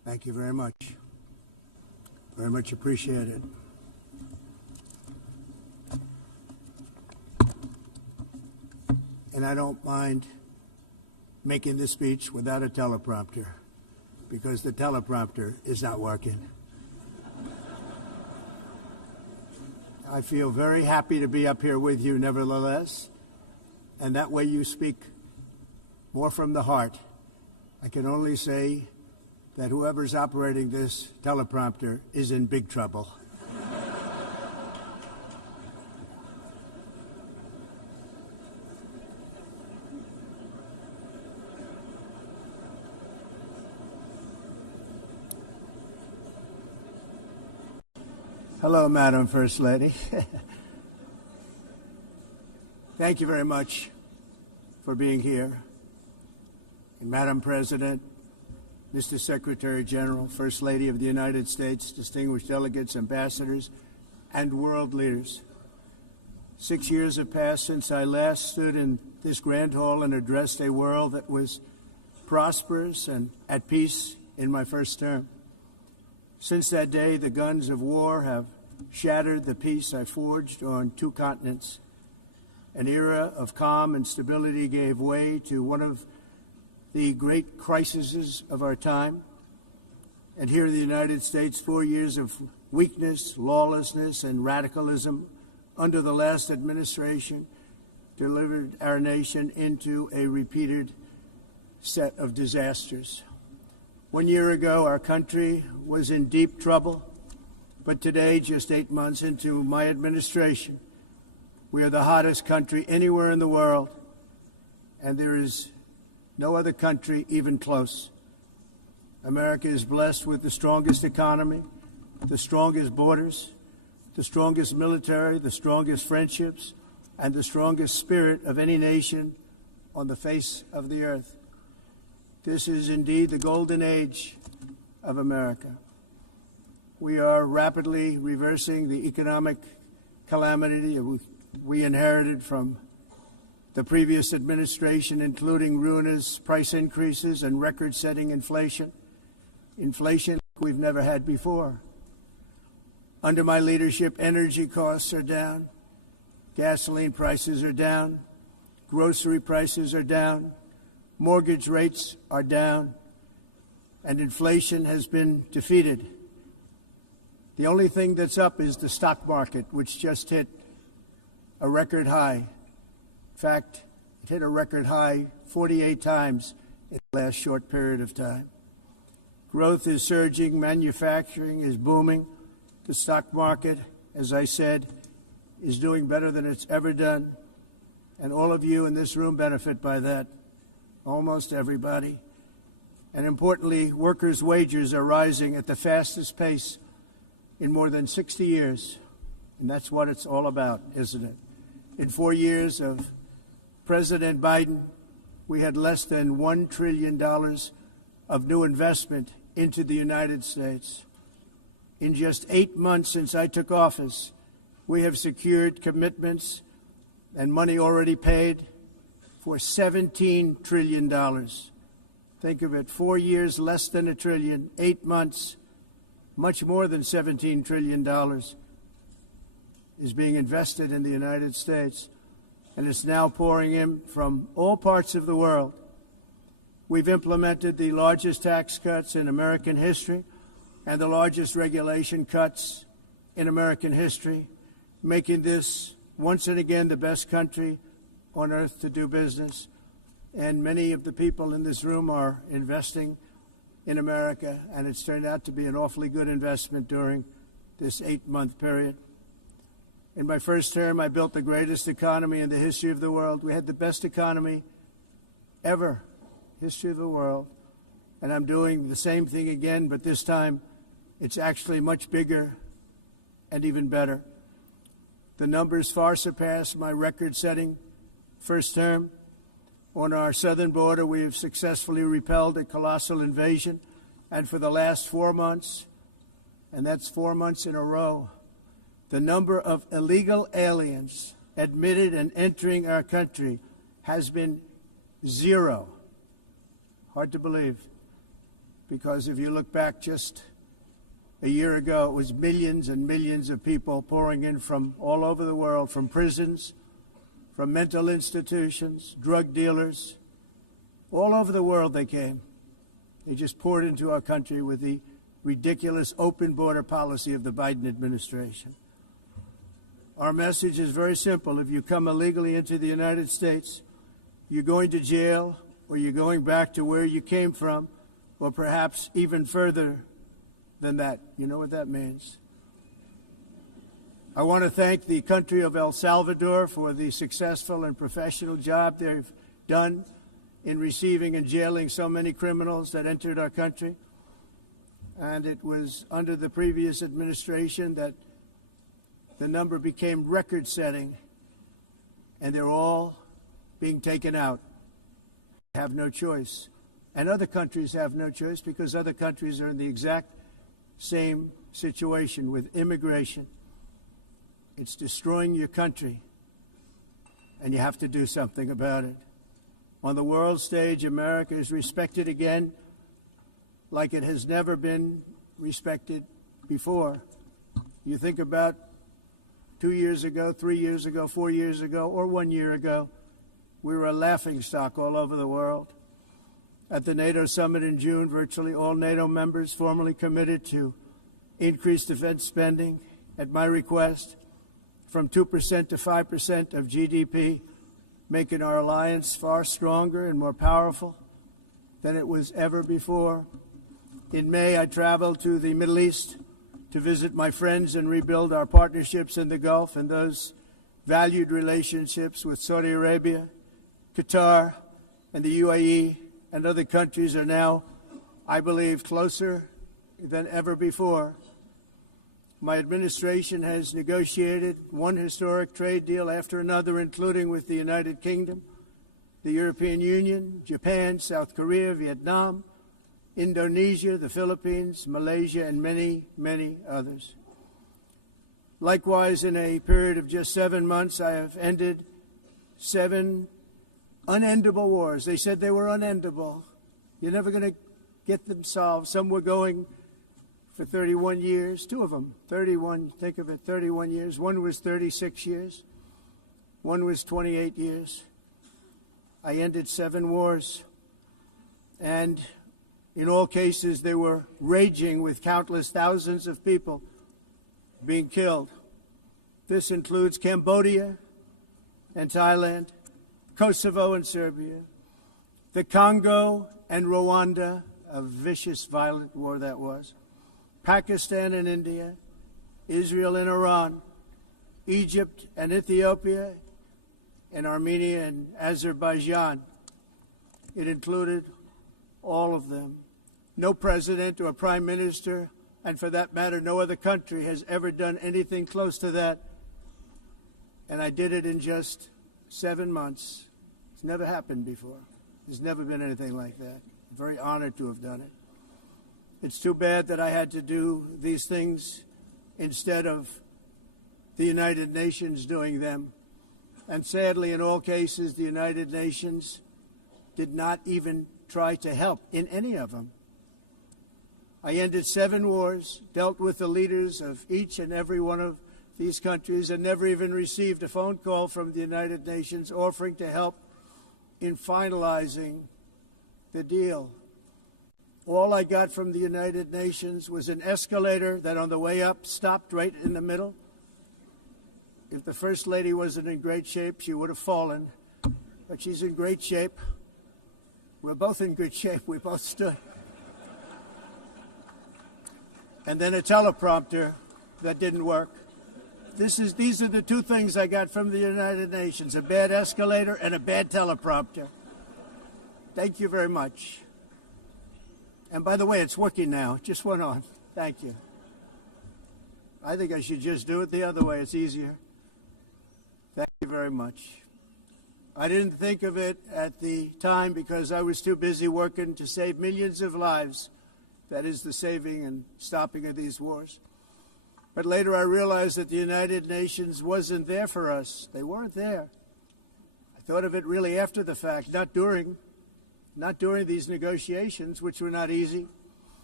Thank you very much. Very much appreciated. And I don't mind making this speech without a teleprompter, because the teleprompter is not working. I feel very happy to be up here with you nevertheless, and that way you speak more from the heart. I can only say that whoever's operating this teleprompter is in big trouble. Hello, Madam First Lady. Thank you very much for being here. And Madam President, Mr. Secretary General, First Lady of the United States, distinguished delegates, ambassadors, and world leaders. 6 years have passed since I last stood in this grand hall and addressed a world that was prosperous and at peace in my first term. Since that day, the guns of war have shattered the peace I forged on 2 continents. An era of calm and stability gave way to one of the great crises of our time. And here in the United States, 4 years of weakness, lawlessness, and radicalism under the last administration delivered our nation into a repeated set of disasters. 1 year ago, our country was in deep trouble, but today, just 8 months into my administration, we are the hottest country anywhere in the world, and there is no other country even close. America is blessed with the strongest economy, the strongest borders, the strongest military, the strongest friendships, and the strongest spirit of any nation on the face of the earth. This is indeed the golden age of America. We are rapidly reversing the economic calamity we inherited from the previous administration, including ruinous price increases and record-setting inflation we've never had before. Under my leadership, energy costs are down, gasoline prices are down, grocery prices are down, mortgage rates are down, and inflation has been defeated. The only thing that's up is the stock market, which just hit a record high. In fact, it hit a record high 48 times in the last short period of time. Growth is surging, manufacturing is booming. The stock market, as I said, is doing better than it's ever done. And all of you in this room benefit by that, almost everybody. And importantly, workers' wages are rising at the fastest pace in more than 60 years. And that's what it's all about, isn't it? In 4 years of President Biden, we had less than $1 trillion of new investment into the United States. In just 8 months since I took office, we have secured commitments and money already paid for $17 trillion. Think of it, 4 years, less than $1 trillion, 8 months, much more than $17 trillion is being invested in the United States, and it's now pouring in from all parts of the world. We've implemented the largest tax cuts in American history and the largest regulation cuts in American history, making this once and again the best country on earth to do business. And many of the people in this room are investing in America, and it's turned out to be an awfully good investment during this 8-month period. In my first term, I built the greatest economy in the history of the world. We had the best economy ever, history of the world. And I'm doing the same thing again, but this time it's actually much bigger and even better. The numbers far surpass my record-setting first term. On our southern border, we have successfully repelled a colossal invasion, and for the last 4 months, and that's 4 months in a row, the number of illegal aliens admitted and entering our country has been 0. Hard to believe. because if you look back just a year ago, it was millions and millions of people pouring in from all over the world, from prisons, from mental institutions, drug dealers. All over the world they came. They just poured into our country with the ridiculous open border policy of the Biden administration. Our message is very simple. If you come illegally into the United States, you're going to jail, or you're going back to where you came from, or perhaps even further than that. You know what that means. I want to thank the country of El Salvador for the successful and professional job they've done in receiving and jailing so many criminals that entered our country. And it was under the previous administration that the number became record-setting, and they're all being taken out. They have no choice. And other countries have no choice because other countries are in the exact same situation with immigration. It's destroying your country, and you have to do something about it. On the world stage, America is respected again like it has never been respected before. You think about 2 years ago, 3 years ago, 4 years ago, or 1 year ago, we were a laughingstock all over the world. At the NATO summit in June, virtually all NATO members formally committed to increase defense spending at my request from 2% to 5% of GDP, making our alliance far stronger and more powerful than it was ever before. In May, I traveled to the Middle East to visit my friends and rebuild our partnerships in the Gulf and those valued relationships with Saudi Arabia, Qatar, and the UAE, and other countries are now, I believe, closer than ever before. My administration has negotiated one historic trade deal after another, including with the United Kingdom, the European Union, Japan, South Korea, Vietnam, Indonesia, the Philippines, Malaysia, and many, many others. Likewise, in a period of just 7 months, I have ended 7 unendable wars. They said they were unendable. You're never going to get them solved. Some were going for 31 years, 2 of them, 31, think of it, 31 years. One was 36 years. One was 28 years. I ended 7 wars. And in all cases, they were raging with countless thousands of people being killed. This includes Cambodia and Thailand, Kosovo and Serbia, the Congo and Rwanda, a vicious, violent war that was, Pakistan and India, Israel and Iran, Egypt and Ethiopia, and Armenia and Azerbaijan. It included all of them. No president or prime minister, and for that matter, no other country has ever done anything close to that. And I did it in just 7 months. It's never happened before. There's never been anything like that. I'm very honored to have done it. It's too bad that I had to do these things instead of the United Nations doing them. And sadly, in all cases, the United Nations did not even try to help in any of them. I ended 7 wars, dealt with the leaders of each and every one of these countries, and never even received a phone call from the United Nations offering to help in finalizing the deal. All I got from the United Nations was an escalator that on the way up stopped right in the middle. If the First Lady wasn't in great shape, she would have fallen. But she's in great shape. We're both in good shape. We both stood. And then a teleprompter that didn't work. These are the 2 things I got from the United Nations, a bad escalator and a bad teleprompter. Thank you very much. And by the way, it's working now. It just went on. Thank you. I think I should just do it the other way. It's easier. Thank you very much. I didn't think of it at the time because I was too busy working to save millions of lives. That is the saving and stopping of these wars. But later I realized that the United Nations wasn't there for us. They weren't there. I thought of it really after the fact, not during these negotiations, which were not easy.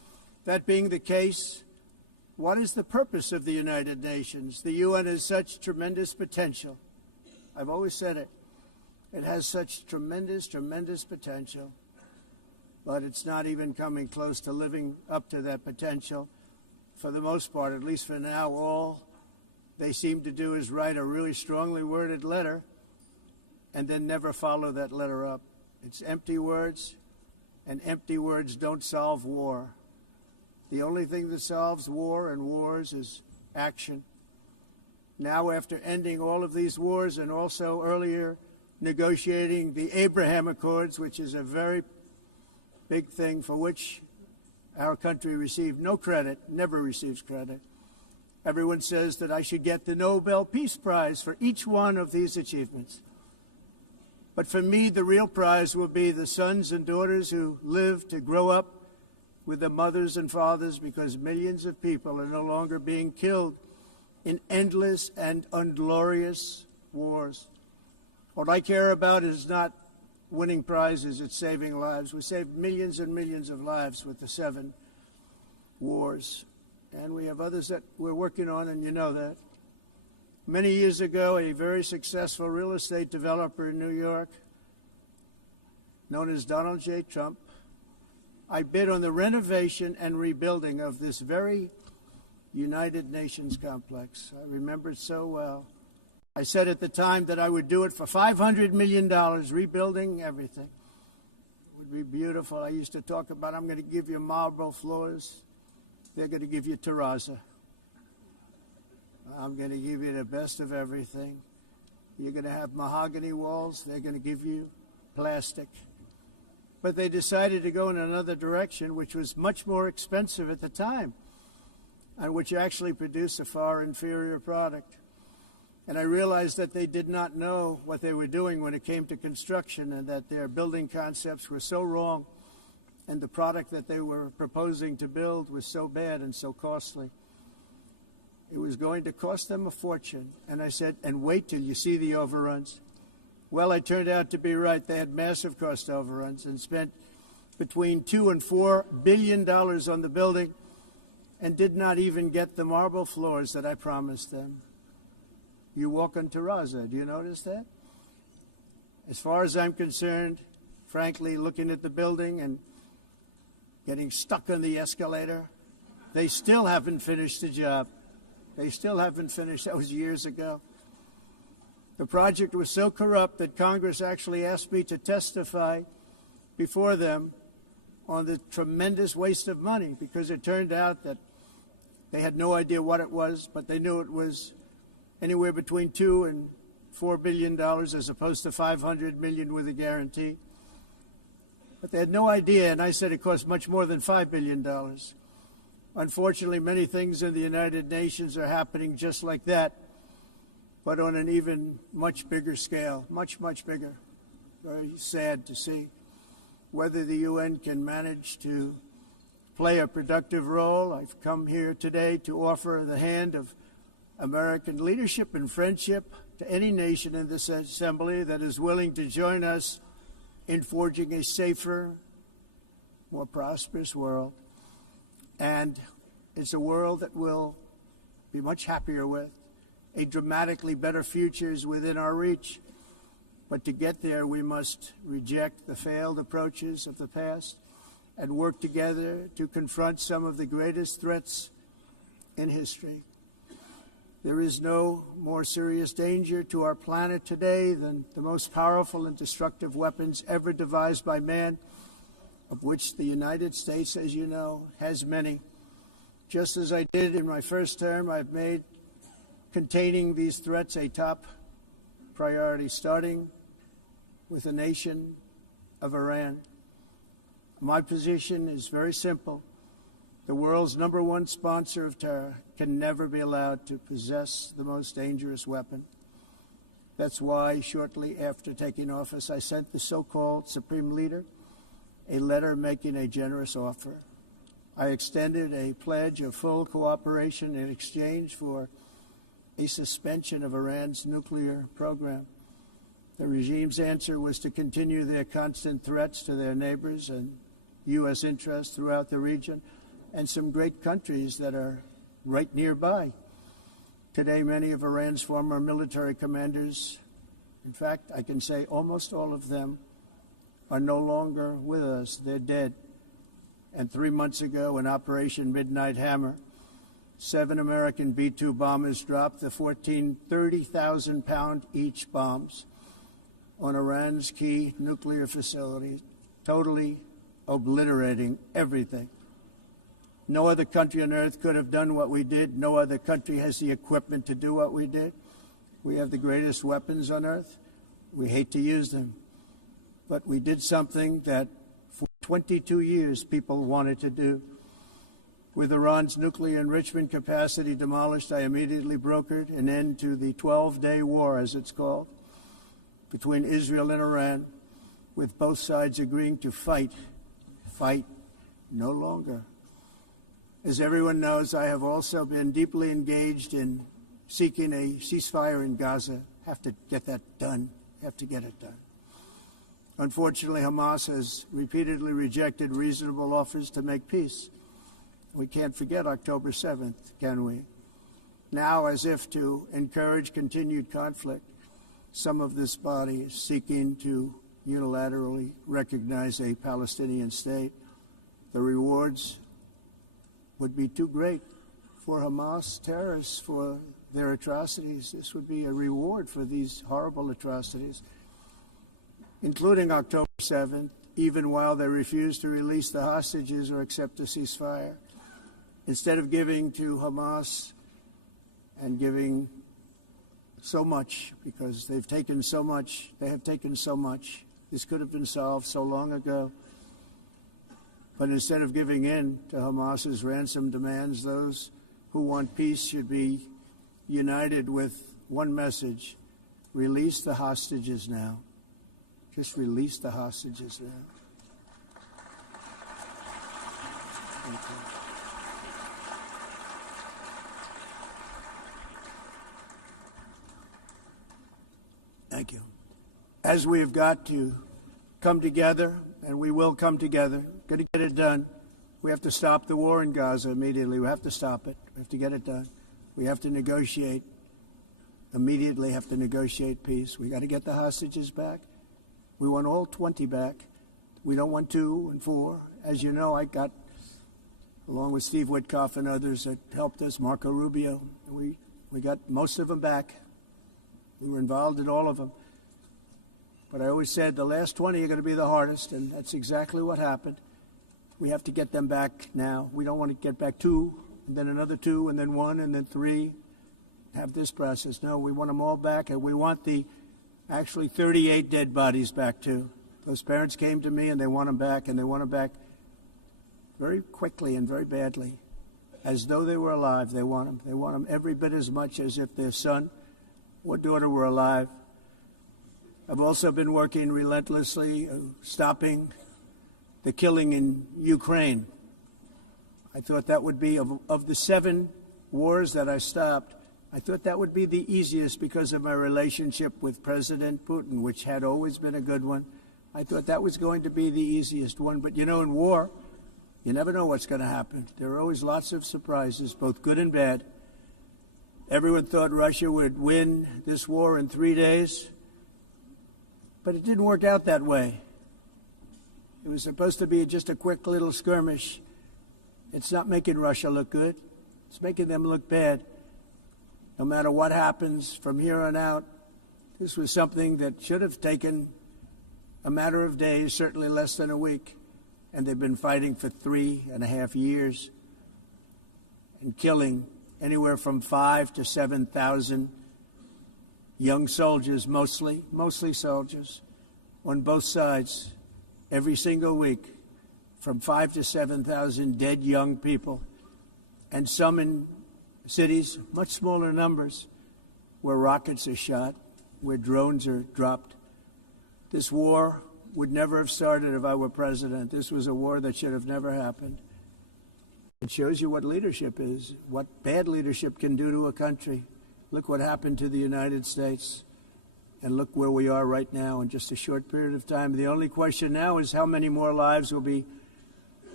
That being the case, what is the purpose of the United Nations? The UN has such tremendous potential. I've always said it. It has such tremendous, tremendous potential, but it's not even coming close to living up to that potential. For the most part, at least for now, all they seem to do is write a really strongly worded letter and then never follow that letter up. It's empty words, and empty words don't solve war. The only thing that solves war and wars is action. Now, after ending all of these wars and also earlier negotiating the Abraham Accords, which is a very big thing for which our country received no credit, never receives credit. Everyone says that I should get the Nobel Peace Prize for each one of these achievements. But for me, the real prize will be the sons and daughters who live to grow up with the mothers and fathers, because millions of people are no longer being killed in endless and unglorious wars. What I care about is not winning prizes, it's saving lives. We saved millions and millions of lives with the 7 wars. And we have others that we're working on, and you know that. Many years ago, a very successful real estate developer in New York, known as Donald J. Trump, I bid on the renovation and rebuilding of this very United Nations complex. I remember it so well. I said at the time that I would do it for $500 million, rebuilding everything. It would be beautiful. I used to talk about, I'm going to give you marble floors. They're going to give you terrazzo. I'm going to give you the best of everything. You're going to have mahogany walls. They're going to give you plastic. But they decided to go in another direction, which was much more expensive at the time, and which actually produced a far inferior product. And I realized that they did not know what they were doing when it came to construction, and that their building concepts were so wrong, and the product that they were proposing to build was so bad and so costly. It was going to cost them a fortune. And I said, and wait till you see the overruns. Well, I turned out to be right. They had massive cost overruns and spent between $2 and $4 billion on the building and did not even get the marble floors that I promised them. You walk on terrazzo. Do you notice that? As far as I'm concerned, frankly, looking at the building and getting stuck on the escalator, they still haven't finished the job. They still haven't finished. That was years ago. The project was so corrupt that Congress actually asked me to testify before them on the tremendous waste of money, because it turned out that they had no idea what it was, but they knew it was anywhere between $2 and $4 billion as opposed to $500 million with a guarantee. But they had no idea, and I said it cost much more than $5 billion. Unfortunately, many things in the United Nations are happening just like that, but on an even much bigger scale, much, much bigger. Very sad to see whether the UN can manage to play a productive role. I've come here today to offer the hand of American leadership and friendship to any nation in this assembly that is willing to join us in forging a safer, more prosperous world. And it's a world that we'll be much happier with. A dramatically better future is within our reach. But to get there, we must reject the failed approaches of the past and work together to confront some of the greatest threats in history. There is no more serious danger to our planet today than the most powerful and destructive weapons ever devised by man, of which the United States, as you know, has many. Just as I did in my first term, I've made containing these threats a top priority, starting with the nation of Iran. My position is very simple. The world's #1 sponsor of terror can never be allowed to possess the most dangerous weapon. That's why, shortly after taking office, I sent the so-called Supreme Leader a letter making a generous offer. I extended a pledge of full cooperation in exchange for a suspension of Iran's nuclear program. The regime's answer was to continue their constant threats to their neighbors and U.S. interests throughout the region, and some great countries that are right nearby. Today, many of Iran's former military commanders, in fact, I can say almost all of them, are no longer with us. They're dead. And 3 months ago, in Operation Midnight Hammer, 7 American B-2 bombers dropped the 14 30,000-pound each bombs on Iran's key nuclear facilities, totally obliterating everything. No other country on earth could have done what we did. No other country has the equipment to do what we did. We have the greatest weapons on earth. We hate to use them. But we did something that for 22 years people wanted to do. With Iran's nuclear enrichment capacity demolished, I immediately brokered an end to the 12-day war, as it's called, between Israel and Iran, with both sides agreeing to fight no longer. As everyone knows, I have also been deeply engaged in seeking a ceasefire in Gaza. Have to get that done. Have to get it done. Unfortunately, Hamas has repeatedly rejected reasonable offers to make peace. We can't forget October 7th, can we? Now, as if to encourage continued conflict, some of this body is seeking to unilaterally recognize a Palestinian state. The rewards would be too great for Hamas terrorists for their atrocities. This would be a reward for these horrible atrocities, including October 7th, even while they refuse to release the hostages or accept a ceasefire. Instead of giving to Hamas and giving so much, because they've taken so much, they have taken so much. This could have been solved so long ago. But instead of giving in to Hamas's ransom demands, those who want peace should be united with one message: release the hostages now. Just release the hostages now. Thank you. Thank you. As we have got to come together, and we will come together, got to get it done. We have to stop the war in Gaza immediately. We have to stop it. We have to get it done. We have to negotiate. Immediately have to negotiate peace. We got to get the hostages back. We want all 20 back. We don't want 2 and 4. As you know, I got, along with Steve Witkoff and others that helped us, Marco Rubio, we got most of them back. We were involved in all of them. But I always said the last 20 are going to be the hardest, and that's exactly what happened. We have to get them back now. We don't want to get back 2, and then another 2, and then 1, and then 3. Have this process. No, we want them all back, and we want the actually 38 dead bodies back, too. Those parents came to me, and they want them back, and they want them back very quickly and very badly. As though they were alive, they want them. They want them every bit as much as if their son or daughter were alive. I've also been working relentlessly, stopping the killing in Ukraine. I thought that would be, of the 7 wars that I stopped, I thought that would be the easiest because of my relationship with President Putin, which had always been a good one. I thought that was going to be the easiest one. But, you know, in war, you never know what's going to happen. There are always lots of surprises, both good and bad. Everyone thought Russia would win this war in 3 days. But it didn't work out that way. It was supposed to be just a quick little skirmish. It's not making Russia look good. It's making them look bad. No matter what happens from here on out, this was something that should have taken a matter of days, certainly less than a week. And they've been fighting for 3.5 years and killing anywhere from 5,000 to 7,000 young soldiers, mostly soldiers, on both sides, every single week, from 5,000 to 7,000 dead young people, and some in cities, much smaller numbers, where rockets are shot, where drones are dropped. This war would never have started if I were president. This was a war that should have never happened. It shows you what leadership is, what bad leadership can do to a country. Look what happened to the United States, and look where we are right now in just a short period of time. The only question now is how many more lives will be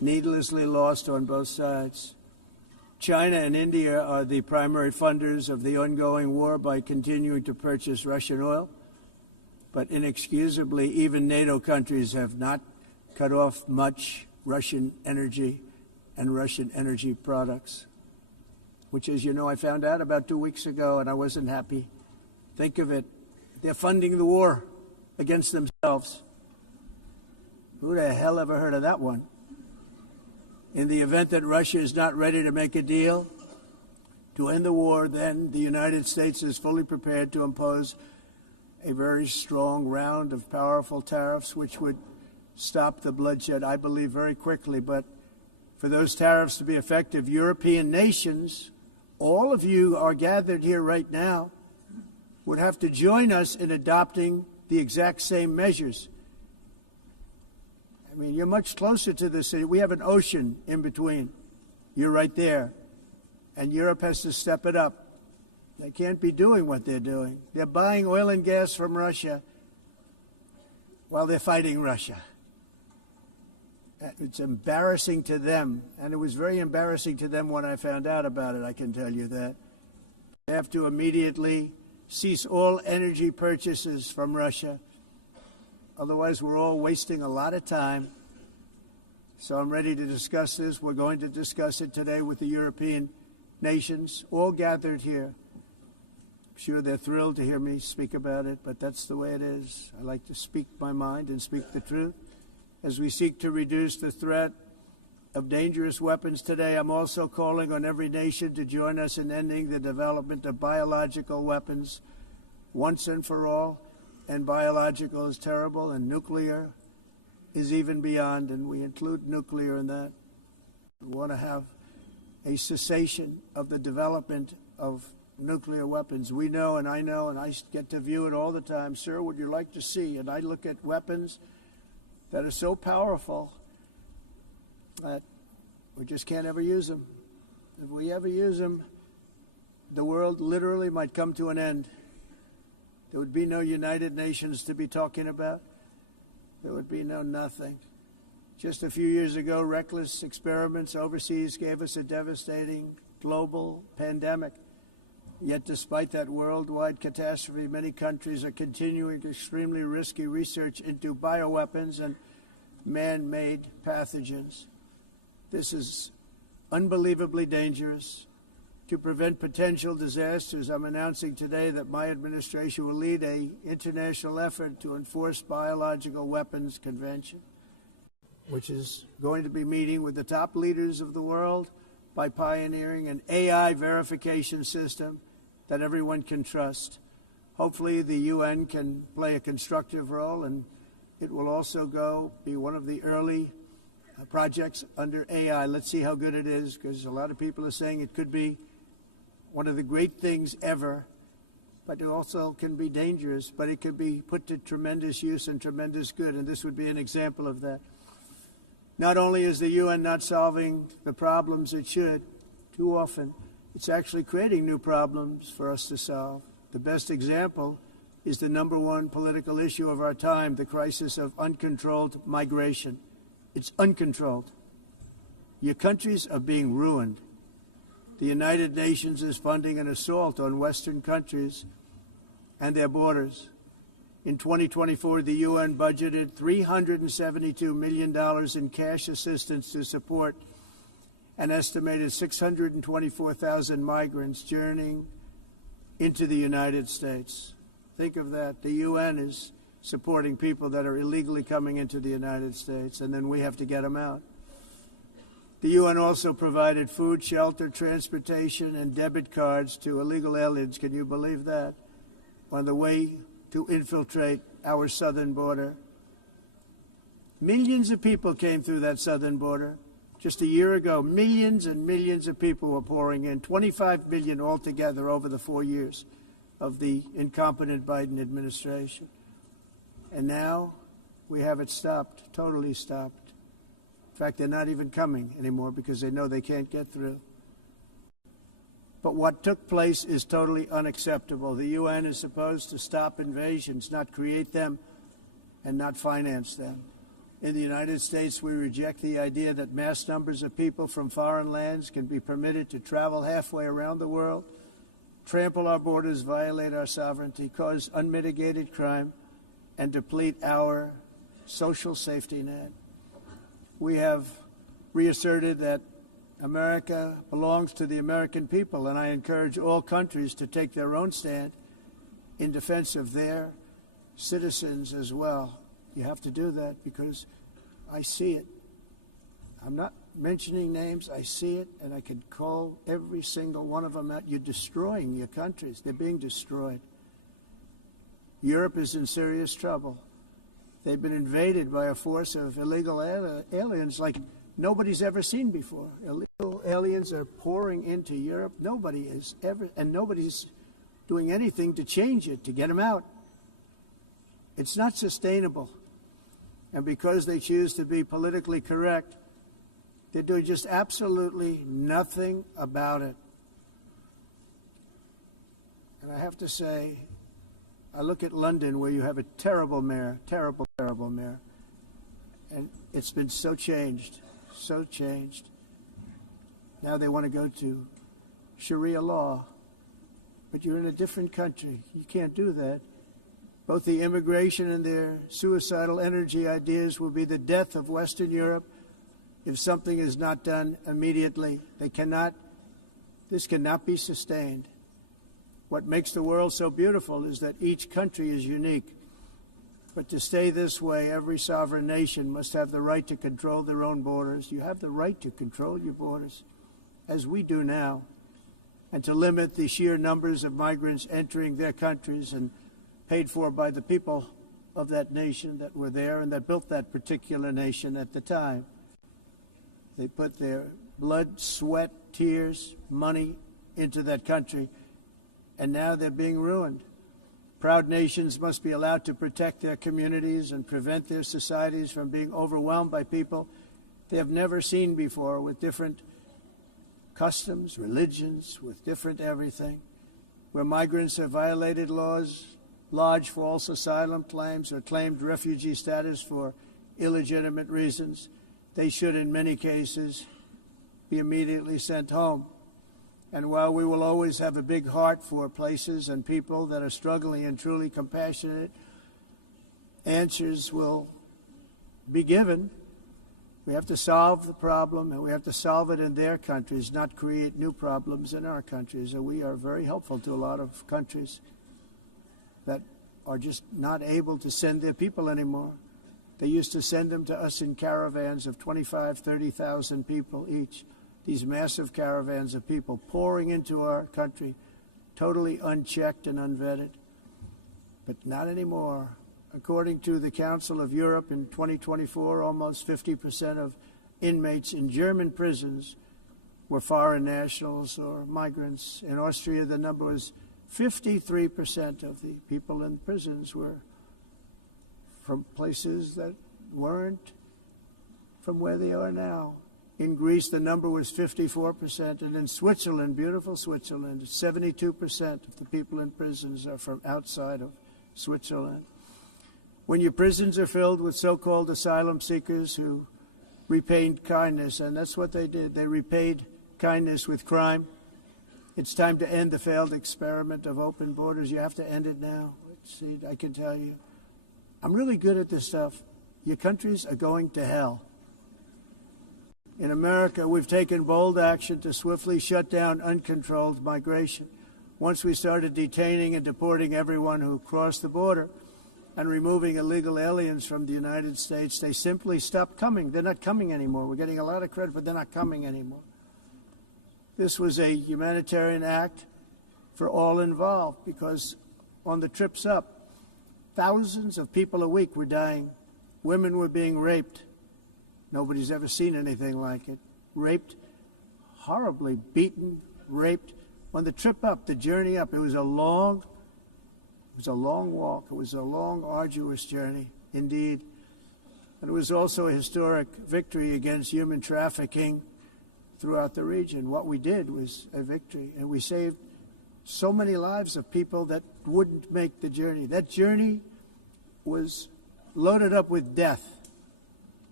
needlessly lost on both sides. China and India are the primary funders of the ongoing war by continuing to purchase Russian oil. But inexcusably, even NATO countries have not cut off much Russian energy and Russian energy products, which, as you know, I found out about 2 weeks ago, and I wasn't happy. Think of it. They're funding the war against themselves. Who the hell ever heard of that one? In the event that Russia is not ready to make a deal to end the war, then the United States is fully prepared to impose a very strong round of powerful tariffs, which would stop the bloodshed, I believe, very quickly. But for those tariffs to be effective, European nations, all of you are gathered here right now, would have to join us in adopting the exact same measures. I mean, you're much closer to the city. We have an ocean in between. You're right there. And Europe has to step it up. They can't be doing what they're doing. They're buying oil and gas from Russia while they're fighting Russia. It's embarrassing to them, and it was very embarrassing to them when I found out about it, I can tell you that. They have to immediately cease all energy purchases from Russia. Otherwise, we're all wasting a lot of time. So I'm ready to discuss this. We're going to discuss it today with the European nations, all gathered here. I'm sure they're thrilled to hear me speak about it, but that's the way it is. I like to speak my mind and speak the truth. As we seek to reduce the threat of dangerous weapons today, I'm also calling on every nation to join us in ending the development of biological weapons once and for all. And biological is terrible, and nuclear is even beyond, and we include nuclear in that. We want to have a cessation of the development of nuclear weapons. We know, and I get to view it all the time. Sir, would you like to see? And I look at weapons that are so powerful that we just can't ever use them. If we ever use them, the world literally might come to an end. There would be no United Nations to be talking about. There would be no nothing. Just a few years ago, reckless experiments overseas gave us a devastating global pandemic. Yet despite that worldwide catastrophe, many countries are continuing extremely risky research into bioweapons and man-made pathogens. This is unbelievably dangerous. To prevent potential disasters, I'm announcing today that my administration will lead an international effort to enforce Biological Weapons Convention, which is going to be meeting with the top leaders of the world by pioneering an AI verification system that everyone can trust. Hopefully the UN can play a constructive role, and it will also be one of the early projects under AI. Let's see how good it is, because a lot of people are saying it could be one of the great things ever, but it also can be dangerous, but it could be put to tremendous use and tremendous good, and this would be an example of that. Not only is the UN not solving the problems it should, too often, it's actually creating new problems for us to solve. The best example is the number one political issue of our time, the crisis of uncontrolled migration. It's uncontrolled. Your countries are being ruined. The United Nations is funding an assault on Western countries and their borders. In 2024, the UN budgeted $372 million in cash assistance to support an estimated 624,000 migrants journeying into the United States. Think of that. The UN is supporting people that are illegally coming into the United States, and then we have to get them out. The UN also provided food, shelter, transportation, and debit cards to illegal aliens. Can you believe that? On the way to infiltrate our southern border. Millions of people came through that southern border. Just a year ago, millions and millions of people were pouring in, 25 million altogether over the 4 years of the incompetent Biden administration. And now we have it stopped, totally stopped. In fact, they're not even coming anymore because they know they can't get through. But what took place is totally unacceptable. The UN is supposed to stop invasions, not create them and not finance them. In the United States, we reject the idea that mass numbers of people from foreign lands can be permitted to travel halfway around the world, trample our borders, violate our sovereignty, cause unmitigated crime, and deplete our social safety net. We have reasserted that America belongs to the American people, and I encourage all countries to take their own stand in defense of their citizens as well. You have to do that because I see it. I'm not mentioning names. I see it, and I can call every single one of them out. You're destroying your countries. They're being destroyed. Europe is in serious trouble. They've been invaded by a force of illegal aliens like nobody's ever seen before. Illegal aliens are pouring into Europe. Nobody is ever, and nobody's doing anything to change it, to get them out. It's not sustainable. And because they choose to be politically correct, they're doing just absolutely nothing about it. And I have to say, I look at London, where you have a terrible mayor, terrible mayor, and it's been so changed. Now they want to go to Sharia law, but you're in a different country. You can't do that. Both the immigration and their suicidal energy ideas will be the death of Western Europe if something is not done immediately. This cannot be sustained. What makes the world so beautiful is that each country is unique. But to stay this way, every sovereign nation must have the right to control their own borders. You have the right to control your borders, as we do now, and to limit the sheer numbers of migrants entering their countries and paid for by the people of that nation that were there and that built that particular nation at the time. They put their blood, sweat, tears, money into that country, and now they're being ruined. Proud nations must be allowed to protect their communities and prevent their societies from being overwhelmed by people they have never seen before, with different customs, religions, with different everything. Where migrants have violated laws, lodged false asylum claims, or claimed refugee status for illegitimate reasons, they should, in many cases, be immediately sent home. And while we will always have a big heart for places and people that are struggling and truly compassionate, answers will be given. We have to solve the problem, and we have to solve it in their countries, not create new problems in our countries. And we are very helpful to a lot of countries that are just not able to send their people anymore. They used to send them to us in caravans of 25,000, 30,000 people each. These massive caravans of people pouring into our country, totally unchecked and unvetted. But not anymore. According to the Council of Europe, in 2024, almost 50% of inmates in German prisons were foreign nationals or migrants. In Austria, the number was 53% of the people in prisons were from places that weren't from where they are now. In Greece, the number was 54%, and in Switzerland, beautiful Switzerland, 72% of the people in prisons are from outside of Switzerland. When your prisons are filled with so-called asylum seekers who repaid kindness, and that's what they did, they repaid kindness with crime, it's time to end the failed experiment of open borders. You have to end it now. See, I can tell you, I'm really good at this stuff. Your countries are going to hell. In America, we've taken bold action to swiftly shut down uncontrolled migration. Once we started detaining and deporting everyone who crossed the border and removing illegal aliens from the United States, they simply stopped coming. They're not coming anymore. We're getting a lot of credit, but they're not coming anymore. This was a humanitarian act for all involved, because on the trips up, thousands of people a week were dying. Women were being raped. Nobody's ever seen anything like it. Raped, horribly beaten, raped. On the trip up, the journey up, it was a long walk. It was a long, arduous journey, indeed. And it was also a historic victory against human trafficking throughout the region. What we did was a victory, and we saved so many lives of people that wouldn't make the journey. That journey was loaded up with death.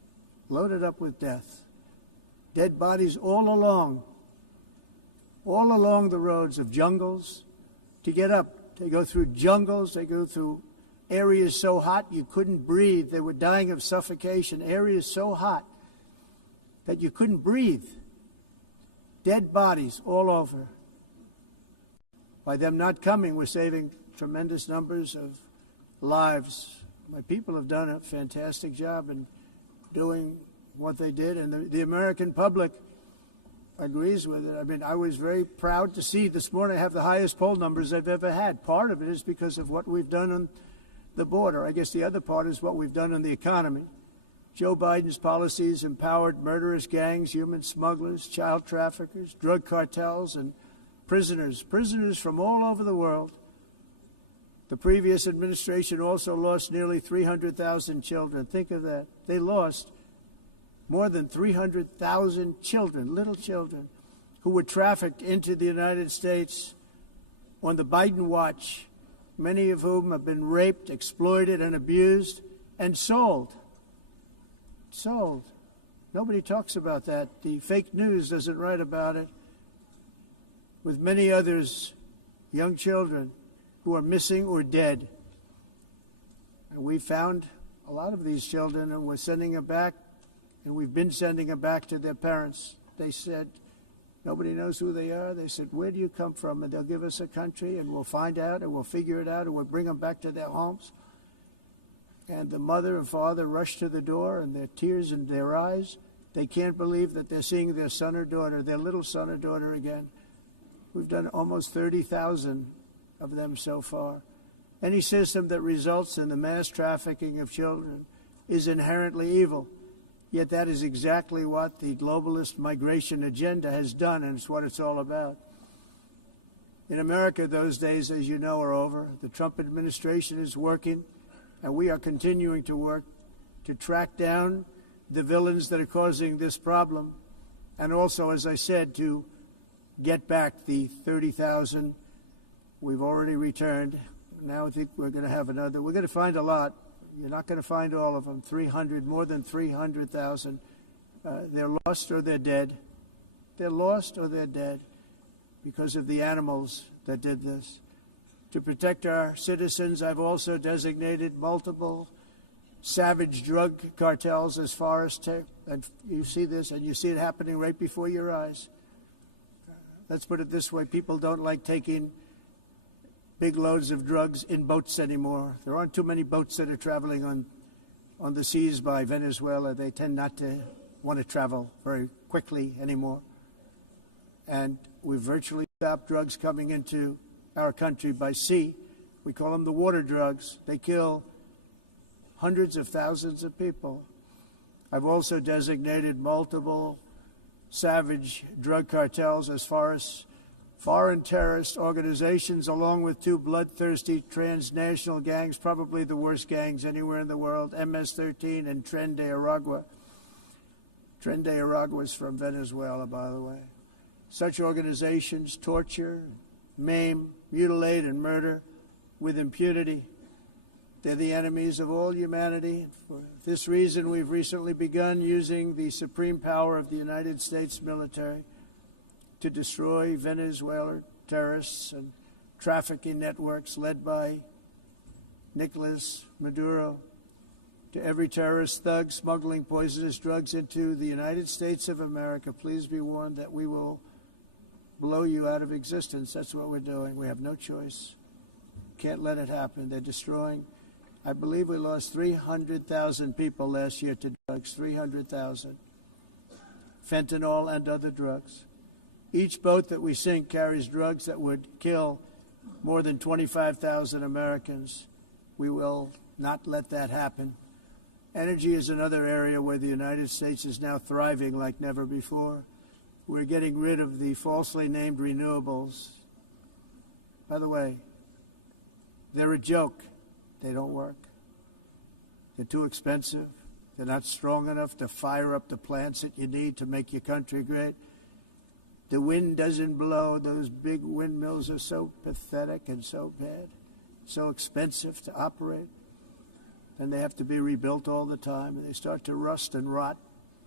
loaded up with death. Dead bodies all along the roads of jungles. To get up, they go through jungles, they go through areas so hot you couldn't breathe. They were dying of suffocation, areas so hot that you couldn't breathe. Dead bodies all over. By them not coming, we're saving tremendous numbers of lives. My people have done a fantastic job in doing what they did, and the American public agrees with it. I mean, I was very proud to see this morning I have the highest poll numbers I've ever had. Part of it is because of what we've done on the border. I guess the other part is what we've done on the economy. Joe Biden's policies empowered murderous gangs, human smugglers, child traffickers, drug cartels, and prisoners from all over the world. The previous administration also lost nearly 300,000 children. Think of that. They lost more than 300,000 children, little children, who were trafficked into the United States on the Biden watch, many of whom have been raped, exploited, and abused, and sold. Sold. Nobody talks about that. The fake news doesn't write about it. With many others, young children who are missing or dead. And we found a lot of these children, and we're sending them back, and we've been sending them back to their parents. They said, nobody knows who they are. They said, where do you come from? And they'll give us a country, and we'll find out, and we'll figure it out, and we'll bring them back to their homes. And the mother and father rush to the door, and their tears in their eyes. They can't believe that they're seeing their son or daughter, their little son or daughter again. We've done almost 30,000 of them so far. Any system that results in the mass trafficking of children is inherently evil. Yet that is exactly what the globalist migration agenda has done, and it's what it's all about. In America, those days, as you know, are over. The Trump administration is working, and we are continuing to work to track down the villains that are causing this problem, and also, as I said, to get back the 30,000 we've already returned. Now I think we're going to have another. We're going to find a lot. You're not going to find all of them. 300, more than 300,000. They're lost or they're dead. They're lost or they're dead because of the animals that did this. To protect our citizens, I've also designated multiple savage drug cartels as far as and you see this, and you see it happening right before your eyes. Let's put it this way. People don't like taking big loads of drugs in boats anymore. There aren't too many boats that are traveling on the seas by Venezuela. They tend not to want to travel very quickly anymore. And we've virtually stopped drugs coming into our country by sea. We call them the water drugs. They kill hundreds of thousands of people. I've also designated multiple savage drug cartels as far as foreign terrorist organizations, along with two bloodthirsty transnational gangs, probably the worst gangs anywhere in the world, MS-13 and Tren de Aragua. Tren de Aragua is from Venezuela, by the way. Such organizations torture, maim, mutilate, and murder with impunity. They're the enemies of all humanity. For this reason, we've recently begun using the supreme power of the United States military to destroy Venezuelan terrorists and trafficking networks led by Nicolas Maduro. To every terrorist thug smuggling poisonous drugs into the United States of America, please be warned that we will blow you out of existence. That's what we're doing. We have no choice. Can't let it happen. They're destroying. I believe we lost 300,000 people last year to drugs, 300,000. Fentanyl and other drugs. Each boat that we sink carries drugs that would kill more than 25,000 Americans. We will not let that happen. Energy is another area where the United States is now thriving like never before. We're getting rid of the falsely named renewables. By the way, they're a joke. They don't work. They're too expensive. They're not strong enough to fire up the plants that you need to make your country great. The wind doesn't blow. Those big windmills are so pathetic and so bad, so expensive to operate. And they have to be rebuilt all the time, and they start to rust and rot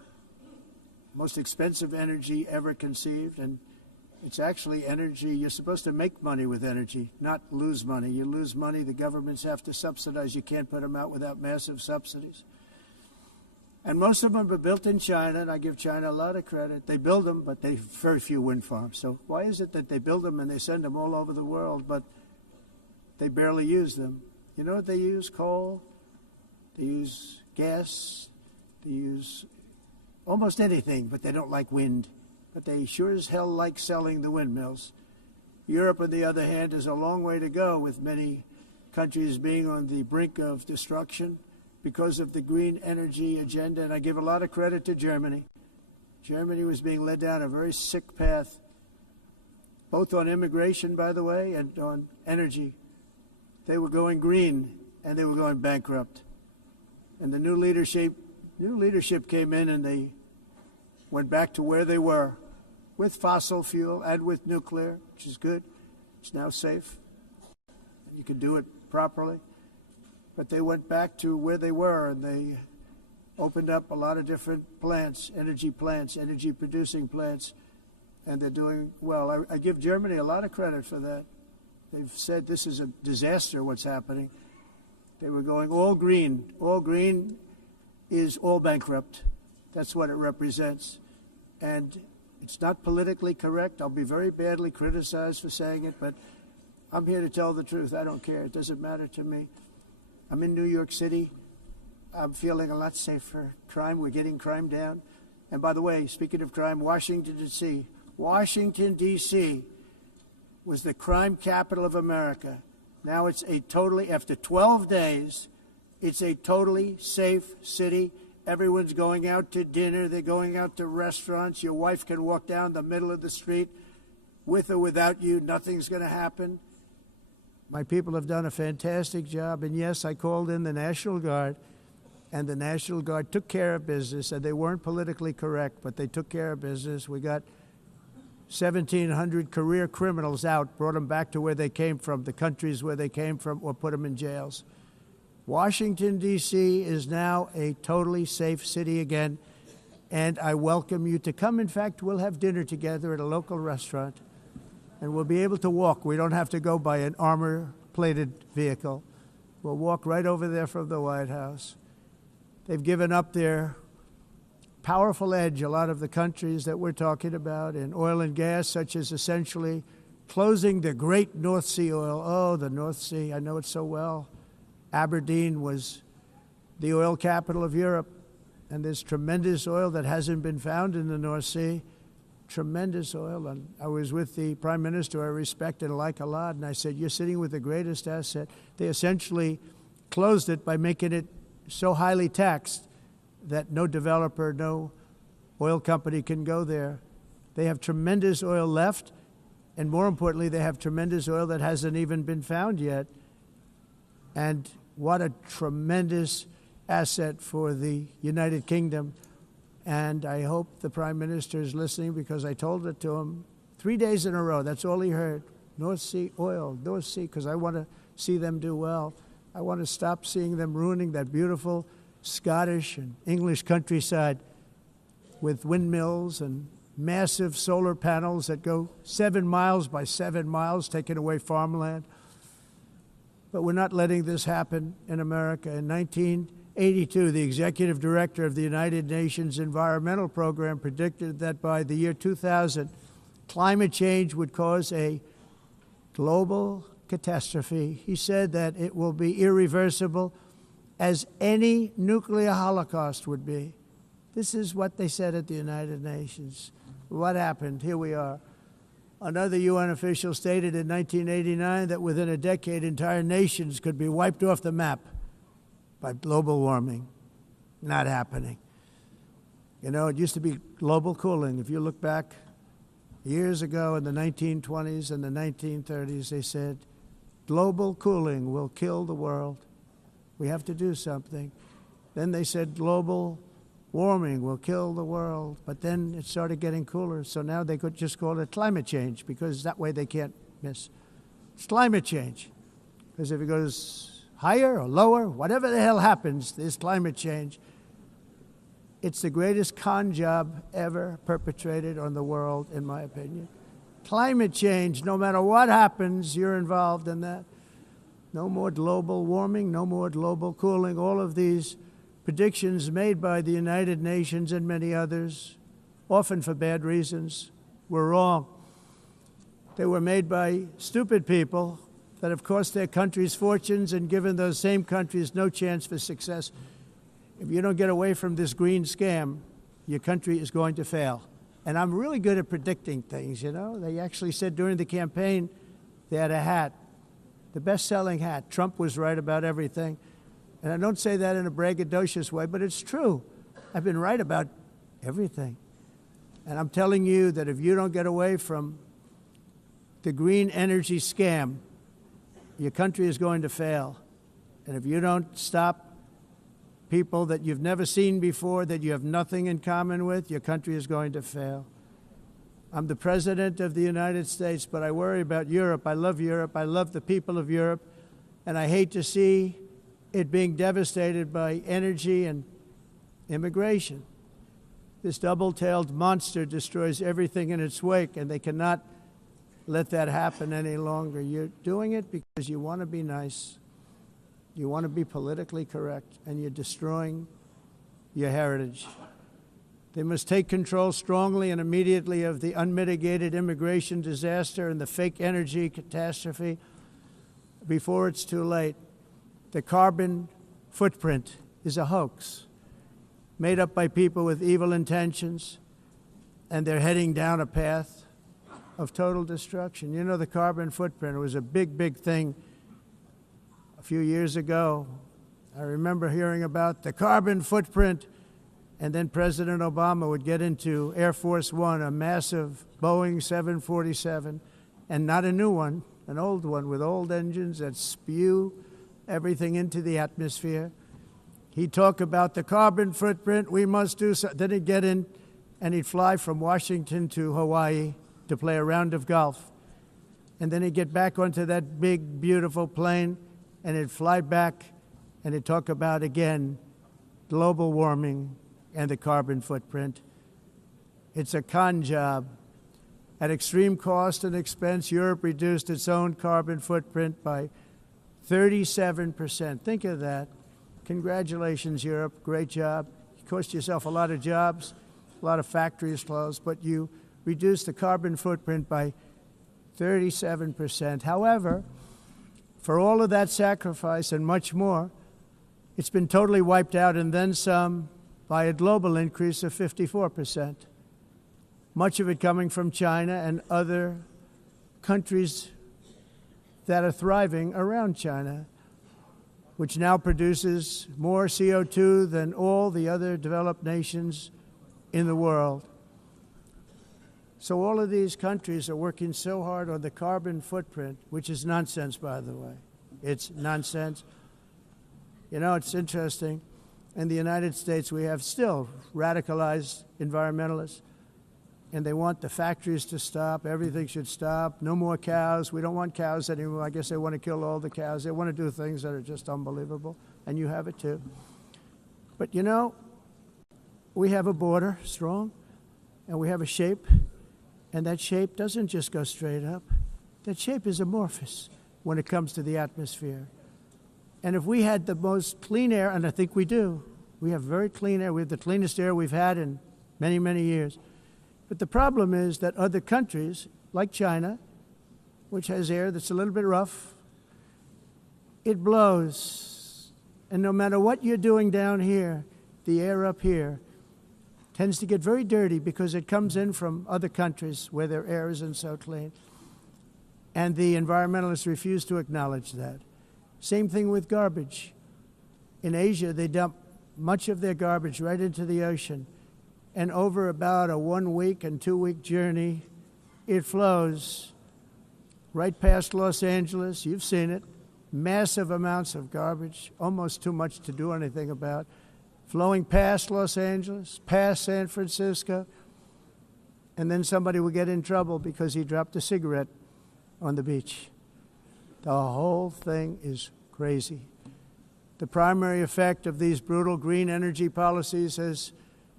most expensive energy ever conceived, and it's actually energy. You're supposed to make money with energy, not lose money. You lose money, the governments have to subsidize. You can't put them out without massive subsidies. And most of them are built in China, and I give China a lot of credit. They build them, but they have very few wind farms. So why is it that they build them and they send them all over the world, but they barely use them? You know what they use? Coal. They use gas. They use almost anything, but they don't like wind. But they sure as hell like selling the windmills. Europe, on the other hand, is a long way to go, with many countries being on the brink of destruction because of the green energy agenda. And I give a lot of credit to Germany. Germany was being led down a very sick path, both on immigration, by the way, and on energy. They were going green, and they were going bankrupt. And the new leadership came in, and they went back to where they were, with fossil fuel and with nuclear, which is good. It's now safe. You can do it properly. But they went back to where they were, and they opened up a lot of different plants, energy-producing plants, and they're doing well. I give Germany a lot of credit for that. They've said this is a disaster, what's happening. They were going all green. All green is all bankrupt. That's what it represents. And it's not politically correct. I'll be very badly criticized for saying it, but I'm here to tell the truth. I don't care. It doesn't matter to me. I'm in New York City. I'm feeling a lot safer. Crime, we're getting crime down. And by the way, speaking of crime, Washington, D.C. Washington, D.C. was the crime capital of America. Now it's after 12 days, it's a totally safe city. Everyone's going out to dinner. They're going out to restaurants. Your wife can walk down the middle of the street with or without you. Nothing's going to happen. My people have done a fantastic job. And yes, I called in the National Guard, and the National Guard took care of business. And they weren't politically correct, but they took care of business. We got 1,700 career criminals out, brought them back to where they came from, the countries where they came from, or put them in jails. Washington, D.C. is now a totally safe city again, and I welcome you to come. In fact, we'll have dinner together at a local restaurant, and we'll be able to walk. We don't have to go by an armor-plated vehicle. We'll walk right over there from the White House. They've given up their powerful edge, a lot of the countries that we're talking about, in oil and gas, such as essentially closing the great North Sea oil. Oh, the North Sea, I know it so well. Aberdeen was the oil capital of Europe, and there's tremendous oil that hasn't been found in the North Sea, tremendous oil. And I was with the Prime Minister I respect and like a lot, and I said, you're sitting with the greatest asset. They essentially closed it by making it so highly taxed that no developer, no oil company can go there. They have tremendous oil left, and more importantly, they have tremendous oil that hasn't even been found yet. And what a tremendous asset for the United Kingdom. And I hope the Prime Minister is listening, because I told it to him 3 days in a row. That's all he heard. North Sea oil, North Sea, because I want to see them do well. I want to stop seeing them ruining that beautiful Scottish and English countryside with windmills and massive solar panels that go 7 miles by 7 miles, taking away farmland. But we're not letting this happen in America. In 1982, the executive director of the United Nations Environmental Program predicted that by the year 2000, climate change would cause a global catastrophe. He said that it will be irreversible, as any nuclear holocaust would be. This is what they said at the United Nations. What happened? Here we are. Another UN official stated in 1989 that within a decade, entire nations could be wiped off the map by global warming. Not happening. You know, it used to be global cooling. If you look back years ago in the 1920s and the 1930s, they said, global cooling will kill the world. We have to do something. Then they said global warming will kill the world, but then it started getting cooler, so now they could just call it climate change, because that way they can't miss. It's climate change, because if it goes higher or lower, whatever the hell happens, there's climate change. It's the greatest con job ever perpetrated on the world, in my opinion. Climate change, no matter what happens, you're involved in that. No more global warming, no more global cooling. All of these predictions made by the United Nations and many others, often for bad reasons, were wrong. They were made by stupid people that have cost their countries fortunes and given those same countries no chance for success. If you don't get away from this green scam, your country is going to fail. And I'm really good at predicting things, you know. They actually said during the campaign they had a hat, the best-selling hat. Trump was right about everything. And I don't say that in a braggadocious way, but it's true. I've been right about everything. And I'm telling you that if you don't get away from the green energy scam, your country is going to fail. And if you don't stop people that you've never seen before, that you have nothing in common with, your country is going to fail. I'm the President of the United States, but I worry about Europe. I love Europe. I love the people of Europe. And I hate to see it being devastated by energy and immigration. This double-tailed monster destroys everything in its wake, and they cannot let that happen any longer. You're doing it because you want to be nice. You want to be politically correct, and you're destroying your heritage. They must take control strongly and immediately of the unmitigated immigration disaster and the fake energy catastrophe before it's too late. The carbon footprint is a hoax made up by people with evil intentions, and they're heading down a path of total destruction. You know, the carbon footprint, it was a big, big thing a few years ago. I remember hearing about the carbon footprint, and then President Obama would get into Air Force One, a massive Boeing 747, and not a new one, an old one with old engines that spew everything into the atmosphere. He'd talk about the carbon footprint, we must do so. Then he'd get in and he'd fly from Washington to Hawaii to play a round of golf. And then he'd get back onto that big, beautiful plane and he'd fly back and he'd talk about, again, global warming and the carbon footprint. It's a con job. At extreme cost and expense, Europe reduced its own carbon footprint by 37%. Think of that. Congratulations, Europe. Great job. You cost yourself a lot of jobs, a lot of factories closed, but you reduced the carbon footprint by 37%. However, for all of that sacrifice and much more, it's been totally wiped out and then some by a global increase of 54%. Much of it coming from China and other countries that are thriving around China, which now produces more CO2 than all the other developed nations in the world. So all of these countries are working so hard on the carbon footprint, which is nonsense, by the way. It's nonsense. You know, it's interesting. In the United States, we have still radicalized environmentalists, and they want the factories to stop. Everything should stop. No more cows. We don't want cows anymore. I guess they want to kill all the cows. They want to do things that are just unbelievable, and you have it too. But, you know, we have a border, strong, and we have a shape, and that shape doesn't just go straight up. That shape is amorphous when it comes to the atmosphere. And if we had the most clean air, and I think we do, we have very clean air. We have the cleanest air we've had in many, many years. But the problem is that other countries, like China, which has air that's a little bit rough, it blows. And no matter what you're doing down here, the air up here tends to get very dirty because it comes in from other countries where their air isn't so clean. And the environmentalists refuse to acknowledge that. Same thing with garbage. In Asia, they dump much of their garbage right into the ocean. And over about a 1 week and 2 week journey, it flows right past Los Angeles. You've seen it. Massive amounts of garbage, almost too much to do anything about, flowing past Los Angeles, past San Francisco, and then somebody will get in trouble because he dropped a cigarette on the beach. The whole thing is crazy. The primary effect of these brutal green energy policies has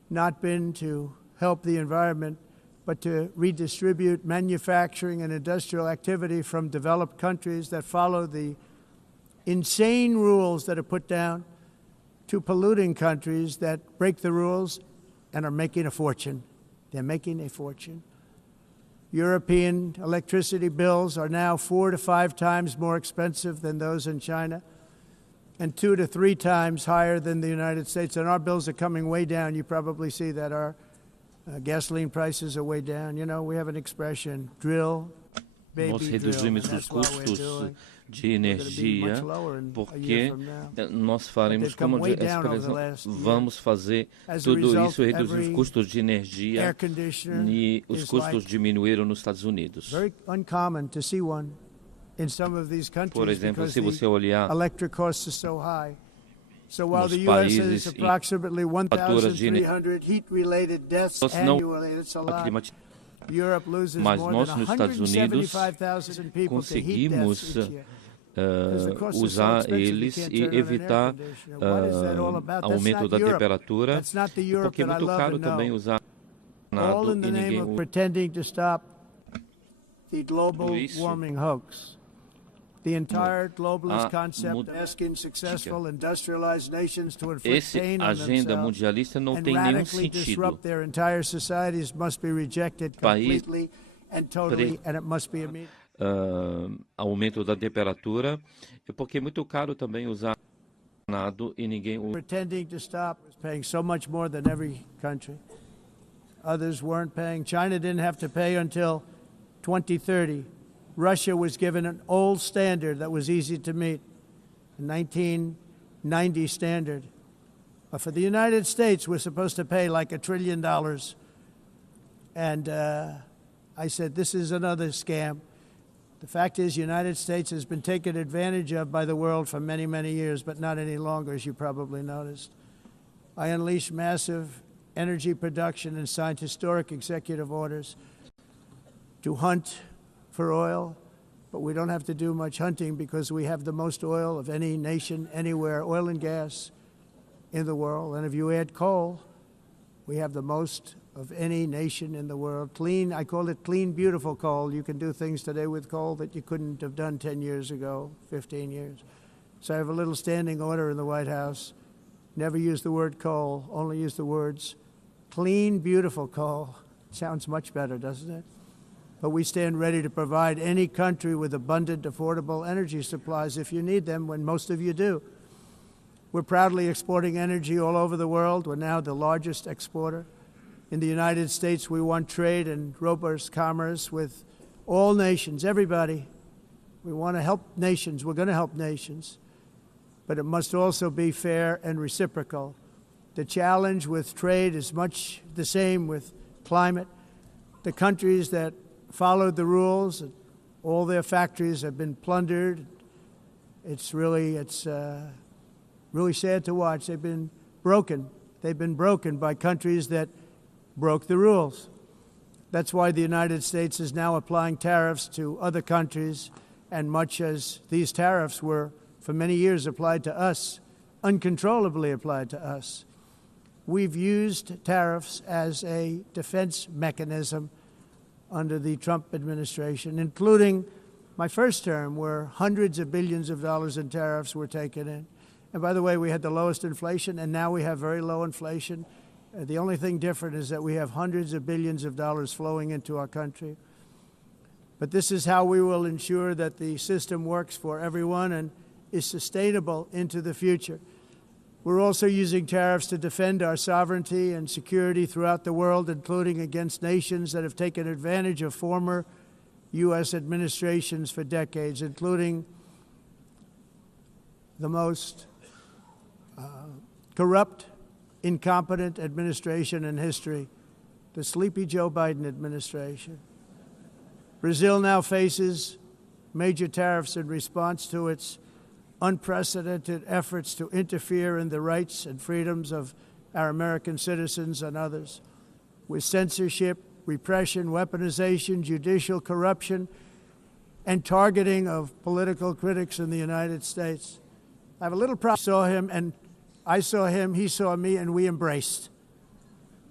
not been to help the environment, but to redistribute manufacturing and industrial activity from developed countries that follow the insane rules that are put down to polluting countries that break the rules and are making a fortune. They're making a fortune. European electricity bills are now 4 to 5 times more expensive than those in China, and 2 to 3 times higher than the United States. And our bills are coming way down. You probably see that our gasoline prices are way down. You know, we have an expression, drill, baby, Nós drill. reduzimos And os that's what we're custos doing. de energia porque nós faremos como vamos fazer tudo isso, reduzir os custos de energia e os custos diminuíram nos Estados Unidos. Por exemplo, se você olhar nos países em faturas de energia, nós não mas nós nos Estados Unidos conseguimos usar eles e evitar aumento da temperatura, porque é muito caro também usar nada e ninguém usa isso. The entire globalist concept asking successful industrialized nations to inflict pain on themselves and radically disrupt their entire societies must be rejected completely and totally, and it must be immediate. Aumento da temperatura, porque é muito caro também usar nada e ninguém usa. Pretending to stop is paying so much more than every country. Others weren't paying. China didn't have to pay until 2030. Russia was given an old standard that was easy to meet, a 1990 standard. But for the United States, we're supposed to pay like $1 trillion. And I said, this is another scam. The fact is, the United States has been taken advantage of by the world for many, many years, but not any longer, as you probably noticed. I unleashed massive energy production and signed historic executive orders to hunt for oil, but we don't have to do much hunting because we have the most oil of any nation anywhere, oil and gas in the world. And if you add coal, we have the most of any nation in the world. Clean, I call it clean, beautiful coal. You can do things today with coal that you couldn't have done 10 years ago, 15 years. So I have a little standing order in the White House. Never use the word coal, only use the words clean, beautiful coal. Sounds much better, doesn't it? But we stand ready to provide any country with abundant, affordable energy supplies if you need them, when most of you do. We're proudly exporting energy all over the world. We're now the largest exporter. In the United States, we want trade and robust commerce with all nations, everybody. We want to help nations. We're going to help nations. But it must also be fair and reciprocal. The challenge with trade is much the same with climate. The countries that followed the rules, all their factories have been plundered. It's really sad to watch. They've been broken. They've been broken by countries that broke the rules. That's why the United States is now applying tariffs to other countries, and much as these tariffs were for many years applied to us, uncontrollably applied to us. We've used tariffs as a defense mechanism under the Trump administration, including my first term, where hundreds of billions of dollars in tariffs were taken in. And by the way, we had the lowest inflation, and now we have very low inflation. The only thing different is that we have hundreds of billions of dollars flowing into our country. But this is how we will ensure that the system works for everyone and is sustainable into the future. We're also using tariffs to defend our sovereignty and security throughout the world, including against nations that have taken advantage of former U.S. administrations for decades, including the most corrupt, incompetent administration in history, the sleepy Joe Biden administration. Brazil now faces major tariffs in response to its unprecedented efforts to interfere in the rights and freedoms of our American citizens and others, with censorship, repression, weaponization, judicial corruption, and targeting of political critics in the United States. I have a little problem. I saw him, and I saw him, he saw me, and we embraced.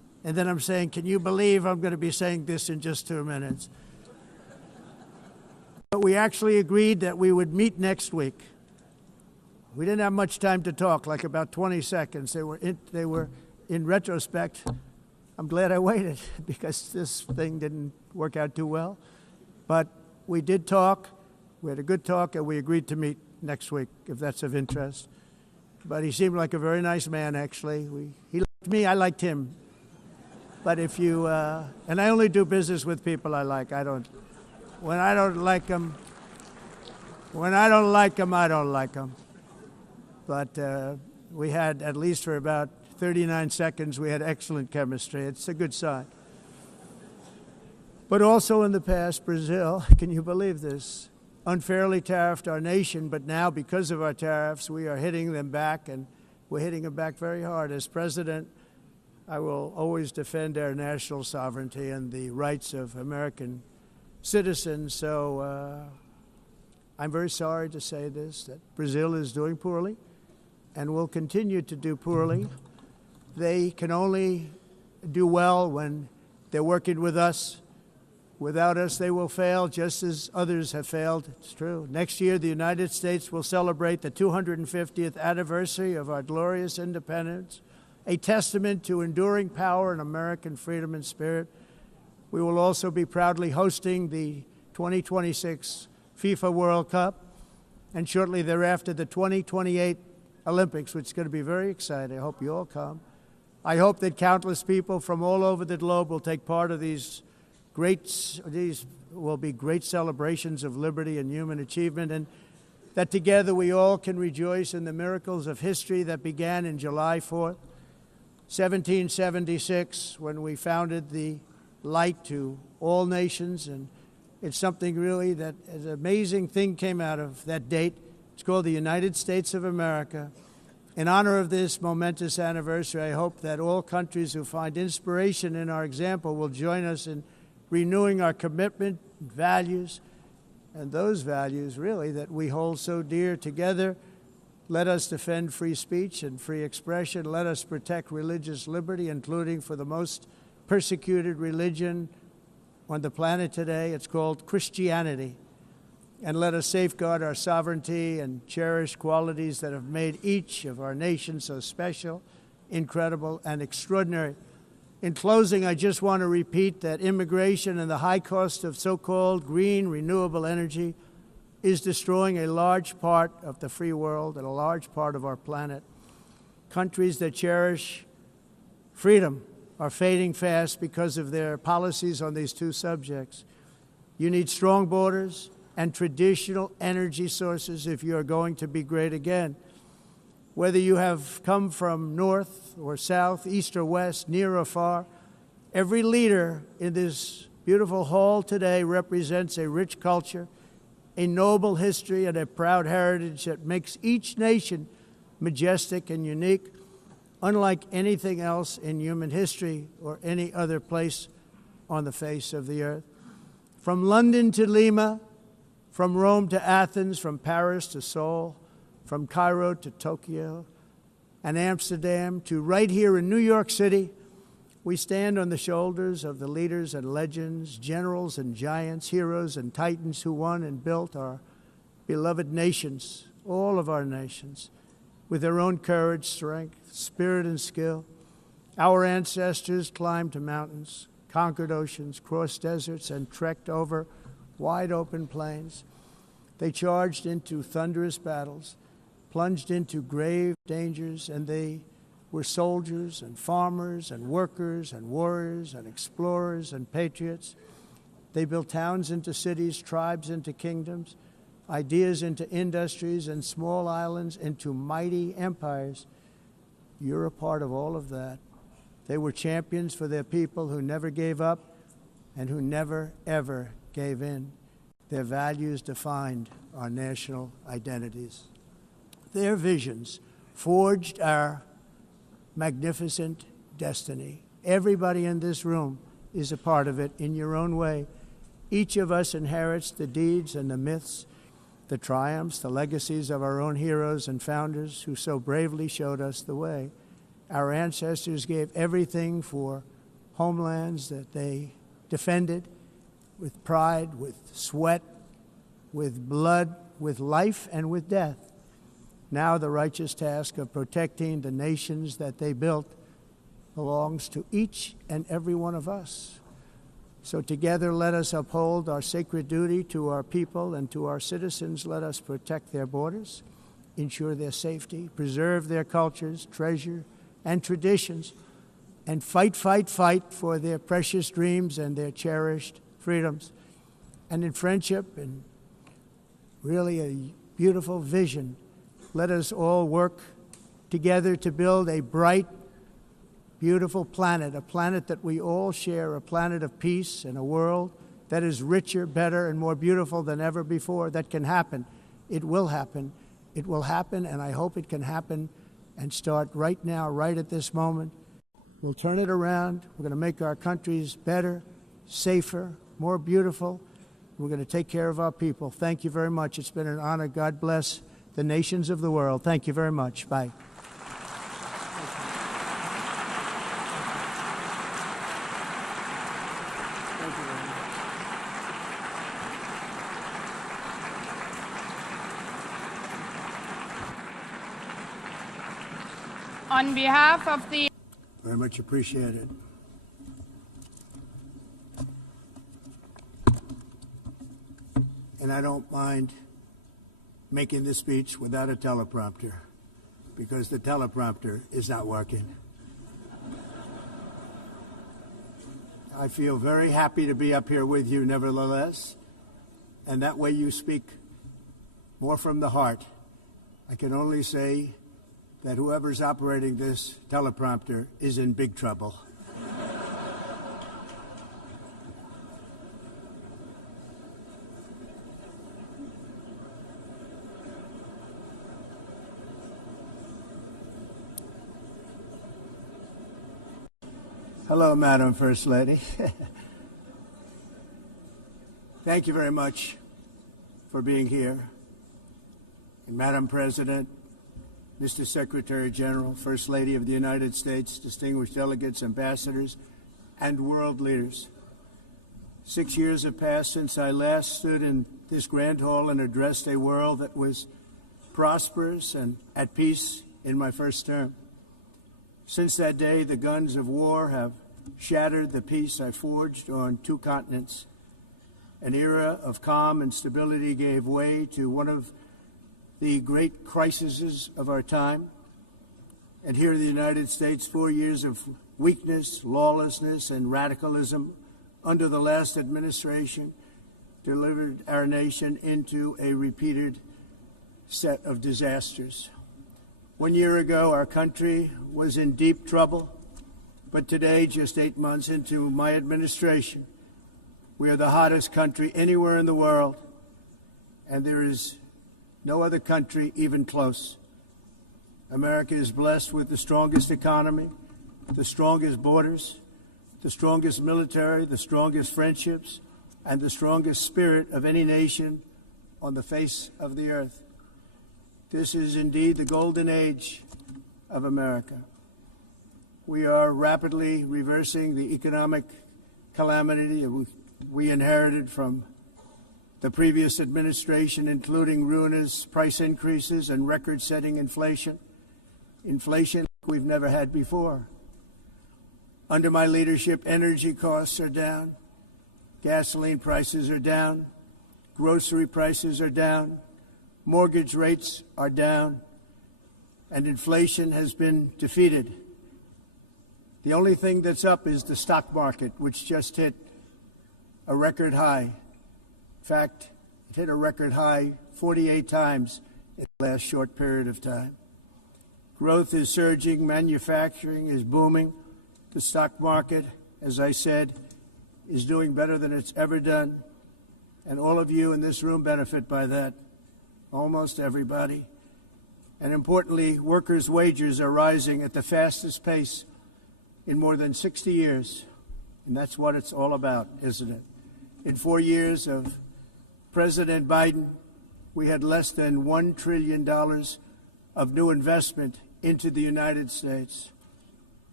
And then I'm saying, can you believe I'm going to be saying this in just 2 minutes? But we actually agreed that we would meet next week. We didn't have much time to talk, like about 20 seconds. They were in retrospect, I'm glad I waited because this thing didn't work out too well. But we did talk. We had a good talk, and we agreed to meet next week, if that's of interest. But he seemed like a very nice man, actually. He liked me, I liked him. But if you, and I only do business with people I like. When I don't like them, I don't like them. But we had, at least for about 39 seconds, we had excellent chemistry. It's a good sign. But also in the past, Brazil, can you believe this, unfairly tariffed our nation, but now because of our tariffs, we are hitting them back, and we're hitting them back very hard. As president, I will always defend our national sovereignty and the rights of American citizens. So I'm very sorry to say this, that Brazil is doing poorly and will continue to do poorly. They can only do well when they're working with us. Without us, they will fail, just as others have failed. It's true. Next year, the United States will celebrate the 250th anniversary of our glorious independence, a testament to enduring power and American freedom and spirit. We will also be proudly hosting the 2026 FIFA World Cup, and shortly thereafter, the 2028 Olympics, which is going to be very exciting. I hope you all come. I hope that countless people from all over the globe will take part of these will be great celebrations of liberty and human achievement, and that together we all can rejoice in the miracles of history that began in July 4th, 1776, when we founded the light to all nations. And it's something really that an amazing thing came out of that date. It's called the United States of America. In honor of this momentous anniversary, I hope that all countries who find inspiration in our example will join us in renewing our commitment, values, and those values, really, that we hold so dear together. Let us defend free speech and free expression. Let us protect religious liberty, including for the most persecuted religion on the planet today. It's called Christianity. And let us safeguard our sovereignty and cherish qualities that have made each of our nations so special, incredible, and extraordinary. In closing, I just want to repeat that immigration and the high cost of so-called green renewable energy is destroying a large part of the free world and a large part of our planet. Countries that cherish freedom are fading fast because of their policies on these two subjects. You need strong borders and traditional energy sources if you are going to be great again. Whether you have come from north or south, east or west, near or far, every leader in this beautiful hall today represents a rich culture, a noble history, and a proud heritage that makes each nation majestic and unique, unlike anything else in human history or any other place on the face of the earth. From London to Lima, from Rome to Athens, from Paris to Seoul, from Cairo to Tokyo and Amsterdam to right here in New York City, we stand on the shoulders of the leaders and legends, generals and giants, heroes and titans who won and built our beloved nations, all of our nations, with their own courage, strength, spirit, and skill. Our ancestors climbed mountains, conquered oceans, crossed deserts, and trekked over wide open plains. They charged into thunderous battles, plunged into grave dangers, and they were soldiers and farmers and workers and warriors and explorers and patriots. They built towns into cities, tribes into kingdoms, ideas into industries, and small islands into mighty empires. You're a part of all of that. They were champions for their people who never gave up and who never, ever gave in. Their values defined our national identities. Their visions forged our magnificent destiny. Everybody in this room is a part of it in your own way. Each of us inherits the deeds and the myths, the triumphs, the legacies of our own heroes and founders who so bravely showed us the way. Our ancestors gave everything for homelands that they defended with pride, with sweat, with blood, with life, and with death. Now the righteous task of protecting the nations that they built belongs to each and every one of us. So together let us uphold our sacred duty to our people and to our citizens. Let us protect their borders, ensure their safety, preserve their cultures, treasure, and traditions, and fight, fight, fight for their precious dreams and their cherished freedoms. And in friendship and really a beautiful vision, let us all work together to build a bright, beautiful planet, a planet that we all share, a planet of peace and a world that is richer, better, and more beautiful than ever before. That can happen. It will happen. It will happen, and I hope it can happen and start right now, right at this moment. We'll turn it around. We're going to make our countries better, safer, more beautiful. We're going to take care of our people. Thank you very much. It's been an honor. God bless the nations of the world. Thank you very much. Bye. On behalf of the... Very much appreciated. And I don't mind making this speech without a teleprompter, because the teleprompter is not working. I feel very happy to be up here with you nevertheless, and that way you speak more from the heart. I can only say that whoever's operating this teleprompter is in big trouble. Hello, Madam First Lady. Thank you very much for being here. And Madam President, Mr. Secretary General, First Lady of the United States, distinguished delegates, ambassadors, and world leaders. 6 years have passed since I last stood in this grand hall and addressed a world that was prosperous and at peace in my first term. Since that day, the guns of war have shattered the peace I forged on 2 continents. An era of calm and stability gave way to one of the great crises of our time. And here in the United States, 4 years of weakness, lawlessness, and radicalism under the last administration delivered our nation into a repeated set of disasters. 1 year ago, our country was in deep trouble, but today, just 8 months into my administration, we are the hottest country anywhere in the world, and there is no other country even close. America is blessed with the strongest economy, the strongest borders, the strongest military, the strongest friendships, and the strongest spirit of any nation on the face of the earth. This is indeed the golden age of America. We are rapidly reversing the economic calamity we inherited from the previous administration, including ruinous price increases and record-setting inflation we've never had before. Under my leadership, energy costs are down, gasoline prices are down, grocery prices are down, mortgage rates are down, and inflation has been defeated. The only thing that's up is the stock market, which just hit a record high. In fact, it hit a record high 48 times in the last short period of time. Growth is surging, manufacturing is booming. The stock market, as I said, is doing better than it's ever done. And all of you in this room benefit by that, almost everybody. And importantly, workers' wages are rising at the fastest pace in more than 60 years. And that's what it's all about, isn't it? In 4 years of President Biden, we had less than $1 trillion of new investment into the United States.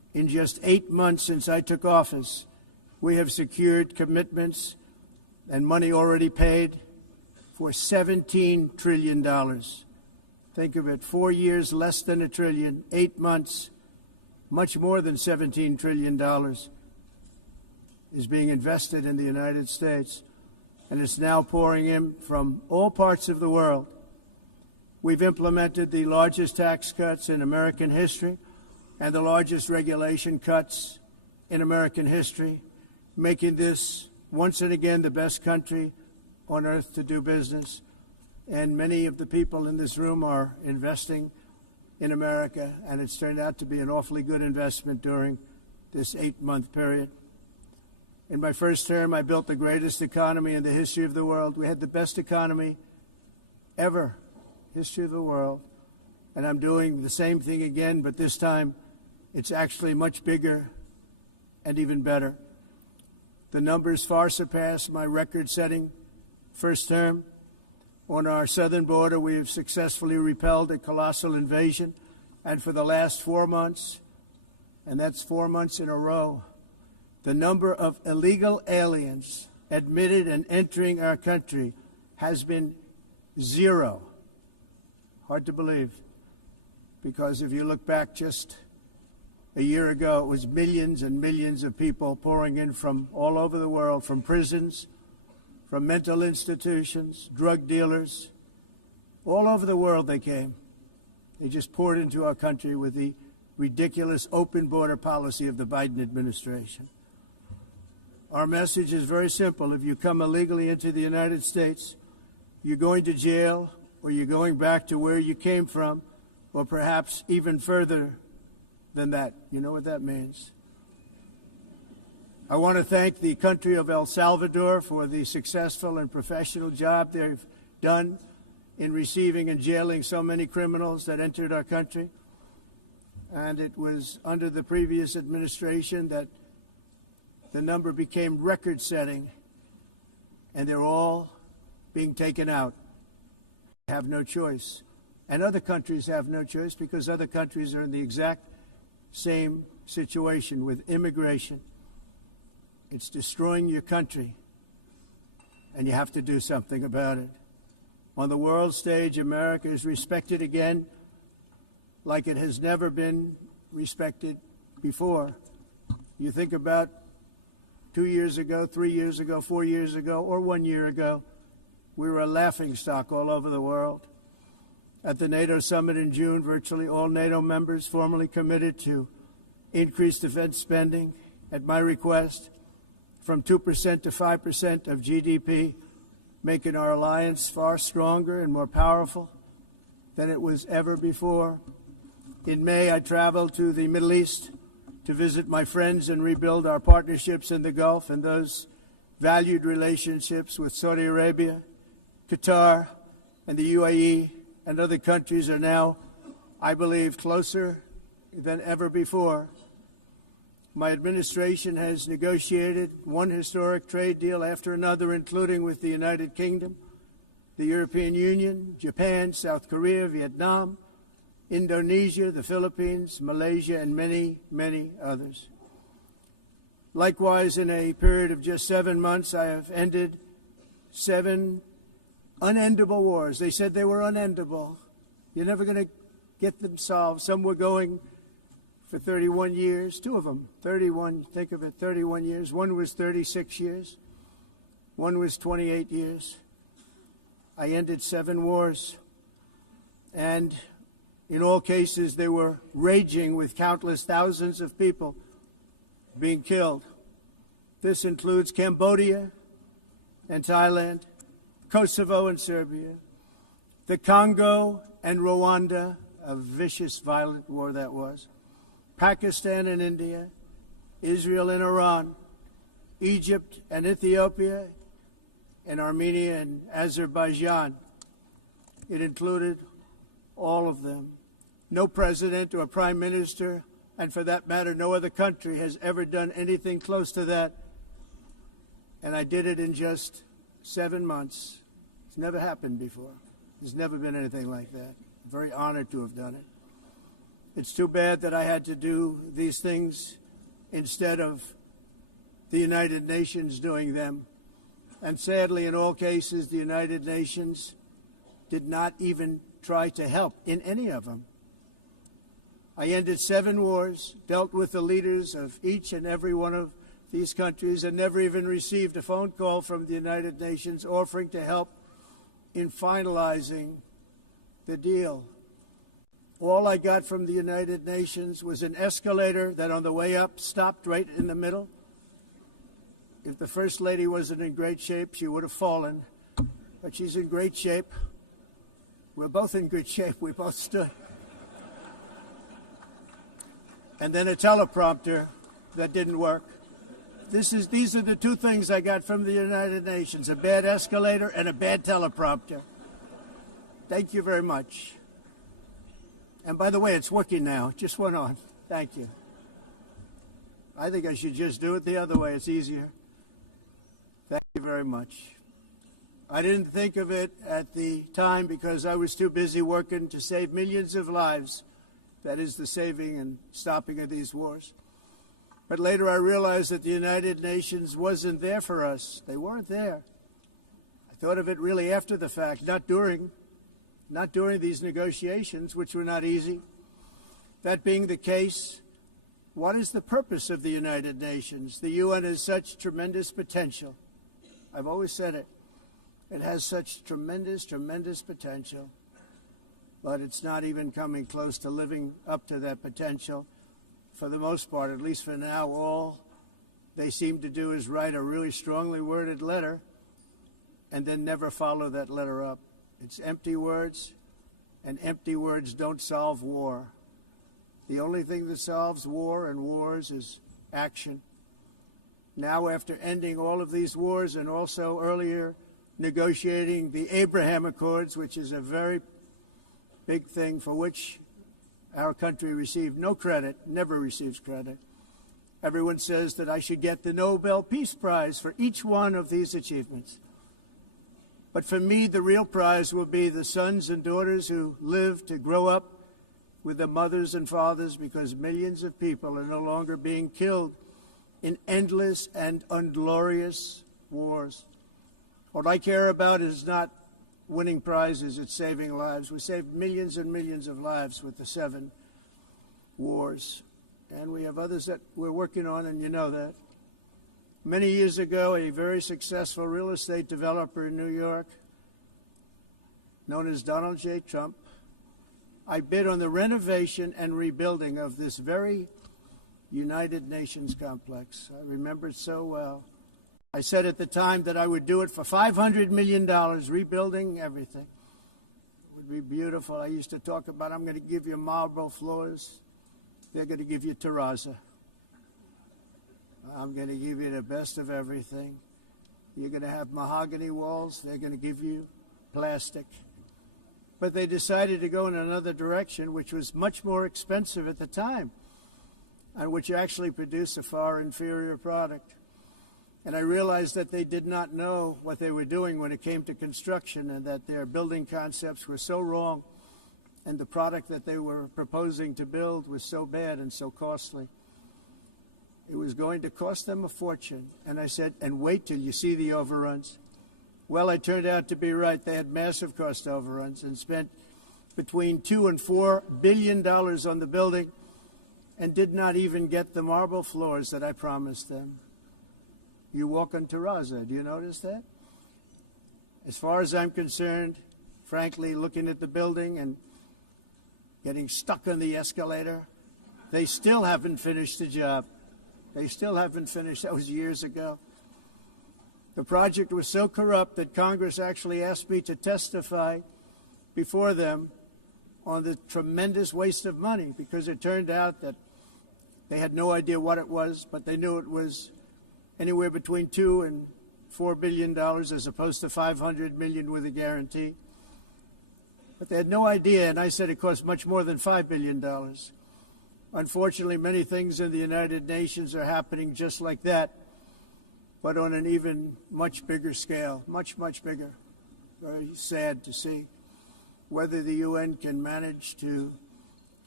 In just 8 months since I took office, we have secured commitments and money already paid for $17 trillion. Think of it, 4 years, less than $1 trillion, 8 months, much more than $17 trillion is being invested in the United States, and it's now pouring in from all parts of the world. We've implemented the largest tax cuts in American history and the largest regulation cuts in American history, making this once and again the best country on earth to do business. And many of the people in this room are investing in America, and it's turned out to be an awfully good investment during this 8-month period. In my first term, I built the greatest economy in the history of the world. We had the best economy ever, history of the world. And I'm doing the same thing again, but this time it's actually much bigger and even better. The numbers far surpass my record-setting first term. On our southern border, we have successfully repelled a colossal invasion. And for the last 4 months, and that's 4 months in a row, the number of illegal aliens admitted and entering our country has been 0. Hard to believe, because if you look back just a year ago, it was millions and millions of people pouring in from all over the world, from prisons, from mental institutions, drug dealers. All over the world they came. They just poured into our country with the ridiculous open border policy of the Biden administration. Our message is very simple. If you come illegally into the United States, you're going to jail, or you're going back to where you came from, or perhaps even further than that. You know what that means. I want to thank the country of El Salvador for the successful and professional job they've done in receiving and jailing so many criminals that entered our country. And it was under the previous administration that the number became record-setting, and they're all being taken out. They have no choice. And other countries have no choice, because other countries are in the exact same situation with immigration. It's destroying your country, and you have to do something about it. On the world stage, America is respected again like it has never been respected before. You think about 2 years ago, 3 years ago, 4 years ago, or 1 year ago, we were a laughingstock all over the world. At the NATO summit in June, virtually all NATO members formally committed to increase defense spending at my request from 2% to 5% of GDP, making our alliance far stronger and more powerful than it was ever before. In May, I traveled to the Middle East to visit my friends and rebuild our partnerships in the Gulf and those valued relationships with Saudi Arabia, Qatar, and the UAE, and other countries are now, I believe, closer than ever before. My administration has negotiated one historic trade deal after another, including with the United Kingdom, the European Union, Japan, South Korea, Vietnam, Indonesia, the Philippines, Malaysia, and many, many others. Likewise, in a period of just 7 months, I have ended 7 unendable wars. They said they were unendable. You're never going to get them solved. Some were going for 31 years, 2 of them, 31, think of it, 31 years. One was 36 years. One was 28 years. I ended 7 wars. And in all cases, they were raging with countless thousands of people being killed. This includes Cambodia and Thailand, Kosovo and Serbia, the Congo and Rwanda, a vicious, violent war that was, Pakistan and India, Israel and Iran, Egypt and Ethiopia, and Armenia and Azerbaijan. It included all of them. No president or prime minister, and for that matter, no other country has ever done anything close to that. And I did it in just 7 months. It's never happened before. There's never been anything like that. I'm very honored to have done it. It's too bad that I had to do these things instead of the United Nations doing them. And sadly, in all cases, the United Nations did not even try to help in any of them. I ended 7 wars, dealt with the leaders of each and every one of these countries, and never even received a phone call from the United Nations offering to help in finalizing the deal. All I got from the United Nations was an escalator that on the way up stopped right in the middle. If the First Lady wasn't in great shape, she would have fallen. But she's in great shape. We're both in good shape. We both stood. And then a teleprompter that didn't work. These are the 2 things I got from the United Nations, a bad escalator and a bad teleprompter. Thank you very much. And by the way, it's working now. It just went on. Thank you. I think I should just do it the other way. It's easier. Thank you very much. I didn't think of it at the time because I was too busy working to save millions of lives. That is the saving and stopping of these wars. But later I realized that the United Nations wasn't there for us. They weren't there. I thought of it really after the fact, not during these negotiations, which were not easy. That being the case, what is the purpose of the United Nations? The UN has such tremendous potential. I've always said it. It has such tremendous, tremendous potential. But it's not even coming close to living up to that potential. For the most part, at least for now, all they seem to do is write a really strongly worded letter and then never follow that letter up. It's empty words, and empty words don't solve war. The only thing that solves war and wars is action. Now, after ending all of these wars and also earlier negotiating the Abraham Accords, which is a very big thing for which our country received no credit, never receives credit. Everyone says that I should get the Nobel Peace Prize for each one of these achievements. But for me, the real prize will be the sons and daughters who live to grow up with the mothers and fathers, because millions of people are no longer being killed in endless and unglorious wars. What I care about is not winning prizes, it's saving lives. We saved millions and millions of lives with the 7 wars. And we have others that we're working on, and you know that. Many years ago, a very successful real estate developer in New York, known as Donald J. Trump, I bid on the renovation and rebuilding of this very United Nations complex. I remember it so well. I said at the time that I would do it for $500 million, rebuilding everything. It would be beautiful. I used to talk about, I'm going to give you marble floors. They're going to give you terrazzo. I'm going to give you the best of everything. You're going to have mahogany walls. They're going to give you plastic. But they decided to go in another direction, which was much more expensive at the time, and which actually produced a far inferior product. And I realized that they did not know what they were doing when it came to construction, and that their building concepts were so wrong, and the product that they were proposing to build was so bad and so costly. It was going to cost them a fortune. And I said, and wait till you see the overruns. Well, I turned out to be right. They had massive cost overruns and spent between $2 and $4 billion on the building and did not even get the marble floors that I promised them. You walk on terrazzo. Do you notice that? As far as I'm concerned, frankly, looking at the building and getting stuck on the escalator, they still haven't finished the job. They still haven't finished. That was years ago. The project was so corrupt that Congress actually asked me to testify before them on the tremendous waste of money, because it turned out that they had no idea what it was, but they knew it was anywhere between $2 and $4 billion as opposed to $500 million with a guarantee. But they had no idea, and I said it cost much more than $5 billion. Unfortunately, many things in the United Nations are happening just like that, but on an even much bigger scale, much, much bigger. Very sad to see whether the UN can manage to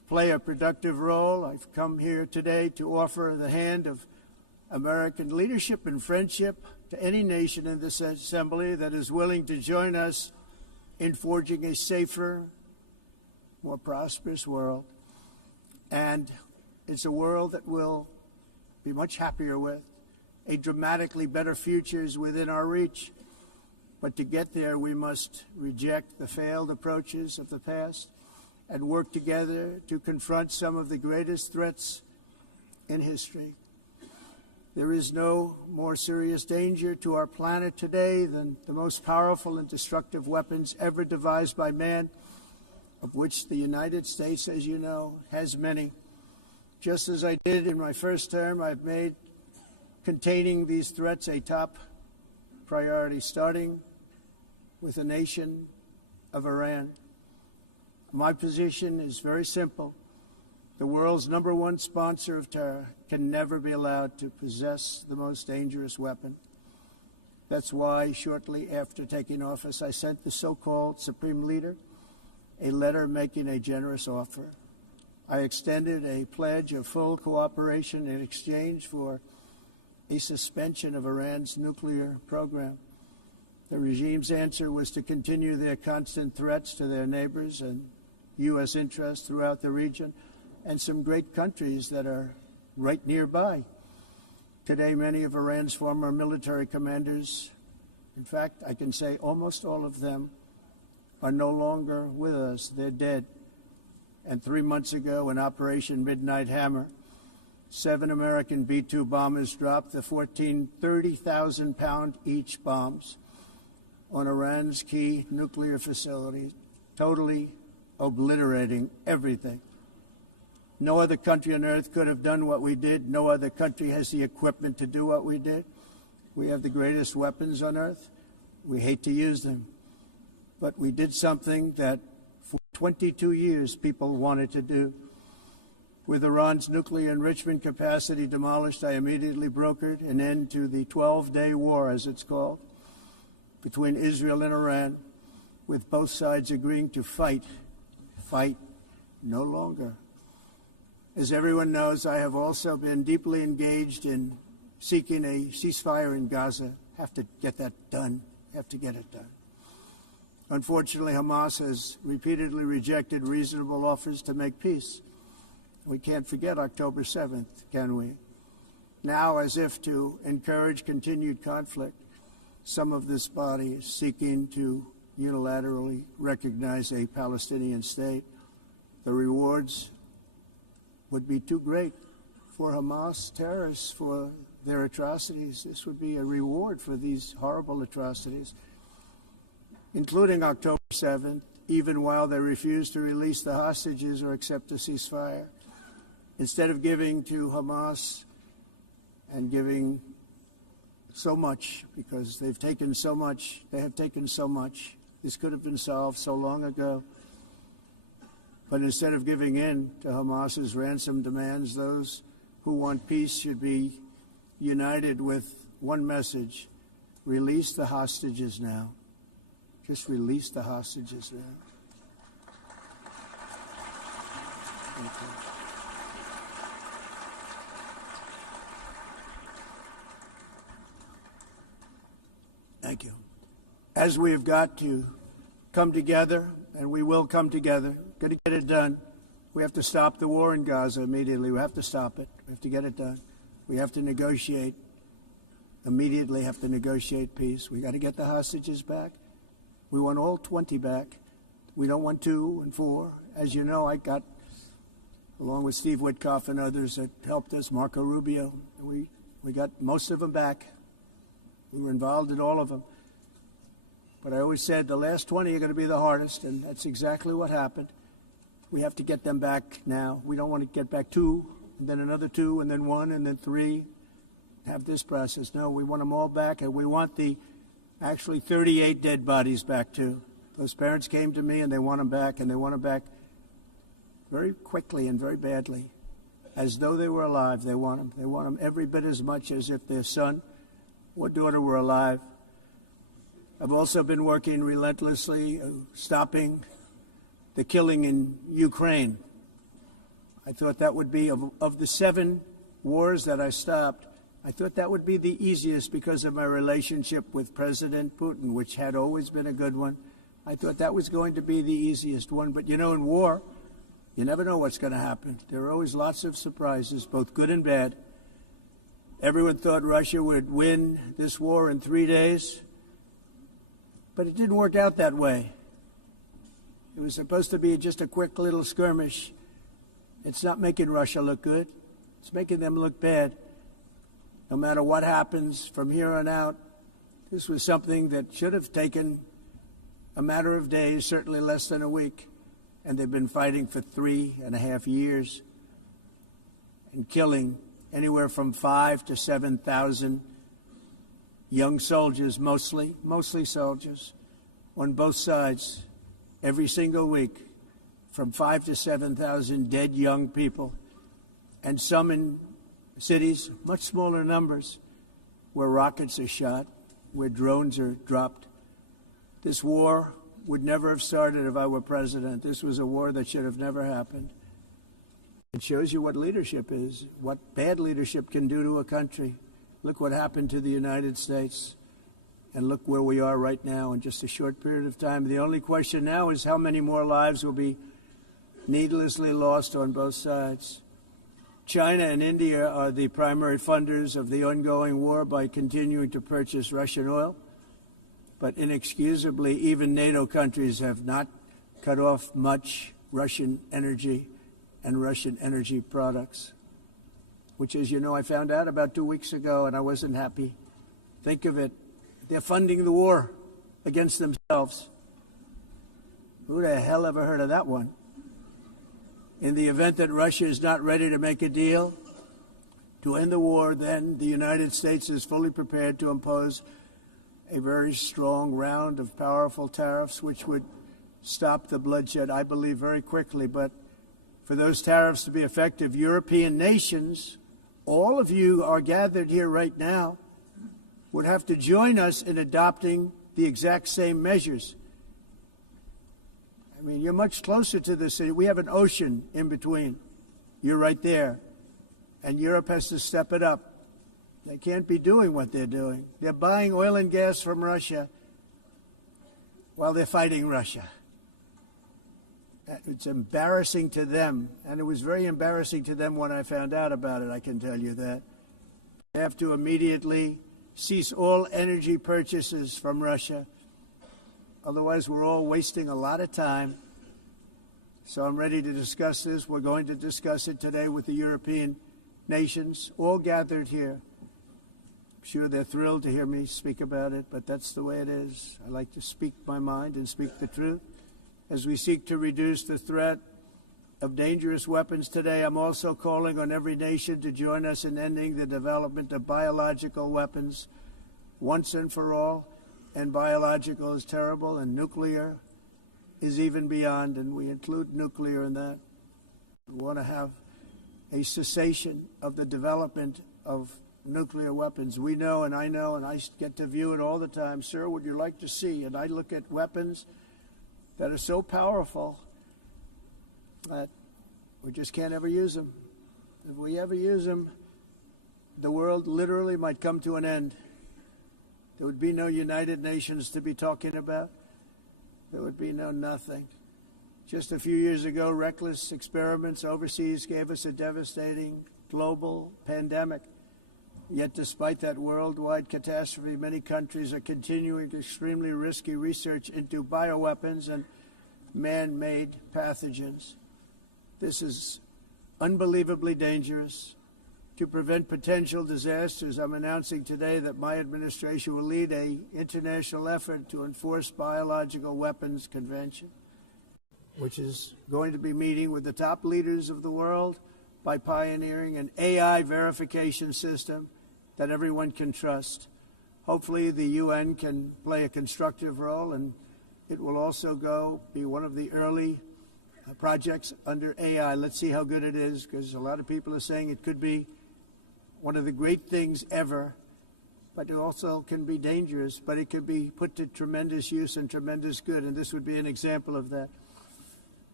play a productive role. I've come here today to offer the hand of American leadership and friendship to any nation in this assembly that is willing to join us in forging a safer, more prosperous world. And it's a world that we'll be much happier with. A dramatically better future is within our reach. But to get there, we must reject the failed approaches of the past and work together to confront some of the greatest threats in history. There is no more serious danger to our planet today than the most powerful and destructive weapons ever devised by man, of which the United States, as you know, has many. Just as I did in my first term, I've made containing these threats a top priority, starting with the nation of Iran. My position is very simple. The world's #1 sponsor of terror can never be allowed to possess the most dangerous weapon. That's why, shortly after taking office, I sent the so-called Supreme Leader a letter making a generous offer. I extended a pledge of full cooperation in exchange for a suspension of Iran's nuclear program. The regime's answer was to continue their constant threats to their neighbors and U.S. interests throughout the region and some great countries that are right nearby. Today, many of Iran's former military commanders, in fact, I can say almost all of them, are no longer with us. They're dead. And 3 months ago, in Operation Midnight Hammer, 7 American B-2 bombers dropped the 14 30,000-pound each bombs on Iran's key nuclear facilities, totally obliterating everything. No other country on earth could have done what we did. No other country has the equipment to do what we did. We have the greatest weapons on earth. We hate to use them. But we did something that for 22 years people wanted to do. With Iran's nuclear enrichment capacity demolished, I immediately brokered an end to the 12-day war, as it's called, between Israel and Iran, with both sides agreeing to fight no longer. As everyone knows, I have also been deeply engaged in seeking a ceasefire in Gaza. Have to get that done. Have to get it done. Unfortunately, Hamas has repeatedly rejected reasonable offers to make peace. We can't forget October 7th, can we? Now, as if to encourage continued conflict, some of this body is seeking to unilaterally recognize a Palestinian state. The rewards would be too great for Hamas terrorists for their atrocities. This would be a reward for these horrible atrocities, including October 7th, even while they refuse to release the hostages or accept a ceasefire. Instead of giving to Hamas and giving so much, because they've taken so much, they have taken so much. This could have been solved so long ago. But instead of giving in to Hamas's ransom demands, those who want peace should be united with one message: release the hostages now. Just release the hostages now. Thank you. Thank you. As we have got to come together, and we will come together, got to get it done. We have to stop the war in Gaza immediately. We have to stop it. We have to get it done. We have to negotiate, immediately have to negotiate peace. We got to get the hostages back. We want all 20 back. We don't want 2 and 4. As you know, I got, along with Steve Witkoff and others that helped us, Marco Rubio, we got most of them back. We were involved in all of them. But I always said the last 20 are going to be the hardest, and that's exactly what happened. We have to get them back now. We don't want to get back 2, and then another 2, and then 1, and then 3, have this process. No, we want them all back, and we want the actually 38 dead bodies back, too. Those parents came to me, and they want them back, and they want them back very quickly and very badly, as though they were alive. They want them. They want them every bit as much as if their son or daughter were alive. I've also been working relentlessly, stopping the killing in Ukraine. I thought that would be, of the 7 wars that I stopped, I thought that would be the easiest because of my relationship with President Putin, which had always been a good one. I thought that was going to be the easiest one. But, you know, in war, you never know what's going to happen. There are always lots of surprises, both good and bad. Everyone thought Russia would win this war in 3 days, but it didn't work out that way. It was supposed to be just a quick little skirmish. It's not making Russia look good. It's making them look bad. No matter what happens from here on out, this was something that should have taken a matter of days, certainly less than a week. And they've been fighting for 3.5 years and killing anywhere from 5,000 to 7,000 young soldiers, mostly soldiers, on both sides, every single week, from 5,000 to 7,000 dead young people, and some in cities, much smaller numbers, where rockets are shot, where drones are dropped. This war would never have started if I were president. This was a war that should have never happened. It shows you what leadership is, what bad leadership can do to a country. Look what happened to the United States, and look where we are right now in just a short period of time. The only question now is how many more lives will be needlessly lost on both sides. China and India are the primary funders of the ongoing war by continuing to purchase Russian oil. But inexcusably, even NATO countries have not cut off much Russian energy and Russian energy products, which, as you know, I found out about 2 weeks ago, and I wasn't happy. Think of it. They're funding the war against themselves. Who the hell ever heard of that one? In the event that Russia is not ready to make a deal to end the war, then the United States is fully prepared to impose a very strong round of powerful tariffs, which would stop the bloodshed, I believe, very quickly. But for those tariffs to be effective, European nations, all of you are gathered here right now, would have to join us in adopting the exact same measures. I mean, you're much closer to the city. We have an ocean in between. You're right there. And Europe has to step it up. They can't be doing what they're doing. They're buying oil and gas from Russia while they're fighting Russia. It's embarrassing to them, and it was very embarrassing to them when I found out about it, I can tell you that. They have to immediately cease all energy purchases from Russia. Otherwise, we're all wasting a lot of time. So I'm ready to discuss this. We're going to discuss it today with the European nations, all gathered here. I'm sure they're thrilled to hear me speak about it, but that's the way it is. I like to speak my mind and speak the truth. As we seek to reduce the threat of dangerous weapons today, I'm also calling on every nation to join us in ending the development of biological weapons once and for all. And biological is terrible, and nuclear is even beyond, and we include nuclear in that. We want to have a cessation of the development of nuclear weapons. We know, and I get to view it all the time. Sir, would you like to see? And I look at weapons that are so powerful that we just can't ever use them. If we ever use them, the world literally might come to an end. There would be no United Nations to be talking about. There would be no nothing. Just a few years ago, reckless experiments overseas gave us a devastating global pandemic. Yet despite that worldwide catastrophe, many countries are continuing extremely risky research into bioweapons and man-made pathogens. This is unbelievably dangerous. To prevent potential disasters, I'm announcing today that my administration will lead an international effort to enforce biological weapons convention, which is going to be meeting with the top leaders of the world by pioneering an AI verification system that everyone can trust. Hopefully the UN can play a constructive role, and it will also be one of the early projects under AI. Let's see how good it is, because a lot of people are saying it could be one of the great things ever, but it also can be dangerous, but it could be put to tremendous use and tremendous good, and this would be an example of that.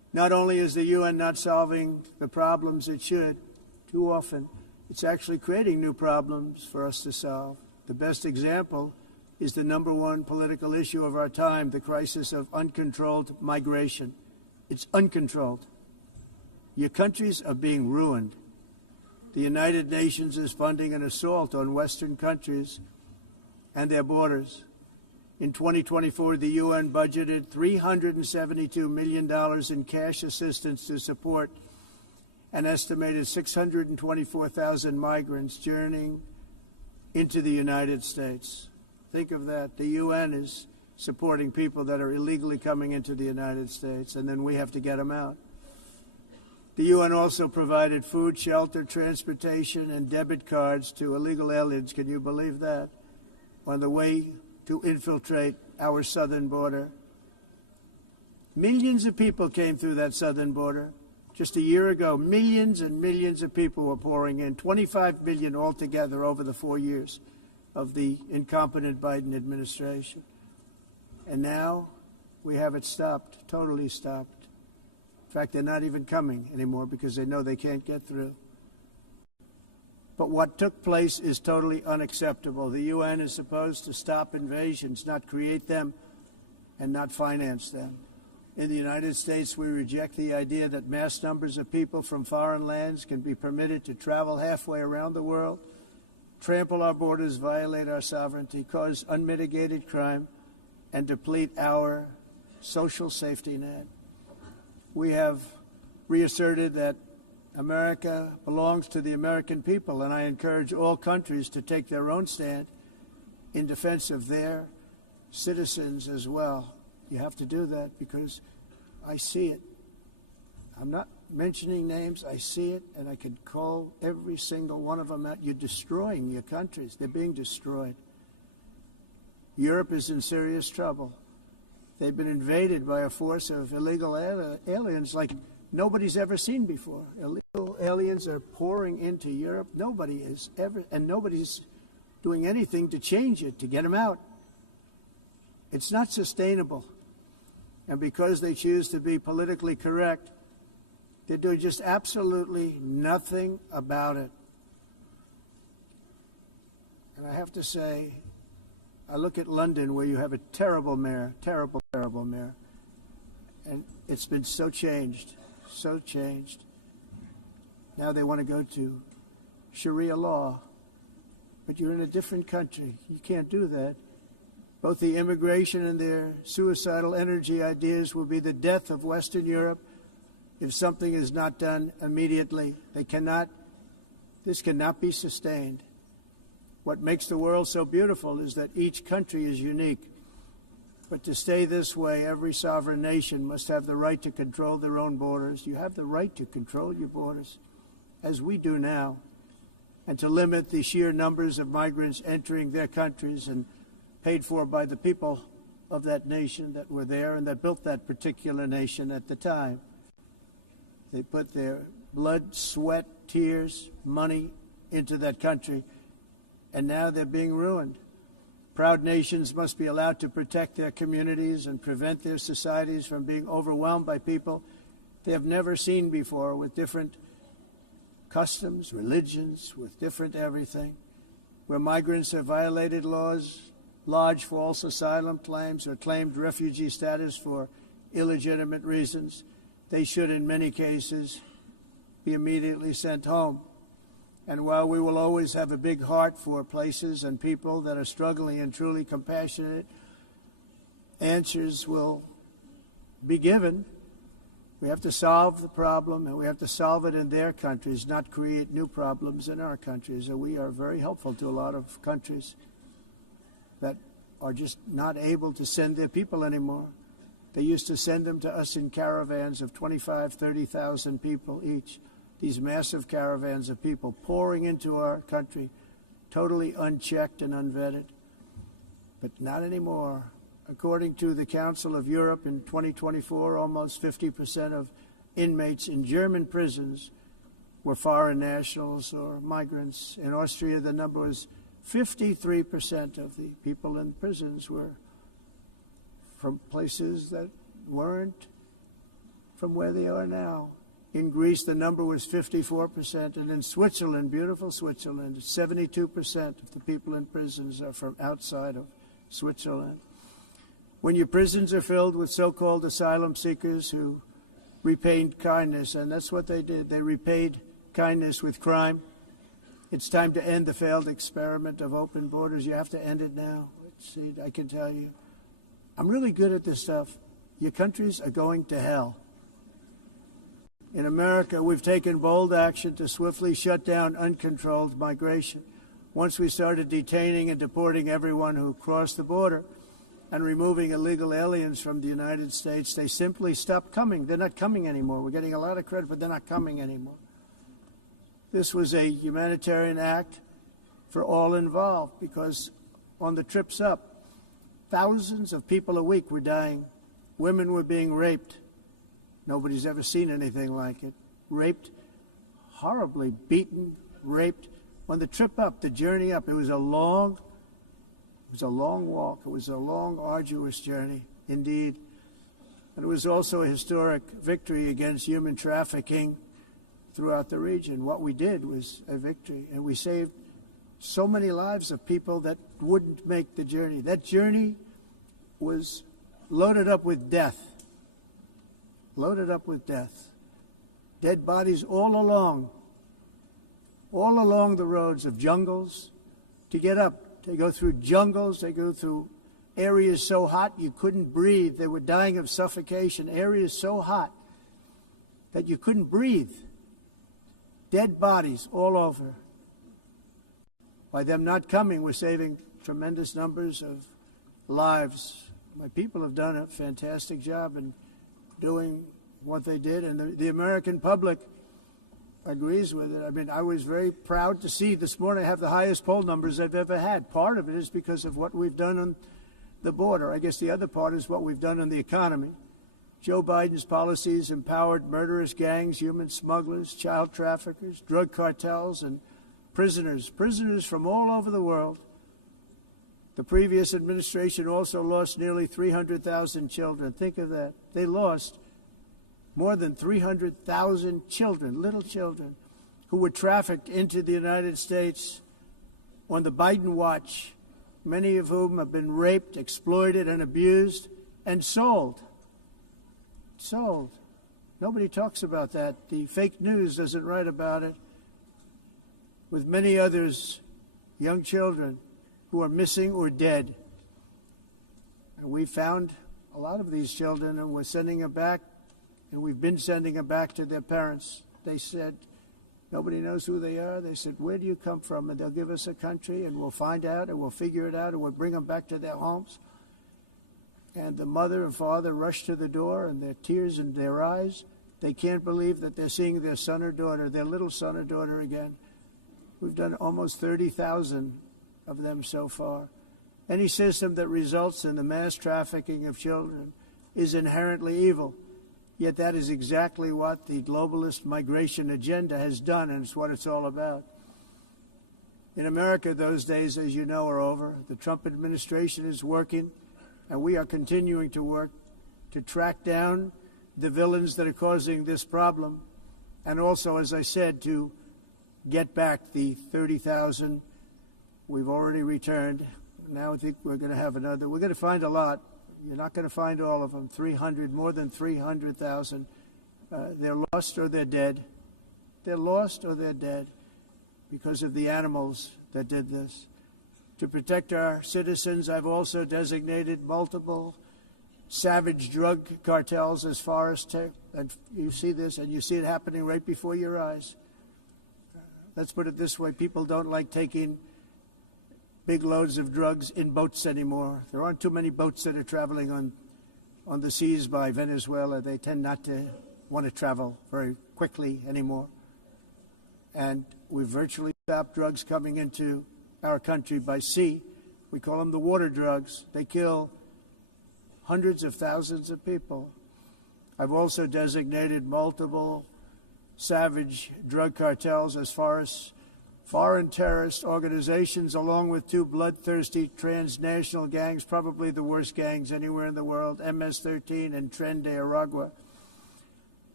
Not only is the UN not solving the problems it should, too often, it's actually creating new problems for us to solve. The best example is the number one political issue of our time, the crisis of uncontrolled migration. It's uncontrolled. Your countries are being ruined. The United Nations is funding an assault on Western countries and their borders. In 2024, the UN budgeted $372 million in cash assistance to support an estimated 624,000 migrants journeying into the United States. Think of that. The UN is supporting people that are illegally coming into the United States, and then we have to get them out. The UN also provided food, shelter, transportation, and debit cards to illegal aliens. Can you believe that? On the way to infiltrate our southern border. Millions of people came through that southern border. Just a year ago, millions and millions of people were pouring in, 25 million altogether over the 4 years of the incompetent Biden administration. And now we have it stopped, totally stopped. In fact, they're not even coming anymore because they know they can't get through. But what took place is totally unacceptable. The UN is supposed to stop invasions, not create them and not finance them. In the United States, we reject the idea that mass numbers of people from foreign lands can be permitted to travel halfway around the world, trample our borders, violate our sovereignty, cause unmitigated crime, and deplete our social safety net. We have reasserted that America belongs to the American people, and I encourage all countries to take their own stand in defense of their citizens as well. You have to do that because I see it. I'm not mentioning names. I see it, and I could call every single one of them out. You're destroying your countries. They're being destroyed. Europe is in serious trouble. They've been invaded by a force of illegal aliens like nobody's ever seen before. Illegal aliens are pouring into Europe. Nobody is ever, and nobody's doing anything to change it, to get them out. It's not sustainable. And because they choose to be politically correct, they're doing just absolutely nothing about it. And I have to say, I look at London, where you have a terrible mayor, terrible mayor, and it's been so changed. Now they want to go to Sharia law, but you're in a different country. You can't do that. Both the immigration and their suicidal energy ideas will be the death of Western Europe if something is not done immediately. This cannot be sustained. What makes the world so beautiful is that each country is unique. But to stay this way, every sovereign nation must have the right to control their own borders. You have the right to control your borders, as we do now, and to limit the sheer numbers of migrants entering their countries and paid for by the people of that nation that were there and that built that particular nation at the time. They put their blood, sweat, tears, money into that country, and now they're being ruined. Proud nations must be allowed to protect their communities and prevent their societies from being overwhelmed by people they have never seen before, with different customs, religions, with different everything. Where migrants have violated laws, lodged false asylum claims, or claimed refugee status for illegitimate reasons, they should, in many cases, be immediately sent home. And while we will always have a big heart for places and people that are struggling and truly compassionate, answers will be given. We have to solve the problem, and we have to solve it in their countries, not create new problems in our countries. And we are very helpful to a lot of countries that are just not able to send their people anymore. They used to send them to us in caravans of 25,000, 30,000 people each. These massive caravans of people pouring into our country, totally unchecked and unvetted. But not anymore. According to the Council of Europe, in 2024, almost 50% of inmates in German prisons were foreign nationals or migrants. In Austria, the number was 53% of the people in prisons were from places that weren't from where they are now. In Greece, the number was 54%, and in Switzerland, beautiful Switzerland, 72% of the people in prisons are from outside of Switzerland. When your prisons are filled with so-called asylum seekers who repaid kindness, and that's what they did. They repaid kindness with crime. It's time to end the failed experiment of open borders. You have to end it now. See, I can tell you, I'm really good at this stuff. Your countries are going to hell. In America, we've taken bold action to swiftly shut down uncontrolled migration. Once we started detaining and deporting everyone who crossed the border and removing illegal aliens from the United States, they simply stopped coming. They're not coming anymore. We're getting a lot of credit, but they're not coming anymore. This was a humanitarian act for all involved, because on the trips up, thousands of people a week were dying. Women were being raped. Nobody's ever seen anything like it. Raped, horribly beaten, raped. On the trip up, the journey up, it was a long walk. It was a long, arduous journey, indeed. And it was also a historic victory against human trafficking throughout the region. What we did was a victory, and we saved so many lives of people that wouldn't make the journey. That journey was loaded up with death. Loaded up with death. Dead bodies all along the roads of jungles. To get up, they go through jungles, they go through areas so hot you couldn't breathe. They were dying of suffocation. Areas so hot that you couldn't breathe. Dead bodies all over. By them not coming, we're saving tremendous numbers of lives. My people have done a fantastic job in doing what they did, and the American public agrees with it. I mean, I was very proud to see this morning I have the highest poll numbers I've ever had. Part of it is because of what we've done on the border. I guess the other part is what we've done on the economy. Joe Biden's policies empowered murderous gangs, human smugglers, child traffickers, drug cartels, and prisoners from all over the world. The previous administration also lost nearly 300,000 children. Think of that. They lost more than 300,000 children, little children, who were trafficked into the United States on the Biden watch, many of whom have been raped, exploited, and abused, and sold. Sold. Nobody talks about that. The fake news doesn't write about it. With many others, young children who are missing or dead. And we found a lot of these children, and we're sending them back, and we've been sending them back to their parents. They said, nobody knows who they are. They said, where do you come from? And they'll give us a country, and we'll find out, and we'll figure it out, and we'll bring them back to their homes. And the mother and father rush to the door, and their tears in their eyes. They can't believe that they're seeing their son or daughter, their little son or daughter again. We've done almost 30,000 of them so far. Any system that results in the mass trafficking of children is inherently evil. Yet that is exactly what the globalist migration agenda has done, and it's what it's all about. In America, those days, as you know, are over. The Trump administration is working, and we are continuing to work to track down the villains that are causing this problem, and also, as I said, to get back the 30,000 we've already returned. Now I think we're going to have another. We're going to find a lot. You're not going to find all of them. 300, more than 300,000. They're lost or they're dead. They're lost or they're dead because of the animals that did this. To protect our citizens, I've also designated multiple savage drug cartels as far as and you see this, and you see it happening right before your eyes. Let's put it this way. People don't like taking big loads of drugs in boats anymore. There aren't too many boats that are traveling on the seas by Venezuela. They tend not to want to travel very quickly anymore. And we've virtually stopped drugs coming into our country by sea. We call them the water drugs. They kill hundreds of thousands of people. I've also designated multiple savage drug cartels as far as foreign terrorist organizations, along with two bloodthirsty transnational gangs, probably the worst gangs anywhere in the world, MS-13 and Tren de Aragua.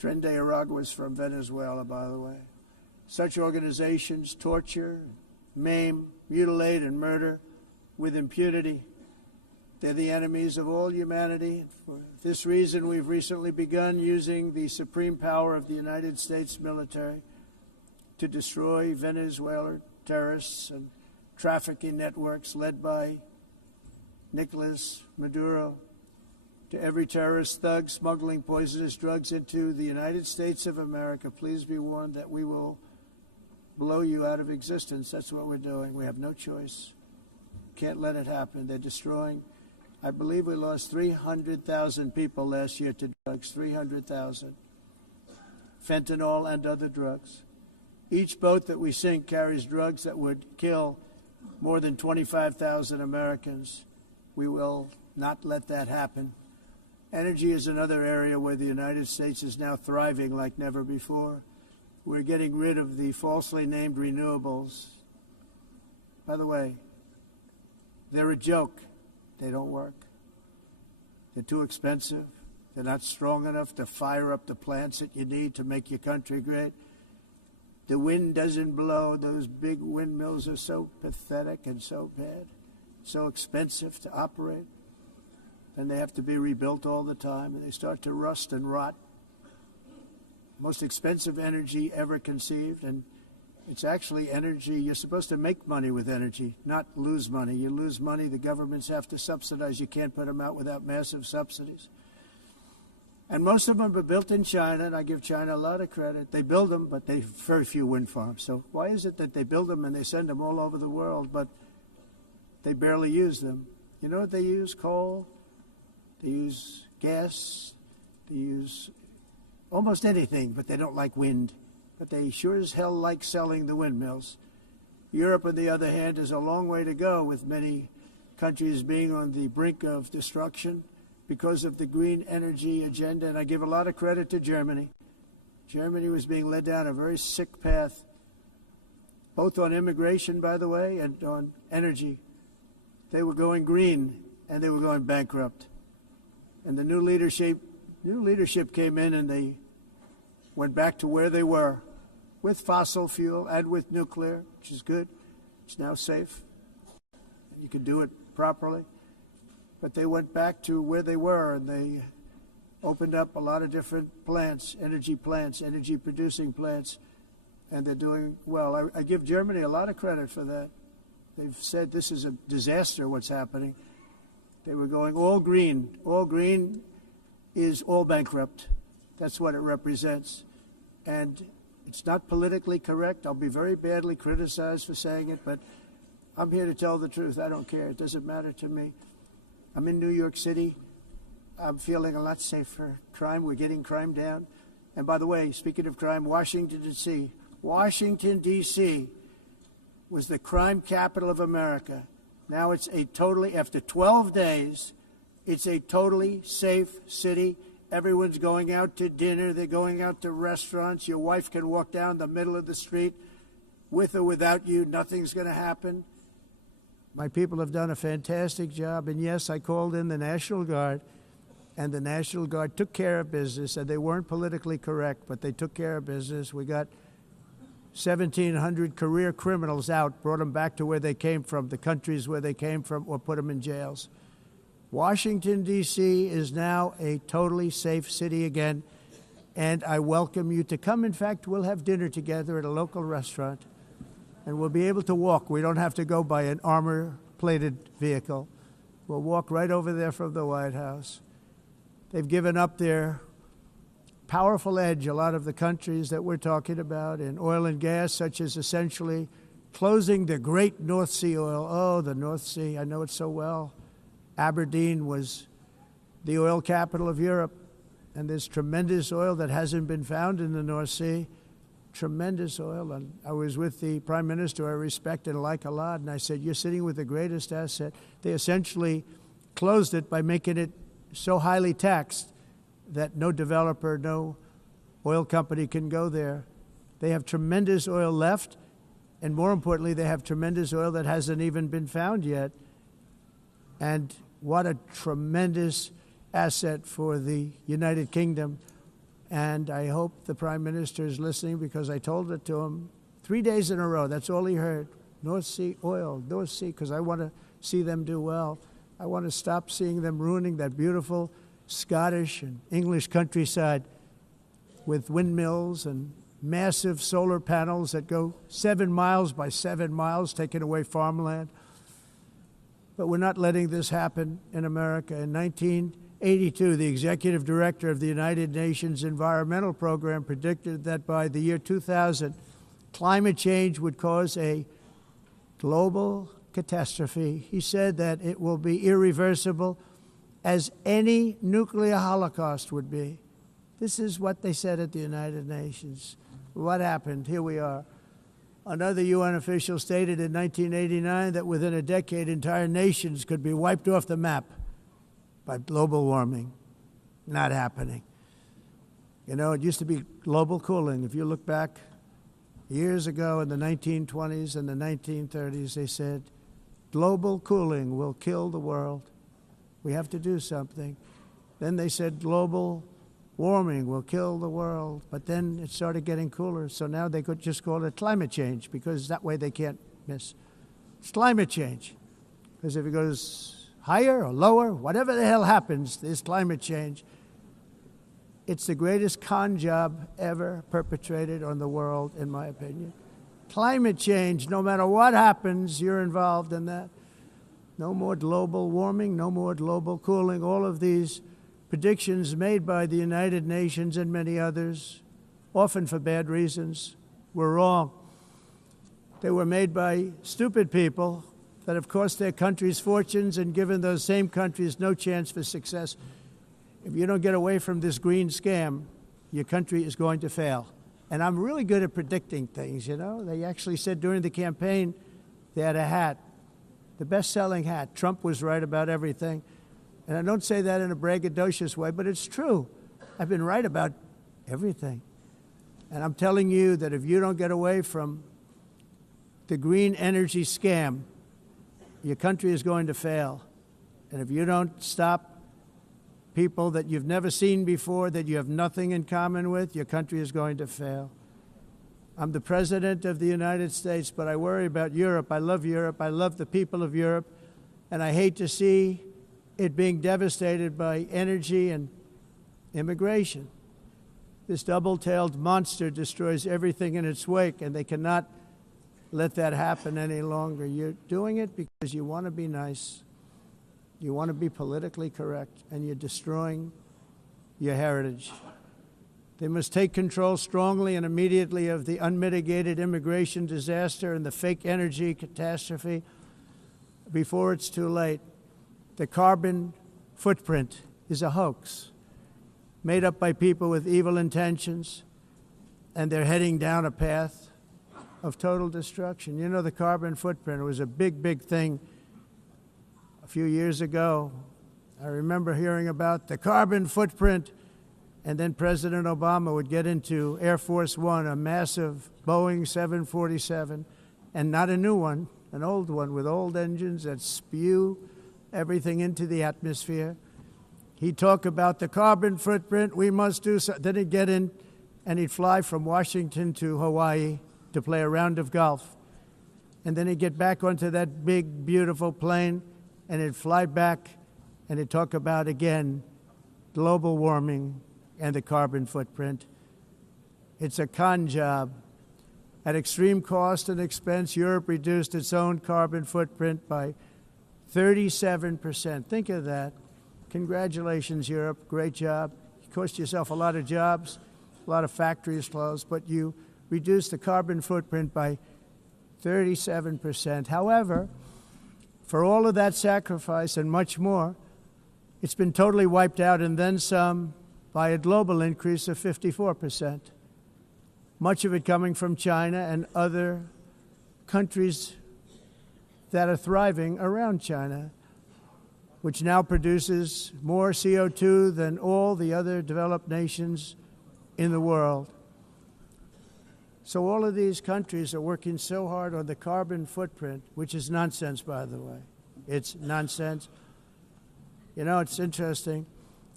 Tren de Aragua is from Venezuela, by the way. Such organizations torture, maim, mutilate, and murder with impunity. They're the enemies of all humanity. For this reason, we've recently begun using the supreme power of the United States military to destroy Venezuela terrorists and trafficking networks led by Nicolas Maduro, to every terrorist thug smuggling poisonous drugs into the United States of America. Please be warned that we will blow you out of existence. That's what we're doing. We have no choice. Can't let it happen. They're destroying. I believe we lost 300,000 people last year to drugs, 300,000. Fentanyl and other drugs. Each boat that we sink carries drugs that would kill more than 25,000 Americans. We will not let that happen. Energy is another area where the United States is now thriving like never before. We're getting rid of the falsely named renewables. By the way, they're a joke. They don't work. They're too expensive. They're not strong enough to fire up the plants that you need to make your country great. The wind doesn't blow. Those big windmills are so pathetic and so bad, so expensive to operate. And they have to be rebuilt all the time, and they start to rust and rot. Most expensive energy ever conceived, and it's actually energy. You're supposed to make money with energy, not lose money. You lose money, the governments have to subsidize. You can't put them out without massive subsidies. And most of them are built in China, and I give China a lot of credit. They build them, but they very few wind farms. So why is it that they build them and they send them all over the world, but they barely use them? You know what they use? Coal. They use gas. They use almost anything, but they don't like wind. But they sure as hell like selling the windmills. Europe, on the other hand, is a long way to go, with many countries being on the brink of destruction because of the green energy agenda. And I give a lot of credit to Germany. Germany was being led down a very sick path, both on immigration, by the way, and on energy. They were going green, and they were going bankrupt. And the new leadership came in, and they went back to where they were, with fossil fuel and with nuclear, which is good. It's now safe. You can do it properly. But they went back to where they were, and they opened up a lot of different plants, energy-producing plants, and they're doing well. I give Germany a lot of credit for that. They've said this is a disaster, what's happening. They were going all green. All green is all bankrupt. That's what it represents. And it's not politically correct. I'll be very badly criticized for saying it, but I'm here to tell the truth. I don't care. It doesn't matter to me. I'm in New York City. I'm feeling a lot safer. Crime, we're getting crime down. And by the way, speaking of crime, Washington, D.C. was the crime capital of America. Now it's after 12 days, it's a totally safe city. Everyone's going out to dinner. They're going out to restaurants. Your wife can walk down the middle of the street with or without you. Nothing's going to happen. My people have done a fantastic job. And yes, I called in the National Guard, and the National Guard took care of business. And they weren't politically correct, but they took care of business. We got 1,700 career criminals out, brought them back to where they came from, the countries where they came from, or put them in jails. Washington, D.C. is now a totally safe city again, and I welcome you to come. In fact, we'll have dinner together at a local restaurant, and we'll be able to walk. We don't have to go by an armor-plated vehicle. We'll walk right over there from the White House. They've given up their powerful edge, a lot of the countries that we're talking about, in oil and gas, such as essentially closing the great North Sea oil. Oh, the North Sea, I know it so well. Aberdeen was the oil capital of Europe, and there's tremendous oil that hasn't been found in the North Sea, tremendous oil. And I was with the Prime Minister I respect and like a lot, and I said, you're sitting with the greatest asset. They essentially closed it by making it so highly taxed that no developer, no oil company can go there. They have tremendous oil left, and more importantly, they have tremendous oil that hasn't even been found yet. And what a tremendous asset for the United Kingdom. And I hope the Prime Minister is listening, because I told it to him 3 days in a row. That's all he heard. North Sea oil, North Sea, because I want to see them do well. I want to stop seeing them ruining that beautiful Scottish and English countryside with windmills and massive solar panels that go 7 miles by 7 miles, taking away farmland. But we're not letting this happen in America. In 1982, the executive director of the United Nations Environmental Program predicted that by the year 2000, climate change would cause a global catastrophe. He said that it will be irreversible, as any nuclear holocaust would be. This is what they said at the United Nations. What happened? Here we are. Another UN official stated in 1989 that within a decade, entire nations could be wiped off the map by global warming. Not happening. You know, it used to be global cooling. If you look back years ago in the 1920s and the 1930s, they said, global cooling will kill the world. We have to do something. Then they said global warming will kill the world. But then it started getting cooler, so now they could just call it climate change, because that way they can't miss. It's climate change. Because if it goes higher or lower, whatever the hell happens, there's climate change. It's the greatest con job ever perpetrated on the world, in my opinion. Climate change, no matter what happens, you're involved in that. No more global warming, no more global cooling. All of these predictions made by the United Nations and many others, often for bad reasons, were wrong. They were made by stupid people that have cost their countries fortunes and given those same countries no chance for success. If you don't get away from this green scam, your country is going to fail. And I'm really good at predicting things, you know. They actually said during the campaign they had a hat, the best-selling hat. Trump was right about everything. And I don't say that in a braggadocious way, but it's true. I've been right about everything. And I'm telling you that if you don't get away from the green energy scam, your country is going to fail. And if you don't stop people that you've never seen before, that you have nothing in common with, your country is going to fail. I'm the President of the United States, but I worry about Europe. I love Europe. I love the people of Europe. And I hate to see it being devastated by energy and immigration. This double-tailed monster destroys everything in its wake, and they cannot let that happen any longer. You're doing it because you want to be nice. You want to be politically correct, and you're destroying your heritage. They must take control strongly and immediately of the unmitigated immigration disaster and the fake energy catastrophe before it's too late. The carbon footprint is a hoax made up by people with evil intentions, and they're heading down a path of total destruction. You know, the carbon footprint was a big, big thing a few years ago. I remember hearing about the carbon footprint, and then President Obama would get into Air Force One, a massive Boeing 747, and not a new one, an old one with old engines that spew everything into the atmosphere. He'd talk about the carbon footprint, we must do so. Then he'd get in and he'd fly from Washington to Hawaii to play a round of golf. And then he'd get back onto that big, beautiful plane and he'd fly back and he'd talk about, again, global warming and the carbon footprint. It's a con job. At extreme cost and expense, Europe reduced its own carbon footprint by 37%. Think of that. Congratulations, Europe. Great job. You cost yourself a lot of jobs, a lot of factories closed, but you reduced the carbon footprint by 37%. However, for all of that sacrifice and much more, it's been totally wiped out and then some by a global increase of 54%. Much of it coming from China and other countries that are thriving around China, which now produces more CO2 than all the other developed nations in the world. So all of these countries are working so hard on the carbon footprint, which is nonsense, by the way. It's nonsense. You know, it's interesting.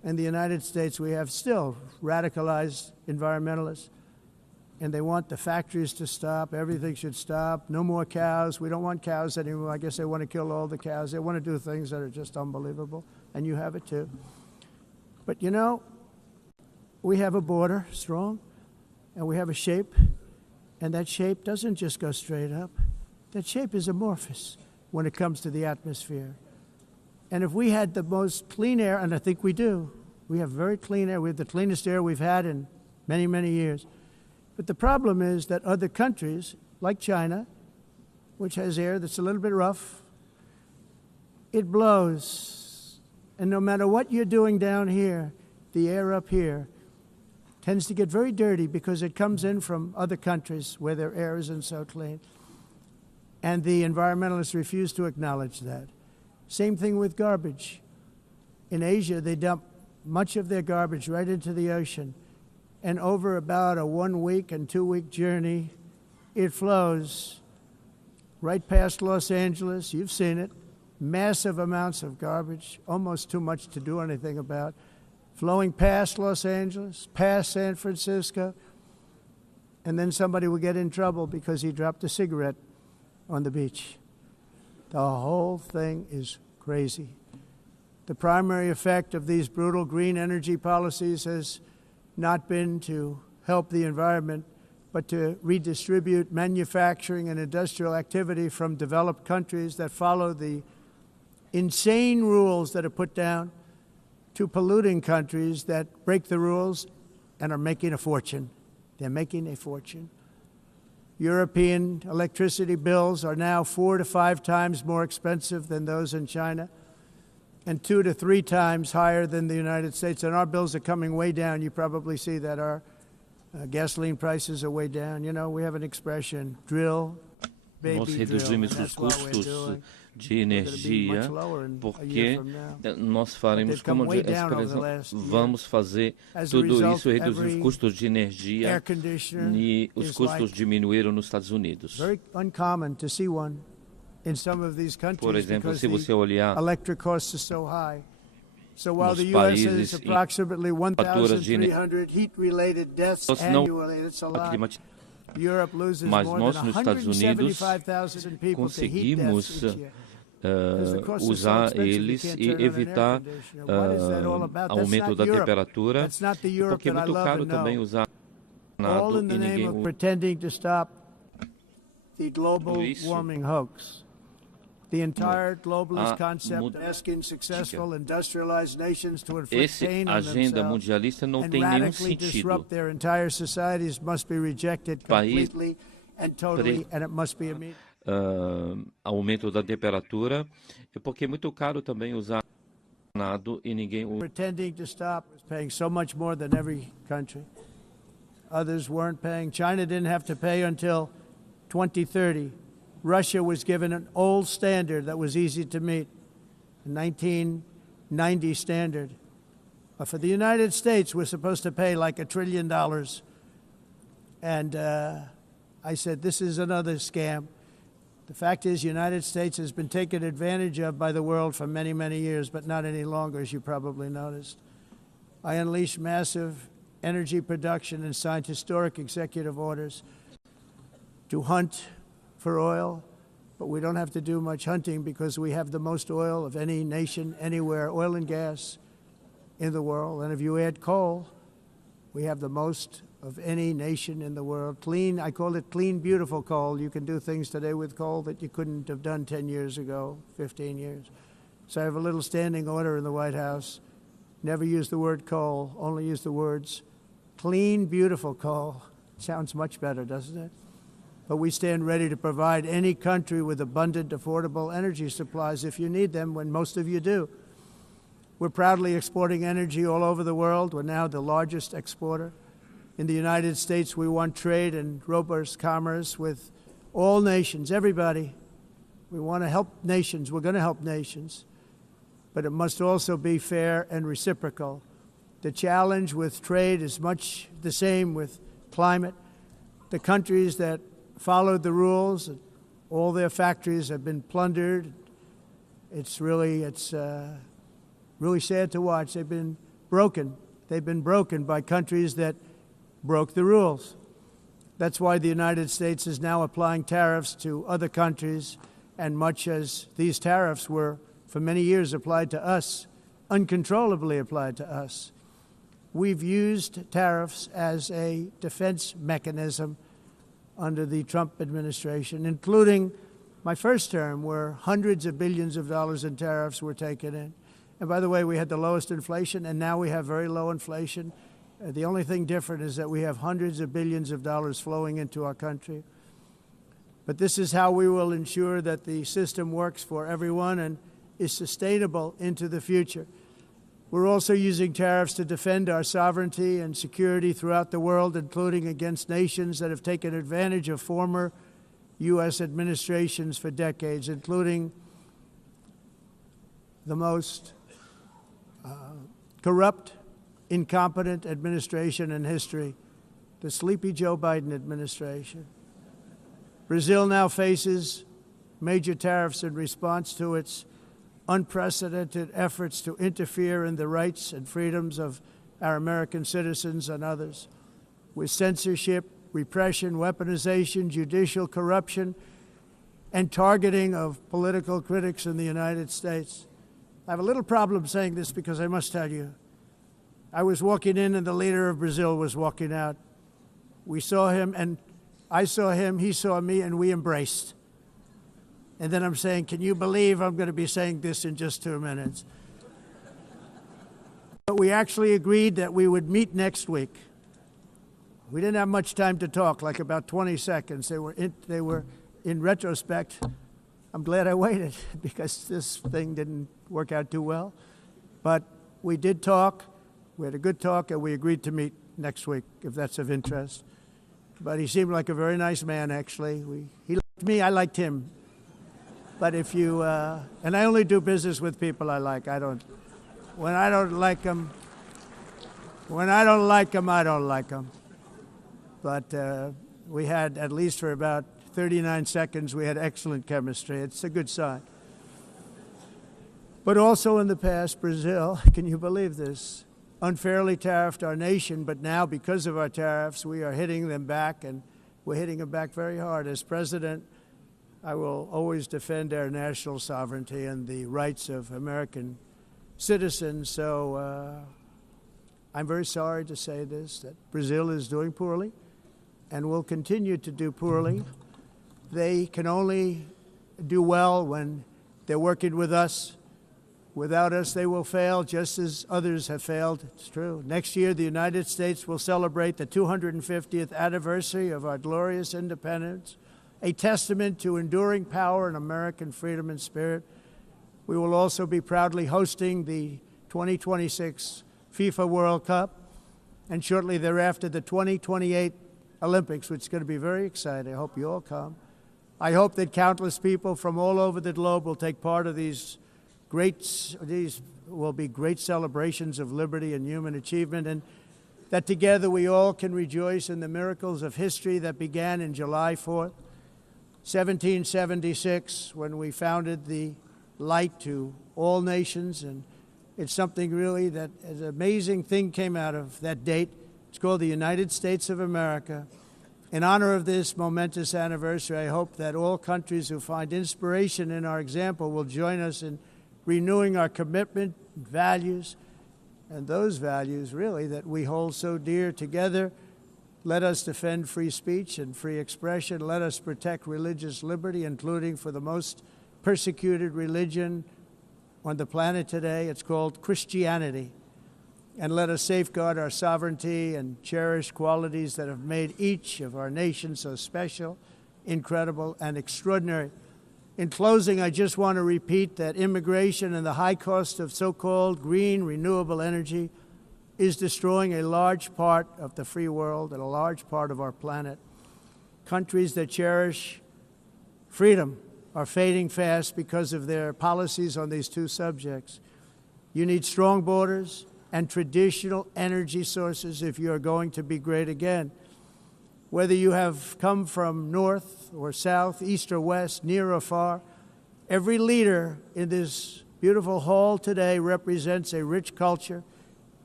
in the United States, we have still radicalized environmentalists, and they want the factories to stop. Everything should stop. No more cows. We don't want cows anymore. I guess they want to kill all the cows. They want to do things that are just unbelievable, and you have it too. But you know, we have a border, strong, and we have a shape, and that shape doesn't just go straight up. That shape is amorphous when it comes to the atmosphere. And if we had the most clean air, and I think we do, we have very clean air. We have the cleanest air we've had in many, many years. But the problem is that other countries, like China, which has air that's a little bit rough, it blows. And no matter what you're doing down here, the air up here tends to get very dirty because it comes in from other countries where their air isn't so clean. And the environmentalists refuse to acknowledge that. Same thing with garbage. In Asia, they dump much of their garbage right into the ocean. And over about a 1 week and 2 week journey, it flows right past Los Angeles. You've seen it. Massive amounts of garbage, almost too much to do anything about, flowing past Los Angeles, past San Francisco, and then somebody will get in trouble because he dropped a cigarette on the beach. The whole thing is crazy. The primary effect of these brutal green energy policies has not been to help the environment, but to redistribute manufacturing and industrial activity from developed countries that follow the insane rules that are put down to polluting countries that break the rules and are making a fortune. They're making a fortune. European electricity bills are now 4 to 5 times more expensive than those in China, and 2 to 3 times higher than the United States. And our bills are coming way down. You probably see that our gasoline prices are way down. You know, we have an expression, drill, baby, nós reduzimos os custos de energia porque nós faremos, como a expressão, vamos fazer tudo isso, reduzir os custos de energia, e os custos diminuíram nos Estados Unidos. Por exemplo, se você olhar nos países em faturas de energia não climatizam, mas nós nos Estados Unidos conseguimos usar eles e evitar aumento da temperatura, porque é muito caro também usar nada e ninguém usa isso. The entire globalist concept asking successful industrialized nations to inflict pain on themselves and radically disrupt their entire societies must be rejected completely and totally, and it must be immediate. Aumento da temperatura, porque é muito caro também usar nada e ninguém usa. Pretending to stop was paying so much more than every country. Others weren't paying. China didn't have to pay until 2030. Russia was given an old standard that was easy to meet, a 1990 standard. But for the United States, we're supposed to pay like $1 trillion. And I said, this is another scam. The fact is, the United States has been taken advantage of by the world for many, many years, but not any longer, as you probably noticed. I unleashed massive energy production and signed historic executive orders to hunt for oil, but we don't have to do much hunting because we have the most oil of any nation anywhere, oil and gas in the world. And if you add coal, we have the most of any nation in the world. Clean, I call it clean, beautiful coal. You can do things today with coal that you couldn't have done 10 years ago, 15 years. So I have a little standing order in the White House. Never use the word coal, only use the words clean, beautiful coal. Sounds much better, doesn't it? But we stand ready to provide any country with abundant, affordable energy supplies if you need them, when most of you do. We're proudly exporting energy all over the world. We're now the largest exporter. In the United States, we want trade and robust commerce with all nations, everybody. We want to help nations. We're going to help nations. But it must also be fair and reciprocal. The challenge with trade is much the same with climate. The countries that followed the rules, all their factories have been plundered. It's really sad to watch. They've been broken. They've been broken by countries that broke the rules. That's why the United States is now applying tariffs to other countries, and much as these tariffs were for many years applied to us, uncontrollably applied to us. We've used tariffs as a defense mechanism under the Trump administration, including my first term, where hundreds of billions of dollars in tariffs were taken in. And by the way, we had the lowest inflation, and now we have very low inflation. The only thing different is that we have hundreds of billions of dollars flowing into our country. But this is how we will ensure that the system works for everyone and is sustainable into the future. We're also using tariffs to defend our sovereignty and security throughout the world, including against nations that have taken advantage of former U.S. administrations for decades, including the most corrupt, incompetent administration in history, the sleepy Joe Biden administration. Brazil now faces major tariffs in response to its unprecedented efforts to interfere in the rights and freedoms of our American citizens and others, with censorship, repression, weaponization, judicial corruption, and targeting of political critics in the United States. I have a little problem saying this because I must tell you, I was walking in and the leader of Brazil was walking out. We saw him, and I saw him, he saw me, and we embraced. And then I'm saying, can you believe I'm going to be saying this in just 2 minutes? But we actually agreed that we would meet next week. We didn't have much time to talk, like about 20 seconds. They were in retrospect, I'm glad I waited because this thing didn't work out too well. But we did talk. We had a good talk, and we agreed to meet next week, if that's of interest. But he seemed like a very nice man, actually. He liked me, I liked him. But if you, and I only do business with people I like. When I don't like them, I don't like them. But we had, at least for about 39 seconds, we had excellent chemistry. It's a good sign. But also in the past, Brazil, can you believe this, unfairly tariffed our nation, but now because of our tariffs, we are hitting them back, and we're hitting them back very hard. As president, I will always defend our national sovereignty and the rights of American citizens. So I'm very sorry to say this, that Brazil is doing poorly and will continue to do poorly. They can only do well when they're working with us. Without us, they will fail, just as others have failed. It's true. Next year, the United States will celebrate the 250th anniversary of our glorious independence, a testament to enduring power and American freedom and spirit. We will also be proudly hosting the 2026 FIFA World Cup, and shortly thereafter, the 2028 Olympics, which is going to be very exciting. I hope you all come. I hope that countless people from all over the globe will take part of these will be great celebrations of liberty and human achievement, and that together we all can rejoice in the miracles of history that began in July 4th, 1776, when we founded the light to all nations. And it's something really that an amazing thing came out of that date. It's called the United States of America. In honor of this momentous anniversary, I hope that all countries who find inspiration in our example will join us in renewing our commitment, values, and those values, really, that we hold so dear together. Let us defend free speech and free expression. Let us protect religious liberty, including for the most persecuted religion on the planet today. It's called Christianity. And let us safeguard our sovereignty and cherish qualities that have made each of our nations so special, incredible, and extraordinary. In closing, I just want to repeat that immigration and the high cost of so-called green renewable energy is destroying a large part of the free world and a large part of our planet. Countries that cherish freedom are fading fast because of their policies on these two subjects. You need strong borders and traditional energy sources if you are going to be great again. Whether you have come from north or south, east or west, near or far, every leader in this beautiful hall today represents a rich culture,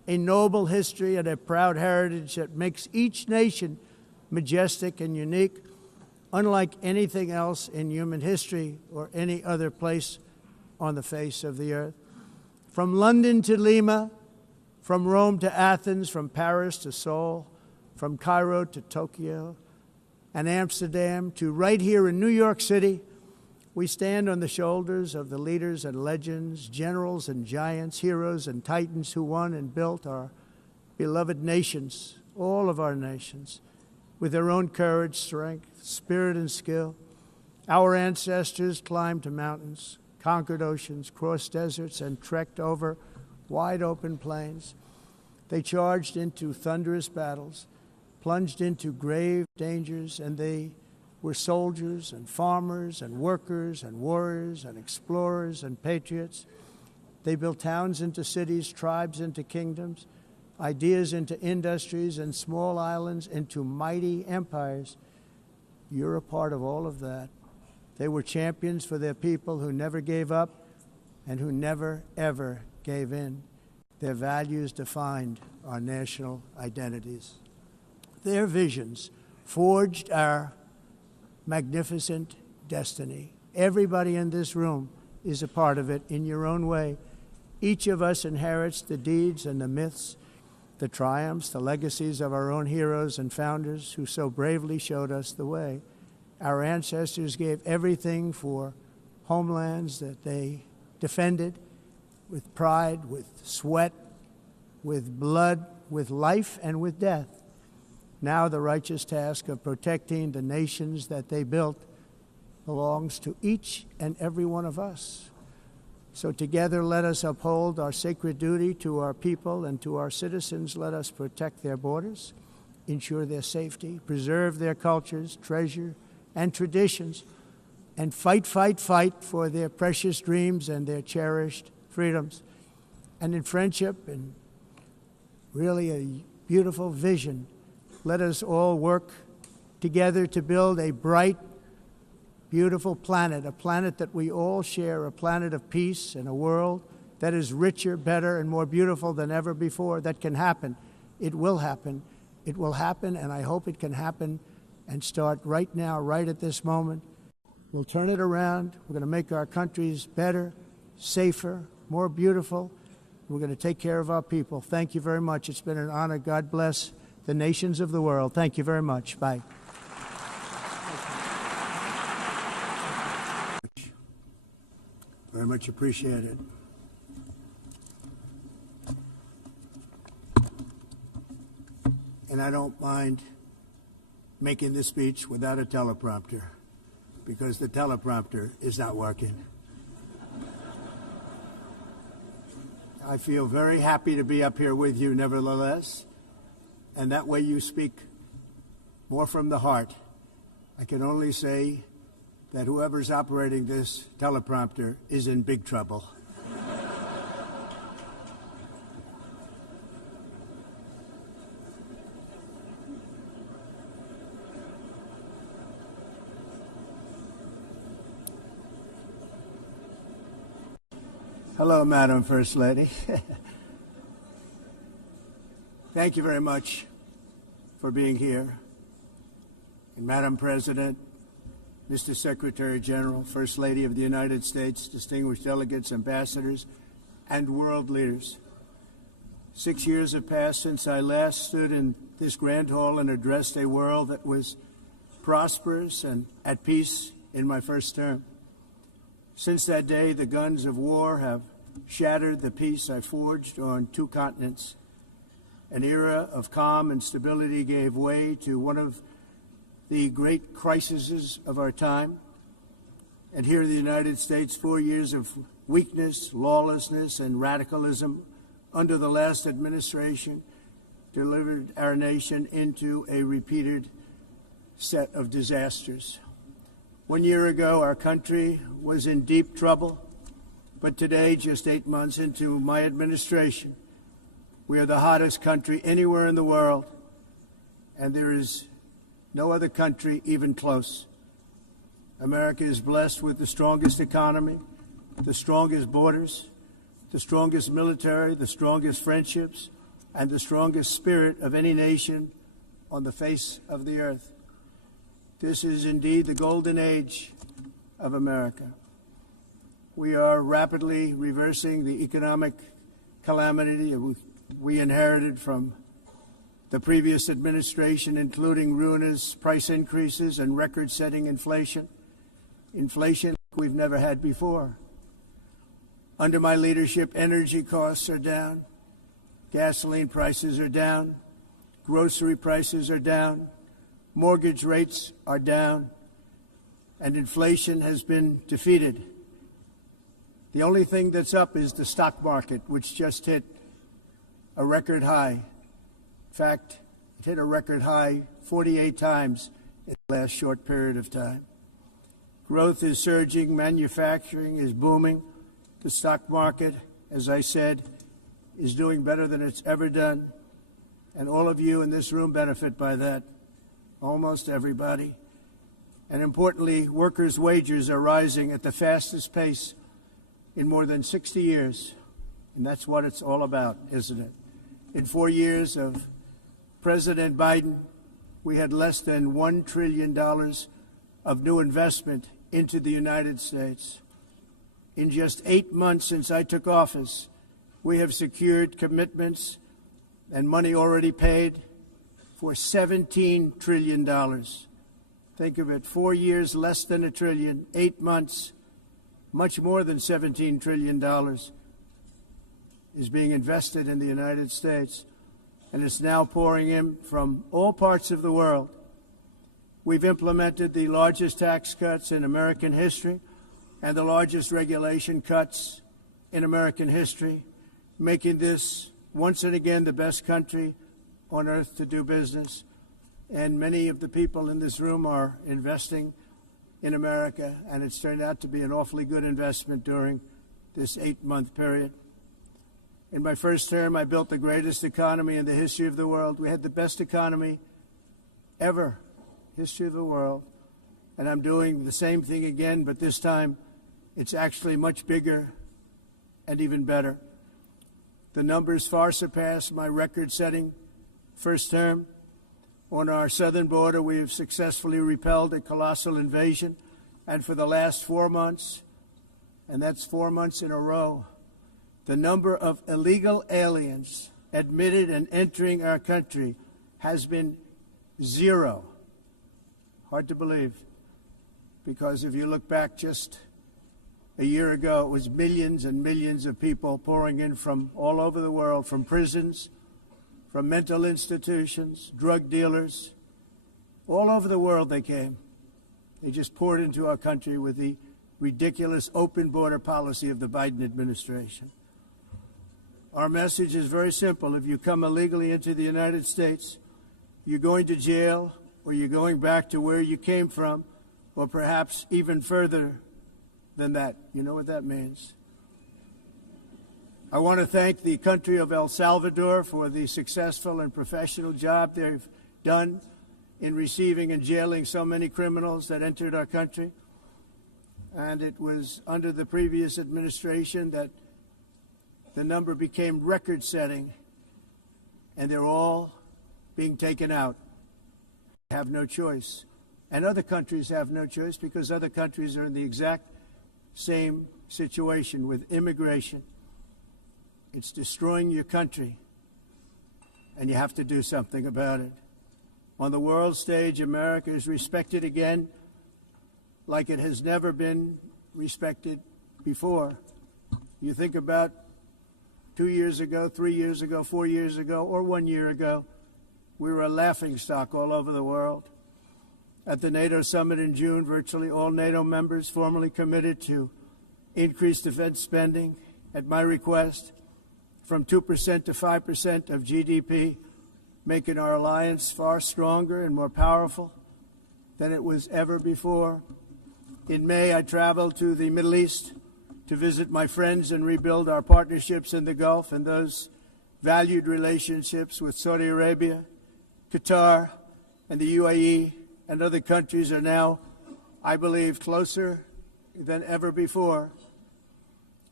a noble history and a proud heritage that makes each nation majestic and unique, unlike anything else in human history or any other place on the face of the earth. From London to Lima, from Rome to Athens, from Paris to Seoul, from Cairo to Tokyo and Amsterdam to right here in New York City, we stand on the shoulders of the leaders and legends, generals and giants, heroes and titans who won and built our beloved nations, all of our nations, with their own courage, strength, spirit, and skill. Our ancestors climbed to mountains, conquered oceans, crossed deserts, and trekked over wide open plains. They charged into thunderous battles, plunged into grave dangers, and they were soldiers and farmers and workers and warriors and explorers and patriots. They built towns into cities, tribes into kingdoms, ideas into industries, and small islands into mighty empires. You're a part of all of that. They were champions for their people who never gave up and who never, ever gave in. Their values defined our national identities. Their visions forged our magnificent destiny. Everybody in this room is a part of it in your own way. Each of us inherits the deeds and the myths, the triumphs, the legacies of our own heroes and founders who so bravely showed us the way. Our ancestors gave everything for homelands that they defended with pride, with sweat, with blood, with life, and with death. Now the righteous task of protecting the nations that they built belongs to each and every one of us. So together let us uphold our sacred duty to our people and to our citizens. Let us protect their borders, ensure their safety, preserve their cultures, treasure, and traditions, and fight, fight, fight for their precious dreams and their cherished freedoms. And in friendship and really a beautiful vision, let us all work together to build a bright, beautiful planet, a planet that we all share, a planet of peace and a world that is richer, better, and more beautiful than ever before. That can happen. It will happen. It will happen, and I hope it can happen and start right now, right at this moment. We'll turn it around. We're going to make our countries better, safer, more beautiful. We're going to take care of our people. Thank you very much. It's been an honor. God bless the nations of the world. Thank you very much. Bye. Very much appreciated. And I don't mind making this speech without a teleprompter, because the teleprompter is not working. I feel very happy to be up here with you, nevertheless, and that way you speak more from the heart. I can only say that whoever's operating this teleprompter is in big trouble. Hello, Madam First Lady. Thank you very much for being here. And Madam President, Mr. Secretary General, First Lady of the United States, distinguished delegates, ambassadors, and world leaders. 6 years have passed since I last stood in this grand hall and addressed a world that was prosperous and at peace in my first term. Since that day, the guns of war have shattered the peace I forged on 2 continents. An era of calm and stability gave way to one of the great crises of our time. And here in the United States, 4 years of weakness, lawlessness, and radicalism under the last administration delivered our nation into a repeated set of disasters. 1 year ago, our country was in deep trouble, but today, just 8 months into my administration, we are the hottest country anywhere in the world, and there is no other country even close. America is blessed with the strongest economy, the strongest borders, the strongest military, the strongest friendships, and the strongest spirit of any nation on the face of the earth. This is indeed the golden age of America. We are rapidly reversing the economic calamity we inherited from the previous administration, including ruinous price increases and record-setting inflation we've never had before. Under my leadership, energy costs are down, gasoline prices are down, grocery prices are down, mortgage rates are down, and inflation has been defeated. The only thing that's up is the stock market, which just hit a record high. In fact, it hit a record high 48 times in the last short period of time. Growth is surging, manufacturing is booming. The stock market, as I said, is doing better than it's ever done. And all of you in this room benefit by that, almost everybody. And importantly, workers' wages are rising at the fastest pace in more than 60 years. And that's what it's all about, isn't it? In 4 years of President Biden, we had less than $1 trillion of new investment into the United States. In just 8 months since I took office, we have secured commitments and money already paid for $17 trillion. Think of it, 4 years, less than $1 trillion, 8 months, much more than $17 trillion is being invested in the United States, and it's now pouring in from all parts of the world. We've implemented the largest tax cuts in American history and the largest regulation cuts in American history, making this once and again the best country on earth to do business. And many of the people in this room are investing in America, and it's turned out to be an awfully good investment during this 8-month period. In my first term, I built the greatest economy in the history of the world. We had the best economy ever, history of the world. And I'm doing the same thing again, but this time it's actually much bigger and even better. The numbers far surpass my record-setting first term. On our southern border, we have successfully repelled a colossal invasion, and for the last 4 months, and that's 4 months in a row, the number of illegal aliens admitted and entering our country has been 0. Hard to believe, because if you look back just a year ago, it was millions and millions of people pouring in from all over the world, from prisons, from mental institutions, drug dealers. All over the world they came. They just poured into our country with the ridiculous open border policy of the Biden administration. Our message is very simple. If you come illegally into the United States, you're going to jail, or you're going back to where you came from, or perhaps even further than that. You know what that means. I want to thank the country of El Salvador for the successful and professional job they've done in receiving and jailing so many criminals that entered our country. And it was under the previous administration that the number became record-setting, and they're all being taken out. They have no choice. And other countries have no choice, because other countries are in the exact same situation with immigration. It's destroying your country, and you have to do something about it. On the world stage, America is respected again like it has never been respected before. You think about 2 years ago, 3 years ago, 4 years ago, or 1 year ago, we were a laughingstock all over the world. At the NATO summit in June, virtually all NATO members formally committed to increase defense spending at my request from 2% to 5% of GDP, making our alliance far stronger and more powerful than it was ever before. In May, I traveled to the Middle East to visit my friends and rebuild our partnerships in the Gulf, and those valued relationships with Saudi Arabia, Qatar, and the UAE and other countries are now, I believe, closer than ever before.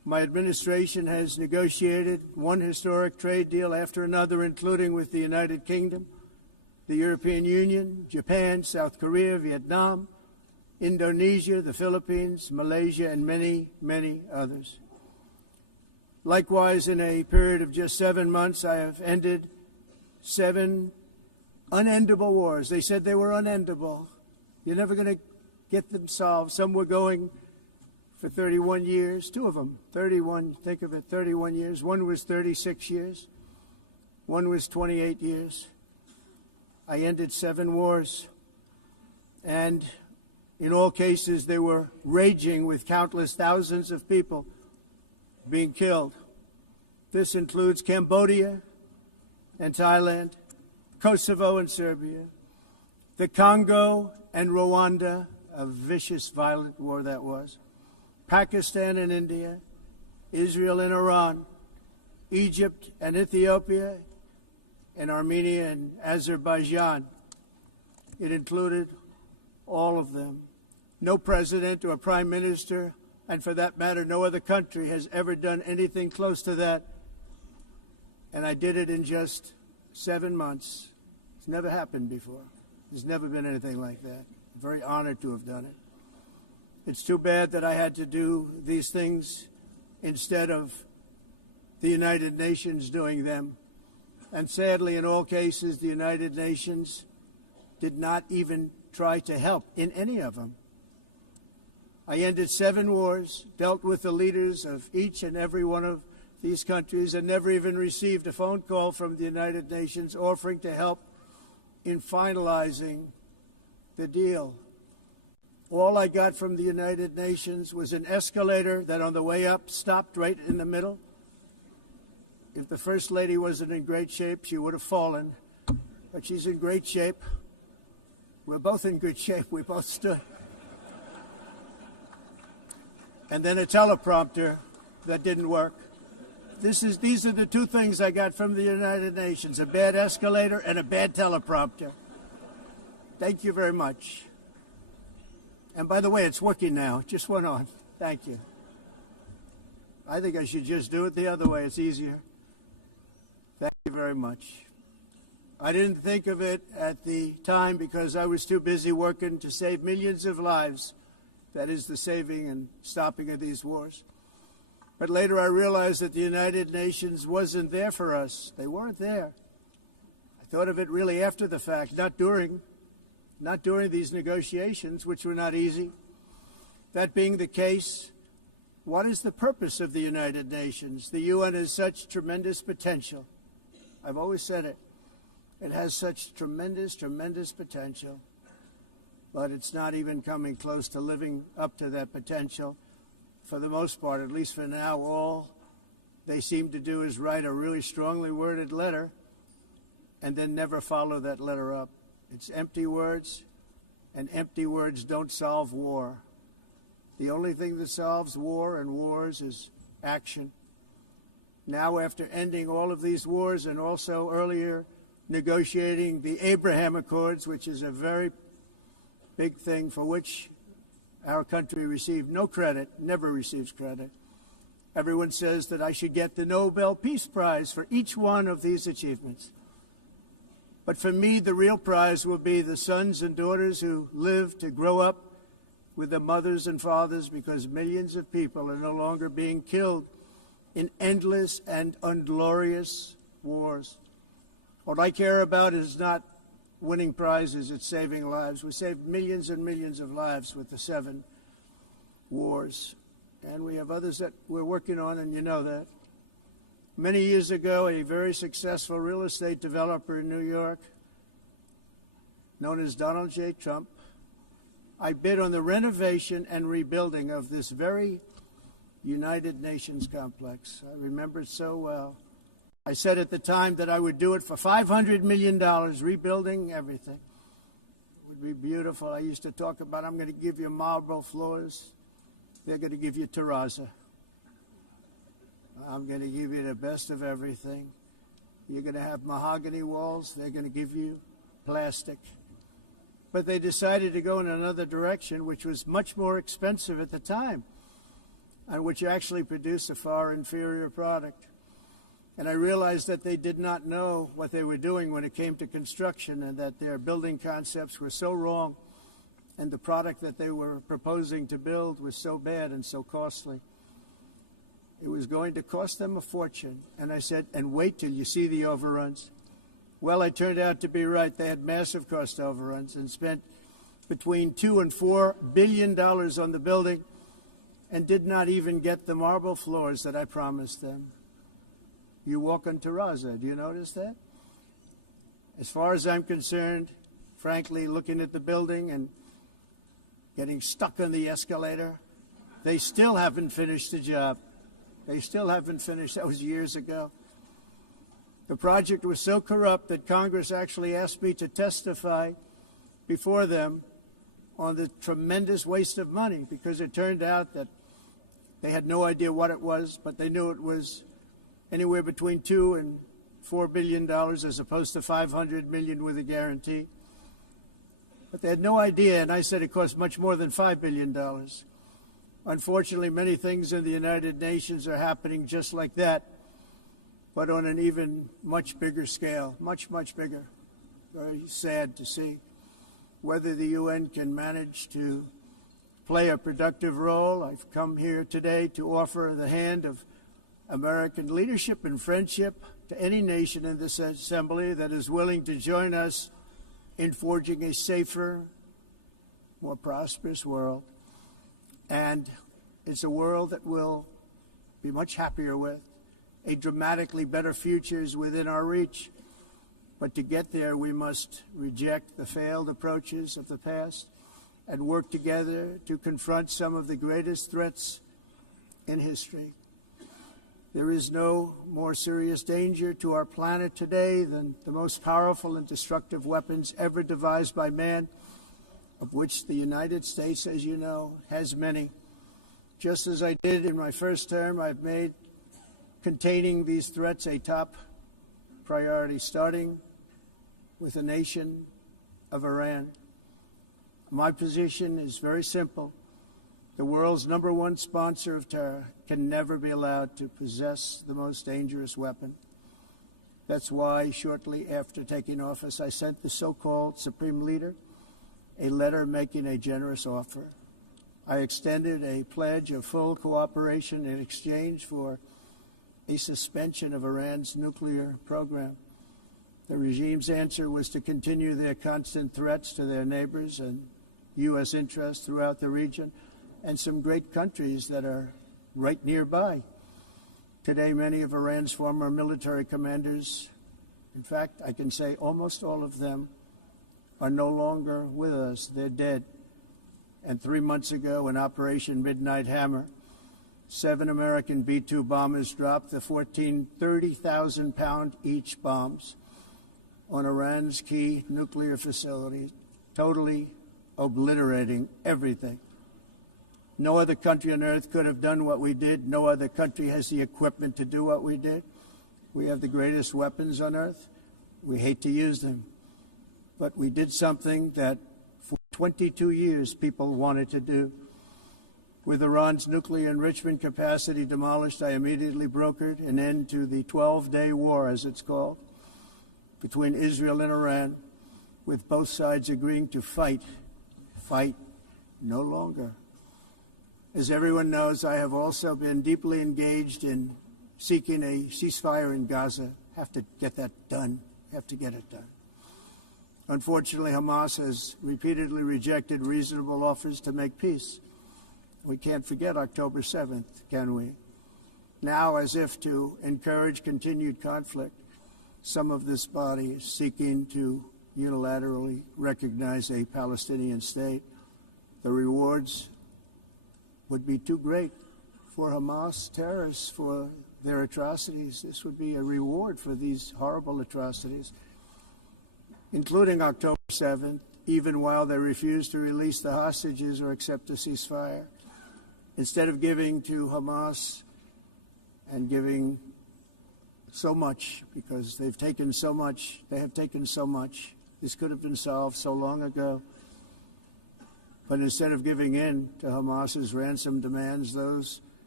My administration has negotiated one historic trade deal after another, including with the United Kingdom, the European Union, Japan, South Korea, Vietnam, Indonesia, the Philippines, Malaysia, and many, many others. Likewise, in a period of just 7 months, I have ended 7 unendable wars. They said they were unendable. You're never going to get them solved. Some were going for 31 years, 2 of them, 31, think of it, 31 years. One was 36 years. One was 28 years. I ended 7 wars. And in all cases, they were raging with countless thousands of people being killed. This includes Cambodia and Thailand, Kosovo and Serbia, the Congo and Rwanda, a vicious, violent war that was, Pakistan and India, Israel and Iran, Egypt and Ethiopia, and Armenia and Azerbaijan. It included all of them. No president or prime minister, and for that matter, no other country has ever done anything close to that. And I did it in just 7 months. It's never happened before. There's never been anything like that. I'm very honored to have done it. It's too bad that I had to do these things instead of the United Nations doing them. And sadly, in all cases, the United Nations did not even try to help in any of them. I ended 7 wars, dealt with the leaders of each and every one of these countries, and never even received a phone call from the United Nations offering to help in finalizing the deal. All I got from the United Nations was an escalator that on the way up stopped right in the middle. If the First Lady wasn't in great shape, she would have fallen. But she's in great shape. We're both in good shape. We both stood. And then a teleprompter that didn't work. These are the 2 things I got from the United Nations, a bad escalator and a bad teleprompter. Thank you very much. And by the way, it's working now. It just went on. Thank you. I think I should just do it the other way. It's easier. Thank you very much. I didn't think of it at the time because I was too busy working to save millions of lives. That is the saving and stopping of these wars. But later I realized that the United Nations wasn't there for us. They weren't there. I thought of it really after the fact, not during these negotiations, which were not easy. That being the case, what is the purpose of the United Nations? The UN has such tremendous potential. I've always said it. It has such tremendous, tremendous potential. But it's not even coming close to living up to that potential. For the most part, at least for now, all they seem to do is write a really strongly worded letter and then never follow that letter up. It's empty words, and empty words don't solve war. The only thing that solves war and wars is action. Now, after ending all of these wars and also earlier negotiating the Abraham Accords, which is a very big thing for which our country received no credit, never receives credit. Everyone says that I should get the Nobel Peace Prize for each one of these achievements. But for me, the real prize will be the sons and daughters who live to grow up with their mothers and fathers, because millions of people are no longer being killed in endless and unglorious wars. What I care about is not winning prizes, it's saving lives. We saved millions and millions of lives with the 7 wars. And we have others that we're working on, and you know that. Many years ago, a very successful real estate developer in New York, known as Donald J. Trump, I bid on the renovation and rebuilding of this very United Nations complex. I remember it so well. I said at the time that I would do it for $500 million, rebuilding everything. It would be beautiful. I used to talk about, I'm going to give you marble floors. They're going to give you terrazzo. I'm going to give you the best of everything. You're going to have mahogany walls. They're going to give you plastic. But they decided to go in another direction, which was much more expensive at the time. on which actually produce a far inferior product. And I realized that they did not know what they were doing when it came to construction, and that their building concepts were so wrong, and the product that they were proposing to build was so bad and so costly. It was going to cost them a fortune. And I said, and wait till you see the overruns. Well, I turned out to be right. They had massive cost overruns and spent between $2 and $4 billion on the building and did not even get the marble floors that I promised them. You walk on Terraza, do you notice that? As far as I'm concerned, frankly, looking at the building and getting stuck on the escalator, they still haven't finished the job. They still haven't finished. That was years ago. The project was so corrupt that Congress actually asked me to testify before them on the tremendous waste of money, because it turned out that they had no idea what it was, but they knew it was anywhere between $2 and $4 billion as opposed to $500 million with a guarantee. But they had no idea, and I said it cost much more than $5 billion. Unfortunately, many things in the United Nations are happening just like that, but on an even much bigger scale, much, much bigger. Very sad to see. Whether the UN can manage to play a productive role, I've come here today to offer the hand of American leadership and friendship to any nation in this assembly that is willing to join us in forging a safer, more prosperous world. And it's a world that we'll be much happier with. A dramatically better future is within our reach. But to get there, we must reject the failed approaches of the past and work together to confront some of the greatest threats in history. There is no more serious danger to our planet today than the most powerful and destructive weapons ever devised by man, of which the United States, as you know, has many. Just as I did in my first term, I've made containing these threats a top priority, starting with the nation of Iran. My position is very simple. The world's #1 sponsor of terror can never be allowed to possess the most dangerous weapon. That's why, shortly after taking office, I sent the so-called Supreme Leader a letter making a generous offer. I extended a pledge of full cooperation in exchange for a suspension of Iran's nuclear program. The regime's answer was to continue their constant threats to their neighbors and U.S. interests throughout the region and some great countries that are right nearby. Today, many of Iran's former military commanders, in fact, I can say almost all of them, are no longer with us. They're dead. And 3 months ago, in Operation Midnight Hammer, 7 American B-2 bombers dropped the 14 30,000-pound each bombs on Iran's key nuclear facilities, totally obliterating everything. No other country on earth could have done what we did. No other country has the equipment to do what we did. We have the greatest weapons on earth. We hate to use them. But we did something that for 22 years people wanted to do. With Iran's nuclear enrichment capacity demolished, I immediately brokered an end to the 12-day war, as it's called, between Israel and Iran, with both sides agreeing to fight no longer. As everyone knows, I have also been deeply engaged in seeking a ceasefire in Gaza. Have to get that done. Have to get it done. Unfortunately, Hamas has repeatedly rejected reasonable offers to make peace. We can't forget October 7th, can we? Now, as if to encourage continued conflict, some of this body is seeking to unilaterally recognize a Palestinian state. The rewards would be too great for Hamas terrorists for their atrocities. This would be a reward for these horrible atrocities, including October 7th, even while they refuse to release the hostages or accept a ceasefire. Instead of giving to Hamas and giving so much, because they've taken so much, they have taken so much. This could have been solved so long ago. But instead of giving in to Hamas's ransom demands, those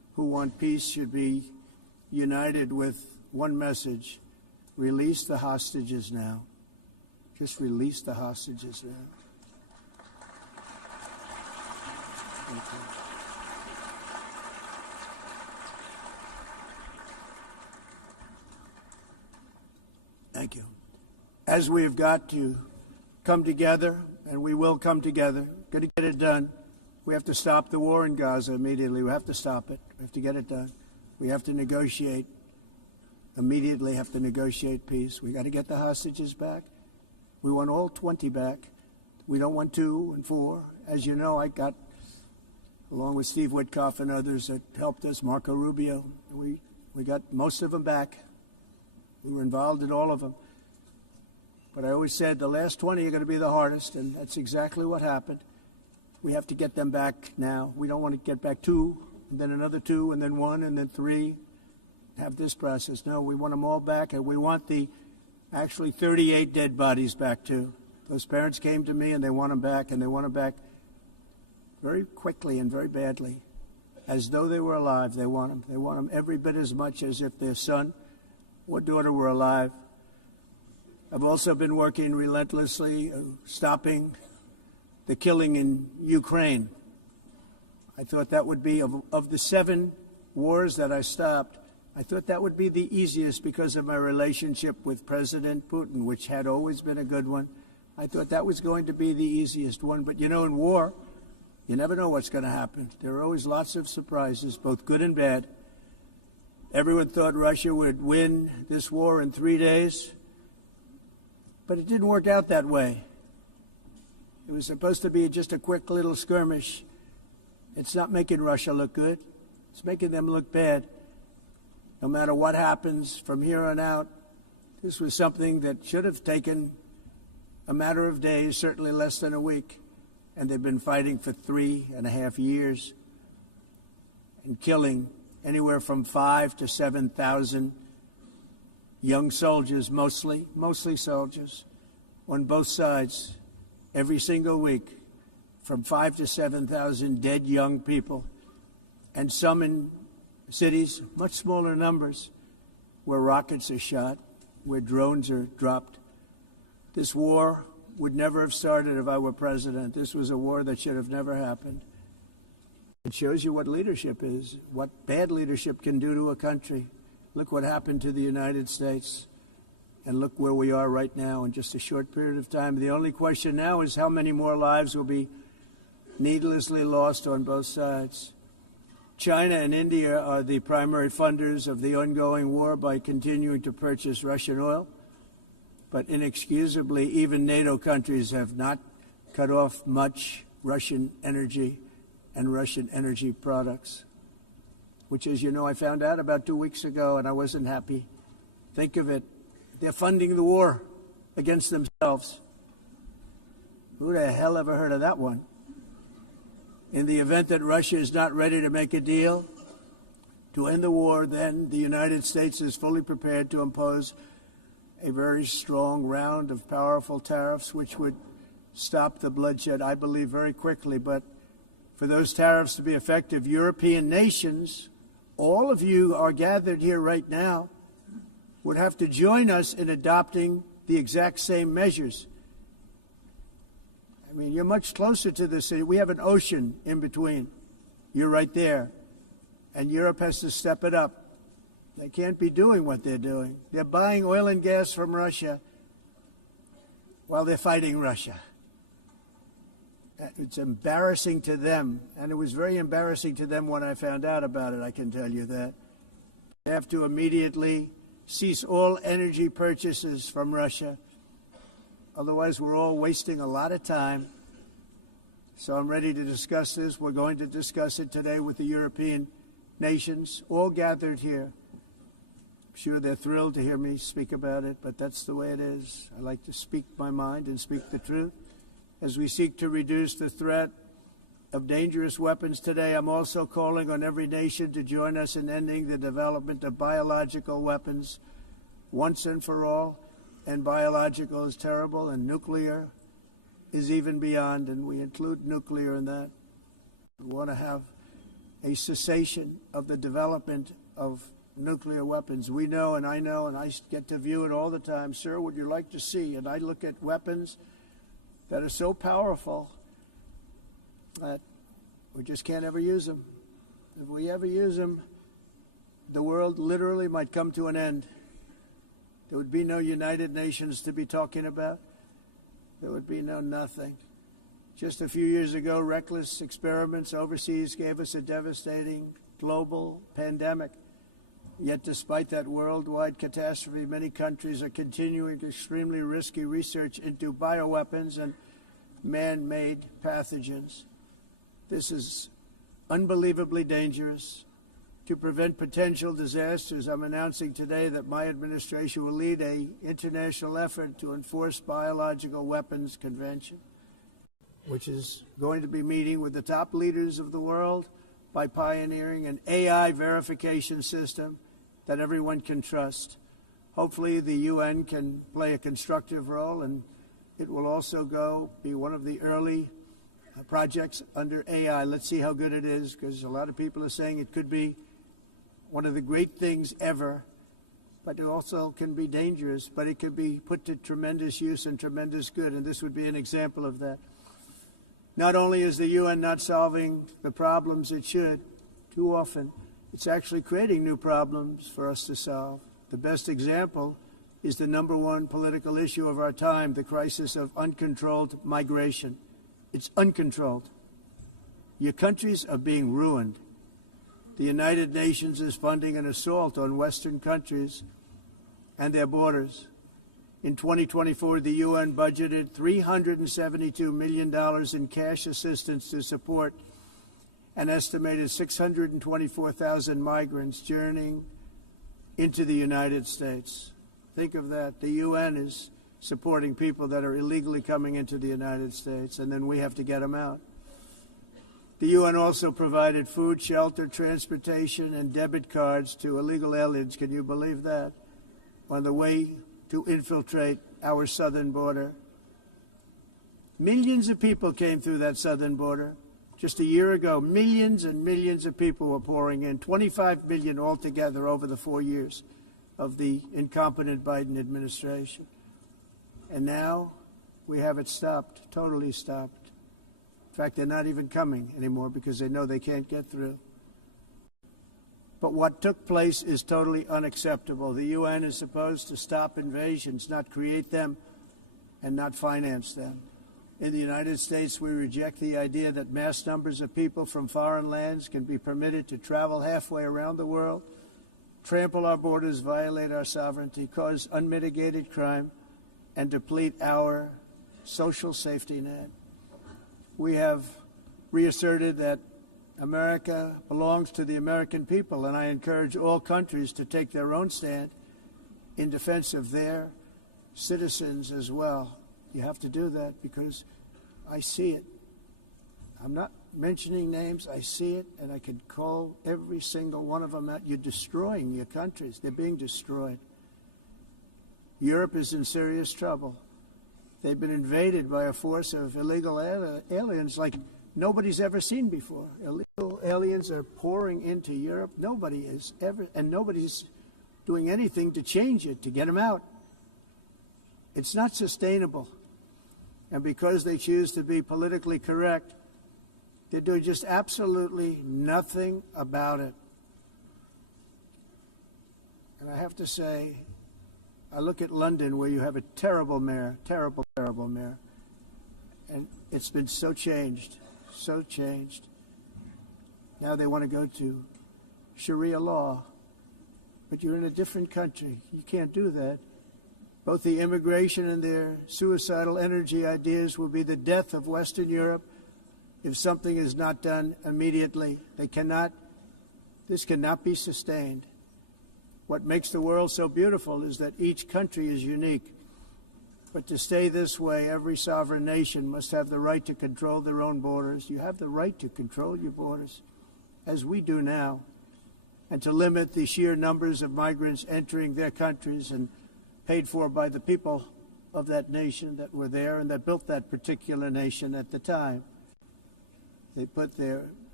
who want peace should be united with one message: release the hostages now. Just release the hostages now. Thank you. Thank you. As we have got to come together, and we will come together, got to get it done. We have to stop the war in Gaza immediately. We have to stop it. We have to get it done. We have to negotiate. Immediately have to negotiate peace. We got to get the hostages back. We want all 20 back. We don't want 2 and 4. As you know, I got, along with Steve Witkoff and others that helped us, Marco Rubio, we got most of them back. We were involved in all of them. But I always said the last 20 are going to be the hardest, and that's exactly what happened. We have to get them back now. We don't want to get back 2, and then another 2, and then 1, and then 3. Have this process. No, we want them all back, and we want the actually 38 dead bodies back too. Those parents came to me, and they want them back, and they want them back very quickly and very badly, as though they were alive. They want them. They want them every bit as much as if their son or daughter were alive. I've also been working relentlessly, stopping the killing in Ukraine. I thought that would be, of the 7 wars that I stopped, I thought that would be the easiest because of my relationship with President Putin, which had always been a good one. I thought that was going to be the easiest one. But, you know, in war, you never know what's going to happen. There are always lots of surprises, both good and bad. Everyone thought Russia would win this war in 3 days, but it didn't work out that way. It was supposed to be just a quick little skirmish. It's not making Russia look good. It's making them look bad. No matter what happens from here on out, this was something that should have taken a matter of days, certainly less than a week. And they've been fighting for 3.5 years and killing anywhere from 5,000 to 7,000 young soldiers, mostly soldiers, on both sides, every single week, from 5,000 to 7,000 dead young people, and some in cities, much smaller numbers, where rockets are shot, where drones are dropped. This war would never have started if I were president. This was a war that should have never happened. It shows you what leadership is, what bad leadership can do to a country. Look what happened to the United States, and look where we are right now in just a short period of time. The only question now is how many more lives will be needlessly lost on both sides. China and India are the primary funders of the ongoing war by continuing to purchase Russian oil. But inexcusably, even NATO countries have not cut off much Russian energy and Russian energy products, which, as you know, I found out about 2 weeks ago, and I wasn't happy. Think of it. They're funding the war against themselves. Who the hell ever heard of that one? In the event that Russia is not ready to make a deal to end the war, then the United States is fully prepared to impose a very strong round of powerful tariffs, which would stop the bloodshed, I believe, very quickly. But for those tariffs to be effective, European nations, all of you are gathered here right now, would have to join us in adopting the exact same measures. I mean, you're much closer to the city. We have an ocean in between. You're right there. And Europe has to step it up. They can't be doing what they're doing. They're buying oil and gas from Russia while they're fighting Russia. It's embarrassing to them, and it was very embarrassing to them when I found out about it, I can tell you that. They have to immediately cease all energy purchases from Russia. Otherwise, we're all wasting a lot of time. So I'm ready to discuss this. We're going to discuss it today with the European nations, all gathered here. I'm sure they're thrilled to hear me speak about it, but that's the way it is. I like to speak my mind and speak the truth. As we seek to reduce the threat of dangerous weapons today, I'm also calling on every nation to join us in ending the development of biological weapons once and for all. And biological is terrible, and nuclear is even beyond, and we include nuclear in that. We want to have a cessation of the development of nuclear weapons. We know, and I get to view it all the time. Sir, would you like to see? And I look at weapons that are so powerful that we just can't ever use them. If we ever use them, the world literally might come to an end. There would be no United Nations to be talking about. There would be no nothing. Just a few years ago, reckless experiments overseas gave us a devastating global pandemic. Yet despite that worldwide catastrophe, many countries are continuing extremely risky research into bioweapons and man-made pathogens. This is unbelievably dangerous. To prevent potential disasters, I'm announcing today that my administration will lead an international effort to enforce Biological Weapons Convention, which is going to be meeting with the top leaders of the world by pioneering an AI verification system that everyone can trust. Hopefully the UN can play a constructive role, and it will also be one of the early projects under AI. Let's see how good it is, because a lot of people are saying it could be one of the great things ever, but it also can be dangerous, but it can be put to tremendous use and tremendous good, and this would be an example of that. Not only is the UN not solving the problems it should, too often, it's actually creating new problems for us to solve. The best example is the number one political issue of our time, the crisis of uncontrolled migration. It's uncontrolled. Your countries are being ruined. The United Nations is funding an assault on Western countries and their borders. In 2024, the UN budgeted $372 million in cash assistance to support an estimated 624,000 migrants journeying into the United States. Think of that. The UN is supporting people that are illegally coming into the United States, and then we have to get them out. The UN also provided food, shelter, transportation, and debit cards to illegal aliens. Can you believe that? On the way to infiltrate our southern border. Millions of people came through that southern border. Just a year ago, millions and millions of people were pouring in, 25 million altogether over the 4 years of the incompetent Biden administration. And now we have it stopped, totally stopped. In fact, they're not even coming anymore because they know they can't get through. But what took place is totally unacceptable. The UN is supposed to stop invasions, not create them and not finance them. In the United States, we reject the idea that mass numbers of people from foreign lands can be permitted to travel halfway around the world, trample our borders, violate our sovereignty, cause unmitigated crime, and deplete our social safety net. We have reasserted that America belongs to the American people, and I encourage all countries to take their own stand in defense of their citizens as well. You have to do that because I see it. I'm not mentioning names. I see it, and I could call every single one of them out. You're destroying your countries. They're being destroyed. Europe is in serious trouble. They've been invaded by a force of illegal aliens like nobody's ever seen before. Illegal aliens are pouring into Europe. Nobody is ever, and nobody's doing anything to change it, to get them out. It's not sustainable. And because they choose to be politically correct, they're doing just absolutely nothing about it. And I have to say, I look at London, where you have a terrible mayor, terrible mayor, and it's been so changed. Now they want to go to Sharia law, but you're in a different country. You can't do that. Both the immigration and their suicidal energy ideas will be the death of Western Europe if something is not done immediately. This cannot be sustained. What makes the world so beautiful is that each country is unique. But to stay this way, every sovereign nation must have the right to control their own borders. You have the right to control your borders, as we do now, and to limit the sheer numbers of migrants entering their countries and paid for by the people of that nation that were there and that built that particular nation at the time. They put their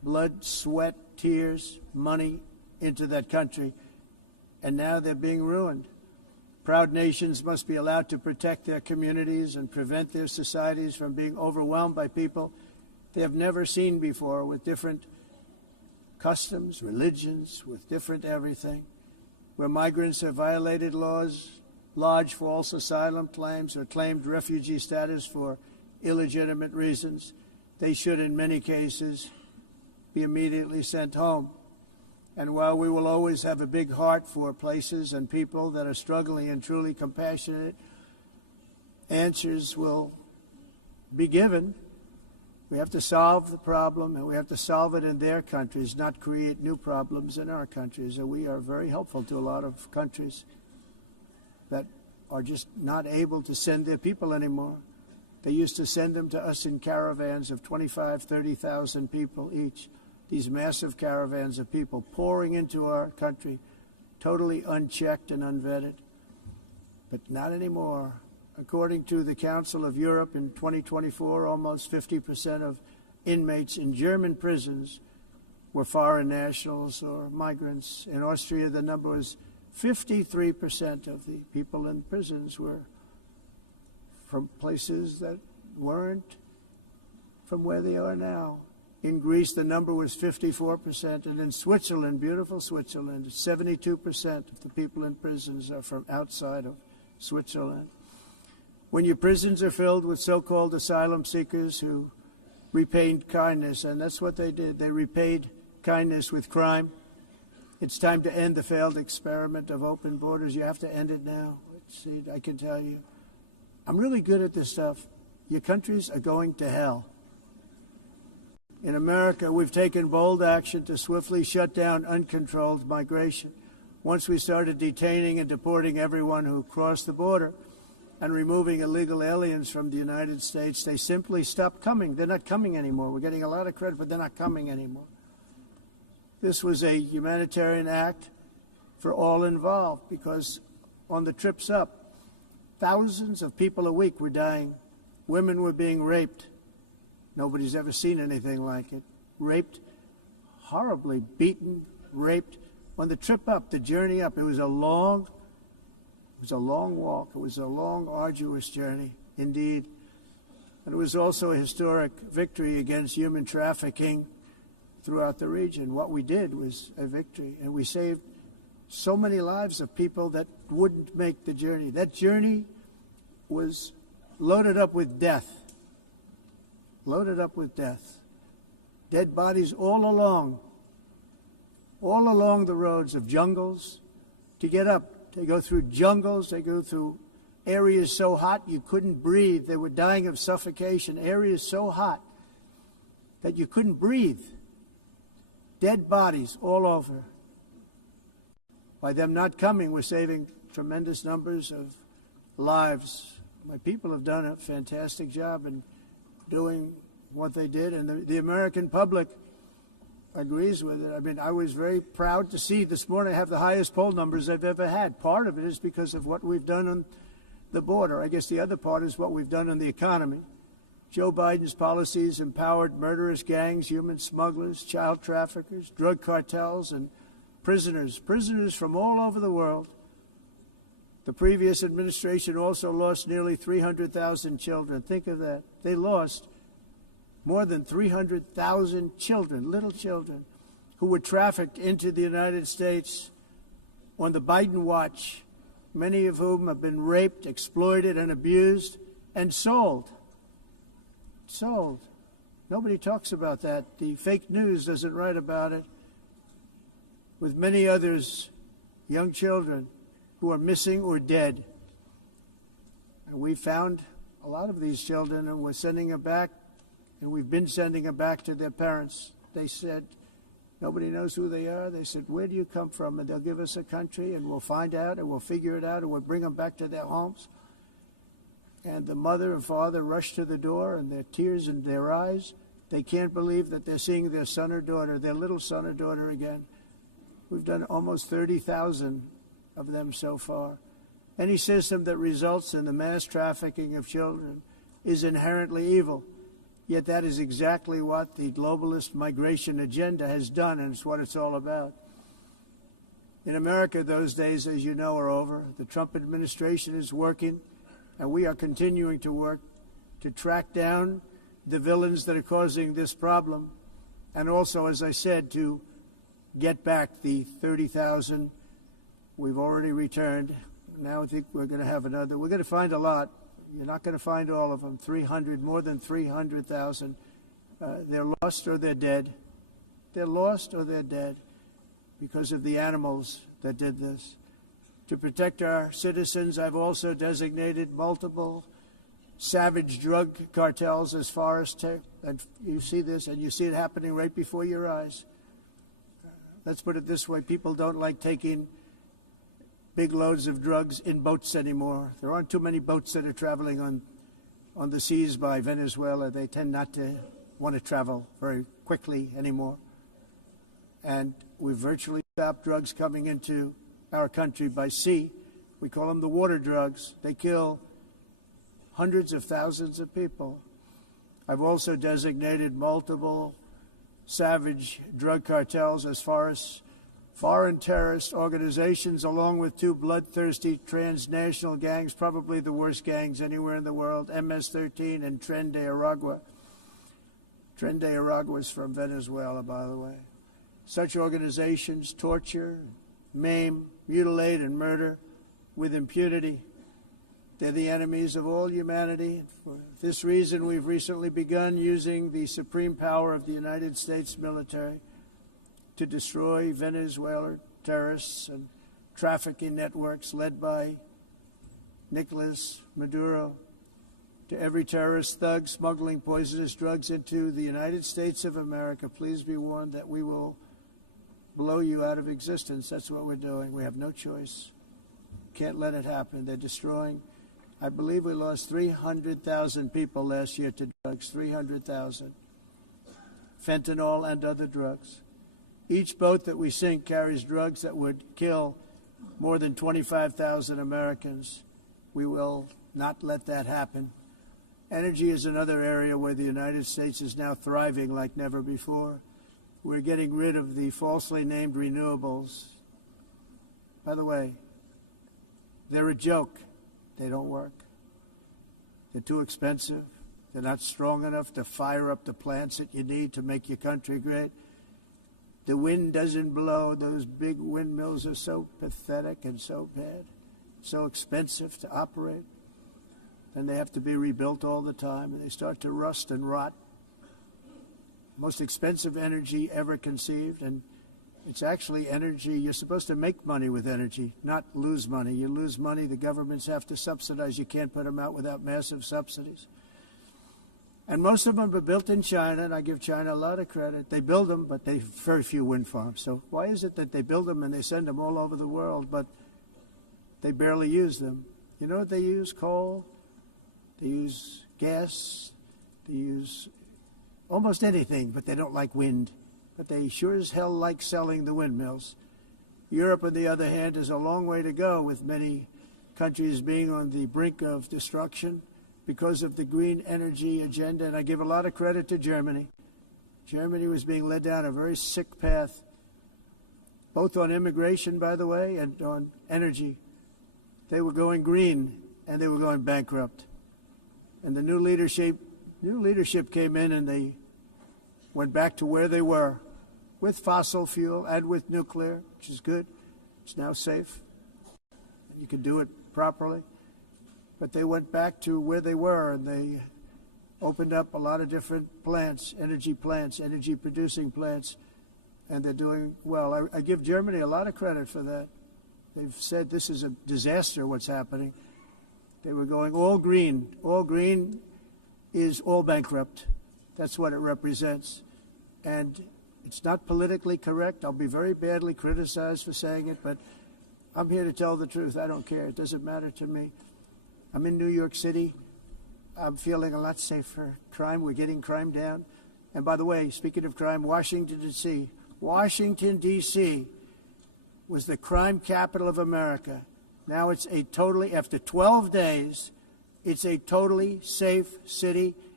blood, sweat, tears, money into that country, and now they're being ruined. Proud nations must be allowed to protect their communities and prevent their societies from being overwhelmed by people they have never seen before, with different customs, religions, with different everything. Where migrants have violated laws, lodged false asylum claims, or claimed refugee status for illegitimate reasons, they should, in many cases, be immediately sent home. And while we will always have a big heart for places and people that are struggling and truly compassionate, answers will be given. We have to solve the problem, and we have to solve it in their countries, not create new problems in our countries. And we are very helpful to a lot of countries that are just not able to send their people anymore. They used to send them to us in caravans of 25,000, 30,000 people each. These massive caravans of people pouring into our country, totally unchecked and unvetted. But not anymore. According to the Council of Europe, in 2024, almost 50% of inmates in German prisons were foreign nationals or migrants. In Austria, the number was 53% of the people in prisons were from places that weren't from where they are now. In Greece, the number was 54%, and in Switzerland, beautiful Switzerland, 72% of the people in prisons are from outside of Switzerland. When your prisons are filled with so-called asylum seekers who repaid kindness, and that's what they did, they repaid kindness with crime, it's time to end the failed experiment of open borders. You have to end it now. See, I can tell you, I'm really good at this stuff. Your countries are going to hell. In America, we've taken bold action to swiftly shut down uncontrolled migration. Once we started detaining and deporting everyone who crossed the border and removing illegal aliens from the United States, they simply stopped coming. They're not coming anymore. We're getting a lot of credit, but they're not coming anymore. This was a humanitarian act for all involved, because on the trips up, thousands of people a week were dying. Women were being raped. Nobody's ever seen anything like it. Raped, horribly beaten, raped. On the trip up, the journey up, it was a long walk. It was a long, arduous journey, indeed. And it was also a historic victory against human trafficking throughout the region. What we did was a victory, and we saved so many lives of people that wouldn't make the journey. That journey was loaded up with death. Loaded up with death. Dead bodies all along the roads of jungles. To get up, they go through jungles, they go through areas so hot you couldn't breathe. They were dying of suffocation, areas so hot that you couldn't breathe. Dead bodies all over. By them not coming, we're saving tremendous numbers of lives. My people have done a fantastic job in doing what they did, and the American public agrees with it. I mean, I was very proud to see this morning I have the highest poll numbers I've ever had. Part of it is because of what we've done on the border. I guess the other part is what we've done on the economy. Joe Biden's policies empowered murderous gangs, human smugglers, child traffickers, drug cartels, and prisoners from all over the world. The previous administration also lost nearly 300,000 children. Think of that. They lost more than 300,000 children, little children, who were trafficked into the United States on the Biden watch, many of whom have been raped, exploited, and abused, and sold. Sold. Nobody talks about that. The fake news doesn't write about it. With many others, young children who are missing or dead. And we found a lot of these children, and we're sending them back, and we've been sending them back to their parents. They said, nobody knows who they are. They said, where do you come from? And they'll give us a country, and we'll find out, and we'll figure it out, and we'll bring them back to their homes. And the mother and father rush to the door, and their tears in their eyes. They can't believe that they're seeing their son or daughter, their little son or daughter again. We've done almost 30,000 of them so far. Any system that results in the mass trafficking of children is inherently evil. Yet that is exactly what the globalist migration agenda has done, and it's what it's all about. In America, those days, as you know, are over. The Trump administration is working, and we are continuing to work to track down the villains that are causing this problem, and also, as I said, to get back the 30,000 we've already returned. Now I think we're going to have another. We're going to find a lot. You're not going to find all of them. 300, more than 300,000. They're lost or they're dead. They're lost or they're dead because of the animals that did this. To protect our citizens, I've also designated multiple savage drug cartels as far as and you see this, and you see it happening right before your eyes. Let's put it this way. People don't like taking big loads of drugs in boats anymore. There aren't too many boats that are traveling on the seas by Venezuela. They tend not to want to travel very quickly anymore. And we've virtually stopped drugs coming into our country by sea. We call them the water drugs. They kill hundreds of thousands of people. I've also designated multiple savage drug cartels as far as foreign terrorist organizations, along with two bloodthirsty transnational gangs, probably the worst gangs anywhere in the world, MS-13 and Tren de Aragua. Tren de Aragua is from Venezuela, by the way. Such organizations torture, maim, mutilate, and murder with impunity. They're the enemies of all humanity. For this reason, we've recently begun using the supreme power of the United States military to destroy Venezuelan terrorists and trafficking networks led by Nicolas Maduro. To every terrorist thug smuggling poisonous drugs into the United States of America, please be warned that we will blow you out of existence. That's what we're doing. We have no choice. Can't let it happen. They're destroying. I believe we lost 300,000 people last year to drugs, 300,000. Fentanyl and other drugs. Each boat that we sink carries drugs that would kill more than 25,000 Americans. We will not let that happen. Energy is another area where the United States is now thriving like never before. We're getting rid of the falsely named renewables. By the way, they're a joke. They don't work. They're too expensive. They're not strong enough to fire up the plants that you need to make your country great. The wind doesn't blow. Those big windmills are so pathetic and so bad, so expensive to operate. And they have to be rebuilt all the time, and they start to rust and rot. Most expensive energy ever conceived, and it's actually energy. You're supposed to make money with energy, not lose money. You lose money, the governments have to subsidize. You can't put them out without massive subsidies. And most of them are built in China, and I give China a lot of credit. They build them, but they have very few wind farms. So why is it that they build them and they send them all over the world, but they barely use them? You know what they use? Coal. They use gas. They use almost anything, but they don't like wind. But they sure as hell like selling the windmills. Europe, on the other hand, is a long way to go, with many countries being on the brink of destruction because of the green energy agenda. And I give a lot of credit to Germany. Germany was being led down a very sick path, both on immigration, by the way, and on energy. They were going green, and they were going bankrupt. And the new leadership came in, and they went back to where they were, with fossil fuel and with nuclear, which is good. It's now safe. You can do it properly. But they went back to where they were, and they opened up a lot of different plants, energy-producing plants, and they're doing well. I give Germany a lot of credit for that. They've said this is a disaster, what's happening. They were going all green. All green is all bankrupt. That's what it represents. And it's not politically correct. I'll be very badly criticized for saying it, but I'm here to tell the truth. I don't care. It doesn't matter to me. I'm in New York City. I'm feeling a lot safer. Crime, we're getting crime down. And by the way, speaking of crime, Washington, D.C. Washington, D.C. was the crime capital of America. Now it's a totally, after 12 days, it's a totally safe city,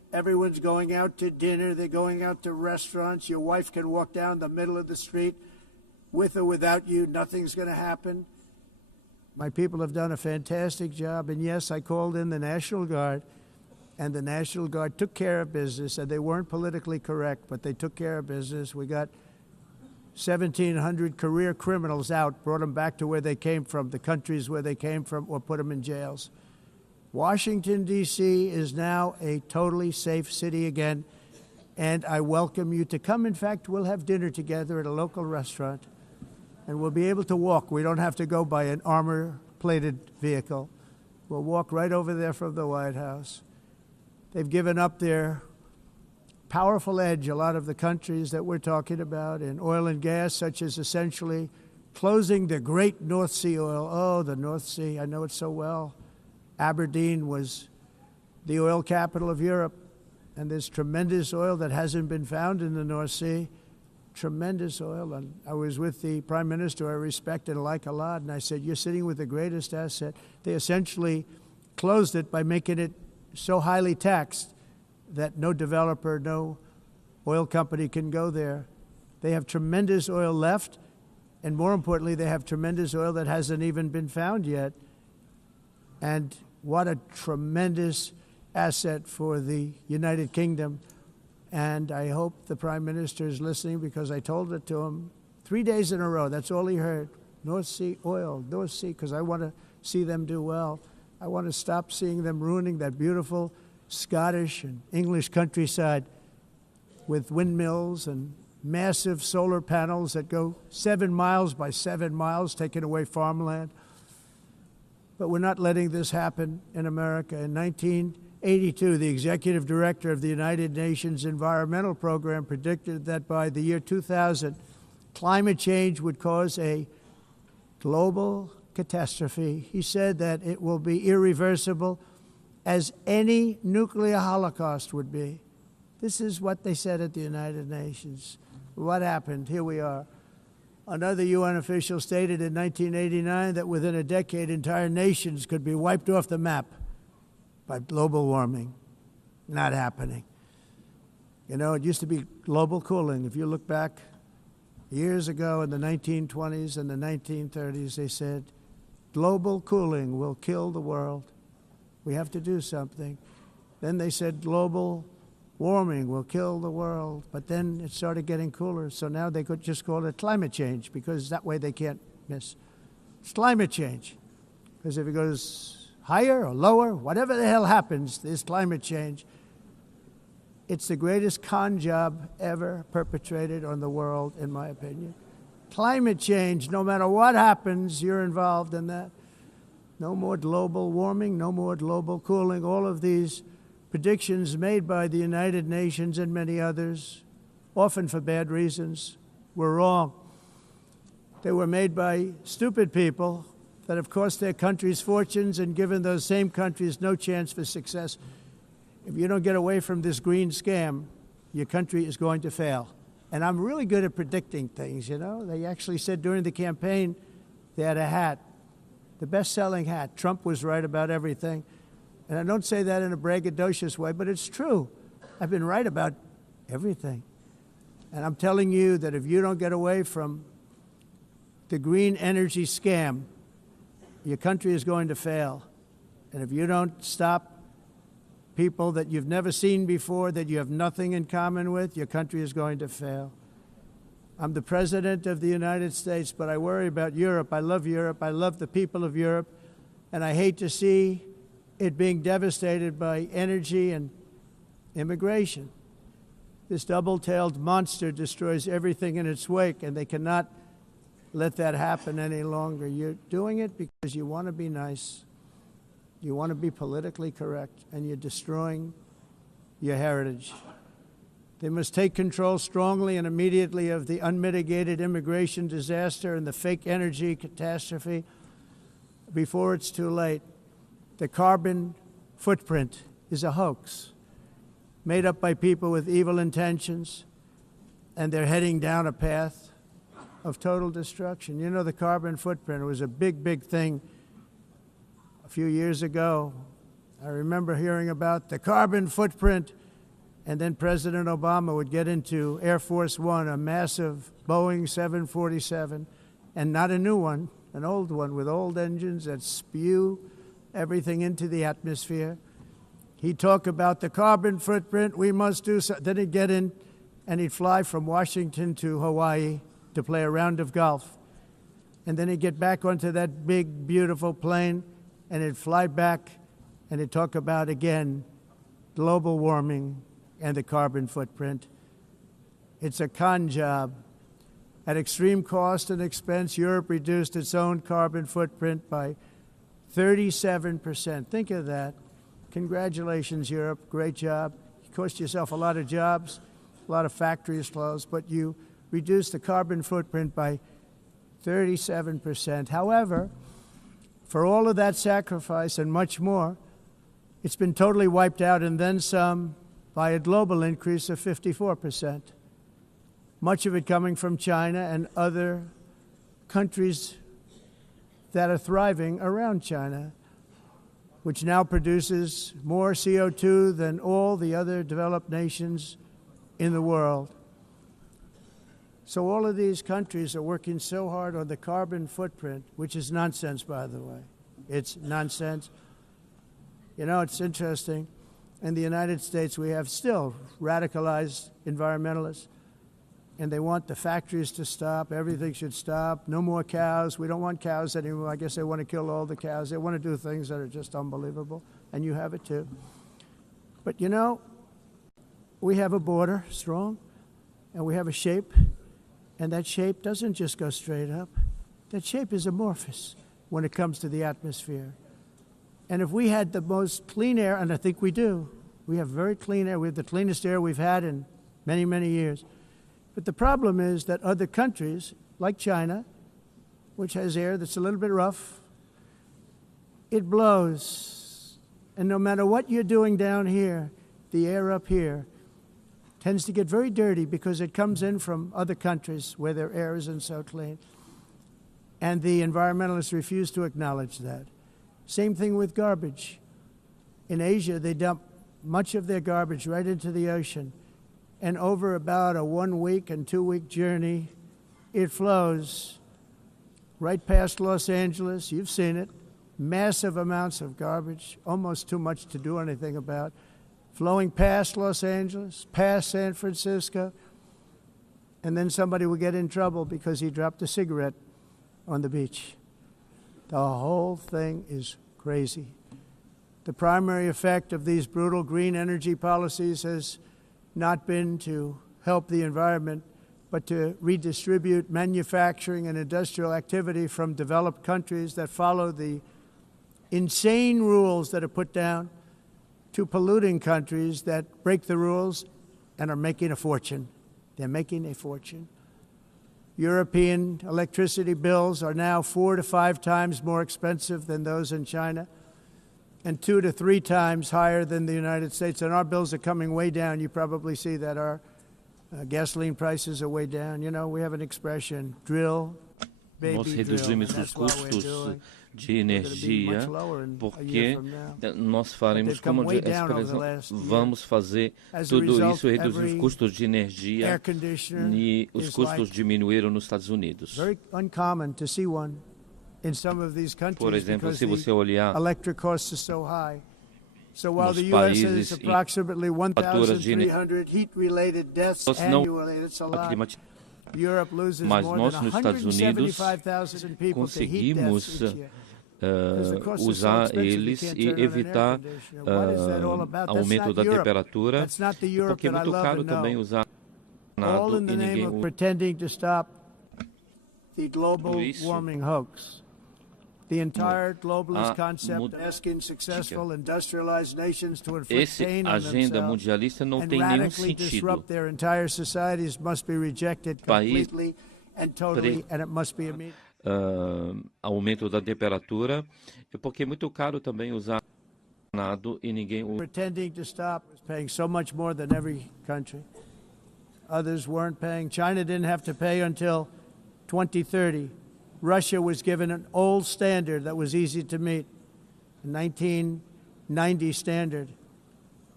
Everyone's going out to dinner. They're going out to restaurants. Your wife can walk down the middle of the street with or without you. Nothing's going to happen. My people have done a fantastic job. And yes, I called in the National Guard, and the National Guard took care of business. And they weren't politically correct, but they took care of business. We got 1,700 career criminals out, brought them back to where they came from, the countries where they came from, or put them in jails. Washington, D.C. is now a totally safe city again, and I welcome you to come. In fact, we'll have dinner together at a local restaurant, and we'll be able to walk. We don't have to go by an armor-plated vehicle. We'll walk right over there from the White House. They've given up their powerful edge, a lot of the countries that we're talking about, in oil and gas, such as essentially closing the great North Sea oil. Oh, the North Sea, I know it so well. Aberdeen was the oil capital of Europe, and there's tremendous oil that hasn't been found in the North Sea. Tremendous oil. And I was with the Prime Minister I respect and like a lot, and I said, you're sitting with the greatest asset. They essentially closed it by making it so highly taxed that no developer, no oil company can go there. They have tremendous oil left, and more importantly, they have tremendous oil that hasn't even been found yet. And what a tremendous asset for the United Kingdom. And I hope the Prime Minister is listening, because I told it to him 3 days in a row. That's all he heard. North Sea oil, North Sea, because I want to see them do well. I want to stop seeing them ruining that beautiful Scottish and English countryside with windmills and massive solar panels that go 7 miles by 7 miles, taking away farmland. But we're not letting this happen in America. In 1982, the executive director of the United Nations Environmental Program predicted that by the year 2000, climate change would cause a global catastrophe. He said that it will be irreversible, as any nuclear holocaust would be. This is what they said at the United Nations. What happened? Here we are. Another UN official stated in 1989 that within a decade, entire nations could be wiped off the map by global warming. Not happening. You know, it used to be global cooling. If you look back years ago in the 1920s and the 1930s, they said, global cooling will kill the world. We have to do something. Then they said global warming will kill the world. But then it started getting cooler. So now they could just call it climate change, because that way they can't miss. It's climate change. Because if it goes higher or lower, whatever the hell happens, there's climate change. It's the greatest con job ever perpetrated on the world, in my opinion. Climate change, no matter what happens, you're involved in that. No more global warming, no more global cooling. All of these predictions made by the United Nations and many others, often for bad reasons, were wrong. They were made by stupid people that have cost their countries fortunes and given those same countries no chance for success. If you don't get away from this green scam, your country is going to fail. And I'm really good at predicting things, you know. They actually said during the campaign they had a hat, the best-selling hat. Trump was right about everything. And I don't say that in a braggadocious way, but it's true. I've been right about everything. And I'm telling you that if you don't get away from the green energy scam, your country is going to fail. And if you don't stop people that you've never seen before, that you have nothing in common with, your country is going to fail. I'm the President of the United States, but I worry about Europe. I love Europe. I love the people of Europe. And I hate to see it being devastated by energy and immigration. This double-tailed monster destroys everything in its wake, and they cannot let that happen any longer. You're doing it because you want to be nice. You want to be politically correct, and you're destroying your heritage. They must take control strongly and immediately of the unmitigated immigration disaster and the fake energy catastrophe before it's too late. The carbon footprint is a hoax made up by people with evil intentions, and they're heading down a path of total destruction. You know, the carbon footprint was a big, big thing a few years ago. I remember hearing about the carbon footprint And then President Obama would get into Air Force One, a massive Boeing 747, and not a new one, an old one with old engines that spew everything into the atmosphere. He'd talk about the carbon footprint, we must do so. Then he'd get in and he'd fly from Washington to Hawaii to play a round of golf. And then he'd get back onto that big, beautiful plane and he'd fly back and he'd talk about, again, global warming and the carbon footprint. It's a con job. At extreme cost and expense, Europe reduced its own carbon footprint by 37%. Think of that. Congratulations, Europe. Great job. You cost yourself a lot of jobs, a lot of factories closed, but you reduced the carbon footprint by 37%. However, for all of that sacrifice and much more, it's been totally wiped out and then some by a global increase of 54%. Much of it coming from China and other countries that are thriving around China, which now produces more CO2 than all the other developed nations in the world. So all of these countries are working so hard on the carbon footprint, which is nonsense, by the way. It's nonsense. You know, it's interesting. In the United States, we have still radicalized environmentalists, and they want the factories to stop. Everything should stop. No more cows. We don't want cows anymore. I guess they want to kill all the cows. They want to do things that are just unbelievable, and you have it too. But, you know, we have a border, strong, and we have a shape, and that shape doesn't just go straight up. That shape is amorphous when it comes to the atmosphere. And if we had the most clean air, and I think we do, we have very clean air. We have the cleanest air we've had in many, many years. But the problem is that other countries, like China, which has air that's a little bit rough, it blows. And no matter what you're doing down here, the air up here tends to get very dirty because it comes in from other countries where their air isn't so clean. And the environmentalists refuse to acknowledge that. Same thing with garbage. In Asia, they dump much of their garbage right into the ocean. And over about a 1 week and 2 week journey, it flows right past Los Angeles. You've seen it. Massive amounts of garbage, almost too much to do anything about, flowing past Los Angeles, past San Francisco, and then somebody will get in trouble because he dropped a cigarette on the beach. The whole thing is crazy. The primary effect of these brutal green energy policies has not been to help the environment, but to redistribute manufacturing and industrial activity from developed countries that follow the insane rules that are put down to polluting countries that break the rules and are making a fortune. They're making a fortune. European electricity bills are now 4 to 5 times more expensive than those in China, and 2 to 3 times higher than the United States. And our bills are coming way down. You probably see that our gasoline prices are way down. You know, we have an expression, drill, baby, nós reduzimos os custos de energia porque nós faremos como vamos fazer tudo isso e reduzir os custos de energia e os custos diminuíram nos Estados Unidos. Por exemplo, se você olhar So while the U.S. has approximately 1,300 heat-related deaths annually, that's a lot. Europe loses Mas more nós than nos Estados Unidos 175,000 people to heat deaths conseguimos each year. usar eles e evitar aumento da temperatura, porque é muito caro também usar all in the name of pretending to stop the global warming hoax. The entire globalist concept asking successful industrialized nations to inflict pain on themselves and radically disrupt their entire societies must be rejected completely and totally, and it must be immediate. Aumento da temperatura, porque é muito caro também usar nado e ninguém pretending to stop is paying so much more than every country. Others weren't paying. China didn't have to pay until 2030. Russia was given an old standard that was easy to meet, a 1990 standard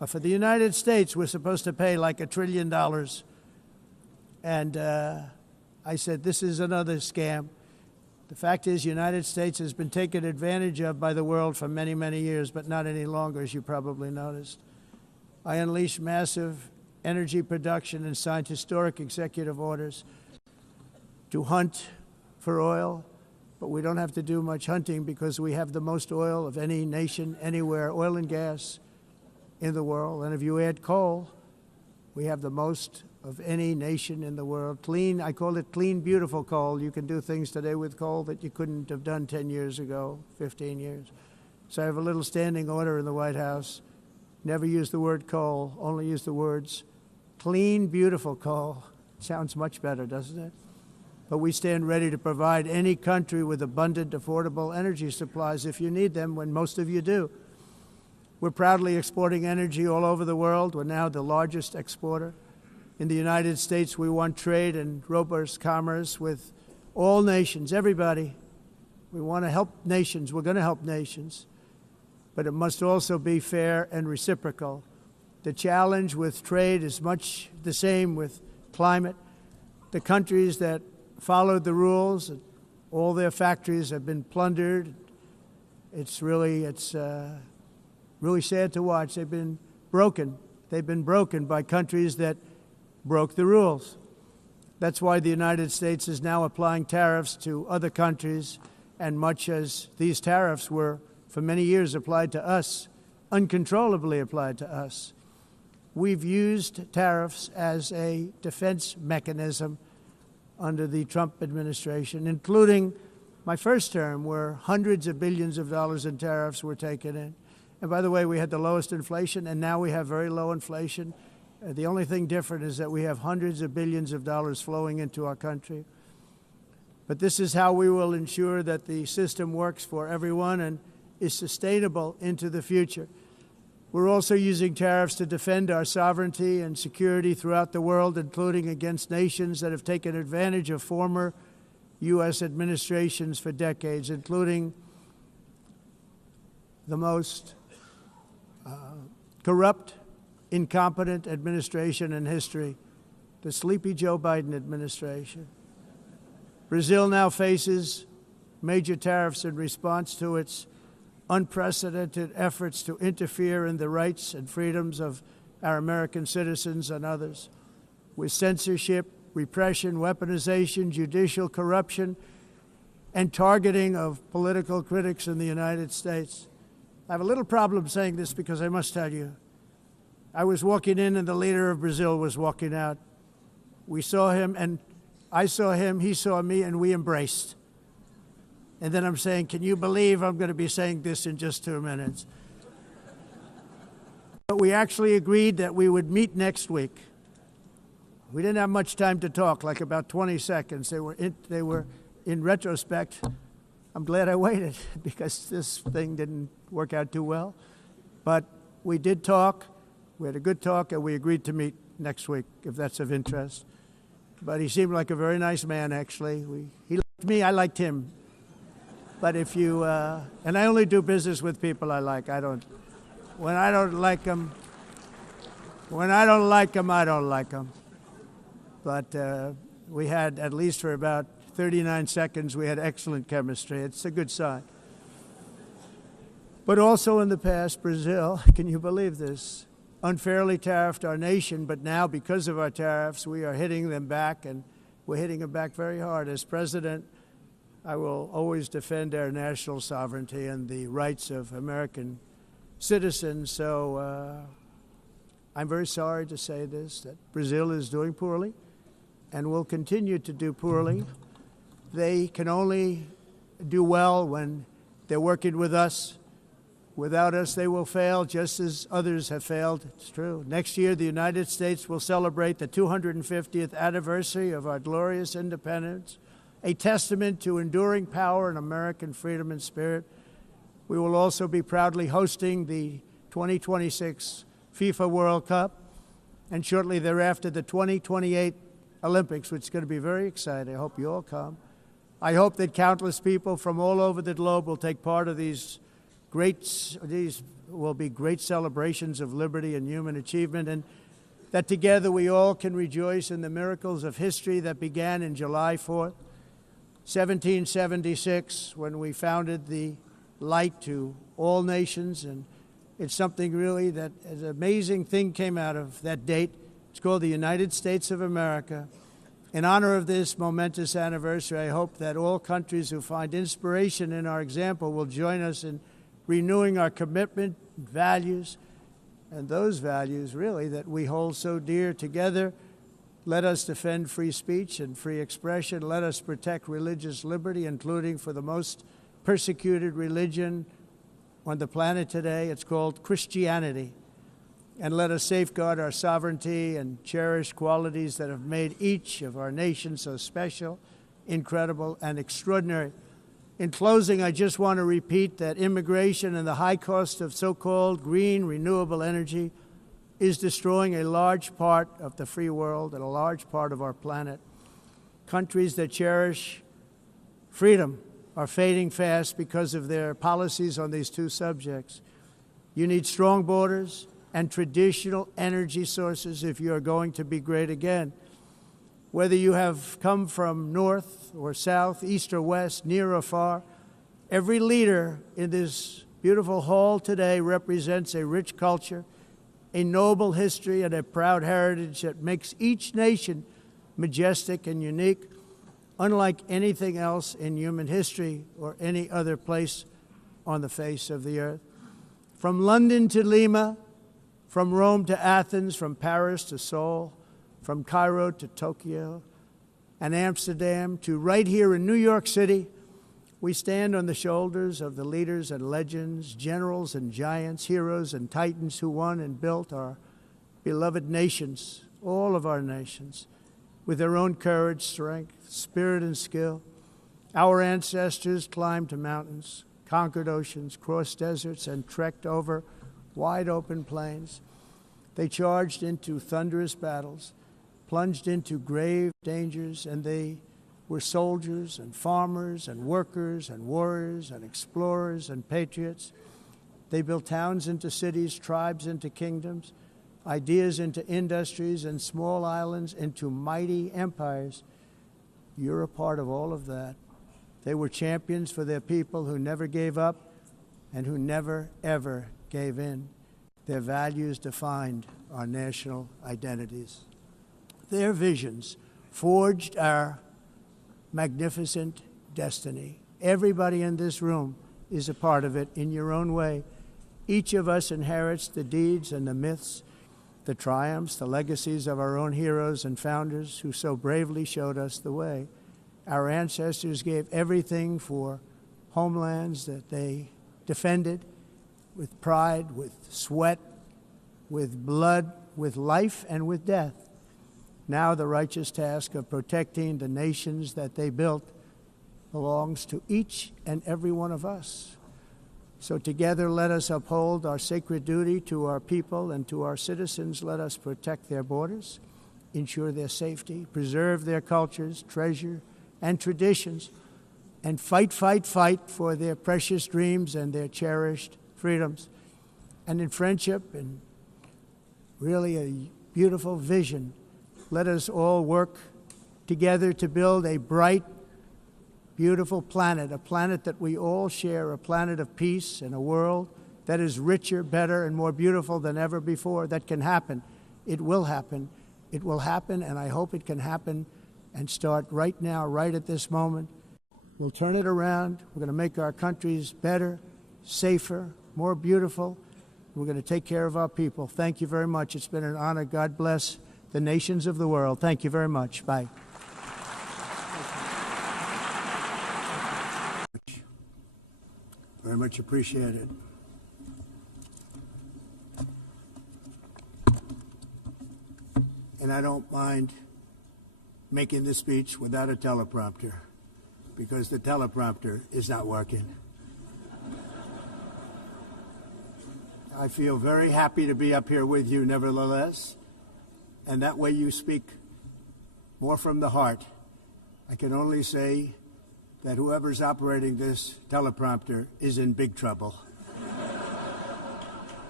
For the United States, we're supposed to pay like $1 trillion. And I said, this is another scam. The fact is, the United States has been taken advantage of by the world for many, many years, but not any longer, as you probably noticed. I unleashed massive energy production and signed historic executive orders to hunt for oil, but we don't have to do much hunting because we have the most oil of any nation anywhere, oil and gas in the world. And if you add coal, we have the most of any nation in the world. Clean, I call it clean, beautiful coal. You can do things today with coal that you couldn't have done 10 years ago, 15 years. So I have a little standing order in the White House. Never use the word coal, only use the words clean, beautiful coal. Sounds much better, doesn't it? But we stand ready to provide any country with abundant, affordable energy supplies if you need them, when most of you do. We're proudly exporting energy all over the world. We're now the largest exporter. In the United States, we want trade and robust commerce with all nations, everybody. We want to help nations. We're going to help nations. But it must also be fair and reciprocal. The challenge with trade is much the same with climate. The countries that followed the rules, all their factories have been plundered. It's really sad to watch. They've been broken. They've been broken by countries that broke the rules. That's why the United States is now applying tariffs to other countries, and much as these tariffs were for many years applied to us, uncontrollably applied to us. We've used tariffs as a defense mechanism under the Trump administration, including my first term, where hundreds of billions of dollars in tariffs were taken in. And by the way, we had the lowest inflation, and now we have very low inflation. The only thing different is that we have hundreds of billions of dollars flowing into our country. But this is how we will ensure that the system works for everyone and is sustainable into the future. We're also using tariffs to defend our sovereignty and security throughout the world, including against nations that have taken advantage of former U.S. administrations for decades, including the most corrupt, incompetent administration in history, the sleepy Joe Biden administration. Brazil now faces major tariffs in response to its unprecedented efforts to interfere in the rights and freedoms of our American citizens and others, with censorship, repression, weaponization, judicial corruption, and targeting of political critics in the United States. I have a little problem saying this because I must tell you, I was walking in and the leader of Brazil was walking out. We saw him and I saw him, he saw me, and we embraced. And then I'm saying, can you believe I'm going to be saying this in just 2 minutes? But we actually agreed that we would meet next week. We didn't have much time to talk, like about 20 seconds. They were in retrospect, I'm glad I waited because this thing didn't work out too well. But we did talk. We had a good talk, and we agreed to meet next week, if that's of interest. But he seemed like a very nice man, actually. He liked me, I liked him. But if you, and I only do business with people I like. When I don't like them, I don't like them. But we had, at least for about 39 seconds, we had excellent chemistry. It's a good sign. But also in the past, Brazil, can you believe this, unfairly tariffed our nation, but now because of our tariffs, we are hitting them back, and we're hitting them back very hard. As president, I will always defend our national sovereignty and the rights of American citizens. So I'm very sorry to say this, that Brazil is doing poorly and will continue to do poorly. They can only do well when they're working with us. Without us, they will fail, just as others have failed. It's true. Next year, the United States will celebrate the 250th anniversary of our glorious independence, a testament to enduring power and American freedom and spirit. We will also be proudly hosting the 2026 FIFA World Cup, and shortly thereafter, the 2028 Olympics, which is going to be very exciting. I hope you all come. I hope that countless people from all over the globe will take part of these will be great celebrations of liberty and human achievement, and that together we all can rejoice in the miracles of history that began in July 4th, 1776, when we founded the light to all nations. And it's something really that an amazing thing came out of that date. It's called the United States of America. In honor of this momentous anniversary, I hope that all countries who find inspiration in our example will join us in renewing our commitment, values, and those values, really, that we hold so dear. Together, let us defend free speech and free expression. Let us protect religious liberty, including for the most persecuted religion on the planet today. It's called Christianity. And let us safeguard our sovereignty and cherish qualities that have made each of our nations so special, incredible, and extraordinary. In closing, I just want to repeat that immigration and the high cost of so-called green renewable energy is destroying a large part of the free world and a large part of our planet. Countries that cherish freedom are fading fast because of their policies on these two subjects. You need strong borders and traditional energy sources if you are going to be great again. Whether you have come from north or south, east or west, near or far, every leader in this beautiful hall today represents a rich culture, a noble history, and a proud heritage that makes each nation majestic and unique, unlike anything else in human history or any other place on the face of the earth. From London to Lima, from Rome to Athens, from Paris to Seoul, from Cairo to Tokyo and Amsterdam to right here in New York City, we stand on the shoulders of the leaders and legends, generals and giants, heroes and titans who won and built our beloved nations, all of our nations, with their own courage, strength, spirit, and skill. Our ancestors climbed to mountains, conquered oceans, crossed deserts, and trekked over wide open plains. They charged into thunderous battles, plunged into grave dangers, and they were soldiers and farmers and workers and warriors and explorers and patriots. They built towns into cities, tribes into kingdoms, ideas into industries, and small islands into mighty empires. You're a part of all of that. They were champions for their people who never gave up and who never, ever gave in. Their values defined our national identities. Their visions forged our magnificent destiny. Everybody in this room is a part of it in your own way. Each of us inherits the deeds and the myths, the triumphs, the legacies of our own heroes and founders who so bravely showed us the way. Our ancestors gave everything for homelands that they defended with pride, with sweat, with blood, with life, and with death. Now the righteous task of protecting the nations that they built belongs to each and every one of us. So together let us uphold our sacred duty to our people and to our citizens. Let us protect their borders, ensure their safety, preserve their cultures, treasure, and traditions, and fight, fight, fight for their precious dreams and their cherished freedoms. And in friendship and really a beautiful vision, let us all work together to build a bright, beautiful planet, a planet that we all share, a planet of peace and a world that is richer, better, and more beautiful than ever before. That can happen. It will happen. It will happen, and I hope it can happen and start right now, right at this moment. We'll turn it around. We're going to make our countries better, safer, more beautiful. We're going to take care of our people. Thank you very much. It's been an honor. God bless the nations of the world. Thank you very much. Bye. Very much appreciated. And I don't mind making this speech without a teleprompter, because the teleprompter is not working. I feel very happy to be up here with you nevertheless, and that way you speak more from the heart. I can only say that whoever's operating this teleprompter is in big trouble.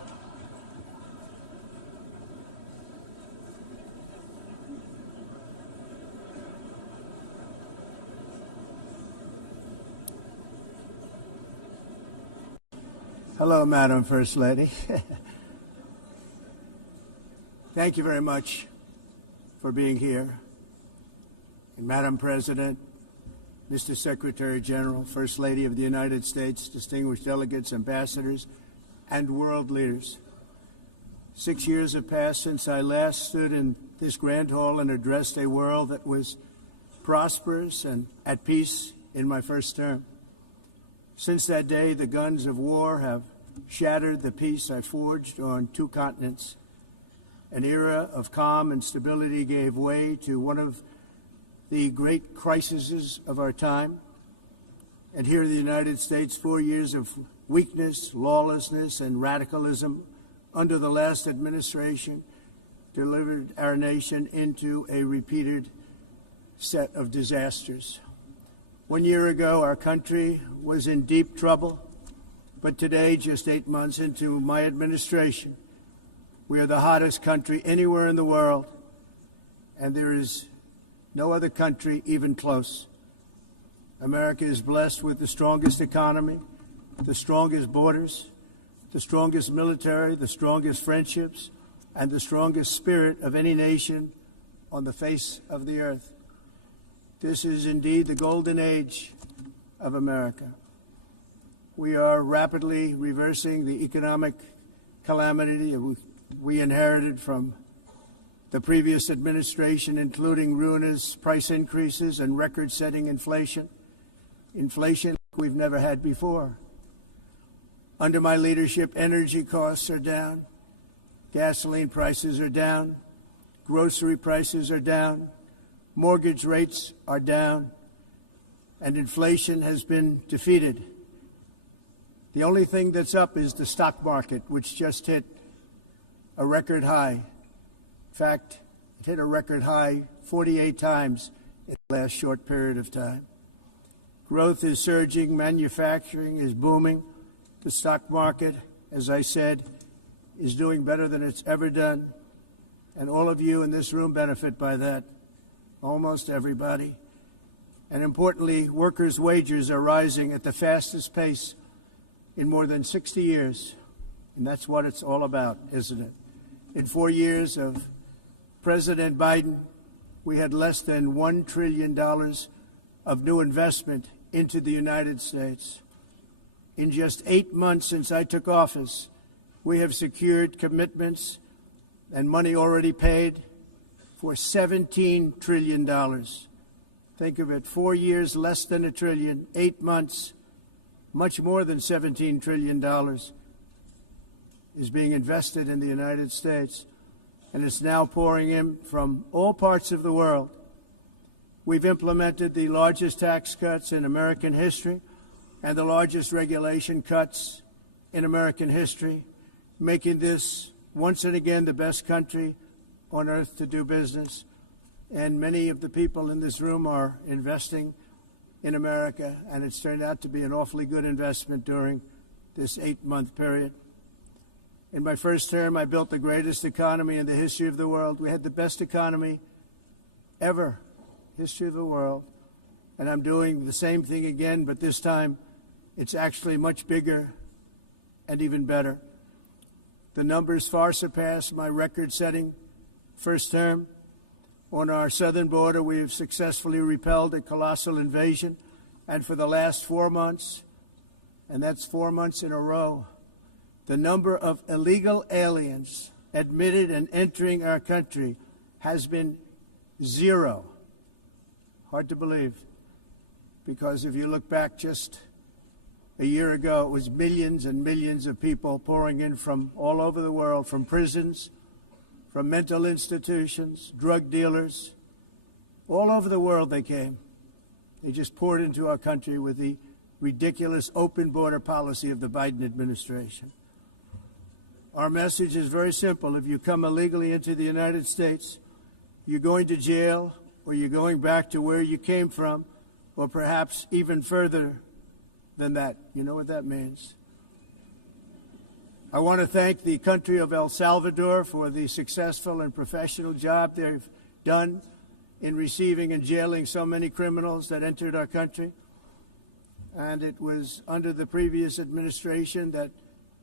Hello, Madam First Lady. Thank you very much for being here. And Madam President, Mr. Secretary General, First Lady of the United States, distinguished delegates, ambassadors, and world leaders. 6 years have passed since I last stood in this grand hall and addressed a world that was prosperous and at peace in my first term. Since that day, the guns of war have shattered the peace I forged on 2 continents. An era of calm and stability gave way to one of the great crises of our time. And here in the United States, 4 years of weakness, lawlessness, and radicalism under the last administration delivered our nation into a repeated set of disasters. 1 year ago, our country was in deep trouble, but today, just 8 months into my administration, we are the hottest country anywhere in the world, and there is no other country even close. America is blessed with the strongest economy, the strongest borders, the strongest military, the strongest friendships, and the strongest spirit of any nation on the face of the earth. This is indeed the golden age of America. We are rapidly reversing the economic calamity we inherited from the previous administration, including ruinous price increases and record-setting inflation we've never had before. Under my leadership, energy costs are down, gasoline prices are down, grocery prices are down, mortgage rates are down, and inflation has been defeated. The only thing that's up is the stock market, which just hit a record high. In fact, it hit a record high 48 times in the last short period of time. Growth is surging, manufacturing is booming. The stock market, as I said, is doing better than it's ever done. And all of you in this room benefit by that, almost everybody. And importantly, workers' wages are rising at the fastest pace in more than 60 years. And that's what it's all about, isn't it? In 4 years of President Biden, we had less than $1 trillion of new investment into the United States. In just 8 months since I took office, we have secured commitments and money already paid for $17 trillion. Think of it, 4 years, less than $1 trillion, 8 months, much more than $17 trillion is being invested in the United States, and it's now pouring in from all parts of the world. We've implemented the largest tax cuts in American history and the largest regulation cuts in American history, making this once and again the best country on earth to do business. And many of the people in this room are investing in America, and it's turned out to be an awfully good investment during this 8-month period. In my first term, I built the greatest economy in the history of the world. We had the best economy ever, history of the world. And I'm doing the same thing again, but this time it's actually much bigger and even better. The numbers far surpass my record-setting first term. On our southern border, we have successfully repelled a colossal invasion. And for the last 4 months, and that's 4 months in a row, the number of illegal aliens admitted and entering our country has been 0. Hard to believe, because if you look back just a year ago, it was millions and millions of people pouring in from all over the world, from prisons, from mental institutions, drug dealers. All over the world they came. They just poured into our country with the ridiculous open border policy of the Biden administration. Our message is very simple. If you come illegally into the United States, you're going to jail, or you're going back to where you came from, or perhaps even further than that. You know what that means. I want to thank the country of El Salvador for the successful and professional job they've done in receiving and jailing so many criminals that entered our country. And it was under the previous administration that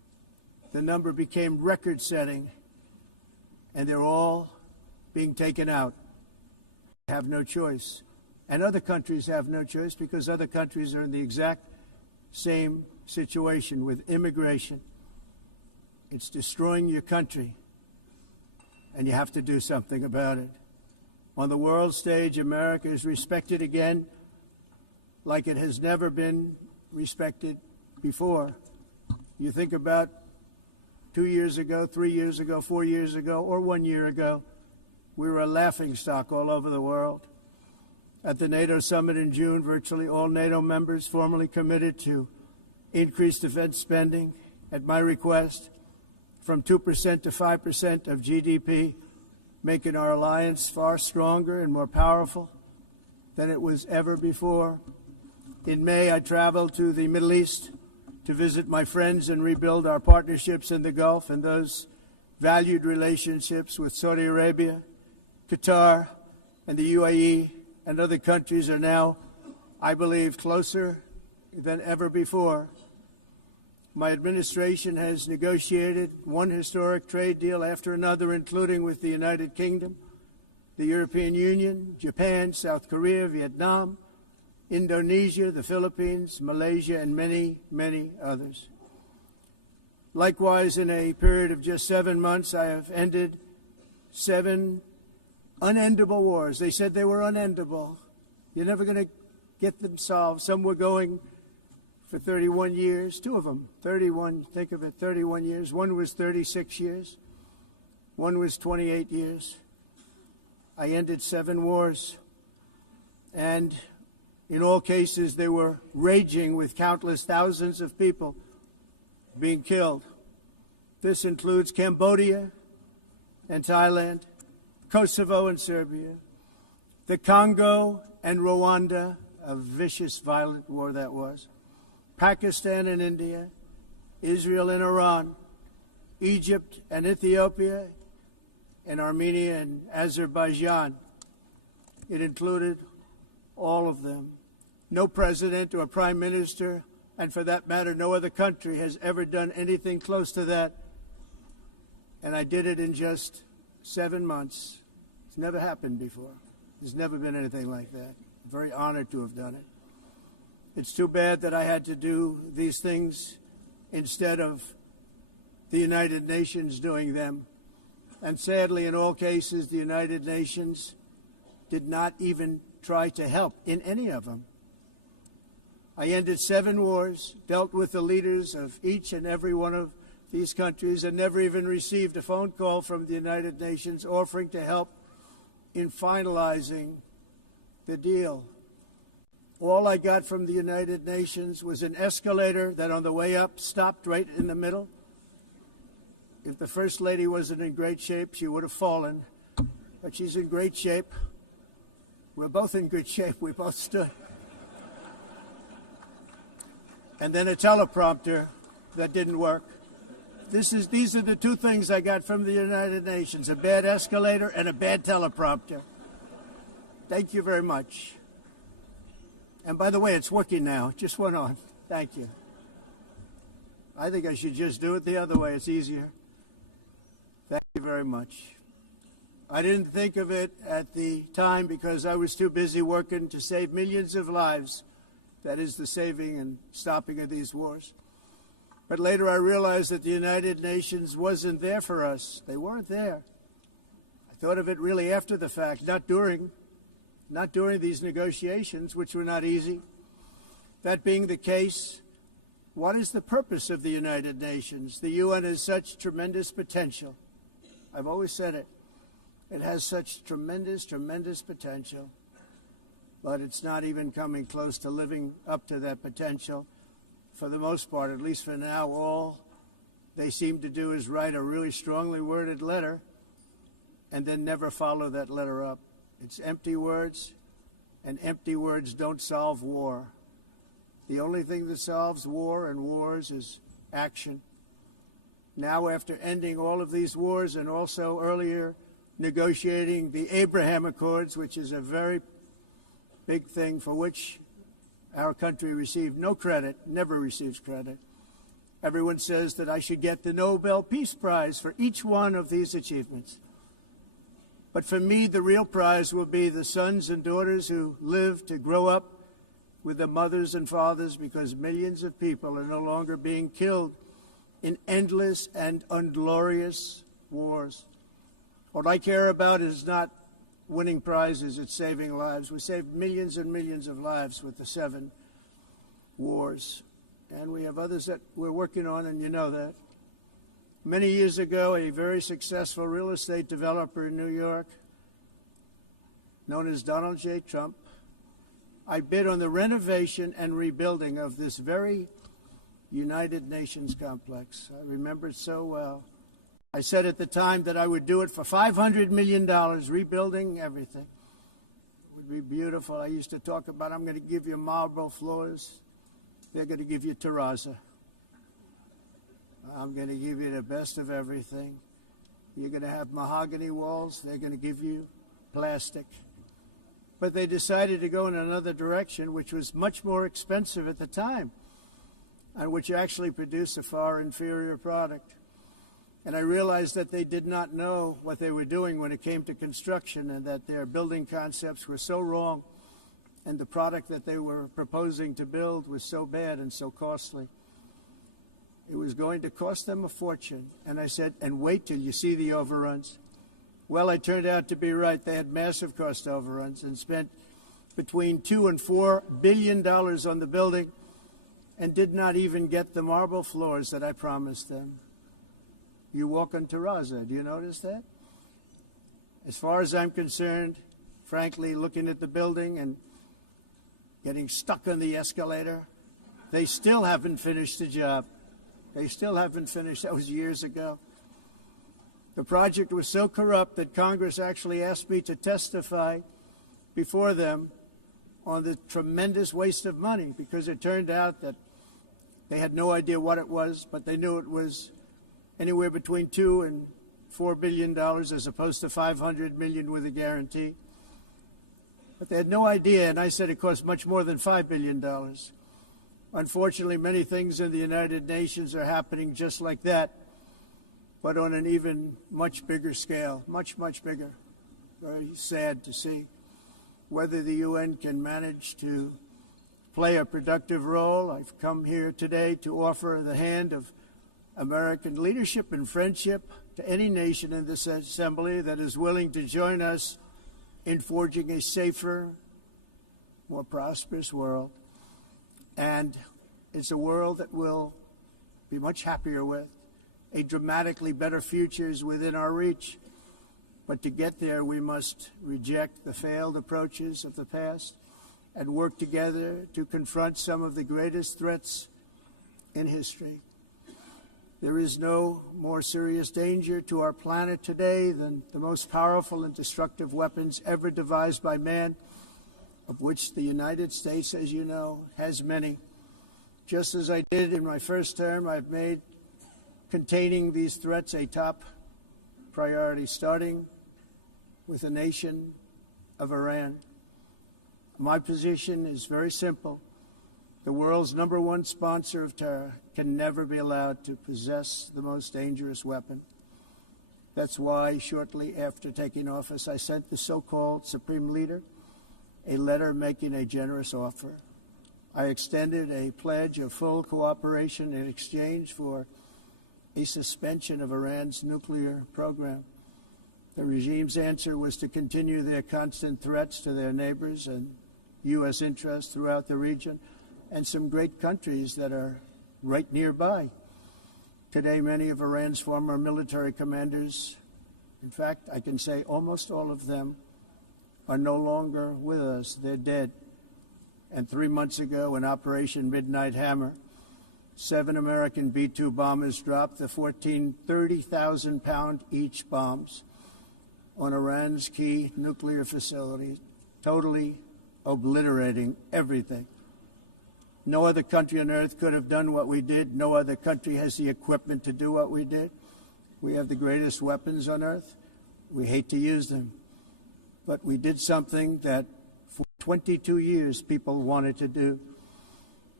the number became record-setting, and they're all being taken out. They have no choice. And other countries have no choice because other countries are in the exact same situation with immigration. It's destroying your country, and you have to do something about it. On the world stage, America is respected again like it has never been respected before. You think about 2 years ago, 3 years ago, 4 years ago, or 1 year ago, we were a laughingstock all over the world. At the NATO summit in June, virtually all NATO members formally committed to increase defense spending at my request from 2% to 5% of GDP, making our alliance far stronger and more powerful than it was ever before. In May, I traveled to the Middle East to visit my friends and rebuild our partnerships in the Gulf and those valued relationships with Saudi Arabia, Qatar, and the UAE and other countries are now, I believe, closer than ever before. My administration has negotiated one historic trade deal after another, including with the United Kingdom, the European Union, Japan, South Korea, Vietnam, Indonesia, the Philippines, Malaysia, and many, many others. Likewise, in a period of just 7 months, I have ended 7 unendable wars. They said they were unendable. You're never going to get them solved. Some were going for 31 years, 2 of them, 31, think of it, 31 years. One was 36 years. One was 28 years. I ended 7 wars. And in all cases, they were raging with countless thousands of people being killed. This includes Cambodia and Thailand, Kosovo and Serbia, the Congo and Rwanda, a vicious, violent war that was, Pakistan and India, Israel and Iran, Egypt and Ethiopia, and Armenia and Azerbaijan. It included all of them. No president or prime minister, and for that matter, no other country has ever done anything close to that. And I did it in just 7 months. It's never happened before. There's never been anything like that. I'm very honored to have done it. It's too bad that I had to do these things instead of the United Nations doing them. And sadly, in all cases, the United Nations did not even try to help in any of them. I ended 7 wars, dealt with the leaders of each and every one of these countries, and never even received a phone call from the United Nations offering to help in finalizing the deal. All I got from the United Nations was an escalator that on the way up stopped right in the middle. If the First Lady wasn't in great shape, she would have fallen. But she's in great shape. We're both in good shape. We both stood. And then a teleprompter that didn't work. These are the 2 things I got from the United Nations, a bad escalator and a bad teleprompter. Thank you very much. And by the way, it's working now. It just went on. Thank you. I think I should just do it the other way. It's easier. Thank you very much. I didn't think of it at the time because I was too busy working to save millions of lives. That is the saving and stopping of these wars. But later I realized that the United Nations wasn't there for us. They weren't there. I thought of it really after the fact, not during these negotiations, which were not easy. That being the case, what is the purpose of the United Nations? The UN has such tremendous potential. I've always said it. It has such tremendous, tremendous potential. But it's not even coming close to living up to that potential. For the most part, at least for now, all they seem to do is write a really strongly worded letter and then never follow that letter up. It's empty words, and empty words don't solve war. The only thing that solves war and wars is action. Now, after ending all of these wars and also earlier negotiating the Abraham Accords, which is a very big thing for which our country received no credit, never receives credit, Everyone says that I should get the Nobel Peace Prize for each one of these achievements. But for me, the real prize will be the sons and daughters who live to grow up with their mothers and fathers, because millions of people are no longer being killed in endless and unglorious wars. What I care about is not winning prizes, it's saving lives. We saved millions and millions of lives with the 7 wars. And we have others that we're working on, and you know that. Many years ago, a very successful real estate developer in New York, known as Donald J. Trump, I bid on the renovation and rebuilding of this very United Nations complex. I remember it so well. I said at the time that I would do it for $500 million, rebuilding everything. It would be beautiful. I used to talk about, I'm going to give you marble floors. They're going to give you terrazzo. I'm going to give you the best of everything. You're going to have mahogany walls. They're going to give you plastic. But they decided to go in another direction, which was much more expensive at the time, and which actually produced a far inferior product. And I realized that they did not know what they were doing when it came to construction, and that their building concepts were so wrong, and the product that they were proposing to build was so bad and so costly. It was going to cost them a fortune. And I said, and wait till you see the overruns. Well, I turned out to be right. They had massive cost overruns and spent between $2 and $4 billion on the building and did not even get the marble floors that I promised them. You walk on terrazzo. Do you notice that? As far as I'm concerned, frankly, looking at the building and getting stuck on the escalator, they still haven't finished the job. They still haven't finished. That was years ago. The project was so corrupt that Congress actually asked me to testify before them on the tremendous waste of money, because it turned out that they had no idea what it was, but they knew it was anywhere between $2 and $4 billion as opposed to $500 million with a guarantee. But they had no idea, and I said it cost much more than $5 billion. Unfortunately, many things in the United Nations are happening just like that, but on an even much bigger scale, much, much bigger. Very sad to see. Whether the UN can manage to play a productive role, I've come here today to offer the hand of American leadership and friendship to any nation in this assembly that is willing to join us in forging a safer, more prosperous world. And it's a world that we'll be much happier with. A dramatically better future is within our reach. But to get there, we must reject the failed approaches of the past and work together to confront some of the greatest threats in history. There is no more serious danger to our planet today than the most powerful and destructive weapons ever devised by man, of which the United States, as you know, has many. Just as I did in my first term, I've made containing these threats a top priority, starting with the nation of Iran. My position is very simple. The world's #1 sponsor of terror can never be allowed to possess the most dangerous weapon. That's why, shortly after taking office, I sent the so-called Supreme Leader a letter making a generous offer. I extended a pledge of full cooperation in exchange for a suspension of Iran's nuclear program. The regime's answer was to continue their constant threats to their neighbors and U.S. interests throughout the region, and some great countries that are right nearby. Today, many of Iran's former military commanders, in fact, I can say almost all of them, are no longer with us. They're dead. And 3 months ago, in Operation Midnight Hammer, 7 American B-2 bombers dropped the 14 30,000-pound each bombs on Iran's key nuclear facilities, totally obliterating everything. No other country on earth could have done what we did. No other country has the equipment to do what we did. We have the greatest weapons on earth. We hate to use them. But we did something that for 22 years people wanted to do.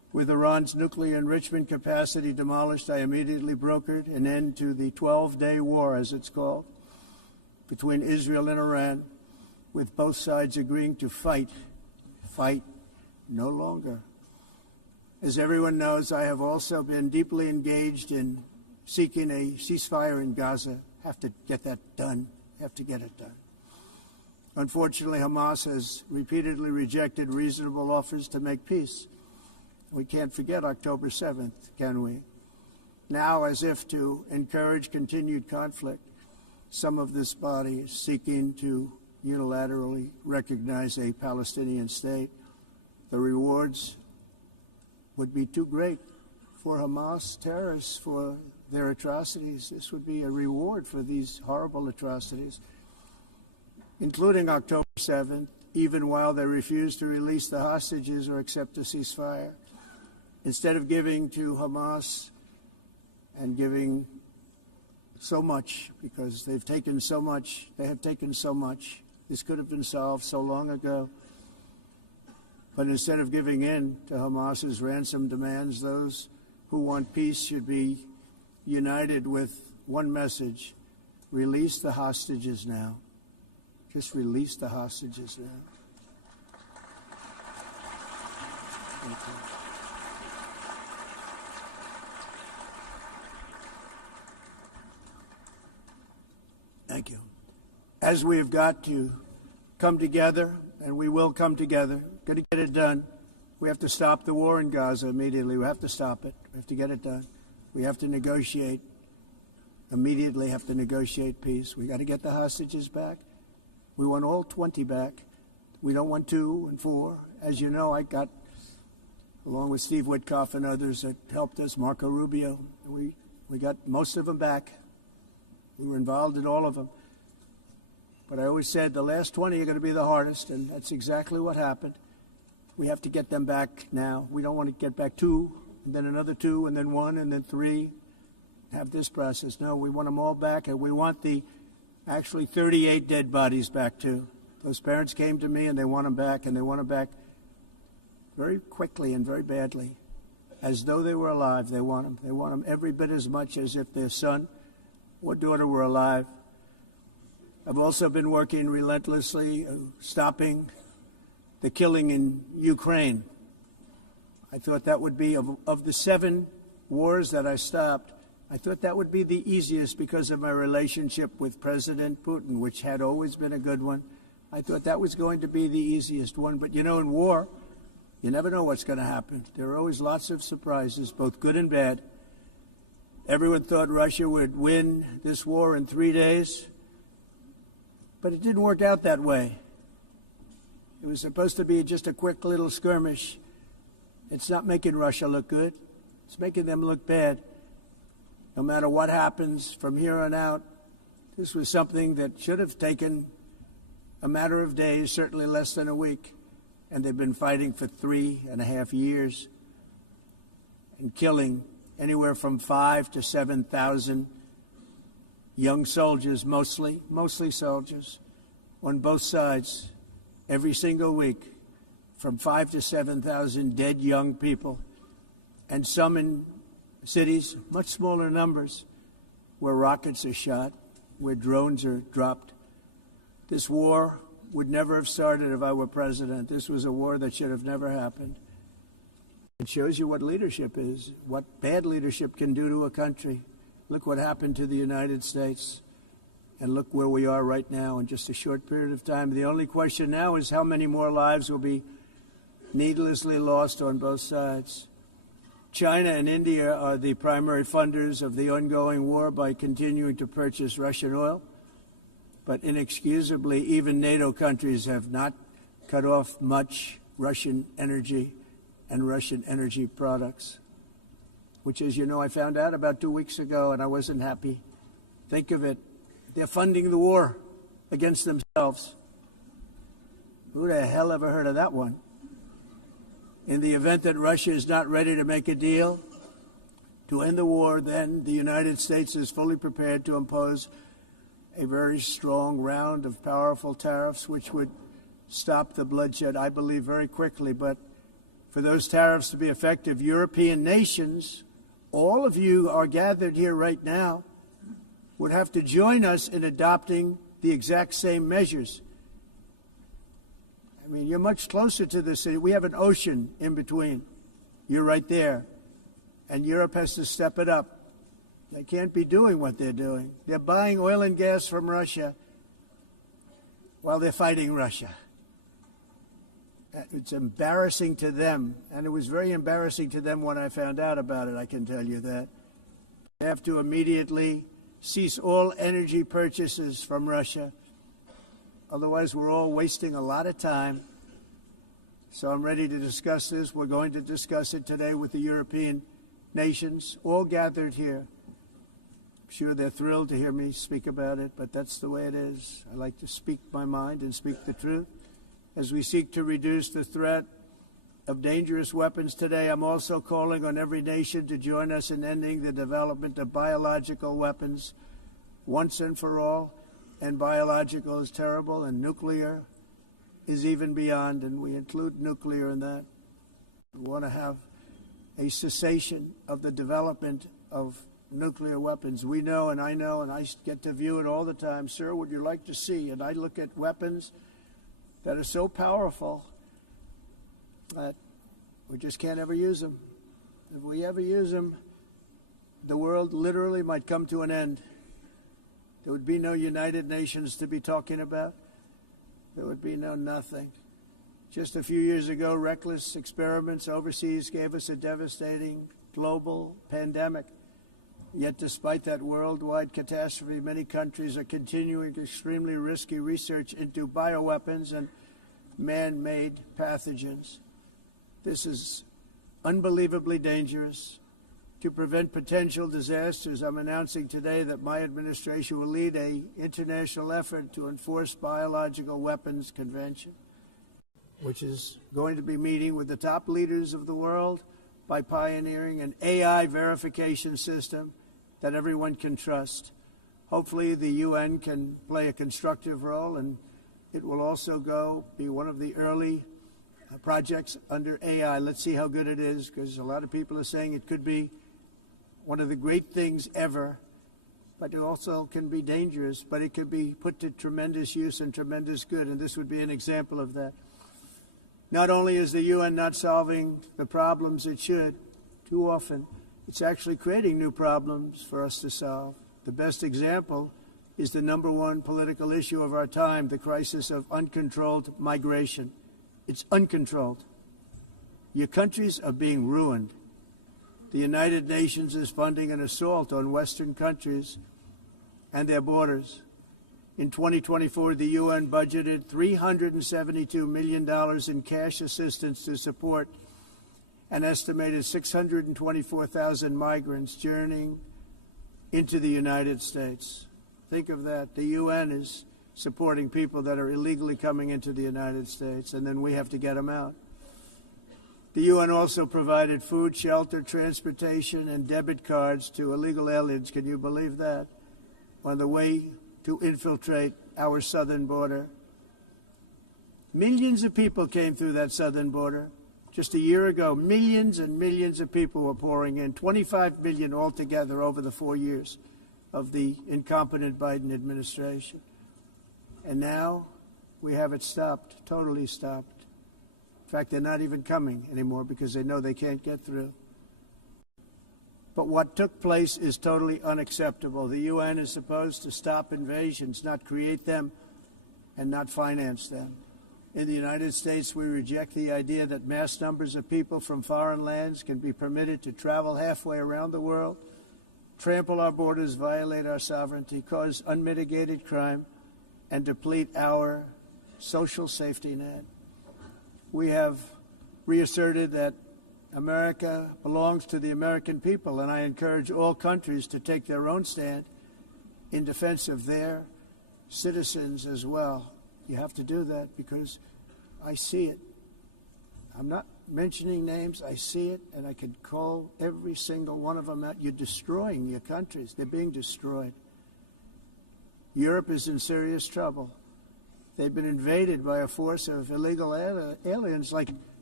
With Iran's nuclear enrichment capacity demolished, I immediately brokered an end to the 12-day war, as it's called, between Israel and Iran, with both sides agreeing to fight no longer. As everyone knows, I have also been deeply engaged in seeking a ceasefire in Gaza. Have to get that done. Have to get it done. Unfortunately, Hamas has repeatedly rejected reasonable offers to make peace. We can't forget October 7th, can we? Now, as if to encourage continued conflict, some of this body is seeking to unilaterally recognize a Palestinian state. The rewards would be too great for Hamas terrorists for their atrocities. This would be a reward for these horrible atrocities, including October 7th, even while they refuse to release the hostages or accept a ceasefire. Instead of giving to Hamas and giving so much, because they've taken so much, this could have been solved so long ago. But instead of giving in to Hamas's ransom demands, those who want peace should be united with one message: release the hostages now. Just release the hostages now. Thank you. Thank you. As we have got to come together, and we will come together, got to get it done. We have to stop the war in Gaza immediately. We have to stop it. We have to get it done. We have to negotiate, immediately have to negotiate peace. We got to get the hostages back. We want all 20 back. We don't want 2 and 4. As you know, I got, along with Steve Witkoff and others that helped us, Marco Rubio, we got most of them back. We were involved in all of them. But I always said the last 20 are going to be the hardest, and that's exactly what happened. We have to get them back now. We don't want to get back 2, and then another 2, and then 1, and then 3, have this process. No, we want them all back, and we want the actually 38 dead bodies back, too. Those parents came to me, and they want them back, and they want them back very quickly and very badly, as though they were alive. They want them. They want them every bit as much as if their son or daughter were alive. I've also been working relentlessly, stopping the killing in Ukraine. I thought that would be, of the 7 wars that I stopped, I thought that would be the easiest because of my relationship with President Putin, which had always been a good one. I thought that was going to be the easiest one. But, you know, in war, you never know what's going to happen. There are always lots of surprises, both good and bad. Everyone thought Russia would win this war in 3 days, but it didn't work out that way. It was supposed to be just a quick little skirmish. It's not making Russia look good. It's making them look bad. No matter what happens from here on out, this was something that should have taken a matter of days, certainly less than a week. And they've been fighting for 3.5 years and killing anywhere from 5,000 to 7,000 young soldiers, mostly soldiers, on both sides, every single week, from 5,000 to 7,000 dead young people, and some in cities, much smaller numbers, where rockets are shot, where drones are dropped. This war would never have started if I were president. This was a war that should have never happened. It shows you what leadership is, what bad leadership can do to a country. Look what happened to the United States, and look where we are right now in just a short period of time. The only question now is how many more lives will be needlessly lost on both sides. China and India are the primary funders of the ongoing war by continuing to purchase Russian oil. But inexcusably, even NATO countries have not cut off much Russian energy and Russian energy products, which, as you know, I found out about 2 weeks ago, and I wasn't happy. Think of it. They're funding the war against themselves. Who the hell ever heard of that one? In the event that Russia is not ready to make a deal to end the war, then the United States is fully prepared to impose a very strong round of powerful tariffs, which would stop the bloodshed, I believe, very quickly. But For those tariffs to be effective, European nations, all of you are gathered here right now, would have to join us in adopting the exact same measures. I mean, you're much closer to the city. We have an ocean in between. You're right there. And Europe has to step it up. They can't be doing what they're doing. They're buying oil and gas from Russia while they're fighting Russia. It's embarrassing to them, and it was very embarrassing to them when I found out about it, I can tell you that. They have to immediately cease all energy purchases from Russia. Otherwise, we're all wasting a lot of time. So I'm ready to discuss this. We're going to discuss it today with the European nations, all gathered here. I'm sure they're thrilled to hear me speak about it, but that's the way it is. I like to speak my mind and speak the truth. As we seek to reduce the threat of dangerous weapons today, I'm also calling on every nation to join us in ending the development of biological weapons once and for all. And biological is terrible, and nuclear is even beyond, and we include nuclear in that. We want to have a cessation of the development of nuclear weapons. We know, and I get to view it all the time. Sir, would you like to see? And I look at weapons that are so powerful that we just can't ever use them. If we ever use them, the world literally might come to an end. There would be no United Nations to be talking about. There would be no nothing. Just a few years ago, reckless experiments overseas gave us a devastating global pandemic. Yet despite that worldwide catastrophe, many countries are continuing extremely risky research into bioweapons and man-made pathogens. This is unbelievably dangerous. To prevent potential disasters, I'm announcing today that my administration will lead an international effort to enforce Biological Weapons Convention, which is going to be meeting with the top leaders of the world by pioneering an AI verification system that everyone can trust. Hopefully the UN can play a constructive role, and it will also be one of the early projects under AI. Let's see how good it is, because a lot of people are saying it could be one of the great things ever, but it also can be dangerous, but it could be put to tremendous use and tremendous good, and this would be an example of that. Not only is the UN not solving the problems it should, too often, it's actually creating new problems for us to solve. The best example is the number one political issue of our time, the crisis of uncontrolled migration. It's uncontrolled. Your countries are being ruined. The United Nations is funding an assault on Western countries and their borders. In 2024, the UN budgeted $372 million in cash assistance to support an estimated 624,000 migrants journeying into the United States. Think of that. The UN is supporting people that are illegally coming into the United States, and then we have to get them out. The UN also provided food, shelter, transportation, and debit cards to illegal aliens. Can you believe that? On the way to infiltrate our southern border. Millions of people came through that southern border. Just a year ago, millions and millions of people were pouring in, 25 million altogether over the 4 years of the incompetent Biden administration. And now we have it stopped, totally stopped. In fact, they're not even coming anymore because they know they can't get through. But what took place is totally unacceptable. The UN is supposed to stop invasions, not create them and not finance them. In the United States, we reject the idea that mass numbers of people from foreign lands can be permitted to travel halfway around the world, trample our borders, violate our sovereignty, cause unmitigated crime, and deplete our social safety net. We have reasserted that America belongs to the American people, and I encourage all countries to take their own stand in defense of their citizens as well. You have to do that because I see it. I'm not mentioning names. I see it, and I can call every single one of them out. You're destroying your countries. They're being destroyed. Europe is in serious trouble. They've been invaded by a force of illegal aliens like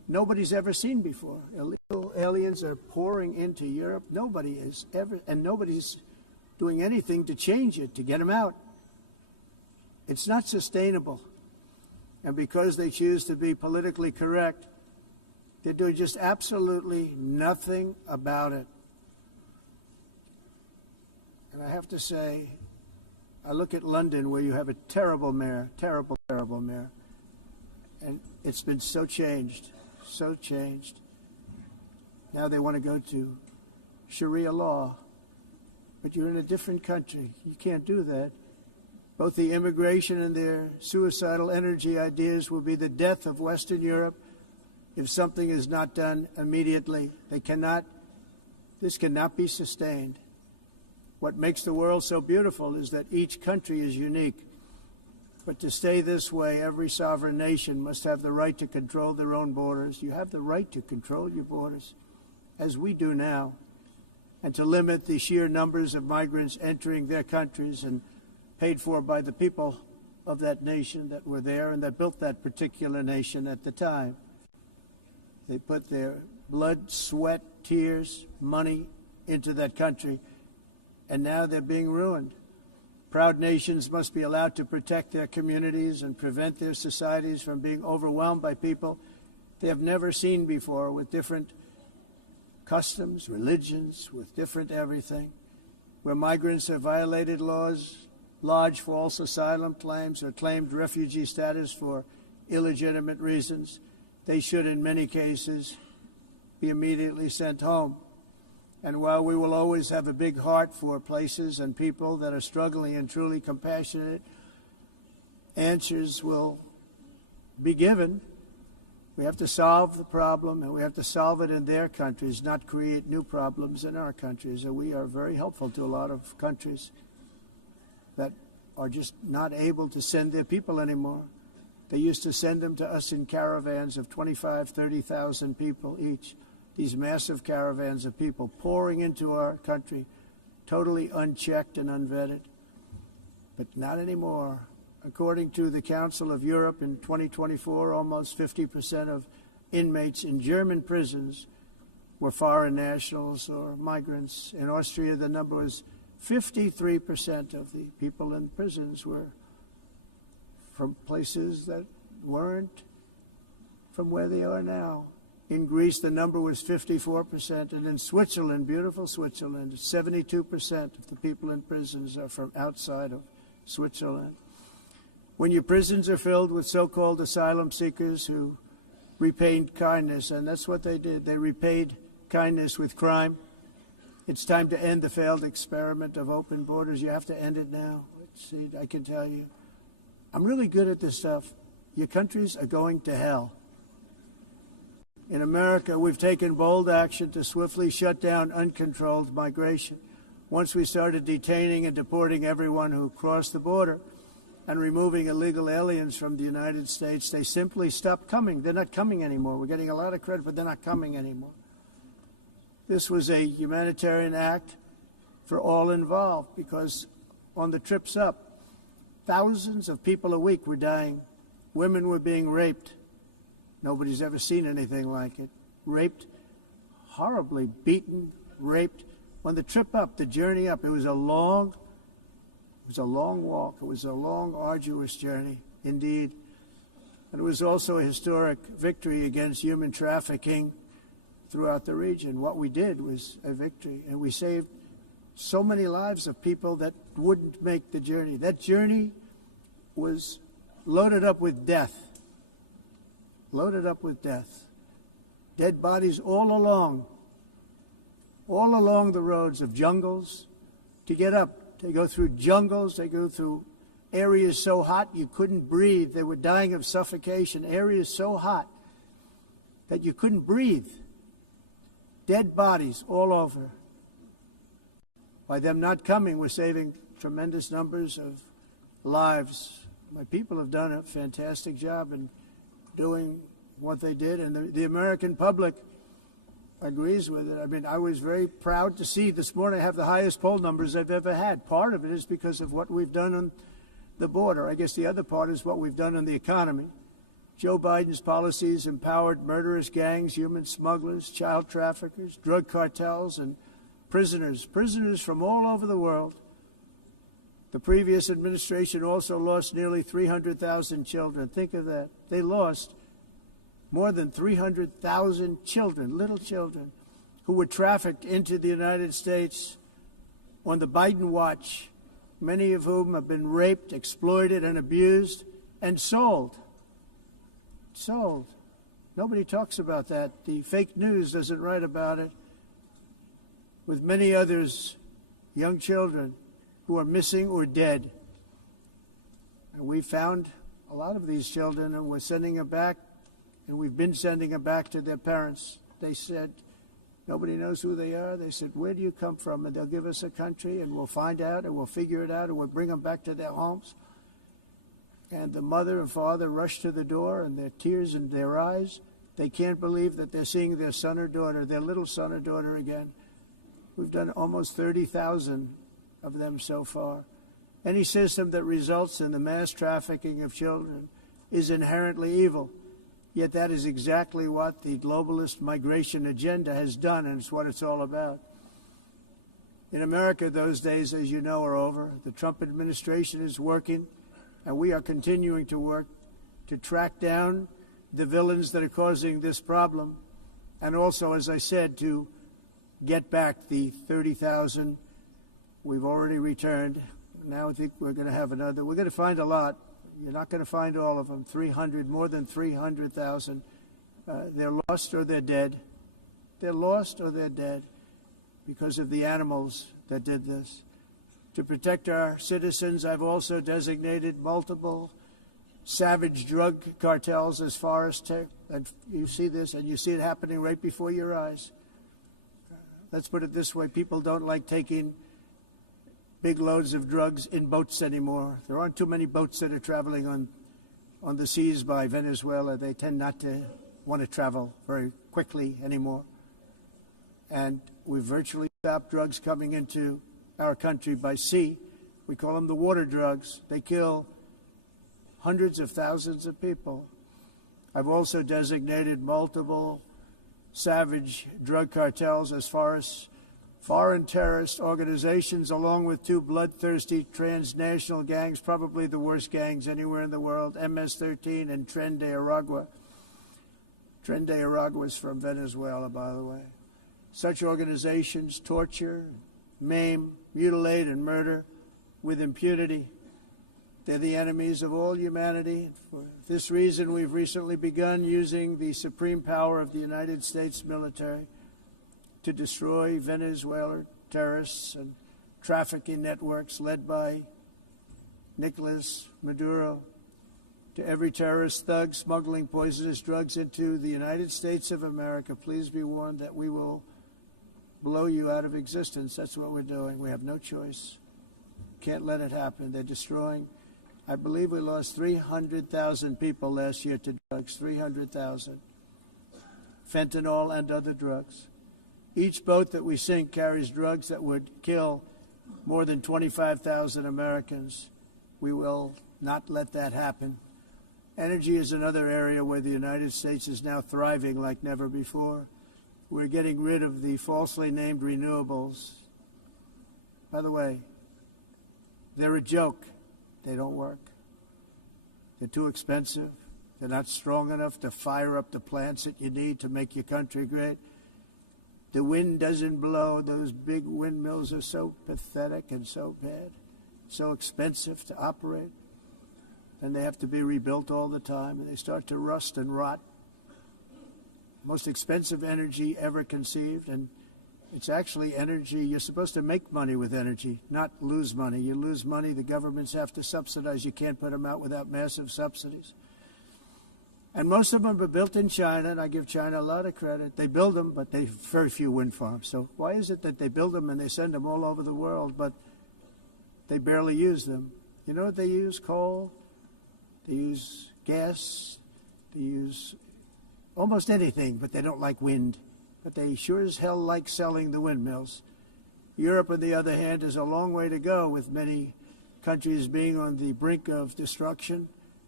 nobody's ever seen before. Illegal aliens are pouring into Europe. Nobody is ever, and nobody's doing anything to change it, to get them out. It's not sustainable. And because they choose to be politically correct, they're doing just absolutely nothing about it. And I have to say, I look at London, where you have a terrible mayor, terrible mayor, and it's been so changed. So changed. Now they want to go to Sharia law, but you're in a different country. You can't do that. Both the immigration and their suicidal energy ideas will be the death of Western Europe if something is not done immediately. This cannot be sustained. What makes the world so beautiful is that each country is unique. But to stay this way, every sovereign nation must have the right to control their own borders. You have the right to control your borders, as we do now, and to limit the sheer numbers of migrants entering their countries and paid for by the people of that nation that were there and that built that particular nation at the time. They put their blood, sweat, tears, money into that country, and now they're being ruined. Proud nations must be allowed to protect their communities and prevent their societies from being overwhelmed by people they have never seen before, with different customs, religions, with different everything. Where migrants have violated laws, lodged false asylum claims, or claimed refugee status for illegitimate reasons, they should, in many cases, be immediately sent home. And while we will always have a big heart for places and people that are struggling and truly compassionate, answers will be given. We have to solve the problem, and we have to solve it in their countries, not create new problems in our countries. And we are very helpful to a lot of countries that are just not able to send their people anymore. They used to send them to us in caravans of 25,000, 30,000 people each. These massive caravans of people pouring into our country, totally unchecked and unvetted. But not anymore. According to the Council of Europe, in 2024, almost 50% of inmates in German prisons were foreign nationals or migrants. In Austria, the number was 53% of the people in prisons were from places that weren't from where they are now. In Greece, the number was 54%, and in Switzerland, beautiful Switzerland, 72% of the people in prisons are from outside of Switzerland. When your prisons are filled with so-called asylum seekers who repaid kindness, and that's what they did, they repaid kindness with crime, it's time to end the failed experiment of open borders. You have to end it now. See, I can tell you, I'm really good at this stuff. Your countries are going to hell. In America, we've taken bold action to swiftly shut down uncontrolled migration. Once we started detaining and deporting everyone who crossed the border and removing illegal aliens from the United States, they simply stopped coming. They're not coming anymore. We're getting a lot of credit, but they're not coming anymore. This was a humanitarian act for all involved, because on the trips up, thousands of people a week were dying. Women were being raped. Nobody's ever seen anything like it. Raped, horribly beaten, raped. On the trip up, the journey up, it was a long walk. It was a long, arduous journey, indeed. And it was also a historic victory against human trafficking throughout the region. What we did was a victory, and we saved so many lives of people that wouldn't make the journey. That journey was loaded up with death. Loaded up with death. Dead bodies all along the roads of jungles to get up. They go through jungles, they go through areas so hot you couldn't breathe. They were dying of suffocation, areas so hot that you couldn't breathe. Dead bodies all over. By them not coming, we're saving tremendous numbers of lives. My people have done a fantastic job in doing what they did, and the American public agrees with it. I mean, I was very proud to see this morning I have the highest poll numbers I've ever had. Part of it is because of what we've done on the border. I guess the other part is what we've done on the economy. Joe Biden's policies empowered murderous gangs, human smugglers, child traffickers, drug cartels, and prisoners from all over the world. The previous administration also lost nearly 300,000 children. Think of that. They lost more than 300,000 children, little children, who were trafficked into the United States on the Biden watch, many of whom have been raped, exploited, and abused, and sold. Sold. Nobody talks about that. The fake news doesn't write about it. With many others, young children who are missing or dead. And we found a lot of these children, and we're sending them back, and we've been sending them back to their parents. They said, nobody knows who they are. They said, where do you come from? And they'll give us a country, and we'll find out, and we'll figure it out, and we'll bring them back to their homes. And the mother and father rush to the door, and their tears in their eyes. They can't believe that they're seeing their son or daughter, their little son or daughter again. We've done almost 30,000 of them so far. Any system that results in the mass trafficking of children is inherently evil. Yet that is exactly what the globalist migration agenda has done, and it's what it's all about. In America, those days, as you know, are over. The Trump administration is working, and we are continuing to work to track down the villains that are causing this problem, and also, as I said, to get back the 30,000 we've already returned. Now I think we're going to have another. We're going to find a lot. You're not going to find all of them. 300, more than 300,000. They're lost or they're dead. They're lost or they're dead because of the animals that did this. To protect our citizens, I've also designated multiple savage drug cartels as far as and you see this, and you see it happening right before your eyes. Let's put it this way. People don't like taking big loads of drugs in boats anymore. There aren't too many boats that are traveling on the seas by Venezuela. They tend not to want to travel very quickly anymore. And we've virtually stopped drugs coming into our country by sea. We call them the water drugs. They kill hundreds of thousands of people. I've also designated multiple savage drug cartels as far as foreign terrorist organizations, along with two bloodthirsty transnational gangs, probably the worst gangs anywhere in the world, MS-13 and Tren de Aragua. Tren de Aragua is from Venezuela, by the way. Such organizations torture, maim, mutilate, and murder with impunity. They're the enemies of all humanity. For this reason, we've recently begun using the supreme power of the United States military to destroy Venezuelan terrorists and trafficking networks led by Nicolas Maduro. To every terrorist thug smuggling poisonous drugs into the United States of America, please be warned that we will blow you out of existence. That's what we're doing. We have no choice. Can't let it happen. They're destroying. I believe we lost 300,000 people last year to drugs, 300,000. Fentanyl and other drugs. Each boat that we sink carries drugs that would kill more than 25,000 Americans. We will not let that happen. Energy is another area where the United States is now thriving like never before. We're getting rid of the falsely named renewables. By the way, they're a joke. They don't work. They're too expensive. They're not strong enough to fire up the plants that you need to make your country great. The wind doesn't blow. Those big windmills are so pathetic and so bad, so expensive to operate. And they have to be rebuilt all the time, and they start to rust and rot. Most expensive energy ever conceived, and it's actually energy. You're supposed to make money with energy, not lose money. You lose money, the governments have to subsidize. You can't put them out without massive subsidies. And most of them are built in China, and I give China a lot of credit. They build them, but they have very few wind farms. So why is it that they build them and they send them all over the world, but they barely use them? You know what they use? Coal. They use gas. They use almost anything, but they don't like wind. But they sure as hell like selling the windmills. Europe, on the other hand, has a long way to go, with many countries being on the brink of destruction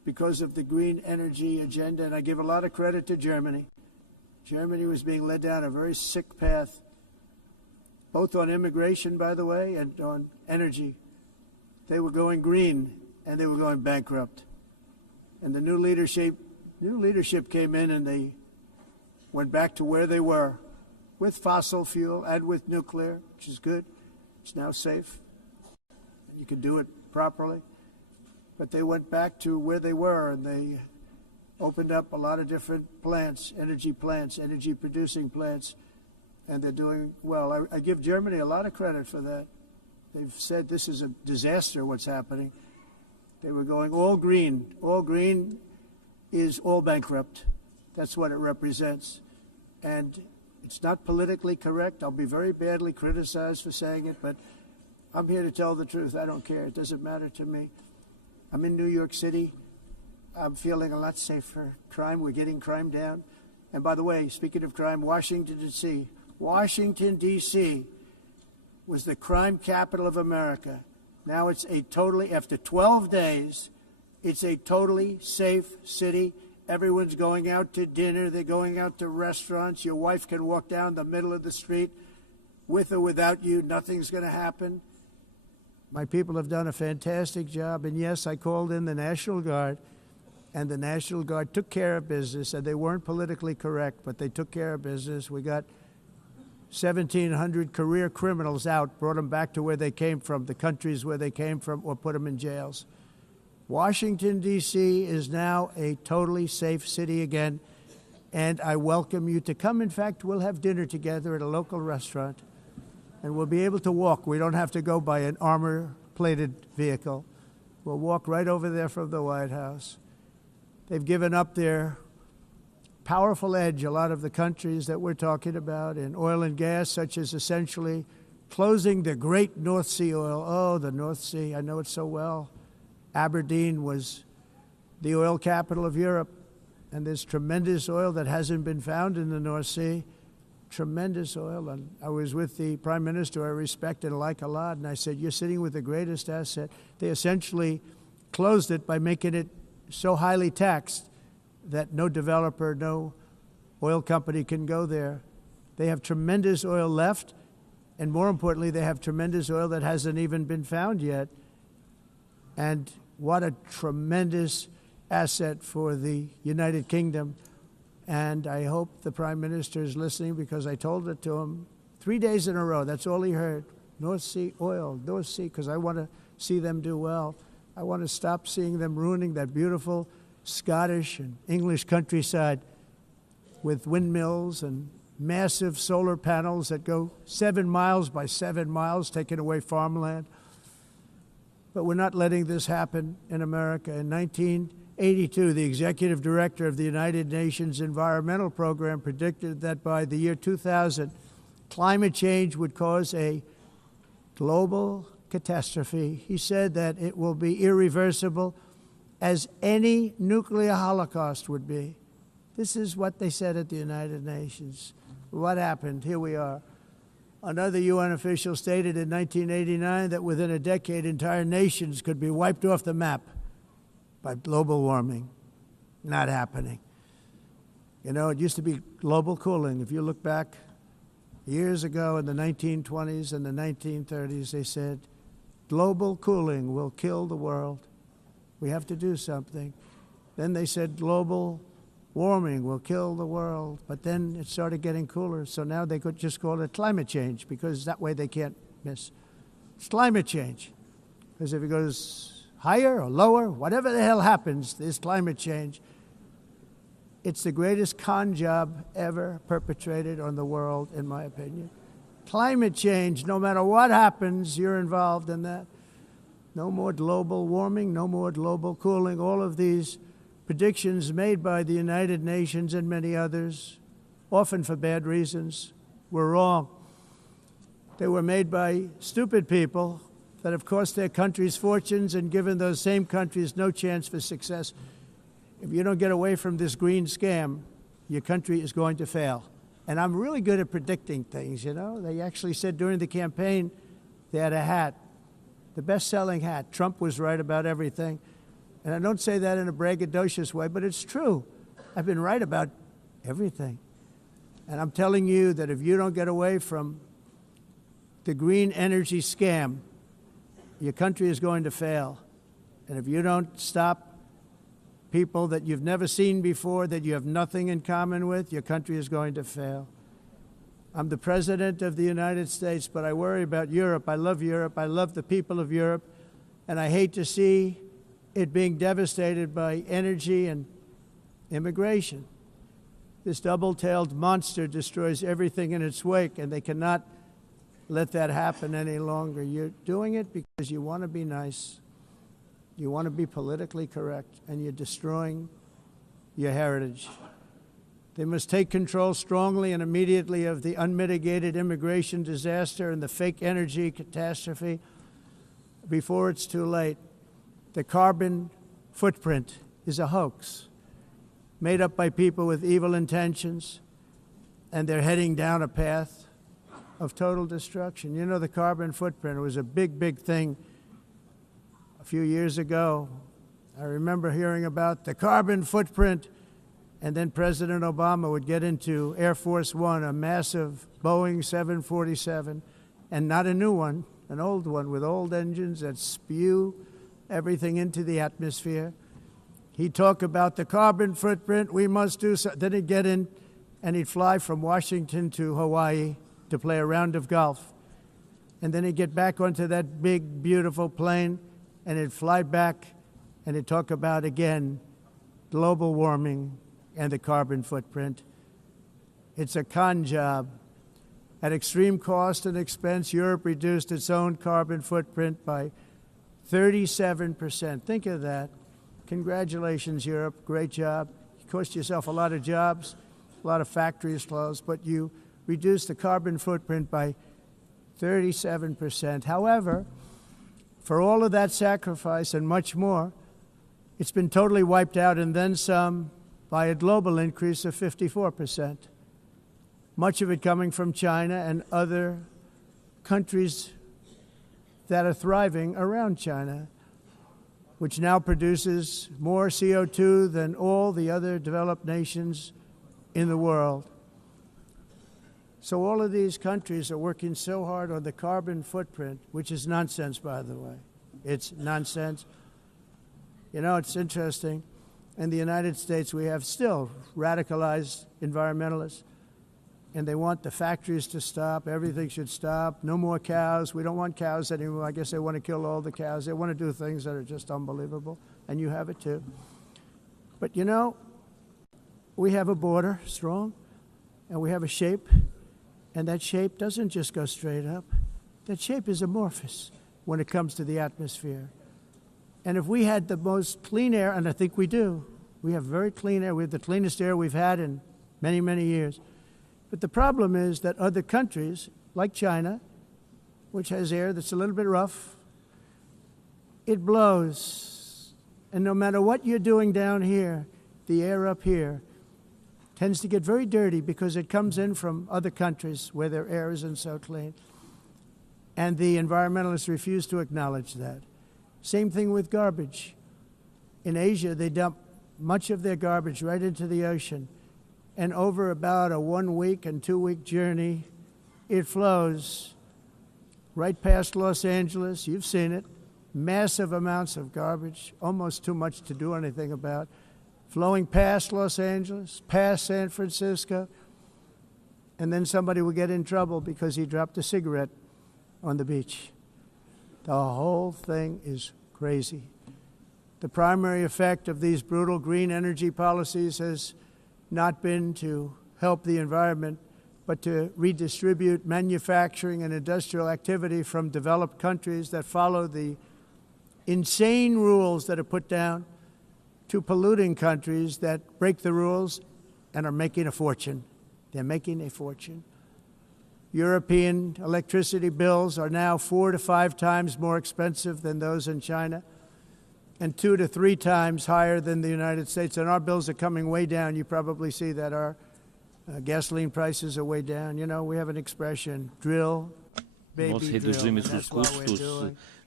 because of the green energy agenda, and I give a lot of credit to Germany. Germany was being led down a very sick path, both on immigration, by the way, and on energy. They were going green, and they were going bankrupt. And the new leadership came in, and they went back to where they were, with fossil fuel and with nuclear, which is good. It's now safe. You can do it properly. But they went back to where they were, and they opened up a lot of different plants, energy-producing plants, and they're doing well. I give Germany a lot of credit for that. They've said this is a disaster, what's happening. They were going all green. All green is all bankrupt. That's what it represents. And it's not politically correct. I'll be very badly criticized for saying it, but I'm here to tell the truth. I don't care. It doesn't matter to me. I'm in New York City. I'm feeling a lot safer. Crime, we're getting crime down. And by the way, speaking of crime, Washington, D.C. was the crime capital of America. Now it's after 12 days, it's a totally safe city. Everyone's going out to dinner. They're going out to restaurants. Your wife can walk down the middle of the street with or without you. Nothing's going to happen. My people have done a fantastic job. And yes, I called in the National Guard, and the National Guard took care of business, and they weren't politically correct, but they took care of business. We got 1,700 career criminals out, brought them back to where they came from, the countries where they came from, or put them in jails. Washington, D.C. is now a totally safe city again, and I welcome you to come. In fact, we'll have dinner together at a local restaurant, and we'll be able to walk. We don't have to go by an armor-plated vehicle. We'll walk right over there from the White House. They've given up their powerful edge, a lot of the countries that we're talking about, in oil and gas, such as essentially closing the great North Sea oil. Oh, the North Sea, I know it so well. Aberdeen was the oil capital of Europe, and there's tremendous oil that hasn't been found in the North Sea, tremendous oil. And I was with the Prime Minister I respect and like a lot, and I said, you're sitting with the greatest asset. They essentially closed it by making it so highly taxed that no developer, no oil company can go there. They have tremendous oil left, and more importantly, they have tremendous oil that hasn't even been found yet. And what a tremendous asset for the United Kingdom. And I hope the Prime Minister is listening, because I told it to him 3 days in a row. That's all he heard. North Sea oil, North Sea, because I want to see them do well. I want to stop seeing them ruining that beautiful Scottish and English countryside with windmills and massive solar panels that go 7 miles by 7 miles, taking away farmland. But we're not letting this happen in America. In 1982, the executive director of the United Nations Environmental Program predicted that by the year 2000, climate change would cause a global catastrophe. He said that it will be irreversible, as any nuclear holocaust would be. This is what they said at the United Nations. What happened? Here we are. Another UN official stated in 1989 that within a decade, entire nations could be wiped off the map by global warming. Not happening. You know, it used to be global cooling. If you look back years ago in the 1920s and the 1930s, they said, global cooling will kill the world. We have to do something. Then they said global warming will kill the world, but then it started getting cooler, so now they could just call it climate change, because that way they can't miss. It's climate change, because if it goes higher or lower, whatever the hell happens, there's climate change. It's the greatest con job ever perpetrated on the world, in my opinion. Climate change, no matter what happens, you're involved in that. No more global warming, no more global cooling. All of these predictions made by the United Nations and many others, often for bad reasons, were wrong. They were made by stupid people that have cost their countries fortunes and given those same countries no chance for success. If you don't get away from this green scam, your country is going to fail. And I'm really good at predicting things, you know. They actually said during the campaign they had a hat, the best-selling hat. Trump was right about everything. And I don't say that in a braggadocious way, but it's true. I've been right about everything. And I'm telling you that if you don't get away from the green energy scam, your country is going to fail. And if you don't stop people that you've never seen before, that you have nothing in common with, your country is going to fail. I'm the President of the United States, but I worry about Europe. I love Europe. I love the people of Europe. And I hate to see it being devastated by energy and immigration. This double-tailed monster destroys everything in its wake, and they cannot let that happen any longer. You're doing it because you want to be nice. You want to be politically correct, and you're destroying your heritage. They must take control strongly and immediately of the unmitigated immigration disaster and the fake energy catastrophe before it's too late. The carbon footprint is a hoax made up by people with evil intentions, and they're heading down a path of total destruction. You know, the carbon footprint, it was a big, big thing a few years ago. I remember hearing about the carbon footprint, and then President Obama would get into Air Force One, a massive Boeing 747, and not a new one, an old one with old engines that spew everything into the atmosphere. He'd talk about the carbon footprint, we must do so. Then he'd get in and he'd fly from Washington to Hawaii to play a round of golf. And then he'd get back onto that big, beautiful plane and he'd fly back and he'd talk about, again, global warming and the carbon footprint. It's a con job. At extreme cost and expense, Europe reduced its own carbon footprint by 37%. Think of that. Congratulations, Europe. Great job. You cost yourself a lot of jobs, a lot of factories closed, but you reduced the carbon footprint by 37%. However, for all of that sacrifice and much more, it's been totally wiped out and then some by a global increase of 54%. Much of it coming from China and other countries that are thriving around China, which now produces more CO2 than all the other developed nations in the world. So all of these countries are working so hard on the carbon footprint, which is nonsense, by the way. It's nonsense. You know, it's interesting. In the United States, we have still radicalized environmentalists, and they want the factories to stop. Everything should stop. No more cows. We don't want cows anymore. I guess they want to kill all the cows. They want to do things that are just unbelievable, and you have it too. But you know, we have a border, strong, and we have a shape, and that shape doesn't just go straight up. That shape is amorphous when it comes to the atmosphere. And if we had the most clean air, and I think we do, we have very clean air. We have the cleanest air we've had in many, many years. But the problem is that other countries, like China, which has air that's a little bit rough, it blows. And no matter what you're doing down here, the air up here tends to get very dirty because it comes in from other countries where their air isn't so clean. And the environmentalists refuse to acknowledge that. Same thing with garbage. In Asia, they dump much of their garbage right into the ocean. And over about a 1 week and 2 week journey, it flows right past Los Angeles. You've seen it. Massive amounts of garbage, almost too much to do anything about, flowing past Los Angeles, past San Francisco, and then somebody will get in trouble because he dropped a cigarette on the beach. The whole thing is crazy. The primary effect of these brutal green energy policies has not been to help the environment, but to redistribute manufacturing and industrial activity from developed countries that follow the insane rules that are put down to polluting countries that break the rules and are making a fortune. They're making a fortune. European electricity bills are now 4 to 5 times more expensive than those in China, and 2 to 3 times higher than the United States. And our bills are coming way down. You probably see that our gasoline prices are way down. You know, we have an expression, drill, baby, Nós drill. reduzimos And os that's what we're custos doing.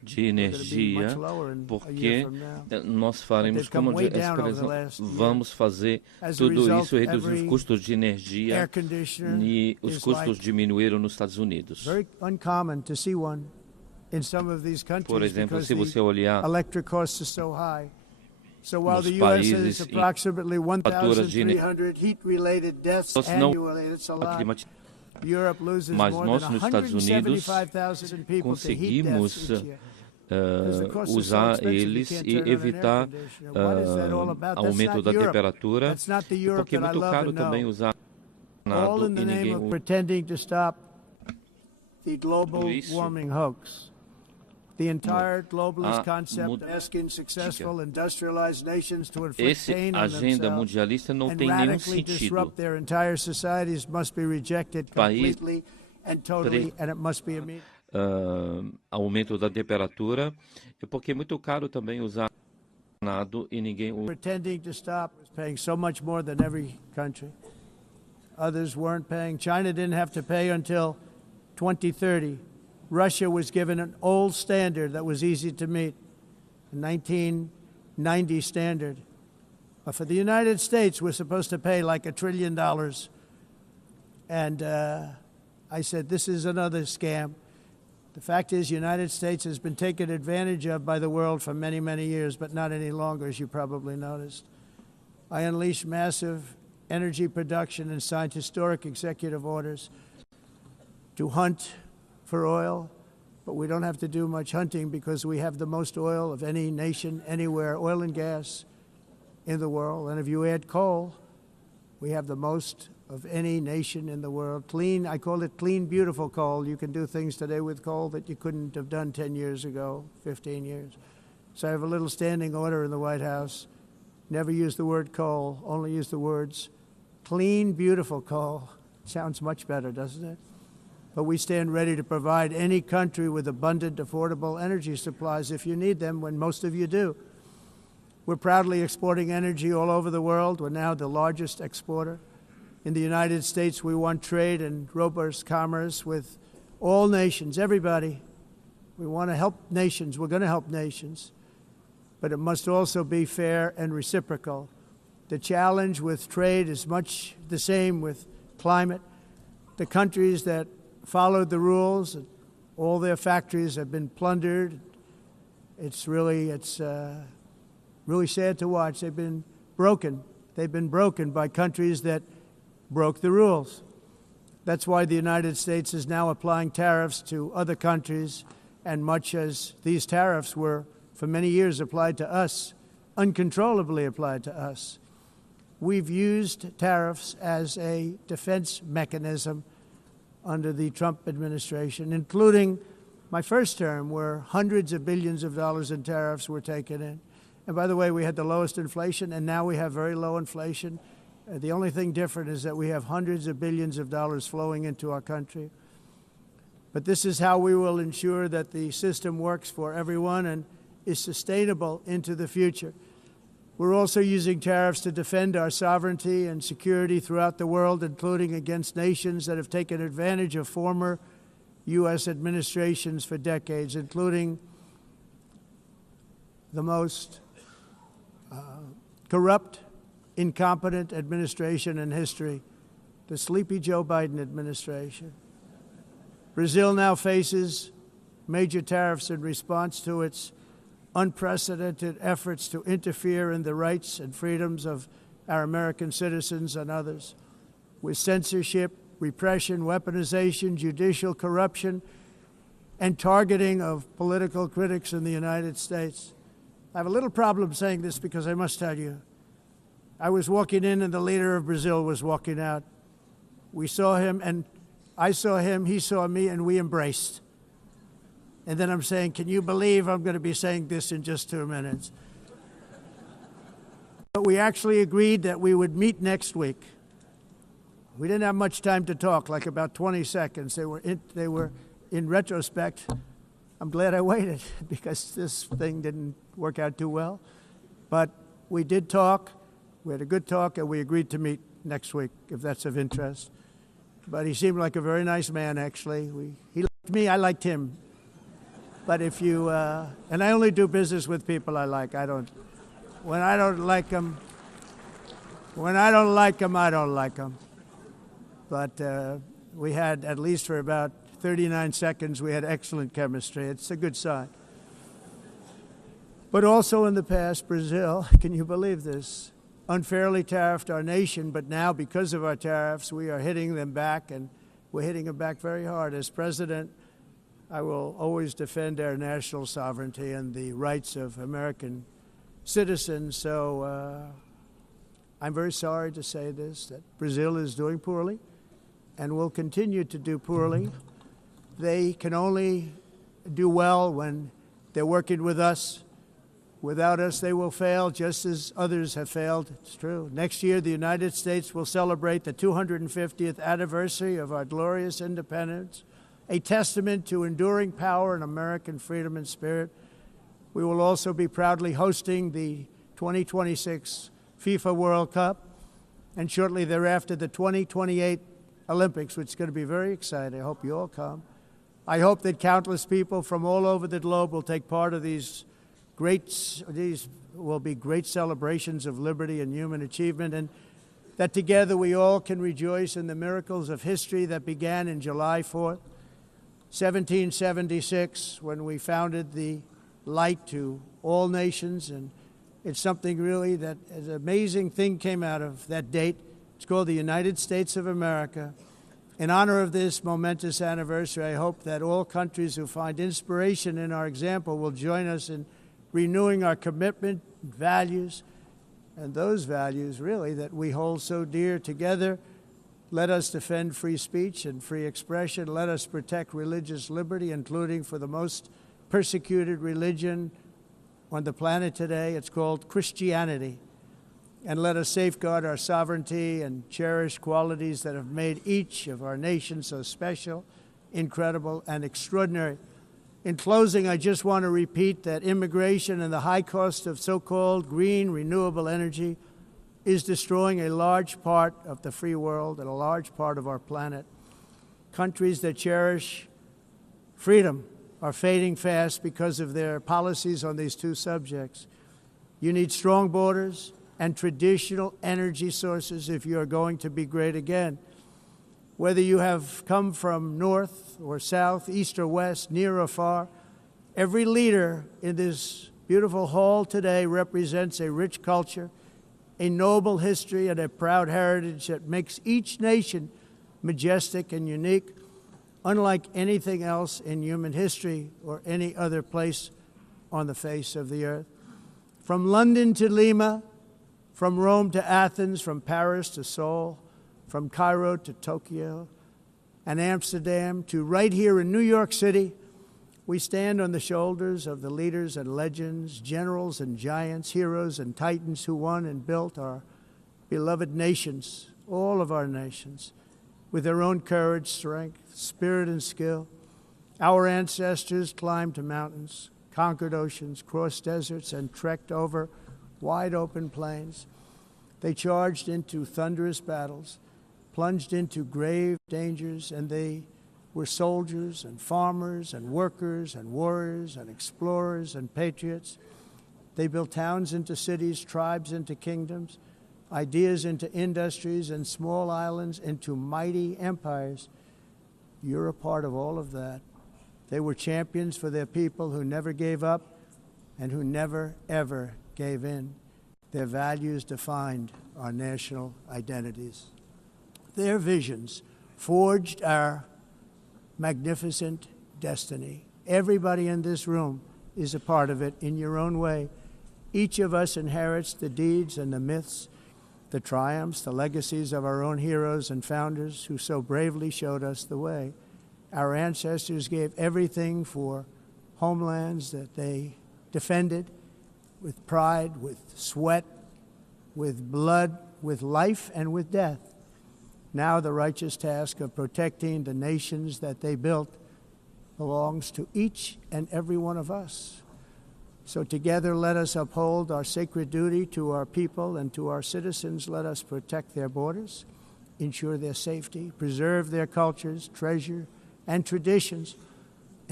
de energia, porque nós faremos, como a expressão, vamos fazer tudo isso e reduzir os custos de energia, e os custos diminuíram nos Estados Unidos. Por exemplo, se você olhar nos países em faturas de energia não climatizam, mas nós nos Estados Unidos conseguimos usar eles e evitar aumento da temperatura, porque é muito caro também usar nada e ninguém usa isso. The entire globalist concept asking successful industrialized nations to inflict pain on agenda mundialista não tem nenhum sentido. Disrupt their entire societies must be rejected completely and totally, and it must be immediate. Aumento da temperatura, porque é muito caro também usar nada e ninguém usa. Pretending to stop is paying so much more than every country. Others weren't paying. China didn't have to pay until 2030. Russia was given an old standard that was easy to meet, a 1990 standard. But for the United States, we're supposed to pay like $1 trillion. And I said, this is another scam. The fact is, the United States has been taken advantage of by the world for many, many years, but not any longer, as you probably noticed. I unleashed massive energy production and signed historic executive orders to hunt for oil, but we don't have to do much hunting because we have the most oil of any nation anywhere, oil and gas in the world. And if you add coal, we have the most of any nation in the world. Clean, I call it clean, beautiful coal. You can do things today with coal that you couldn't have done 10 years ago, 15 years. So I have a little standing order in the White House. Never use the word coal, only use the words clean, beautiful coal. Sounds much better, doesn't it? But we stand ready to provide any country with abundant, affordable energy supplies if you need them, when most of you do. We're proudly exporting energy all over the world. We're now the largest exporter. In the United States, we want trade and robust commerce with all nations, everybody. We want to help nations. We're going to help nations. But it must also be fair and reciprocal. The challenge with trade is much the same with climate. The countries that followed the rules, all their factories have been plundered. It's really sad to watch. They've been broken. They've been broken by countries that broke the rules. That's why the United States is now applying tariffs to other countries, and much as these tariffs were for many years applied to us, uncontrollably applied to us. We've used tariffs as a defense mechanism under the Trump administration, including my first term, where hundreds of billions of dollars in tariffs were taken in. And by the way, we had the lowest inflation, and now we have very low inflation. The only thing different is that we have hundreds of billions of dollars flowing into our country. But this is how we will ensure that the system works for everyone and is sustainable into the future. We're also using tariffs to defend our sovereignty and security throughout the world, including against nations that have taken advantage of former U.S. administrations for decades, including the most corrupt, incompetent administration in history, the sleepy Joe Biden administration. Brazil now faces major tariffs in response to its unprecedented efforts to interfere in the rights and freedoms of our American citizens and others, with censorship, repression, weaponization, judicial corruption, and targeting of political critics in the United States. I have a little problem saying this because I must tell you, I was walking in and the leader of Brazil was walking out. We saw him, and I saw him, he saw me, and we embraced. And then I'm saying, can you believe I'm going to be saying this in just 2 minutes? But we actually agreed that we would meet next week. We didn't have much time to talk, like about 20 seconds. They were in retrospect, I'm glad I waited because this thing didn't work out too well. But we did talk. We had a good talk, and we agreed to meet next week, if that's of interest. But he seemed like a very nice man, actually. He liked me, I liked him. But if you, and I only do business with people I like. When I don't like them, I don't like them. But we had, at least for about 39 seconds, we had excellent chemistry. It's a good sign. But also in the past, Brazil, can you believe this, unfairly tariffed our nation, but now because of our tariffs, we are hitting them back, and we're hitting them back very hard. As president, I will always defend our national sovereignty and the rights of American citizens. So I'm very sorry to say this, that Brazil is doing poorly and will continue to do poorly. They can only do well when they're working with us. Without us, they will fail, just as others have failed. It's true. Next year, the United States will celebrate the 250th anniversary of our glorious independence, a testament to enduring power and American freedom and spirit. We will also be proudly hosting the 2026 FIFA World Cup, and shortly thereafter, the 2028 Olympics, which is going to be very exciting. I hope you all come. I hope that countless people from all over the globe will take part of these will be great celebrations of liberty and human achievement, and that together we all can rejoice in the miracles of history that began in July 4th, 1776, when we founded the light to all nations. And it's something really that an amazing thing came out of that date. It's called the United States of America. In honor of this momentous anniversary, I hope that all countries who find inspiration in our example will join us in renewing our commitment, values, and those values, really, that we hold so dear together. Let us defend free speech and free expression. Let us protect religious liberty, including for the most persecuted religion on the planet today. It's called Christianity. And let us safeguard our sovereignty and cherish qualities that have made each of our nations so special, incredible, and extraordinary. In closing, I just want to repeat that immigration and the high cost of so-called green renewable energy is destroying a large part of the free world and a large part of our planet. Countries that cherish freedom are fading fast because of their policies on these two subjects. You need strong borders and traditional energy sources if you are going to be great again. Whether you have come from north or south, east or west, near or far, every leader in this beautiful hall today represents a rich culture, a noble history, and a proud heritage that makes each nation majestic and unique, unlike anything else in human history or any other place on the face of the earth. From London to Lima, from Rome to Athens, from Paris to Seoul, from Cairo to Tokyo and Amsterdam to right here in New York City, we stand on the shoulders of the leaders and legends, generals and giants, heroes and titans who won and built our beloved nations, all of our nations, with their own courage, strength, spirit, and skill. Our ancestors climbed mountains, conquered oceans, crossed deserts, and trekked over wide open plains. They charged into thunderous battles, plunged into grave dangers, and they were soldiers and farmers and workers and warriors and explorers and patriots. They built towns into cities, tribes into kingdoms, ideas into industries, and small islands into mighty empires. You're a part of all of that. They were champions for their people who never gave up and who never, ever gave in. Their values defined our national identities. Their visions forged our magnificent destiny. Everybody in this room is a part of it in your own way. Each of us inherits the deeds and the myths, the triumphs, the legacies of our own heroes and founders who so bravely showed us the way. Our ancestors gave everything for homelands that they defended with pride, with sweat, with blood, with life, and with death. Now the righteous task of protecting the nations that they built belongs to each and every one of us. So together let us uphold our sacred duty to our people and to our citizens. Let us protect their borders, ensure their safety, preserve their cultures, treasure, and traditions,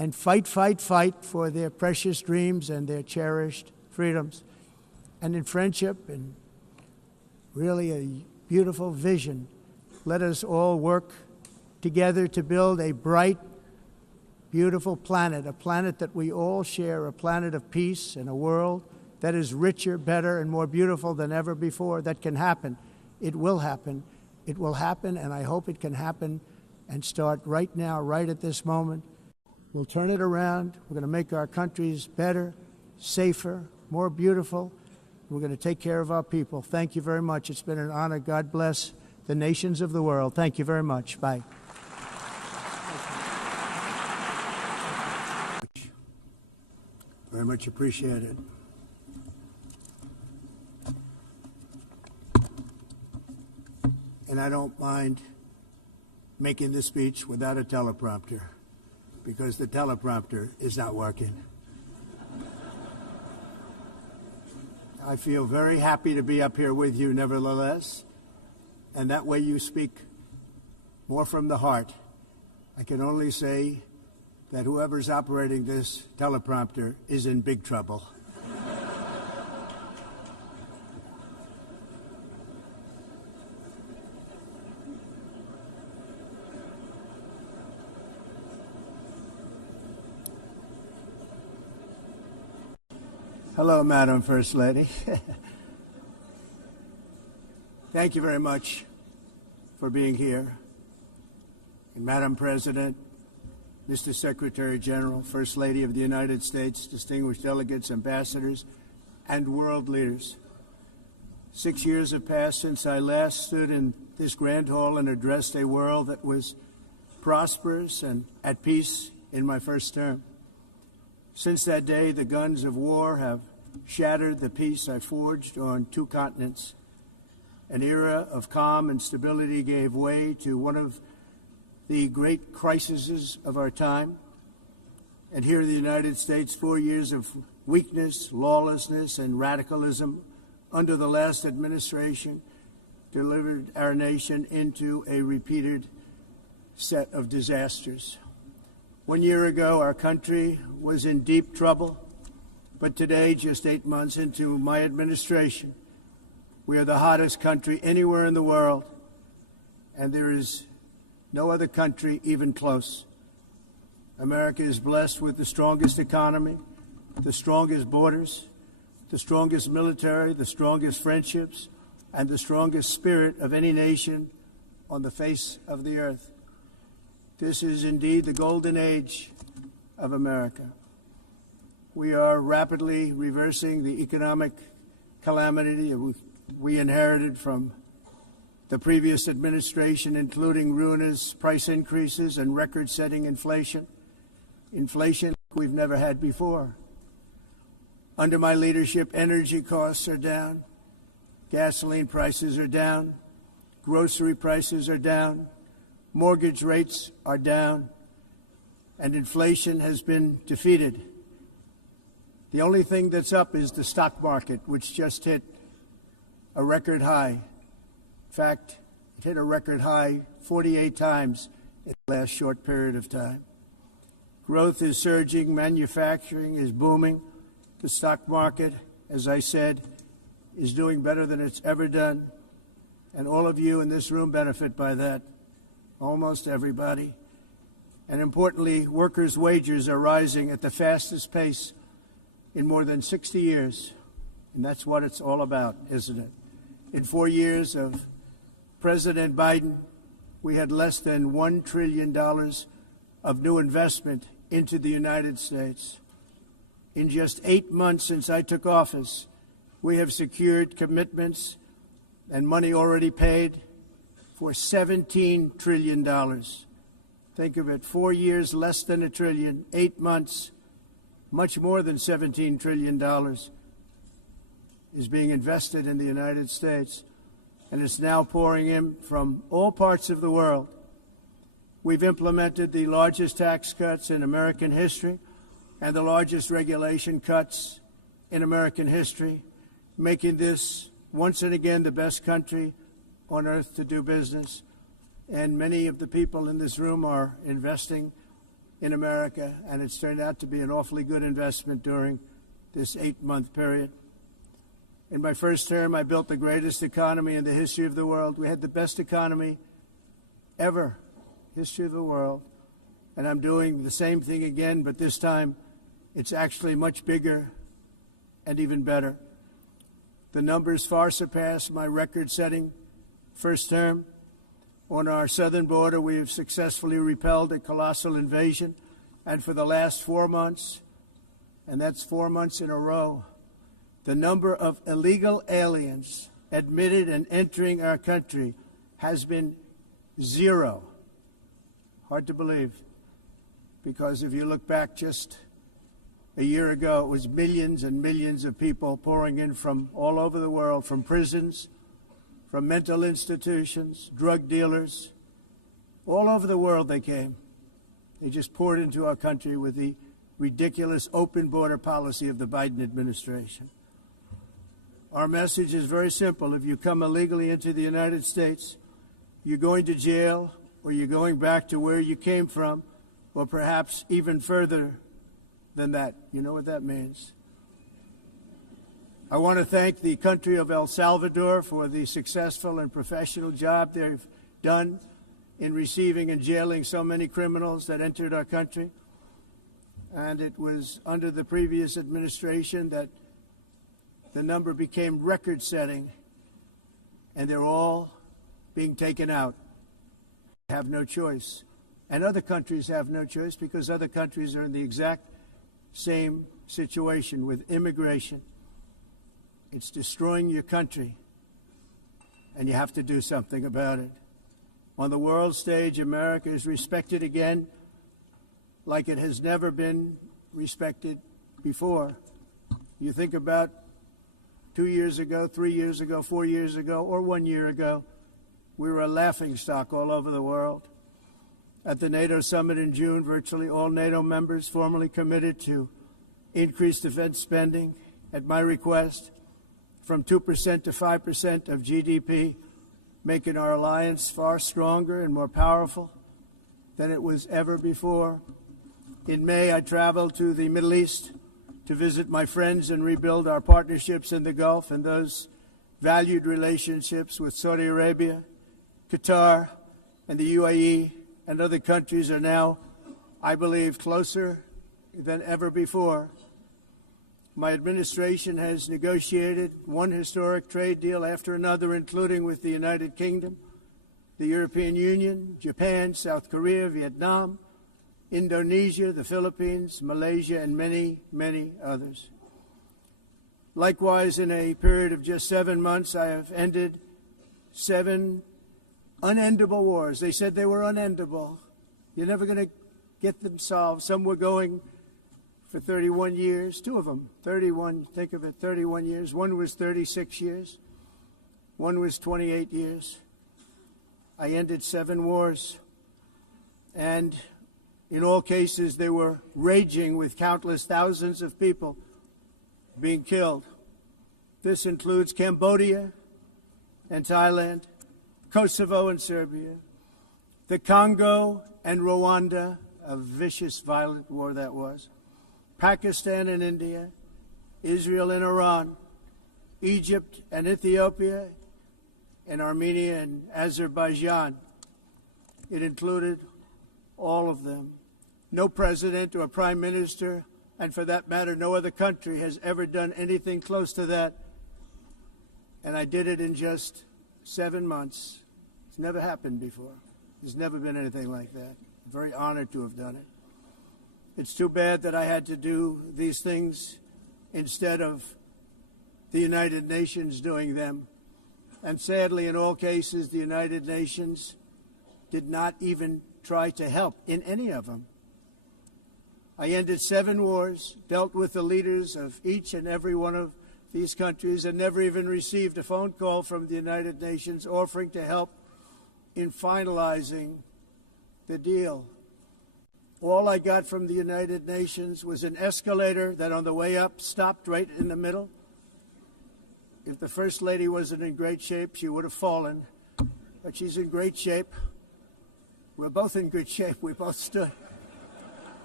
and fight, fight, fight for their precious dreams and their cherished freedoms. And in friendship and really a beautiful vision, let us all work together to build a bright, beautiful planet, a planet that we all share, a planet of peace and a world that is richer, better, and more beautiful than ever before. That can happen. It will happen. It will happen, and I hope it can happen and start right now, right at this moment. We'll turn it around. We're going to make our countries better, safer, more beautiful. We're going to take care of our people. Thank you very much. It's been an honor. God bless the nations of the world. Thank you very much. Bye. Very much appreciated. And I don't mind making this speech without a teleprompter, because the teleprompter is not working. I feel very happy to be up here with you nevertheless, and that way you speak more from the heart. I can only say that whoever's operating this teleprompter is in big trouble. Hello, Madam First Lady. Thank you very much for being here. And Madam President, Mr. Secretary General, First Lady of the United States, distinguished delegates, ambassadors, and world leaders. 6 years have passed since I last stood in this grand hall and addressed a world that was prosperous and at peace in my first term. Since that day, the guns of war have shattered the peace I forged on 2 continents. An era of calm and stability gave way to one of the great crises of our time. And here in the United States, 4 years of weakness, lawlessness, and radicalism under the last administration delivered our nation into a repeated set of disasters. 1 year ago, our country was in deep trouble, but today, just 8 months into my administration, we are the hottest country anywhere in the world, and there is no other country even close. America is blessed with the strongest economy, the strongest borders, the strongest military, the strongest friendships, and the strongest spirit of any nation on the face of the earth. This is indeed the golden age of America. We are rapidly reversing the economic calamity we inherited from the previous administration, including ruinous price increases and record-setting inflation we've never had before. Under my leadership, energy costs are down, gasoline prices are down, grocery prices are down, mortgage rates are down, and inflation has been defeated. The only thing that's up is the stock market, which just hit a record high. In fact, it hit a record high 48 times in the last short period of time. Growth is surging, manufacturing is booming. The stock market, as I said, is doing better than it's ever done. And all of you in this room benefit by that, almost everybody. And importantly, workers' wages are rising at the fastest pace in more than 60 years. And that's what it's all about, isn't it? In 4 years of President Biden, we had less than $1 trillion of new investment into the United States. In just 8 months since I took office, we have secured commitments and money already paid for $17 trillion. Think of it, 4 years, less than $1 trillion, 8 months, much more than $17 trillion is being invested in the United States, and it's now pouring in from all parts of the world. We've implemented the largest tax cuts in American history and the largest regulation cuts in American history, making this once and again the best country on earth to do business. And many of the people in this room are investing in America, and it's turned out to be an awfully good investment during this 8-month period. In my first term, I built the greatest economy in the history of the world. We had the best economy ever, history of the world. And I'm doing the same thing again, but this time it's actually much bigger and even better. The numbers far surpass my record-setting first term. On our southern border, we have successfully repelled a colossal invasion, and for the last 4 months, and that's 4 months in a row, the number of illegal aliens admitted and entering our country has been 0. Hard to believe, because if you look back just a year ago, it was millions and millions of people pouring in from all over the world, from prisons, from mental institutions, drug dealers. All over the world they came. They just poured into our country with the ridiculous open border policy of the Biden administration. Our message is very simple. If you come illegally into the United States, you're going to jail, or you're going back to where you came from, or perhaps even further than that. You know what that means. I want to thank the country of El Salvador for the successful and professional job they've done in receiving and jailing so many criminals that entered our country. And it was under the previous administration that the number became record-setting, and they're all being taken out. They have no choice. And other countries have no choice, because other countries are in the exact same situation with immigration. It's destroying your country, and you have to do something about it. On the world stage, America is respected again like it has never been respected before. You think about 2 years ago, 3 years ago, 4 years ago, or 1 year ago, we were a laughingstock all over the world. At the NATO summit in June, virtually all NATO members formally committed to increase defense spending at my request from 2% to 5% of GDP, making our alliance far stronger and more powerful than it was ever before. In May, I traveled to the Middle East to visit my friends and rebuild our partnerships in the Gulf, and those valued relationships with Saudi Arabia, Qatar, and the UAE and other countries are now, I believe, closer than ever before. My administration has negotiated one historic trade deal after another, including with the United Kingdom, the European Union, Japan, South Korea, Vietnam, Indonesia, the Philippines, Malaysia, and many, many others. Likewise, in a period of just 7 months, I have ended 7 unendable wars. They said they were unendable. You're never going to get them solved. Some were going for 31 years, 2 of them, 31, think of it, 31 years. One was 36 years. One was 28 years. I ended 7 wars. And in all cases, they were raging with countless thousands of people being killed. This includes Cambodia and Thailand, Kosovo and Serbia, the Congo and Rwanda, a vicious, violent war that was, Pakistan and India, Israel and Iran, Egypt and Ethiopia, and Armenia and Azerbaijan. It included all of them. No president or prime minister, and for that matter, no other country has ever done anything close to that. And I did it in just 7 months. It's never happened before. There's never been anything like that. I'm very honored to have done it. It's too bad that I had to do these things instead of the United Nations doing them. And sadly, in all cases, the United Nations did not even try to help in any of them. I ended 7 wars, dealt with the leaders of each and every one of these countries, and never even received a phone call from the United Nations offering to help in finalizing the deal. All I got from the United Nations was an escalator that on the way up stopped right in the middle. If the First Lady wasn't in great shape, she would have fallen. But she's in great shape. We're both in good shape. We both stood.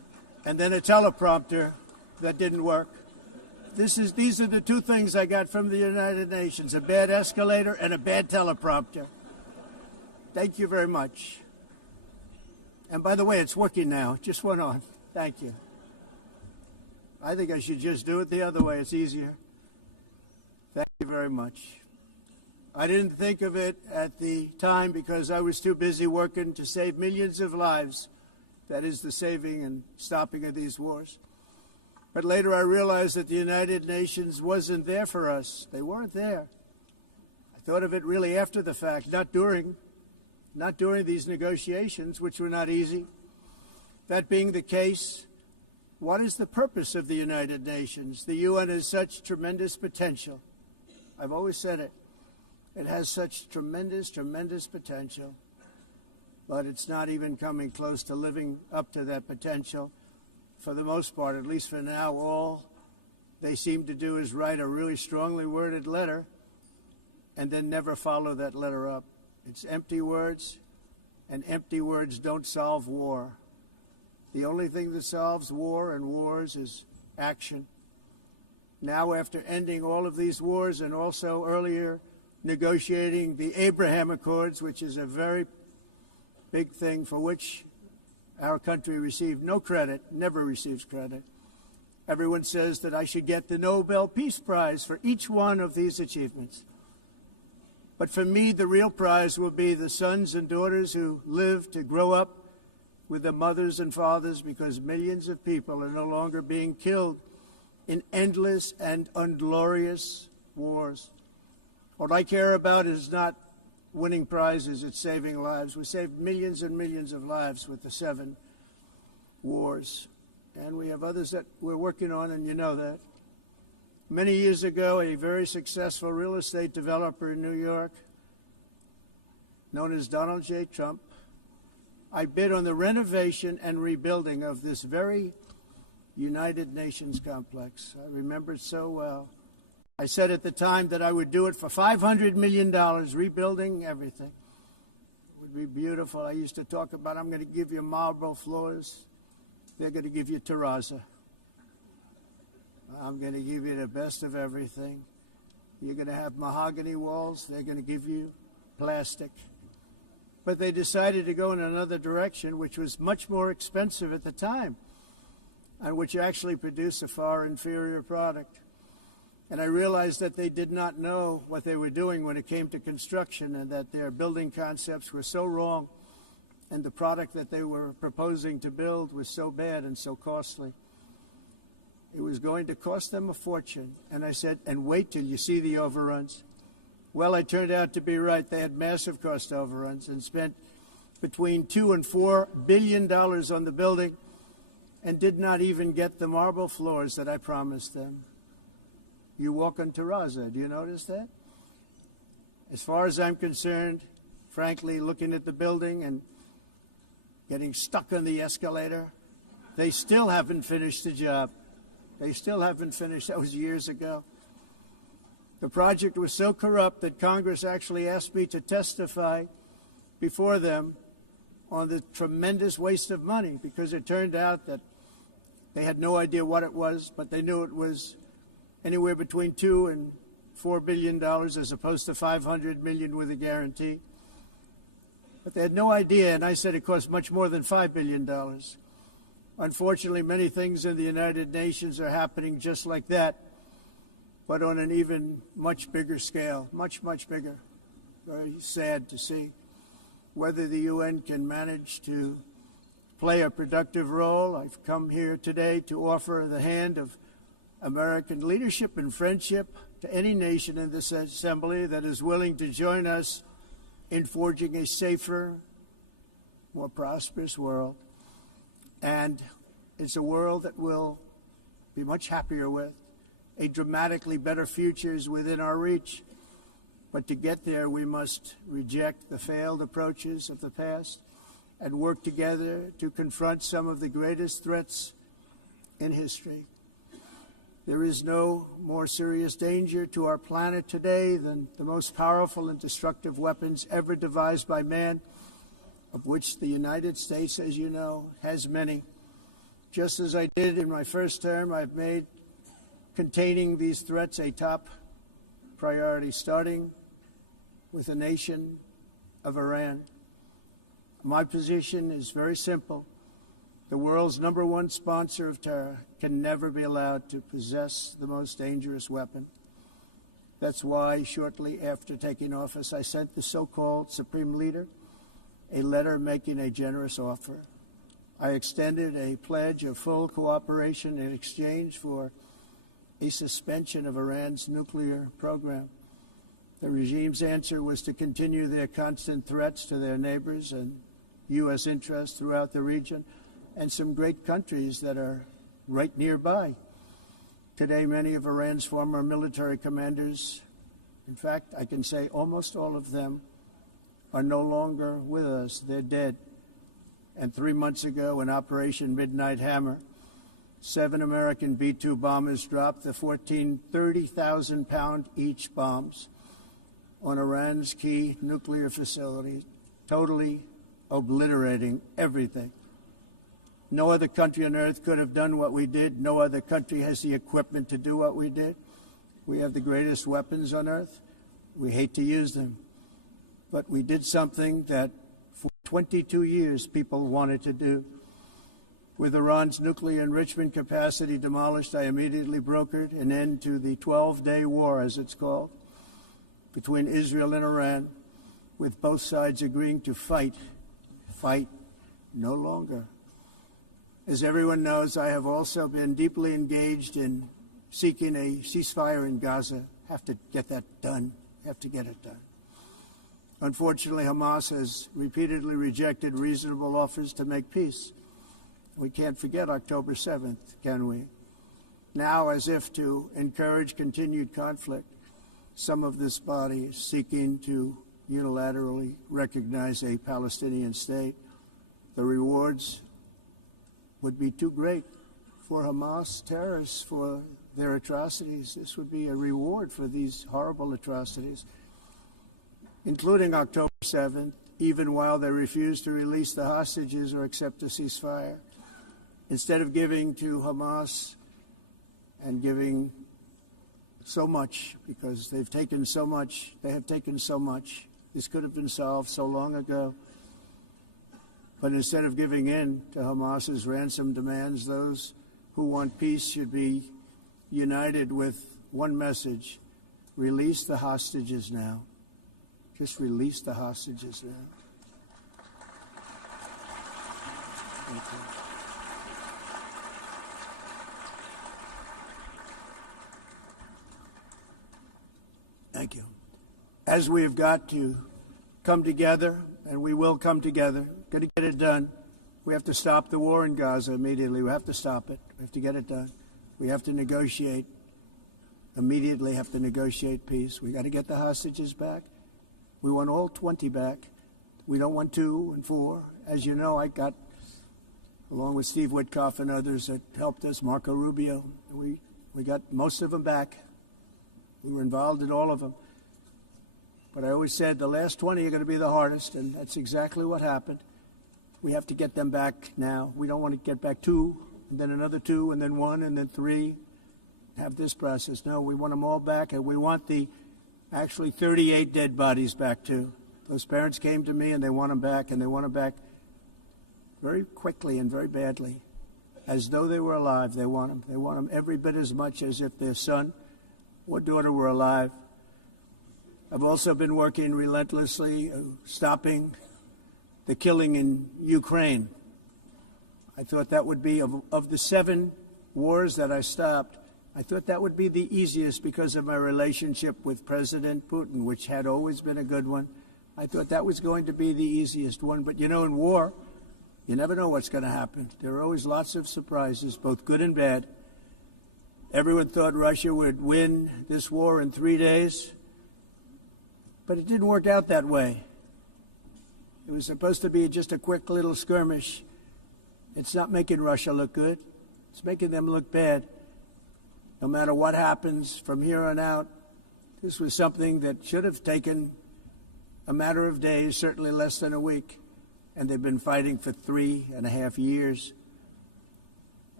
and then a teleprompter that didn't work. These are the two things I got from the United Nations, a bad escalator and a bad teleprompter. Thank you very much. And by the way, it's working now. It just went on. Thank you. I think I should just do it the other way. It's easier. Thank you very much. I didn't think of it at the time because I was too busy working to save millions of lives. That is the saving and stopping of these wars. But later I realized that the United Nations wasn't there for us. They weren't there. I thought of it really after the fact, not during these negotiations, which were not easy. That being the case, what is the purpose of the United Nations? The UN has such tremendous potential. I've always said it. It has such tremendous, tremendous potential. But it's not even coming close to living up to that potential. For the most part, at least for now, all they seem to do is write a really strongly worded letter and then never follow that letter up. It's empty words, and empty words don't solve war. The only thing that solves war and wars is action. Now, after ending all of these wars and also earlier negotiating the Abraham Accords, which is a very big thing for which our country received no credit, never receives credit. Everyone says that I should get the Nobel Peace Prize for each one of these achievements. But for me, the real prize will be the sons and daughters who live to grow up with the mothers and fathers, because millions of people are no longer being killed in endless and unglorious wars. What I care about is not winning prizes, it's saving lives. We saved millions and millions of lives with the 7 wars. And we have others that we're working on, and you know that. Many years ago, a very successful real estate developer in New York, known as Donald J. Trump, I bid on the renovation and rebuilding of this very United Nations complex. I remember it so well. I said at the time that I would do it for $500 million, rebuilding everything. It would be beautiful. I used to talk about, I'm going to give you marble floors. They're going to give you terrazzo. I'm going to give you the best of everything. You're going to have mahogany walls. They're going to give you plastic. But they decided to go in another direction, which was much more expensive at the time, and which actually produced a far inferior product. And I realized that they did not know what they were doing when it came to construction, and that their building concepts were so wrong, and the product that they were proposing to build was so bad and so costly. It was going to cost them a fortune. And I said, and wait till you see the overruns. Well, I turned out to be right. They had massive cost overruns and spent between $2 and $4 billion on the building and did not even get the marble floors that I promised them. You walk on terrazzo. Do you notice that? As far as I'm concerned, frankly, looking at the building and getting stuck on the escalator, they still haven't finished the job. They still haven't finished. That was years ago. The project was so corrupt that Congress actually asked me to testify before them on the tremendous waste of money, because it turned out that they had no idea what it was, but they knew it was anywhere between $2 and $4 billion as opposed to $500 million with a guarantee. But they had no idea, and I said it cost much more than $5 billion. Unfortunately, many things in the United Nations are happening just like that, but on an even much bigger scale, much, much bigger. Very sad to see. Whether the UN can manage to play a productive role, I've come here today to offer the hand of American leadership and friendship to any nation in this assembly that is willing to join us in forging a safer, more prosperous world. And it's a world that we'll be much happier with. A dramatically better future is within our reach. But to get there, we must reject the failed approaches of the past and work together to confront some of the greatest threats in history. There is no more serious danger to our planet today than the most powerful and destructive weapons ever devised by man, of which the United States, as you know, has many. Just as I did in my first term, I've made containing these threats a top priority, starting with the nation of Iran. My position is very simple. The world's #1 sponsor of terror can never be allowed to possess the most dangerous weapon. That's why, shortly after taking office, I sent the so-called Supreme Leader a letter making a generous offer. I extended a pledge of full cooperation in exchange for a suspension of Iran's nuclear program. The regime's answer was to continue their constant threats to their neighbors and U.S. interests throughout the region and some great countries that are right nearby. Today, many of Iran's former military commanders, in fact, I can say almost all of them, are no longer with us. They're dead. And 3 months ago, in Operation Midnight Hammer, 7 American B-2 bombers dropped the 14 30,000-pound each bombs on Iran's key nuclear facilities, totally obliterating everything. No other country on earth could have done what we did. No other country has the equipment to do what we did. We have the greatest weapons on earth. We hate to use them. But we did something that for 22 years people wanted to do. With Iran's nuclear enrichment capacity demolished, I immediately brokered an end to the 12-day war, as it's called, between Israel and Iran, with both sides agreeing to fight no longer. As everyone knows, I have also been deeply engaged in seeking a ceasefire in Gaza. Have to get that done. Have to get it done. Unfortunately, Hamas has repeatedly rejected reasonable offers to make peace. We can't forget October 7th, can we? Now, as if to encourage continued conflict, some of this body is seeking to unilaterally recognize a Palestinian state. The rewards would be too great for Hamas terrorists for their atrocities. This would be a reward for these horrible atrocities, including October 7th, even while they refuse to release the hostages or accept a ceasefire. Instead of giving to Hamas and giving so much, because they've taken so much, they have taken so much. This could have been solved so long ago. But instead of giving in to Hamas's ransom demands, those who want peace should be united with one message: release the hostages now. Just release the hostages now. Thank you. Thank you. As we have got to come together, and we will come together, got to get it done. We have to stop the war in Gaza immediately. We have to stop it. We have to get it done. We have to negotiate, immediately have to negotiate peace. We got to get the hostages back. We want all 20 back. We don't want 2 and 4. As you know, I got, along with Steve Witkoff and others that helped us, Marco Rubio, we got most of them back. We were involved in all of them. But I always said the last 20 are going to be the hardest, and that's exactly what happened. We have to get them back now. We don't want to get back 2, and then another 2, and then 1, and then 3, have this process. No, we want them all back, and we want the actually 38 dead bodies back, too. Those parents came to me, and they want them back, and they want them back very quickly and very badly. As though they were alive, they want them. They want them every bit as much as if their son or daughter were alive. I've also been working relentlessly, stopping the killing in Ukraine. I thought that would be, of the 7 wars that I stopped, I thought that would be the easiest because of my relationship with President Putin, which had always been a good one. I thought that was going to be the easiest one. But, you know, in war, you never know what's going to happen. There are always lots of surprises, both good and bad. Everyone thought Russia would win this war in 3 days. But it didn't work out that way. It was supposed to be just a quick little skirmish. It's not making Russia look good. It's making them look bad. No matter what happens from here on out, this was something that should have taken a matter of days, certainly less than a week. And they've been fighting for 3.5 years.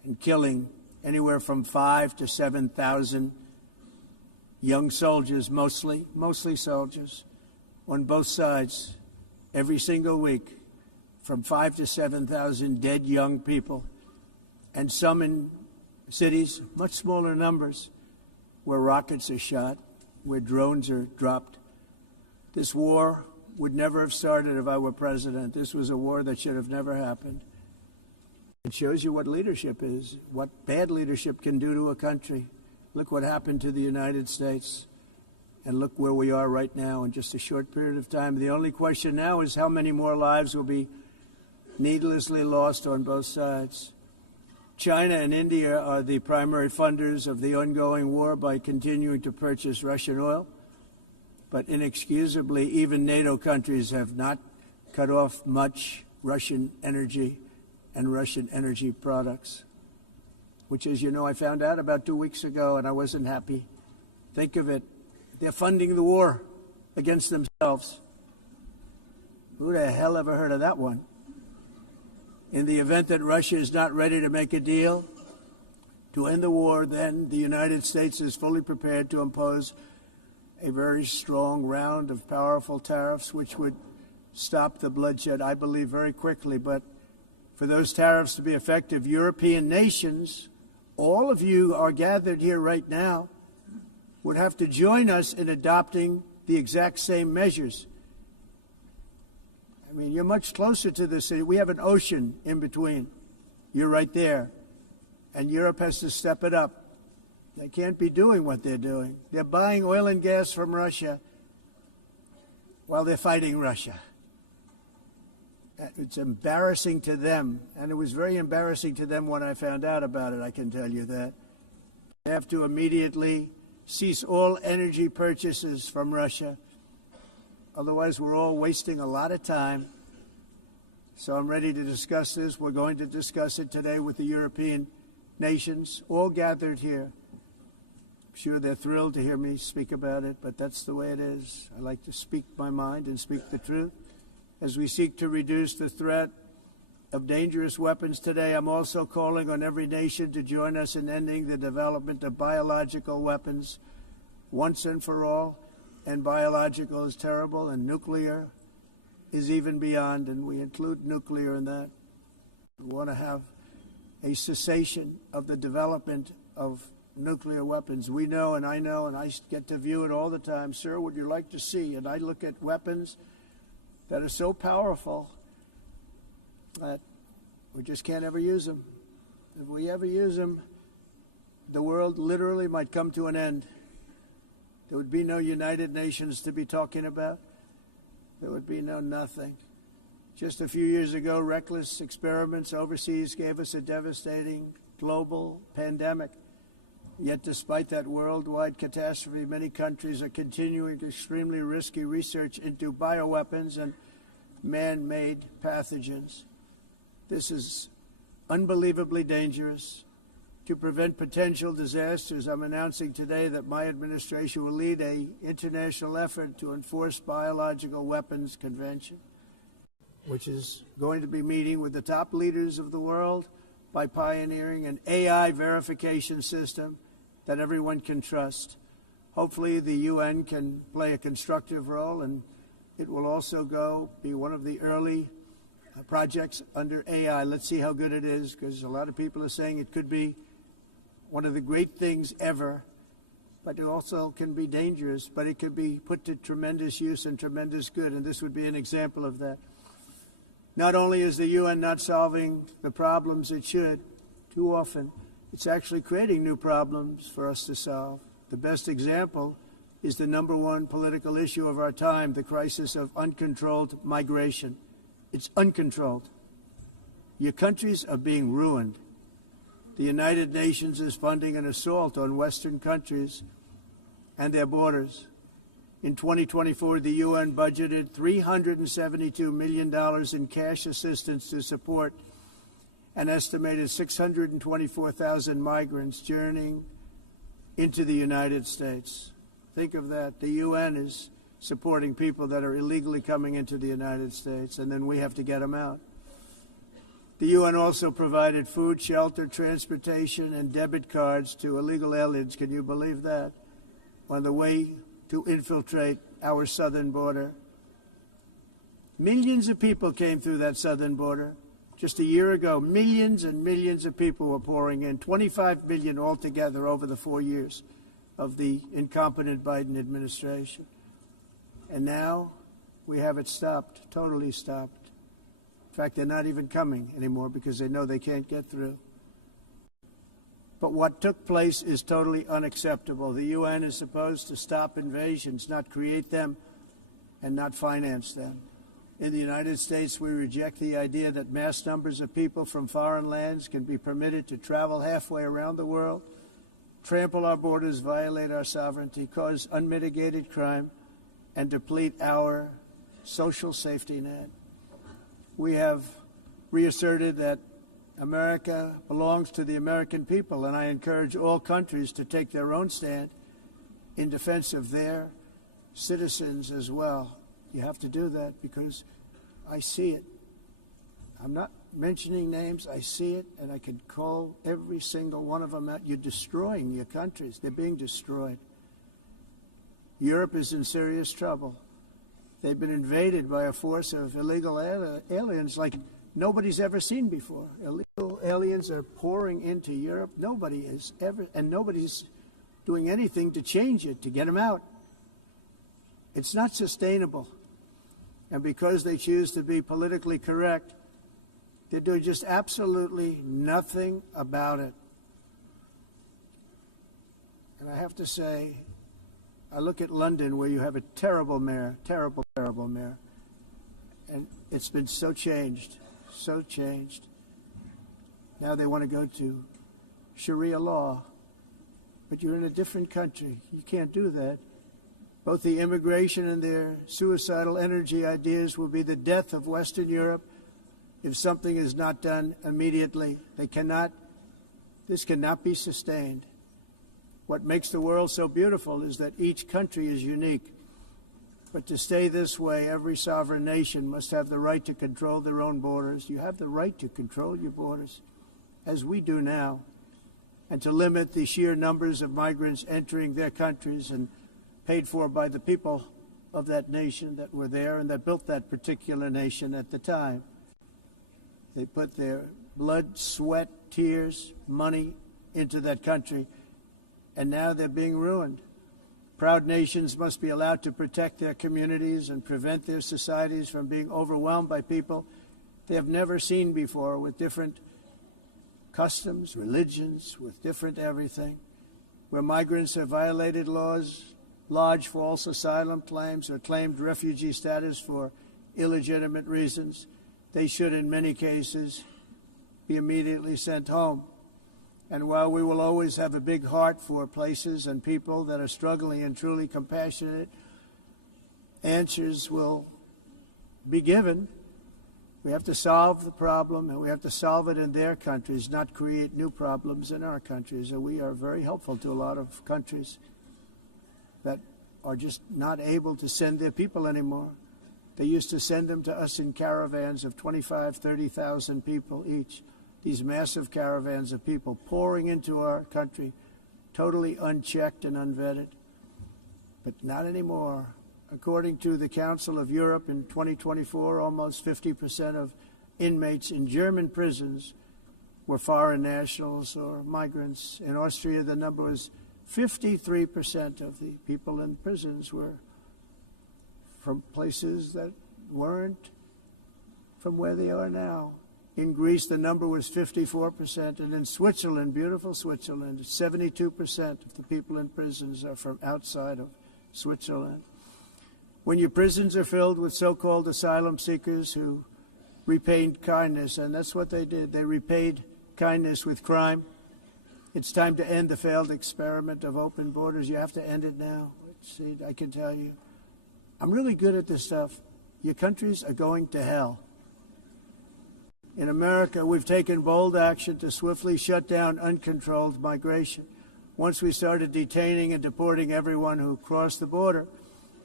and killing anywhere from 5,000 to 7,000 young soldiers, mostly soldiers, on both sides every single week, from 5,000 to 7,000 dead young people, and some in cities, much smaller numbers, where rockets are shot, where drones are dropped. This war would never have started if I were president. This was a war that should have never happened. It shows you what leadership is, what bad leadership can do to a country. Look what happened to the United States, and look where we are right now in just a short period of time. The only question now is how many more lives will be needlessly lost on both sides. China and India are the primary funders of the ongoing war by continuing to purchase Russian oil. But inexcusably, even NATO countries have not cut off much Russian energy and Russian energy products, which, as you know, I found out about 2 weeks ago, and I wasn't happy. Think of it. They're funding the war against themselves. Who the hell ever heard of that one? In the event that Russia is not ready to make a deal to end the war, then the United States is fully prepared to impose a very strong round of powerful tariffs, which would stop the bloodshed, I believe, very quickly. But for those tariffs to be effective, European nations, all of you are gathered here right now, would have to join us in adopting the exact same measures. I mean, you're much closer to the city. We have an ocean in between. You're right there. And Europe has to step it up. They can't be doing what they're doing. They're buying oil and gas from Russia while they're fighting Russia. It's embarrassing to them, and it was very embarrassing to them when I found out about it, I can tell you that. They have to immediately cease all energy purchases from Russia. Otherwise, we're all wasting a lot of time. So I'm ready to discuss this. We're going to discuss it today with the European nations, all gathered here. I'm sure they're thrilled to hear me speak about it, but that's the way it is. I like to speak my mind and speak the truth. As we seek to reduce the threat of dangerous weapons today, I'm also calling on every nation to join us in ending the development of biological weapons once and for all. And biological is terrible, and nuclear is even beyond, and we include nuclear in that. We want to have a cessation of the development of nuclear weapons. We know, and I get to view it all the time. Sir, would you like to see? And I look at weapons that are so powerful that we just can't ever use them. If we ever use them, the world literally might come to an end. There would be no United Nations to be talking about. There would be no nothing. Just a few years ago, reckless experiments overseas gave us a devastating global pandemic. Yet despite that worldwide catastrophe, many countries are continuing extremely risky research into bioweapons and man-made pathogens. This is unbelievably dangerous. To prevent potential disasters, I'm announcing today that my administration will lead an international effort to enforce Biological Weapons Convention, which is going to be meeting with the top leaders of the world by pioneering an AI verification system that everyone can trust. Hopefully the UN can play a constructive role, and it will also be one of the early projects under AI. Let's see how good it is, because a lot of people are saying it could be one of the great things ever, but it also can be dangerous, but it could be put to tremendous use and tremendous good, and this would be an example of that. Not only is the UN not solving the problems it should, too often, it's actually creating new problems for us to solve. The best example is the number one political issue of our time, the crisis of uncontrolled migration. It's uncontrolled. Your countries are being ruined. The United Nations is funding an assault on Western countries and their borders. In 2024, the UN budgeted $372 million in cash assistance to support an estimated 624,000 migrants journeying into the United States. Think of that. The UN is supporting people that are illegally coming into the United States, and then we have to get them out. The UN also provided food, shelter, transportation, and debit cards to illegal aliens. Can you believe that? On the way to infiltrate our southern border. Millions of people came through that southern border. Just a year ago, millions and millions of people were pouring in, 25 million altogether over the 4 years of the incompetent Biden administration. And now we have it stopped, totally stopped. In fact, they're not even coming anymore because they know they can't get through. But what took place is totally unacceptable. The UN is supposed to stop invasions, not create them and not finance them. In the United States, we reject the idea that mass numbers of people from foreign lands can be permitted to travel halfway around the world, trample our borders, violate our sovereignty, cause unmitigated crime, and deplete our social safety net. We have reasserted that America belongs to the American people, and I encourage all countries to take their own stand in defense of their citizens as well. You have to do that because I see it. I'm not mentioning names. I see it, and I can call every single one of them out. You're destroying your countries. They're being destroyed. Europe is in serious trouble. They've been invaded by a force of illegal aliens like nobody's ever seen before. Illegal aliens are pouring into Europe. Nobody is ever, and nobody's doing anything to change it, to get them out. It's not sustainable. And because they choose to be politically correct, they're doing just absolutely nothing about it. And I have to say, I look at London where you have a terrible mayor, terrible mayor. And it's been so changed, so changed. Now they want to go to Sharia law. But you're in a different country. You can't do that. Both the immigration and their suicidal energy ideas will be the death of Western Europe if something is not done immediately. This cannot be sustained. What makes the world so beautiful is that each country is unique. But to stay this way, every sovereign nation must have the right to control their own borders. You have the right to control your borders, as we do now, and to limit the sheer numbers of migrants entering their countries and paid for by the people of that nation that were there and that built that particular nation at the time. They put their blood, sweat, tears, money into that country, and now they're being ruined. Proud nations must be allowed to protect their communities and prevent their societies from being overwhelmed by people they have never seen before, with different customs, religions, with different everything. Where migrants have violated laws, lodged false asylum claims, or claimed refugee status for illegitimate reasons, they should, in many cases, be immediately sent home. And while we will always have a big heart for places and people that are struggling and truly compassionate, answers will be given. We have to solve the problem, and we have to solve it in their countries, not create new problems in our countries. And we are very helpful to a lot of countries that are just not able to send their people anymore. They used to send them to us in caravans of 25,000, 30,000 people each. These massive caravans of people pouring into our country, totally unchecked and unvetted. But not anymore. According to the Council of Europe in 2024, almost 50% of inmates in German prisons were foreign nationals or migrants. In Austria, the number was 53% of the people in prisons were from places that weren't from where they are now. In Greece, the number was 54%, and in Switzerland, beautiful Switzerland, 72% of the people in prisons are from outside of Switzerland. When your prisons are filled with so-called asylum seekers who repaid kindness, and that's what they did, they repaid kindness with crime, it's time to end the failed experiment of open borders. You have to end it now. See, I can tell you, I'm really good at this stuff. Your countries are going to hell. In America, we've taken bold action to swiftly shut down uncontrolled migration. Once we started detaining and deporting everyone who crossed the border,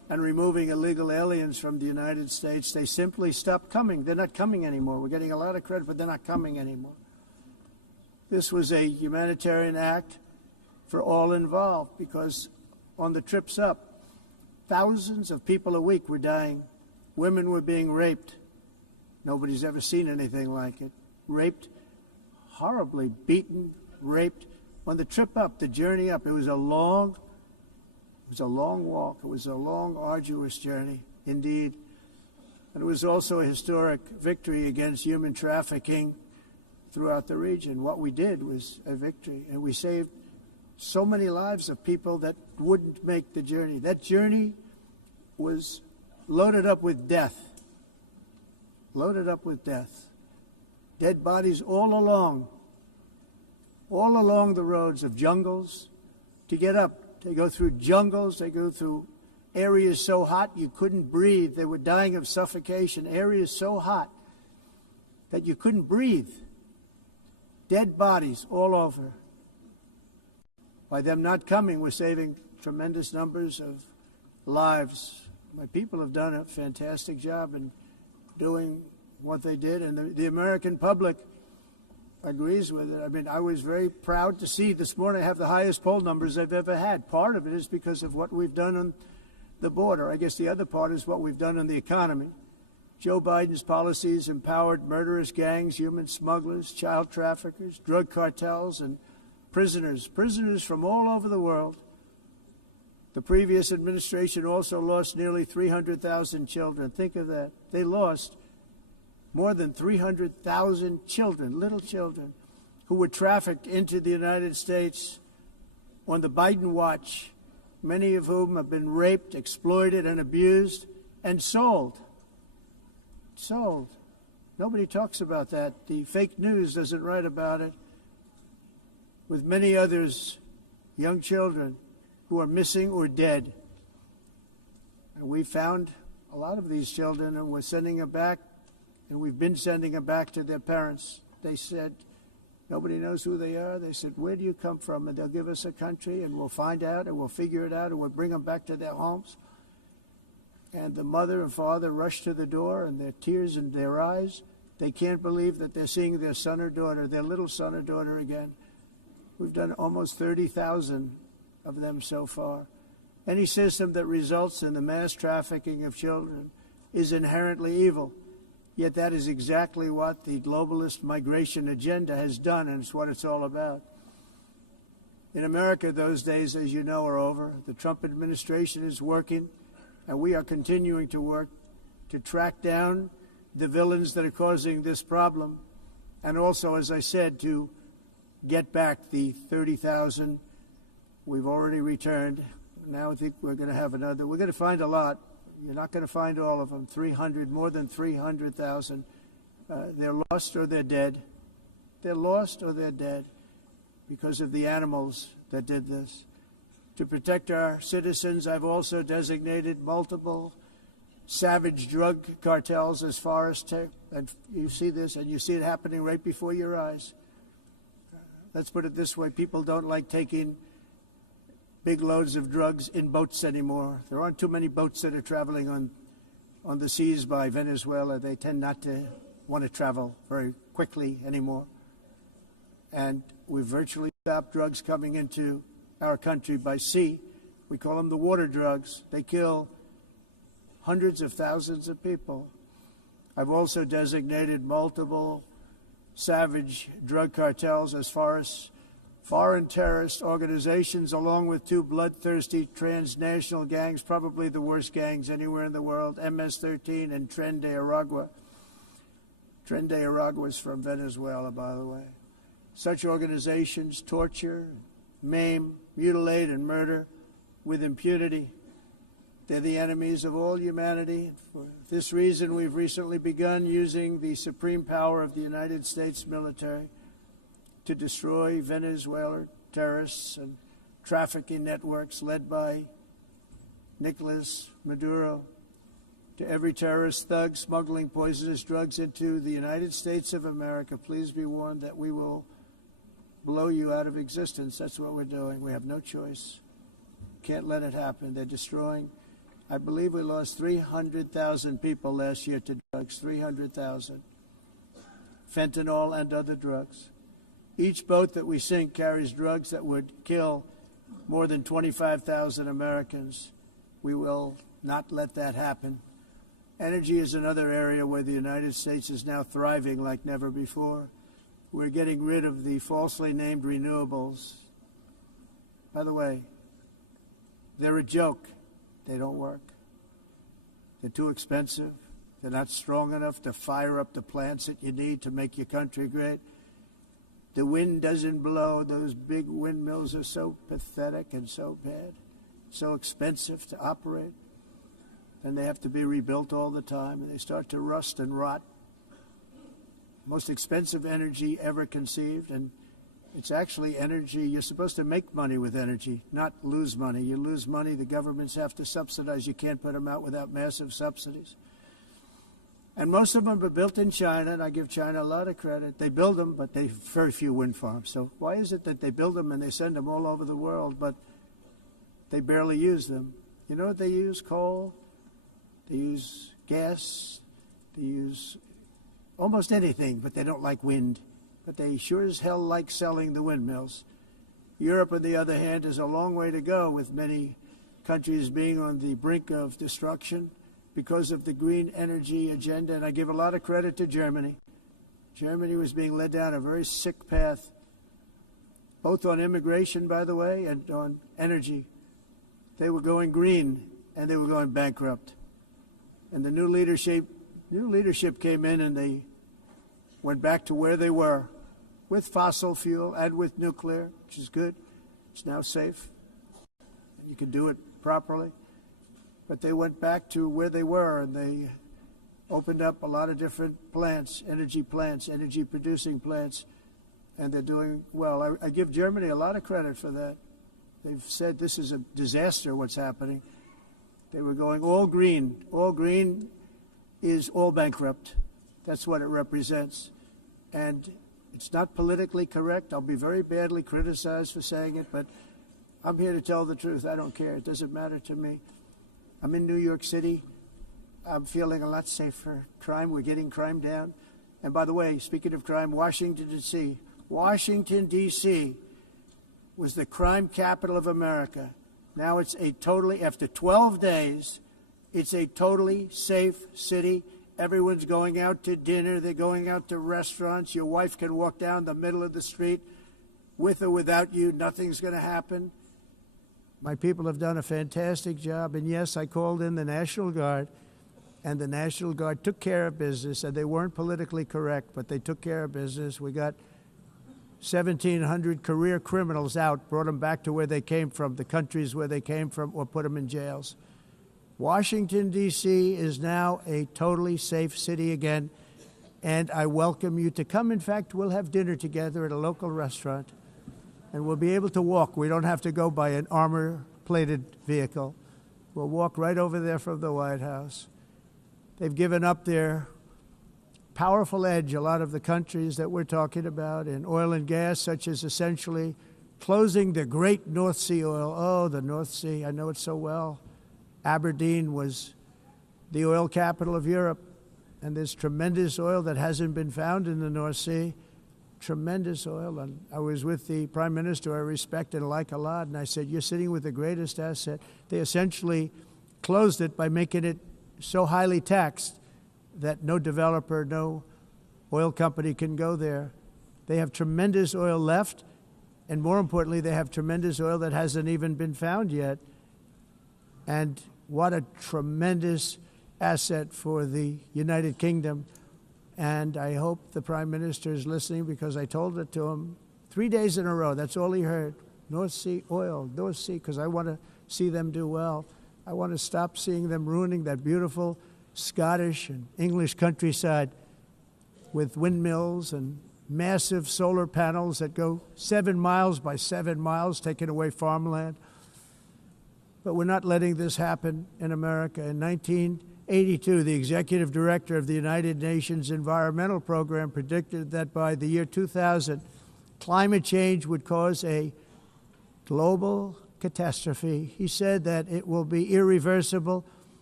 and removing illegal aliens from the United States, they simply stopped coming. They're not coming anymore. We're getting a lot of credit, but they're not coming anymore. This was a humanitarian act for all involved, because on the trips up, thousands of people a week were dying. Women were being raped. Nobody's ever seen anything like it. Raped, horribly beaten, raped. On the trip up, the journey up, it was a long walk. It was a long, arduous journey, indeed. And it was also a historic victory against human trafficking throughout the region. What we did was a victory, and we saved so many lives of people that wouldn't make the journey. That journey was loaded up with death. Loaded up with death. Dead bodies all along the roads of jungles to get up. They go through jungles, they go through areas so hot you couldn't breathe. They were dying of suffocation, areas so hot that you couldn't breathe. Dead bodies all over. By them not coming, we're saving tremendous numbers of lives. My people have done a fantastic job in doing what they did, and the American public agrees with it. I mean, I was very proud to see this morning I have the highest poll numbers I've ever had. Part of it is because of what we've done on the border. I guess the other part is what we've done on the economy. Joe Biden's policies empowered murderous gangs, human smugglers, child traffickers, drug cartels, and prisoners from all over the world. The previous administration also lost nearly 300,000 children. Think of that. They lost more than 300,000 children, little children, who were trafficked into the United States on the Biden watch, many of whom have been raped, exploited, and abused, and sold. Sold. Nobody talks about that. The fake news doesn't write about it. With many others, young children who are missing or dead. And we found a lot of these children, and we're sending them back, and we've been sending them back to their parents. They said, nobody knows who they are. They said, where do you come from? And they'll give us a country, and we'll find out, and we'll figure it out, and we'll bring them back to their homes. And the mother and father rush to the door, and their tears in their eyes. They can't believe that they're seeing their son or daughter, their little son or daughter again. We've done almost 30,000 of them so far. Any system that results in the mass trafficking of children is inherently evil. Yet that is exactly what the globalist migration agenda has done, and it's what it's all about. In America, those days, as you know, are over. The Trump administration is working, and we are continuing to work to track down the villains that are causing this problem, and also, as I said, to get back the 30,000 we've already returned. Now I think we're going to have another. We're going to find a lot. You're not going to find all of them. 300, more than 300,000. They're lost or they're dead. They're lost or they're dead because of the animals that did this. To protect our citizens, I've also designated multiple savage drug cartels as far as and you see this, and you see it happening right before your eyes. Let's put it this way. People don't like taking big loads of drugs in boats anymore. There aren't too many boats that are traveling on the seas by Venezuela. They tend not to want to travel very quickly anymore. And we've virtually stopped drugs coming into our country by sea. We call them the water drugs. They kill hundreds of thousands of people. I've also designated multiple savage drug cartels as far as foreign terrorist organizations, along with two bloodthirsty transnational gangs, probably the worst gangs anywhere in the world, MS-13 and Tren de Aragua. Tren de Aragua is from Venezuela, by the way. Such organizations torture, maim, mutilate, and murder with impunity. They're the enemies of all humanity. For this reason, we've recently begun using the supreme power of the United States military to destroy Venezuelan terrorists and trafficking networks led by Nicolas Maduro. To every terrorist thug smuggling poisonous drugs into the United States of America, please be warned that we will blow you out of existence. That's what we're doing. We have no choice. Can't let it happen. They're destroying I believe we lost 300,000 people last year to drugs, 300,000. Fentanyl and other drugs. Each boat that we sink carries drugs that would kill more than 25,000 Americans. We will not let that happen. Energy is another area where the United States is now thriving like never before. We're getting rid of the falsely named renewables. By the way, they're a joke. They don't work. They're too expensive. They're not strong enough to fire up the plants that you need to make your country great. The wind doesn't blow. Those big windmills are so pathetic and so bad, so expensive to operate. And they have to be rebuilt all the time, and they start to rust and rot. Most expensive energy ever conceived, and it's actually energy. You're supposed to make money with energy, not lose money. You lose money, the governments have to subsidize. You can't put them out without massive subsidies. And most of them are built in China, and I give China a lot of credit. They build them, but they have very few wind farms. So why is it that they build them and they send them all over the world, but they barely use them? You know what they use? Coal. They use gas. They use almost anything, but they don't like wind. But they sure as hell like selling the windmills. Europe, on the other hand, has a long way to go, with many countries being on the brink of destruction because of the green energy agenda. And I give a lot of credit to Germany. Germany was being led down a very sick path, both on immigration, by the way, and on energy. They were going green, and they were going bankrupt. And the new leadership came in, and they went back to where they were, with fossil fuel and with nuclear, which is good. It's now safe. You can do it properly. But they went back to where they were, and they opened up a lot of different plants, energy-producing plants, and they're doing well. I give Germany a lot of credit for that. They've said this is a disaster, what's happening. They were going all green. All green is all bankrupt. That's what it represents. And it's not politically correct. I'll be very badly criticized for saying it, but I'm here to tell the truth. I don't care. It doesn't matter to me. I'm in New York City. I'm feeling a lot safer. Crime, we're getting crime down. And by the way, speaking of crime, Washington, D.C. was the crime capital of America. Now it's after 12 days, it's a totally safe city. Everyone's going out to dinner. They're going out to restaurants. Your wife can walk down the middle of the street with or without you. Nothing's going to happen. My people have done a fantastic job. And yes, I called in the National Guard, and the National Guard took care of business, and they weren't politically correct, but they took care of business. We got 1,700 career criminals out, brought them back to where they came from, the countries where they came from, or put them in jails. Washington, D.C. is now a totally safe city again, and I welcome you to come. In fact, we'll have dinner together at a local restaurant, and we'll be able to walk. We don't have to go by an armor-plated vehicle. We'll walk right over there from the White House. They've given up their powerful edge, a lot of the countries that we're talking about, in oil and gas, such as essentially closing the great North Sea oil. Oh, the North Sea, I know it so well. Aberdeen was the oil capital of Europe, and there's tremendous oil that hasn't been found in the North Sea, tremendous oil. And I was with the Prime Minister I respect and like a lot, and I said, you're sitting with the greatest asset. They essentially closed it by making it so highly taxed that no developer, no oil company can go there. They have tremendous oil left, and more importantly, they have tremendous oil that hasn't even been found yet. And what a tremendous asset for the United Kingdom. And I hope the Prime Minister is listening, because I told it to him 3 days in a row. That's all he heard. North Sea oil, North Sea, because I want to see them do well. I want to stop seeing them ruining that beautiful Scottish and English countryside with windmills and massive solar panels that go 7 miles by 7 miles, taking away farmland. But we're not letting this happen in America. In 1982, the executive director of the United Nations Environmental Program predicted that by the year 2000, climate change would cause a global catastrophe. He said that it will be irreversible,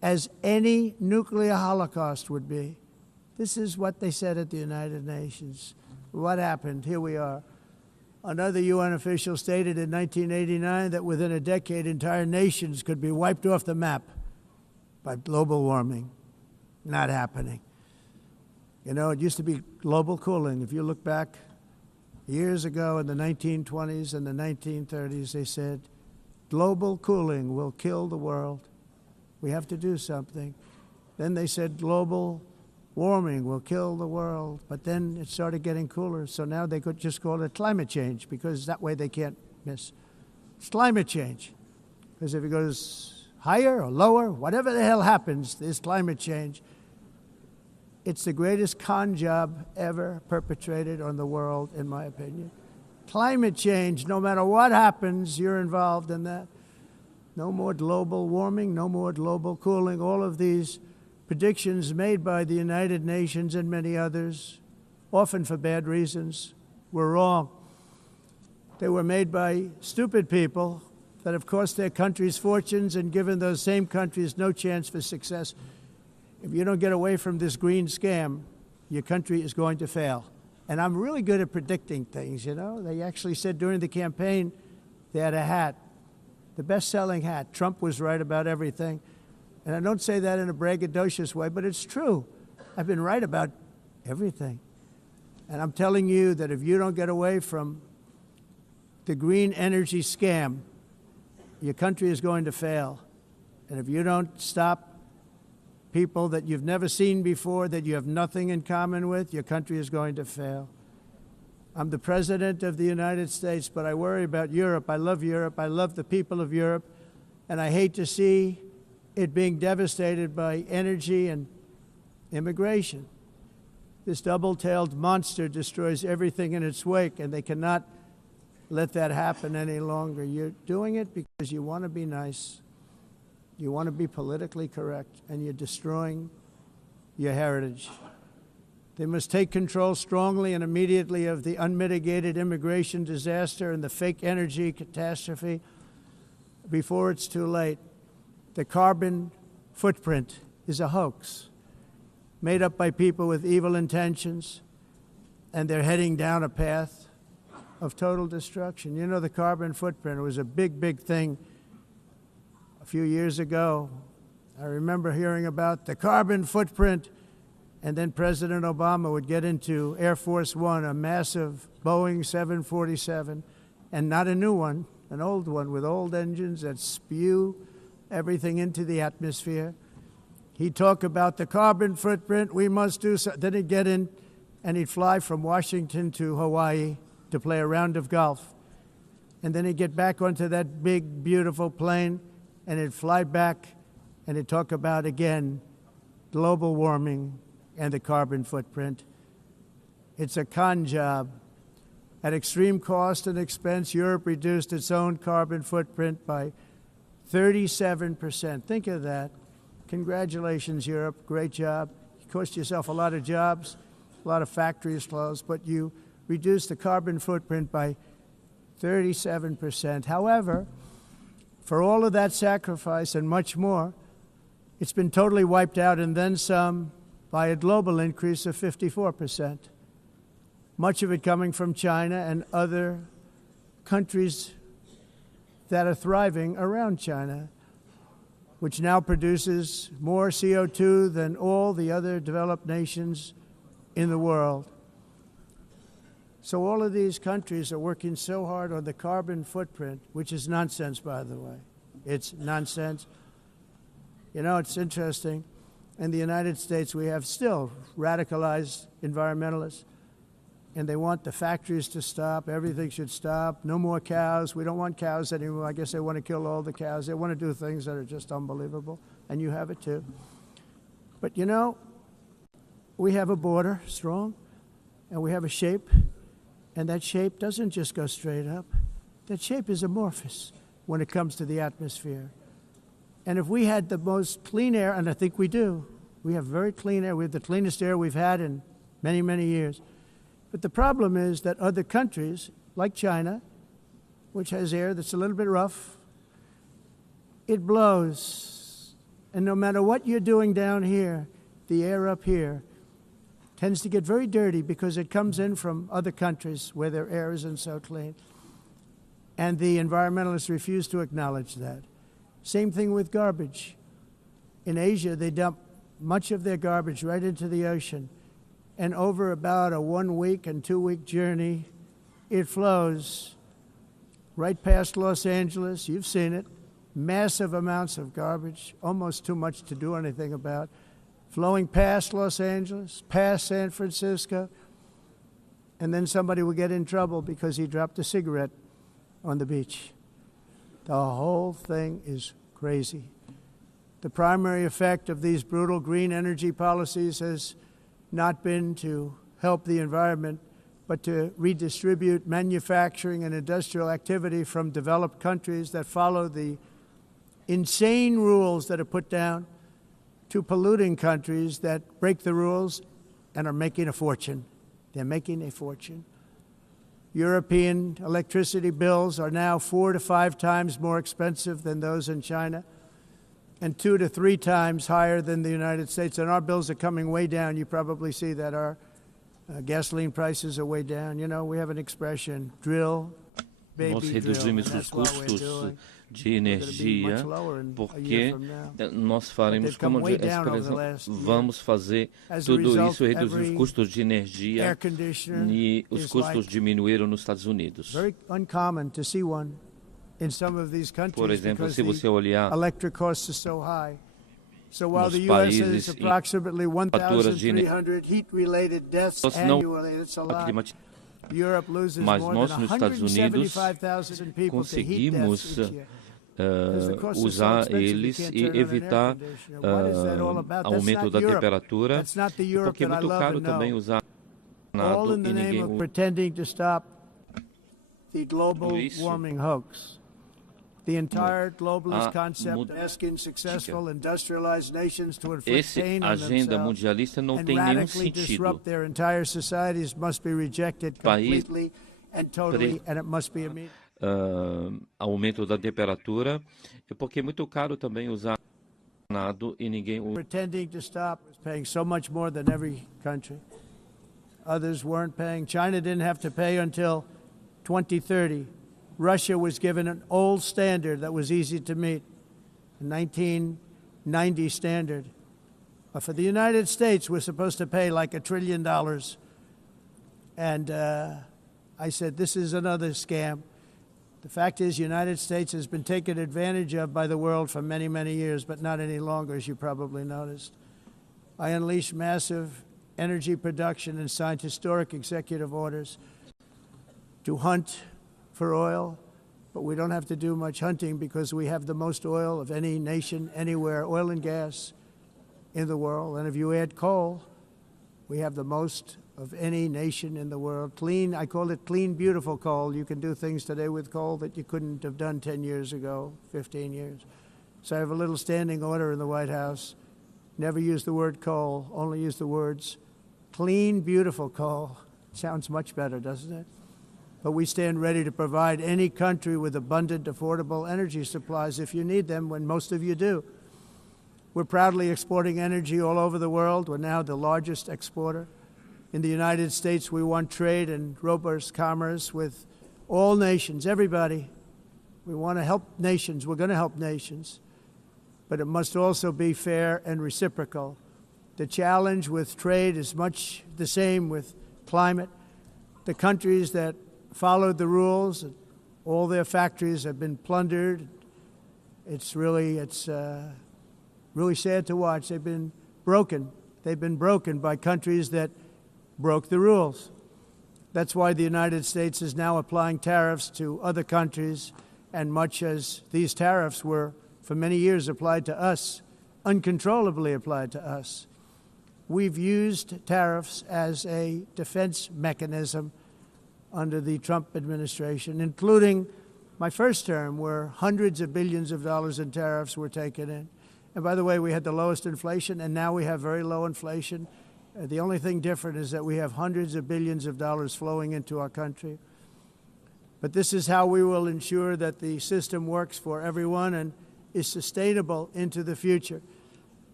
as any nuclear holocaust would be. This is what they said at the United Nations. What happened? Here we are. Another UN official stated in 1989 that within a decade, entire nations could be wiped off the map by global warming. Not happening. You know, it used to be global cooling. If you look back years ago in the 1920s and the 1930s, they said, global cooling will kill the world. We have to do something. Then they said global warming will kill the world. But then it started getting cooler. So now they could just call it climate change because that way they can't miss. It's climate change. Because if it goes higher or lower, whatever the hell happens, there's climate change. It's the greatest con job ever perpetrated on the world, in my opinion. Climate change, no matter what happens, you're involved in that. No more global warming, no more global cooling. All of these predictions made by the United Nations and many others, often for bad reasons, were wrong. They were made by stupid people that have cost their countries fortunes and given those same countries no chance for success. If you don't get away from this green scam, your country is going to fail. And I'm really good at predicting things, you know. They actually said during the campaign they had a hat, the best-selling hat. Trump was right about everything. And I don't say that in a braggadocious way, but it's true. I've been right about everything. And I'm telling you that if you don't get away from the green energy scam, your country is going to fail. And if you don't stop people that you've never seen before, that you have nothing in common with, your country is going to fail. I'm the President of the United States, but I worry about Europe. I love Europe. I love the people of Europe. And I hate to see it being devastated by energy and immigration. This double-tailed monster destroys everything in its wake, and they cannot let that happen any longer. You're doing it because you want to be nice. You want to be politically correct, and you're destroying your heritage. They must take control strongly and immediately of the unmitigated immigration disaster and the fake energy catastrophe before it's too late. The carbon footprint is a hoax made up by people with evil intentions, and they're heading down a path of total destruction. You know, the carbon footprint was a big, big thing a few years ago. I remember hearing about the carbon footprint, and then President Obama would get into Air Force One, a massive Boeing 747, and not a new one, an old one with old engines that spew everything into the atmosphere. He'd talk about the carbon footprint, we must do so. Then he'd get in and he'd fly from Washington to Hawaii to play a round of golf. And then he'd get back onto that big, beautiful plane and he'd fly back and he'd talk about, again, global warming and the carbon footprint. It's a con job. At extreme cost and expense, Europe reduced its own carbon footprint by 37%. Think of that. Congratulations, Europe. Great job. You cost yourself a lot of jobs, a lot of factories closed, but you reduced the carbon footprint by 37%. However, for all of that sacrifice and much more, it's been totally wiped out and then some by a global increase of 54%. Much of it coming from China and other countries that are thriving around China, which now produces more CO2 than all the other developed nations in the world. So all of these countries are working so hard on the carbon footprint, which is nonsense, by the way. It's nonsense. You know, it's interesting. In the United States, we have still radicalized environmentalists, and they want the factories to stop. Everything should stop. No more cows. We don't want cows anymore. I guess they want to kill all the cows. They want to do things that are just unbelievable, and you have it too. But you know, we have a border, strong, and we have a shape, and that shape doesn't just go straight up. That shape is amorphous when it comes to the atmosphere. And if we had the most clean air, and I think we do, we have very clean air. We have the cleanest air we've had in many, many years. But the problem is that other countries, like China, which has air that's a little bit rough, it blows And no matter what you're doing down here, the air up here tends to get very dirty because it comes in from other countries where their air isn't so clean. And the environmentalists refuse to acknowledge that. Same thing with garbage. In Asia, they dump much of their garbage right into the ocean. And over about a 1 week and 2 week journey, it flows right past Los Angeles. You've seen it. Massive amounts of garbage, almost too much to do anything about, flowing past Los Angeles, past San Francisco, and then somebody will get in trouble because he dropped a cigarette on the beach. The whole thing is crazy. The primary effect of these brutal green energy policies has not been to help the environment, but to redistribute manufacturing and industrial activity from developed countries that follow the insane rules that are put down to polluting countries that break the rules and are making a fortune. They're making a fortune. European electricity bills are now 4 to 5 times more expensive than those in China and 2 to 3 times higher than the United States. And our bills are coming way down. You probably see that our gasoline prices are way down. You know, we have an expression, drill, baby, nós drill. reduzimos os custos de energia porque nós faremos, como a expressão, vamos fazer tudo isso, reduzir os custos de energia e os custos diminuíram nos Estados Unidos. Por exemplo, se você olhar nos países em faturas de mas nós nos Estados Unidos conseguimos usar eles e evitar aumento da temperatura, porque é muito caro também usar nada e ninguém usa isso. The entire globalist concept of asking successful industrialized nations to inflict pain on themselves and radically disrupt their entire societies must be rejected completely and totally, and it must be immediate. Aumento da temperatura, porque é muito caro também usar nada e ninguém usa. Pretending to stop was paying so much more than every country. Others weren't paying. China didn't have to pay until 2030. Russia was given an old standard that was easy to meet, a 1990 standard. But for the United States, we're supposed to pay like $1 trillion. And I said, this is another scam. The fact is, the United States has been taken advantage of by the world for many, many years, but not any longer, as you probably noticed. I unleashed massive energy production and signed historic executive orders to hunt for oil, but we don't have to do much hunting because we have the most oil of any nation anywhere, oil and gas in the world. And if you add coal, we have the most of any nation in the world. Clean, I call it clean, beautiful coal. You can do things today with coal that you couldn't have done 10 years ago, 15 years. So I have a little standing order in the White House. Never use the word coal, only use the words clean, beautiful coal. Sounds much better, doesn't it? But we stand ready to provide any country with abundant, affordable energy supplies if you need them, when most of you do. We're proudly exporting energy all over the world. We're now the largest exporter. In the United States, we want trade and robust commerce with all nations, everybody. We want to help nations. We're going to help nations. But it must also be fair and reciprocal. The challenge with trade is much the same with climate. The countries that followed the rules, all their factories have been plundered. It's really sad to watch. They've been broken. They've been broken by countries that broke the rules. That's why the United States is now applying tariffs to other countries, and much as these tariffs were for many years applied to us, uncontrollably applied to us. We've used tariffs as a defense mechanism under the Trump administration, including my first term, where hundreds of billions of dollars in tariffs were taken in. And by the way, we had the lowest inflation, and now we have very low inflation. The only thing different is that we have hundreds of billions of dollars flowing into our country. But this is how we will ensure that the system works for everyone and is sustainable into the future.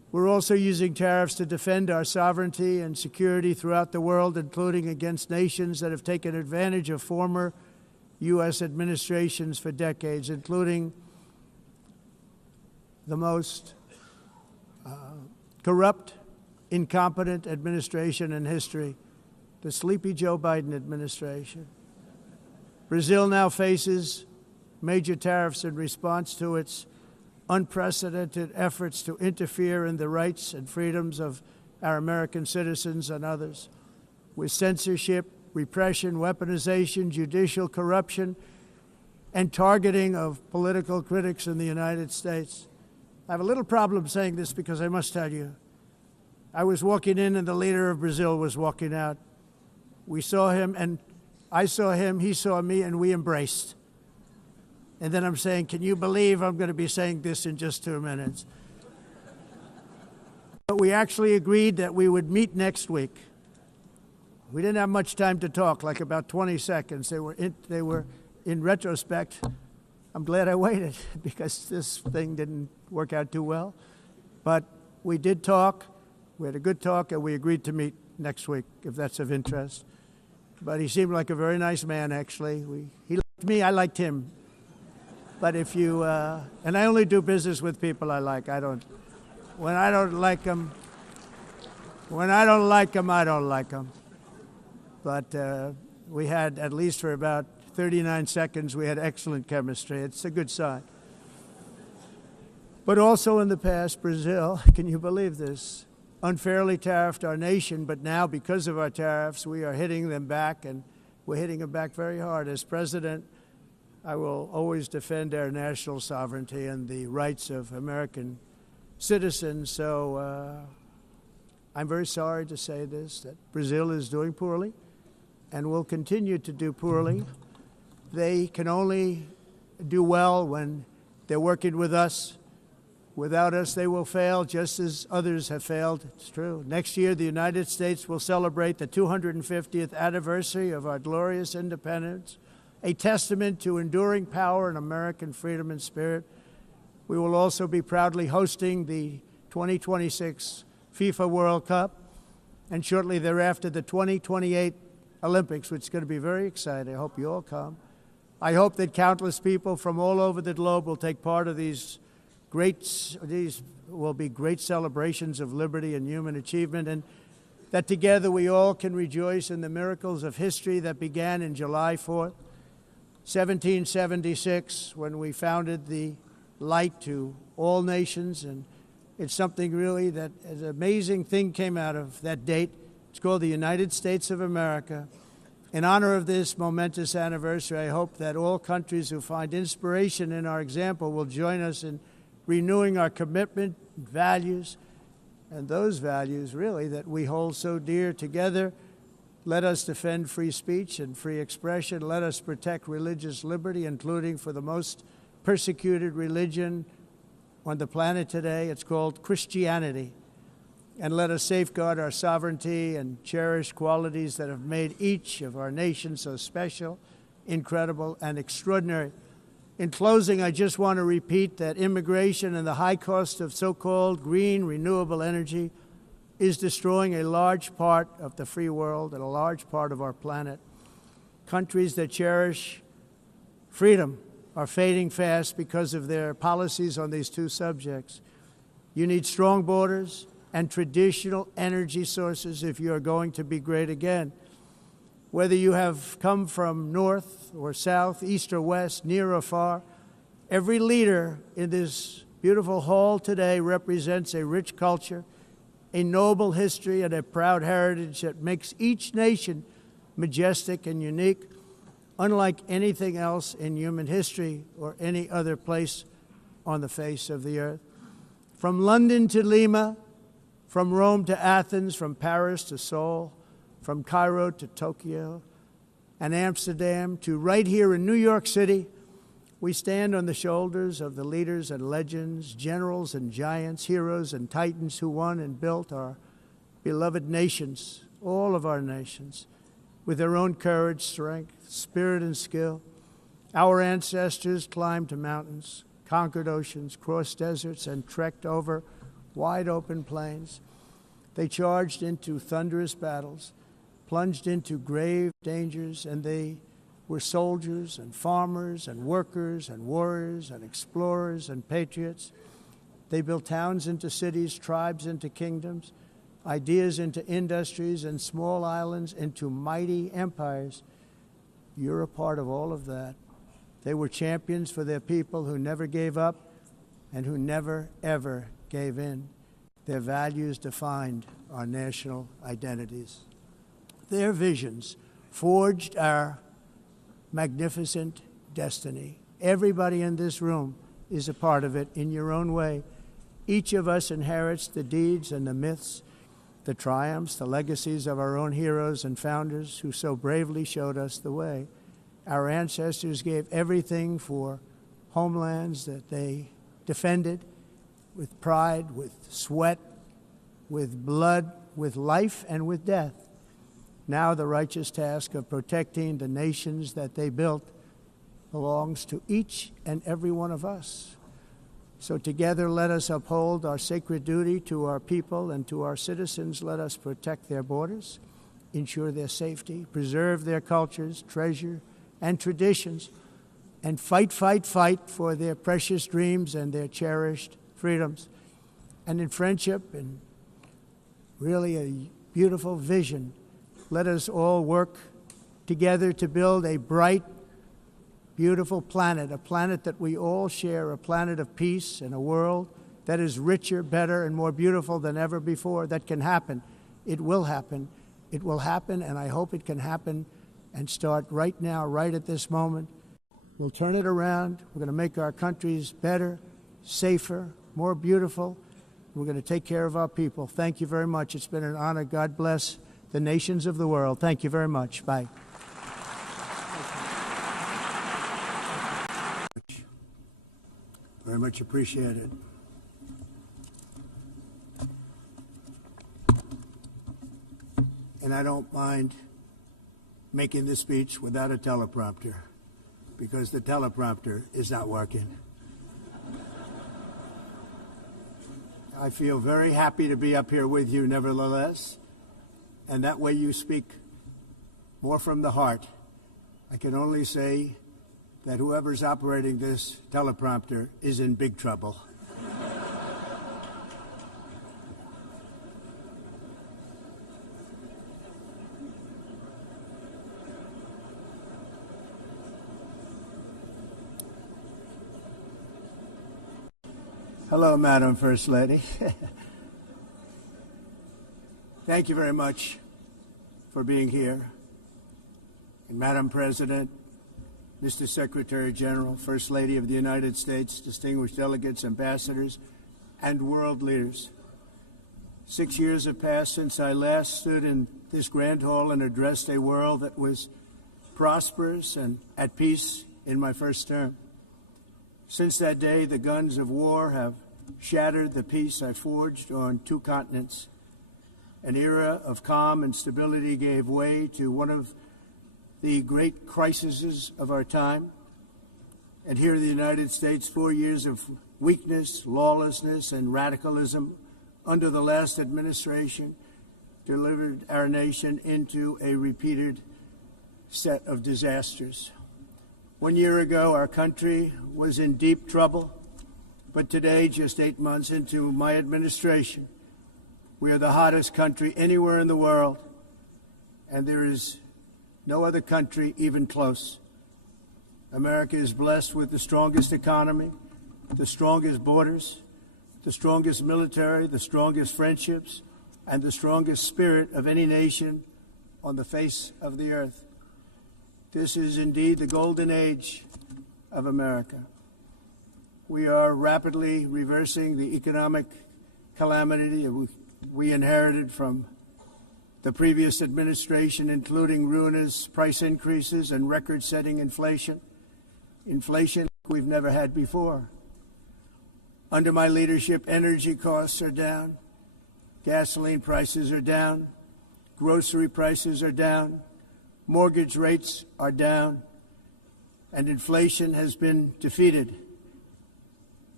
We're also using tariffs to defend our sovereignty and security throughout the world, including against nations that have taken advantage of former U.S. administrations for decades, including the most corrupt, incompetent administration in history, the sleepy Joe Biden administration. Brazil now faces major tariffs in response to its unprecedented efforts to interfere in the rights and freedoms of our American citizens and others, with censorship, repression, weaponization, judicial corruption, and targeting of political critics in the United States. I have a little problem saying this because I must tell you, I was walking in and the leader of Brazil was walking out. We saw him, and I saw him, he saw me, and we embraced. And then I'm saying, can you believe I'm going to be saying this in just 2 minutes? But we actually agreed that we would meet next week. We didn't have much time to talk, like about 20 seconds. They were in retrospect, I'm glad I waited because this thing didn't work out too well. But we did talk. We had a good talk, and we agreed to meet next week, if that's of interest. But he seemed like a very nice man, actually. He liked me, I liked him. But if you, and I only do business with people I like. When I don't like them, I don't like them. But we had, at least for about 39 seconds, we had excellent chemistry. It's a good sign. But also in the past, Brazil, can you believe this, unfairly tariffed our nation, but now because of our tariffs, we are hitting them back, and we're hitting them back very hard. As president, I will always defend our national sovereignty and the rights of American citizens. So I'm very sorry to say this, that Brazil is doing poorly and will continue to do poorly. They can only do well when they're working with us. Without us, they will fail, just as others have failed. It's true. Next year, the United States will celebrate the 250th anniversary of our glorious independence, a testament to enduring power and American freedom and spirit. We will also be proudly hosting the 2026 FIFA World Cup, and shortly thereafter, the 2028 Olympics, which is going to be very exciting. I hope you all come. I hope that countless people from all over the globe will take part of these will be great celebrations of liberty and human achievement, and that together we all can rejoice in the miracles of history that began in July 4th, 1776, when we founded the light to all nations. And it's something really that an amazing thing came out of that date. It's called the United States of America. In honor of this momentous anniversary, I hope that all countries who find inspiration in our example will join us in renewing our commitment, values, and those values, really, that we hold so dear together. Let us defend free speech and free expression. Let us protect religious liberty, including for the most persecuted religion on the planet today. It's called Christianity. And let us safeguard our sovereignty and cherish qualities that have made each of our nations so special, incredible, and extraordinary. In closing, I just want to repeat that immigration and the high cost of so-called green renewable energy is destroying a large part of the free world and a large part of our planet. Countries that cherish freedom are fading fast because of their policies on these two subjects. You need strong borders and traditional energy sources if you are going to be great again. Whether you have come from north or south, east or west, near or far, every leader in this beautiful hall today represents a rich culture, a noble history, and a proud heritage that makes each nation majestic and unique, unlike anything else in human history or any other place on the face of the earth. From London to Lima, from Rome to Athens, from Paris to Seoul, from Cairo to Tokyo and Amsterdam to right here in New York City, we stand on the shoulders of the leaders and legends, generals and giants, heroes and titans who won and built our beloved nations, all of our nations, with their own courage, strength, spirit, and skill. Our ancestors climbed mountains, conquered oceans, crossed deserts, and trekked over wide open plains. They charged into thunderous battles, plunged into grave dangers, and they were soldiers and farmers and workers and warriors and explorers and patriots. They built towns into cities, tribes into kingdoms, ideas into industries, and small islands into mighty empires. You're a part of all of that. They were champions for their people who never gave up and who never, ever gave in. Their values defined our national identities. Their visions forged our magnificent destiny. Everybody in this room is a part of it in your own way. Each of us inherits the deeds and the myths, the triumphs, the legacies of our own heroes and founders who so bravely showed us the way. Our ancestors gave everything for homelands that they defended with pride, with sweat, with blood, with life, and with death. Now the righteous task of protecting the nations that they built belongs to each and every one of us. So together let us uphold our sacred duty to our people and to our citizens. Let us protect their borders, ensure their safety, preserve their cultures, treasure, and traditions, and fight, fight, fight for their precious dreams and their cherished freedoms. And in friendship and really a beautiful vision, let us all work together to build a bright, beautiful planet, a planet that we all share, a planet of peace and a world that is richer, better, and more beautiful than ever before. That can happen. It will happen. It will happen, and I hope it can happen and start right now, right at this moment. We'll turn it around. We're going to make our countries better, safer, more beautiful. We're going to take care of our people. Thank you very much. It's been an honor. God bless the nations of the world. Thank you very much. Bye. Very much appreciated. And I don't mind making this speech without a teleprompter, because the teleprompter is not working. I feel very happy to be up here with you nevertheless, and that way you speak more from the heart. I can only say that whoever's operating this teleprompter is in big trouble. Hello, Madam First Lady. Thank you very much for being here. And Madam President, Mr. Secretary General, First Lady of the United States, distinguished delegates, ambassadors, and world leaders. 6 years have passed since I last stood in this grand hall and addressed a world that was prosperous and at peace in my first term. Since that day, the guns of war have shattered the peace I forged on 2 continents. An era of calm and stability gave way to one of the great crises of our time. And here in the United States, 4 years of weakness, lawlessness, and radicalism under the last administration delivered our nation into a repeated set of disasters. 1 year ago, our country was in deep trouble, but today, just 8 months into my administration, we are the hottest country anywhere in the world, and there is no other country even close. America is blessed with the strongest economy, the strongest borders, the strongest military, the strongest friendships, and the strongest spirit of any nation on the face of the earth. This is indeed the golden age of America. We are rapidly reversing the economic calamity we inherited from the previous administration, including ruinous price increases and record-setting inflation we've never had before. Under my leadership, energy costs are down, gasoline prices are down, grocery prices are down, mortgage rates are down, and inflation has been defeated.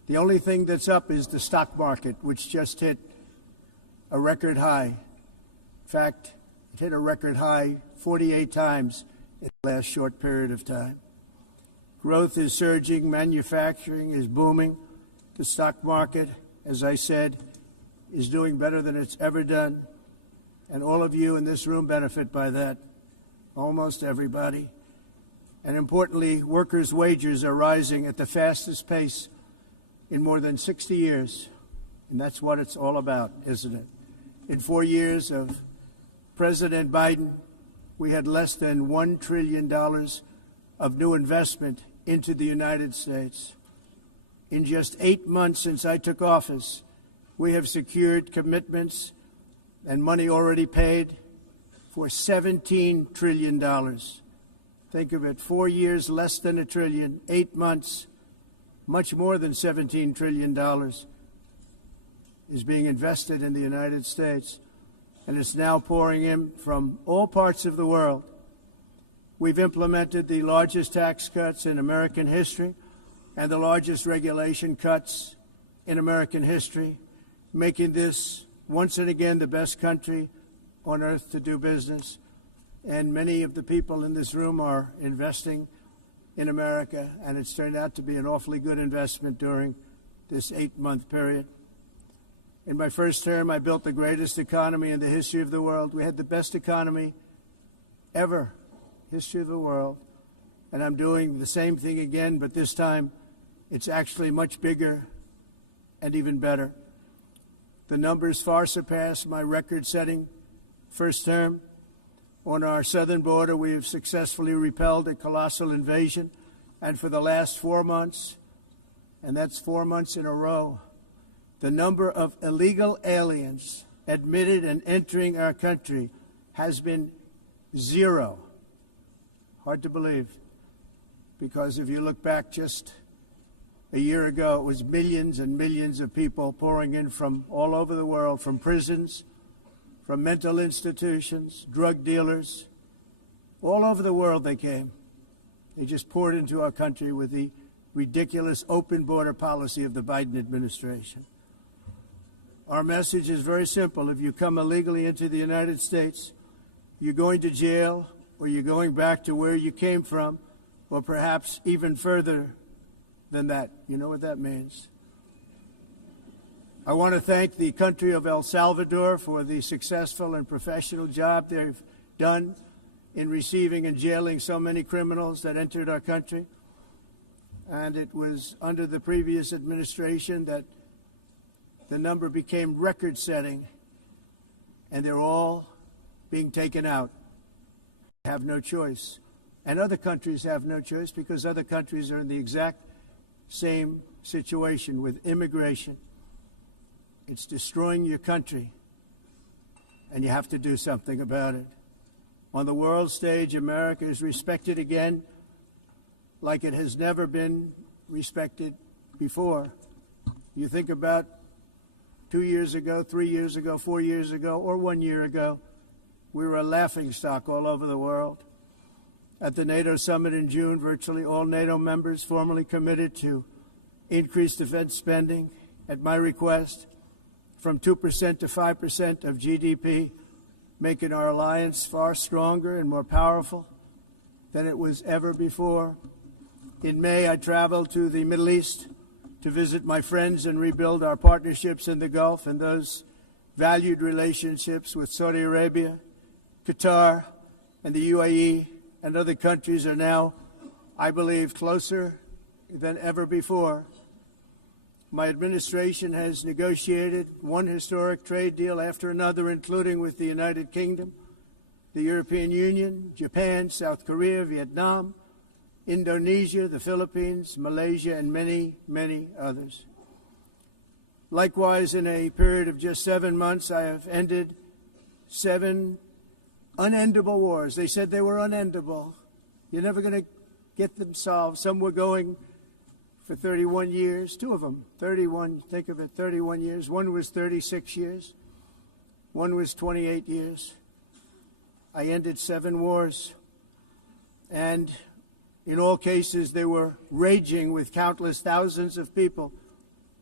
The only thing that's up is the stock market, which just hit a record high. In fact, it hit a record high 48 times in the last short period of time. Growth is surging, manufacturing is booming. The stock market, as I said, is doing better than it's ever done. And all of you in this room benefit by that, almost everybody. And importantly, workers' wages are rising at the fastest pace in more than 60 years. And that's what it's all about, isn't it? In 4 years of President Biden, we had less than $1 trillion of new investment into the United States. In just 8 months since I took office, we have secured commitments and money already paid for $17 trillion. Think of it, 4 years, less than $1 trillion, 8 months, much more than $17 trillion is being invested in the United States, and it's now pouring in from all parts of the world. We've implemented the largest tax cuts in American history and the largest regulation cuts in American history, making this once and again the best country on earth to do business. And many of the people in this room are investing in America, and it's turned out to be an awfully good investment during this 8-month period. In my first term, I built the greatest economy in the history of the world. We had the best economy ever, history of the world. And I'm doing the same thing again, but this time it's actually much bigger and even better. The numbers far surpass my record-setting first term. On our southern border, we have successfully repelled a colossal invasion. And for the last 4 months, and that's 4 months in a row, the number of illegal aliens admitted and entering our country has been 0. Hard to believe, because if you look back just a year ago, it was millions and millions of people pouring in from all over the world, from prisons, from mental institutions, drug dealers. All over the world they came. They just poured into our country with the ridiculous open border policy of the Biden administration. Our message is very simple. If you come illegally into the United States, you're going to jail, or you're going back to where you came from, or perhaps even further than that. You know what that means. I want to thank the country of El Salvador for the successful and professional job they've done in receiving and jailing so many criminals that entered our country. And it was under the previous administration that the number became record-setting, and they're all being taken out. They have no choice. And other countries have no choice, because other countries are in the exact same situation with immigration. It's destroying your country, and you have to do something about it. On the world stage, America is respected again like it has never been respected before. You think about 2 years ago, 3 years ago, 4 years ago, or 1 year ago, we were a laughingstock all over the world. At the NATO summit in June, virtually all NATO members formally committed to increase defense spending at my request from 2% to 5% of GDP, making our alliance far stronger and more powerful than it was ever before. In May, I traveled to the Middle East to visit my friends and rebuild our partnerships in the Gulf and those valued relationships with Saudi Arabia, Qatar, and the UAE, and other countries are now, I believe, closer than ever before. My administration has negotiated one historic trade deal after another, including with the United Kingdom, the European Union, Japan, South Korea, Vietnam, Indonesia, the Philippines, Malaysia, and many, many others. Likewise, in a period of just 7 months, I have ended 7 unendable wars. They said they were unendable. You're never going to get them solved. Some were going for 31 years, 2 of them, 31, think of it, 31 years. One was 36 years. One was 28 years. I ended 7 wars. And in all cases, they were raging with countless thousands of people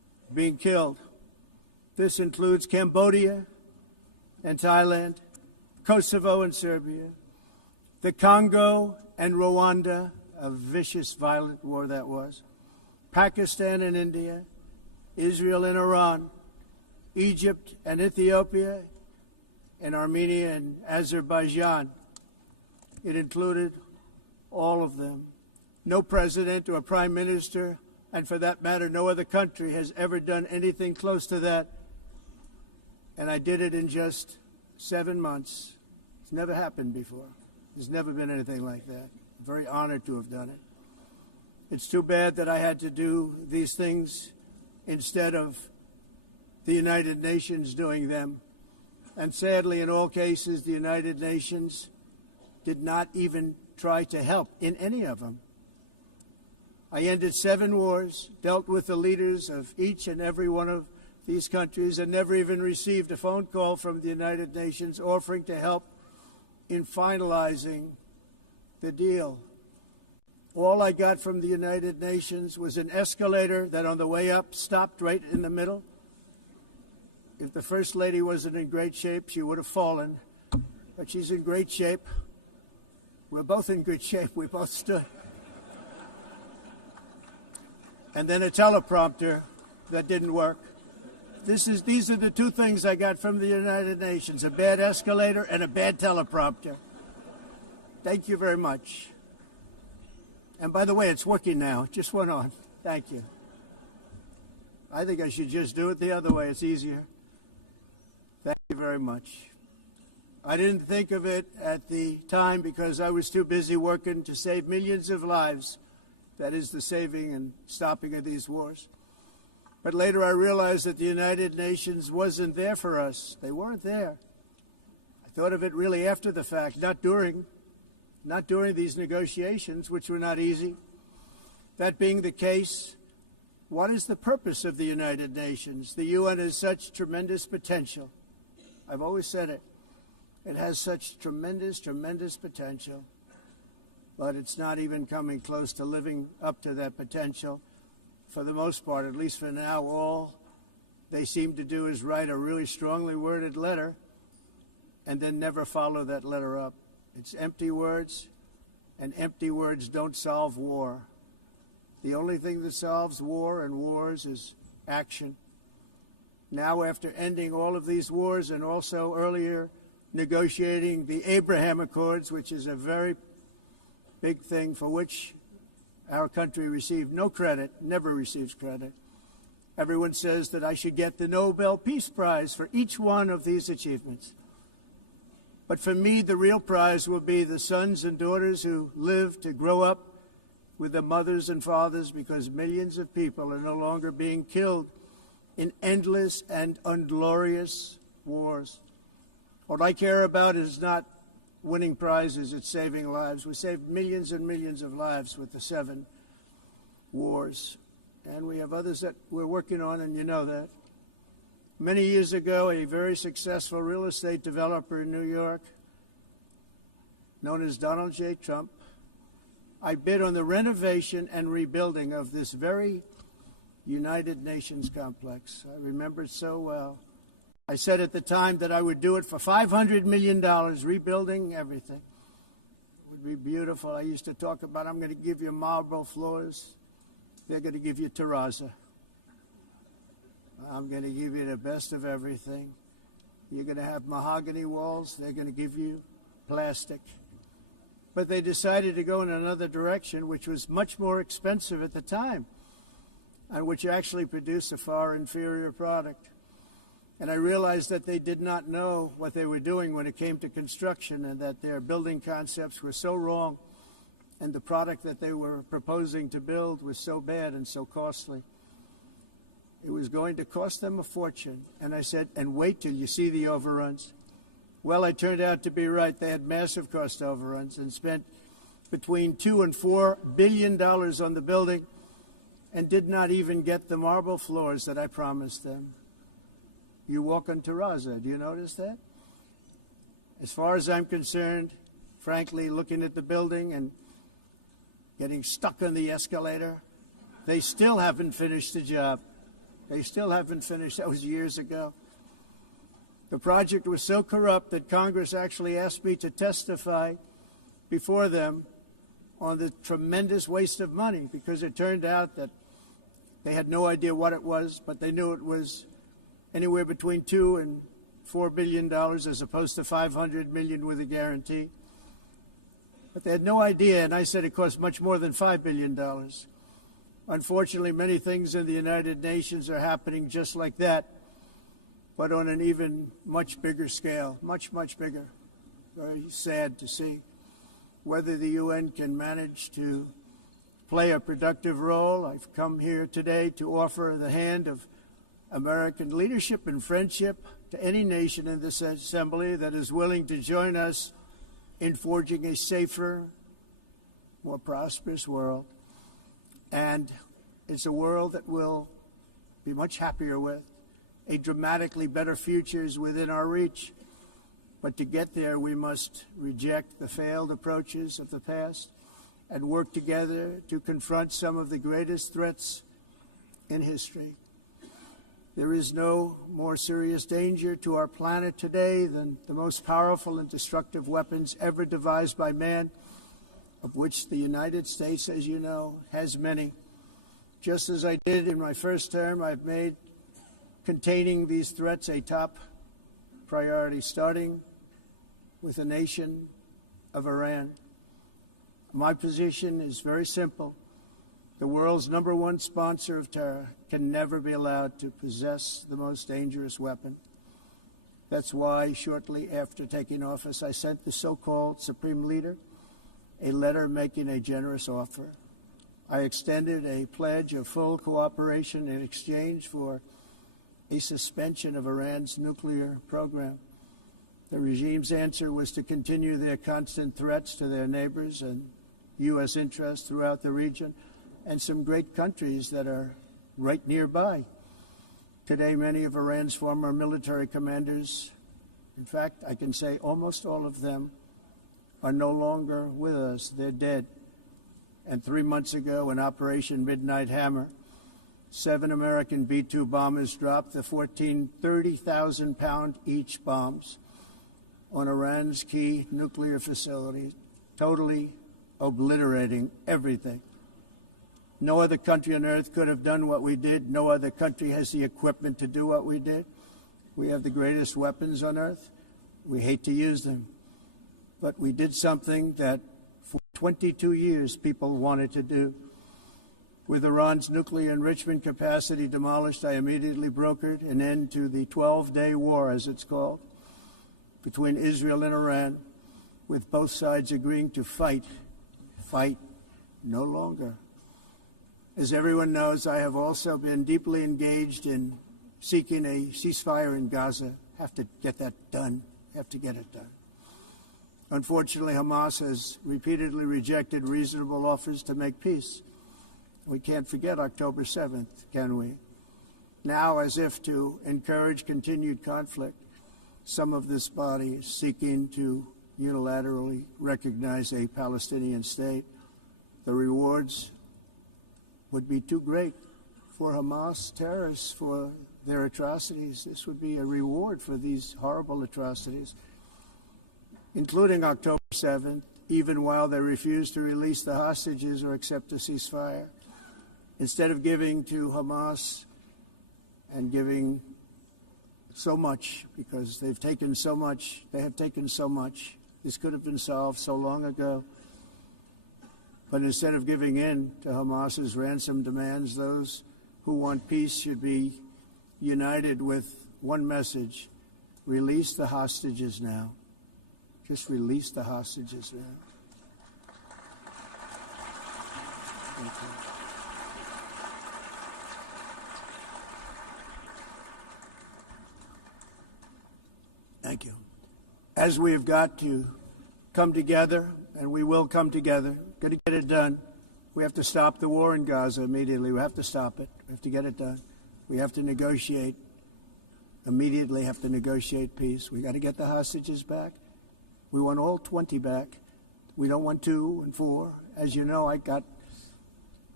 being killed. This includes Cambodia and Thailand, Kosovo and Serbia, the Congo and Rwanda, a vicious, violent war that was, Pakistan and India, Israel and Iran, Egypt and Ethiopia, and Armenia and Azerbaijan. It included all of them. No president or prime minister, and for that matter, no other country has ever done anything close to that. And I did it in just 7 months. It's never happened before. There's never been anything like that. I'm very honored to have done it. It's too bad that I had to do these things instead of the United Nations doing them. And sadly, in all cases, the United Nations did not even try to help in any of them. I ended 7 wars, dealt with the leaders of each and every one of these countries, and never even received a phone call from the United Nations offering to help in finalizing the deal. All I got from the United Nations was an escalator that on the way up stopped right in the middle. If the First Lady wasn't in great shape, she would have fallen, but she's in great shape. We're both in good shape. We both stood. And then a teleprompter that didn't work. These are the 2 things I got from the United Nations, a bad escalator and a bad teleprompter. Thank you very much. And by the way, it's working now. It just went on. Thank you. I think I should just do it the other way. It's easier. Thank you very much. I didn't think of it at the time because I was too busy working to save millions of lives. That is the saving and stopping of these wars. But later I realized that the United Nations wasn't there for us. They weren't there. I thought of it really after the fact, not during these negotiations, which were not easy. That being the case, what is the purpose of the United Nations? The UN has such tremendous potential. I've always said it. It has such tremendous, tremendous potential, but it's not even coming close to living up to that potential. For the most part, at least for now, all they seem to do is write a really strongly worded letter and then never follow that letter up. It's empty words, and empty words don't solve war. The only thing that solves war and wars is action. Now, after ending all of these wars and also earlier negotiating the Abraham Accords, which is a very big thing for which our country received no credit, never receives credit. Everyone says that I should get the Nobel Peace Prize for each one of these achievements. But for me, the real prize will be the sons and daughters who live to grow up with the mothers and fathers, because millions of people are no longer being killed in endless and unglorious wars. What I care about is not winning prizes, it's saving lives. We saved millions and millions of lives with the 7 wars. And we have others that we're working on, and you know that. Many years ago, a very successful real estate developer in New York, known as Donald J. Trump, I bid on the renovation and rebuilding of this very United Nations complex. I remember it so well. I said at the time that I would do it for $500 million, rebuilding everything. It would be beautiful. I used to talk about, I'm going to give you marble floors. They're going to give you terrazzo. I'm going to give you the best of everything. You're going to have mahogany walls. They're going to give you plastic. But they decided to go in another direction, which was much more expensive at the time, and which actually produced a far inferior product. And I realized that they did not know what they were doing when it came to construction, and that their building concepts were so wrong, and the product that they were proposing to build was so bad and so costly. It was going to cost them a fortune. And I said, and wait till you see the overruns. Well, I turned out to be right. They had massive cost overruns and spent between $2 and $4 billion on the building and did not even get the marble floors that I promised them. You walk on terrazzo. Do you notice that? As far as I'm concerned, frankly, looking at the building and getting stuck on the escalator, they still haven't finished the job. They still haven't finished. That was years ago. The project was so corrupt that Congress actually asked me to testify before them on the tremendous waste of money, because it turned out that they had no idea what it was, but they knew it was anywhere between $2 and $4 billion as opposed to $500 million with a guarantee. But they had no idea, and I said it cost much more than $5 billion. Unfortunately, many things in the United Nations are happening just like that, but on an even much bigger scale, much, much bigger. Very sad to see. Whether the UN can manage to play a productive role, I've come here today to offer the hand of American leadership and friendship to any nation in this assembly that is willing to join us in forging a safer, more prosperous world. And it's a world that we'll be much happier with. A dramatically better future is within our reach. But to get there, we must reject the failed approaches of the past and work together to confront some of the greatest threats in history. There is no more serious danger to our planet today than the most powerful and destructive weapons ever devised by man, of which the United States, as you know, has many. Just as I did in my first term, I've made containing these threats a top priority, starting with the nation of Iran. My position is very simple. The world's #1 sponsor of terror can never be allowed to possess the most dangerous weapon. That's why, shortly after taking office, I sent the so-called Supreme Leader a letter making a generous offer. I extended a pledge of full cooperation in exchange for a suspension of Iran's nuclear program. The regime's answer was to continue their constant threats to their neighbors and U.S. interests throughout the region and some great countries that are right nearby. Today, many of Iran's former military commanders, in fact, I can say almost all of them, are no longer with us. They're dead. And 3 months ago, in Operation Midnight Hammer, 7 American B-2 bombers dropped the 14 30,000-pound each bombs on Iran's key nuclear facilities, totally obliterating everything. No other country on earth could have done what we did. No other country has the equipment to do what we did. We have the greatest weapons on earth. We hate to use them. But we did something that for 22 years people wanted to do. With Iran's nuclear enrichment capacity demolished, I immediately brokered an end to the 12-day war, as it's called, between Israel and Iran, with both sides agreeing to fight no longer. As everyone knows, I have also been deeply engaged in seeking a ceasefire in Gaza. Have to get that done. Have to get it done. Unfortunately, Hamas has repeatedly rejected reasonable offers to make peace. We can't forget October 7th, can we? Now, as if to encourage continued conflict, some of this body is seeking to unilaterally recognize a Palestinian state. The rewards would be too great for Hamas terrorists for their atrocities. This would be a reward for these horrible atrocities, including October 7th, even while they refuse to release the hostages or accept a ceasefire. Instead of giving to Hamas and giving so much, because they've taken so much, they have taken so much. This could have been solved so long ago. But instead of giving in to Hamas's ransom demands, those who want peace should be united with one message: release the hostages now. Just release the hostages now. Thank you. Thank you. As we have got to come together, and we will come together, got to get it done. We have to stop the war in Gaza immediately. We have to stop it. We have to get it done. We have to negotiate, immediately have to negotiate peace. We got to get the hostages back. We want all 20 back. We don't want 2 and 4. As you know,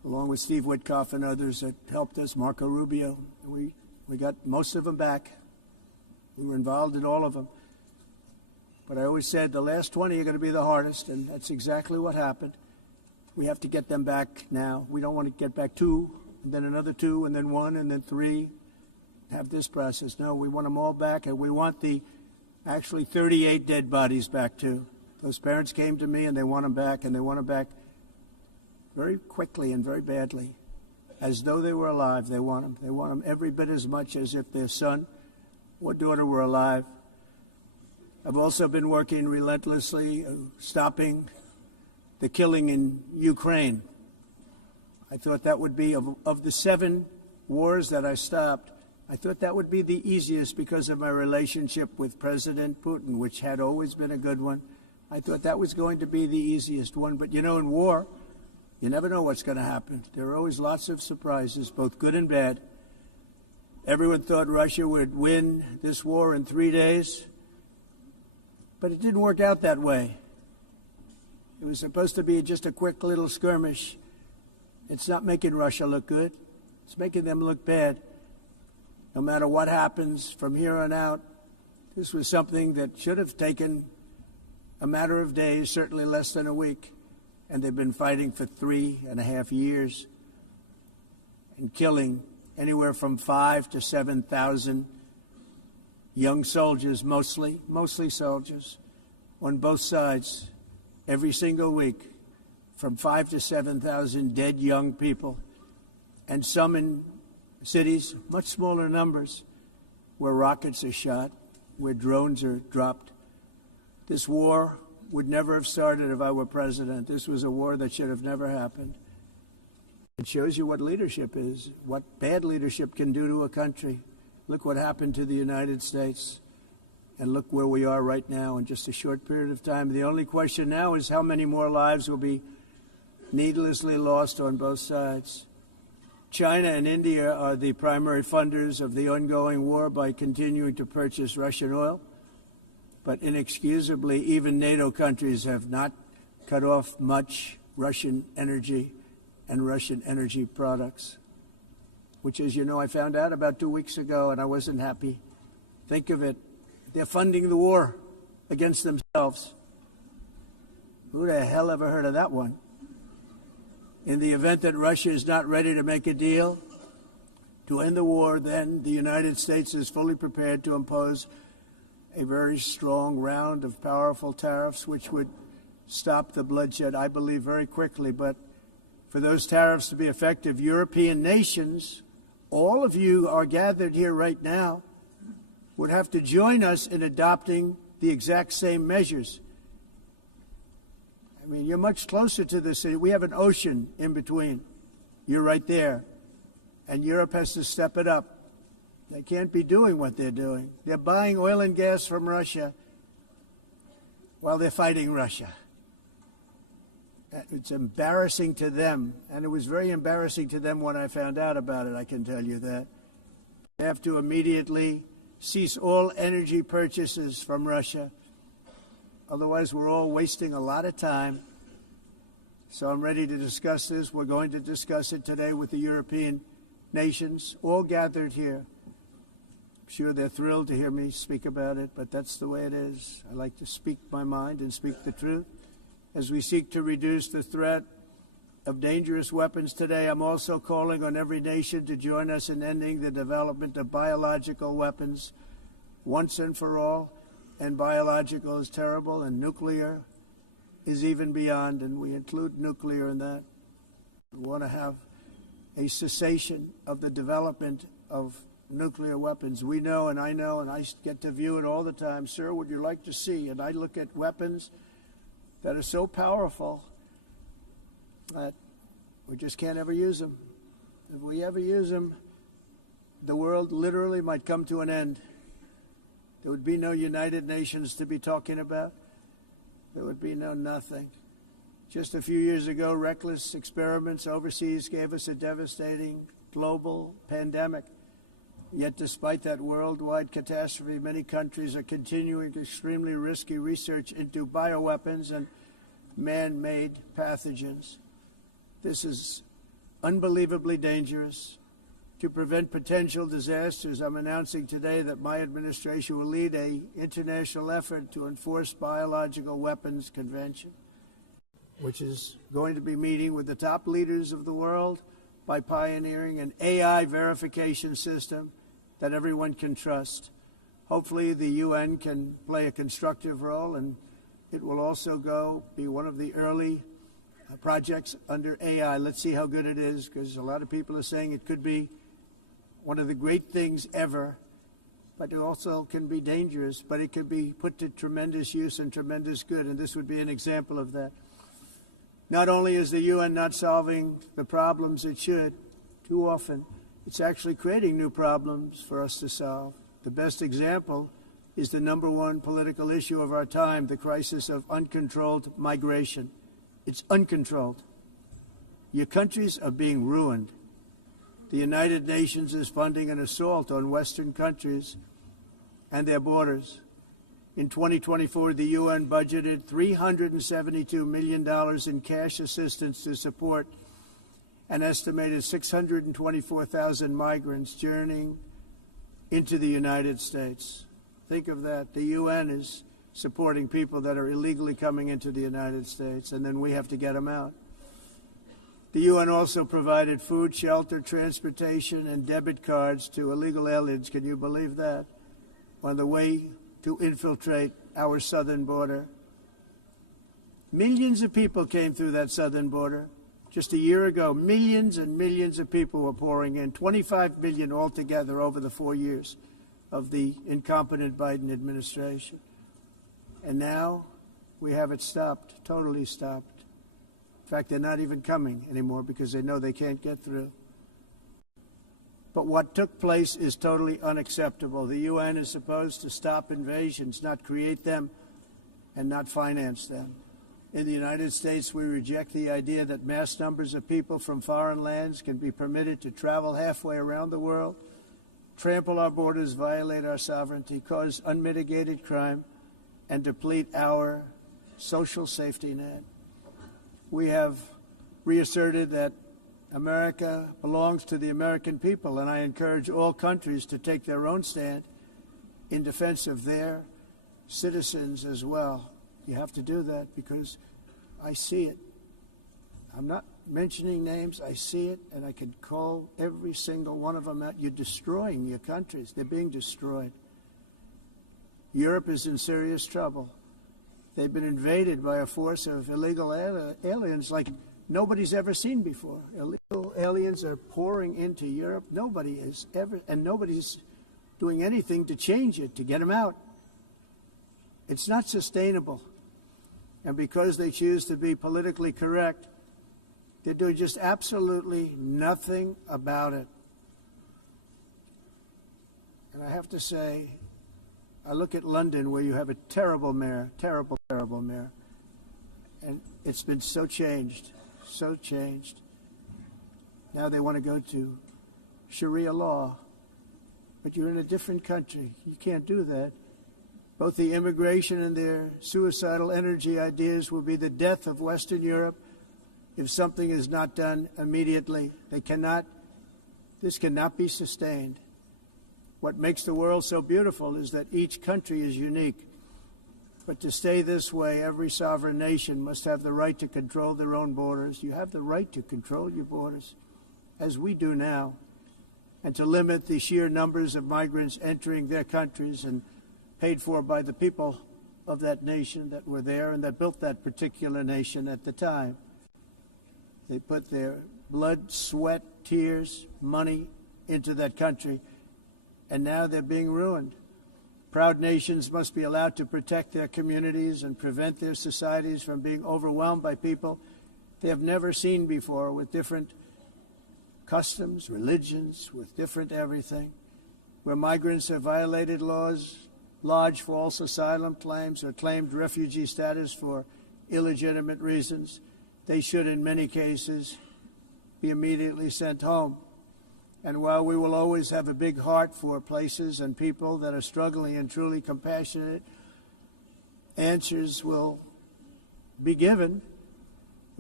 along with Steve Witkoff and others that helped us, Marco Rubio. We got most of them back. We were involved in all of them. But I always said the last 20 are going to be the hardest, and that's exactly what happened. We have to get them back now. We don't want to get back 2, and then another 2, and then 1, and then 3. Have this process. No, we want them all back, and we want the actually 38 dead bodies back too. Those parents came to me and they want them back, and they want them back very quickly and very badly. As though they were alive, they want them. They want them every bit as much as if their son or daughter were alive. I've also been working relentlessly, stopping the killing in Ukraine. I thought that would be, of the 7 wars that I stopped, I thought that would be the easiest because of my relationship with President Putin, which had always been a good one. I thought that was going to be the easiest one. But, you know, in war, you never know what's going to happen. There are always lots of surprises, both good and bad. Everyone thought Russia would win this war in 3 days, but it didn't work out that way. It was supposed to be just a quick little skirmish. It's not making Russia look good. It's making them look bad. No matter what happens from here on out, this was something that should have taken a matter of days, certainly less than a week. And they've been fighting for 3.5 years and killing anywhere from 5,000 to 7,000 young soldiers, mostly soldiers, on both sides, every single week, from 5,000 to 7,000 dead young people, and some in cities, much smaller numbers, where rockets are shot, where drones are dropped. This war would never have started if I were president. This was a war that should have never happened. It shows you what leadership is, what bad leadership can do to a country. Look what happened to the United States, and look where we are right now in just a short period of time. The only question now is how many more lives will be needlessly lost on both sides. China and India are the primary funders of the ongoing war by continuing to purchase Russian oil. But inexcusably, even NATO countries have not cut off much Russian energy and Russian energy products, which, as you know, I found out about 2 weeks ago, and I wasn't happy. Think of it. They're funding the war against themselves. Who the hell ever heard of that one? In the event that Russia is not ready to make a deal to end the war, then the United States is fully prepared to impose a very strong round of powerful tariffs, which would stop the bloodshed, I believe, very quickly. But for those tariffs to be effective, European nations, all of you are gathered here right now, would have to join us in adopting the exact same measures. I mean, you're much closer to the city. We have an ocean in between. You're right there. And Europe has to step it up. They can't be doing what they're doing. They're buying oil and gas from Russia while they're fighting Russia. It's embarrassing to them, and it was very embarrassing to them when I found out about it, I can tell you that. They have to immediately cease all energy purchases from Russia. Otherwise, we're all wasting a lot of time. So I'm ready to discuss this. We're going to discuss it today with the European nations, all gathered here. I'm sure they're thrilled to hear me speak about it, but that's the way it is. I like to speak my mind and speak the truth. As we seek to reduce the threat of dangerous weapons today, I'm also calling on every nation to join us in ending the development of biological weapons once and for all. And biological is terrible, and nuclear is even beyond, and we include nuclear in that. We want to have a cessation of the development of nuclear weapons. We know, and I get to view it all the time. Sir, would you like to see? And I look at weapons that are so powerful that we just can't ever use them. If we ever use them, the world literally might come to an end. There would be no United Nations to be talking about. There would be no nothing. Just a few years ago, reckless experiments overseas gave us a devastating global pandemic. Yet despite that worldwide catastrophe, many countries are continuing extremely risky research into bioweapons and man-made pathogens. This is unbelievably dangerous. To prevent potential disasters, I'm announcing today that my administration will lead an international effort to enforce Biological Weapons Convention, which is going to be meeting with the top leaders of the world by pioneering an AI verification system that everyone can trust. Hopefully the UN can play a constructive role, and it will also be one of the early projects under AI. Let's see how good it is, because a lot of people are saying it could be one of the great things ever, but it also can be dangerous, but it can be put to tremendous use and tremendous good, and this would be an example of that. Not only is the UN not solving the problems it should, too often, it's actually creating new problems for us to solve. The best example is the number one political issue of our time, the crisis of uncontrolled migration. It's uncontrolled. Your countries are being ruined. The United Nations is funding an assault on Western countries and their borders. In 2024, the UN budgeted $372 million in cash assistance to support an estimated 624,000 migrants journeying into the United States. Think of that. The UN is supporting people that are illegally coming into the United States, and then we have to get them out. The UN also provided food, shelter, transportation, and debit cards to illegal aliens. Can you believe that? On the way to infiltrate our southern border. Millions of people came through that southern border. Just a year ago, millions and millions of people were pouring in, 25 million altogether over the 4 years of the incompetent Biden administration. And now we have it stopped, totally stopped. In fact, they're not even coming anymore because they know they can't get through. But what took place is totally unacceptable. The UN is supposed to stop invasions, not create them and not finance them. In the United States, we reject the idea that mass numbers of people from foreign lands can be permitted to travel halfway around the world, trample our borders, violate our sovereignty, cause unmitigated crime, and deplete our social safety net. We have reasserted that America belongs to the American people, and I encourage all countries to take their own stand in defense of their citizens as well. You have to do that because I see it. I'm not mentioning names. I see it, and I could call every single one of them out. You're destroying your countries. They're being destroyed. Europe is in serious trouble. They've been invaded by a force of illegal aliens like nobody's ever seen before. Illegal aliens are pouring into Europe. Nobody has ever, and nobody's doing anything to change it, to get them out. It's not sustainable. And because they choose to be politically correct, they're doing just absolutely nothing about it. And I have to say, I look at London, where you have a terrible mayor, terrible mayor, and it's been so changed. So changed. Now they want to go to Sharia law, but you're in a different country. You can't do that. Both the immigration and their suicidal energy ideas will be the death of Western Europe if something is not done immediately. This cannot be sustained. What makes the world so beautiful is that each country is unique. But to stay this way, every sovereign nation must have the right to control their own borders. You have the right to control your borders, as we do now, and to limit the sheer numbers of migrants entering their countries and paid for by the people of that nation that were there and that built that particular nation at the time. They put their blood, sweat, tears, money into that country, and now they're being ruined. Proud nations must be allowed to protect their communities and prevent their societies from being overwhelmed by people they have never seen before, with different customs, religions, with different everything. Where migrants have violated laws, lodged false asylum claims, or claimed refugee status for illegitimate reasons, they should, in many cases, be immediately sent home. And while we will always have a big heart for places and people that are struggling and truly compassionate, answers will be given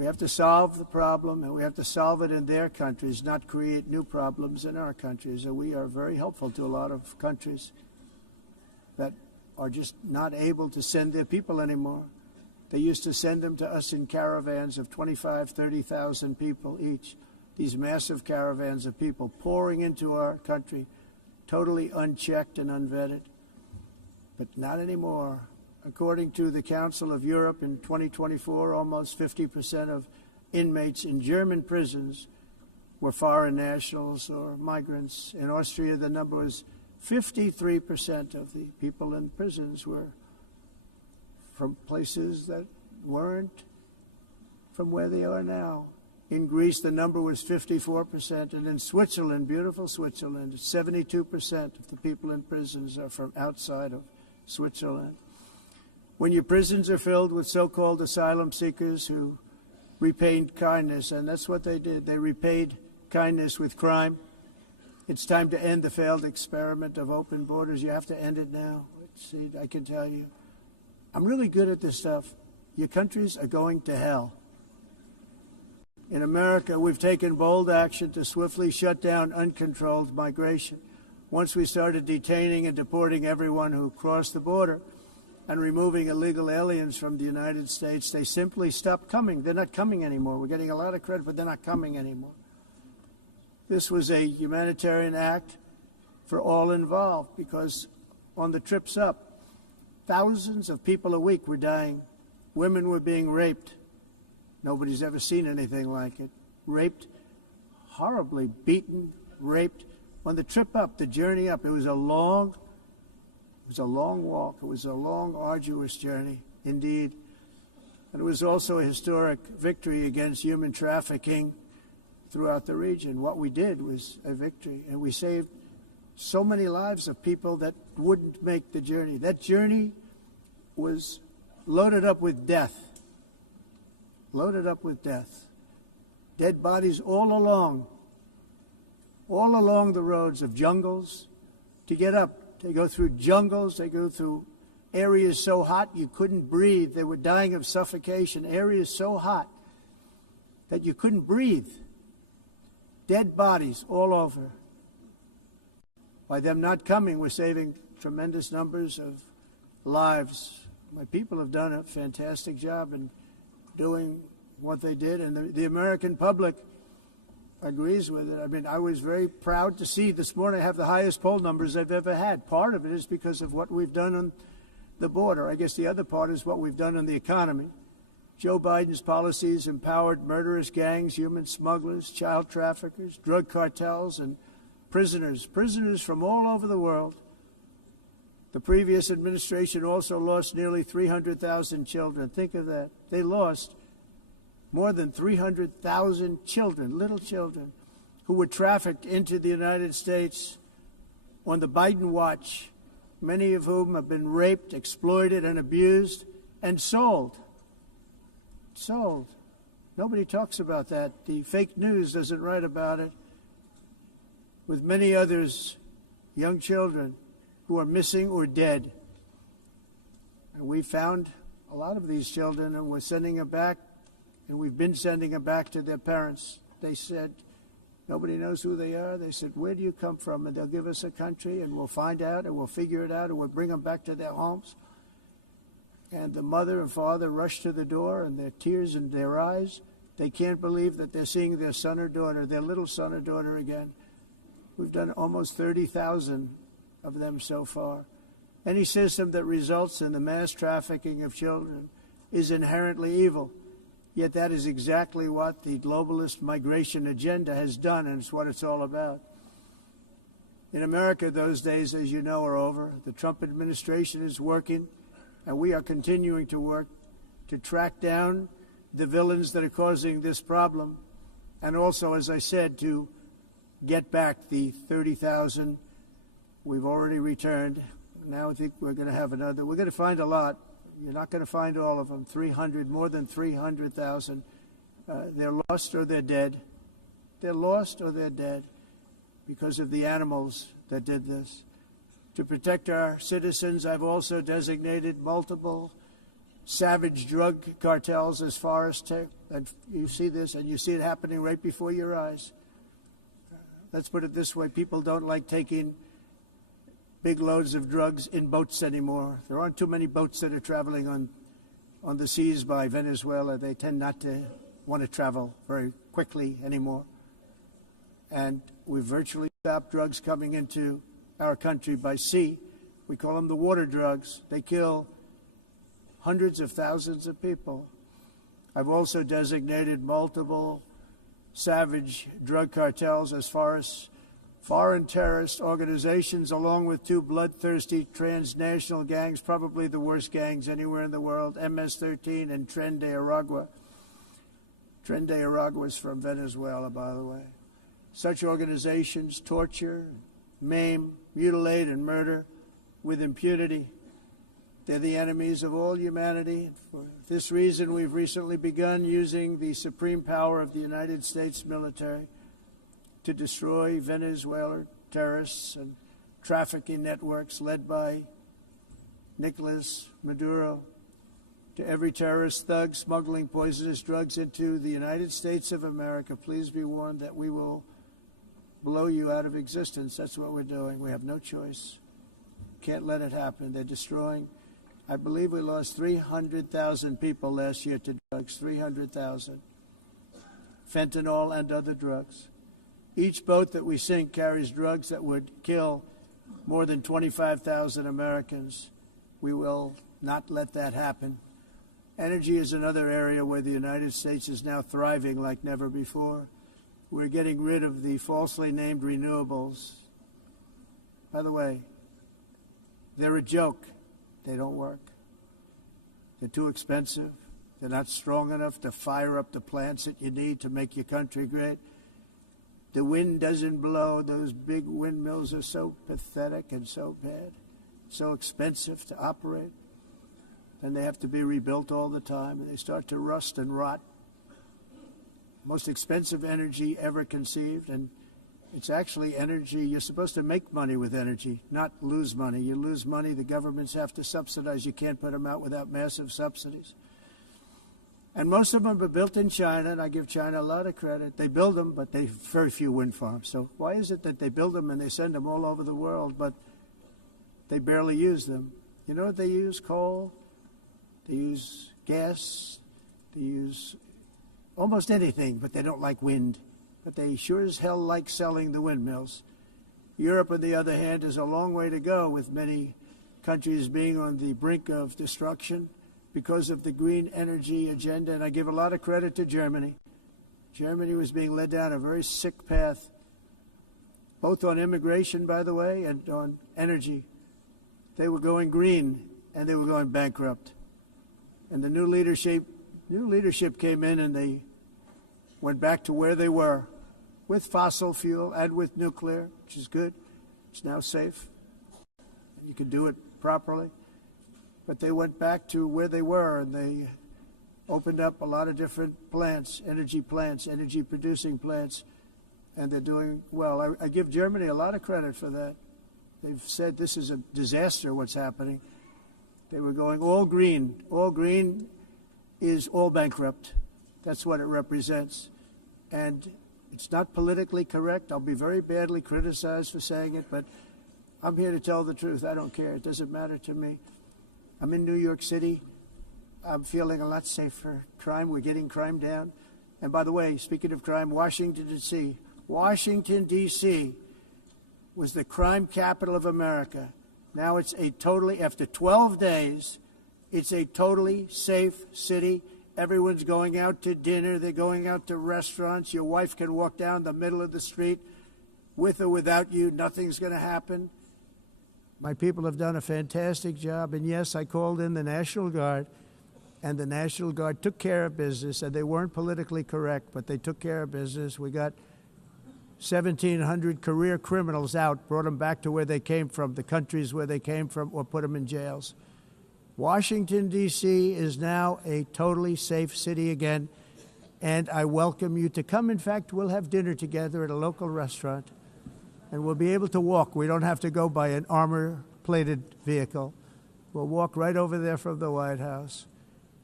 We have to solve the problem, and we have to solve it in their countries, not create new problems in our countries. And we are very helpful to a lot of countries that are just not able to send their people anymore. They used to send them to us in caravans of 25,000, 30,000 people each. These massive caravans of people pouring into our country, totally unchecked and unvetted. But not anymore. According to the Council of Europe in 2024, almost 50% of inmates in German prisons were foreign nationals or migrants. In Austria, the number was 53% of the people in prisons were from places that weren't from where they are now. In Greece, the number was 54%, and in Switzerland, beautiful Switzerland, 72% of the people in prisons are from outside of Switzerland. When your prisons are filled with so-called asylum seekers who repaid kindness, and that's what they did, they repaid kindness with crime. It's time to end the failed experiment of open borders. You have to end it now. See, I can tell you, I'm really good at this stuff. Your countries are going to hell. In America, we've taken bold action to swiftly shut down uncontrolled migration. Once we started detaining and deporting everyone who crossed the border and removing illegal aliens from the United States, they simply stopped coming. They're not coming anymore. We're getting a lot of credit, but they're not coming anymore. This was a humanitarian act for all involved because on the trips up, thousands of people a week were dying. Women were being raped. Nobody's ever seen anything like it. Raped, horribly beaten, raped. On the trip up, the journey up, it was a long walk. It was a long, arduous journey, indeed. And it was also a historic victory against human trafficking throughout the region. What we did was a victory, and we saved so many lives of people that wouldn't make the journey. That journey was loaded up with death. Loaded up with death. Dead bodies all along the roads of jungles to get up. They go through jungles, they go through areas so hot you couldn't breathe. They were dying of suffocation, areas so hot that you couldn't breathe. Dead bodies all over. By them not coming, we're saving tremendous numbers of lives. My people have done a fantastic job in doing what they did, and the American public agrees with it. I mean, I was very proud to see this morning I have the highest poll numbers I've ever had. Part of it is because of what we've done on the border. I guess the other part is what we've done on the economy. Joe Biden's policies empowered murderous gangs, human smugglers, child traffickers, drug cartels, and prisoners from all over the world. The previous administration also lost nearly 300,000 children. Think of that. They lost more than 300,000 children, little children, who were trafficked into the United States on the Biden watch, many of whom have been raped, exploited, and abused, and sold. Sold. Nobody talks about that. The fake news doesn't write about it. With many others, young children who are missing or dead. And we found a lot of these children, and we're sending them back, and we've been sending them back to their parents. They said, nobody knows who they are. They said, where do you come from? And they'll give us a country, and we'll find out, and we'll figure it out, and we'll bring them back to their homes. And the mother and father rush to the door, and their tears in their eyes. They can't believe that they're seeing their son or daughter, their little son or daughter again. We've done almost 30,000 of them so far. Any system that results in the mass trafficking of children is inherently evil. Yet that is exactly what the globalist migration agenda has done, and it's what it's all about. In America, those days, as you know, are over. The Trump administration is working, and we are continuing to work to track down the villains that are causing this problem, and also, as I said, to get back the 30,000 we've already returned. Now I think we're going to have another. We're going to find a lot. You're not going to find all of them. More than 300,000. They're lost or they're dead. They're lost or they're dead because of the animals that did this. To protect our citizens, I've also designated multiple savage drug cartels as far as and you see this, and you see it happening right before your eyes. Let's put it this way. People don't like taking big loads of drugs in boats anymore. There aren't too many boats that are traveling on the seas by Venezuela. They tend not to want to travel very quickly anymore. And we've virtually stopped drugs coming into our country by sea. We call them the water drugs. They kill hundreds of thousands of people. I've also designated multiple savage drug cartels as far as foreign terrorist organizations, along with two bloodthirsty transnational gangs, probably the worst gangs anywhere in the world, MS-13 and Tren de Aragua. Tren de Aragua is from Venezuela, by the way. Such organizations torture, maim, mutilate, and murder with impunity. They're the enemies of all humanity. For this reason, we've recently begun using the supreme power of the United States military to destroy Venezuelan terrorists and trafficking networks led by Nicolas Maduro. To every terrorist thug smuggling poisonous drugs into the United States of America, please be warned that we will blow you out of existence. That's what we're doing. We have no choice. Can't let it happen. They're destroying. I believe we lost 300,000 people last year to drugs, 300,000. Fentanyl and other drugs. Each boat that we sink carries drugs that would kill more than 25,000 Americans. We will not let that happen. Energy is another area where the United States is now thriving like never before. We're getting rid of the falsely named renewables. By the way, they're a joke. They don't work. They're too expensive. They're not strong enough to fire up the plants that you need to make your country great. The wind doesn't blow. Those big windmills are so pathetic and so bad, so expensive to operate. And they have to be rebuilt all the time, and they start to rust and rot. Most expensive energy ever conceived, and it's actually energy. You're supposed to make money with energy, not lose money. You lose money, the governments have to subsidize. You can't put them out without massive subsidies. And most of them are built in China, and I give China a lot of credit. They build them, but they have very few wind farms. So why is it that they build them and they send them all over the world, but they barely use them? You know what they use? Coal. They use gas. They use almost anything, but they don't like wind. But they sure as hell like selling the windmills. Europe, on the other hand, is a long way to go, with many countries being on the brink of destruction because of the green energy agenda. And I give a lot of credit to Germany. Germany was being led down a very sick path, both on immigration, by the way, and on energy. They were going green, and they were going bankrupt. And the new leadership came in, and they went back to where they were, with fossil fuel and with nuclear, which is good. It's now safe. You can do it properly. But they went back to where they were, and they opened up a lot of different plants, energy-producing plants, and they're doing well. I give Germany a lot of credit for that. They've said this is a disaster, what's happening. They were going all green. All green is all bankrupt. That's what it represents. And it's not politically correct. I'll be very badly criticized for saying it, but I'm here to tell the truth. I don't care. It doesn't matter to me. I'm in New York City. I'm feeling a lot safer. Crime, we're getting crime down. And by the way, speaking of crime, Washington, D.C. Washington, D.C. was the crime capital of America. Now it's after 12 days, it's a totally safe city. Everyone's going out to dinner. They're going out to restaurants. Your wife can walk down the middle of the street with or without you. Nothing's going to happen. My people have done a fantastic job. And yes, I called in the National Guard, and the National Guard took care of business, and they weren't politically correct, but they took care of business. We got 1,700 career criminals out, brought them back to where they came from, the countries where they came from, or put them in jails. Washington, D.C. is now a totally safe city again, and I welcome you to come. In fact, we'll have dinner together at a local restaurant, and we'll be able to walk. We don't have to go by an armor-plated vehicle. We'll walk right over there from the White House.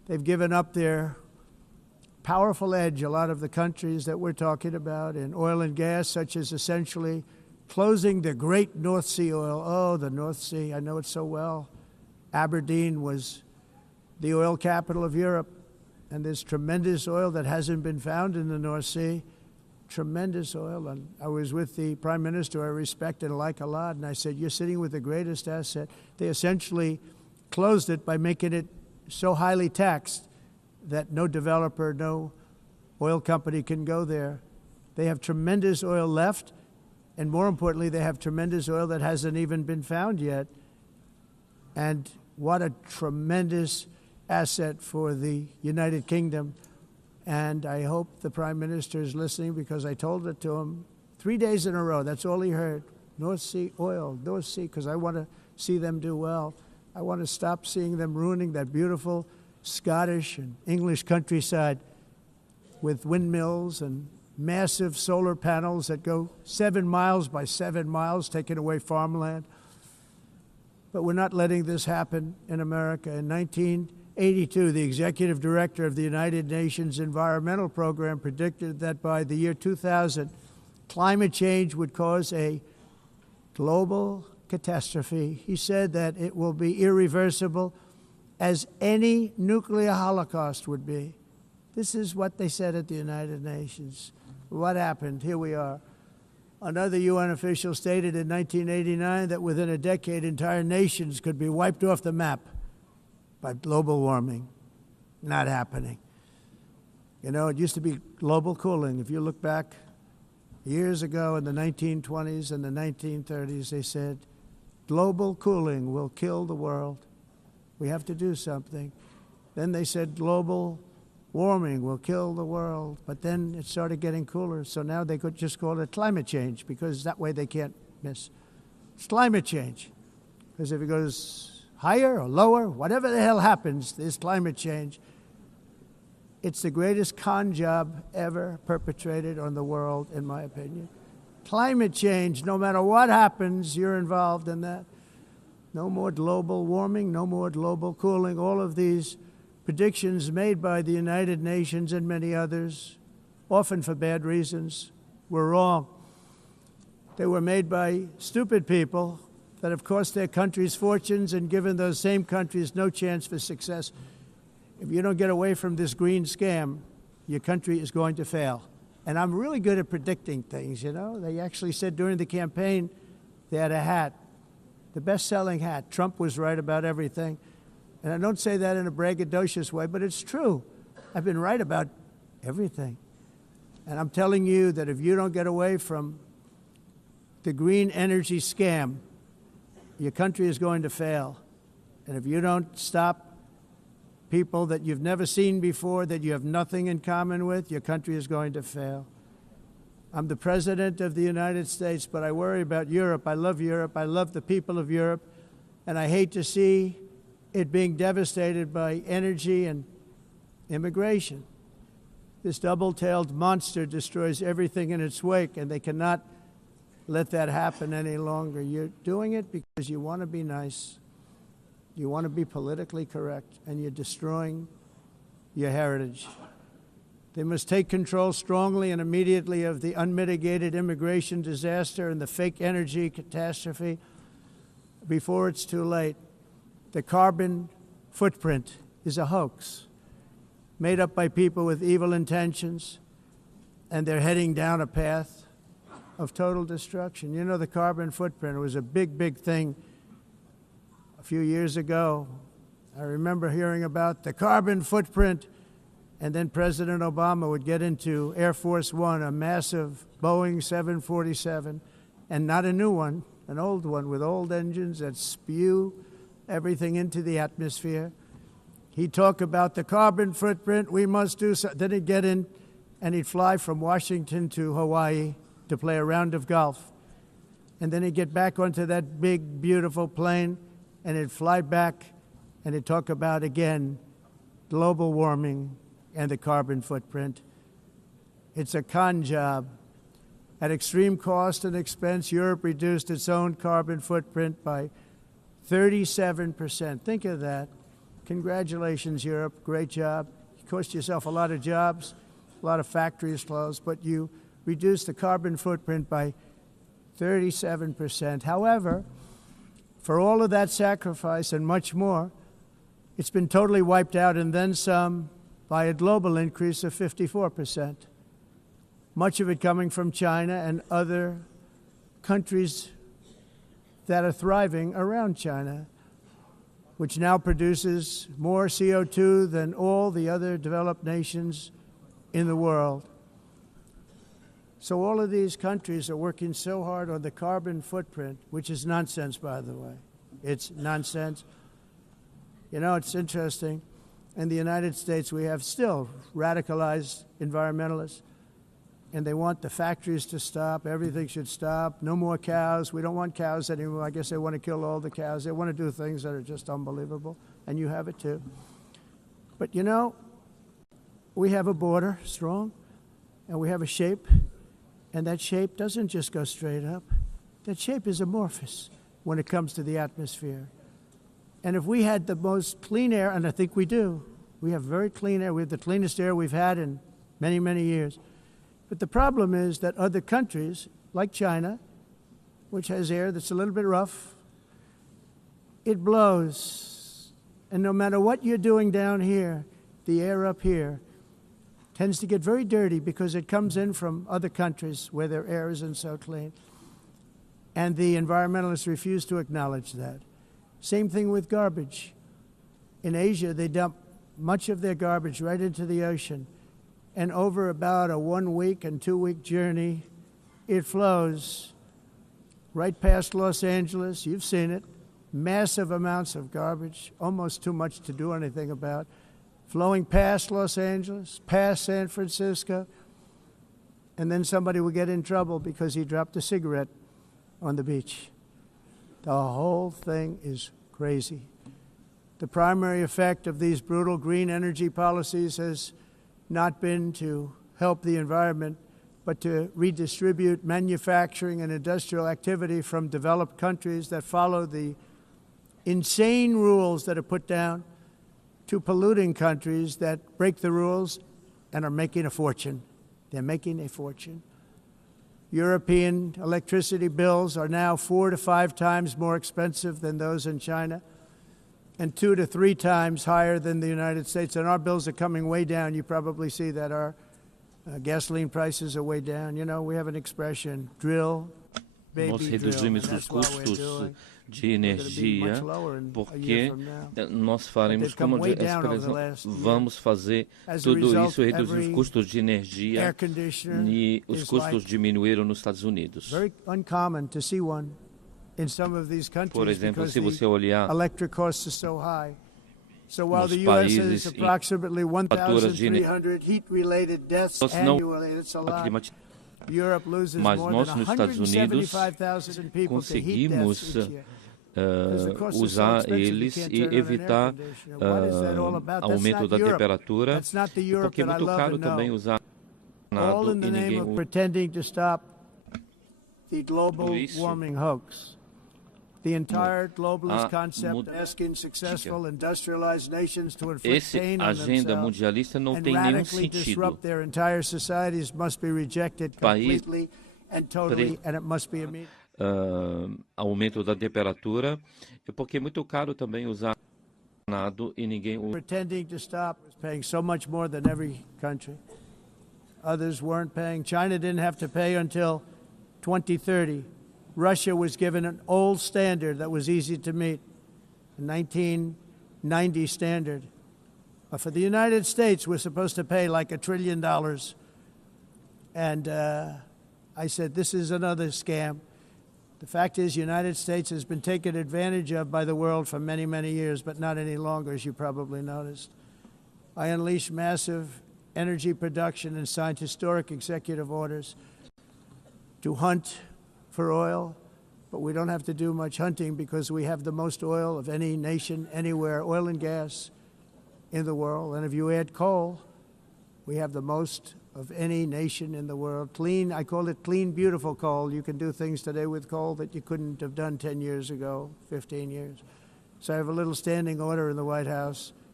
They've given up their powerful edge, a lot of the countries that we're talking about, in oil and gas, such as essentially closing the great North Sea oil. Oh, the North Sea, I know it so well. Aberdeen was the oil capital of Europe, and there's tremendous oil that hasn't been found in the North Sea. Tremendous oil. And I was with the Prime Minister I respect and like a lot, and I said, you're sitting with the greatest asset. They essentially closed it by making it so highly taxed that no developer, no oil company can go there. They have tremendous oil left, and more importantly, they have tremendous oil that hasn't even been found yet. And what a tremendous asset for the United Kingdom. And I hope the Prime Minister is listening, because I told it to him 3 days in a row. That's all he heard. North Sea oil, North Sea, because I want to see them do well. I want to stop seeing them ruining that beautiful Scottish and English countryside with windmills and massive solar panels that go 7 miles by 7 miles, taking away farmland. But we're not letting this happen in America. In 1982, the executive director of the United Nations Environmental Program predicted that by the year 2000, climate change would cause a global catastrophe. He said that it will be irreversible, as any nuclear holocaust would be. This is what they said at the United Nations. What happened? Here we are. Another UN official stated in 1989 that within a decade, entire nations could be wiped off the map by global warming. Not happening. You know, it used to be global cooling. If you look back years ago in the 1920s and the 1930s, they said, global cooling will kill the world. We have to do something. Then they said global warming will kill the world. But then it started getting cooler. So now they could just call it climate change, because that way they can't miss. It's climate change. Because if it goes higher or lower, whatever the hell happens, there's climate change. It's the greatest con job ever perpetrated on the world, in my opinion. Climate change, no matter what happens, you're involved in that. No more global warming, no more global cooling. All of these predictions made by the United Nations and many others, often for bad reasons, were wrong. They were made by stupid people that have cost their countries fortunes and given those same countries no chance for success. If you don't get away from this green scam, your country is going to fail. And I'm really good at predicting things, you know. They actually said during the campaign they had a hat, the best-selling hat. Trump was right about everything. And I don't say that in a braggadocious way, but it's true. I've been right about everything. And I'm telling you that if you don't get away from the green energy scam, your country is going to fail. And if you don't stop people that you've never seen before, that you have nothing in common with, your country is going to fail. I'm the President of the United States, but I worry about Europe. I love Europe. I love the people of Europe. And I hate to see it being devastated by energy and immigration. This double-tailed monster destroys everything in its wake, and they cannot let that happen any longer. You're doing it because you want to be nice. You want to be politically correct, and you're destroying your heritage. They must take control strongly and immediately of the unmitigated immigration disaster and the fake energy catastrophe before it's too late. The carbon footprint is a hoax made up by people with evil intentions, and they're heading down a path of total destruction. You know, the carbon footprint was a big, big thing a few years ago. I remember hearing about the carbon footprint, and then President Obama would get into Air Force One, a massive Boeing 747, and not a new one, an old one with old engines that spew everything into the atmosphere. He'd talk about the carbon footprint, we must do so. Then he'd get in and he'd fly from Washington to Hawaii to play a round of golf. And then he'd get back onto that big, beautiful plane and he'd fly back and he'd talk about, again, global warming and the carbon footprint. It's a con job. At extreme cost and expense, Europe reduced its own carbon footprint by 37%. Think of that, Congratulations, Europe. Great job. You cost yourself a lot of jobs, a lot of factories closed, but you reduced the carbon footprint by 37%. However, for all of that sacrifice and much more, it's been totally wiped out and then some by a global increase of 54%. Much of it coming from China and other countries that are thriving around China, which now produces more CO2 than all the other developed nations in the world. So all of these countries are working so hard on the carbon footprint, which is nonsense, by the way. It's nonsense. You know, it's interesting. In the United States, we have still radicalized environmentalists, and they want the factories to stop. Everything should stop. No more cows. We don't want cows anymore. I guess they want to kill all the cows. They want to do things that are just unbelievable, and you have it too. But, you know, we have a border, strong, and we have a shape, and that shape doesn't just go straight up. That shape is amorphous when it comes to the atmosphere. And if we had the most clean air, and I think we do, we have very clean air. We have the cleanest air we've had in many, many years. But the problem is that other countries, like China, which has air that's a little bit rough, it blows. And no matter what you're doing down here, the air up here tends to get very dirty because it comes in from other countries where their air isn't so clean. And the environmentalists refuse to acknowledge that. Same thing with garbage. In Asia, they dump much of their garbage right into the ocean. And over about a 1 week and 2 week journey, it flows right past Los Angeles. You've seen it. Massive amounts of garbage, almost too much to do anything about, flowing past Los Angeles, past San Francisco, and then somebody will get in trouble because he dropped a cigarette on the beach. The whole thing is crazy. The primary effect of these brutal green energy policies has not been to help the environment, but to redistribute manufacturing and industrial activity from developed countries that follow the insane rules that are put down to polluting countries that break the rules and are making a fortune. They're making a fortune. European electricity bills are now 4 to 5 times more expensive than those in China, and 2 to 3 times higher than the United States. And our bills are coming way down. You probably see that our gasoline prices are way down. You know, we have an expression, drill, baby, nós drill. reduzimos os custos de energia porque nós faremos como vamos fazer tudo isso, reduzir os custos de energia, e os custos diminuíram nos Estados Unidos. Por exemplo, se você olhar nos países em faturas de mas nós nos Estados Unidos conseguimos usar eles e evitar aumento da temperatura, porque é muito caro também usar nada e ninguém usa isso. The entire globalist concept asking successful industrialized nations to inflict pain on themselves and radically disrupt their entire societies must be rejected completely and totally, and it must be immediate. Aumento da temperatura, porque é muito caro também usar nada e ninguém usa. Pretending to stop, paying so much more than every country. Others weren't paying. China didn't have to pay until 2030. Russia was given an old standard that was easy to meet, a 1990 standard. But for the United States, we're supposed to pay like $1 trillion. And I said, this is another scam. The fact is, the United States has been taken advantage of by the world for many, many years, but not any longer, as you probably noticed. I unleashed massive energy production and signed historic executive orders to hunt for oil, but we don't have to do much hunting because we have the most oil of any nation anywhere, oil and gas in the world. And if you add coal, we have the most of any nation in the world. Clean, I call it clean, beautiful coal. You can do things today with coal that you couldn't have done 10 years ago, 15 years. So I have a little standing order in the White House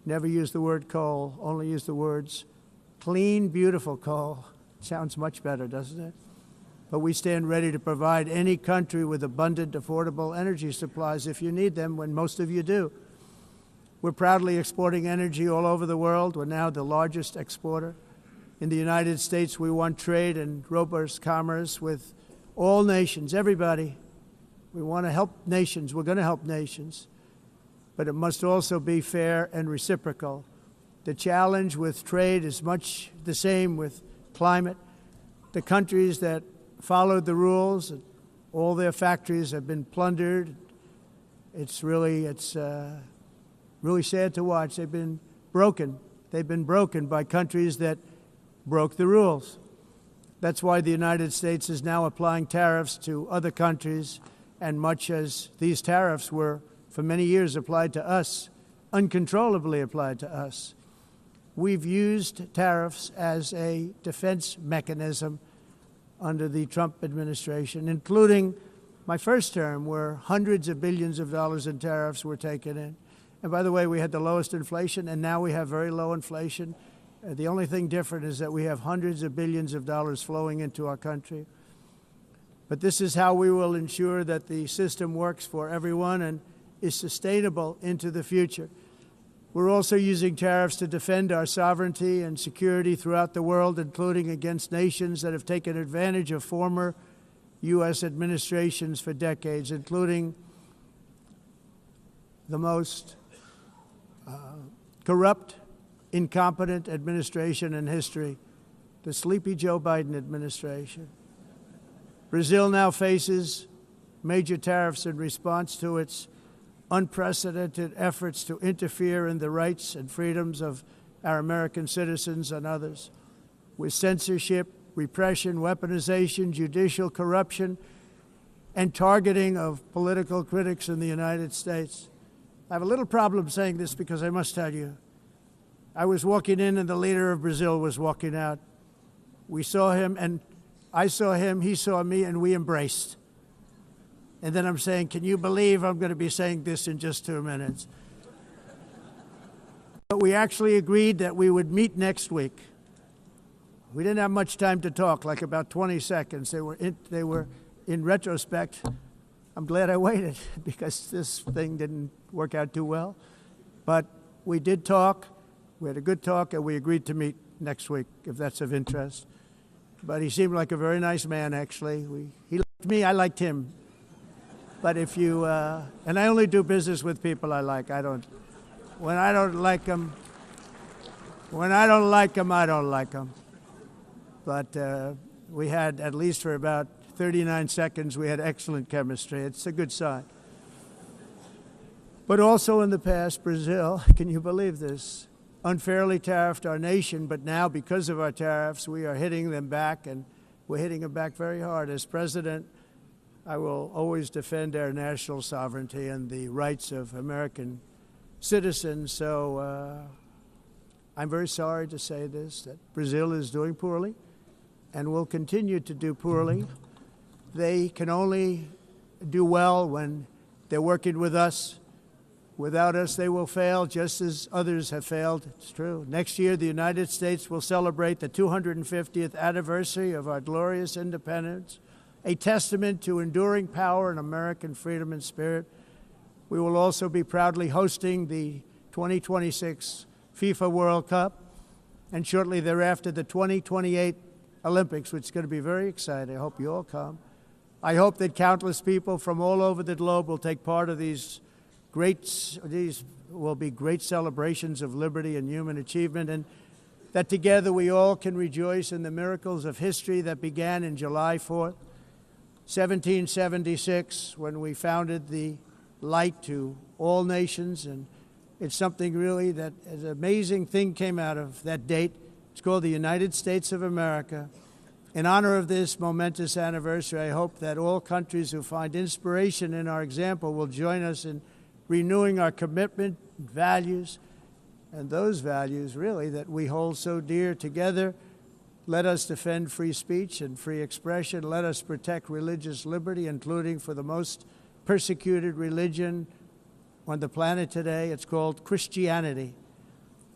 Never use the word coal, only use the words clean, beautiful coal. Sounds much better, doesn't it? But we stand ready to provide any country with abundant, affordable energy supplies if you need them, when most of you do. We're proudly exporting energy all over the world. We're now the largest exporter. In the United States, we want trade and robust commerce with all nations, everybody. We want to help nations. We're going to help nations. But it must also be fair and reciprocal. The challenge with trade is much the same with climate. The countries that followed the rules, all their factories have been plundered. It's really sad to watch. They've been broken. They've been broken by countries that broke the rules. That's why the United States is now applying tariffs to other countries, and much as these tariffs were for many years applied to us, uncontrollably applied to us. We've used tariffs as a defense mechanism under the Trump administration, including my first term, where hundreds of billions of dollars in tariffs were taken in. And by the way, we had the lowest inflation, and now we have very low inflation. The only thing different is that we have hundreds of billions of dollars flowing into our country. But this is how we will ensure that the system works for everyone and is sustainable into the future. We're also using tariffs to defend our sovereignty and security throughout the world, including against nations that have taken advantage of former U.S. administrations for decades, including the most corrupt, incompetent administration in history, the sleepy Joe Biden administration. Brazil now faces major tariffs in response to its unprecedented efforts to interfere in the rights and freedoms of our American citizens and others, with censorship, repression, weaponization, judicial corruption, and targeting of political critics in the United States. I have a little problem saying this because I must tell you, I was walking in and the leader of Brazil was walking out. We saw him, and I saw him, he saw me, and we embraced. And then I'm saying, can you believe I'm going to be saying this in just 2 minutes? But we actually agreed that we would meet next week. We didn't have much time to talk, like about 20 seconds. They were in retrospect, I'm glad I waited because this thing didn't work out too well. But we did talk. We had a good talk, and we agreed to meet next week, if that's of interest. But he seemed like a very nice man, actually. He liked me, I liked him. But if you, and I only do business with people I like. When I don't like them, I don't like them. But we had, at least for about 39 seconds, we had excellent chemistry. It's a good sign. But also in the past, Brazil, can you believe this, unfairly tariffed our nation, but now because of our tariffs, we are hitting them back, and we're hitting them back very hard. As president, I will always defend our national sovereignty and the rights of American citizens. So I'm very sorry to say this, that Brazil is doing poorly and will continue to do poorly. They can only do well when they're working with us. Without us, they will fail, just as others have failed. It's true. Next year, the United States will celebrate the 250th anniversary of our glorious independence, a testament to enduring power and American freedom and spirit. We will also be proudly hosting the 2026 FIFA World Cup, and shortly thereafter, the 2028 Olympics, which is going to be very exciting. I hope you all come. I hope that countless people from all over the globe will take part of these will be great celebrations of liberty and human achievement, and that together we all can rejoice in the miracles of history that began in July 4th, 1776, when we founded the light to all nations. And it's something really that an amazing thing came out of that date. It's called the United States of America. In honor of this momentous anniversary, I hope that all countries who find inspiration in our example will join us in renewing our commitment, values, and those values, really, that we hold so dear together. Let us defend free speech and free expression. Let us protect religious liberty, including for the most persecuted religion on the planet today. It's called Christianity.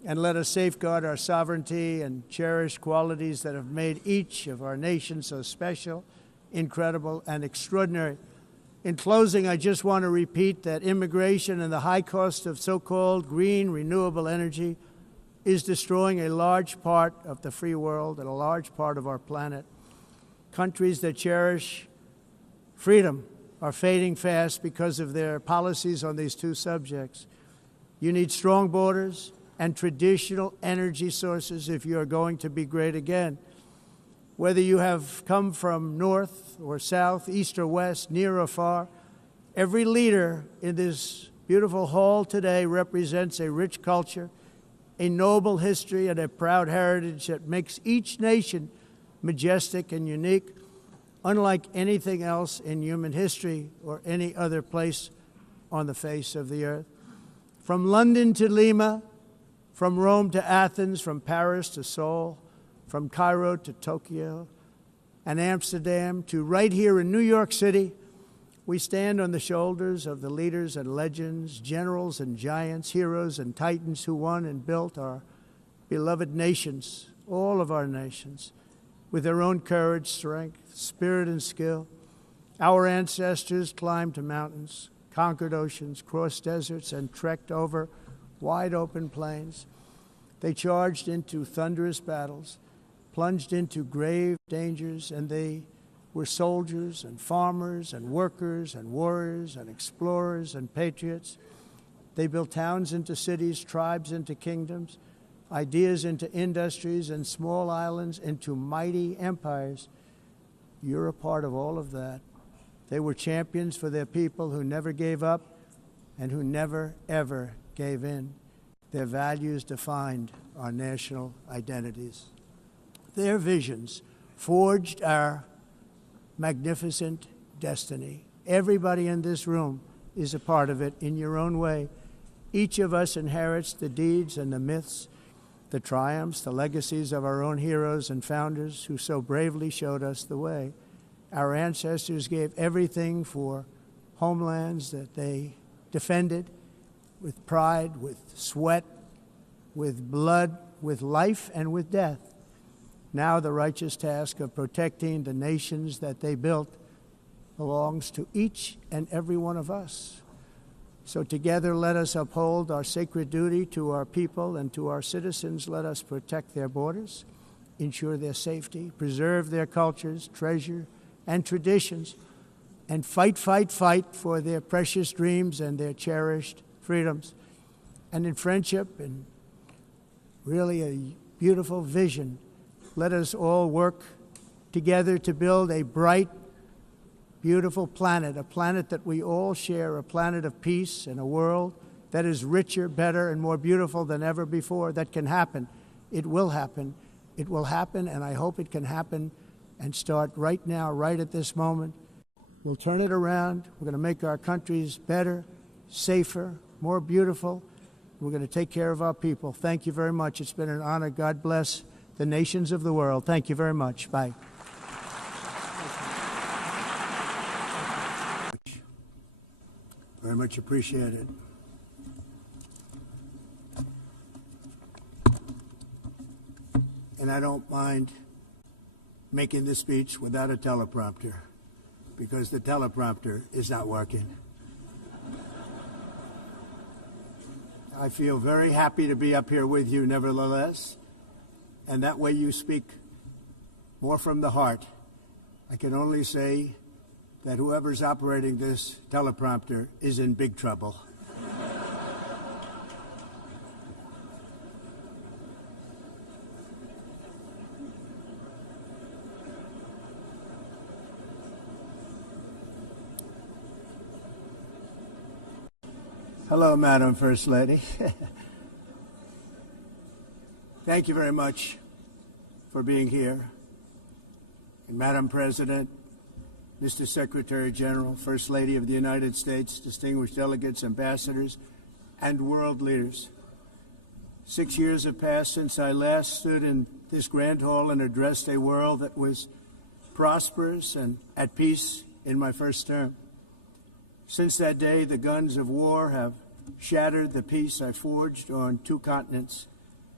And let us safeguard our sovereignty and cherish qualities that have made each of our nations so special, incredible, and extraordinary. In closing, I just want to repeat that immigration and the high cost of so-called green renewable energy is destroying a large part of the free world and a large part of our planet. Countries that cherish freedom are fading fast because of their policies on these two subjects. You need strong borders and traditional energy sources if you are going to be great again. Whether you have come from north or south, east or west, near or far, every leader in this beautiful hall today represents a rich culture, a noble history, and a proud heritage that makes each nation majestic and unique, unlike anything else in human history or any other place on the face of the earth. From London to Lima, from Rome to Athens, from Paris to Seoul, from Cairo to Tokyo and Amsterdam to right here in New York City, we stand on the shoulders of the leaders and legends, generals and giants, heroes and titans who won and built our beloved nations, all of our nations, with their own courage, strength, spirit, and skill. Our ancestors climbed mountains, conquered oceans, crossed deserts, and trekked over wide-open plains. They charged into thunderous battles, plunged into grave dangers, and they were soldiers and farmers and workers and warriors and explorers and patriots. They built towns into cities, tribes into kingdoms, ideas into industries, and small islands into mighty empires. You're a part of all of that. They were champions for their people who never gave up and who never, ever gave in. Their values defined our national identities. Their visions forged our magnificent destiny. Everybody in this room is a part of it in your own way. Each of us inherits the deeds and the myths, the triumphs, the legacies of our own heroes and founders who so bravely showed us the way. Our ancestors gave everything for homelands that they defended with pride, with sweat, with blood, with life, and with death. Now the righteous task of protecting the nations that they built belongs to each and every one of us. So together let us uphold our sacred duty to our people and to our citizens. Let us protect their borders, ensure their safety, preserve their cultures, treasure, and traditions, and fight, fight, fight for their precious dreams and their cherished freedoms. And in friendship and really a beautiful vision, let us all work together to build a bright, beautiful planet, a planet that we all share, a planet of peace and a world that is richer, better, and more beautiful than ever before. That can happen. It will happen. It will happen, and I hope it can happen and start right now, right at this moment. We'll turn it around. We're going to make our countries better, safer, more beautiful. We're going to take care of our people. Thank you very much. It's been an honor. God bless the nations of the world. Thank you very much. Bye. Very much appreciated. And I don't mind making this speech without a teleprompter, because the teleprompter is not working. I feel very happy to be up here with you nevertheless, and that way you speak more from the heart. I can only say that whoever's operating this teleprompter is in big trouble. Hello, Madam First Lady. Thank you very much for being here. And Madam President, Mr. Secretary General, First Lady of the United States, distinguished delegates, ambassadors, and world leaders. 6 years have passed since I last stood in this grand hall and addressed a world that was prosperous and at peace in my first term. Since that day, the guns of war have shattered the peace I forged on two continents,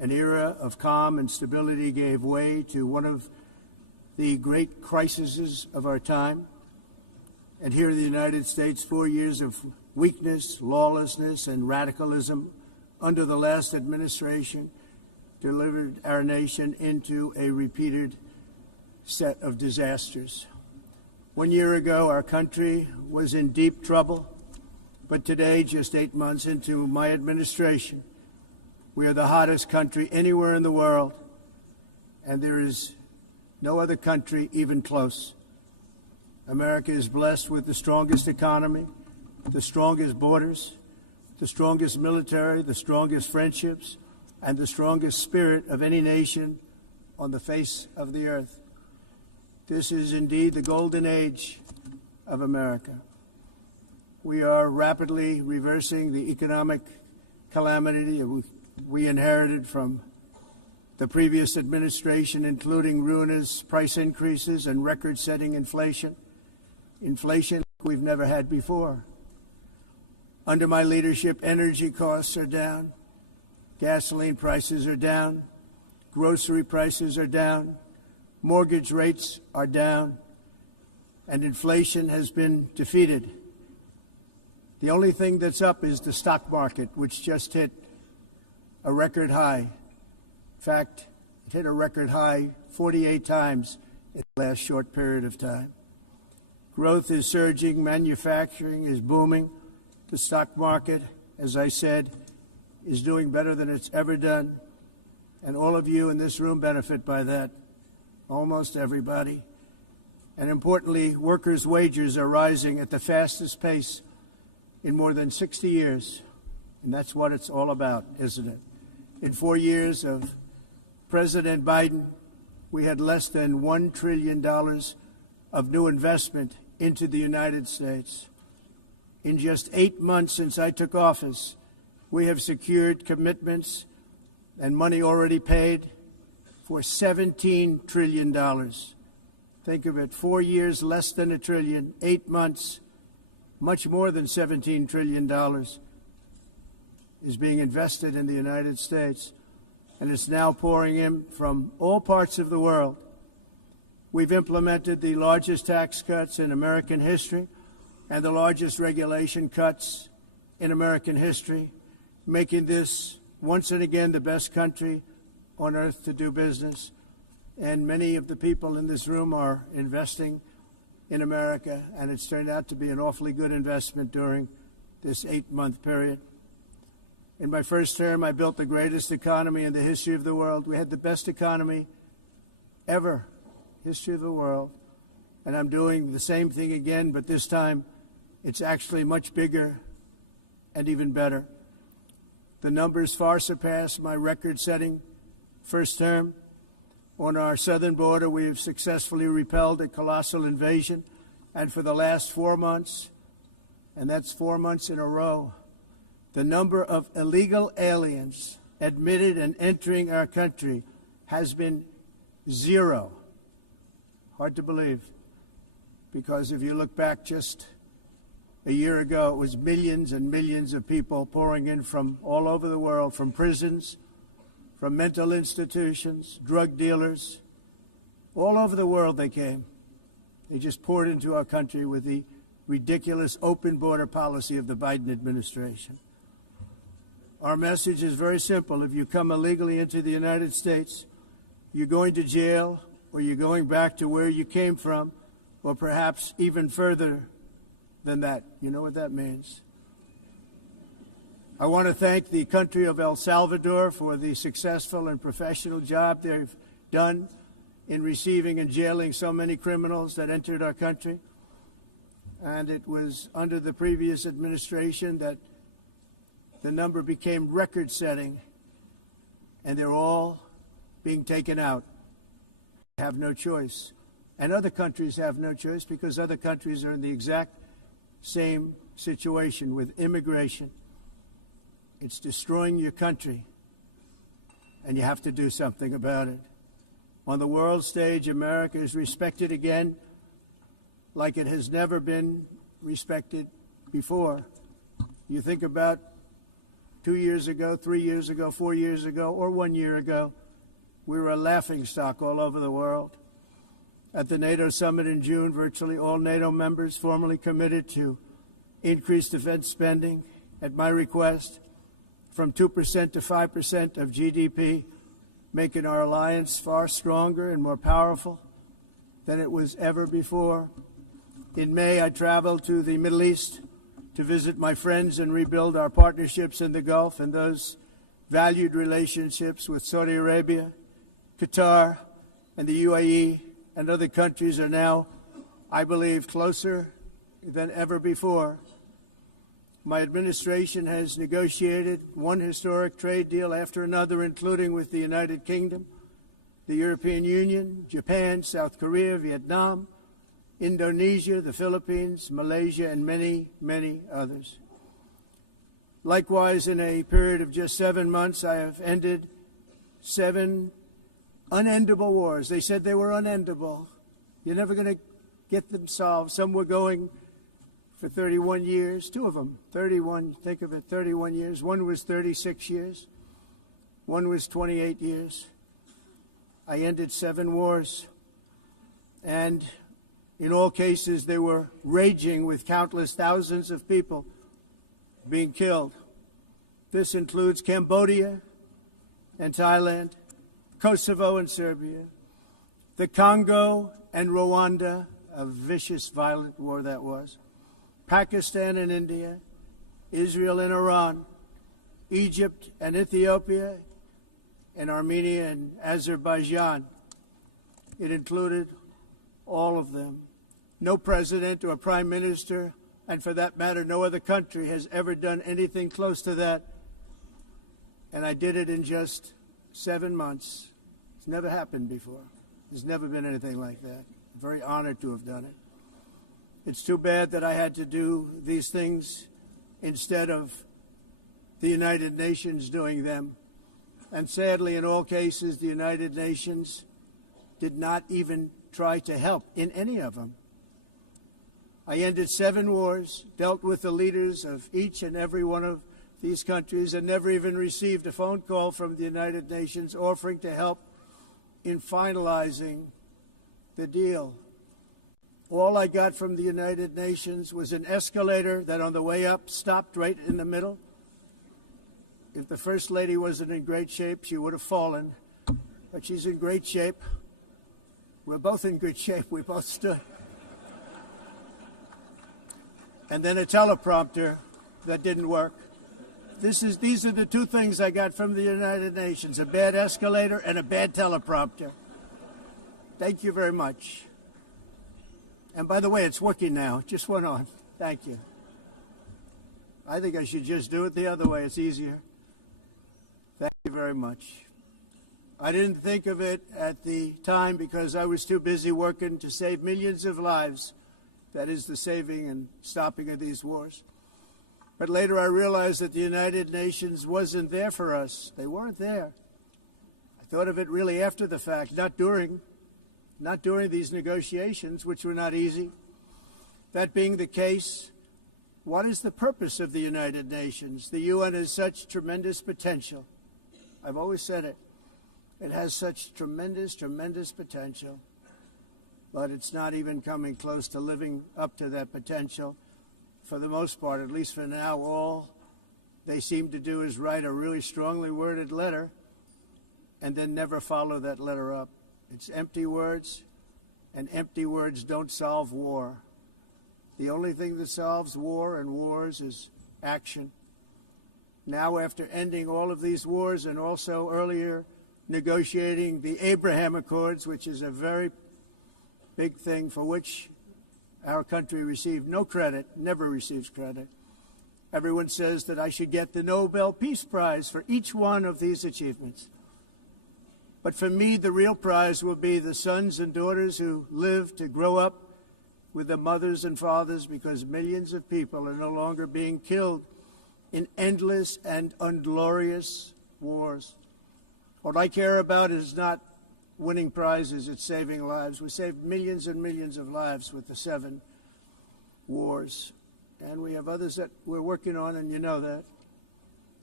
An era of calm and stability gave way to one of the great crises of our time. And here in the United States, 4 years of weakness, lawlessness, and radicalism under the last administration delivered our nation into a repeated set of disasters. 1 year ago, our country was in deep trouble, but today, just 8 months into my administration, we are the hottest country anywhere in the world, and there is no other country even close. America is blessed with the strongest economy, the strongest borders, the strongest military, the strongest friendships, and the strongest spirit of any nation on the face of the earth. This is indeed the golden age of America. We are rapidly reversing the economic calamity we inherited from the previous administration, including ruinous price increases and record-setting inflation we've never had before. Under my leadership, energy costs are down, gasoline prices are down, grocery prices are down, mortgage rates are down, and inflation has been defeated. The only thing that's up is the stock market, which just hit a record high. In fact, it hit a record high 48 times in the last short period of time. Growth is surging, manufacturing is booming. The stock market, as I said, is doing better than it's ever done. And all of you in this room benefit by that, almost everybody. And importantly, workers' wages are rising at the fastest pace in more than 60 years. And that's what it's all about, isn't it? In 4 years of President Biden, we had less than $1 trillion of new investment into the United States. In just 8 months since I took office, we have secured commitments and money already paid for $17 trillion. Think of it, 4 years, less than $1 trillion, 8 months, much more than $17 trillion is being invested in the United States, and it's now pouring in from all parts of the world. We've implemented the largest tax cuts in American history and the largest regulation cuts in American history, making this once and again the best country on earth to do business. And many of the people in this room are investing in America, and it's turned out to be an awfully good investment during this 8-month period. In my first term, I built the greatest economy in the history of the world. We had the best economy ever, history of the world. And I'm doing the same thing again, but this time it's actually much bigger and even better. The numbers far surpass my record-setting first term. On our southern border, we have successfully repelled a colossal invasion. And for the last 4 months, and that's 4 months in a row, the number of illegal aliens admitted and entering our country has been 0. Hard to believe, because if you look back just a year ago, it was millions and millions of people pouring in from all over the world, from prisons, from mental institutions, drug dealers. All over the world they came. They just poured into our country with the ridiculous open border policy of the Biden administration. Our message is very simple. If you come illegally into the United States, you're going to jail, or you're going back to where you came from, or perhaps even further than that. You know what that means. I want to thank the country of El Salvador for the successful and professional job they've done in receiving and jailing so many criminals that entered our country. And it was under the previous administration that the number became record-setting, and they're all being taken out. They have no choice. And other countries have no choice, because other countries are in the exact same situation with immigration. It's destroying your country, and you have to do something about it. On the world stage, America is respected again like it has never been respected before. You think about 2 years ago, 3 years ago, 4 years ago, or 1 year ago, we were a laughingstock all over the world. At the NATO summit in June, virtually all NATO members formally committed to increase defense spending at my request from 2% to 5% of GDP, making our alliance far stronger and more powerful than it was ever before. In May, I traveled to the Middle East to visit my friends and rebuild our partnerships in the Gulf and those valued relationships with Saudi Arabia, Qatar, and the UAE and other countries are now, I believe, closer than ever before. My administration has negotiated one historic trade deal after another, including with the United Kingdom, the European Union, Japan, South Korea, Vietnam, Indonesia, the Philippines, Malaysia, and many, many others. Likewise, in a period of just 7 months, I have ended 7 unendable wars. They said they were unendable. You're never going to get them solved. Some were going for 31 years, 2 of them, 31, think of it, 31 years. One was 36 years. One was 28 years. I ended 7 wars. And in all cases, they were raging with countless thousands of people being killed. This includes Cambodia and Thailand, Kosovo and Serbia, the Congo and Rwanda, a vicious, violent war that was, Pakistan and India, Israel and Iran, Egypt and Ethiopia, and Armenia and Azerbaijan. It included all of them. No president or prime minister, and for that matter, no other country has ever done anything close to that. And I did it in just 7 months. It's never happened before. There's never been anything like that. I'm very honored to have done it. It's too bad that I had to do these things instead of the United Nations doing them. And sadly, in all cases, the United Nations did not even try to help in any of them. I ended 7 wars, dealt with the leaders of each and every one of these countries, and never even received a phone call from the United Nations offering to help in finalizing the deal. All I got from the United Nations was an escalator that on the way up stopped right in the middle. If the First Lady wasn't in great shape, she would have fallen, but she's in great shape. We're both in good shape. We both stood. And then a teleprompter that didn't work. These are the 2 things I got from the United Nations, a bad escalator and a bad teleprompter. Thank you very much. And by the way, it's working now. It just went on. Thank you. I think I should just do it the other way. It's easier. Thank you very much. I didn't think of it at the time because I was too busy working to save millions of lives. That is the saving and stopping of these wars. But later I realized that the United Nations wasn't there for us. They weren't there. I thought of it really after the fact, not during these negotiations, which were not easy. That being the case, what is the purpose of the United Nations? The UN has such tremendous potential. I've always said it. It has such tremendous, tremendous potential. But it's not even coming close to living up to that potential. For the most part, at least for now, all they seem to do is write a really strongly worded letter and then never follow that letter up. It's empty words, and empty words don't solve war. The only thing that solves war and wars is action. Now, after ending all of these wars and also earlier negotiating the Abraham Accords, which is a very big thing for which our country received no credit, never receives credit. Everyone says that I should get the Nobel Peace Prize for each one of these achievements. But for me, the real prize will be the sons and daughters who live to grow up with the mothers and fathers, because millions of people are no longer being killed in endless and unglorious wars. What I care about is not winning prizes, it's saving lives. We saved millions and millions of lives with the 7 wars. And we have others that we're working on, and you know that.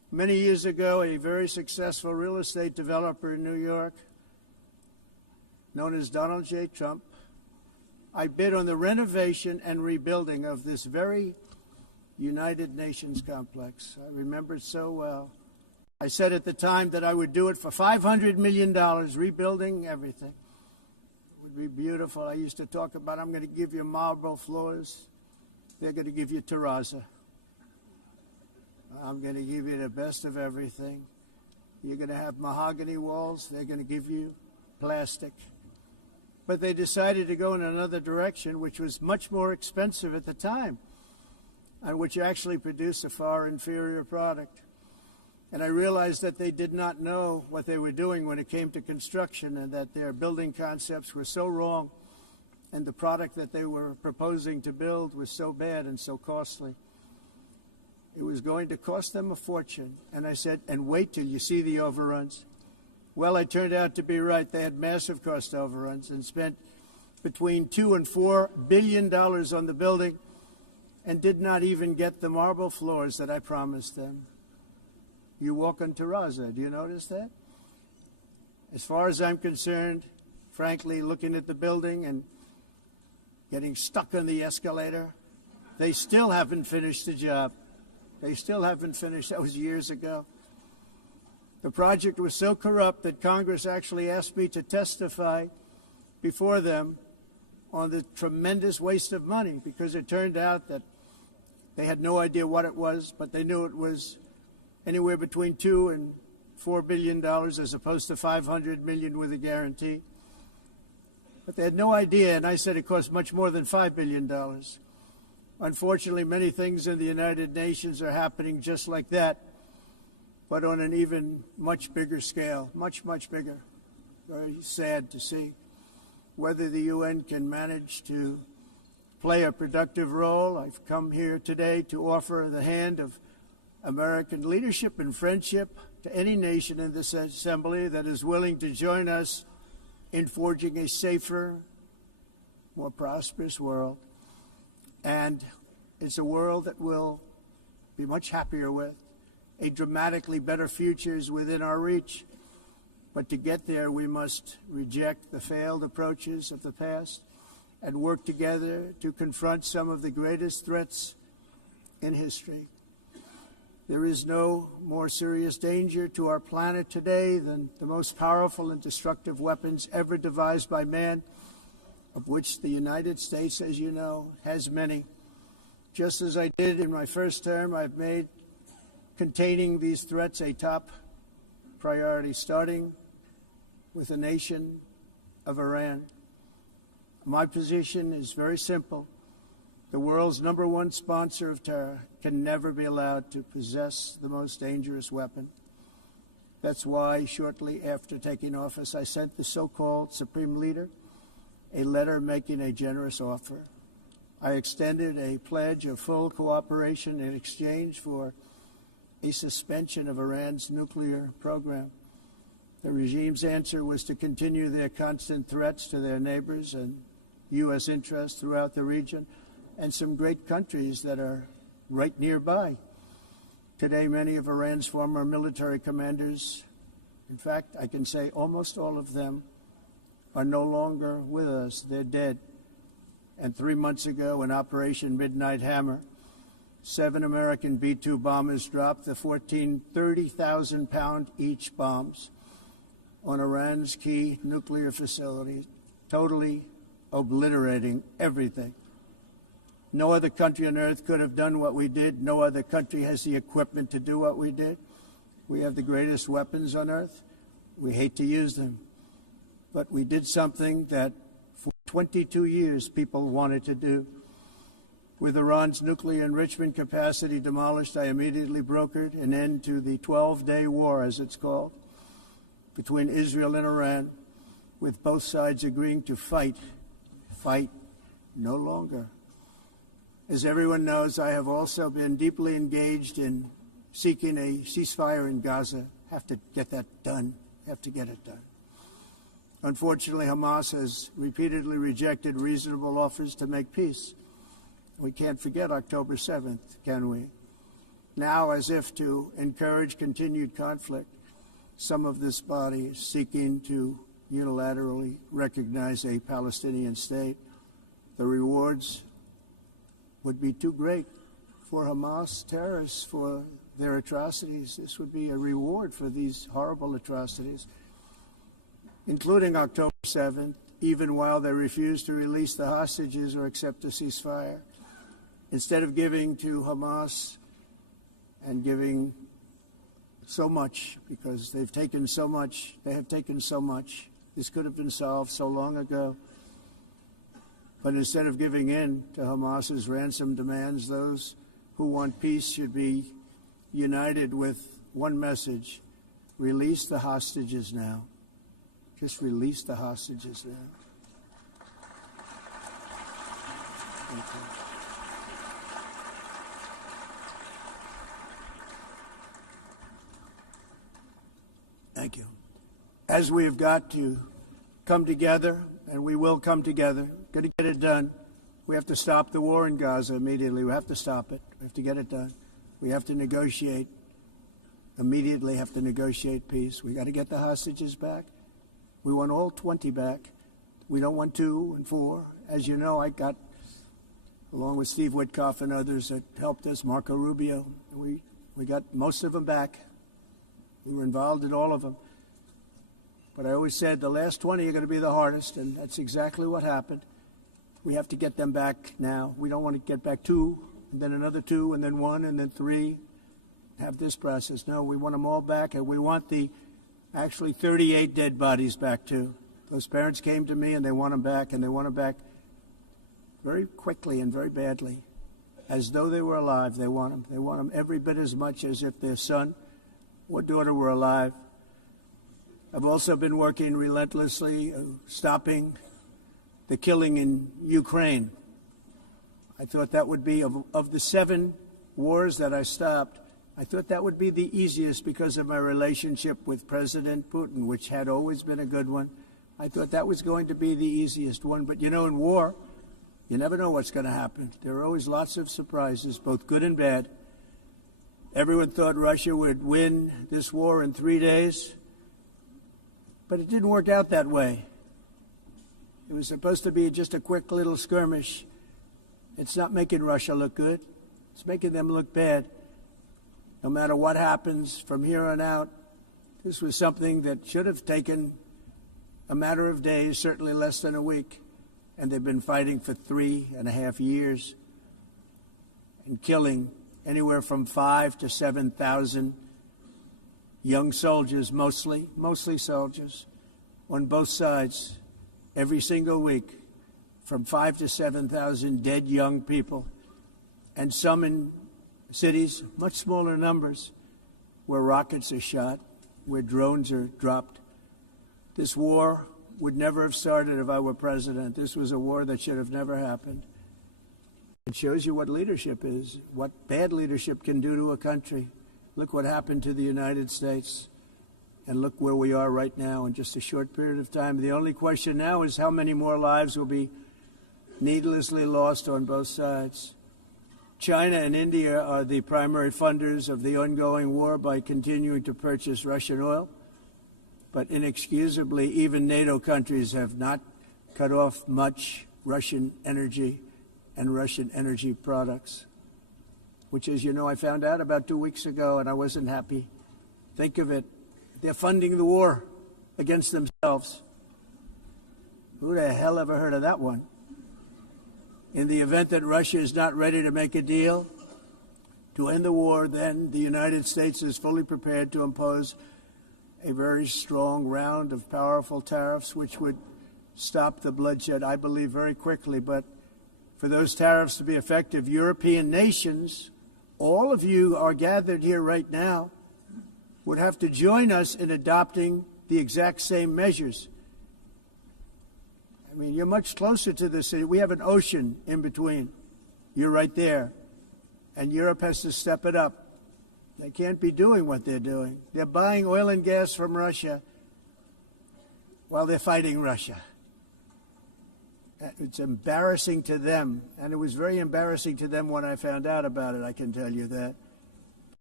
Many years ago, a very successful real estate developer in New York, known as Donald J. Trump, I bid on the renovation and rebuilding of this very United Nations complex. I remember it so well. I said at the time that I would do it for $500 million, rebuilding everything. It would be beautiful. I used to talk about, I'm going to give you marble floors. They're going to give you terrazzo. I'm going to give you the best of everything. You're going to have mahogany walls. They're going to give you plastic. But they decided to go in another direction, which was much more expensive at the time, and which actually produced a far inferior product. And I realized that they did not know what they were doing when it came to construction, and that their building concepts were so wrong, and the product that they were proposing to build was so bad and so costly. It was going to cost them a fortune. And I said, and wait till you see the overruns. Well, I turned out to be right. They had massive cost overruns and spent between $2 and $4 billion on the building and did not even get the marble floors that I promised them. You walk on terrazzo. Do you notice that? As far as I'm concerned, frankly, looking at the building and getting stuck on the escalator, they still haven't finished the job. They still haven't finished. That was years ago. The project was so corrupt that Congress actually asked me to testify before them on the tremendous waste of money, because it turned out that they had no idea what it was, but they knew it was anywhere between $2 and $4 billion as opposed to $500 million with a guarantee. But they had no idea, and I said it cost much more than $5 billion. Unfortunately, many things in the United Nations are happening just like that, but on an even much bigger scale, much, much bigger. Very sad to see. Whether the UN can manage to play a productive role, I've come here today to offer the hand of American leadership and friendship to any nation in this assembly that is willing to join us in forging a safer, more prosperous world. And it's a world that we'll be much happier with. A dramatically better future is within our reach. But to get there, we must reject the failed approaches of the past and work together to confront some of the greatest threats in history. There is no more serious danger to our planet today than the most powerful and destructive weapons ever devised by man, of which the United States, as you know, has many. Just as I did in my first term, I've made containing these threats a top priority, starting with the nation of Iran. My position is very simple. The world's #1 sponsor of terror can never be allowed to possess the most dangerous weapon. That's why, shortly after taking office, I sent the so-called Supreme Leader a letter making a generous offer. I extended a pledge of full cooperation in exchange for a suspension of Iran's nuclear program. The regime's answer was to continue their constant threats to their neighbors and U.S. interests throughout the region and some great countries that are right nearby. Today, many of Iran's former military commanders, in fact, I can say almost all of them, are no longer with us. They're dead. And 3 months ago, in Operation Midnight Hammer, 7 American B-2 bombers dropped the 14 30,000-pound each bombs on Iran's key nuclear facilities, totally obliterating everything. No other country on earth could have done what we did. No other country has the equipment to do what we did. We have the greatest weapons on earth. We hate to use them. But we did something that for 22 years people wanted to do. With Iran's nuclear enrichment capacity demolished, I immediately brokered an end to the 12-day war, as it's called, between Israel and Iran, with both sides agreeing to fight no longer. As everyone knows, I have also been deeply engaged in seeking a ceasefire in Gaza. Have to get that done. Have to get it done. Unfortunately, Hamas has repeatedly rejected reasonable offers to make peace. We can't forget October 7th, can we? Now, as if to encourage continued conflict, some of this body is seeking to unilaterally recognize a Palestinian state. The rewards would be too great for Hamas terrorists for their atrocities. This would be a reward for these horrible atrocities, including October 7th, even while they refuse to release the hostages or accept a ceasefire. Instead of giving to Hamas and giving so much, because they've taken so much, they have taken so much. This could have been solved so long ago. But instead of giving in to Hamas's ransom demands, those who want peace should be united with one message: release the hostages now. Just release the hostages now. Thank you. Thank you. As we have got to come together, and we will come together, got to get it done. We have to stop the war in Gaza immediately. We have to stop it. We have to get it done. We have to negotiate, immediately have to negotiate peace. We got to get the hostages back. We want all 20 back. We don't want 2 and 4. As you know, I got, along with Steve Witkoff and others that helped us, Marco Rubio, we got most of them back. We were involved in all of them. But I always said the last 20 are going to be the hardest, and that's exactly what happened. We have to get them back now. We don't want to get back 2, and then another 2, and then 1, and then 3. Have this process. No, we want them all back, and we want the actually 38 dead bodies back too. Those parents came to me, and they want them back, and they want them back very quickly and very badly, as though they were alive. They want them. They want them every bit as much as if their son or daughter were alive. I've also been working relentlessly, stopping the killing in Ukraine. I thought that would be, of the 7 wars that I stopped, I thought that would be the easiest because of my relationship with President Putin, which had always been a good one. I thought that was going to be the easiest one. But, you know, in war, you never know what's going to happen. There are always lots of surprises, both good and bad. Everyone thought Russia would win this war in 3 days, but it didn't work out that way. It was supposed to be just a quick little skirmish. It's not making Russia look good. It's making them look bad. No matter what happens from here on out, this was something that should have taken a matter of days, certainly less than a week. And they've been fighting for 3.5 years and killing anywhere from 5,000 to 7,000 young soldiers, mostly soldiers, on both sides, every single week, from 5,000 to 7,000 dead young people, and some in cities, much smaller numbers, where rockets are shot, where drones are dropped. This war would never have started if I were president. This was a war that should have never happened. It shows you what leadership is, what bad leadership can do to a country. Look what happened to the United States, and look where we are right now in just a short period of time. The only question now is how many more lives will be needlessly lost on both sides. China and India are the primary funders of the ongoing war by continuing to purchase Russian oil. But inexcusably, even NATO countries have not cut off much Russian energy and Russian energy products, which, as you know, I found out about 2 weeks ago, and I wasn't happy. Think of it. They're funding the war against themselves. Who the hell ever heard of that one? In the event that Russia is not ready to make a deal to end the war, then the United States is fully prepared to impose a very strong round of powerful tariffs, which would stop the bloodshed, I believe, very quickly. But for those tariffs to be effective, European nations, all of you are gathered here right now, would have to join us in adopting the exact same measures. I mean, you're much closer to the city. We have an ocean in between. You're right there. And Europe has to step it up. They can't be doing what they're doing. They're buying oil and gas from Russia while they're fighting Russia. It's embarrassing to them, and it was very embarrassing to them when I found out about it, I can tell you that.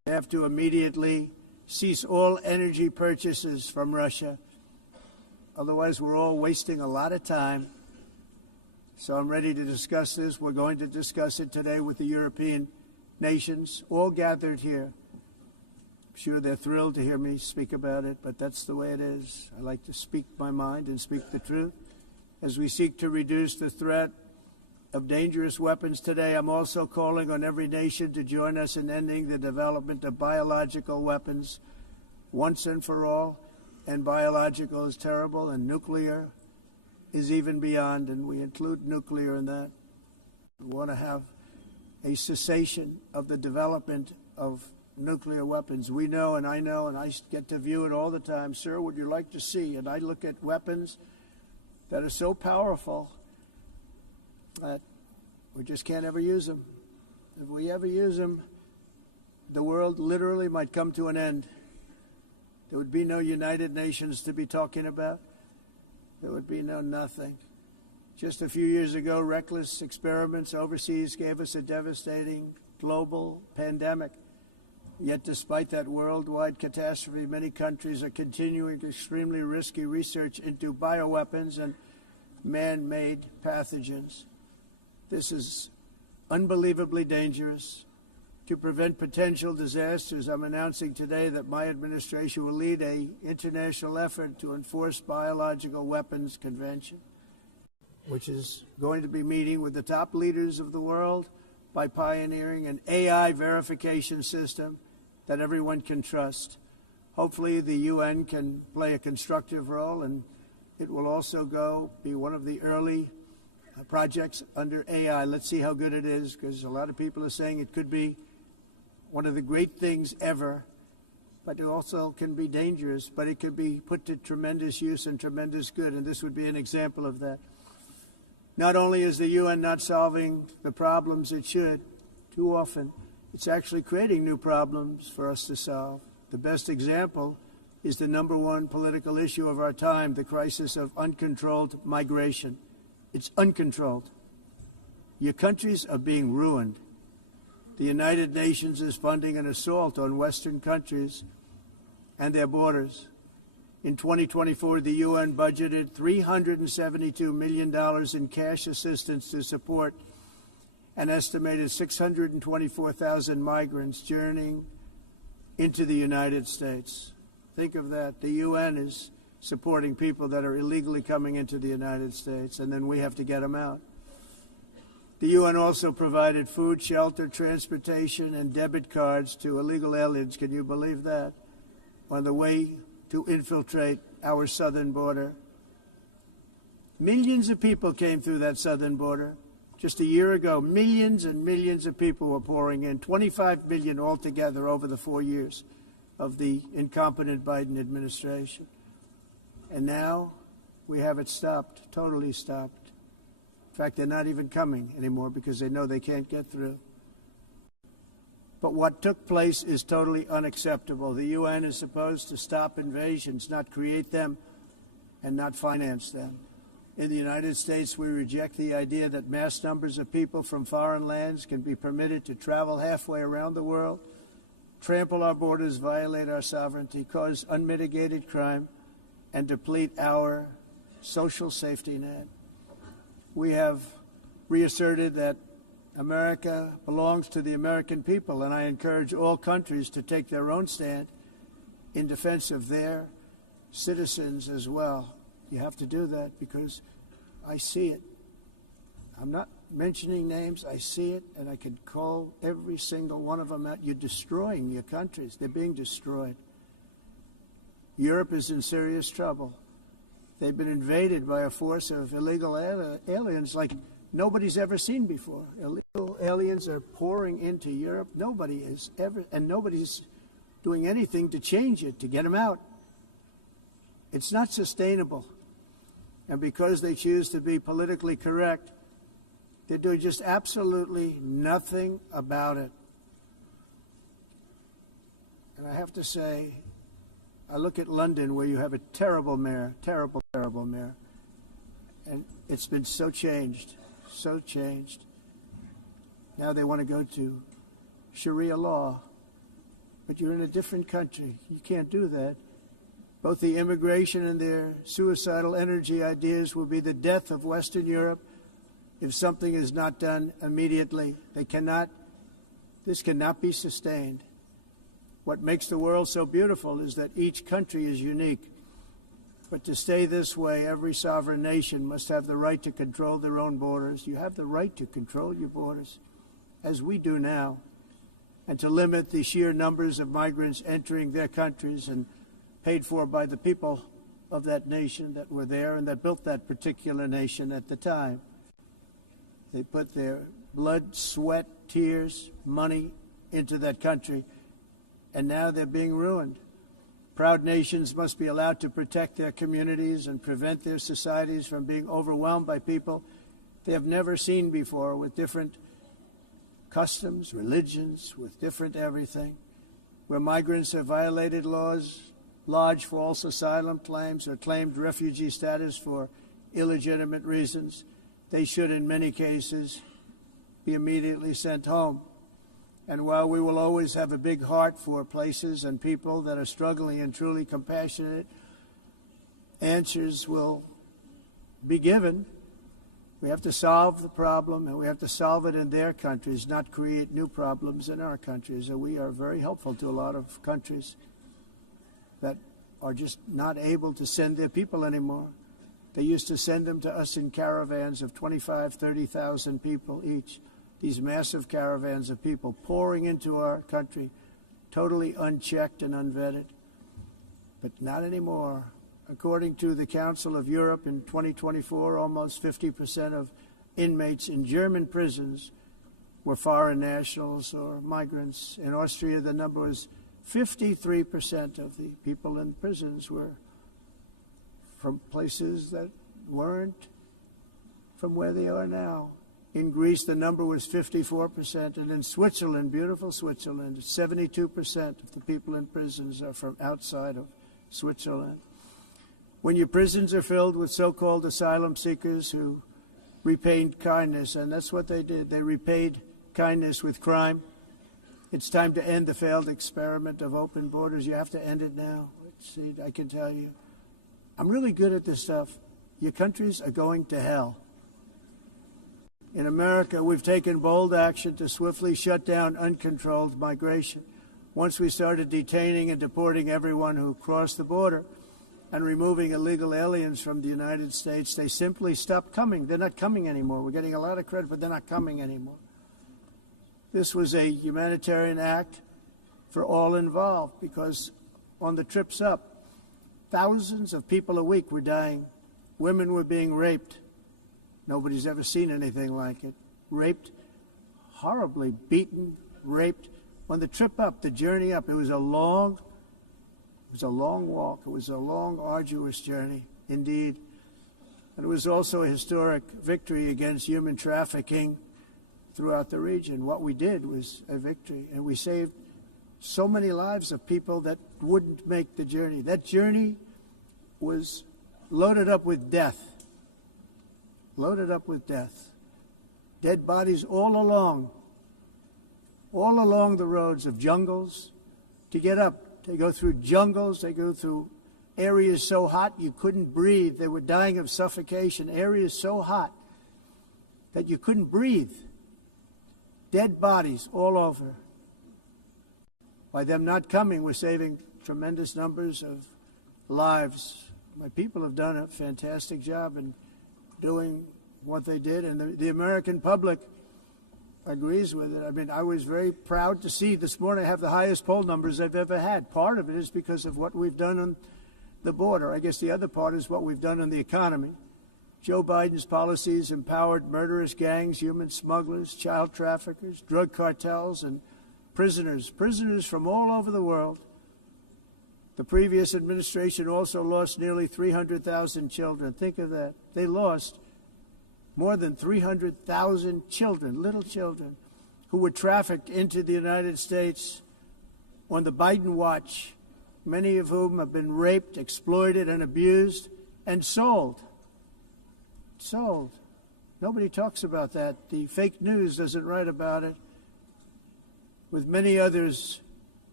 They have to immediately cease all energy purchases from Russia. Otherwise, we're all wasting a lot of time. So I'm ready to discuss this. We're going to discuss it today with the European nations, all gathered here. I'm sure they're thrilled to hear me speak about it, but that's the way it is. I like to speak my mind and speak the truth. As we seek to reduce the threat of dangerous weapons today, I'm also calling on every nation to join us in ending the development of biological weapons once and for all. And biological is terrible, and nuclear is even beyond, and we include nuclear in that. We want to have a cessation of the development of nuclear weapons. We know, and I get to view it all the time. Sir, would you like to see? And I look at weapons that are so powerful that we just can't ever use them. If we ever use them, the world literally might come to an end. There would be no United Nations to be talking about. There would be no nothing. Just a few years ago, reckless experiments overseas gave us a devastating global pandemic. Yet despite that worldwide catastrophe, many countries are continuing extremely risky research into bioweapons and man-made pathogens. This is unbelievably dangerous. To prevent potential disasters, I'm announcing today that my administration will lead an international effort to enforce Biological Weapons Convention, which is going to be meeting with the top leaders of the world by pioneering an AI verification system that everyone can trust. Hopefully the UN can play a constructive role, and it will also be one of the early projects under AI. Let's see how good it is, because a lot of people are saying it could be one of the great things ever, but it also can be dangerous, but it could be put to tremendous use and tremendous good, and this would be an example of that. Not only is the UN not solving the problems it should, too often, it's actually creating new problems for us to solve. The best example is the #1 political issue of our time, the crisis of uncontrolled migration. It's uncontrolled. Your countries are being ruined. The United Nations is funding an assault on Western countries and their borders. In 2024, the UN budgeted $372 million in cash assistance to support an estimated 624,000 migrants journeying into the United States. Think of that. The UN is supporting people that are illegally coming into the United States, and then we have to get them out. The UN also provided food, shelter, transportation, and debit cards to illegal aliens. Can you believe that? On the way to infiltrate our southern border. Millions of people came through that southern border. Just a year ago, millions and millions of people were pouring in, 25 million altogether over the 4 years of the incompetent Biden administration. And now we have it stopped, totally stopped. In fact, they're not even coming anymore because they know they can't get through. But what took place is totally unacceptable. The UN is supposed to stop invasions, not create them and not finance them. In the United States, we reject the idea that mass numbers of people from foreign lands can be permitted to travel halfway around the world, trample our borders, violate our sovereignty, cause unmitigated crime, and deplete our social safety net. We have reasserted that America belongs to the American people, and I encourage all countries to take their own stand in defense of their citizens as well. You have to do that because I see it. I'm not mentioning names. I see it, and I can call every single one of them out. You're destroying your countries. They're being destroyed. Europe is in serious trouble. They've been invaded by a force of illegal aliens like nobody's ever seen before. Illegal aliens are pouring into Europe. Nobody is ever, and nobody's doing anything to change it, to get them out. It's not sustainable. And because they choose to be politically correct, they're doing just absolutely nothing about it. And I have to say, I look at London, where you have a terrible mayor, terrible mayor, and it's been so changed. Now they want to go to Sharia law. but you're in a different country. You can't do that. Both the immigration and their suicidal energy ideas will be the death of Western Europe if something is not done immediately. This cannot be sustained. What makes the world so beautiful is that each country is unique. But to stay this way, every sovereign nation must have the right to control their own borders. You have the right to control your borders, as we do now, and to limit the sheer numbers of migrants entering their countries and paid for by the people of that nation that were there and that built that particular nation at the time. They put their blood, sweat, tears, money into that country, and now they're being ruined. Proud nations must be allowed to protect their communities and prevent their societies from being overwhelmed by people they have never seen before, with different customs, religions, with different everything. Where migrants have violated laws, lodged false asylum claims, or claimed refugee status for illegitimate reasons, they should, in many cases, be immediately sent home. And while we will always have a big heart for places and people that are struggling and truly compassionate, answers will be given. We have to solve the problem, and we have to solve it in their countries, not create new problems in our countries. And we are very helpful to a lot of countries that are just not able to send their people anymore. They used to send them to us in caravans of 25,000, 30,000 people each. These massive caravans of people pouring into our country, totally unchecked and unvetted. But not anymore. According to the Council of Europe, in 2024, almost 50% of inmates in German prisons were foreign nationals or migrants. In Austria, the number was 53% of the people in prisons were from places that weren't from where they are now. In Greece, the number was 54%, and in Switzerland, beautiful Switzerland, 72% of the people in prisons are from outside of Switzerland. When your prisons are filled with so-called asylum seekers who repaid kindness, and that's what they did, they repaid kindness with crime, it's time to end the failed experiment of open borders. You have to end it now. See, I can tell you, I'm really good at this stuff. Your countries are going to hell. In America, we've taken bold action to swiftly shut down uncontrolled migration. Once we started detaining and deporting everyone who crossed the border and removing illegal aliens from the United States, they simply stopped coming. They're not coming anymore. We're getting a lot of credit, but they're not coming anymore. This was a humanitarian act for all involved, because on the trips up, thousands of people a week were dying. Women were being raped. Nobody's ever seen anything like it. Raped, horribly beaten, raped. On the trip up, the journey up, it was a long walk. It was a long, arduous journey, indeed. And it was also a historic victory against human trafficking throughout the region. What we did was a victory, and we saved so many lives of people that wouldn't make the journey. That journey was loaded up with death. Loaded up with death. Dead bodies all along the roads of jungles. To get up, they go through jungles, they go through areas so hot you couldn't breathe. They were dying of suffocation, areas so hot that you couldn't breathe. Dead bodies all over. By them not coming, we're saving tremendous numbers of lives. My people have done a fantastic job in doing what they did, and the American public agrees with it. I mean, I was very proud to see this morning I have the highest poll numbers I've ever had. Part of it is because of what we've done on the border. I guess the other part is what we've done on the economy. Joe Biden's policies empowered murderous gangs, human smugglers, child traffickers, drug cartels, and prisoners from all over the world. The previous administration also lost nearly 300,000 children. Think of that. They lost more than 300,000 children, little children, who were trafficked into the United States on the Biden watch, many of whom have been raped, exploited, and abused, and sold. Sold. Nobody talks about that. The fake news doesn't write about it. With many others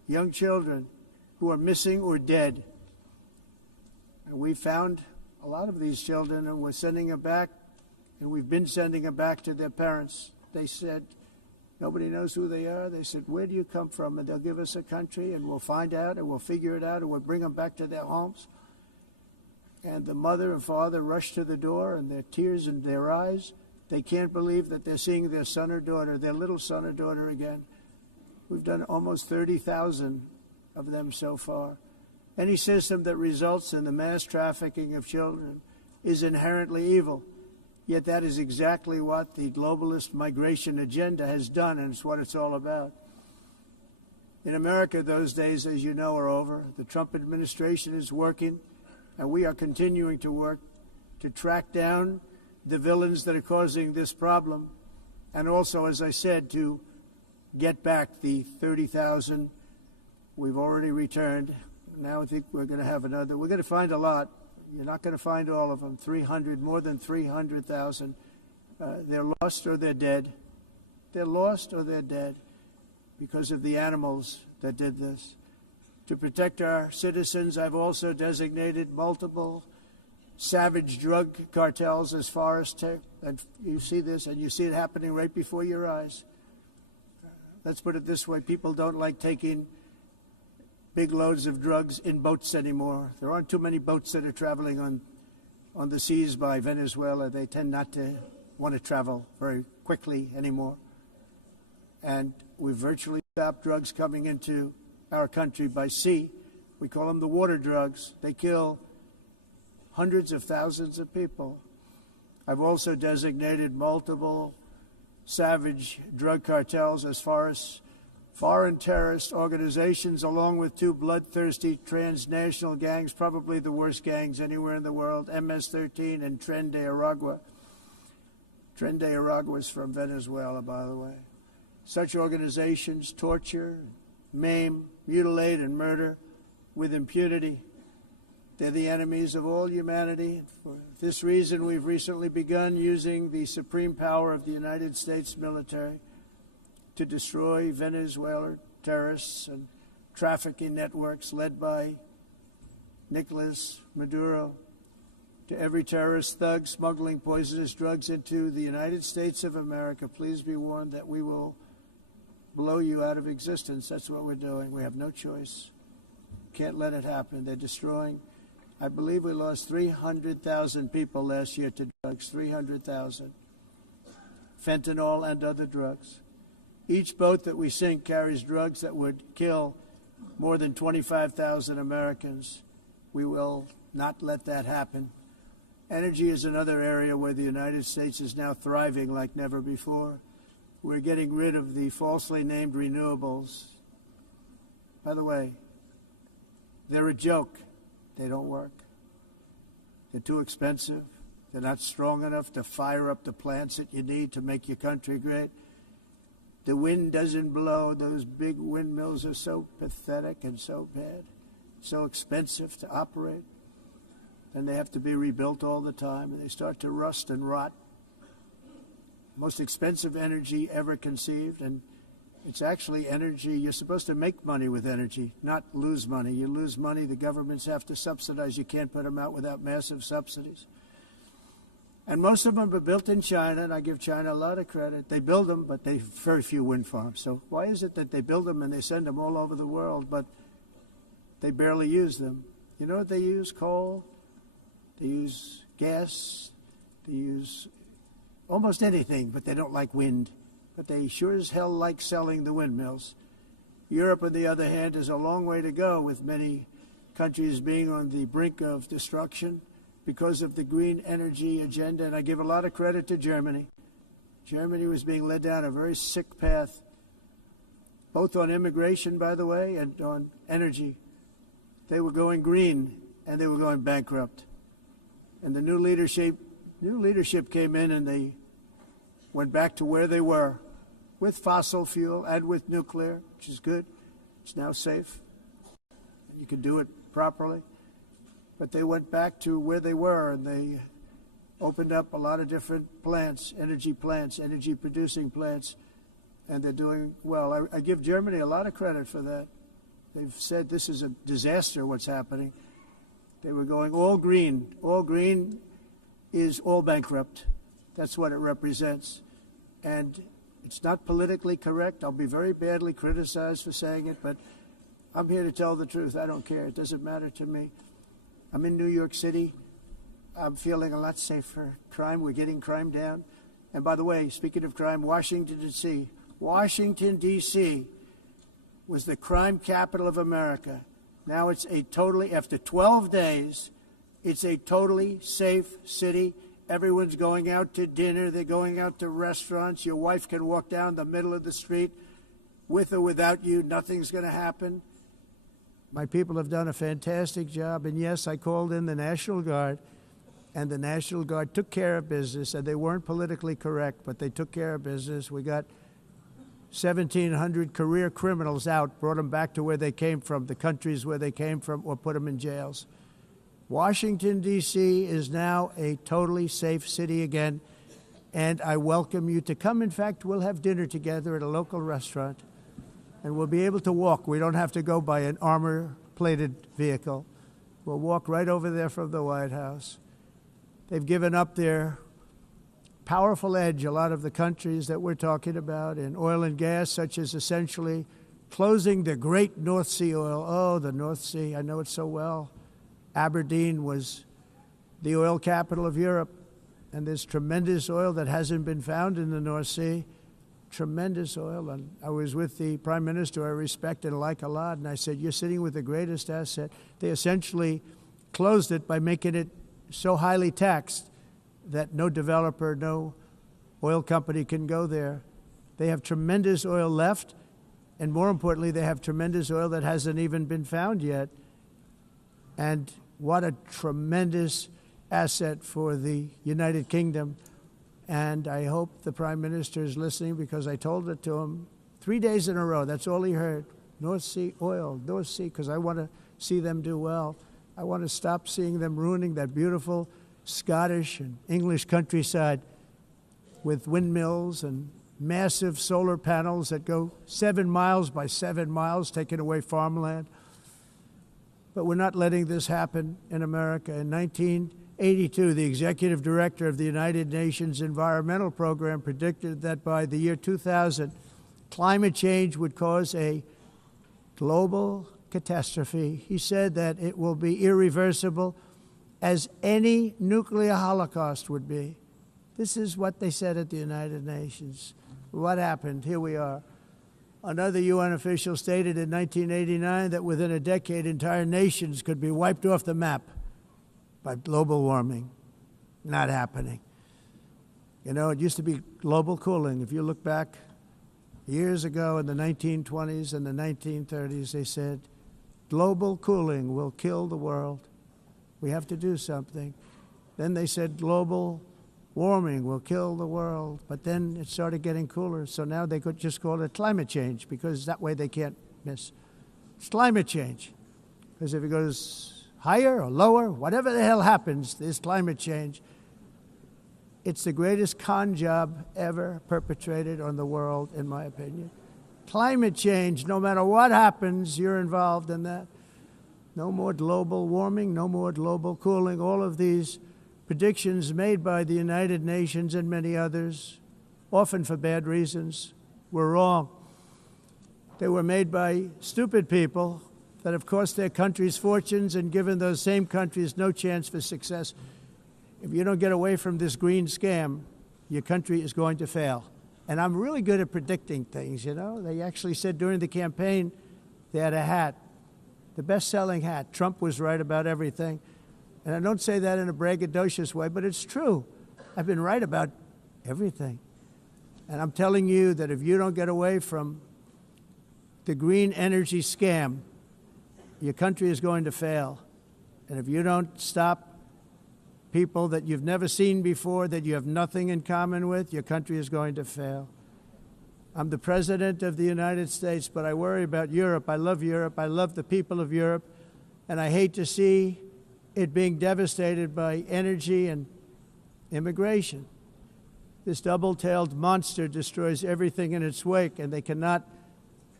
young children who are missing or dead. And we found a lot of these children, and we're sending them back, and we've been sending them back to their parents. They said, nobody knows who they are. They said, where do you come from? And they'll give us a country, and we'll find out, and we'll figure it out, and we'll bring them back to their homes. And the mother and father rush to the door, and their tears in their eyes. They can't believe that they're seeing their son or daughter, their little son or daughter again. We've done almost 30,000 of them so far. Any system that results in the mass trafficking of children is inherently evil. Yet that is exactly what the globalist migration agenda has done, and it's what it's all about. In America, those days, as you know, are over. The Trump administration is working, and we are continuing to work to track down the villains that are causing this problem, and also, as I said, to get back the 30,000 we've already returned. Now I think we're going to have another. We're going to find a lot. You're not going to find all of them. 300, more than 300,000. They're lost or they're dead. They're lost or they're dead because of the animals that did this. To protect our citizens, I've also designated multiple savage drug cartels as far as and you see this, and you see it happening right before your eyes. Let's put it this way. People don't like taking big loads of drugs in boats anymore. There aren't too many boats that are traveling on the seas by Venezuela. They tend not to want to travel very quickly anymore. And we've virtually stopped drugs coming into our country by sea. We call them the water drugs. They kill hundreds of thousands of people. I've also designated multiple savage drug cartels as far as foreign terrorist organizations, along with two bloodthirsty transnational gangs, probably the worst gangs anywhere in the world, MS-13 and Tren de Aragua. Tren de Aragua is from Venezuela, by the way. Such organizations torture, maim, mutilate, and murder with impunity. They're the enemies of all humanity. For this reason, we've recently begun using the supreme power of the United States military to destroy Venezuelan terrorists and trafficking networks led by Nicolas Maduro. To every terrorist thug smuggling poisonous drugs into the United States of America, please be warned that we will blow you out of existence. That's what we're doing. We have no choice. Can't let it happen. They're destroying. I believe we lost 300,000 people last year to drugs, 300,000. Fentanyl and other drugs. Each boat that we sink carries drugs that would kill more than 25,000 Americans. We will not let that happen. Energy is another area where the United States is now thriving like never before. We're getting rid of the falsely named renewables. By the way, they're a joke. They don't work. They're too expensive. They're not strong enough to fire up the plants that you need to make your country great. The wind doesn't blow. Those big windmills are so pathetic and so bad, so expensive to operate. And they have to be rebuilt all the time, and they start to rust and rot. Most expensive energy ever conceived, and it's actually energy. You're supposed to make money with energy, not lose money. You lose money, the governments have to subsidize. You can't put them out without massive subsidies. And most of them are built in China, and I give China a lot of credit. They build them, but they have very few wind farms. So why is it that they build them and they send them all over the world, but they barely use them? You know what they use? Coal. They use gas. They use almost anything, but they don't like wind. But they sure as hell like selling the windmills. Europe, on the other hand, is a long way to go, with many countries being on the brink of destruction because of the green energy agenda. And I give a lot of credit to Germany. Germany was being led down a very sick path, both on immigration, by the way, and on energy. They were going green, and they were going bankrupt. And the new leadership came in, and they went back to where they were, with fossil fuel and with nuclear, which is good. It's now safe. You can do it properly. But they went back to where they were, and they opened up a lot of different plants, energy-producing plants, and they're doing well. I give Germany a lot of credit for that. They've said this is a disaster, what's happening. They were going all green. All green is all bankrupt. That's what it represents. And it's not politically correct. I'll be very badly criticized for saying it, but I'm here to tell the truth. I don't care. It doesn't matter to me. I'm in New York City. I'm feeling a lot safer. Crime, we're getting crime down. And by the way, speaking of crime, Washington, D.C. Washington, D.C. was the crime capital of America. Now it's a totally, after 12 days, it's a totally safe city. Everyone's going out to dinner. They're going out to restaurants. Your wife can walk down the middle of the street with or without you. Nothing's going to happen. My people have done a fantastic job. And yes, I called in the National Guard, and the National Guard took care of business. And they weren't politically correct, but they took care of business. We got 1,700 career criminals out, brought them back to where they came from, the countries where they came from, or put them in jails. Washington, D.C. is now a totally safe city again, and I welcome you to come. In fact, we'll have dinner together at a local restaurant, and we'll be able to walk. We don't have to go by an armor-plated vehicle. We'll walk right over there from the White House. They've given up their powerful edge, a lot of the countries that we're talking about, in oil and gas, such as essentially closing the great North Sea oil. Oh, the North Sea, I know it so well. Aberdeen was the oil capital of Europe, and there's tremendous oil that hasn't been found in the North Sea. Tremendous oil. And I was with the Prime Minister I respect and like a lot, and I said, you're sitting with the greatest asset. They essentially closed it by making it so highly taxed that no developer, no oil company can go there. They have tremendous oil left, and more importantly, they have tremendous oil that hasn't even been found yet. And what a tremendous asset for the United Kingdom. And I hope the Prime Minister is listening, because I told it to him 3 days in a row. That's all he heard. North Sea oil, North Sea, because I want to see them do well. I want to stop seeing them ruining that beautiful Scottish and English countryside with windmills and massive solar panels that go 7 miles by 7 miles, taking away farmland. But we're not letting this happen in America. In 1982, the executive director of the United Nations Environmental Program predicted that by the year 2000, climate change would cause a global catastrophe. He said that it will be irreversible, as any nuclear holocaust would be. This is what they said at the United Nations. What happened? Here we are. Another UN official stated in 1989 that within a decade, entire nations could be wiped off the map by global warming. Not happening. You know, it used to be global cooling. If you look back years ago in the 1920s and the 1930s, they said, global cooling will kill the world. We have to do something. Then they said global warming will kill the world. But then it started getting cooler. So now they could just call it climate change, because that way they can't miss. It's climate change. Because if it goes higher or lower, whatever the hell happens, there's climate change. It's the greatest con job ever perpetrated on the world, in my opinion. Climate change, no matter what happens, you're involved in that. No more global warming, no more global cooling. All of these predictions made by the United Nations and many others, often for bad reasons, were wrong. They were made by stupid people that have cost their countries fortunes and given those same countries no chance for success. If you don't get away from this green scam, your country is going to fail. And I'm really good at predicting things, you know. They actually said during the campaign they had a hat, the best-selling hat. Trump was right about everything. And I don't say that in a braggadocious way, but it's true. I've been right about everything. And I'm telling you that if you don't get away from the green energy scam, your country is going to fail. And if you don't stop people that you've never seen before, that you have nothing in common with, your country is going to fail. I'm the President of the United States, but I worry about Europe. I love Europe. I love the people of Europe. And I hate to see it being devastated by energy and immigration. This double-tailed monster destroys everything in its wake, and they cannot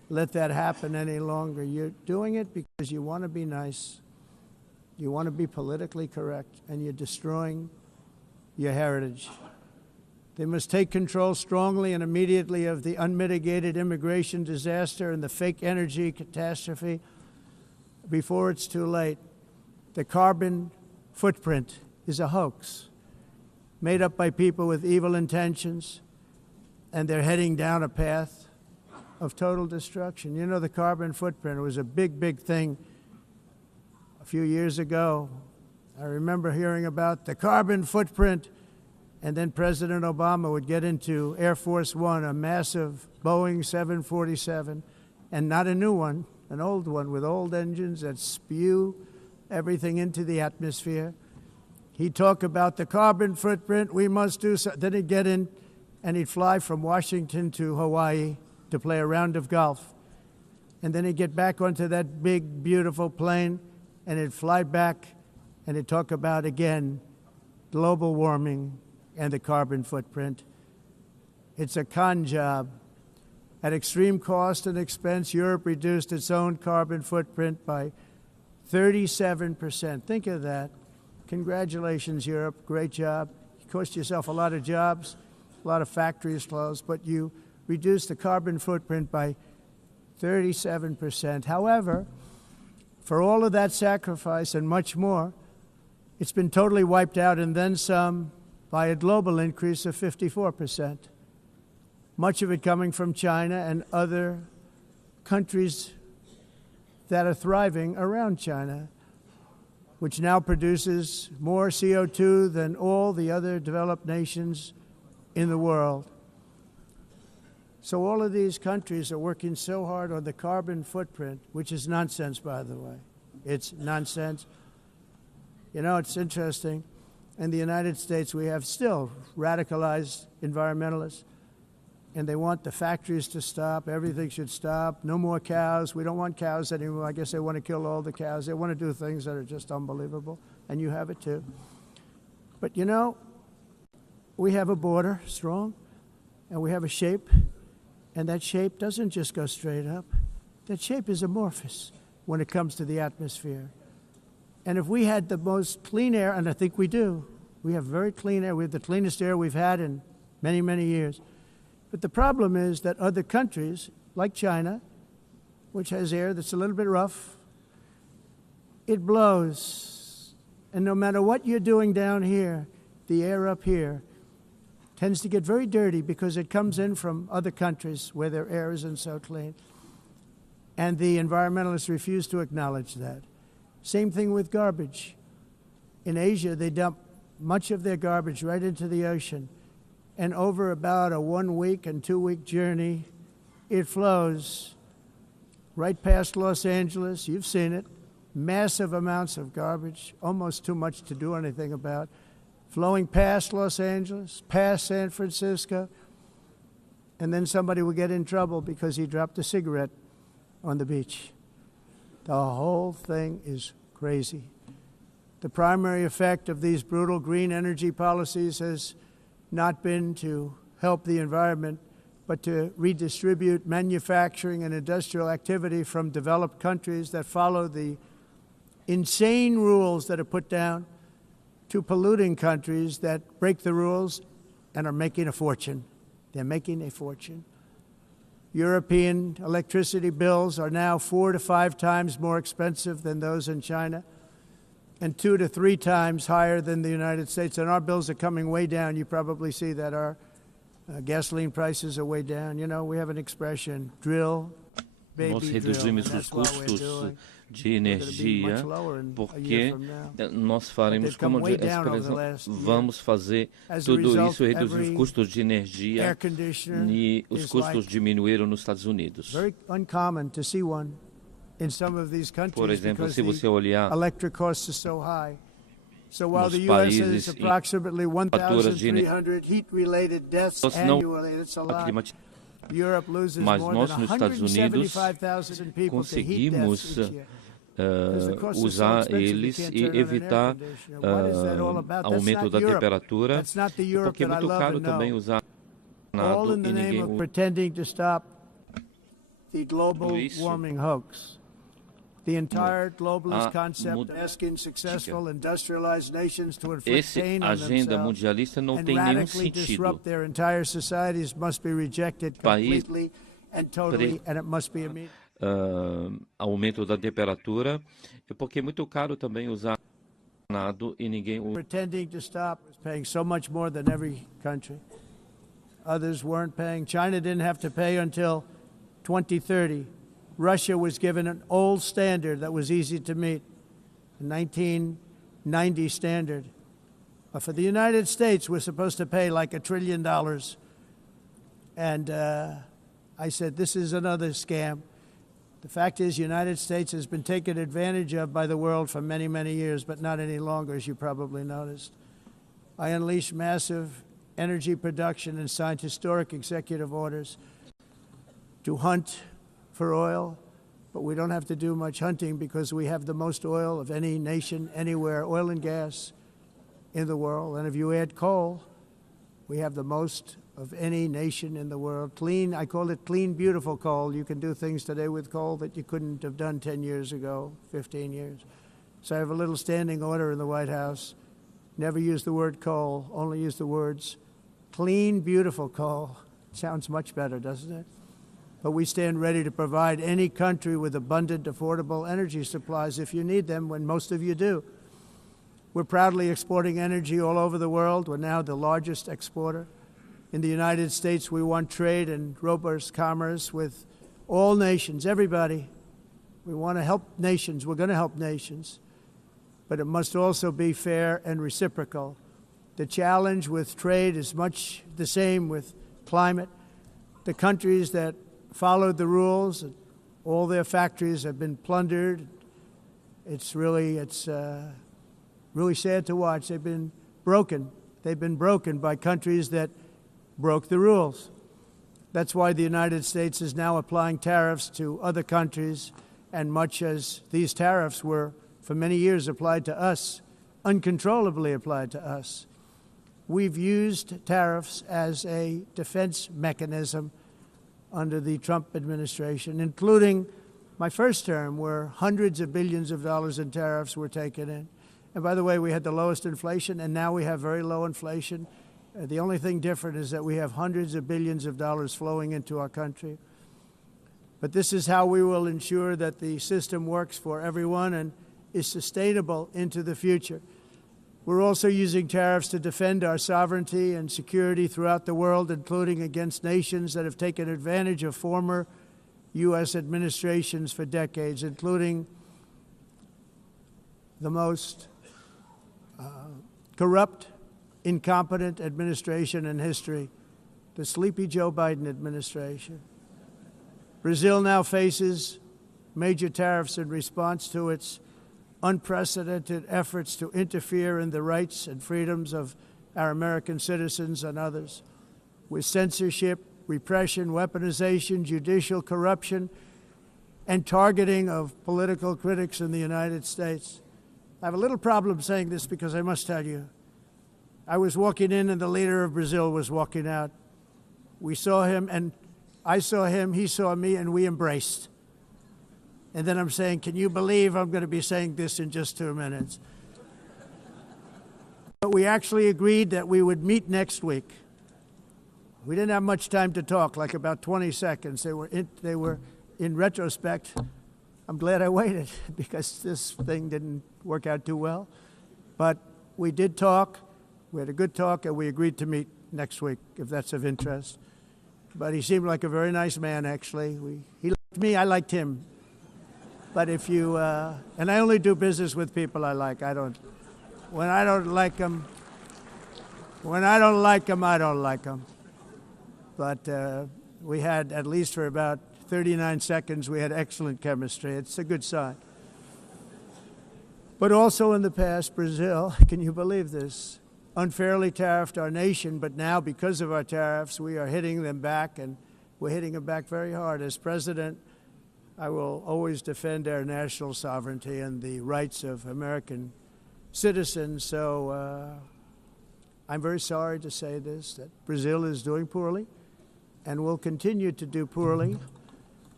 let that happen any longer. You're doing it because you want to be nice, you want to be politically correct, and you're destroying your heritage. They must take control strongly and immediately of the unmitigated immigration disaster and the fake energy catastrophe before it's too late. The carbon footprint is a hoax made up by people with evil intentions, and they're heading down a path of total destruction. You know, the carbon footprint was a big, big thing a few years ago. I remember hearing about the carbon footprint, and then President Obama would get into Air Force One, a massive Boeing 747, and not a new one, an old one with old engines that spew everything into the atmosphere. He'd talk about the carbon footprint, we must do so. Then he'd get in and he'd fly from Washington to Hawaii to play a round of golf. And then he'd get back onto that big, beautiful plane and he'd fly back and he'd talk about, again, global warming and the carbon footprint. It's a con job. At extreme cost and expense, Europe reduced its own carbon footprint by 37%. Think of that. Congratulations, Europe. Great job. You cost yourself a lot of jobs, a lot of factories closed, but you reduced the carbon footprint by 37%. However, for all of that sacrifice and much more, it's been totally wiped out and then some by a global increase of 54%. Much of it coming from China and other countries that are thriving around China, which now produces more CO2 than all the other developed nations in the world. So all of these countries are working so hard on the carbon footprint, which is nonsense, by the way. It's nonsense. You know, it's interesting. In the United States, we have still radicalized environmentalists, and they want the factories to stop. Everything should stop. No more cows. We don't want cows anymore. I guess they want to kill all the cows. They want to do things that are just unbelievable, and you have it too. But you know, we have a border, strong, and we have a shape, and that shape doesn't just go straight up. That shape is amorphous when it comes to the atmosphere. And if we had the most clean air, and I think we do, we have very clean air. We have the cleanest air we've had in many, many years. But the problem is that other countries, like China, which has air that's a little bit rough, it blows. And no matter what you're doing down here, the air up here tends to get very dirty because it comes in from other countries where their air isn't so clean. And the environmentalists refuse to acknowledge that. Same thing with garbage. In Asia, they dump much of their garbage right into the ocean. And over about a 1 week and 2 week journey, it flows right past Los Angeles. You've seen it. Massive amounts of garbage, almost too much to do anything about, flowing past Los Angeles, past San Francisco, and then somebody will get in trouble because he dropped a cigarette on the beach. The whole thing is crazy. The primary effect of these brutal green energy policies has not been to help the environment, but to redistribute manufacturing and industrial activity from developed countries that follow the insane rules that are put down to polluting countries that break the rules and are making a fortune. They're making a fortune. European electricity bills are now 4 to 5 times more expensive than those in China, and 2 to 3 times higher than the United States. And our bills are coming way down. You probably see that our gasoline prices are way down. You know, we have an expression, drill, baby, nós drill. reduzimos os custos de energia porque nós faremos como vamos fazer tudo isso e reduzir os custos de energia e os custos diminuíram nos Estados Unidos. Por exemplo, se você olhar So while the U.S. is approximately 1,300 heat-related deaths annually, that's a lot. Europe loses more than 175,000 people to heat deaths each year. Usar eles e evitar aumento da temperatura, porque é muito caro também usar nada e ninguém the global warming hoax. The entire globalist concept asking successful industrialized nations to inflict pain on agenda themselves mundialista não and tem nenhum radically sentido. disrupt their entire societies must be rejected completely and totally, and it must be immediate. Aumento da temperatura, porque é muito caro também usar nado e ninguém pretending to stop was paying so much more than every country. Others weren't paying. China didn't have to pay until 2030. Russia was given an old standard that was easy to meet, a 1990 standard. But for the United States, we're supposed to pay like $1 trillion. And I said, this is another scam. The fact is, the United States has been taken advantage of by the world for many, many years, but not any longer, as you probably noticed. I unleashed massive energy production and signed historic executive orders to hunt for oil, but we don't have to do much hunting because we have the most oil of any nation anywhere, oil and gas in the world. And if you add coal, we have the most of any nation in the world. Clean, I call it clean, beautiful coal. You can do things today with coal that you couldn't have done 10 years ago, 15 years. So I have a little standing order in the White House. Never use the word coal, only use the words clean, beautiful coal. Sounds much better, doesn't it? But we stand ready to provide any country with abundant, affordable energy supplies if you need them, when most of you do. We're proudly exporting energy all over the world. We're now the largest exporter. In the United States, we want trade and robust commerce with all nations, everybody. We want to help nations. We're going to help nations. But it must also be fair and reciprocal. The challenge with trade is much the same with climate. The countries that followed the rules, all their factories have been plundered. It's really sad to watch. They've been broken. They've been broken by countries that broke the rules. That's why the United States is now applying tariffs to other countries, and much as these tariffs were for many years applied to us, uncontrollably applied to us. We've used tariffs as a defense mechanism under the Trump administration, including my first term, where hundreds of billions of dollars in tariffs were taken in. And by the way, we had the lowest inflation, and now we have very low inflation. The only thing different is that we have hundreds of billions of dollars flowing into our country. But this is how we will ensure that the system works for everyone and is sustainable into the future. We're also using tariffs to defend our sovereignty and security throughout the world, including against nations that have taken advantage of former U.S. administrations for decades, including the most corrupt, incompetent administration in history, the sleepy Joe Biden administration. Brazil now faces major tariffs in response to its unprecedented efforts to interfere in the rights and freedoms of our American citizens and others, with censorship, repression, weaponization, judicial corruption, and targeting of political critics in the United States. I have a little problem saying this because I must tell you, I was walking in and the leader of Brazil was walking out. We saw him and I saw him, he saw me, and we embraced. And then I'm saying, can you believe I'm going to be saying this in just 2 minutes? But we actually agreed that we would meet next week. We didn't have much time to talk, like about 20 seconds. They were in retrospect, I'm glad I waited because this thing didn't work out too well. But we did talk. We had a good talk, and we agreed to meet next week, if that's of interest. But he seemed like a very nice man, actually. He liked me, I liked him. But if you, and I only do business with people I like. When I don't like them, I don't like them. But we had, at least for about 39 seconds, we had excellent chemistry. It's a good sign. But also in the past, Brazil, can you believe this, unfairly tariffed our nation, but now because of our tariffs, we are hitting them back, and we're hitting them back very hard. As president, I will always defend our national sovereignty and the rights of American citizens. So I'm very sorry to say this, that Brazil is doing poorly and will continue to do poorly.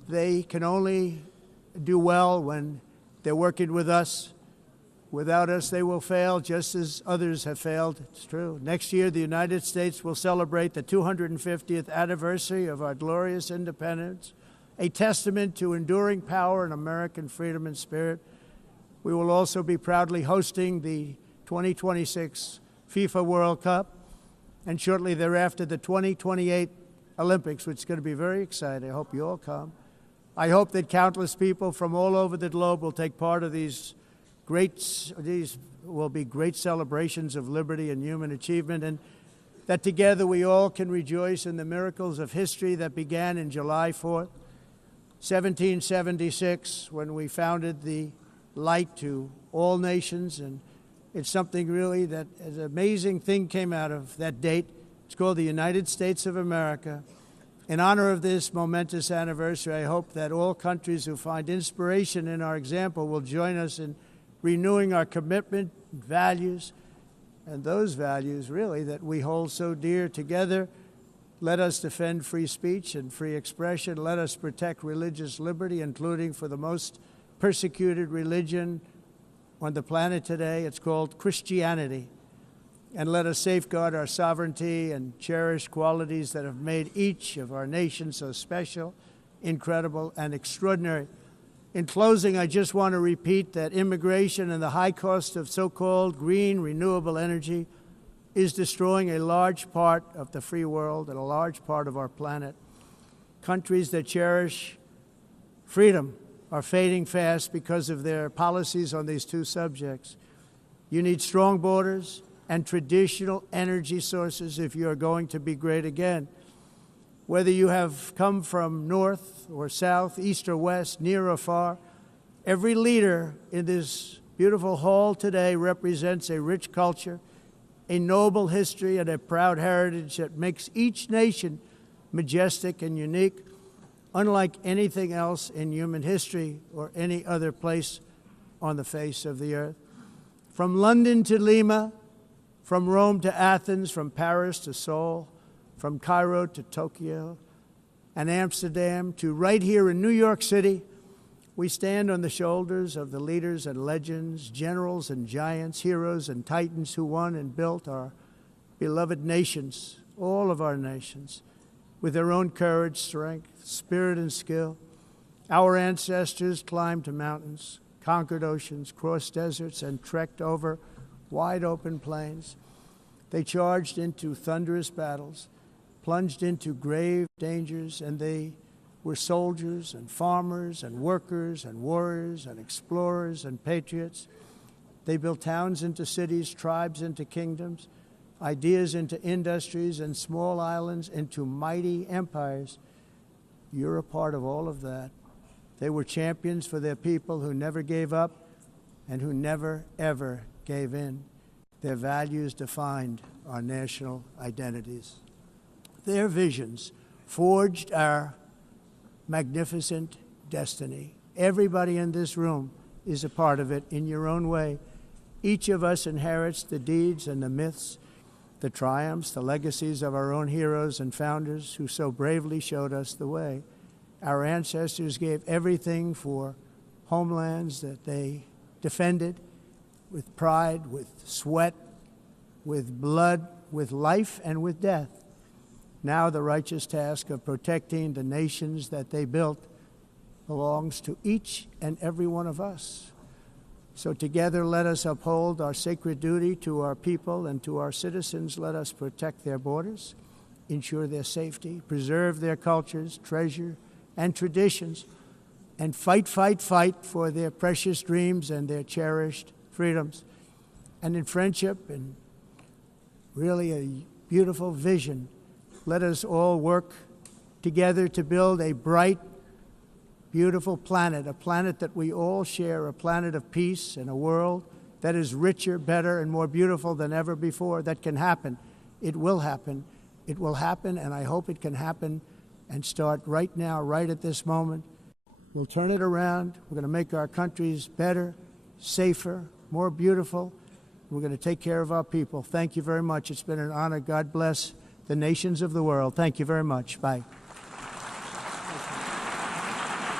they can only do well when they're working with us. Without us, they will fail, just as others have failed. It's true. Next year, the United States will celebrate the 250th anniversary of our glorious independence, a testament to enduring power and American freedom and spirit. We will also be proudly hosting the 2026 FIFA World Cup, and shortly thereafter, the 2028 Olympics, which is going to be very exciting. I hope you all come. I hope that countless people from all over the globe will take part of these will be great celebrations of liberty and human achievement, and that together we all can rejoice in the miracles of history that began in July 4th, 1776, when we founded the light to all nations. And it's something really that an amazing thing came out of that date. It's called the United States of America. In honor of this momentous anniversary, I hope that all countries who find inspiration in our example will join us in renewing our commitment, values, and those values, really, that we hold so dear. Together, let us defend free speech and free expression. Let us protect religious liberty, including for the most persecuted religion on the planet today. It's called Christianity. And let us safeguard our sovereignty and cherish qualities that have made each of our nations so special, incredible, and extraordinary. In closing, I just want to repeat that immigration and the high cost of so-called green renewable energy is destroying a large part of the free world and a large part of our planet. Countries that cherish freedom are fading fast because of their policies on these two subjects. You need strong borders and traditional energy sources if you are going to be great again. Whether you have come from north or south, east or west, near or far, every leader in this beautiful hall today represents a rich culture, a noble history, and a proud heritage that makes each nation majestic and unique, unlike anything else in human history or any other place on the face of the earth. From London to Lima, from Rome to Athens, from Paris to Seoul, from Cairo to Tokyo and Amsterdam to right here in New York City, we stand on the shoulders of the leaders and legends, generals and giants, heroes and titans who won and built our beloved nations, all of our nations, with their own courage, strength, spirit, and skill. Our ancestors climbed to mountains, conquered oceans, crossed deserts, and trekked over wide open plains. They charged into thunderous battles, plunged into grave dangers, and they were soldiers and farmers and workers and warriors and explorers and patriots. They built towns into cities, tribes into kingdoms, ideas into industries, and small islands into mighty empires. You're a part of all of that. They were champions for their people who never gave up and who never, ever gave in. Their values defined our national identities. Their visions forged our magnificent destiny. Everybody in this room is a part of it in your own way. Each of us inherits the deeds and the myths, the triumphs, the legacies of our own heroes and founders who so bravely showed us the way. Our ancestors gave everything for homelands that they defended with pride, with sweat, with blood, with life, and with death. Now the righteous task of protecting the nations that they built belongs to each and every one of us. So together let us uphold our sacred duty to our people and to our citizens. Let us protect their borders, ensure their safety, preserve their cultures, treasure, and traditions, and fight, fight, fight for their precious dreams and their cherished freedoms. And in friendship and really a beautiful vision, let us all work together to build a bright, beautiful planet, a planet that we all share, a planet of peace and a world that is richer, better, and more beautiful than ever before. That can happen. It will happen. It will happen, and I hope it can happen and start right now, right at this moment. We'll turn it around. We're going to make our countries better, safer, more beautiful. We're going to take care of our people. Thank you very much. It's been an honor. God bless the nations of the world. Thank you very much. Bye.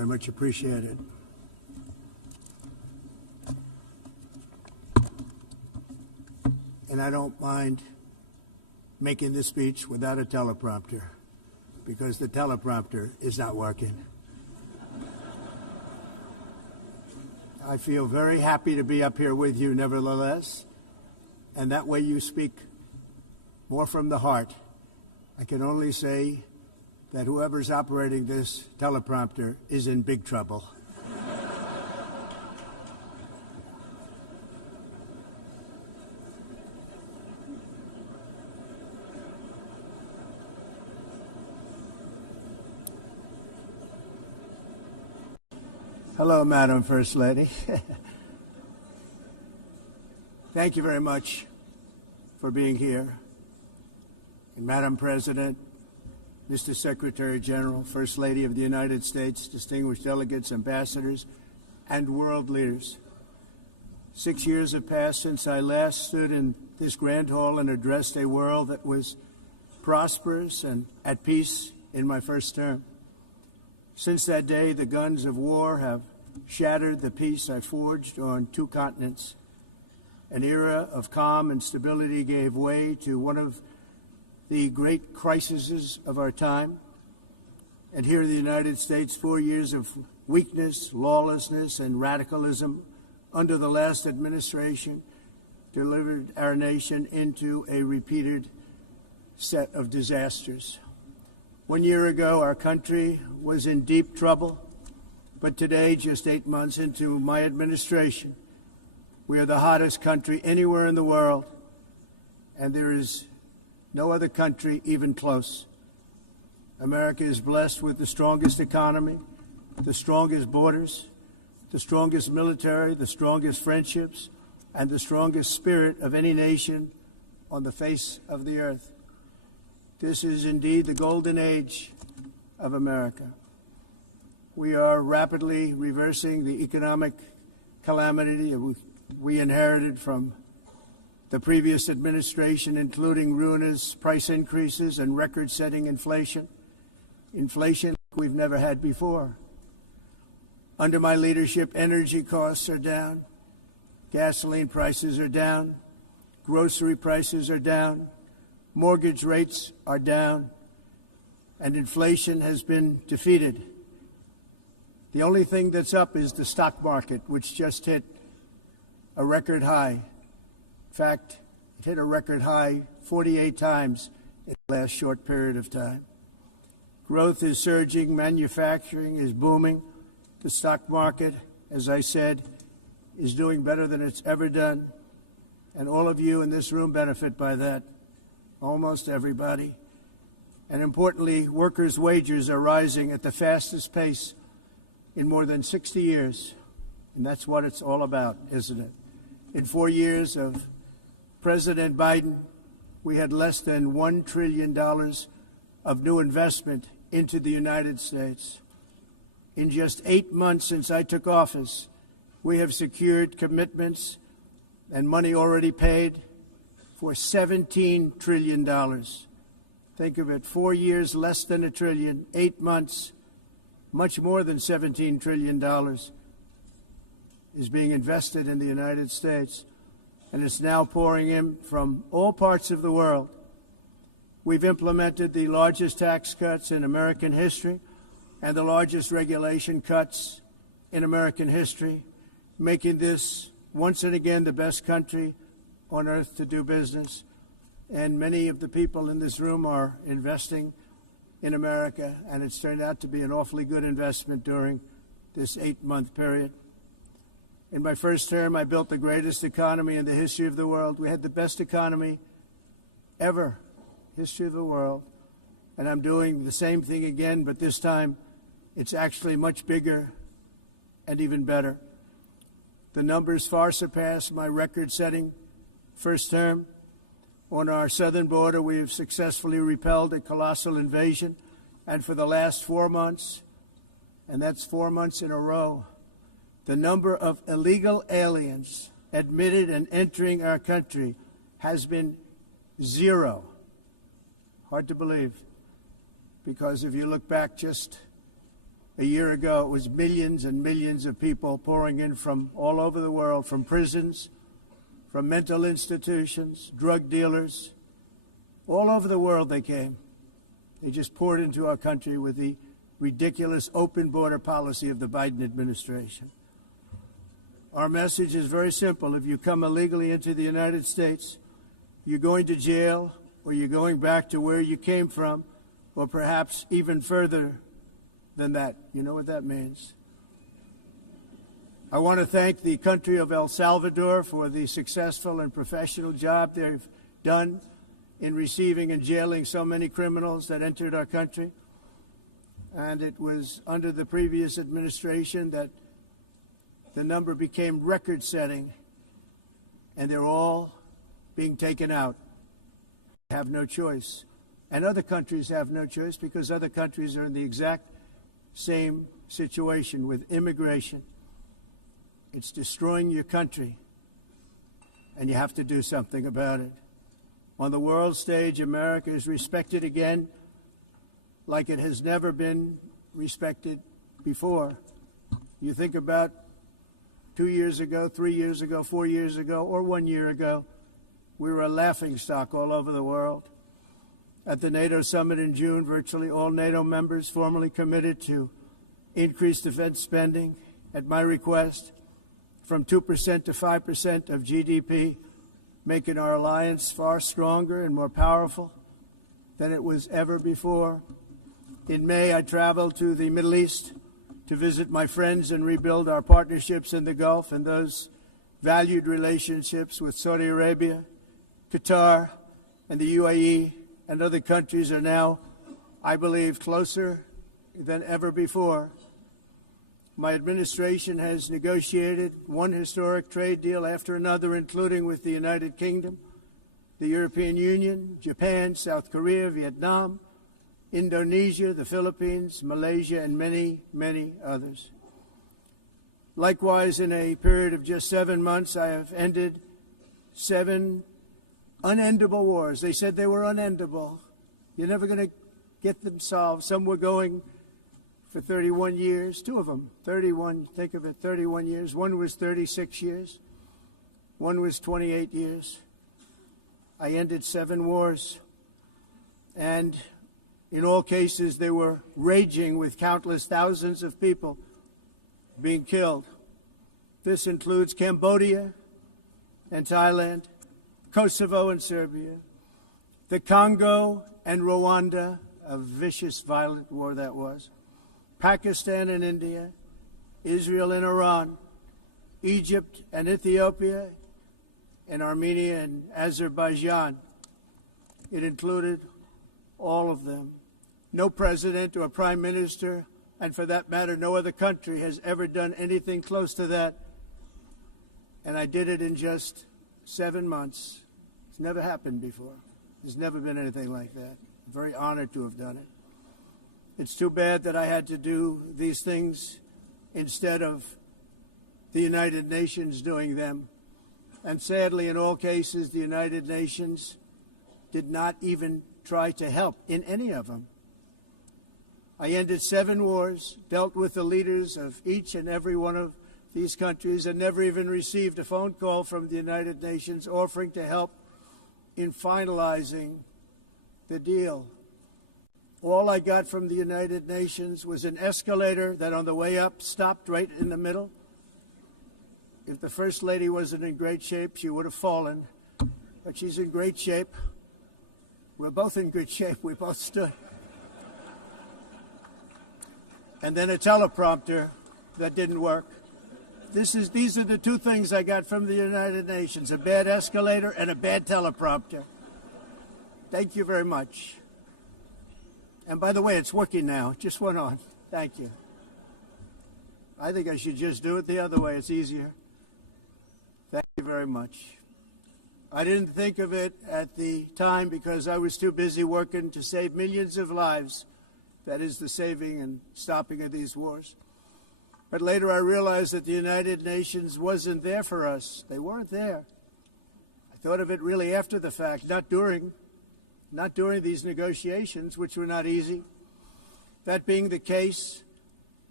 Very much appreciated. And I don't mind making this speech without a teleprompter, because the teleprompter is not working. I feel very happy to be up here with you nevertheless, and that way you speak more from the heart. I can only say that whoever's operating this teleprompter is in big trouble. Hello, Madam First Lady. Thank you very much for being here. And Madam President, Mr. Secretary General, First Lady of the United States, distinguished delegates, ambassadors, and world leaders. 6 years have passed since I last stood in this grand hall and addressed a world that was prosperous and at peace in my first term. Since that day, the guns of war have shattered the peace I forged on 2 continents. An era of calm and stability gave way to one of the great crises of our time. And here in the United States, 4 years of weakness, lawlessness, and radicalism under the last administration delivered our nation into a repeated set of disasters. 1 year ago, our country was in deep trouble, but today, just 8 months into my administration, we are the hottest country anywhere in the world, and there is no other country even close. America is blessed with the strongest economy, the strongest borders, the strongest military, the strongest friendships, and the strongest spirit of any nation on the face of the earth. This is indeed the golden age of America. We are rapidly reversing the economic calamity we inherited from the previous administration, including ruinous price increases and record-setting inflation we've never had before. Under my leadership, energy costs are down, gasoline prices are down, grocery prices are down, mortgage rates are down, and inflation has been defeated. The only thing that's up is the stock market, which just hit a record high. In fact, it hit a record high 48 times in the last short period of time. Growth is surging, manufacturing is booming. The stock market, as I said, is doing better than it's ever done. And all of you in this room benefit by that, almost everybody. And importantly, workers' wages are rising at the fastest pace in more than 60 years. And that's what it's all about, isn't it? In 4 years of President Biden, we had less than $1 trillion of new investment into the United States. In just 8 months since I took office, we have secured commitments and money already paid for $17 trillion. Think of it, 4 years, less than $1 trillion, 8 months, much more than $17 trillion is being invested in the United States, and it's now pouring in from all parts of the world. We've implemented the largest tax cuts in American history and the largest regulation cuts in American history, making this once and again the best country on earth to do business. And many of the people in this room are investing in America, and it's turned out to be an awfully good investment during this 8-month period. In my first term, I built the greatest economy in the history of the world. We had the best economy ever, history of the world. And I'm doing the same thing again, but this time it's actually much bigger and even better. The numbers far surpass my record-setting first term. On our southern border, we have successfully repelled a colossal invasion. And for the last 4 months, and that's 4 months in a row, the number of illegal aliens admitted and entering our country has been 0. Hard to believe, because if you look back just A year ago, it was millions and millions of people pouring in from all over the world, from prisons, from mental institutions, drug dealers. All over the world they came. They just poured into our country with the ridiculous open border policy of the Biden administration. Our message is very simple. If you come illegally into the United States, you're going to jail, or you're going back to where you came from, or perhaps even further than that. You know what that means. I want to thank the country of El Salvador for the successful and professional job they've done in receiving and jailing so many criminals that entered our country. And it was under the previous administration that the number became record-setting, and they're all being taken out. They have no choice. And other countries have no choice because other countries are in the exact same situation with immigration. It's destroying your country, and you have to do something about it. On the world stage, America is respected again like it has never been respected before. You think about 2 years ago, 3 years ago, 4 years ago, or 1 year ago, we were a laughingstock all over the world. At the NATO summit in June, virtually all NATO members formally committed to increase defense spending at my request from 2% to 5% of GDP, making our alliance far stronger and more powerful than it was ever before. In May, I traveled to the Middle East to visit my friends and rebuild our partnerships in the Gulf and those valued relationships with Saudi Arabia, Qatar, and the UAE and other countries are now, I believe, closer than ever before. My administration has negotiated one historic trade deal after another, including with the United Kingdom, the European Union, Japan, South Korea, Vietnam, Indonesia, the Philippines, Malaysia, and many, many others. Likewise, in a period of just 7 months, I have ended 7 unendable wars. They said they were unendable. You're never going to get them solved. Some were going for 31 years, 2 of them, 31, think of it, 31 years. One was 36 years. One was 28 years. I ended 7 wars. And in all cases, they were raging with countless thousands of people being killed. This includes Cambodia and Thailand, Kosovo and Serbia, the Congo and Rwanda, a vicious, violent war that was, Pakistan and India, Israel and Iran, Egypt and Ethiopia, and Armenia and Azerbaijan. It included all of them. No president or prime minister, and for that matter, no other country has ever done anything close to that. And I did it in just 7 months. It's never happened before. There's never been anything like that. I'm very honored to have done it. It's too bad that I had to do these things instead of the United Nations doing them. And sadly, in all cases, the United Nations did not even try to help in any of them. I ended 7 wars, dealt with the leaders of each and every one of these countries, and never even received a phone call from the United Nations offering to help in finalizing the deal. All I got from the United Nations was an escalator that on the way up stopped right in the middle. If the First Lady wasn't in great shape, she would have fallen. But she's in great shape. We're both in good shape. We both stood. And then a teleprompter that didn't work. These are the 2 things I got from the United Nations, a bad escalator and a bad teleprompter. Thank you very much. And by the way, it's working now. It just went on. Thank you. I think I should just do it the other way. It's easier. Thank you very much. I didn't think of it at the time because I was too busy working to save millions of lives. That is the saving and stopping of these wars. But later I realized that the United Nations wasn't there for us. They weren't there. I thought of it really after the fact, not during these negotiations, which were not easy. That being the case,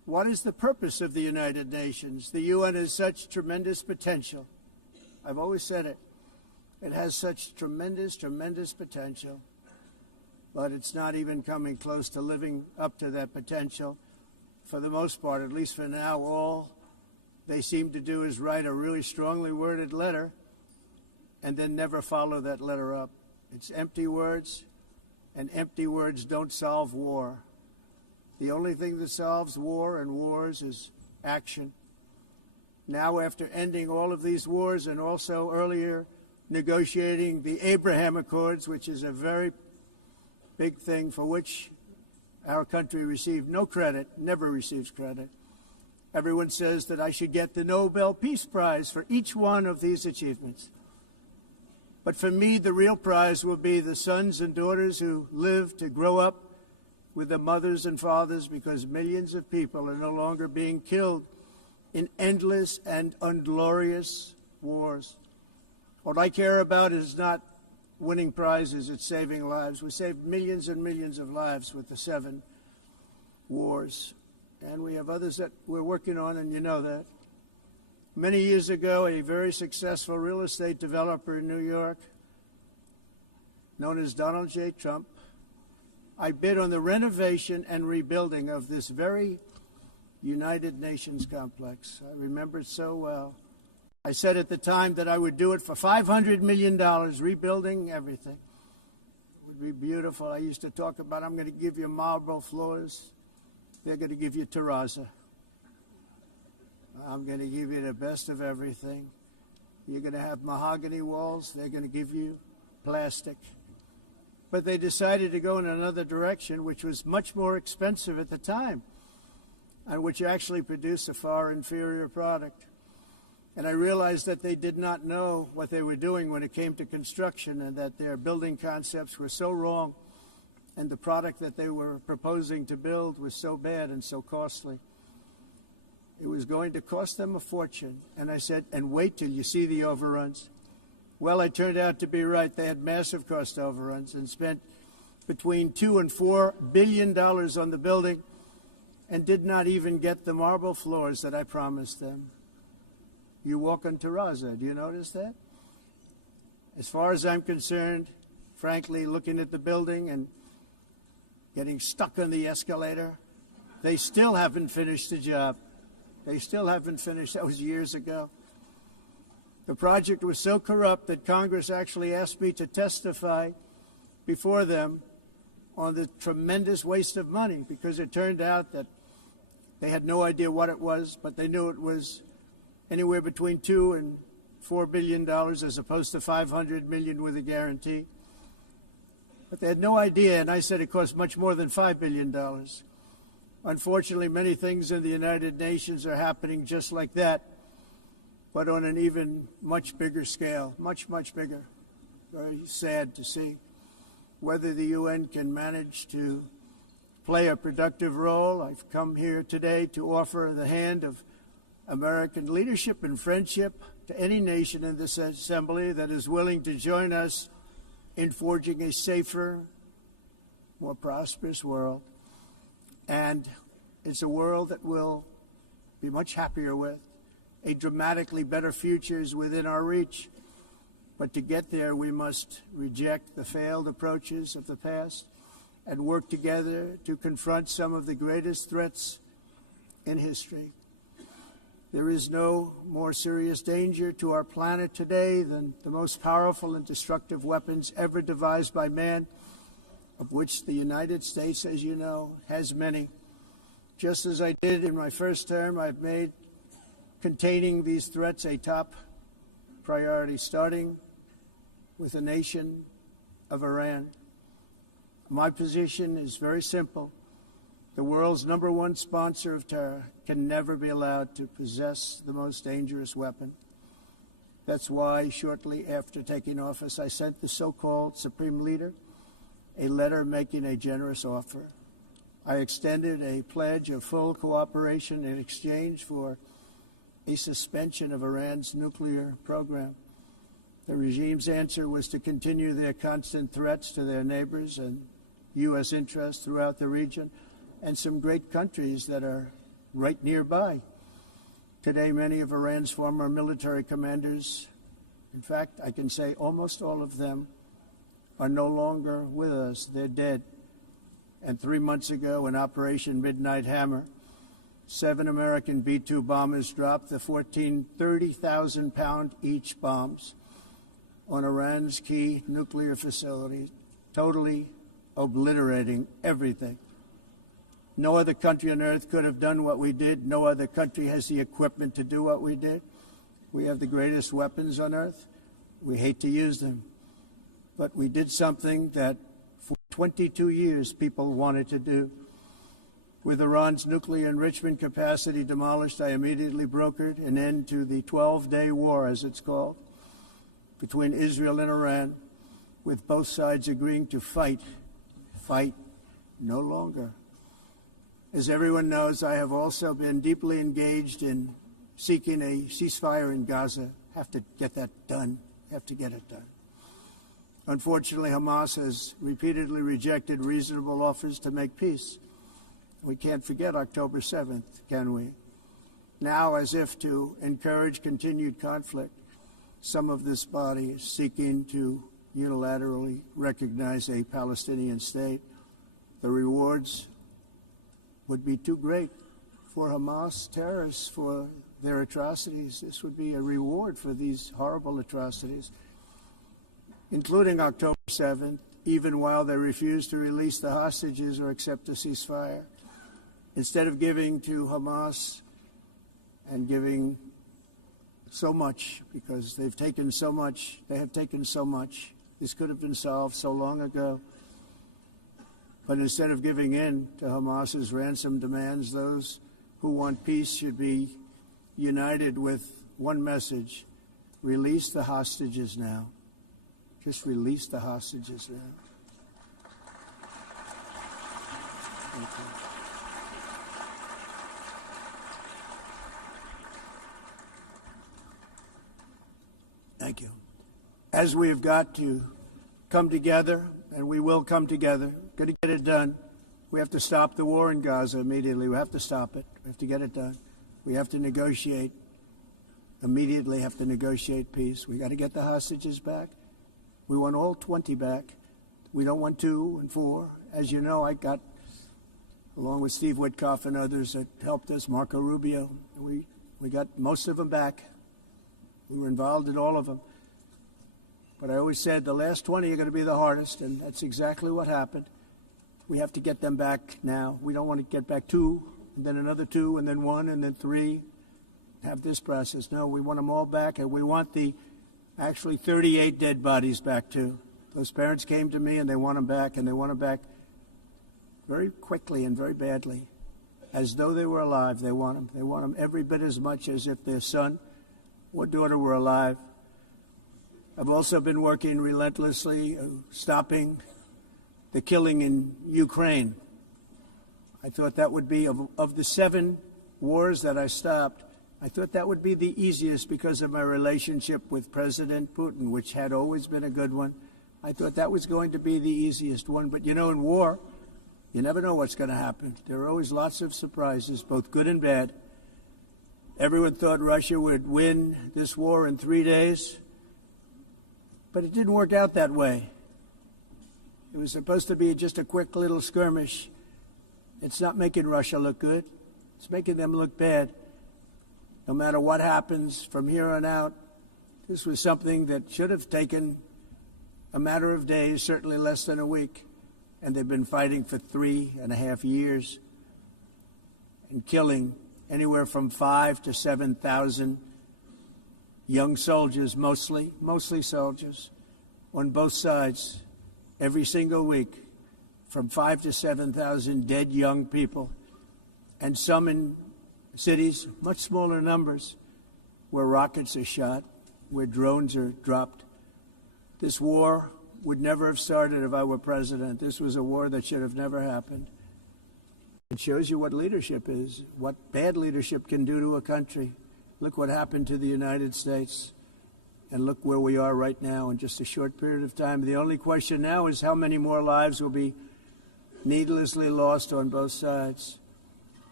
what is the purpose of the United Nations? The UN has such tremendous potential. I've always said it. It has such tremendous, tremendous potential, but it's not even coming close to living up to that potential. For the most part, at least for now, all they seem to do is write a really strongly worded letter and then never follow that letter up. It's empty words, and empty words don't solve war. The only thing that solves war and wars is action. Now, after ending all of these wars and also earlier negotiating the Abraham Accords, which is a very big thing for which our country received no credit, never receives credit. Everyone says that I should get the Nobel Peace Prize for each one of these achievements. But for me, the real prize will be the sons and daughters who live to grow up with the mothers and fathers, because millions of people are no longer being killed in endless and unglorious wars. What I care about is not winning prizes, it's saving lives. We saved millions and millions of lives with the 7 wars. And we have others that we're working on, and you know that. Many years ago, a very successful real estate developer in New York, known as Donald J. Trump, I bid on the renovation and rebuilding of this very United Nations complex. I remember it so well. I said at the time that I would do it for $500 million, rebuilding everything. It would be beautiful. I used to talk about, I'm going to give you marble floors. They're going to give you terrazzo. I'm going to give you the best of everything. You're going to have mahogany walls. They're going to give you plastic. But they decided to go in another direction, which was much more expensive at the time, and which actually produced a far inferior product. And I realized that they did not know what they were doing when it came to construction, and that their building concepts were so wrong, and the product that they were proposing to build was so bad and so costly. It was going to cost them a fortune. And I said, and wait till you see the overruns. Well, I turned out to be right. They had massive cost overruns and spent between $2 and $4 billion on the building and did not even get the marble floors that I promised them. You walk on terrazzo. Do you notice that? As far as I'm concerned, frankly, looking at the building and getting stuck on the escalator, they still haven't finished the job. They still haven't finished. That was years ago. The project was so corrupt that Congress actually asked me to testify before them on the tremendous waste of money, because it turned out that they had no idea what it was, but they knew it was anywhere between $2 and $4 billion as opposed to $500 million with a guarantee. But they had no idea, and I said it cost much more than $5 billion. Unfortunately, many things in the United Nations are happening just like that, but on an even much bigger scale, much, much bigger. Very sad to see. Whether the UN can manage to play a productive role, I've come here today to offer the hand of American leadership and friendship to any nation in this assembly that is willing to join us in forging a safer, more prosperous world. And it's a world that we'll be much happier with. A dramatically better future is within our reach. But to get there, we must reject the failed approaches of the past and work together to confront some of the greatest threats in history. There is no more serious danger to our planet today than the most powerful and destructive weapons ever devised by man, of which the United States, as you know, has many. Just as I did in my first term, I've made containing these threats a top priority, starting with the nation of Iran. My position is very simple. The world's #1 sponsor of terror can never be allowed to possess the most dangerous weapon. That's why, shortly after taking office, I sent the so-called Supreme Leader a letter making a generous offer. I extended a pledge of full cooperation in exchange for a suspension of Iran's nuclear program. The regime's answer was to continue their constant threats to their neighbors and U.S. interests throughout the region, and some great countries that are right nearby. Today, many of Iran's former military commanders, in fact, I can say almost all of them, are no longer with us. They're dead. And 3 months ago, in Operation Midnight Hammer, 7 American B-2 bombers dropped the 14 30,000-pound each bombs on Iran's key nuclear facilities, totally obliterating everything. No other country on earth could have done what we did. No other country has the equipment to do what we did. We have the greatest weapons on earth. We hate to use them. But we did something that for 22 years people wanted to do. With Iran's nuclear enrichment capacity demolished, I immediately brokered an end to the 12-day war, as it's called, between Israel and Iran, with both sides agreeing to fight no longer. As everyone knows, I have also been deeply engaged in seeking a ceasefire in Gaza. Have to get that done. Have to get it done. Unfortunately, Hamas has repeatedly rejected reasonable offers to make peace. We can't forget October 7th, can we? Now, as if to encourage continued conflict, some of this body is seeking to unilaterally recognize a Palestinian state. The rewards would be too great for Hamas terrorists for their atrocities. This would be a reward for these horrible atrocities, including October 7th, even while they refuse to release the hostages or accept a ceasefire. Instead of giving to Hamas and giving so much, because they've taken so much, they have taken so much. This could have been solved so long ago. But instead of giving in to Hamas's ransom demands, those who want peace should be united with one message: release the hostages now. Just release the hostages now. Thank you. Thank you. As we have got to come together, and we will come together, got to get it done. We have to stop the war in Gaza immediately. We have to stop it. We have to get it done. We have to negotiate, immediately have to negotiate peace. We got to get the hostages back. We want all 20 back. We don't want 2 and 4. As you know, I got, along with Steve Witkoff and others that helped us, Marco Rubio, we got most of them back. We were involved in all of them. But I always said the last 20 are going to be the hardest, and that's exactly what happened. We have to get them back now. We don't want to get back 2, and then another 2, and then 1, and then 3, have this process. No, we want them all back, and we want the actually 38 dead bodies back, too. Those parents came to me, and they want them back, and they want them back very quickly and very badly. As though they were alive, they want them. They want them every bit as much as if their son or daughter were alive. I've also been working relentlessly, stopping the killing in Ukraine. I thought that would be, of the 7 wars that I stopped, I thought that would be the easiest because of my relationship with President Putin, which had always been a good one. I thought that was going to be the easiest one. But, you know, in war, you never know what's going to happen. There are always lots of surprises, both good and bad. Everyone thought Russia would win this war in 3 days, but it didn't work out that way. It was supposed to be just a quick little skirmish. It's not making Russia look good. It's making them look bad. No matter what happens from here on out, this was something that should have taken a matter of days, certainly less than a week. And they've been fighting for 3.5 years and killing anywhere from 5,000 to 7,000 young soldiers, mostly soldiers, on both sides, every single week, from 5,000 to 7,000 dead young people, and some in cities, much smaller numbers, where rockets are shot, where drones are dropped. This war would never have started if I were president. This was a war that should have never happened. It shows you what leadership is, what bad leadership can do to a country. Look what happened to the United States, and look where we are right now in just a short period of time. The only question now is how many more lives will be needlessly lost on both sides.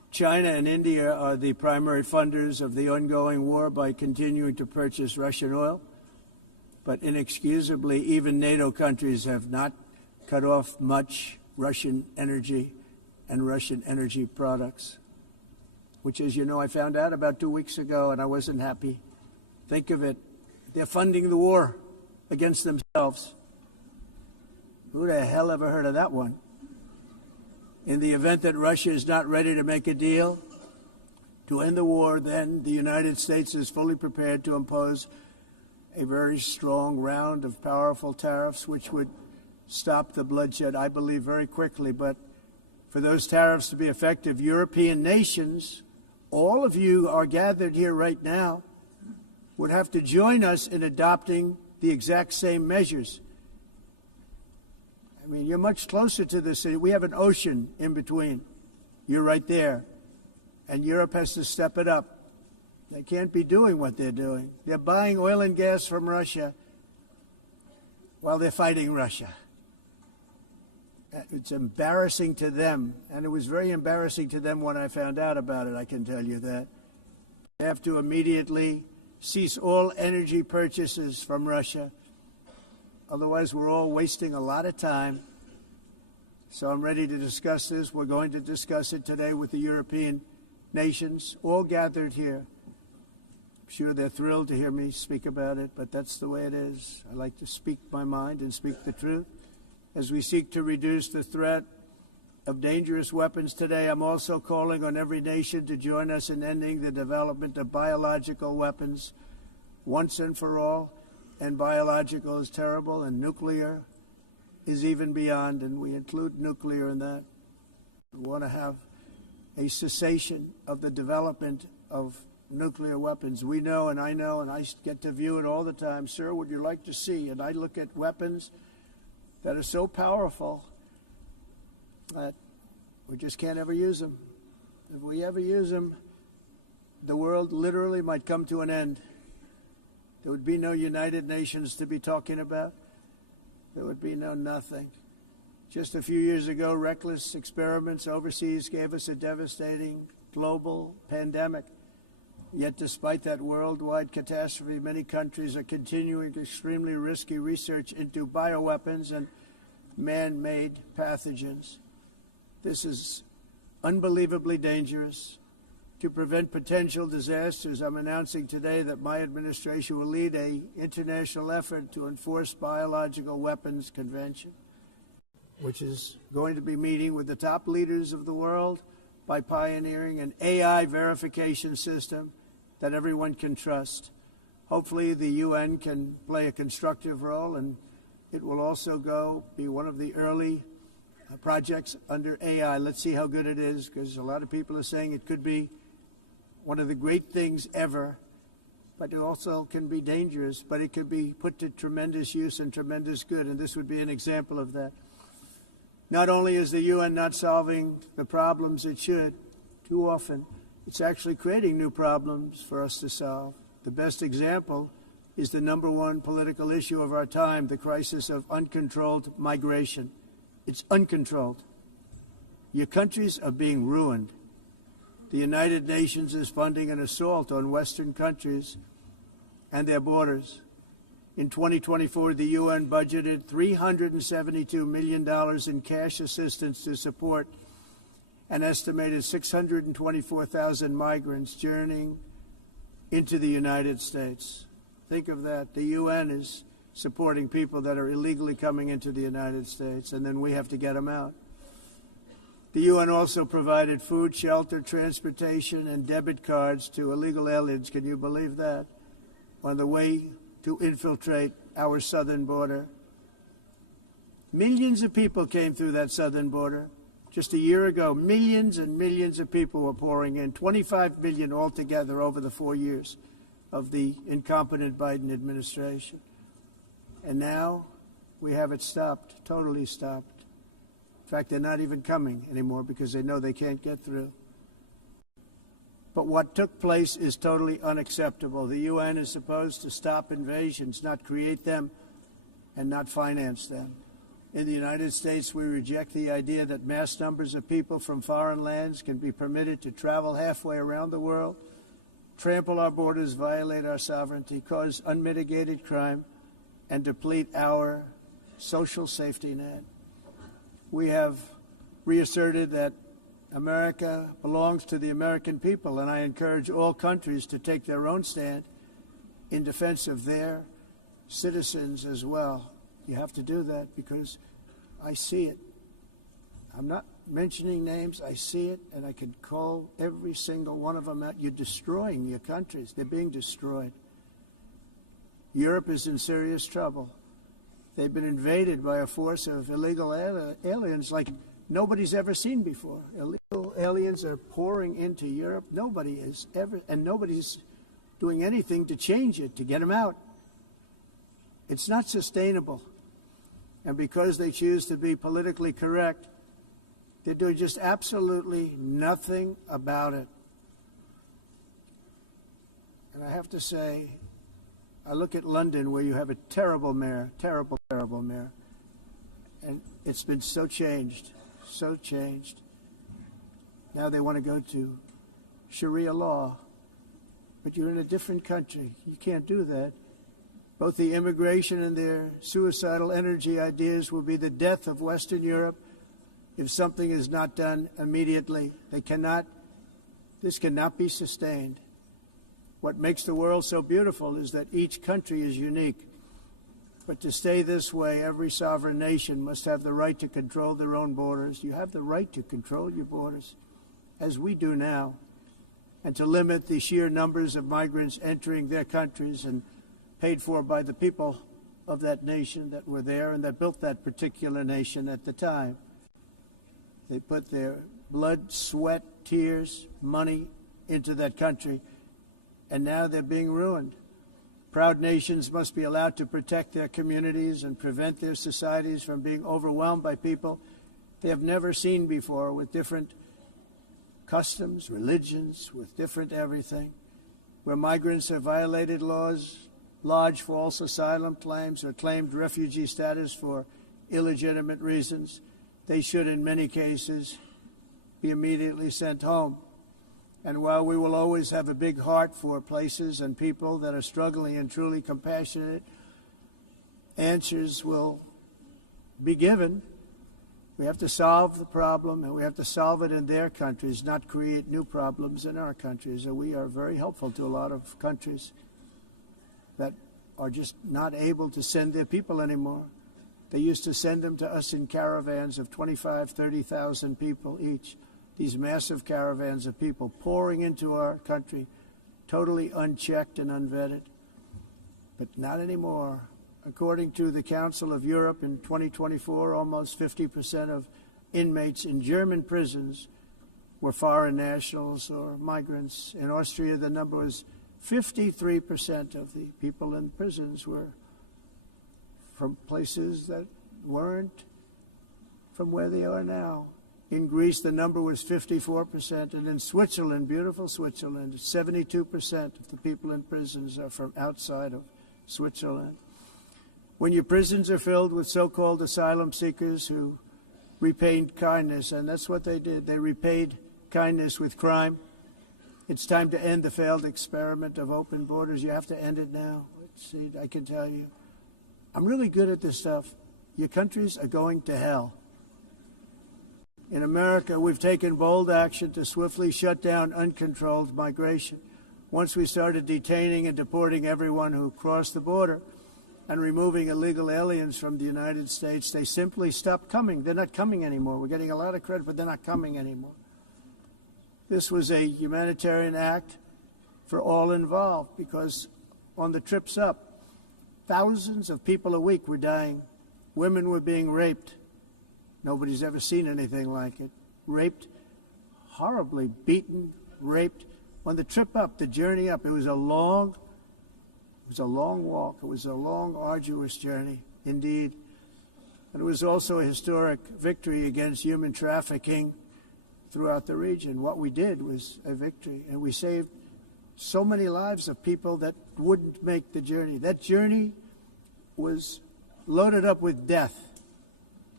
China and India are the primary funders of the ongoing war by continuing to purchase Russian oil. But inexcusably, even NATO countries have not cut off much Russian energy and Russian energy products, which, as you know, I found out about 2 weeks ago, and I wasn't happy. Think of it. They're funding the war against themselves. Who the hell ever heard of that one? In the event that Russia is not ready to make a deal to end the war, then the United States is fully prepared to impose a very strong round of powerful tariffs, which would stop the bloodshed, I believe, very quickly. But for those tariffs to be effective, European nations, all of you are gathered here right now, would have to join us in adopting the exact same measures. I mean, you're much closer to the city. We have an ocean in between. You're right there. And Europe has to step it up. They can't be doing what they're doing. They're buying oil and gas from Russia while they're fighting Russia. It's embarrassing to them, and it was very embarrassing to them when I found out about it, I can tell you that. They have to immediately cease all energy purchases from Russia. Otherwise, we're all wasting a lot of time. So I'm ready to discuss this. We're going to discuss it today with the European nations, all gathered here. I'm sure they're thrilled to hear me speak about it, but that's the way it is. I like to speak my mind and speak the truth. As we seek to reduce the threat of dangerous weapons today, I'm also calling on every nation to join us in ending the development of biological weapons once and for all. And biological is terrible, and nuclear is even beyond, and we include nuclear in that. We want to have a cessation of the development of nuclear weapons. We know, and I get to view it all the time. Sir, would you like to see? And I look at weapons that are so powerful that we just can't ever use them. If we ever use them, the world literally might come to an end. There would be no United Nations to be talking about. There would be no nothing. Just a few years ago, reckless experiments overseas gave us a devastating global pandemic. Yet despite that worldwide catastrophe, many countries are continuing extremely risky research into bioweapons and man-made pathogens. This is unbelievably dangerous. To prevent potential disasters, I'm announcing today that my administration will lead an international effort to enforce Biological Weapons Convention, which is going to be meeting with the top leaders of the world by pioneering an AI verification system that everyone can trust. Hopefully the UN can play a constructive role, and it will also be one of the early projects under AI. Let's see how good it is, because a lot of people are saying it could be one of the great things ever, but it also can be dangerous, but it could be put to tremendous use and tremendous good, and this would be an example of that. Not only is the UN not solving the problems it should, too often, it's actually creating new problems for us to solve. The best example is the #1 political issue of our time, the crisis of uncontrolled migration. It's uncontrolled. Your countries are being ruined. The United Nations is funding an assault on Western countries and their borders. In 2024, the UN budgeted $372 million in cash assistance to support an estimated 624,000 migrants journeying into the United States. Think of that. The UN is supporting people that are illegally coming into the United States, and then we have to get them out. The UN also provided food, shelter, transportation, and debit cards to illegal aliens. Can you believe that? On the way to infiltrate our southern border. Millions of people came through that southern border. Just a year ago, millions and millions of people were pouring in, 25 million altogether over the 4 years of the incompetent Biden administration. And now we have it stopped, totally stopped. In fact, they're not even coming anymore because they know they can't get through. But what took place is totally unacceptable. The UN is supposed to stop invasions, not create them and not finance them. In the United States, we reject the idea that mass numbers of people from foreign lands can be permitted to travel halfway around the world, trample our borders, violate our sovereignty, cause unmitigated crime, and deplete our social safety net. We have reasserted that America belongs to the American people, and I encourage all countries to take their own stand in defense of their citizens as well. You have to do that because I see it. I'm not mentioning names. I see it, and I can call every single one of them out. You're destroying your countries. They're being destroyed. Europe is in serious trouble. They've been invaded by a force of illegal aliens like nobody's ever seen before. Illegal aliens are pouring into Europe. Nobody is ever, and nobody's doing anything to change it, to get them out. It's not sustainable. And because they choose to be politically correct, they're doing just absolutely nothing about it. And I have to say, I look at London, where you have a terrible mayor, terrible mayor, and it's been so changed. Now they want to go to Sharia law, but you're in a different country. You can't do that. Both the immigration and their suicidal energy ideas will be the death of Western Europe if something is not done immediately. This cannot be sustained. What makes the world so beautiful is that each country is unique. But to stay this way, every sovereign nation must have the right to control their own borders. You have the right to control your borders, as we do now, and to limit the sheer numbers of migrants entering their countries and paid for by the people of that nation that were there and that built that particular nation at the time. They put their blood, sweat, tears, money into that country, and now they're being ruined. Proud nations must be allowed to protect their communities and prevent their societies from being overwhelmed by people they have never seen before, with different customs, religions, with different everything. Where migrants have violated laws, lodged false asylum claims, or claimed refugee status for illegitimate reasons, they should, in many cases, be immediately sent home. And while we will always have a big heart for places and people that are struggling and truly compassionate, answers will be given. We have to solve the problem, and we have to solve it in their countries, not create new problems in our countries. And we are very helpful to a lot of countries that are just not able to send their people anymore. They used to send them to us in caravans of 25,000, 30,000 people each. These massive caravans of people pouring into our country, totally unchecked and unvetted. But not anymore. According to the Council of Europe, in 2024, almost 50% of inmates in German prisons were foreign nationals or migrants. In Austria, the number was 53% of the people in prisons were from places that weren't from where they are now. In Greece, the number was 54%, and in Switzerland, beautiful Switzerland, 72% of the people in prisons are from outside of Switzerland. When your prisons are filled with so-called asylum seekers who repaid kindness, and that's what they did, they repaid kindness with crime, it's time to end the failed experiment of open borders. You have to end it now. See, I can tell you, I'm really good at this stuff. Your countries are going to hell. In America, we've taken bold action to swiftly shut down uncontrolled migration. Once we started detaining and deporting everyone who crossed the border and removing illegal aliens from the United States, they simply stopped coming. They're not coming anymore. We're getting a lot of credit, but they're not coming anymore. This was a humanitarian act for all involved, because on the trips up, thousands of people a week were dying. Women were being raped. Nobody's ever seen anything like it. Raped, horribly beaten, raped. On the trip up, the journey up, it was a long walk. It was a long, arduous journey, indeed. And it was also a historic victory against human trafficking throughout the region. What we did was a victory, and we saved so many lives of people that wouldn't make the journey. That journey was loaded up with death.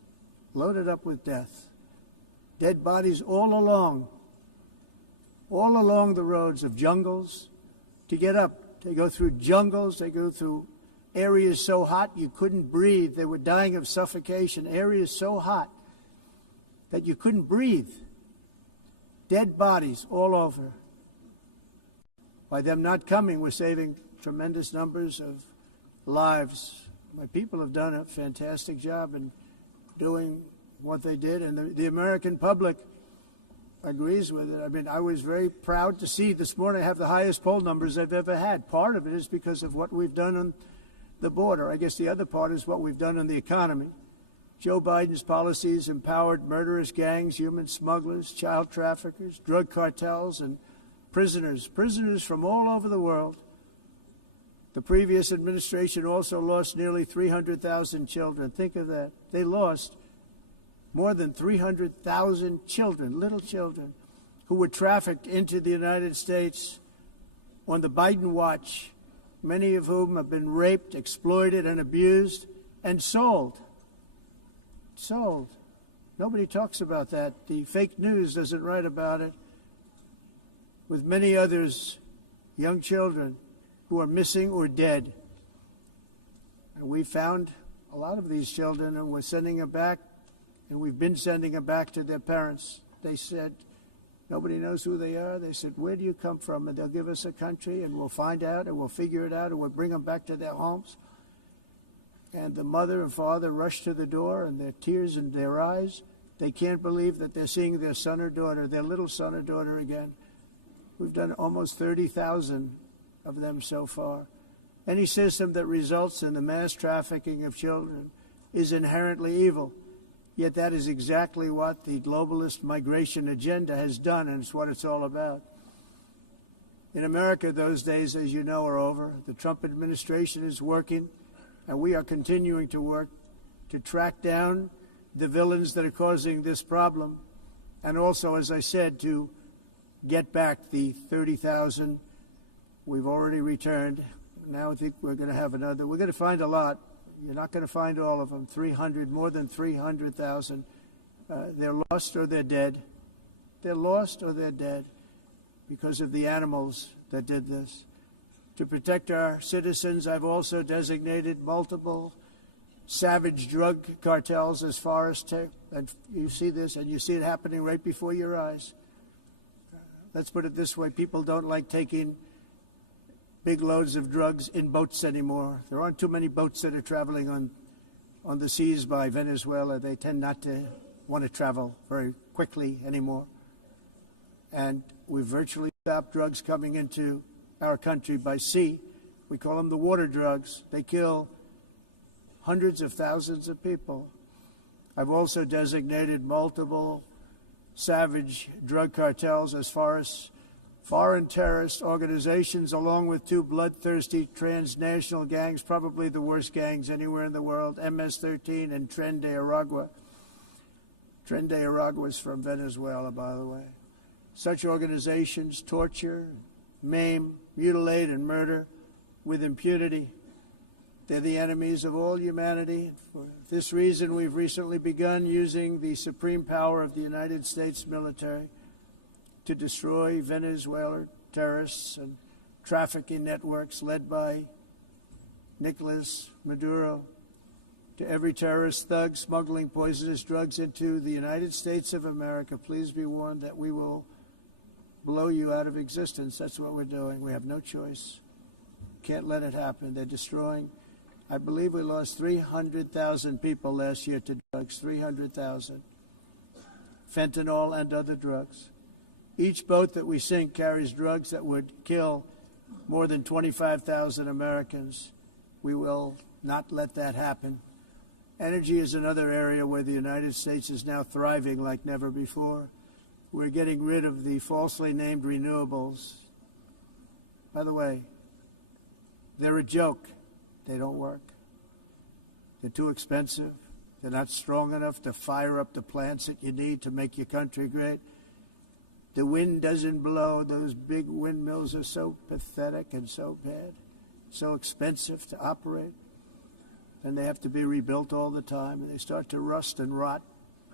loaded up with death. Dead bodies all along the roads of jungles to get up. They go through jungles, they go through areas so hot you couldn't breathe. They were dying of suffocation, areas so hot that you couldn't breathe. Dead bodies all over. By them not coming, we're saving tremendous numbers of lives. My people have done a fantastic job in doing what they did, and the American public agrees with it. I mean, I was very proud to see this morning I have the highest poll numbers I've ever had. Part of it is because of what we've done on the border. I guess the other part is what we've done on the economy. Joe Biden's policies empowered murderous gangs, human smugglers, child traffickers, drug cartels, and prisoners from all over the world. The previous administration also lost nearly 300,000 children. Think of that. They lost more than 300,000 children, little children, who were trafficked into the United States on the Biden watch, many of whom have been raped, exploited, and abused, and sold. Sold. Nobody talks about that. The fake news doesn't write about it. With many others, young children who are missing or dead. And we found a lot of these children, and we're sending them back, and we've been sending them back to their parents. They said, nobody knows who they are. They said, where do you come from? And they'll give us a country, and we'll find out, and we'll figure it out, and we'll bring them back to their homes. And the mother and father rush to the door, and their tears in their eyes. They can't believe that they're seeing their son or daughter, their little son or daughter again. We've done almost 30,000 of them so far. Any system that results in the mass trafficking of children is inherently evil. Yet that is exactly what the globalist migration agenda has done, and it's what it's all about. In America, those days, as you know, are over. The Trump administration is working, and we are continuing to work to track down the villains that are causing this problem, and also, as I said, to get back the 30,000 we've already returned. Now I think we're going to have another. We're going to find a lot. You're not going to find all of them. 300, more than 300,000. They're lost or they're dead. They're lost or they're dead because of the animals that did this. To protect our citizens, I've also designated multiple savage drug cartels as far as and you see this, and you see it happening right before your eyes. Let's put it this way. People don't like taking big loads of drugs in boats anymore. There aren't too many boats that are traveling on the seas by Venezuela. They tend not to want to travel very quickly anymore. And we've virtually stopped drugs coming into our country by sea. We call them the water drugs. They kill hundreds of thousands of people. I've also designated multiple savage drug cartels as far as foreign terrorist organizations, along with two bloodthirsty transnational gangs, probably the worst gangs anywhere in the world, MS-13 and Tren de Aragua. Tren de Aragua is from Venezuela, by the way. Such organizations torture, maim, mutilate, and murder with impunity. They're the enemies of all humanity. For this reason, we've recently begun using the supreme power of the United States military to destroy Venezuelan terrorists and trafficking networks led by Nicolas Maduro. To every terrorist thug smuggling poisonous drugs into the United States of America, please be warned that we will blow you out of existence. That's what we're doing. We have no choice. Can't let it happen. They're destroying. I believe we lost 300,000 people last year to drugs, 300,000. Fentanyl and other drugs. Each boat that we sink carries drugs that would kill more than 25,000 Americans. We will not let that happen. Energy is another area where the United States is now thriving like never before. We're getting rid of the falsely named renewables. By the way, they're a joke. They don't work. They're too expensive. They're not strong enough to fire up the plants that you need to make your country great. The wind doesn't blow. Those big windmills are so pathetic and so bad, so expensive to operate. And they have to be rebuilt all the time, and they start to rust and rot.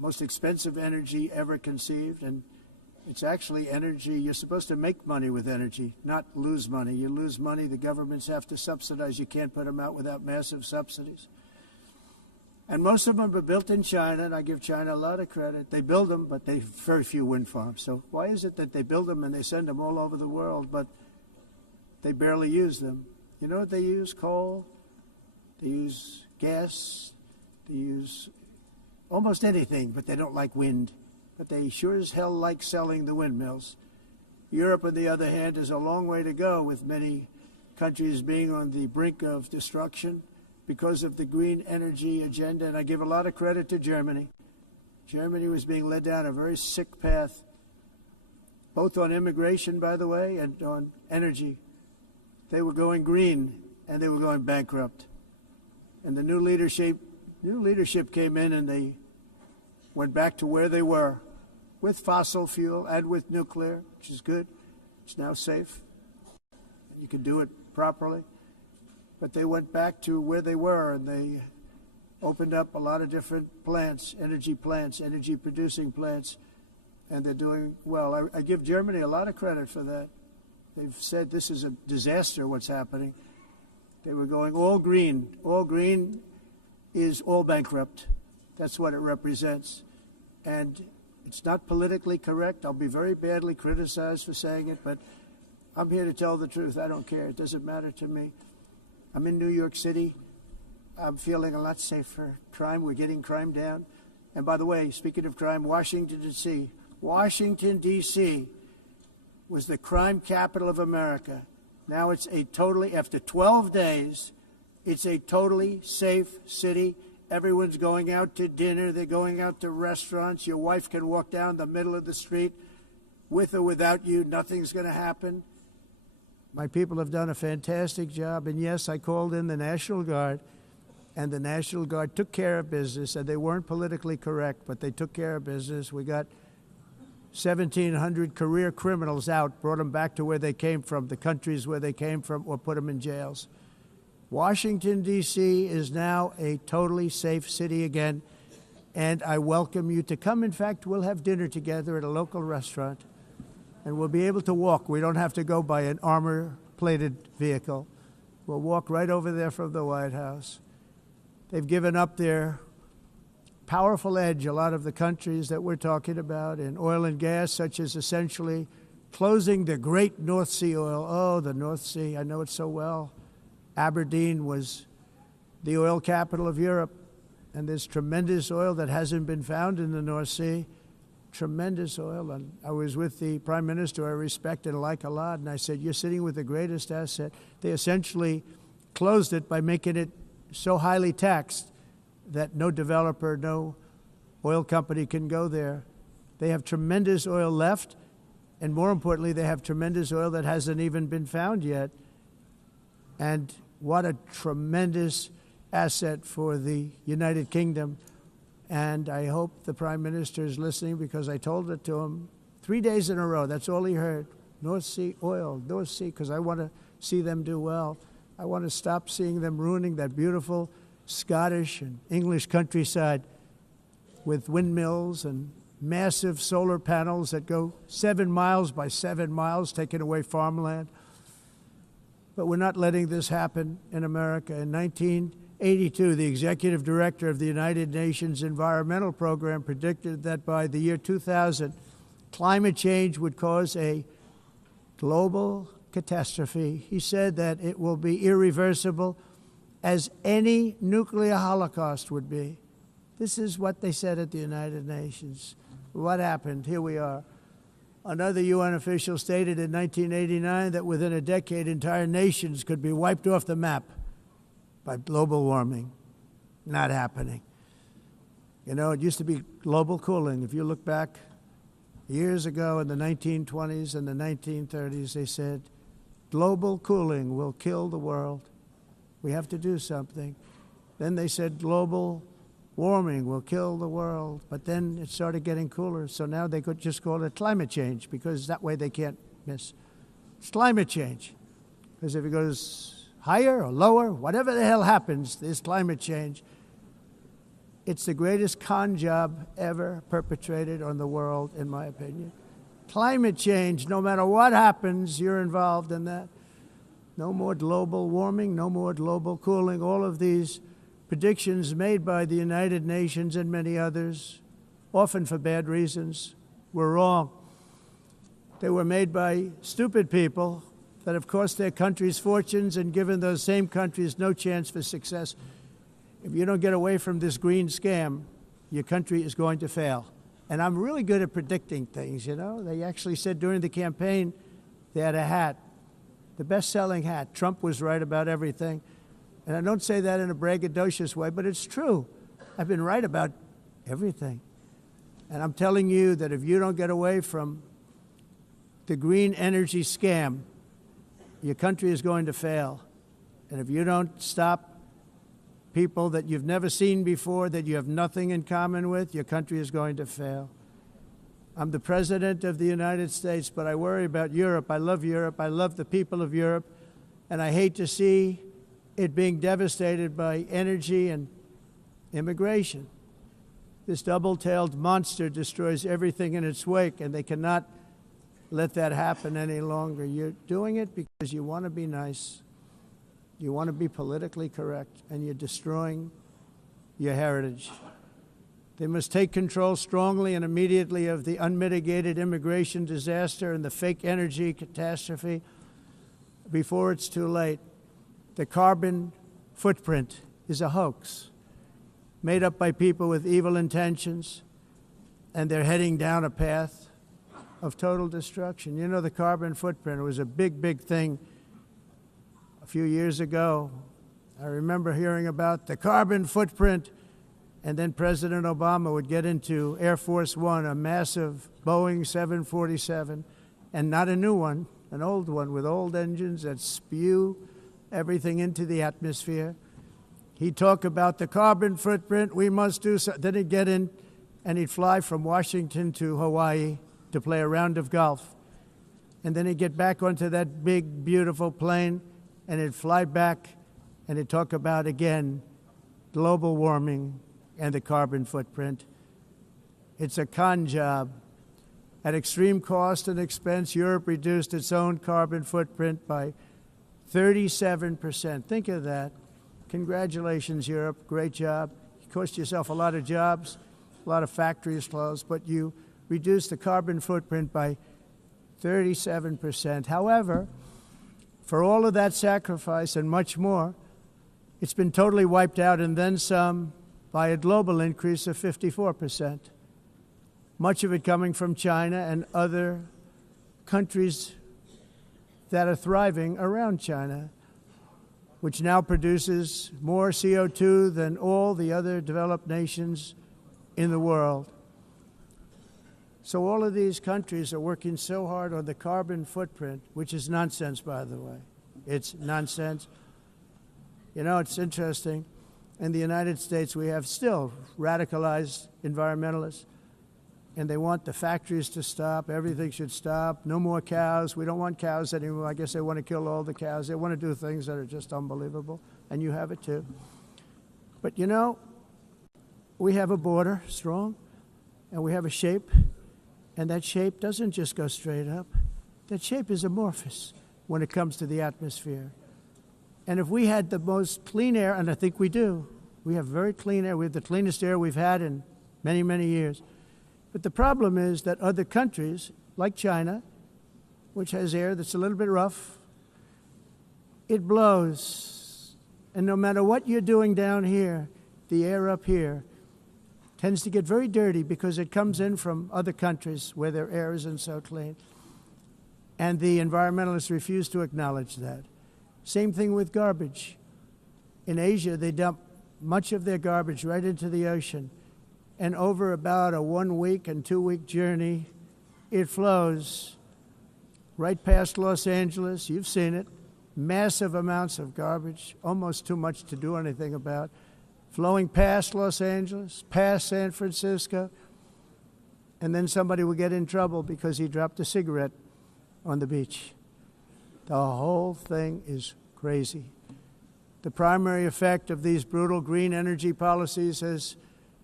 most expensive energy ever conceived, and it's actually energy. You're supposed to make money with energy, not lose money. You lose money, the governments have to subsidize. You can't put them out without massive subsidies. And most of them are built in China, and I give China a lot of credit. They build them, but they have very few wind farms. So why is it that they build them and they send them all over the world, but they barely use them? You know what they use? Coal. They use gas. They use almost anything, but they don't like wind. But they sure as hell like selling the windmills. Europe, on the other hand, has a long way to go, with many countries being on the brink of destruction because of the green energy agenda. And I give a lot of credit to Germany. Germany was being led down a very sick path, both on immigration, by the way, and on energy. They were going green, and they were going bankrupt. And the new leadership came in, and they went back to where they were, with fossil fuel and with nuclear, which is good. It's now safe. You can do it properly. But they went back to where they were, and they opened up a lot of different plants, energy-producing plants, and they're doing well. I give Germany a lot of credit for that. They've said this is a disaster, what's happening. They were going all green. All green is all bankrupt. That's what it represents. And it's not politically correct. I'll be very badly criticized for saying it, but I'm here to tell the truth. I don't care. It doesn't matter to me. I'm in New York City. I'm feeling a lot safer. Crime, we're getting crime down. And by the way, speaking of crime, Washington, D.C. was the crime capital of America. Now it's after 12 days, it's a totally safe city. Everyone's going out to dinner. They're going out to restaurants. Your wife can walk down the middle of the street with or without you. Nothing's going to happen. My people have done a fantastic job. And yes, I called in the National Guard, and the National Guard took care of business, and they weren't politically correct, but they took care of business. We got 1,700 career criminals out, brought them back to where they came from, the countries where they came from, or put them in jails. Washington, D.C. is now a totally safe city again, and I welcome you to come. In fact, we'll have dinner together at a local restaurant, and we'll be able to walk. We don't have to go by an armor-plated vehicle. We'll walk right over there from the White House. They've given up their powerful edge, a lot of the countries that we're talking about, in oil and gas, such as essentially closing the great North Sea oil. Oh, the North Sea, I know it so well. Aberdeen was the oil capital of Europe, and there's tremendous oil that hasn't been found in the North Sea, tremendous oil. And I was with the Prime Minister I respect and like a lot, and I said, you're sitting with the greatest asset. They essentially closed it by making it so highly taxed that no developer, no oil company can go there. They have tremendous oil left, and more importantly, they have tremendous oil that hasn't even been found yet. And what a tremendous asset for the United Kingdom. And I hope the Prime Minister is listening, because I told it to him 3 days in a row. That's all he heard. North Sea oil, North Sea, because I want to see them do well. I want to stop seeing them ruining that beautiful Scottish and English countryside with windmills and massive solar panels that go 7 miles by 7 miles, taking away farmland. But we're not letting this happen in America. In 1982, the executive director of the United Nations Environmental Program predicted that by the year 2000, climate change would cause a global catastrophe. He said that it will be irreversible, as any nuclear holocaust would be. This is what they said at the United Nations. What happened? Here we are. Another UN official stated in 1989 that within a decade, entire nations could be wiped off the map by global warming. Not happening. You know, it used to be global cooling. If you look back years ago in the 1920s and the 1930s, they said, global cooling will kill the world. We have to do something. Then they said global warming will kill the world, but then it started getting cooler, so now they could just call it climate change, because that way they can't miss. It's climate change, because if it goes higher or lower, whatever the hell happens, there's climate change. It's the greatest con job ever perpetrated on the world, in my opinion. Climate change, no matter what happens, you're involved in that. No more global warming, no more global cooling. All of these predictions made by the United Nations and many others, often for bad reasons, were wrong. They were made by stupid people that have cost their countries fortunes and given those same countries no chance for success. If you don't get away from this green scam, your country is going to fail. And I'm really good at predicting things, you know. They actually said during the campaign they had a hat, the best-selling hat. Trump was right about everything. And I don't say that in a braggadocious way, but it's true. I've been right about everything. And I'm telling you that if you don't get away from the green energy scam, your country is going to fail. And if you don't stop people that you've never seen before, that you have nothing in common with, your country is going to fail. I'm the President of the United States, but I worry about Europe. I love Europe. I love the people of Europe. And I hate to see it being devastated by energy and immigration. This double-tailed monster destroys everything in its wake, and they cannot let that happen any longer. You're doing it because you want to be nice. You want to be politically correct, and you're destroying your heritage. They must take control strongly and immediately of the unmitigated immigration disaster and the fake energy catastrophe before it's too late. The carbon footprint is a hoax made up by people with evil intentions, and they're heading down a path of total destruction. You know, the carbon footprint, it was a big, big thing a few years ago. I remember hearing about the carbon footprint, and then President Obama would get into Air Force One, a massive Boeing 747, and not a new one, an old one with old engines that spew everything into the atmosphere. He'd talk about the carbon footprint, we must do so. Then he'd get in and he'd fly from Washington to Hawaii to play a round of golf. And then he'd get back onto that big, beautiful plane and he'd fly back and he'd talk about, again, global warming and the carbon footprint. It's a con job. At extreme cost and expense, Europe reduced its own carbon footprint by 37%. Think of that. Congratulations, Europe. Great job. You cost yourself a lot of jobs, a lot of factories closed, but you reduced the carbon footprint by 37%. However, for all of that sacrifice and much more, it's been totally wiped out and then some by a global increase of 54%. Much of it coming from China and other countries that are thriving around China, which now produces more CO2 than all the other developed nations in the world. So all of these countries are working so hard on the carbon footprint, which is nonsense, by the way. It's nonsense. You know, it's interesting. In the United States, we have still radicalized environmentalists, and they want the factories to stop. Everything should stop. No more cows. We don't want cows anymore. I guess they want to kill all the cows. They want to do things that are just unbelievable, and you have it too. But you know, we have a border, strong, and we have a shape, and that shape doesn't just go straight up. That shape is amorphous when it comes to the atmosphere. And if we had the most clean air, and I think we do, we have very clean air. We have the cleanest air we've had in many, many years. But the problem is that other countries, like China, which has air that's a little bit rough, it blows. And no matter what you're doing down here, the air up here tends to get very dirty because it comes in from other countries where their air isn't so clean. And the environmentalists refuse to acknowledge that. Same thing with garbage. In Asia, they dump much of their garbage right into the ocean. And over about a 1 week and 2 week journey, it flows right past Los Angeles. You've seen it. Massive amounts of garbage, almost too much to do anything about, flowing past Los Angeles, past San Francisco, and then somebody will get in trouble because he dropped a cigarette on the beach. The whole thing is crazy. The primary effect of these brutal green energy policies has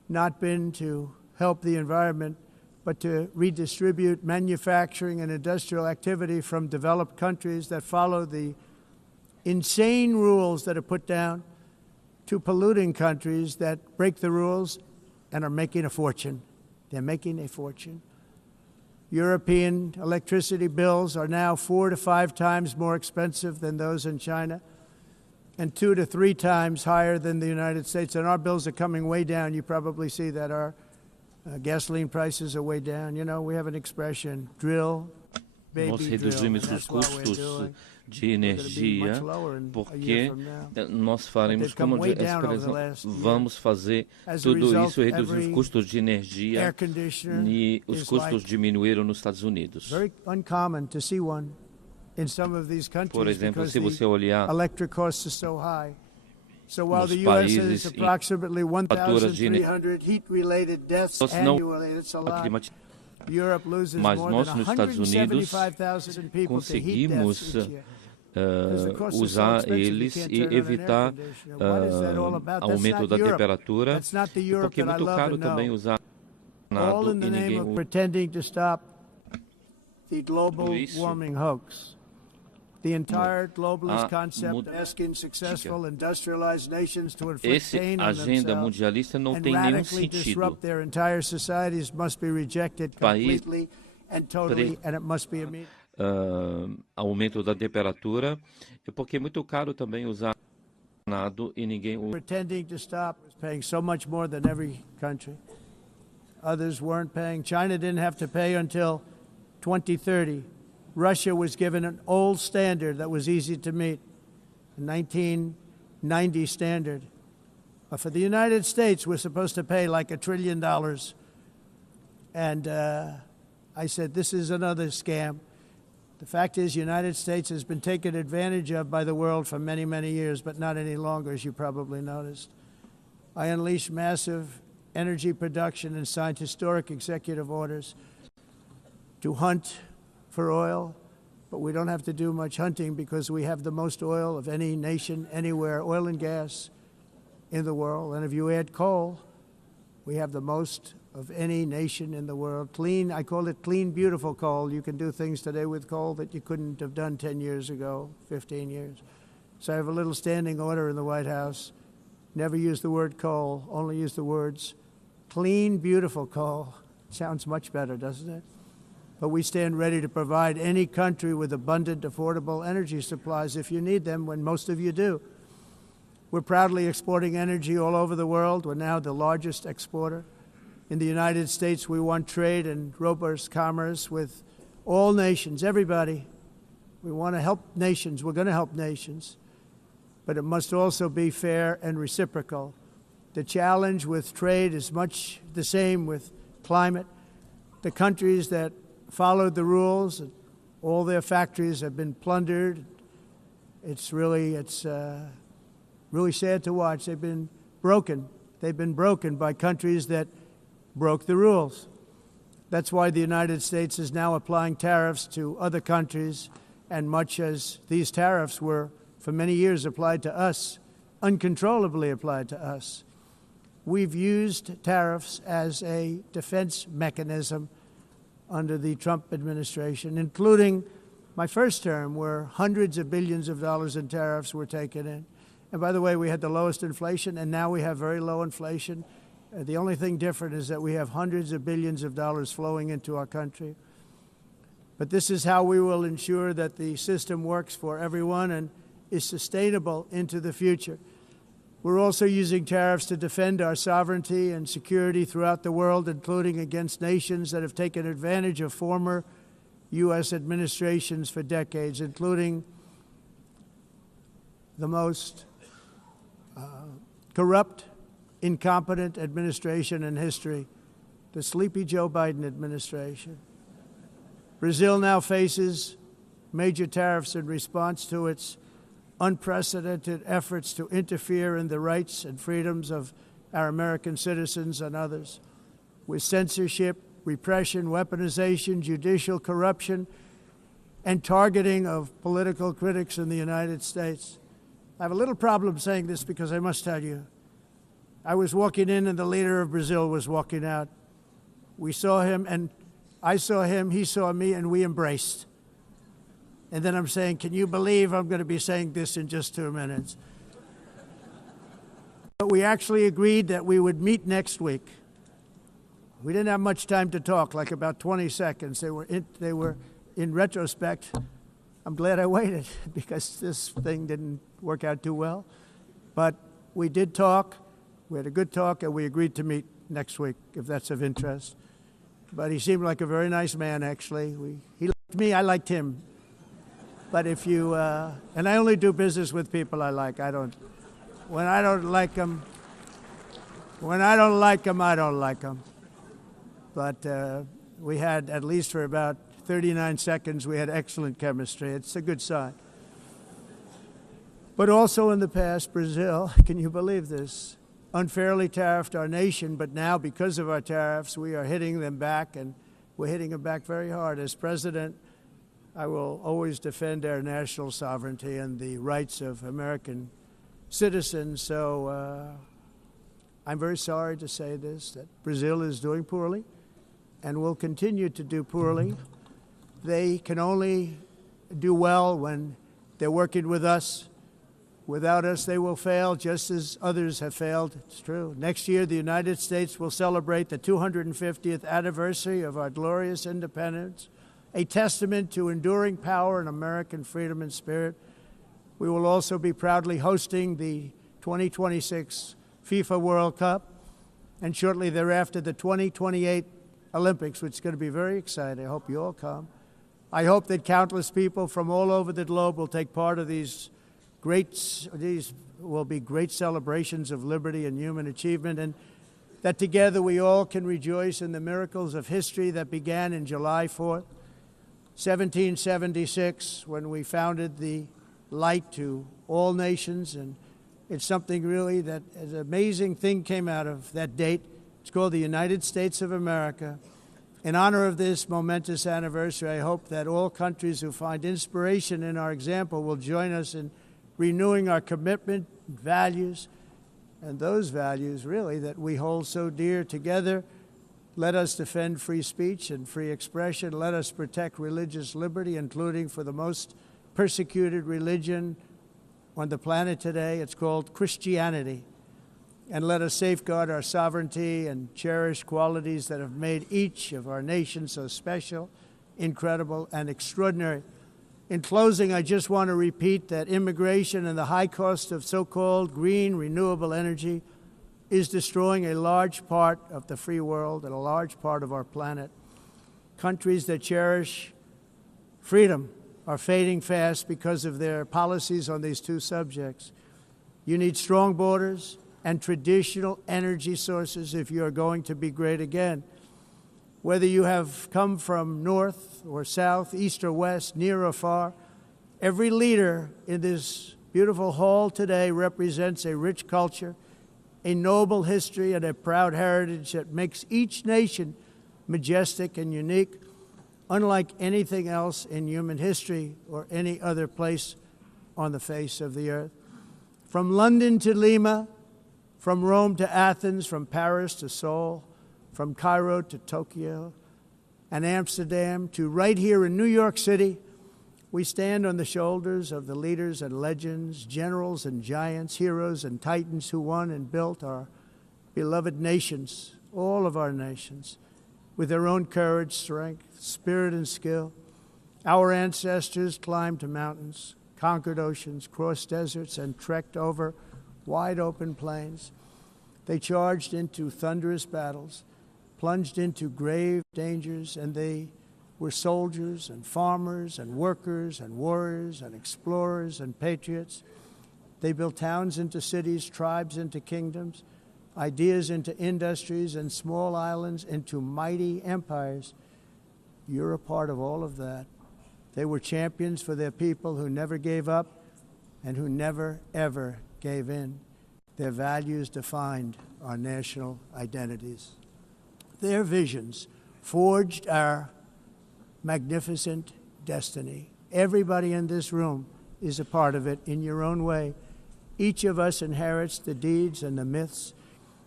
not been to help the environment, but to redistribute manufacturing and industrial activity from developed countries that follow the insane rules that are put down to polluting countries that break the rules and are making a fortune. They're making a fortune. European electricity bills are now 4 to 5 times more expensive than those in China, and 2 to 3 times higher than the United States. And our bills are coming way down. You probably see that our gasoline prices are way down. You know, we have an expression, drill, baby, nós drill. reduzimos os custos de energia porque nós faremos como expressão, vamos fazer tudo isso, reduzir os custos de energia e os custos diminuíram nos Estados Unidos. Por exemplo, se você olhar nos países em faturas de energia não climáticas, mas nós nos Estados Unidos conseguimos usar eles e evitar aumento da temperatura, porque é muito caro também usar nada e ninguém usa isso. The entire globalist concept asking successful industrialized nations to inflict pain on agenda mundialista não tem nenhum sentido. Disrupt their entire societies must be rejected completely and totally, and it must be immediate. Aumento da temperatura, porque é muito caro também usar nada e ninguém usa. Pretending to stop is paying so much more than every country. Others weren't paying. China didn't have to pay until 2030. Russia was given an old standard that was easy to meet, a 1990 standard. But for the United States, we're supposed to pay like $1 trillion. And I said, this is another scam. The fact is, the United States has been taken advantage of by the world for many, many years, but not any longer, as you probably noticed. I unleashed massive energy production and signed historic executive orders to hunt for oil, but we don't have to do much hunting because we have the most oil of any nation anywhere, oil and gas in the world. And if you add coal, we have the most of any nation in the world. Clean, I call it clean, beautiful coal. You can do things today with coal that you couldn't have done 10 years ago, 15 years. So I have a little standing order in the White House. Never use the word coal, only use the words clean, beautiful coal. Sounds much better, doesn't it? But we stand ready to provide any country with abundant, affordable energy supplies if you need them, when most of you do. We're proudly exporting energy all over the world. We're now the largest exporter. In the United States, we want trade and robust commerce with all nations, everybody. We want to help nations. We're going to help nations. But it must also be fair and reciprocal. The challenge with trade is much the same with climate. The countries that followed the rules, all their factories have been plundered. It's really sad to watch. They've been broken. They've been broken by countries that broke the rules. That's why the United States is now applying tariffs to other countries, and much as these tariffs were for many years applied to us, uncontrollably applied to us. We've used tariffs as a defense mechanism under the Trump administration, including my first term, where hundreds of billions of dollars in tariffs were taken in. And by the way, we had the lowest inflation, and now we have very low inflation. The only thing different is that we have hundreds of billions of dollars flowing into our country. But this is how we will ensure that the system works for everyone and is sustainable into the future. We're also using tariffs to defend our sovereignty and security throughout the world, including against nations that have taken advantage of former U.S. administrations for decades, including the most corrupt, incompetent administration in history, the sleepy Joe Biden administration. Brazil now faces major tariffs in response to its unprecedented efforts to interfere in the rights and freedoms of our American citizens and others, with censorship, repression, weaponization, judicial corruption, and targeting of political critics in the United States. I have a little problem saying this because I must tell you, I was walking in and the leader of Brazil was walking out. We saw him and I saw him, he saw me, and we embraced. And then I'm saying, can you believe I'm going to be saying this in just 2 minutes? But we actually agreed that we would meet next week. We didn't have much time to talk, like about 20 seconds. They were in retrospect, I'm glad I waited because this thing didn't work out too well. But we did talk. We had a good talk, and we agreed to meet next week, if that's of interest. But he seemed like a very nice man, actually. He liked me, I liked him. But if you, and I only do business with people I like. When I don't like them, I don't like them. But we had, at least for about 39 seconds, we had excellent chemistry. It's a good sign. But also in the past, Brazil, can you believe this, unfairly tariffed our nation, but now because of our tariffs, we are hitting them back, and we're hitting them back very hard. As president, I will always defend our national sovereignty and the rights of American citizens. So I'm very sorry to say this, that Brazil is doing poorly and will continue to do poorly. They can only do well when they're working with us. Without us, they will fail, just as others have failed. It's true. Next year, the United States will celebrate the 250th anniversary of our glorious independence, a testament to enduring power and American freedom and spirit. We will also be proudly hosting the 2026 FIFA World Cup, and shortly thereafter, the 2028 Olympics, which is going to be very exciting. I hope you all come. I hope that countless people from all over the globe will take part of these will be great celebrations of liberty and human achievement, and that together we all can rejoice in the miracles of history that began in July 4th, 1776, when we founded the light to all nations. And it's something really that an amazing thing came out of that date. It's called the United States of America. In honor of this momentous anniversary, I hope that all countries who find inspiration in our example will join us in renewing our commitment, values, and those values, really, that we hold so dear together. Let us defend free speech and free expression. Let us protect religious liberty, including for the most persecuted religion on the planet today. It's called Christianity. And let us safeguard our sovereignty and cherish qualities that have made each of our nations so special, incredible, and extraordinary. In closing, I just want to repeat that immigration and the high cost of so-called green renewable energy is destroying a large part of the free world and a large part of our planet. Countries that cherish freedom are fading fast because of their policies on these two subjects. You need strong borders and traditional energy sources if you are going to be great again. Whether you have come from north or south, east or west, near or far, every leader in this beautiful hall today represents a rich culture, a noble history, and a proud heritage that makes each nation majestic and unique, unlike anything else in human history or any other place on the face of the earth. From London to Lima, from Rome to Athens, from Paris to Seoul, from Cairo to Tokyo and Amsterdam to right here in New York City, we stand on the shoulders of the leaders and legends, generals and giants, heroes and titans who won and built our beloved nations, all of our nations, with their own courage, strength, spirit, and skill. Our ancestors climbed mountains, conquered oceans, crossed deserts, and trekked over wide open plains. They charged into thunderous battles, plunged into grave dangers, and they were soldiers and farmers and workers and warriors and explorers and patriots. They built towns into cities, tribes into kingdoms, ideas into industries, and small islands into mighty empires. You're a part of all of that. They were champions for their people who never gave up and who never, ever gave in. Their values defined our national identities. Their visions forged our magnificent destiny. Everybody in this room is a part of it in your own way. Each of us inherits the deeds and the myths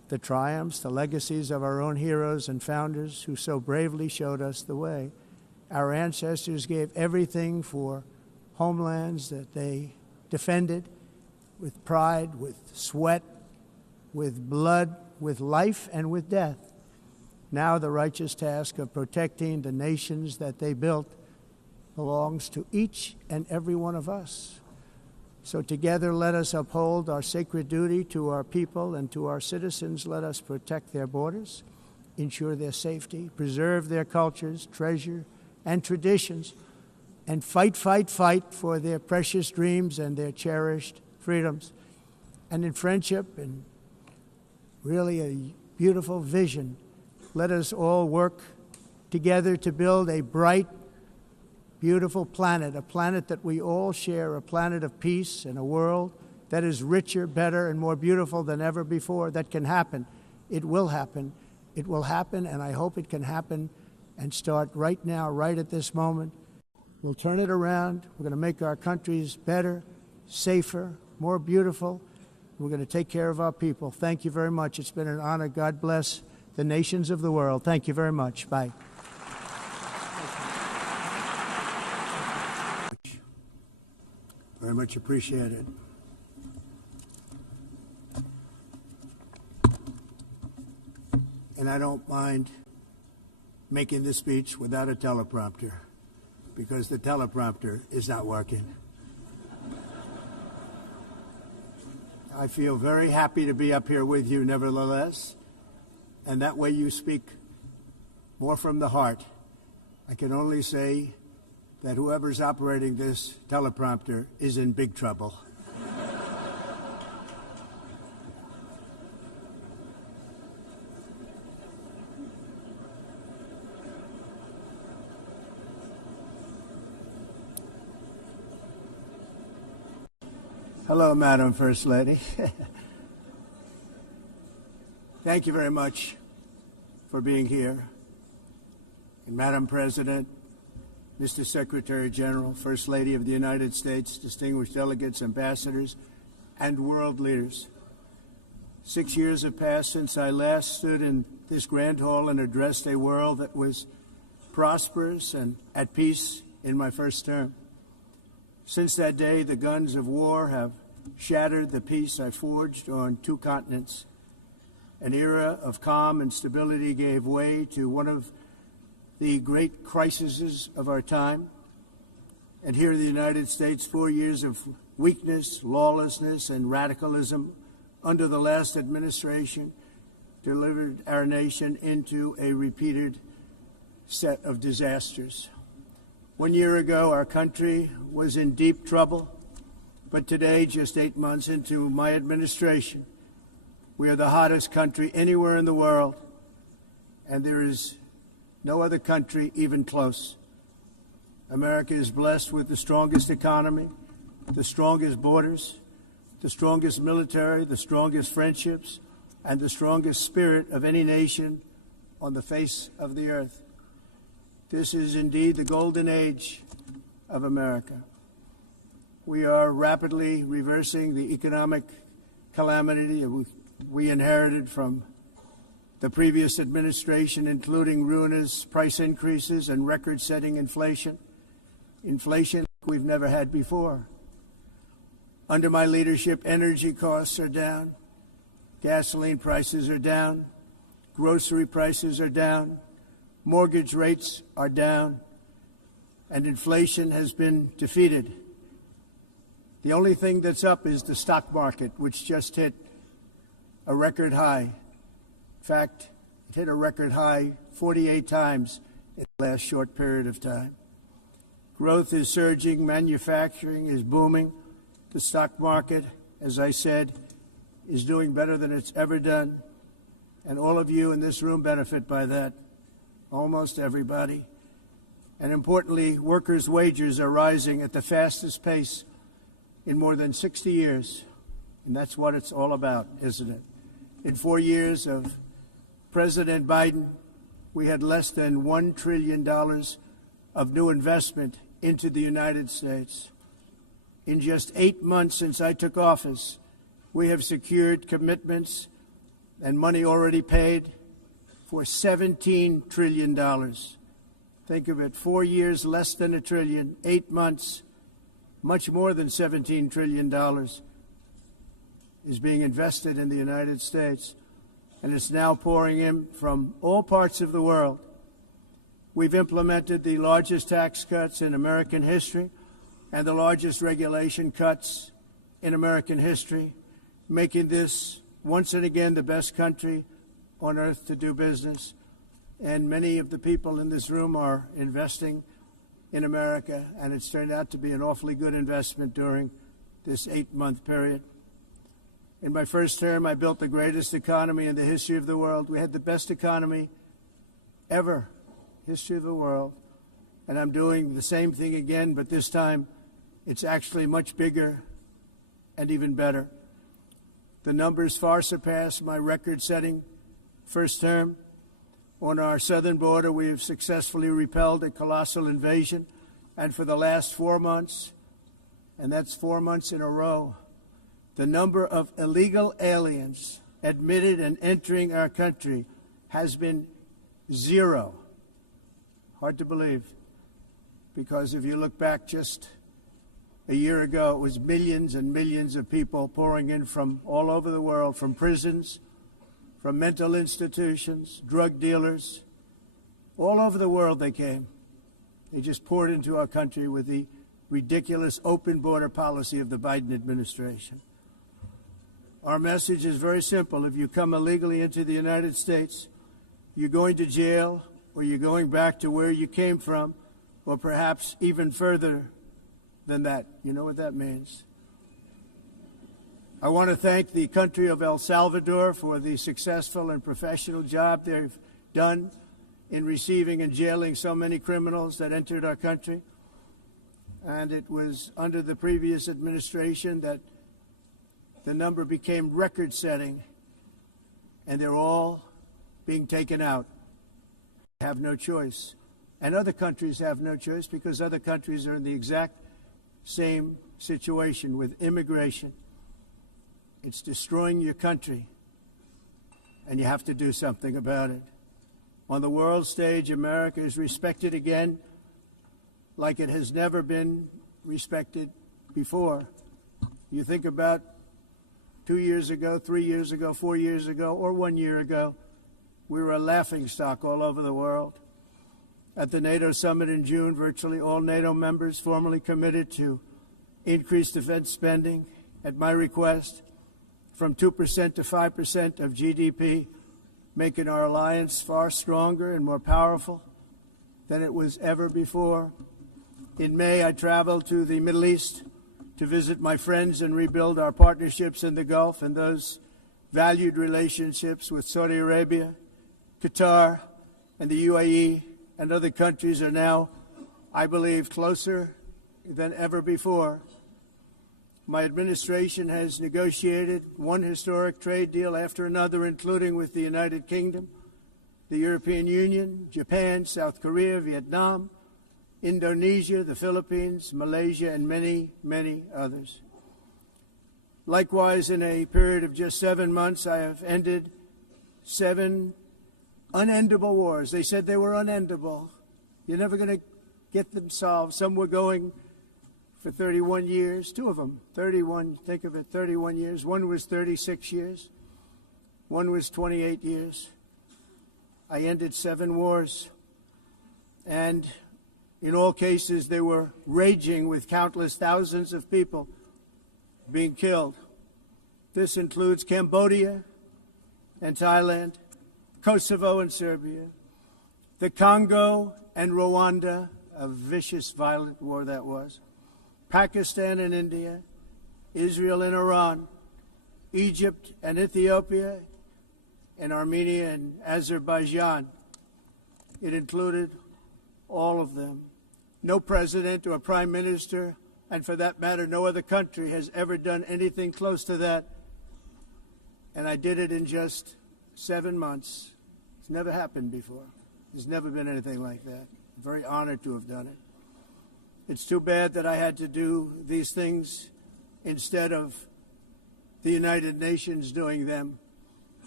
the triumphs, the legacies of our own heroes and founders who so bravely showed us the way. Our ancestors gave everything for homelands that they defended with pride, with sweat, with blood, with life, and with death. Now the righteous task of protecting the nations that they built belongs to each and every one of us. So together let us uphold our sacred duty to our people and to our citizens. Let us protect their borders, ensure their safety, preserve their cultures, treasure, and traditions, and fight, fight, fight for their precious dreams and their cherished freedoms. And in friendship and really a beautiful vision, let us all work together to build a bright, beautiful planet, a planet that we all share, a planet of peace and a world that is richer, better, and more beautiful than ever before. That can happen. It will happen. It will happen, and I hope it can happen and start right now, right at this moment. We'll turn it around. We're going to make our countries better, safer, more beautiful. We're going to take care of our people. Thank you very much. It's been an honor. God bless the nations of the world. Thank you very much. Bye. Very much appreciated. And I don't mind making this speech without a teleprompter, because the teleprompter is not working. I feel very happy to be up here with you nevertheless, and that way you speak more from the heart. I can only say that whoever's operating this teleprompter is in big trouble. Hello, Madam First Lady. Thank you very much for being here. And Madam President, Mr. Secretary General, First Lady of the United States, distinguished delegates, ambassadors, and world leaders. 6 years have passed since I last stood in this grand hall and addressed a world that was prosperous and at peace in my first term. Since that day, the guns of war have shattered the peace I forged on 2 continents. An era of calm and stability gave way to one of the great crises of our time. And here in the United States, 4 years of weakness, lawlessness, and radicalism under the last administration delivered our nation into a repeated set of disasters. 1 year ago, our country was in deep trouble, but today, just 8 months into my administration, we are the hottest country anywhere in the world, and there is no other country even close. America is blessed with the strongest economy, the strongest borders, the strongest military, the strongest friendships, and the strongest spirit of any nation on the face of the earth. This is indeed the golden age of America. We are rapidly reversing the economic calamity we inherited from the previous administration, including ruinous price increases and record-setting inflation we've never had before. Under my leadership, energy costs are down, gasoline prices are down, grocery prices are down, mortgage rates are down, and inflation has been defeated. The only thing that's up is the stock market, which just hit a record high. In fact, it hit a record high 48 times in the last short period of time. Growth is surging, manufacturing is booming. The stock market, as I said, is doing better than it's ever done. And all of you in this room benefit by that, almost everybody. And importantly, workers' wages are rising at the fastest pace in more than 60 years. And that's what it's all about, isn't it? In 4 years of President Biden, we had less than $1 trillion of new investment into the United States. In just 8 months since I took office, we have secured commitments and money already paid for $17 trillion. Think of it, 4 years, less than $1 trillion, 8 months, much more than $17 trillion is being invested in the United States, and it's now pouring in from all parts of the world. We've implemented the largest tax cuts in American history and the largest regulation cuts in American history, making this once and again the best country on earth to do business. And many of the people in this room are investing in America, and it's turned out to be an awfully good investment during this 8-month period. In my first term, I built the greatest economy in the history of the world. We had the best economy ever, history of the world. And I'm doing the same thing again, but this time it's actually much bigger and even better. The numbers far surpass my record-setting first term. On our southern border, we have successfully repelled a colossal invasion, and for the last 4 months, and that's 4 months in a row, the number of illegal aliens admitted and entering our country has been 0. Hard to believe, because if you look back just a year ago, it was millions and millions of people pouring in from all over the world, from prisons, from mental institutions, drug dealers. All over the world they came. They just poured into our country with the ridiculous open border policy of the Biden administration. Our message is very simple. If you come illegally into the United States, you're going to jail, or you're going back to where you came from, or perhaps even further than that. You know what that means. I want to thank the country of El Salvador for the successful and professional job they've done in receiving and jailing so many criminals that entered our country. And it was under the previous administration that the number became record-setting, and they're all being taken out. They have no choice. And other countries have no choice, because other countries are in the exact same situation with immigration. It's destroying your country, and you have to do something about it. On the world stage, America is respected again like it has never been respected before. You think about 2 years ago, 3 years ago, 4 years ago, or 1 year ago, we were a laughingstock all over the world. At the NATO summit in June, virtually all NATO members formally committed to increase defense spending at my request from 2% to 5% of GDP, making our alliance far stronger and more powerful than it was ever before. In May, I traveled to the Middle East to visit my friends and rebuild our partnerships in the Gulf, and those valued relationships with Saudi Arabia, Qatar, and the UAE and other countries are now, I believe, closer than ever before. My administration has negotiated one historic trade deal after another, including with the United Kingdom, the European Union, Japan, South Korea, Vietnam, Indonesia, the Philippines, Malaysia, and many, many others. Likewise, in a period of just 7 months, I have ended 7 unendable wars. They said they were unendable. You're never going to get them solved. Some were going for 31 years, 2 of them, 31, think of it, 31 years. One was 36 years. One was 28 years. I ended 7 wars. And in all cases, they were raging with countless thousands of people being killed. This includes Cambodia and Thailand, Kosovo and Serbia, the Congo and Rwanda, a vicious, violent war that was, Pakistan and India, Israel and Iran, Egypt and Ethiopia, and Armenia and Azerbaijan. It included all of them. No president or prime minister, and for that matter, no other country has ever done anything close to that. And I did it in just 7 months. It's never happened before. There's never been anything like that. I'm very honored to have done it. It's too bad that I had to do these things instead of the United Nations doing them.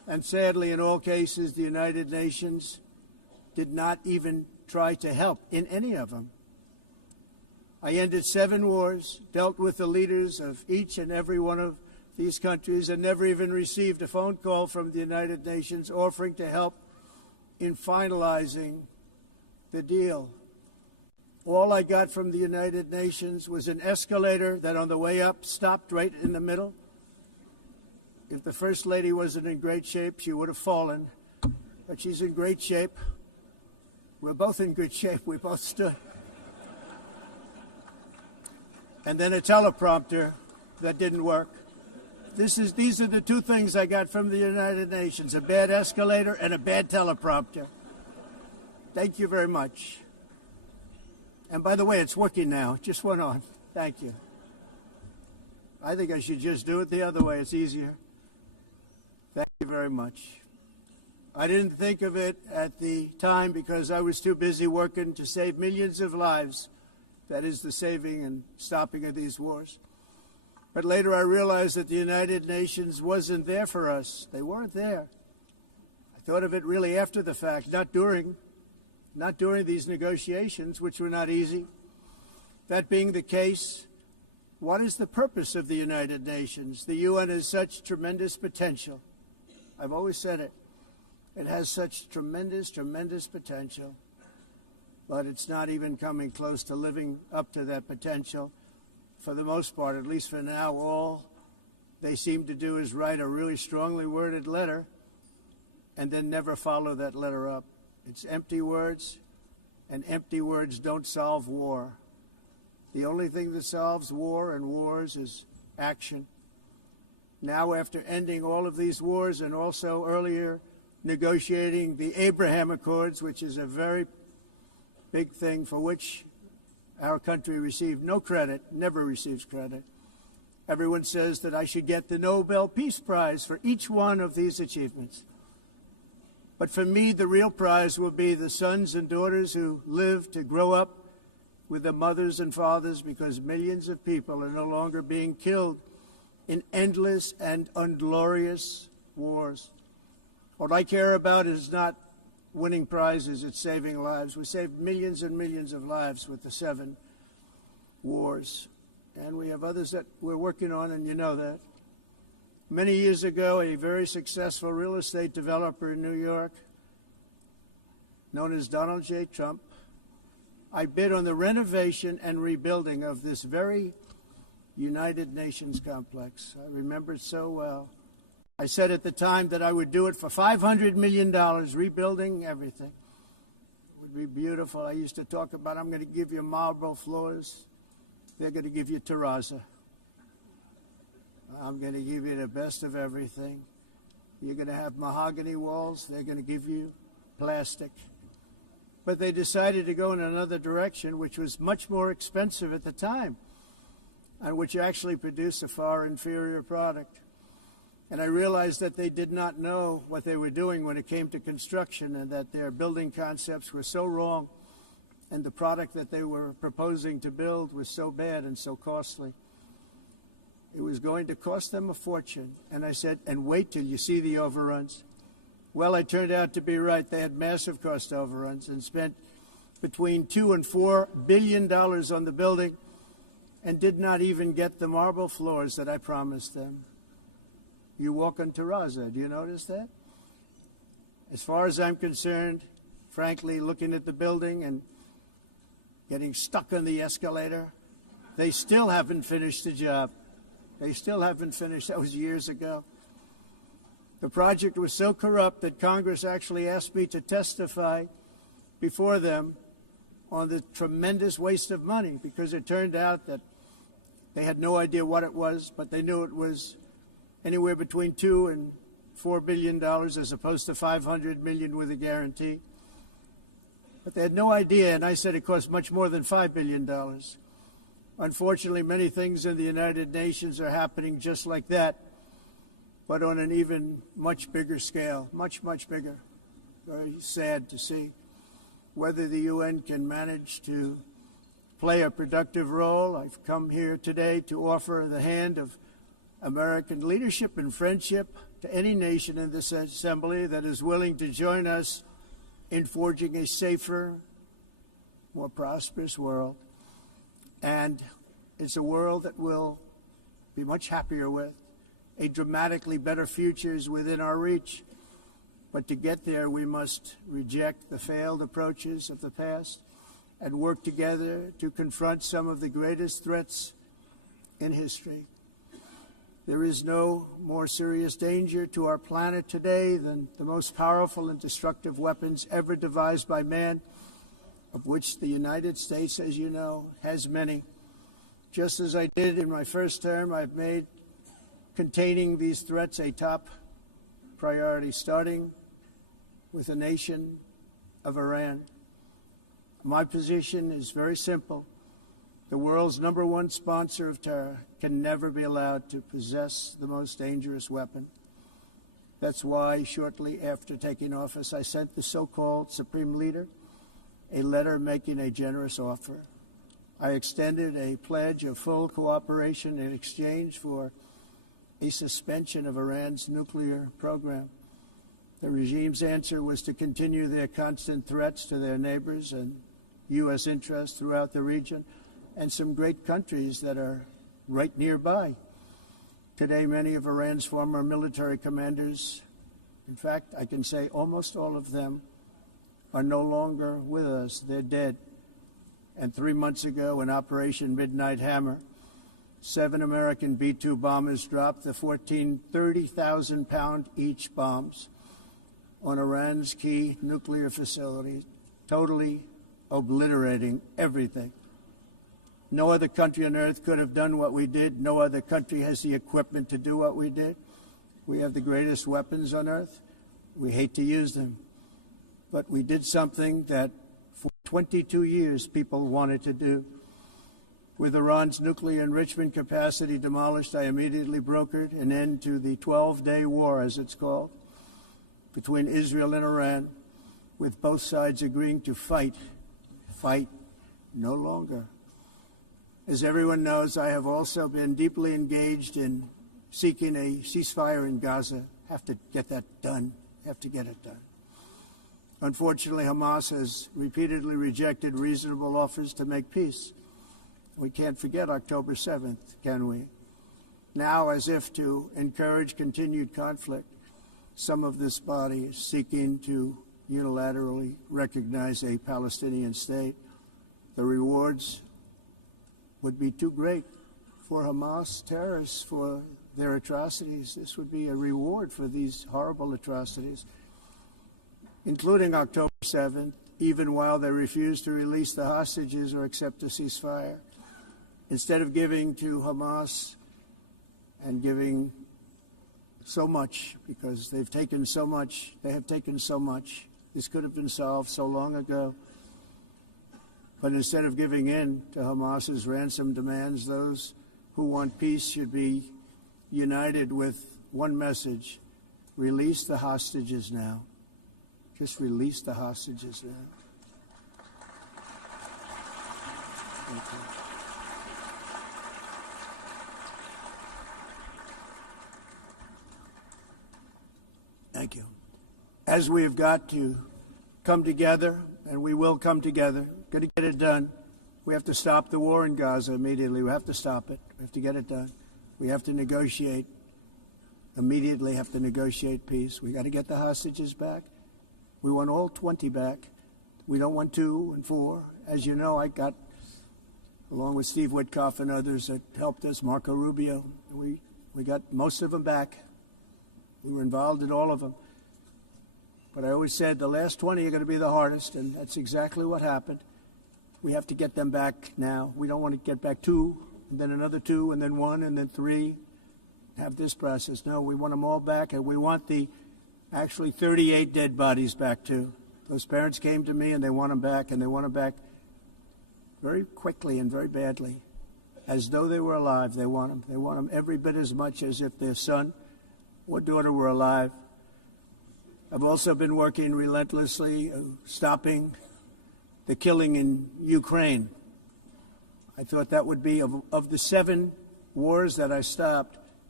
And sadly, in all cases, the United Nations did not even try to help in any of them. I ended 7 wars, dealt with the leaders of each and every one of these countries, and never even received a phone call from the United Nations offering to help in finalizing the deal. All I got from the United Nations was an escalator that on the way up stopped right in the middle. If the First Lady wasn't in great shape, she would have fallen. But she's in great shape. We're both in good shape. We both stood. And then a teleprompter that didn't work. These are the 2 things I got from the United Nations, a bad escalator and a bad teleprompter. Thank you very much. And by the way, it's working now. It just went on. Thank you. I think I should just do it the other way. It's easier. Thank you very much. I didn't think of it at the time because I was too busy working to save millions of lives. That is the saving and stopping of these wars. But later I realized that the United Nations wasn't there for us. They weren't there. I thought of it really after the fact, not during these negotiations, which were not easy. That being the case, what is the purpose of the United Nations? The UN has such tremendous potential. I've always said it. It has such tremendous, tremendous potential, but it's not even coming close to living up to that potential. For the most part, at least for now, all they seem to do is write a really strongly worded letter and then never follow that letter up. It's empty words, and empty words don't solve war. The only thing that solves war and wars is action. Now, after ending all of these wars and also earlier negotiating the Abraham Accords, which is a very big thing for which our country received no credit, never receives credit. Everyone says that I should get the Nobel Peace Prize for each one of these achievements. But for me, the real prize will be the sons and daughters who live to grow up with the mothers and fathers, because millions of people are no longer being killed in endless and unglorious wars. What I care about is not winning prizes, it's saving lives. We saved millions and millions of lives with the 7 wars. And we have others that we're working on, and you know that. Many years ago, a very successful real estate developer in New York, known as Donald J. Trump, I bid on the renovation and rebuilding of this very United Nations complex. I remember it so well. I said at the time that I would do it for $500 million, rebuilding everything. It would be beautiful. I used to talk about, I'm going to give you marble floors. They're going to give you terrazzo. I'm going to give you the best of everything. You're going to have mahogany walls. They're going to give you plastic. But they decided to go in another direction, which was much more expensive at the time, and which actually produced a far inferior product. And I realized that they did not know what they were doing when it came to construction, and that their building concepts were so wrong, and the product that they were proposing to build was so bad and so costly. It was going to cost them a fortune. And I said, and wait till you see the overruns. Well, I turned out to be right. They had massive cost overruns and spent between $2 and $4 billion on the building and did not even get the marble floors that I promised them. You walk on terrazzo. Do you notice that? As far as I'm concerned, frankly, looking at the building and getting stuck on the escalator, they still haven't finished the job. They still haven't finished. That was years ago. The project was so corrupt that Congress actually asked me to testify before them on the tremendous waste of money, because it turned out that they had no idea what it was, but they knew it was anywhere between $2 and $4 billion as opposed to $500 million with a guarantee. But they had no idea, and I said it cost much more than $5 billion. Unfortunately, many things in the United Nations are happening just like that, but on an even much bigger scale, much, much bigger. Very sad to see whether the UN can manage to play a productive role. I've come here today to offer the hand of American leadership and friendship to any nation in this assembly that is willing to join us in forging a safer, more prosperous world. And it's a world that we'll be much happier with. A dramatically better future is within our reach. But to get there, we must reject the failed approaches of the past and work together to confront some of the greatest threats in history. There is no more serious danger to our planet today than the most powerful and destructive weapons ever devised by man, of which the United States, as you know, has many. Just as I did in my first term, I've made containing these threats a top priority, starting with the nation of Iran. My position is very simple. The world's #1 sponsor of terror can never be allowed to possess the most dangerous weapon. That's why, shortly after taking office, I sent the so-called Supreme Leader a letter making a generous offer. I extended a pledge of full cooperation in exchange for a suspension of Iran's nuclear program. The regime's answer was to continue their constant threats to their neighbors and U.S. interests throughout the region, and some great countries that are right nearby. Today, many of Iran's former military commanders, in fact, I can say almost all of them, are no longer with us. They're dead. And 3 months ago, in Operation Midnight Hammer, 7 American B-2 bombers dropped the 14 30,000-pound each bombs on Iran's key nuclear facilities, totally obliterating everything. No other country on earth could have done what we did. No other country has the equipment to do what we did. We have the greatest weapons on earth. We hate to use them. But we did something that for 22 years people wanted to do. With Iran's nuclear enrichment capacity demolished, I immediately brokered an end to the 12-day war, as it's called, between Israel and Iran, with both sides agreeing to fight no longer. As everyone knows, I have also been deeply engaged in seeking a ceasefire in Gaza. Have to get that done. Have to get it done. Unfortunately, Hamas has repeatedly rejected reasonable offers to make peace. We can't forget October 7th, can we? Now, as if to encourage continued conflict, some of this body is seeking to unilaterally recognize a Palestinian state. The rewards would be too great for Hamas terrorists for their atrocities. This would be a reward for these horrible atrocities, including October 7th, even while they refuse to release the hostages or accept a ceasefire. Instead of giving to Hamas and giving so much, because they've taken so much, this could have been solved so long ago. But instead of giving in to Hamas's ransom demands, those who want peace should be united with one message: release the hostages now. Just release the hostages now. Thank you. Thank you. As we have got to come together, and we will come together, got to get it done. We have to stop the war in Gaza immediately. We have to stop it. We have to get it done. We have to negotiate, immediately have to negotiate peace. We got to get the hostages back. We want all 20 back. We don't want 2 and 4. As you know, I got, along with Steve Witkoff and others that helped us, Marco Rubio, we got most of them back. We were involved in all of them. But I always said the last 20 are going to be the hardest, and that's exactly what happened. We have to get them back now. We don't want to get back 2, and then another 2, and then 1, and then 3, have this process. No, we want them all back, and we want the actually 38 dead bodies back, too. Those parents came to me, and they want them back, and they want them back very quickly and very badly, as though they were alive. They want them. They want them every bit as much as if their son or daughter were alive. I've also been working relentlessly, stopping the killing in Ukraine. I thought that would be, of the 7 wars that I stopped,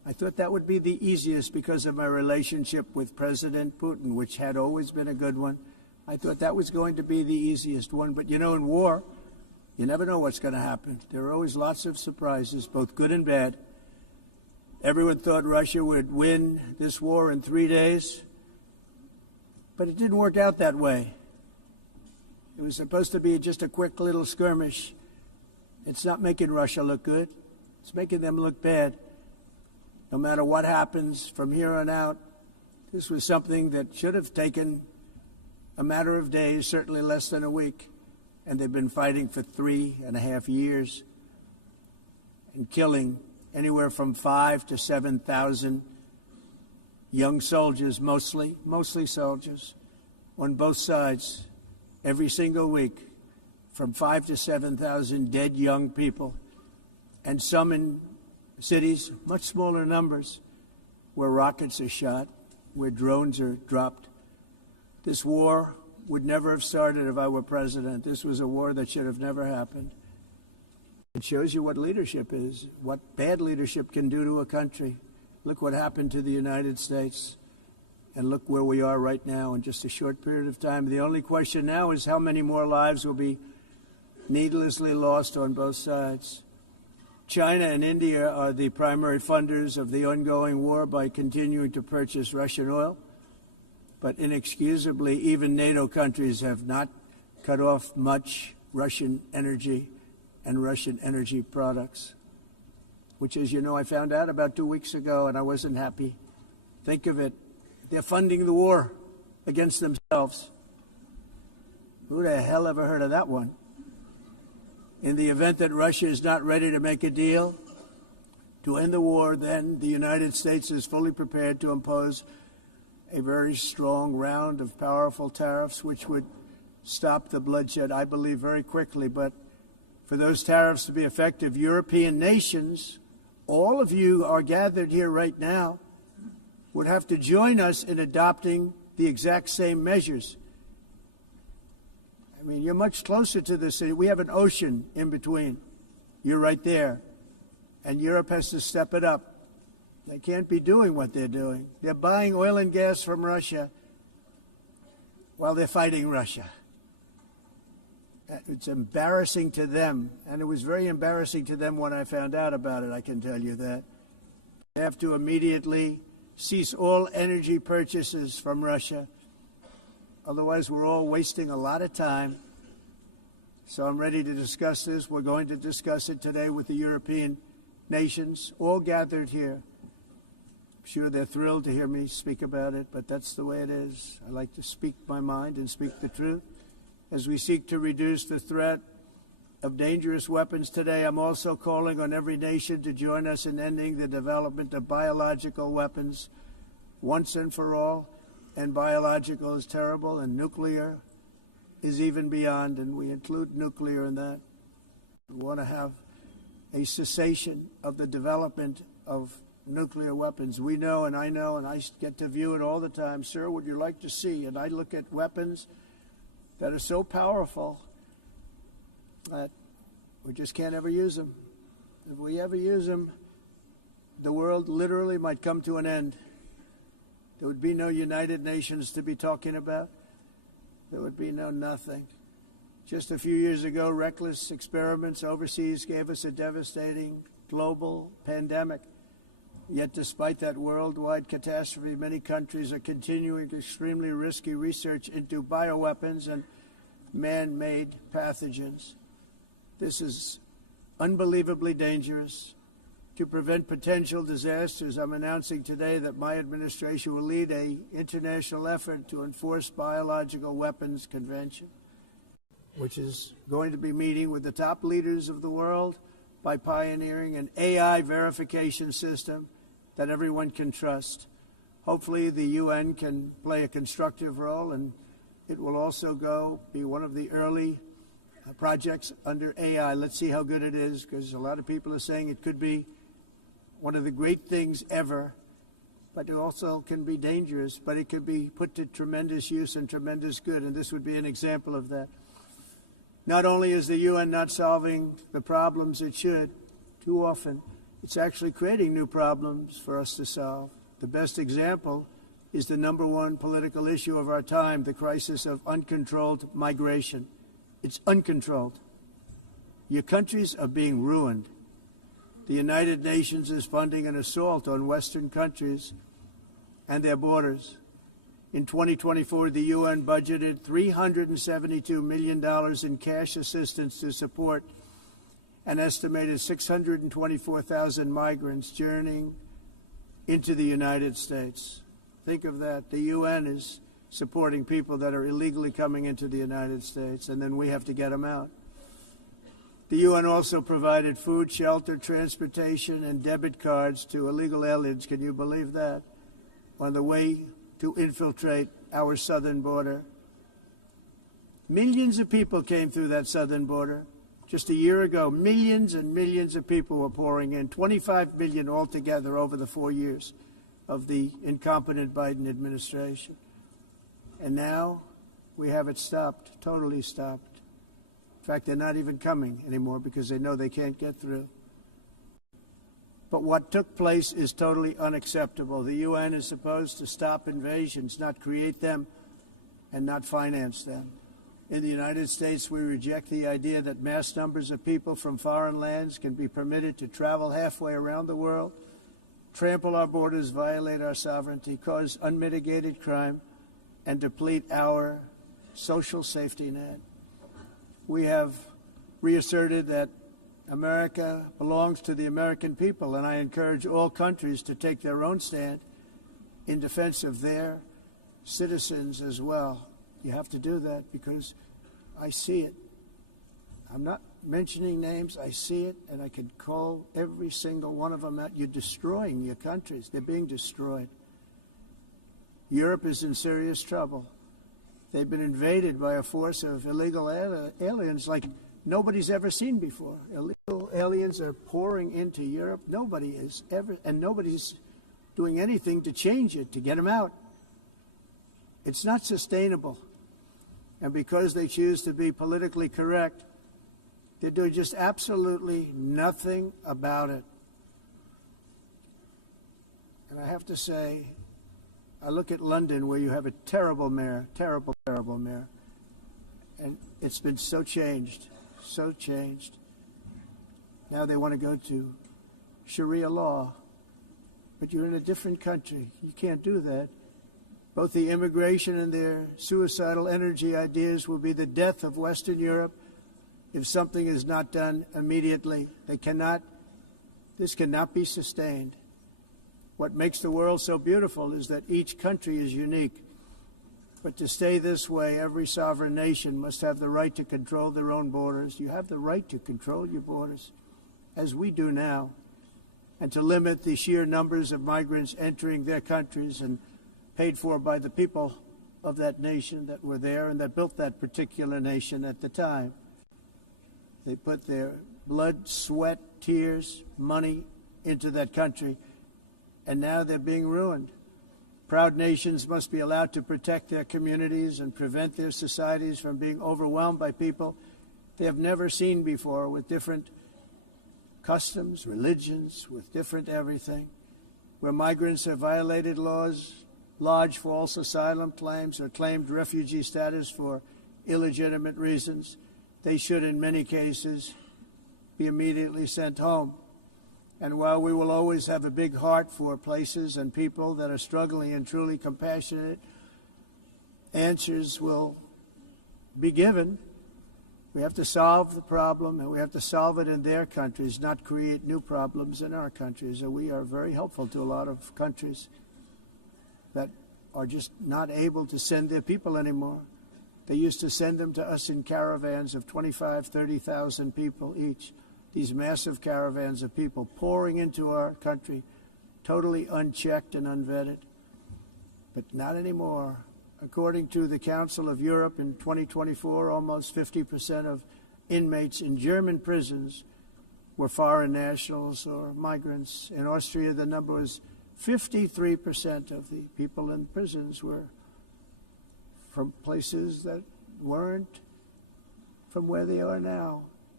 I thought that would be the easiest because of my relationship with President Putin, which had always been a good one. I thought that was going to be the easiest one. But, you know, in war, you never know what's going to happen. There are always lots of surprises, both good and bad. Everyone thought Russia would win this war in 3 days, but it didn't work out that way. It was supposed to be just a quick little skirmish. It's not making Russia look good. It's making them look bad. No matter what happens from here on out, this was something that should have taken a matter of days, certainly less than a week. And they've been fighting for 3.5 years and killing anywhere from 5,000 to 7,000 young soldiers, mostly soldiers, on both sides, every single week, from 5,000 to 7,000 dead young people, and some in cities, much smaller numbers, where rockets are shot, where drones are dropped. This war would never have started if I were president. This was a war that should have never happened. It shows you what leadership is, what bad leadership can do to a country. Look what happened to the United States, and look where we are right now in just a short period of time. The only question now is how many more lives will be needlessly lost on both sides. China and India are the primary funders of the ongoing war by continuing to purchase Russian oil. But inexcusably, even NATO countries have not cut off much Russian energy and Russian energy products, which, as you know, I found out about 2 weeks ago, and I wasn't happy. Think of it. They're funding the war against themselves. Who the hell ever heard of that one? In the event that Russia is not ready to make a deal to end the war, then the United States is fully prepared to impose a very strong round of powerful tariffs, which would stop the bloodshed, I believe, very quickly. But for those tariffs to be effective, European nations, all of you are gathered here right now, would have to join us in adopting the exact same measures. I mean, you're much closer to the city. We have an ocean in between. You're right there. And Europe has to step it up. They can't be doing what they're doing. They're buying oil and gas from Russia while they're fighting Russia. It's embarrassing to them, and it was very embarrassing to them when I found out about it, I can tell you that. They have to immediately cease all energy purchases from Russia. Otherwise, we're all wasting a lot of time. So I'm ready to discuss this. We're going to discuss it today with the European nations, all gathered here. I'm sure they're thrilled to hear me speak about it, but that's the way it is. I like to speak my mind and speak the truth. As we seek to reduce the threat of dangerous weapons today, I'm also calling on every nation to join us in ending the development of biological weapons once and for all. And biological is terrible, and nuclear is even beyond, and we include nuclear in that. We want to have a cessation of the development of nuclear weapons. We know, and I get to view it all the time. Sir, would you like to see? And I look at weapons that are so powerful that we just can't ever use them. If we ever use them, the world literally might come to an end. There would be no United Nations to be talking about. There would be no nothing. Just a few years ago, reckless experiments overseas gave us a devastating global pandemic. Yet despite that worldwide catastrophe, many countries are continuing extremely risky research into bioweapons and man-made pathogens. This is unbelievably dangerous. To prevent potential disasters, I'm announcing today that my administration will lead an international effort to enforce biological weapons convention, which is going to be meeting with the top leaders of the world by pioneering an AI verification system that everyone can trust. Hopefully the UN can play a constructive role, and it will also be one of the early projects under AI. Let's see how good it is, because a lot of people are saying it could be one of the great things ever, but it also can be dangerous, but it could be put to tremendous use and tremendous good, and this would be an example of that. Not only is the UN not solving the problems it should, too often, It's actually creating new problems for us to solve. The best example is the number one political issue of our time, the crisis of uncontrolled migration. It's uncontrolled. Your countries are being ruined. The United Nations is funding an assault on Western countries and their borders. In 2024, the UN budgeted $372 million in cash assistance to support an estimated 624,000 migrants journeying into the United States. Think of that. The UN is supporting people that are illegally coming into the United States, and then we have to get them out. The UN also provided food, shelter, transportation, and debit cards to illegal aliens. Can you believe that? On the way to infiltrate our southern border. Millions of people came through that southern border. Just a year ago, millions and millions of people were pouring in, 25 million altogether over the 4 years of the incompetent Biden administration. And now we have it stopped, totally stopped. In fact, they're not even coming anymore because they know they can't get through. But what took place is totally unacceptable. The UN is supposed to stop invasions, not create them and not finance them. In the United States, we reject the idea that mass numbers of people from foreign lands can be permitted to travel halfway around the world, trample our borders, violate our sovereignty, cause unmitigated crime, and deplete our social safety net. We have reasserted that America belongs to the American people, and I encourage all countries to take their own stand in defense of their citizens as well. You have to do that because I see it. I'm not mentioning names. I see it, and I could call every single one of them out. You're destroying your countries. They're being destroyed. Europe is in serious trouble. They've been invaded by a force of illegal aliens like nobody's ever seen before. Illegal aliens are pouring into Europe. Nobody is ever, and nobody's doing anything to change it, to get them out. It's not sustainable. And because they choose to be politically correct, they're doing just absolutely nothing about it. And I have to say, I look at London where you have a terrible mayor, terrible mayor. And it's been so changed, so changed. Now they want to go to Sharia law. But you're in a different country. You can't do that. Both the immigration and their suicidal energy ideas will be the death of Western Europe if something is not done immediately. This cannot be sustained. What makes the world so beautiful is that each country is unique. But to stay this way, every sovereign nation must have the right to control their own borders. You have the right to control your borders, as we do now, and to limit the sheer numbers of migrants entering their countries and paid for by the people of that nation that were there and that built that particular nation at the time. They put their blood, sweat, tears, money into that country, and now they're being ruined. Proud nations must be allowed to protect their communities and prevent their societies from being overwhelmed by people they have never seen before, with different customs, religions, with different everything. Where migrants have violated laws, lodged false asylum claims, or claimed refugee status for illegitimate reasons, they should, in many cases, be immediately sent home. And while we will always have a big heart for places and people that are struggling and truly compassionate, answers will be given. We have to solve the problem, and we have to solve it in their countries, not create new problems in our countries. And we are very helpful to a lot of countries that are just not able to send their people anymore. They used to send them to us in caravans of 25,000, 30,000 people each. These massive caravans of people pouring into our country, totally unchecked and unvetted. But not anymore. According to the Council of Europe in 2024, almost 50% of inmates in German prisons were foreign nationals or migrants. In Austria, the number was 53% of the people in prisons were from places that weren't from where they are now.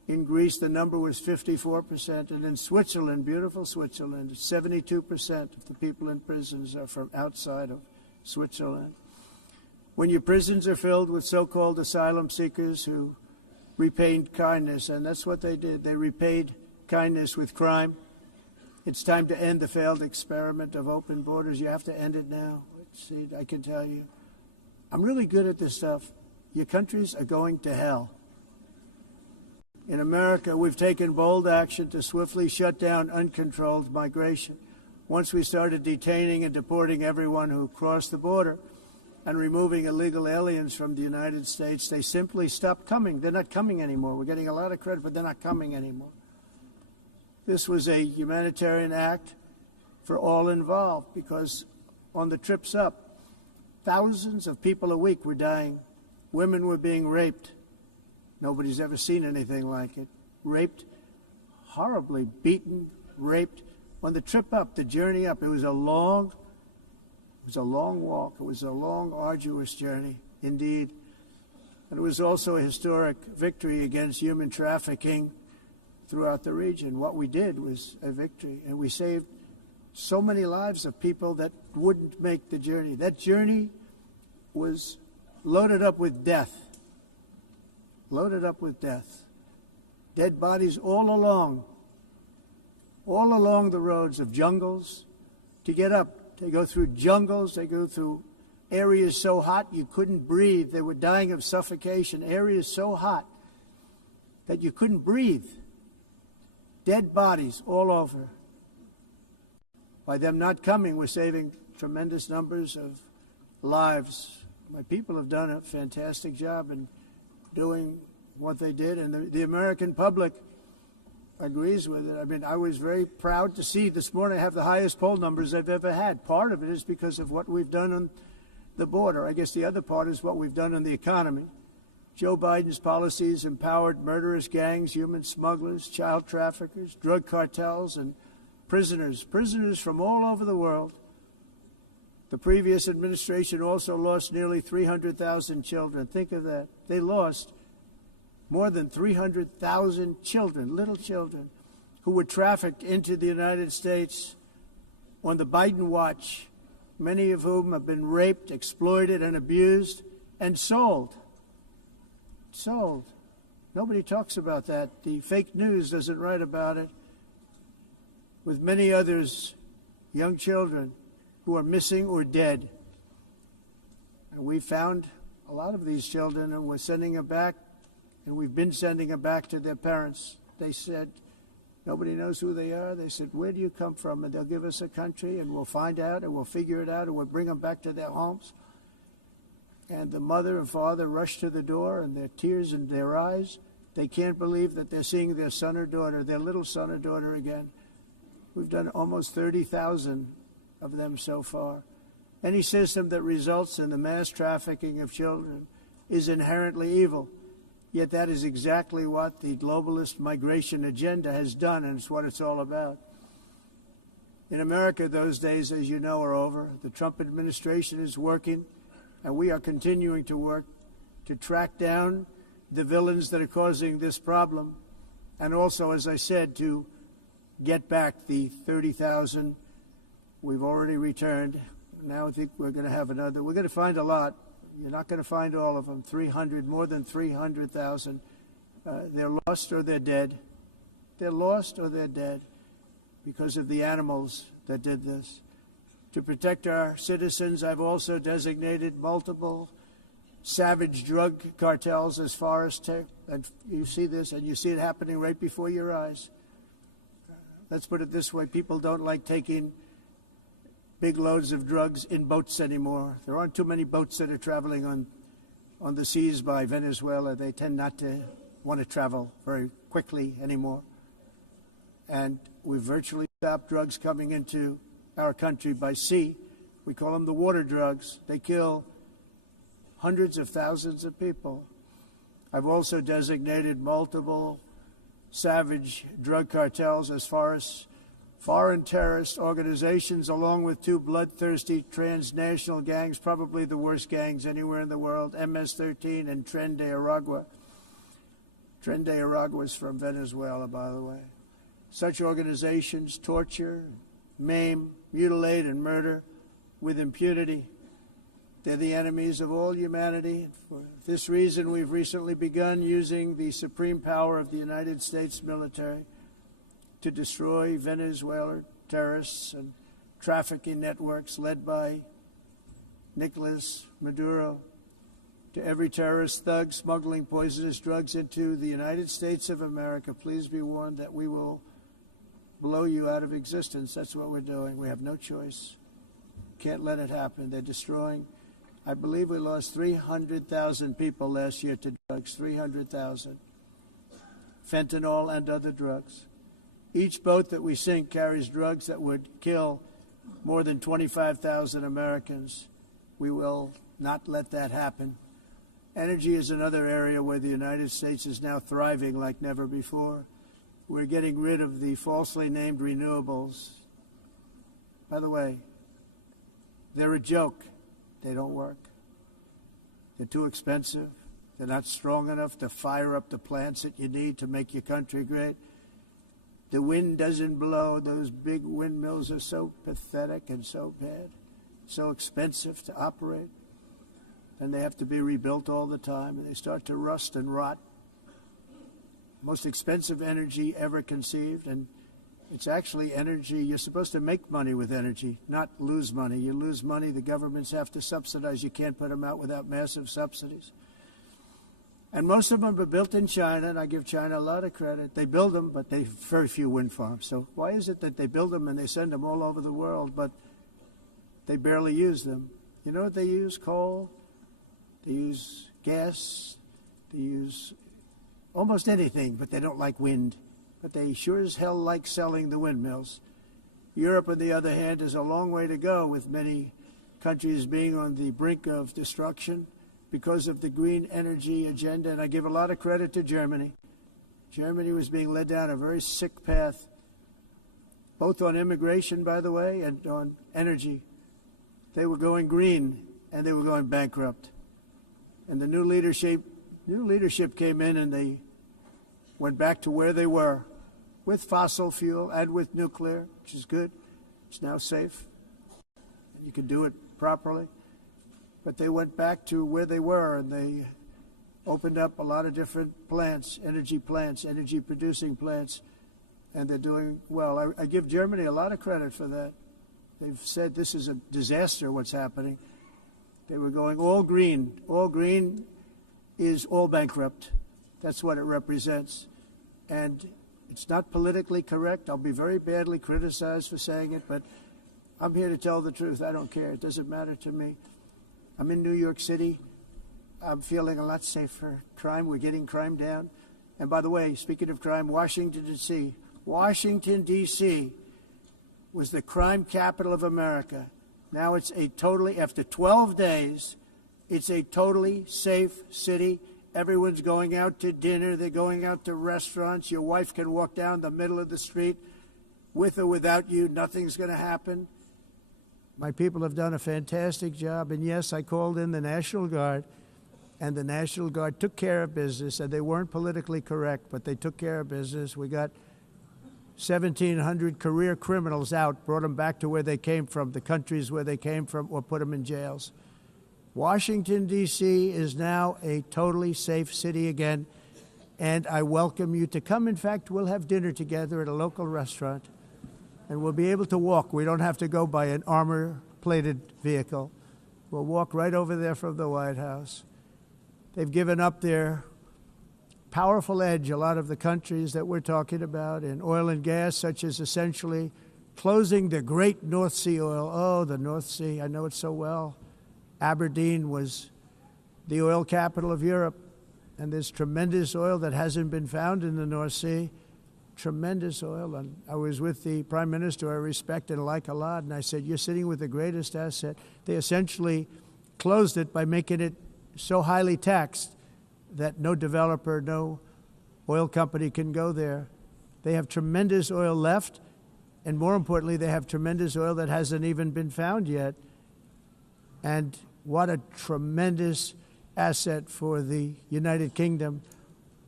In Greece, the number was 54%. And in Switzerland, beautiful Switzerland, 72% of the people in prisons are from outside of Switzerland. When your prisons are filled with so-called asylum seekers who repaid kindness, and that's what they did. They repaid kindness with crime. It's time to end the failed experiment of open borders. You have to end it now. See, I can tell you. I'm really good at this stuff. Your countries are going to hell. In America, we've taken bold action to swiftly shut down uncontrolled migration. Once we started detaining and deporting everyone who crossed the border and removing illegal aliens from the United States, they simply stopped coming. They're not coming anymore. We're getting a lot of credit, but they're not coming anymore. This was a humanitarian act for all involved because on the trips up, thousands of people a week were dying. Women were being raped. Nobody's ever seen anything like it. Raped, horribly beaten, raped. On the trip up, the journey up, it was a long walk. It was a long, arduous journey, indeed. And it was also a historic victory against human trafficking throughout the region. What we did was a victory, and we saved so many lives of people that wouldn't make the journey. That journey was loaded up with death. Loaded up with death. Dead bodies all along the roads of jungles. To get up, they go through jungles, they go through areas so hot you couldn't breathe. They were dying of suffocation, areas so hot that you couldn't breathe. Dead bodies all over. By them not coming, we're saving tremendous numbers of lives. My people have done a fantastic job in doing what they did, and the American public agrees with it. I mean, I was very proud to see this morning I have the highest poll numbers I've ever had. Part of it is because of what we've done on the border. I guess the other part is what we've done on the economy. Joe Biden's policies empowered murderous gangs, human smugglers, child traffickers, drug cartels, and prisoners from all over the world. The previous administration also lost nearly 300,000 children. Think of that. They lost more than 300,000 children, little children, who were trafficked into the United States on the Biden watch, many of whom have been raped, exploited, and abused, and sold. Sold. Nobody talks about that. The fake news doesn't write about it. With many others, young children who are missing or dead. And we found a lot of these children, and we're sending them back, and we've been sending them back to their parents. They said, nobody knows who they are. They said, where do you come from? And they'll give us a country, and we'll find out, and we'll figure it out, and we'll bring them back to their homes. And the mother and father rush to the door, and their tears in their eyes. They can't believe that they're seeing their son or daughter, their little son or daughter again. We've done almost 30,000 of them so far. Any system that results in the mass trafficking of children is inherently evil. Yet that is exactly what the globalist migration agenda has done, and it's what it's all about. In America, those days, as you know, are over. The Trump administration is working, and we are continuing to work to track down the villains that are causing this problem, and also, as I said, to get back the 30,000 we've already returned. Now I think we're going to have another. We're going to find a lot. You're not going to find all of them. 300, more than 300,000. They're lost or they're dead. They're lost or they're dead because of the animals that did this. To protect our citizens, I've also designated multiple savage drug cartels as far as and you see this, and you see it happening right before your eyes. Let's put it this way. People don't like taking big loads of drugs in boats anymore. There aren't too many boats that are traveling on the seas by Venezuela. They tend not to want to travel very quickly anymore. And we've virtually stopped drugs coming into our country by sea. We call them the water drugs. They kill hundreds of thousands of people. I've also designated multiple savage drug cartels as far as foreign terrorist organizations, along with two bloodthirsty transnational gangs, probably the worst gangs anywhere in the world, MS-13 and Tren de Aragua. Tren de Aragua was from Venezuela, by the way. Such organizations torture, maim, mutilate, and murder with impunity. They're the enemies of all humanity. For this reason, we've recently begun using the supreme power of the United States military to destroy Venezuela terrorists and trafficking networks led by Nicolas Maduro, to every terrorist thug smuggling poisonous drugs into the United States of America. Please be warned that we will blow you out of existence. That's what we're doing. We have no choice. Can't let it happen. They're destroying. I believe we lost 300,000 people last year to drugs, 300,000. Fentanyl and other drugs. Each boat that we sink carries drugs that would kill more than 25,000 Americans. We will not let that happen. Energy is another area where the United States is now thriving like never before. We're getting rid of the falsely named renewables. By the way, they're a joke. They don't work. They're too expensive. They're not strong enough to fire up the plants that you need to make your country great. The wind doesn't blow. Those big windmills are so pathetic and so bad, so expensive to operate. And they have to be rebuilt all the time, and they start to rust and rot. Most expensive energy ever conceived, and it's actually energy. You're supposed to make money with energy, not lose money. You lose money, the governments have to subsidize. You can't put them out without massive subsidies. And most of them are built in China, and I give China a lot of credit. They build them, but they have very few wind farms. So why is it that they build them and they send them all over the world, but they barely use them? You know what they use? Coal. They use gas. They use almost anything, but they don't like wind. But they sure as hell like selling the windmills. Europe, on the other hand, is a long way to go, with many countries being on the brink of destruction because of the green energy agenda. And I give a lot of credit to Germany. Germany was being led down a very sick path, both on immigration, by the way, and on energy. They were going green, and they were going bankrupt. And the new leadership came in, and they went back to where they were, with fossil fuel and with nuclear, which is good. It's now safe. You can do it properly. But they went back to where they were, and they opened up a lot of different plants, energy-producing plants, and they're doing well. I give Germany a lot of credit for that. They've said this is a disaster, what's happening. They were going all green. All green is all bankrupt. That's what it represents. And it's not politically correct. I'll be very badly criticized for saying it, but I'm here to tell the truth. I don't care. It doesn't matter to me. I'm in New York City. I'm feeling a lot safer. Crime, we're getting crime down. And by the way, speaking of crime, Washington, D.C. was the crime capital of America. Now it's after 12 days, it's a totally safe city. Everyone's going out to dinner. They're going out to restaurants. Your wife can walk down the middle of the street with or without you. Nothing's going to happen. My people have done a fantastic job. And yes, I called in the National Guard, and the National Guard took care of business, and they weren't politically correct, but they took care of business. We got 1,700 career criminals out, brought them back to where they came from, the countries where they came from, or put them in jails. Washington, D.C. is now a totally safe city again, and I welcome you to come. In fact, we'll have dinner together at a local restaurant, and we'll be able to walk. We don't have to go by an armor-plated vehicle. We'll walk right over there from the White House. They've given up their powerful edge, a lot of the countries that we're talking about, in oil and gas, such as essentially closing the great North Sea oil. Oh, the North Sea, I know it so well. Aberdeen was the oil capital of Europe, and there's tremendous oil that hasn't been found in the North Sea, tremendous oil. And I was with the Prime Minister I respect and like a lot, and I said, you're sitting with the greatest asset. They essentially closed it by making it so highly taxed that no developer, no oil company can go there. They have tremendous oil left, and more importantly, they have tremendous oil that hasn't even been found yet. And what a tremendous asset for the United Kingdom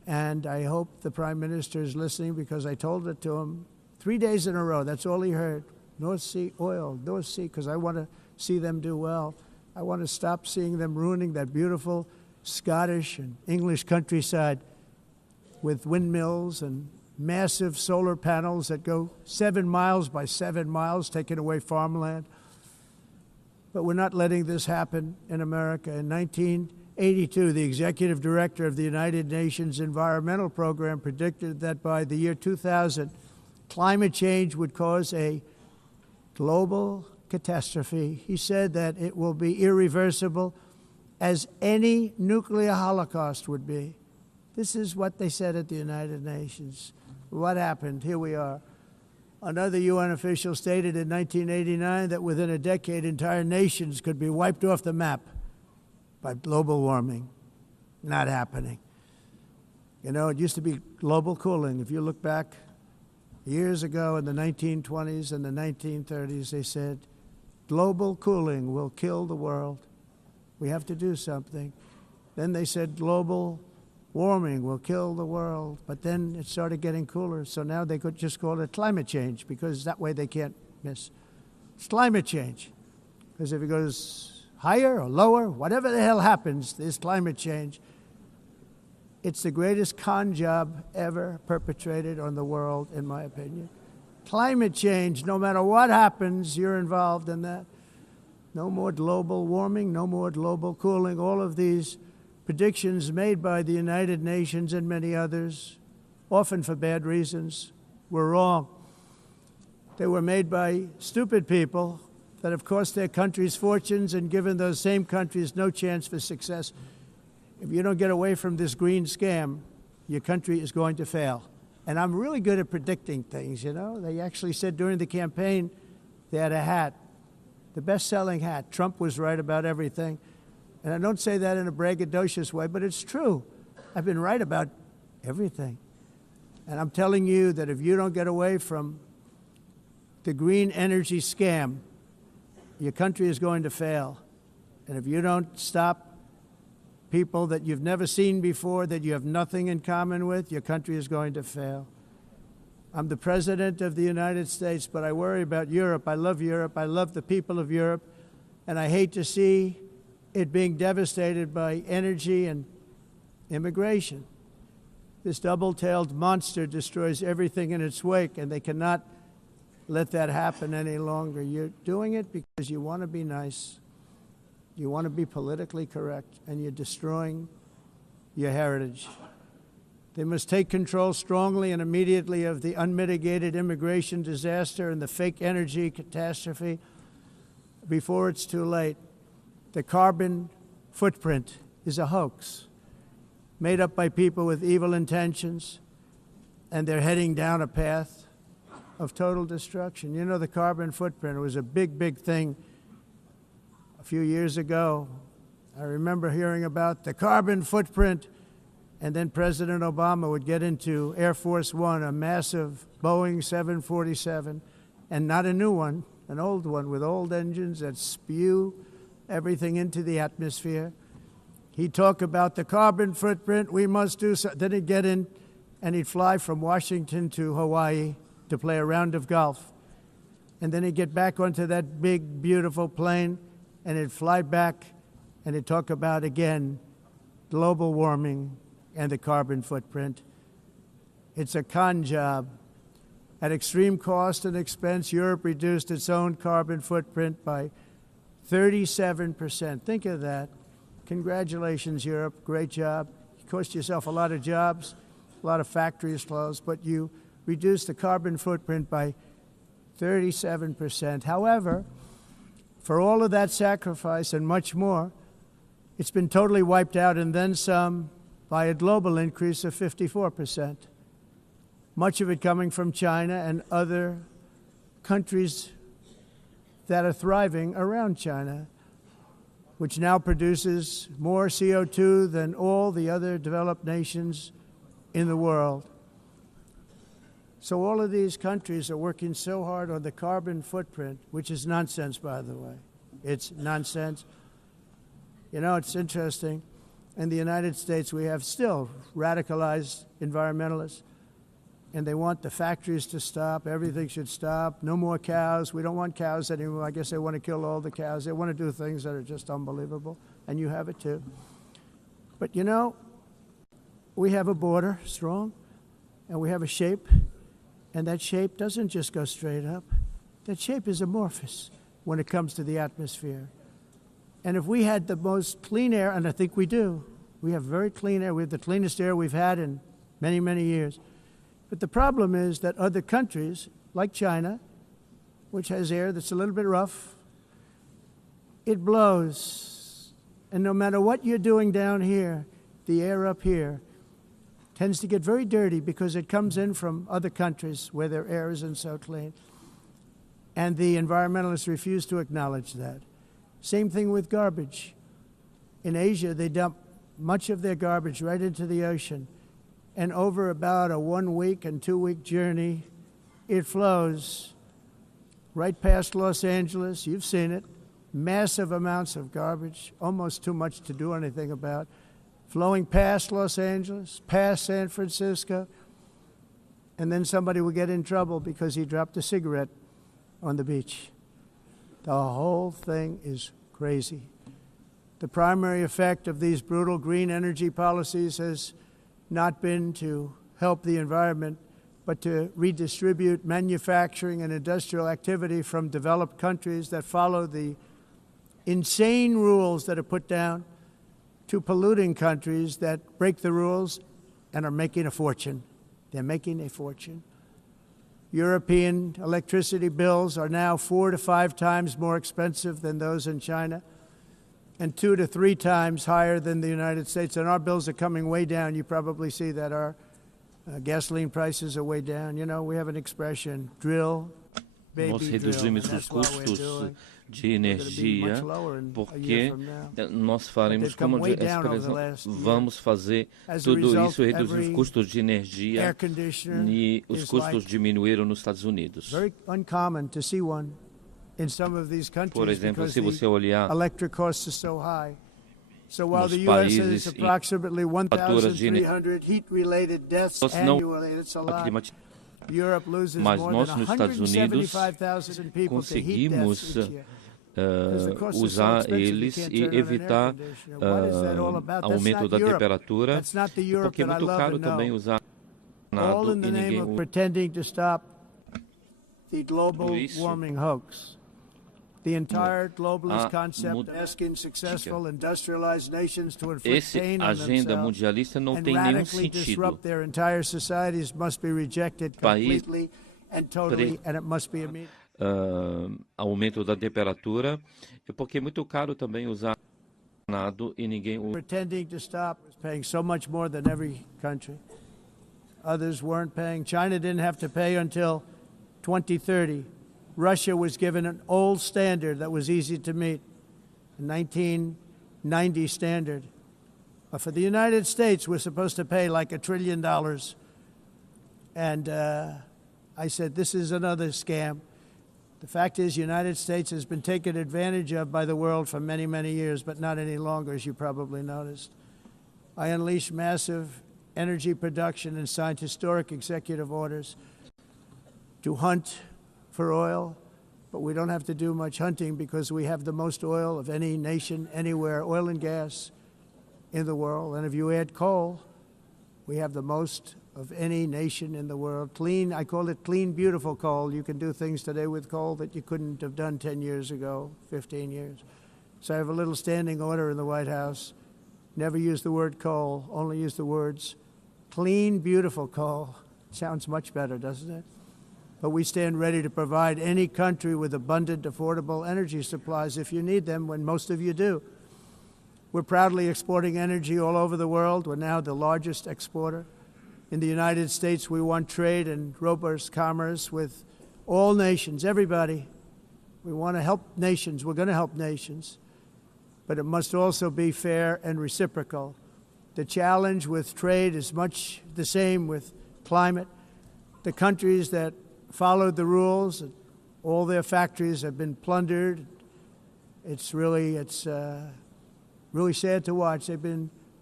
And I hope the Prime Minister is listening, because I told it to him 3 days in a row. That's all he heard. North Sea oil, North Sea, because I want to see them do well. I want to stop seeing them ruining that beautiful Scottish and English countryside with windmills and massive solar panels that go 7 miles by 7 miles, taking away farmland. But we're not letting this happen in America. In 1982, the executive director of the United Nations Environmental Program predicted that by the year 2000, climate change would cause a global catastrophe. He said that it will be irreversible, as any nuclear holocaust would be. This is what they said at the United Nations. What happened? Here we are. Another UN official stated in 1989 that within a decade, entire nations could be wiped off the map by global warming. Not happening. You know, it used to be global cooling. If you look back years ago in the 1920s and the 1930s, they said, global cooling will kill the world. We have to do something. Then they said global warming will kill the world. But then it started getting cooler, so now they could just call it climate change, because that way they can't miss. It's climate change. Because if it goes higher or lower, whatever the hell happens, there's climate change. It's the greatest con job ever perpetrated on the world, in my opinion. Climate change, no matter what happens, you're involved in that. No more global warming, no more global cooling. All of these predictions made by the United Nations and many others, often for bad reasons, were wrong. They were made by stupid people that have cost their countries fortunes and given those same countries no chance for success. If you don't get away from this green scam, your country is going to fail. And I'm really good at predicting things, you know. They actually said during the campaign they had a hat, the best-selling hat. Trump was right about everything. And I don't say that in a braggadocious way, but it's true. I've been right about everything. And I'm telling you that if you don't get away from the green energy scam, your country is going to fail. And if you don't stop people that you've never seen before, that you have nothing in common with, your country is going to fail. I'm the President of the United States, but I worry about Europe. I love Europe. I love the people of Europe. And I hate to see it being devastated by energy and immigration. This double-tailed monster destroys everything in its wake, and they cannot let that happen any longer. You're doing it because you want to be nice. You want to be politically correct, and you're destroying your heritage. They must take control strongly and immediately of the unmitigated immigration disaster and the fake energy catastrophe before it's too late. The carbon footprint is a hoax made up by people with evil intentions, and they're heading down a path of total destruction. You know, the carbon footprint was a big, big thing a few years ago. I remember hearing about the carbon footprint, and then President Obama would get into Air Force One, a massive Boeing 747, and not a new one, an old one with old engines that spew everything into the atmosphere. He'd talk about the carbon footprint, we must do so. Then he'd get in and he'd fly from Washington to Hawaii to play a round of golf. And then he'd get back onto that big, beautiful plane and he'd fly back and he'd talk about, again, global warming and the carbon footprint. It's a con job. At extreme cost and expense, Europe reduced its own carbon footprint by 37%. Think of that. Congratulations, Europe. Great job. You cost yourself a lot of jobs, a lot of factories closed, but you reduced the carbon footprint by 37%. However, for all of that sacrifice and much more, it's been totally wiped out and then some by a global increase of 54%. Much of it coming from China and other countries that are thriving around China, which now produces more CO2 than all the other developed nations in the world. So all of these countries are working so hard on the carbon footprint, which is nonsense, by the way. It's nonsense. You know, it's interesting. in the United States, we have still radicalized environmentalists, and they want the factories to stop. Everything should stop. No more cows. We don't want cows anymore. I guess they want to kill all the cows. They want to do things that are just unbelievable, and you have it too. But you know, we have a border, strong, and we have a shape, and that shape doesn't just go straight up. That shape is amorphous when it comes to the atmosphere. And if we had the most clean air, and I think we do, we have very clean air. We have the cleanest air we've had in many, many years. But the problem is that other countries, like China, which has air that's a little bit rough, it blows. And no matter what you're doing down here, the air up here tends to get very dirty because it comes in from other countries where their air isn't so clean. And the environmentalists refuse to acknowledge that. Same thing with garbage. In Asia, they dump much of their garbage right into the ocean. And over about a 1 week and 2 week journey, it flows right past Los Angeles. You've seen it. Massive amounts of garbage, almost too much to do anything about, flowing past Los Angeles, past San Francisco. And then somebody will get in trouble because he dropped a cigarette on the beach. The whole thing is crazy. The primary effect of these brutal green energy policies has not been to help the environment, but to redistribute manufacturing and industrial activity from developed countries that follow the insane rules that are put down to polluting countries that break the rules and are making a fortune. They're making a fortune. European electricity bills are now 4 to 5 times more expensive than those in China, and 2 to 3 times higher than the United States. And our bills are coming way down. You probably see that our gasoline prices are way down. You know, we have an expression, drill, baby, nós reduzimos os custos de energia porque nós faremos, como a expressão, vamos fazer tudo isso, reduzir os custos de energia e os custos diminuíram nos Estados Unidos. Por exemplo, se você olhar nos países em faturas de energia não climáticas, mas nós nos Estados Unidos conseguimos usar eles e evitar aumento da temperatura, porque é muito caro também usar nada e ninguém usa isso. The entire globalist concept asking successful industrialized nations to inflict pain on themselves and radically disrupt their entire societies must be rejected completely and totally, and it must be immediate. Aumento da temperatura, porque é muito caro também usar nada e ninguém usa. Pretending to stop was paying so much more than every country. Others weren't paying. China didn't have to pay until 2030. Russia was given an old standard that was easy to meet, a 1990 standard. But for the United States, we're supposed to pay like $1 trillion. And I said, this is another scam. The fact is, the United States has been taken advantage of by the world for many, many years, but not any longer, as you probably noticed. I unleashed massive energy production and signed historic executive orders to hunt for oil, but we don't have to do much hunting because we have the most oil of any nation anywhere, oil and gas in the world. And if you add coal, we have the most of any nation in the world. Clean, I call it clean, beautiful coal. You can do things today with coal that you couldn't have done 10 years ago, 15 years. So I have a little standing order in the White House. Never use the word coal, only use the words clean, beautiful coal. Sounds much better, doesn't it? But we stand ready to provide any country with abundant, affordable energy supplies if you need them, when most of you do. We're proudly exporting energy all over the world. We're now the largest exporter. In the United States, we want trade and robust commerce with all nations, everybody. We want to help nations. We're going to help nations. But it must also be fair and reciprocal. The challenge with trade is much the same with climate. The countries that followed the rules, all their factories have been plundered. It's really sad to watch. They've been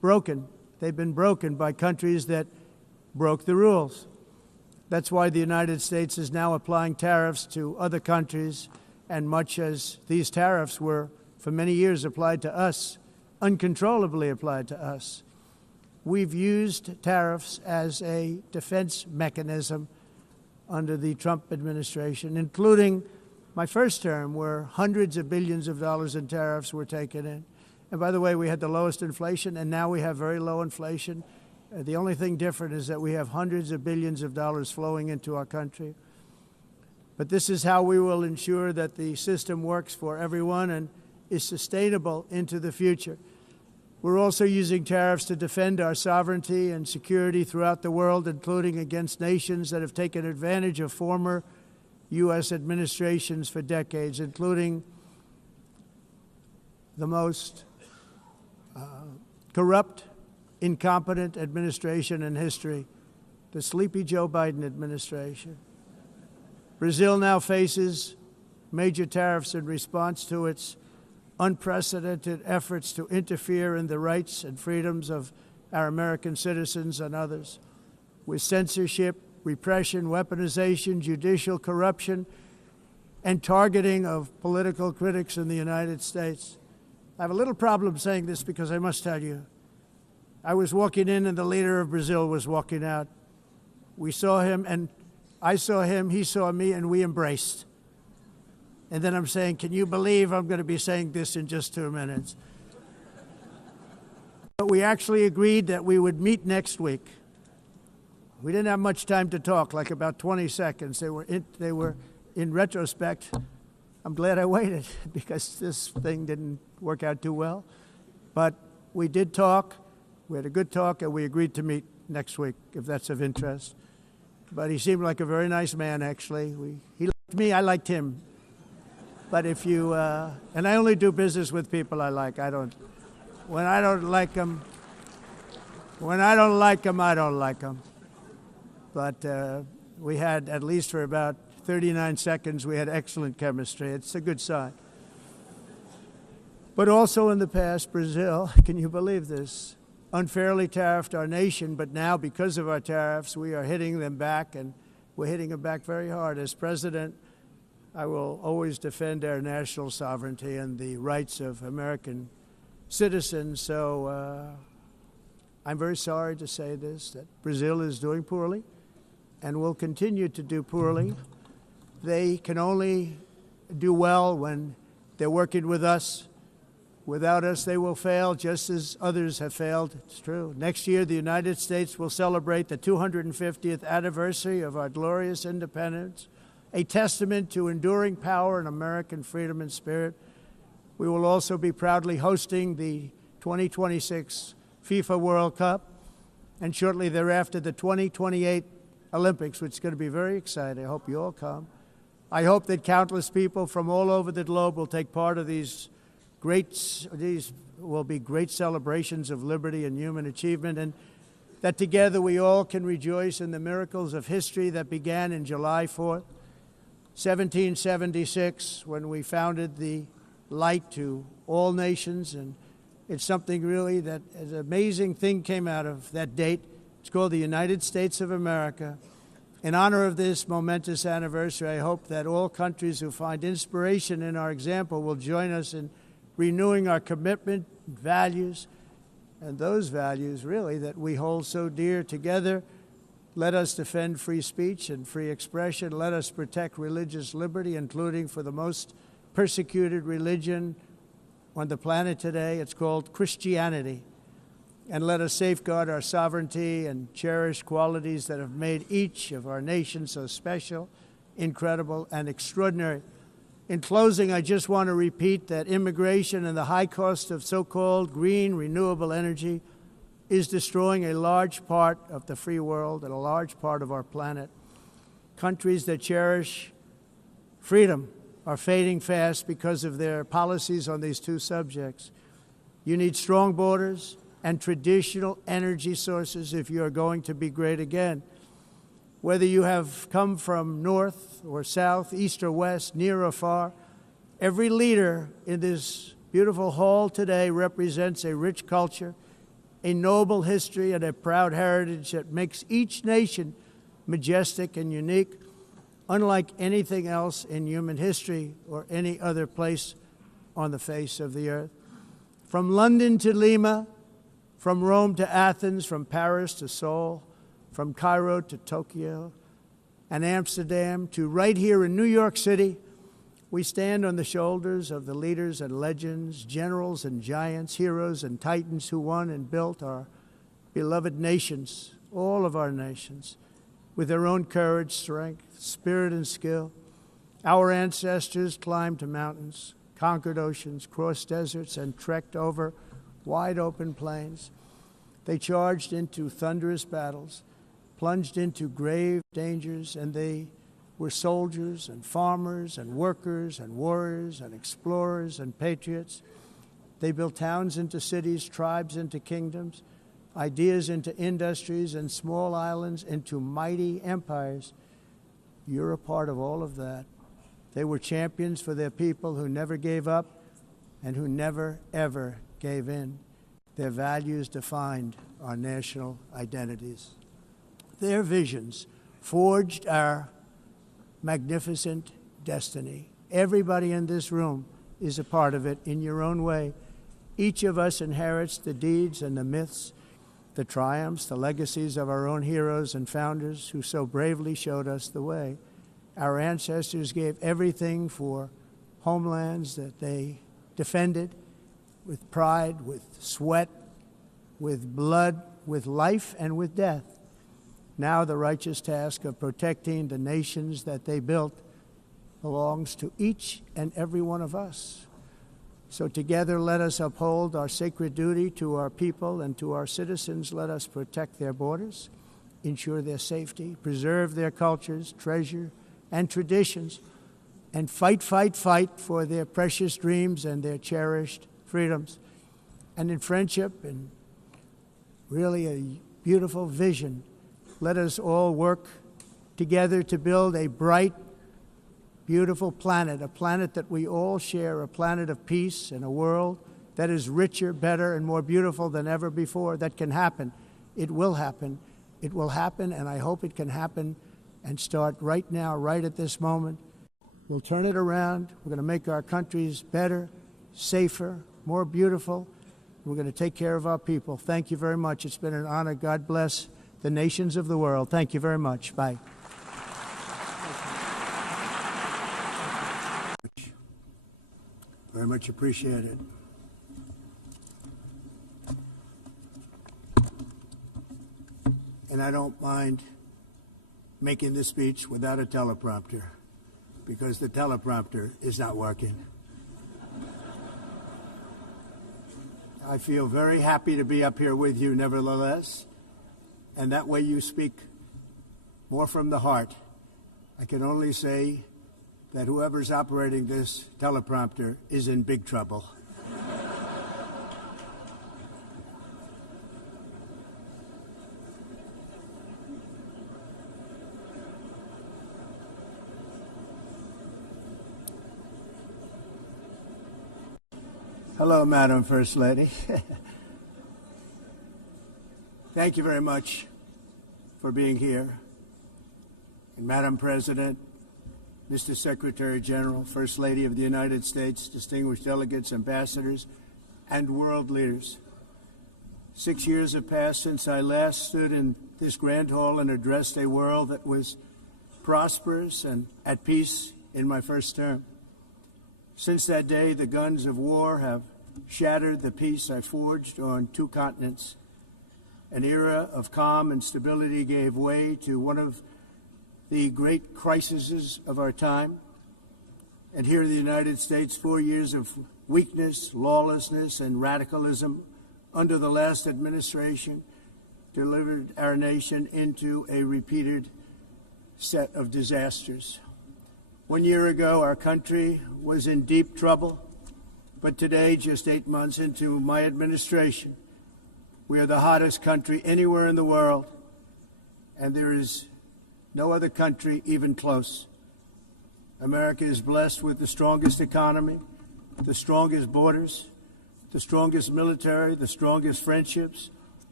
broken. They've been broken by countries that broke the rules. That's why the United States is now applying tariffs to other countries, and much as these tariffs were for many years applied to us, uncontrollably applied to us. We've used tariffs as a defense mechanism under the Trump administration, including my first term, where hundreds of billions of dollars in tariffs were taken in. And by the way, we had the lowest inflation, and now we have very low inflation. The only thing different is that we have hundreds of billions of dollars flowing into our country. But this is how we will ensure that the system works for everyone and is sustainable into the future. We're also using tariffs to defend our sovereignty and security throughout the world, including against nations that have taken advantage of former U.S. administrations for decades, including the most corrupt, incompetent administration in history, the sleepy Joe Biden administration. Brazil now faces major tariffs in response to its unprecedented efforts to interfere in the rights and freedoms of our American citizens and others, with censorship, repression, weaponization, judicial corruption, and targeting of political critics in the United States. I have a little problem saying this because I must tell you, I was walking in and the leader of Brazil was walking out. We saw him, and I saw him, he saw me, and we embraced. And then I'm saying, can you believe I'm going to be saying this in just 2 minutes? But we actually agreed that we would meet next week. We didn't have much time to talk, like about 20 seconds. They were in retrospect, I'm glad I waited because this thing didn't work out too well. But we did talk. We had a good talk, and we agreed to meet next week, if that's of interest. But he seemed like a very nice man, actually. He liked me, I liked him. But if you, and I only do business with people I like. When I don't like them, I don't like them. But we had, at least for about 39 seconds, we had excellent chemistry. It's a good sign. But also in the past, Brazil, can you believe this, unfairly tariffed our nation, but now because of our tariffs, we are hitting them back, and we're hitting them back very hard. As president, I will always defend our national sovereignty and the rights of American citizens. So I'm very sorry to say this, that Brazil is doing poorly and will continue to do poorly. They can only do well when they're working with us. Without us, they will fail, just as others have failed. It's true. Next year, the United States will celebrate the 250th anniversary of our glorious independence, a testament to enduring power and American freedom and spirit. We will also be proudly hosting the 2026 FIFA World Cup, and shortly thereafter, the 2028 Olympics, which is going to be very exciting. I hope you all come. I hope that countless people from all over the globe will take part of these will be great celebrations of liberty and human achievement, and that together we all can rejoice in the miracles of history that began in July 4th, 1776, when we founded the light to all nations. And it's something really that an amazing thing came out of that date. It's called the United States of America. In honor of this momentous anniversary, I hope that all countries who find inspiration in our example will join us in renewing our commitment, values, and those values, really, that we hold so dear together. Let us defend free speech and free expression. Let us protect religious liberty, including for the most persecuted religion on the planet today. It's called Christianity. And let us safeguard our sovereignty and cherish qualities that have made each of our nations so special, incredible, and extraordinary. In closing, I just want to repeat that immigration and the high cost of so-called green renewable energy is destroying a large part of the free world and a large part of our planet. Countries that cherish freedom are fading fast because of their policies on these two subjects. You need strong borders and traditional energy sources if you are going to be great again. Whether you have come from north or south, east or west, near or far, every leader in this beautiful hall today represents a rich culture, a noble history and a proud heritage that makes each nation majestic and unique, unlike anything else in human history or any other place on the face of the earth. From London to Lima, from Rome to Athens, from Paris to Seoul, from Cairo to Tokyo and Amsterdam to right here in New York City, we stand on the shoulders of the leaders and legends, generals and giants, heroes and titans who won and built our beloved nations, all of our nations, with their own courage, strength, spirit, and skill. Our ancestors climbed mountains, conquered oceans, crossed deserts, and trekked over wide open plains. They charged into thunderous battles, plunged into grave dangers, and they were soldiers and farmers and workers and warriors and explorers and patriots. They built towns into cities, tribes into kingdoms, ideas into industries, and small islands into mighty empires. You're a part of all of that. They were champions for their people who never gave up and who never, ever gave in. Their values defined our national identities. Their visions forged our magnificent destiny. Everybody in this room is a part of it in your own way. Each of us inherits the deeds and the myths, the triumphs, the legacies of our own heroes and founders who so bravely showed us the way. Our ancestors gave everything for homelands that they defended with pride, with sweat, with blood, with life, and with death. Now the righteous task of protecting the nations that they built belongs to each and every one of us. So together let us uphold our sacred duty to our people and to our citizens. Let us protect their borders, ensure their safety, preserve their cultures, treasure, and traditions, and fight, fight, fight for their precious dreams and their cherished freedoms. And in friendship and really a beautiful vision, let us all work together to build a bright, beautiful planet, a planet that we all share, a planet of peace and a world that is richer, better, and more beautiful than ever before. That can happen. It will happen. It will happen, and I hope it can happen and start right now, right at this moment. We'll turn it around. We're going to make our countries better, safer, more beautiful. We're going to take care of our people. Thank you very much. It's been an honor. God bless the nations of the world. Thank you very much. Bye. Very much appreciated. And I don't mind making this speech without a teleprompter, because the teleprompter is not working. I feel very happy to be up here with you nevertheless, and that way you speak more from the heart. I can only say that whoever's operating this teleprompter is in big trouble. Hello, Madam First Lady. Thank you very much for being here. And Madam President, Mr. Secretary General, First Lady of the United States, distinguished delegates, ambassadors, and world leaders. 6 years have passed since I last stood in this grand hall and addressed a world that was prosperous and at peace in my first term. Since that day, the guns of war have shattered the peace I forged on 2 continents. An era of calm and stability gave way to one of the great crises of our time. And here in the United States, 4 years of weakness, lawlessness, and radicalism under the last administration delivered our nation into a repeated set of disasters. 1 year ago, our country was in deep trouble, but today, just 8 months into my administration, we are the hottest country anywhere in the world, and there is no other country even close. America is blessed with the strongest economy, the strongest borders, the strongest military, the strongest friendships,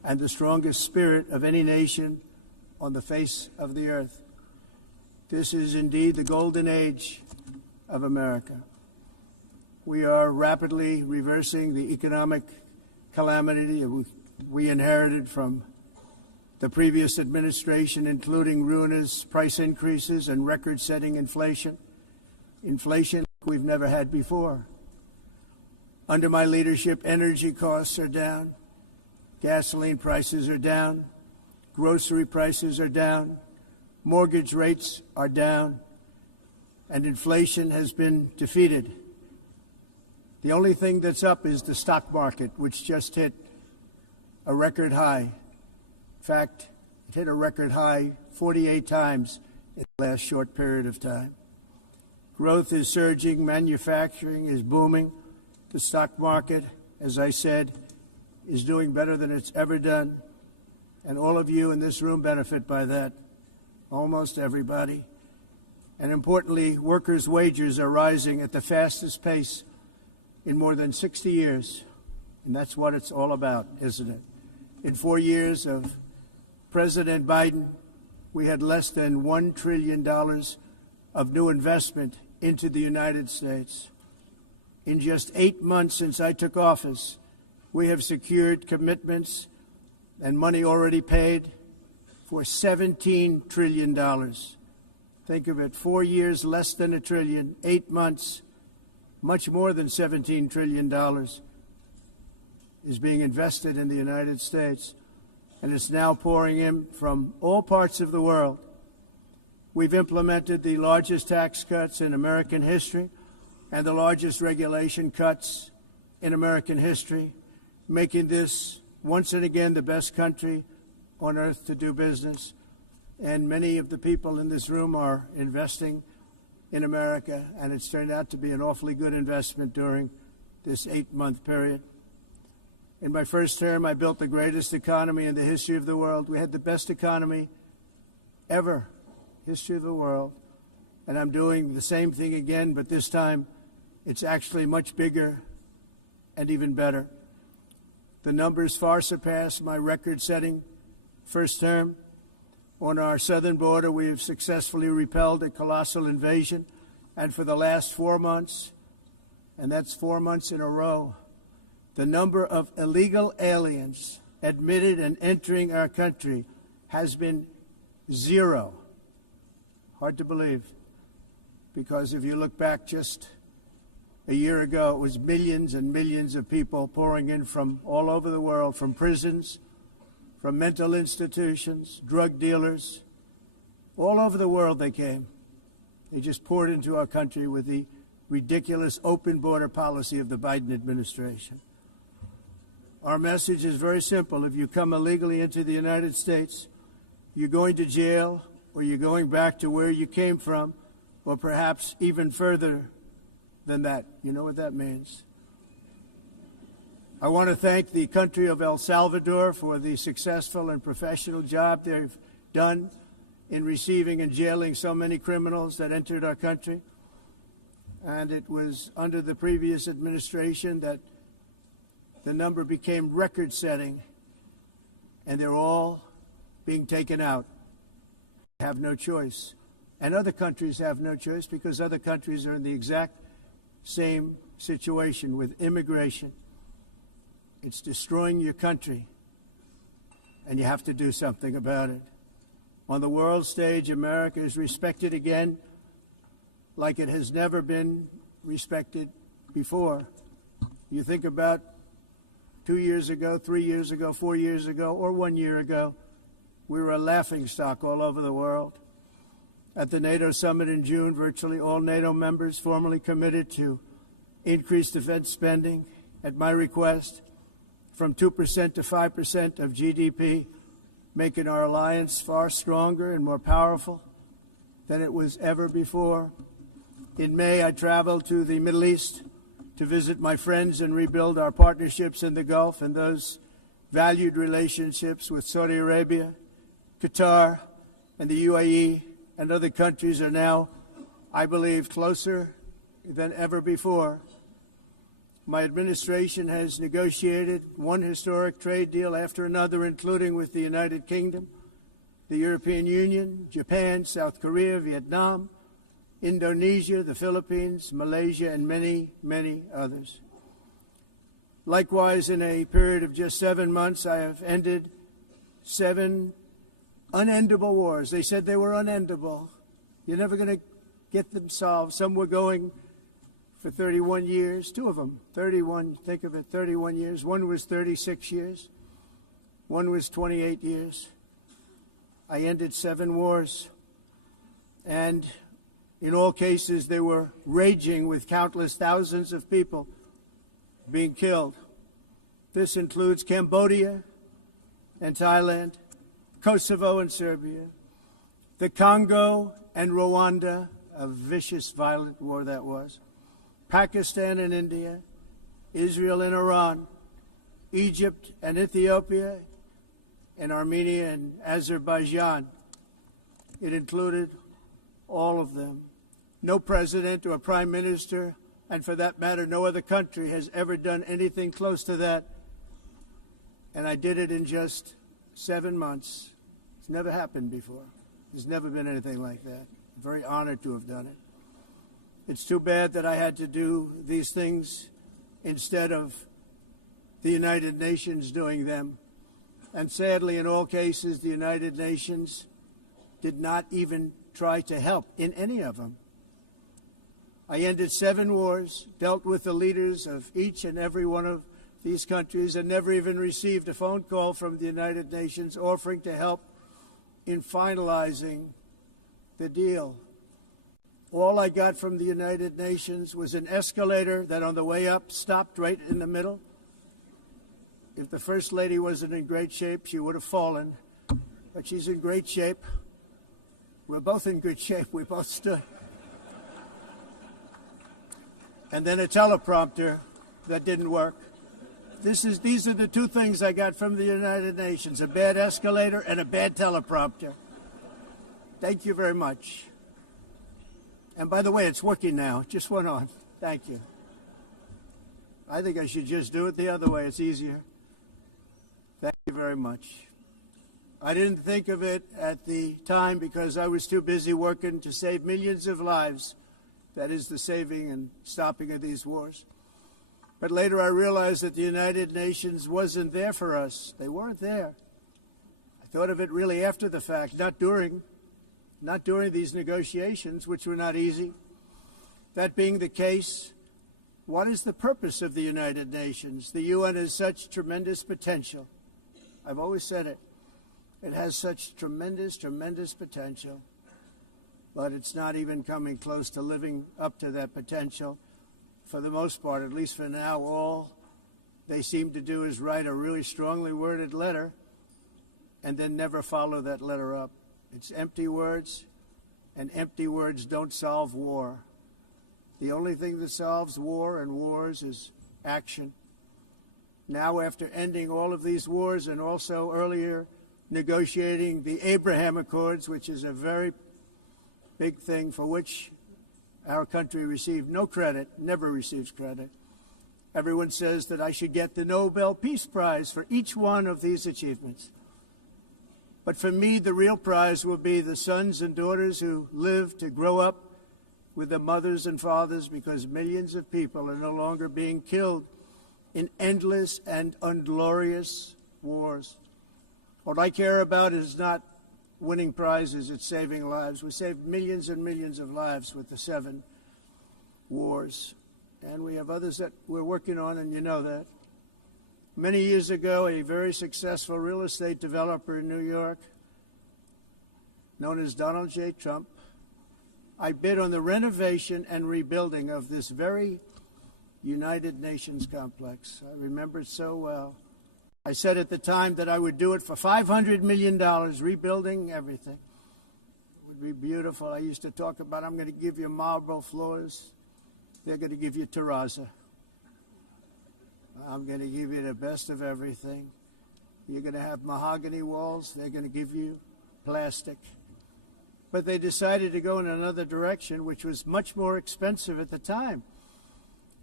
and the strongest spirit of any nation on the face of the earth. This is indeed the golden age of America. We are rapidly reversing the economic calamity we inherited from the previous administration, including ruinous price increases and record-setting inflation we've never had before. Under my leadership, energy costs are down, gasoline prices are down, grocery prices are down, mortgage rates are down, and inflation has been defeated. The only thing that's up is the stock market, which just hit a record high. In fact, it hit a record high 48 times in the last short period of time. Growth is surging, manufacturing is booming. The stock market, as I said, is doing better than it's ever done. And all of you in this room benefit by that, almost everybody. And importantly, workers' wages are rising at the fastest pace in more than 60 years. And that's what it's all about, isn't it? In 4 years of President Biden, we had less than $1 trillion of new investment into the United States. In just 8 months since I took office, we have secured commitments and money already paid for $17 trillion. Think of it, 4 years, less than $1 trillion, 8 months, much more than $17 trillion is being invested in the United States, and it's now pouring in from all parts of the world. We've implemented the largest tax cuts in American history and the largest regulation cuts in American history, making this once and again the best country on earth to do business. And many of the people in this room are investing in America, and it's turned out to be an awfully good investment during this 8-month period. In my first term, I built the greatest economy in the history of the world. We had the best economy ever, history of the world. And I'm doing the same thing again, but this time it's actually much bigger and even better. The numbers far surpass my record-setting first term. On our southern border, we have successfully repelled a colossal invasion. And for the last 4 months, and that's 4 months in a row, the number of illegal aliens admitted and entering our country has been 0. Hard to believe, because if you look back just a year ago, it was millions and millions of people pouring in from all over the world, from prisons, from mental institutions, drug dealers. All over the world they came. They just poured into our country with the ridiculous open border policy of the Biden administration. Our message is very simple. If you come illegally into the United States, you're going to jail, or you're going back to where you came from, or perhaps even further than that. You know what that means. I want to thank the country of El Salvador for the successful and professional job they've done in receiving and jailing so many criminals that entered our country. And it was under the previous administration that the number became record-setting, and they're all being taken out. They have no choice. And other countries have no choice, because other countries are in the exact same situation with immigration. It's destroying your country, and you have to do something about it. On the world stage, America is respected again like it has never been respected before. You think about 2 years ago, 3 years ago, 4 years ago, or 1 year ago, we were a laughingstock all over the world. At the NATO summit in June, virtually all NATO members formally committed to increase defense spending at my request from 2% to 5% of GDP, making our alliance far stronger and more powerful than it was ever before. In May, I traveled to the Middle East to visit my friends and rebuild our partnerships in the Gulf and those valued relationships with Saudi Arabia, Qatar, and the UAE, and other countries are now, I believe, closer than ever before. My administration has negotiated one historic trade deal after another, including with the United Kingdom, the European Union, Japan, South Korea, Vietnam, Indonesia, the Philippines, Malaysia, and many, many others. Likewise, in a period of just 7 months, I have ended 7 unendable wars. They said they were unendable. You're never going to get them solved. Some were going for 31 years, 2 of them, 31, think of it, 31 years. One was 36 years. One was 28 years. I ended 7 wars. And in all cases, they were raging with countless thousands of people being killed. This includes Cambodia and Thailand, Kosovo and Serbia, the Congo and Rwanda, a vicious, violent war that was, Pakistan and India, Israel and Iran, Egypt and Ethiopia, and Armenia and Azerbaijan. It included all of them. No president or prime minister, and for that matter, no other country has ever done anything close to that. And I did it in just 7 months. It's never happened before. There's never been anything like that. I'm very honored to have done it. It's too bad that I had to do these things instead of the United Nations doing them. And sadly, in all cases, the United Nations did not even try to help in any of them. I ended 7 wars, dealt with the leaders of each and every one of these countries, and never even received a phone call from the United Nations offering to help in finalizing the deal. All I got from the United Nations was an escalator that on the way up stopped right in the middle. If the First Lady wasn't in great shape, she would have fallen. But she's in great shape. We're both in good shape. We both stood. And then a teleprompter that didn't work. These are the 2 things I got from the United Nations, a bad escalator and a bad teleprompter. Thank you very much. And by the way, it's working now. It just went on. Thank you. I think I should just do it the other way. It's easier. Thank you very much. I didn't think of it at the time because I was too busy working to save millions of lives. That is the saving and stopping of these wars. But later I realized that the United Nations wasn't there for us. They weren't there. I thought of it really after the fact, not during these negotiations, which were not easy. That being the case, what is the purpose of the United Nations? The UN has such tremendous potential. I've always said it. It has such tremendous, tremendous potential. But it's not even coming close to living up to that potential. For the most part, at least for now, all they seem to do is write a really strongly worded letter and then never follow that letter up. It's empty words, and empty words don't solve war. The only thing that solves war and wars is action. Now, after ending all of these wars and also earlier negotiating the Abraham Accords, which is a very big thing for which our country received no credit, never receives credit. Everyone says that I should get the Nobel Peace Prize for each one of these achievements. But for me, the real prize will be the sons and daughters who live to grow up with the mothers and fathers, because millions of people are no longer being killed in endless and unglorious wars. What I care about is not winning prizes, it's saving lives. We saved millions and millions of lives with the 7 wars. And we have others that we're working on, and you know that. Many years ago, a very successful real estate developer in New York, known as Donald J. Trump, I bid on the renovation and rebuilding of this very United Nations complex. I remember it so well. I said at the time that I would do it for $500 million, rebuilding everything. It would be beautiful. I used to talk about, I'm going to give you marble floors. They're going to give you terrazzo. I'm going to give you the best of everything. You're going to have mahogany walls. They're going to give you plastic. But they decided to go in another direction, which was much more expensive at the time.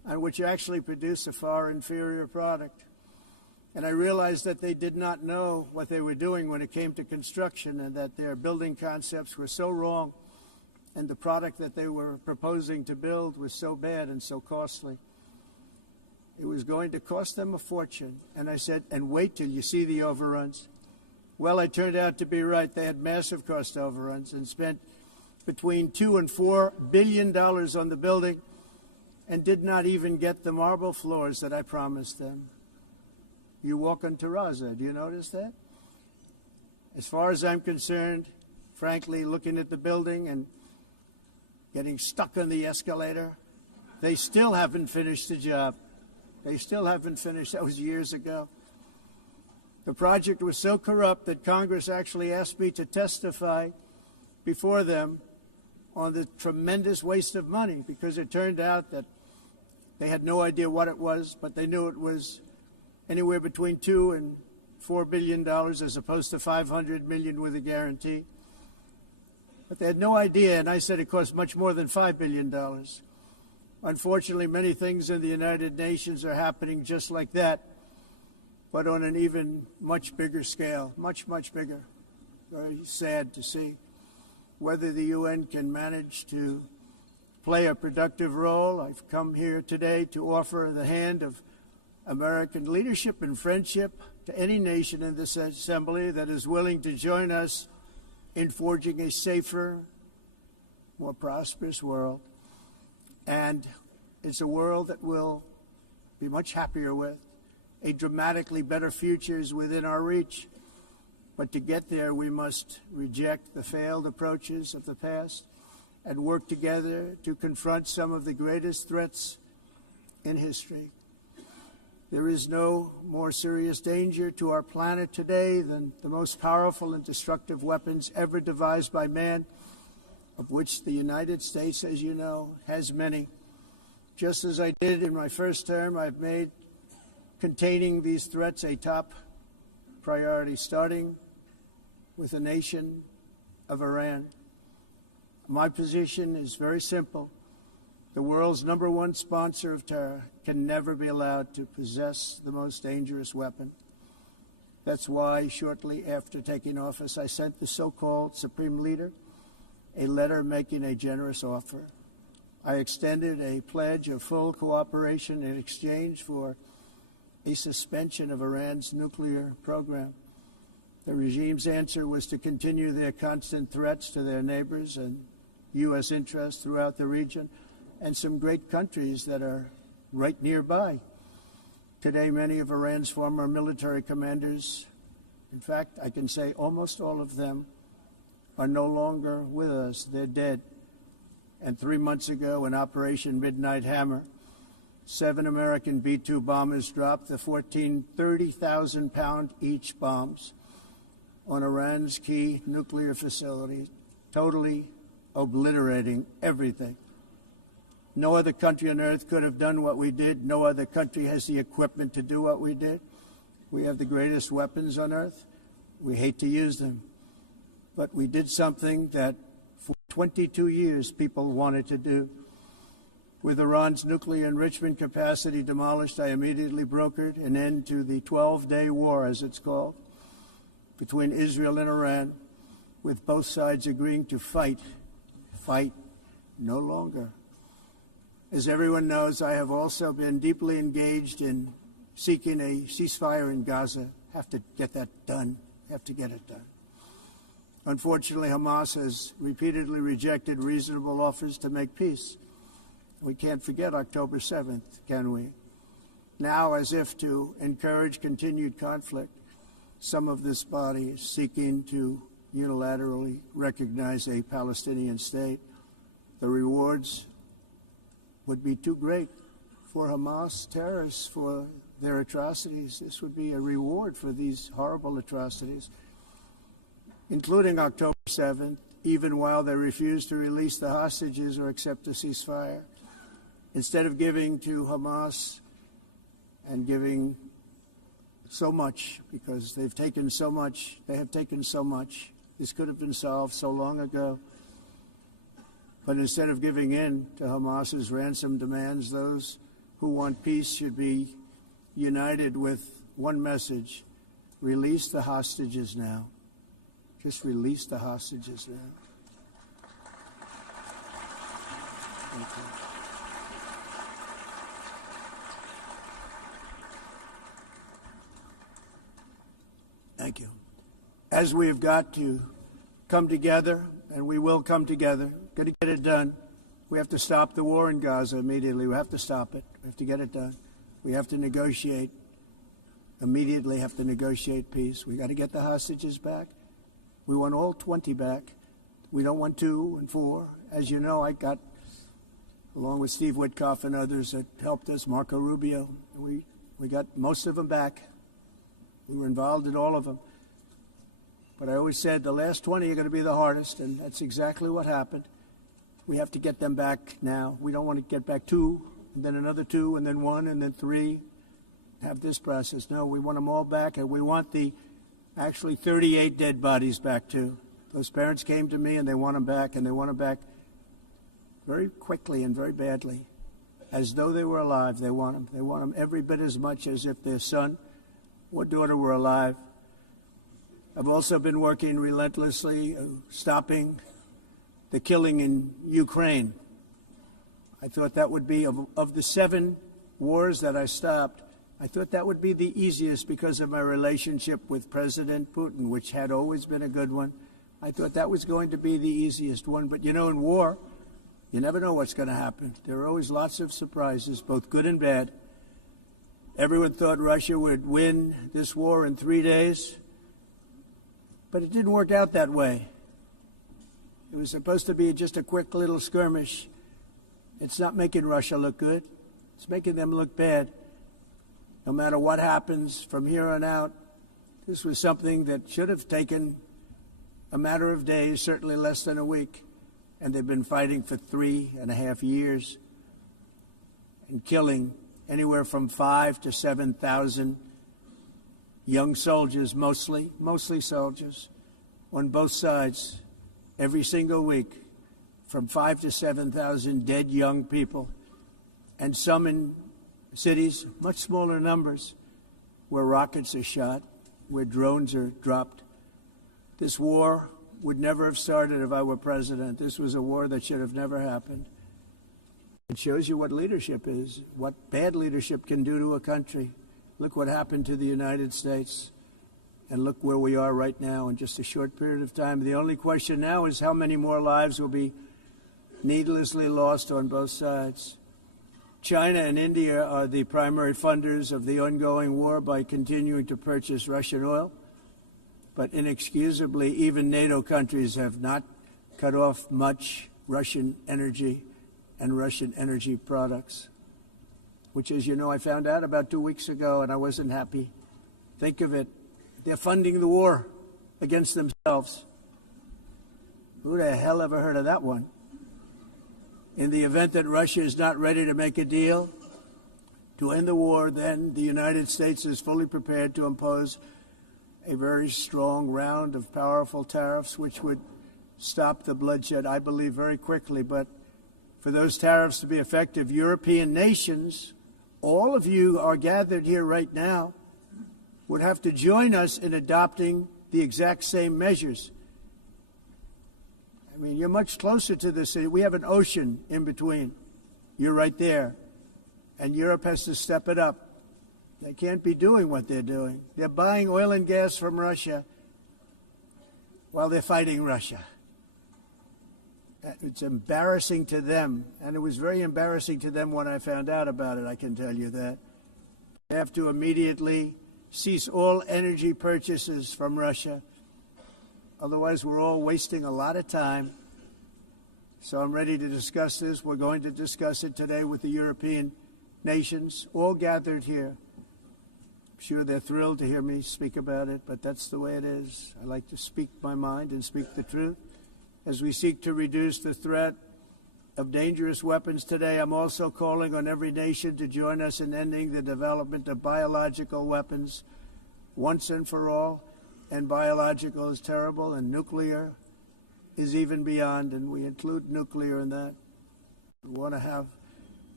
which actually produce a far inferior product. And I realized that they did not know what they were doing when it came to construction, and that their building concepts were so wrong, and the product that they were proposing to build was so bad and so costly. It was going to cost them a fortune. And I said, and wait till you see the overruns. Well, I turned out to be right. They had massive cost overruns and spent between $2 and $4 billion on the building and did not even get the marble floors that I promised them. You walk on terrazzo. Do you notice that? As far as I'm concerned, frankly, looking at the building and getting stuck on the escalator, they still haven't finished the job. They still haven't finished. That was years ago. The project was so corrupt that Congress actually asked me to testify before them on the tremendous waste of money, because it turned out that they had no idea what it was, but they knew it was anywhere between $2 and $4 billion as opposed to $500 million with a guarantee. But they had no idea, and I said it cost much more than $5 billion. Unfortunately, many things in the United Nations are happening just like that, but on an even much bigger scale, much, much bigger. Very sad to see. Whether the UN can manage to play a productive role, I've come here today to offer the hand of American leadership and friendship to any nation in this assembly that is willing to join us in forging a safer, more prosperous world. And it's a world that we'll be much happier with. A dramatically better future is within our reach. But to get there, we must reject the failed approaches of the past and work together to confront some of the greatest threats in history. There is no more serious danger to our planet today than the most powerful and destructive weapons ever devised by man, of which the United States, as you know, has many. Just as I did in my first term, I've made containing these threats a top priority, starting with the nation of Iran. My position is very simple. The world's #1 sponsor of terror can never be allowed to possess the most dangerous weapon. That's why, shortly after taking office, I sent the so-called Supreme Leader a letter making a generous offer. I extended a pledge of full cooperation in exchange for a suspension of Iran's nuclear program. The regime's answer was to continue their constant threats to their neighbors and U.S. interests throughout the region and some great countries that are right nearby. Today, many of Iran's former military commanders, in fact, I can say almost all of them, are no longer with us. They're dead. And 3 months ago, in Operation Midnight Hammer, 7 American B-2 bombers dropped the 14 30,000-pound each bombs on Iran's key nuclear facilities, totally obliterating everything. No other country on earth could have done what we did. No other country has the equipment to do what we did. We have the greatest weapons on earth. We hate to use them. But we did something that for 22 years people wanted to do. With Iran's nuclear enrichment capacity demolished, I immediately brokered an end to the 12-day war, as it's called, between Israel and Iran, with both sides agreeing to fight no longer. As everyone knows, I have also been deeply engaged in seeking a ceasefire in Gaza. Have to get that done. Have to get it done. Unfortunately, Hamas has repeatedly rejected reasonable offers to make peace. We can't forget October 7th, can we? Now, as if to encourage continued conflict, some of this body is seeking to unilaterally recognize a Palestinian state. The rewards would be too great for Hamas terrorists for their atrocities. This would be a reward for these horrible atrocities, including October 7th, even while they refuse to release the hostages or accept a ceasefire. Instead of giving to Hamas and giving so much, because they've taken so much, they have taken so much. This could have been solved so long ago. But instead of giving in to Hamas's ransom demands, those who want peace should be united with one message: release the hostages now. Just release the hostages now. Thank you. Thank you. As we have got to come together, and we will come together, got to get it done. We have to stop the war in Gaza immediately. We have to stop it. We have to get it done. We have to negotiate. Immediately have to negotiate peace. We got to get the hostages back. We want all 20 back. We don't want 2 and 4. As you know, I got, along with Steve Witkoff and others that helped us, Marco Rubio, we got most of them back. We were involved in all of them. But I always said the last 20 are going to be the hardest, and that's exactly what happened. We have to get them back now. We don't want to get back 2, and then another 2, and then 1, and then 3. Have this process. No, we want them all back, and we want the actually 38 dead bodies back too. Those parents came to me, and they want them back, and they want them back very quickly and very badly, as though they were alive. They want them. They want them every bit as much as if their son or daughter were alive. I've also been working relentlessly, stopping the killing in Ukraine. I thought that would be, of the 7 wars that I stopped, I thought that would be the easiest because of my relationship with President Putin, which had always been a good one. I thought that was going to be the easiest one. But, you know, in war, you never know what's going to happen. There are always lots of surprises, both good and bad. Everyone thought Russia would win this war in 3 days, but it didn't work out that way. It was supposed to be just a quick little skirmish. It's not making Russia look good. It's making them look bad. No matter what happens from here on out, this was something that should have taken a matter of days, certainly less than a week. And they've been fighting for 3.5 years and killing anywhere from 5,000 to 7,000 young soldiers, mostly soldiers, on both sides, every single week, from 5,000 to 7,000 dead young people, and some in cities, much smaller numbers, where rockets are shot, where drones are dropped. This war would never have started if I were president. This was a war that should have never happened. It shows you what leadership is, what bad leadership can do to a country. Look what happened to the United States, and look where we are right now in just a short period of time. The only question now is how many more lives will be needlessly lost on both sides. China and India are the primary funders of the ongoing war by continuing to purchase Russian oil. But inexcusably, even NATO countries have not cut off much Russian energy and Russian energy products, which, as you know, I found out about 2 weeks ago, and I wasn't happy. Think of it. They're funding the war against themselves. Who the hell ever heard of that one? In the event that Russia is not ready to make a deal to end the war, then the United States is fully prepared to impose a very strong round of powerful tariffs, which would stop the bloodshed, I believe, very quickly. But for those tariffs to be effective, European nations, all of you are gathered here right now, would have to join us in adopting the exact same measures. I mean, you're much closer to the city. We have an ocean in between. You're right there. And Europe has to step it up. They can't be doing what they're doing. They're buying oil and gas from Russia while they're fighting Russia. It's embarrassing to them, and it was very embarrassing to them when I found out about it, I can tell you that. They have to immediately cease all energy purchases from Russia. Otherwise, we're all wasting a lot of time. So I'm ready to discuss this. We're going to discuss it today with the European nations, all gathered here. I'm sure they're thrilled to hear me speak about it, but that's the way it is. I like to speak my mind and speak the truth. As we seek to reduce the threat of dangerous weapons today, I'm also calling on every nation to join us in ending the development of biological weapons once and for all. And biological is terrible, and nuclear is even beyond, and we include nuclear in that. We want to have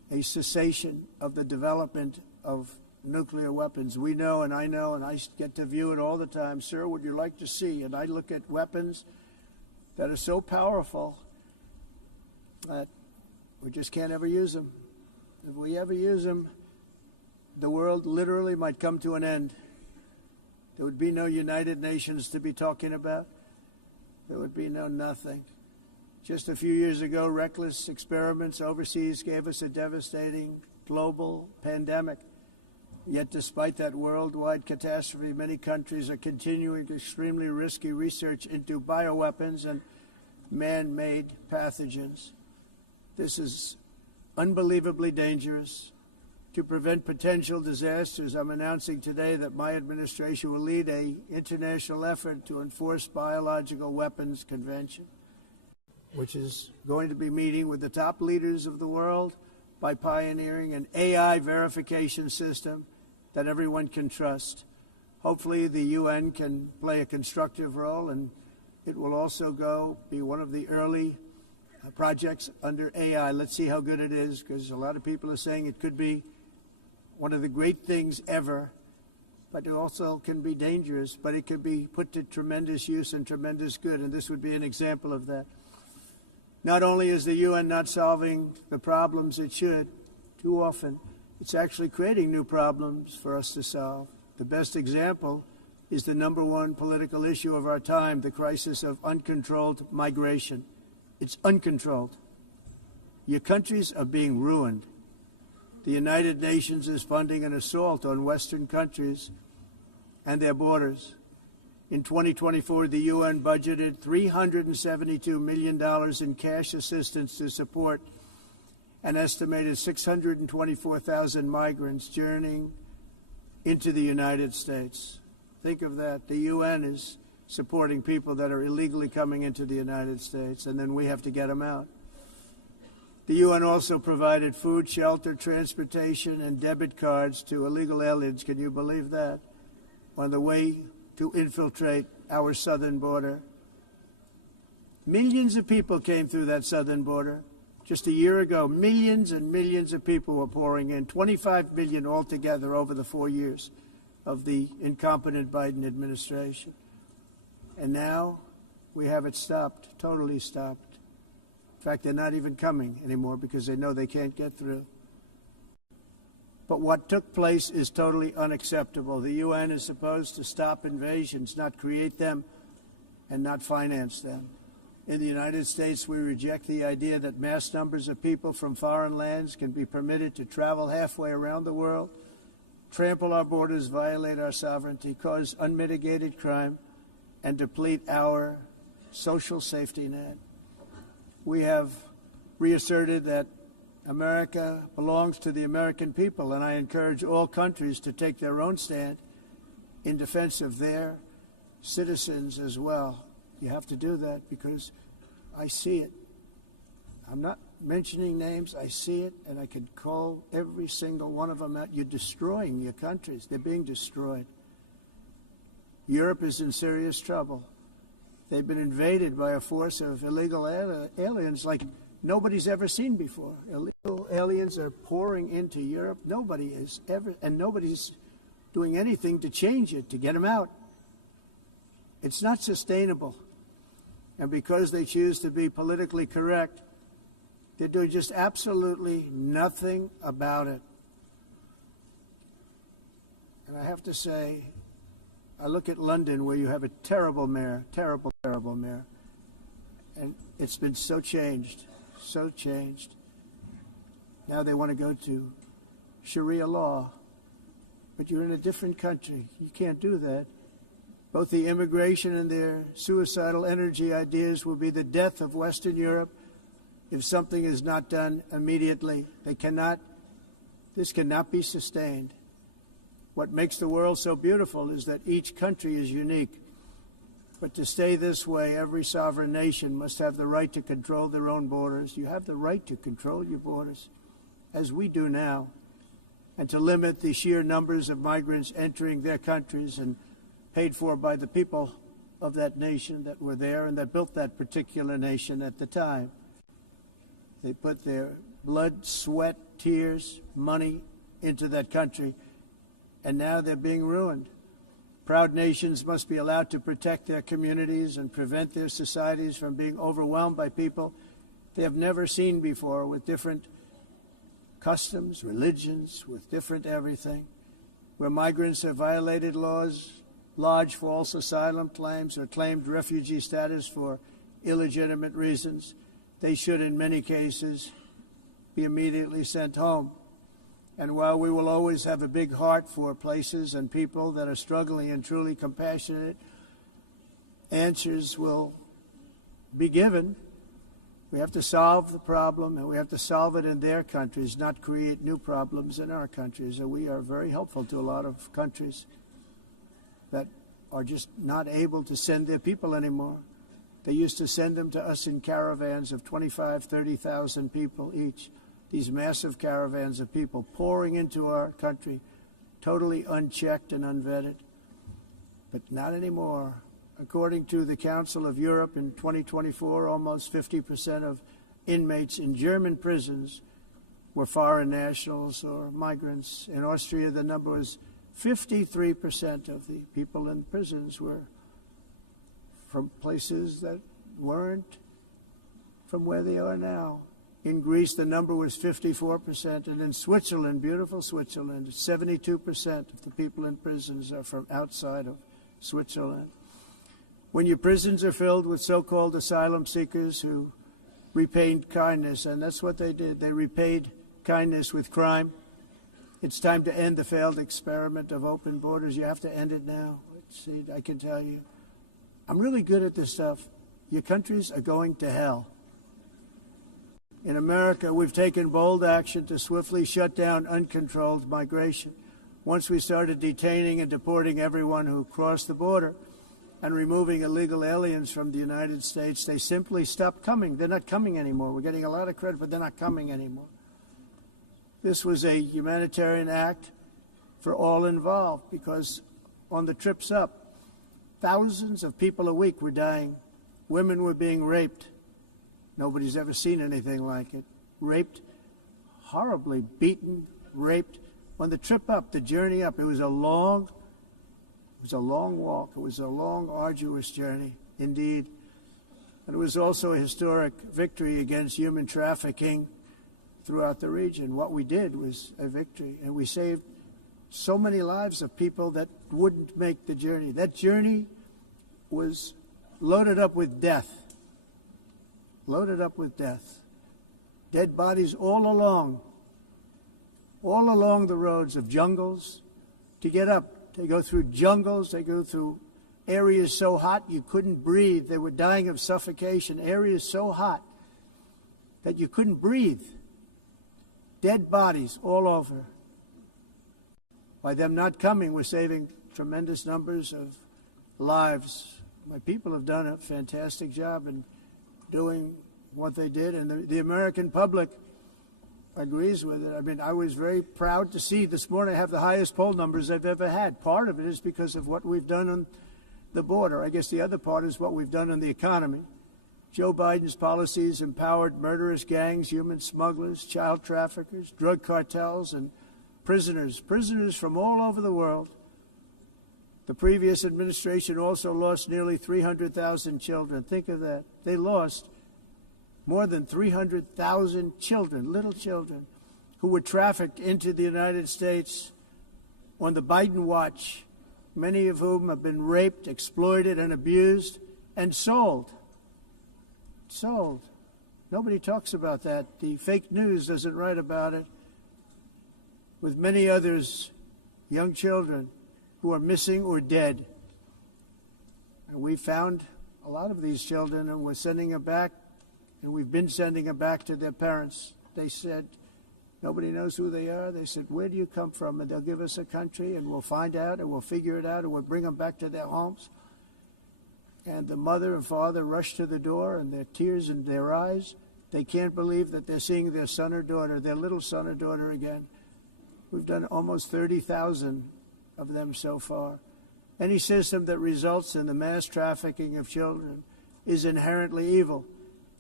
a cessation of the development of nuclear weapons. We know, and I get to view it all the time. Sir, would you like to see? And I look at weapons that are so powerful that we just can't ever use them. If we ever use them, the world literally might come to an end. There would be no United Nations to be talking about. There would be no nothing. Just a few years ago, reckless experiments overseas gave us a devastating global pandemic. Yet despite that worldwide catastrophe, many countries are continuing extremely risky research into bioweapons and man-made pathogens. This is unbelievably dangerous. To prevent potential disasters, I'm announcing today that my administration will lead an international effort to enforce Biological Weapons Convention, which is going to be meeting with the top leaders of the world by pioneering an AI verification system that everyone can trust. Hopefully the UN can play a constructive role, and it will also be one of the early projects under AI. Let's see how good it is, because a lot of people are saying it could be one of the great things ever, but it also can be dangerous, but it could be put to tremendous use and tremendous good, and this would be an example of that. Not only is the UN not solving the problems it should, too often, it's actually creating new problems for us to solve. The best example is the #1 political issue of our time, the crisis of uncontrolled migration. It's uncontrolled. Your countries are being ruined. The United Nations is funding an assault on Western countries and their borders. In 2024, the UN budgeted $372 million in cash assistance to support an estimated 624,000 migrants journeying into the United States. Think of that. The UN is supporting people that are illegally coming into the United States, and then we have to get them out. The UN also provided food, shelter, transportation, and debit cards to illegal aliens. Can you believe that? On the way to infiltrate our southern border. Millions of people came through that southern border. Just a year ago, millions and millions of people were pouring in, 25 million altogether over the 4 years of the incompetent Biden administration. And now we have it stopped, totally stopped. In fact, they're not even coming anymore because they know they can't get through. But what took place is totally unacceptable. The UN is supposed to stop invasions, not create them and not finance them. In the United States, we reject the idea that mass numbers of people from foreign lands can be permitted to travel halfway around the world, trample our borders, violate our sovereignty, cause unmitigated crime, and deplete our social safety net. We have reasserted that America belongs to the American people, and I encourage all countries to take their own stand in defense of their citizens as well. You have to do that because I see it. I'm not mentioning names. I see it, and I could call every single one of them out. You're destroying your countries. They're being destroyed. Europe is in serious trouble. They've been invaded by a force of illegal aliens like nobody's ever seen before. Illegal aliens are pouring into Europe. Nobody is ever, and nobody's doing anything to change it, to get them out. It's not sustainable. And because they choose to be politically correct, they're doing just absolutely nothing about it. And I have to say, I look at London, where you have a terrible mayor, terrible mayor, and it's been so changed. Now they want to go to Sharia law, but you're in a different country. You can't do that. Both the immigration and their suicidal energy ideas will be the death of Western Europe if something is not done immediately. This cannot be sustained. What makes the world so beautiful is that each country is unique. But to stay this way, every sovereign nation must have the right to control their own borders. You have the right to control your borders, as we do now, and to limit the sheer numbers of migrants entering their countries and paid for by the people of that nation that were there and that built that particular nation at the time. They put their blood, sweat, tears, money into that country, and now they're being ruined. Proud nations must be allowed to protect their communities and prevent their societies from being overwhelmed by people they have never seen before, with different customs, religions, with different everything. Where migrants have violated laws, lodged false asylum claims, or claimed refugee status for illegitimate reasons, they should, in many cases, be immediately sent home. And while we will always have a big heart for places and people that are struggling and truly compassionate, answers will be given. We have to solve the problem, and we have to solve it in their countries, not create new problems in our countries. And we are very helpful to a lot of countries that are just not able to send their people anymore. They used to send them to us in caravans of 25,000, 30,000 people each. These massive caravans of people pouring into our country, totally unchecked and unvetted. But not anymore. According to the Council of Europe in 2024, almost 50% of inmates in German prisons were foreign nationals or migrants. In Austria, the number was 53% of the people in prisons were from places that weren't from where they are now. In Greece, the number was 54%, and in Switzerland, beautiful Switzerland, 72% of the people in prisons are from outside of Switzerland. When your prisons are filled with so-called asylum seekers who repaid kindness, and that's what they did, they repaid kindness with crime, it's time to end the failed experiment of open borders. You have to end it now. See, I can tell you, I'm really good at this stuff. Your countries are going to hell. In America, we've taken bold action to swiftly shut down uncontrolled migration. Once we started detaining and deporting everyone who crossed the border and removing illegal aliens from the United States, they simply stopped coming. They're not coming anymore. We're getting a lot of credit, but they're not coming anymore. This was a humanitarian act for all involved, because on the trips up, thousands of people a week were dying. Women were being raped. Nobody's ever seen anything like it. Raped, horribly beaten, raped. On the trip up, the journey up, it was a long walk. It was a long, arduous journey, indeed. And it was also a historic victory against human trafficking throughout the region. What we did was a victory, and we saved so many lives of people that wouldn't make the journey. That journey was loaded up with death. Loaded up with death. Dead bodies all along the roads of jungles. To get up, they go through jungles, they go through areas so hot you couldn't breathe. They were dying of suffocation, areas so hot that you couldn't breathe. Dead bodies all over. By them not coming, we're saving tremendous numbers of lives. My people have done a fantastic job in doing what they did, and the American public agrees with it. I mean, I was very proud to see this morning I have the highest poll numbers I've ever had. Part of it is because of what we've done on the border. I guess the other part is what we've done on the economy. Joe Biden's policies empowered murderous gangs, human smugglers, child traffickers, drug cartels, and prisoners from all over the world. The previous administration also lost nearly 300,000 children. Think of that. They lost more than 300,000 children, little children, who were trafficked into the United States on the Biden watch, many of whom have been raped, exploited, and abused, and sold. Sold. Nobody talks about that. The fake news doesn't write about it. With many others, young children who are missing or dead. And we found a lot of these children, and we're sending them back, and we've been sending them back to their parents. They said, nobody knows who they are. They said, where do you come from? And they'll give us a country, and we'll find out, and we'll figure it out, and we'll bring them back to their homes. And the mother and father rush to the door, and their tears in their eyes. They can't believe that they're seeing their son or daughter, their little son or daughter again. We've done almost 30,000 of them so far. Any system that results in the mass trafficking of children is inherently evil.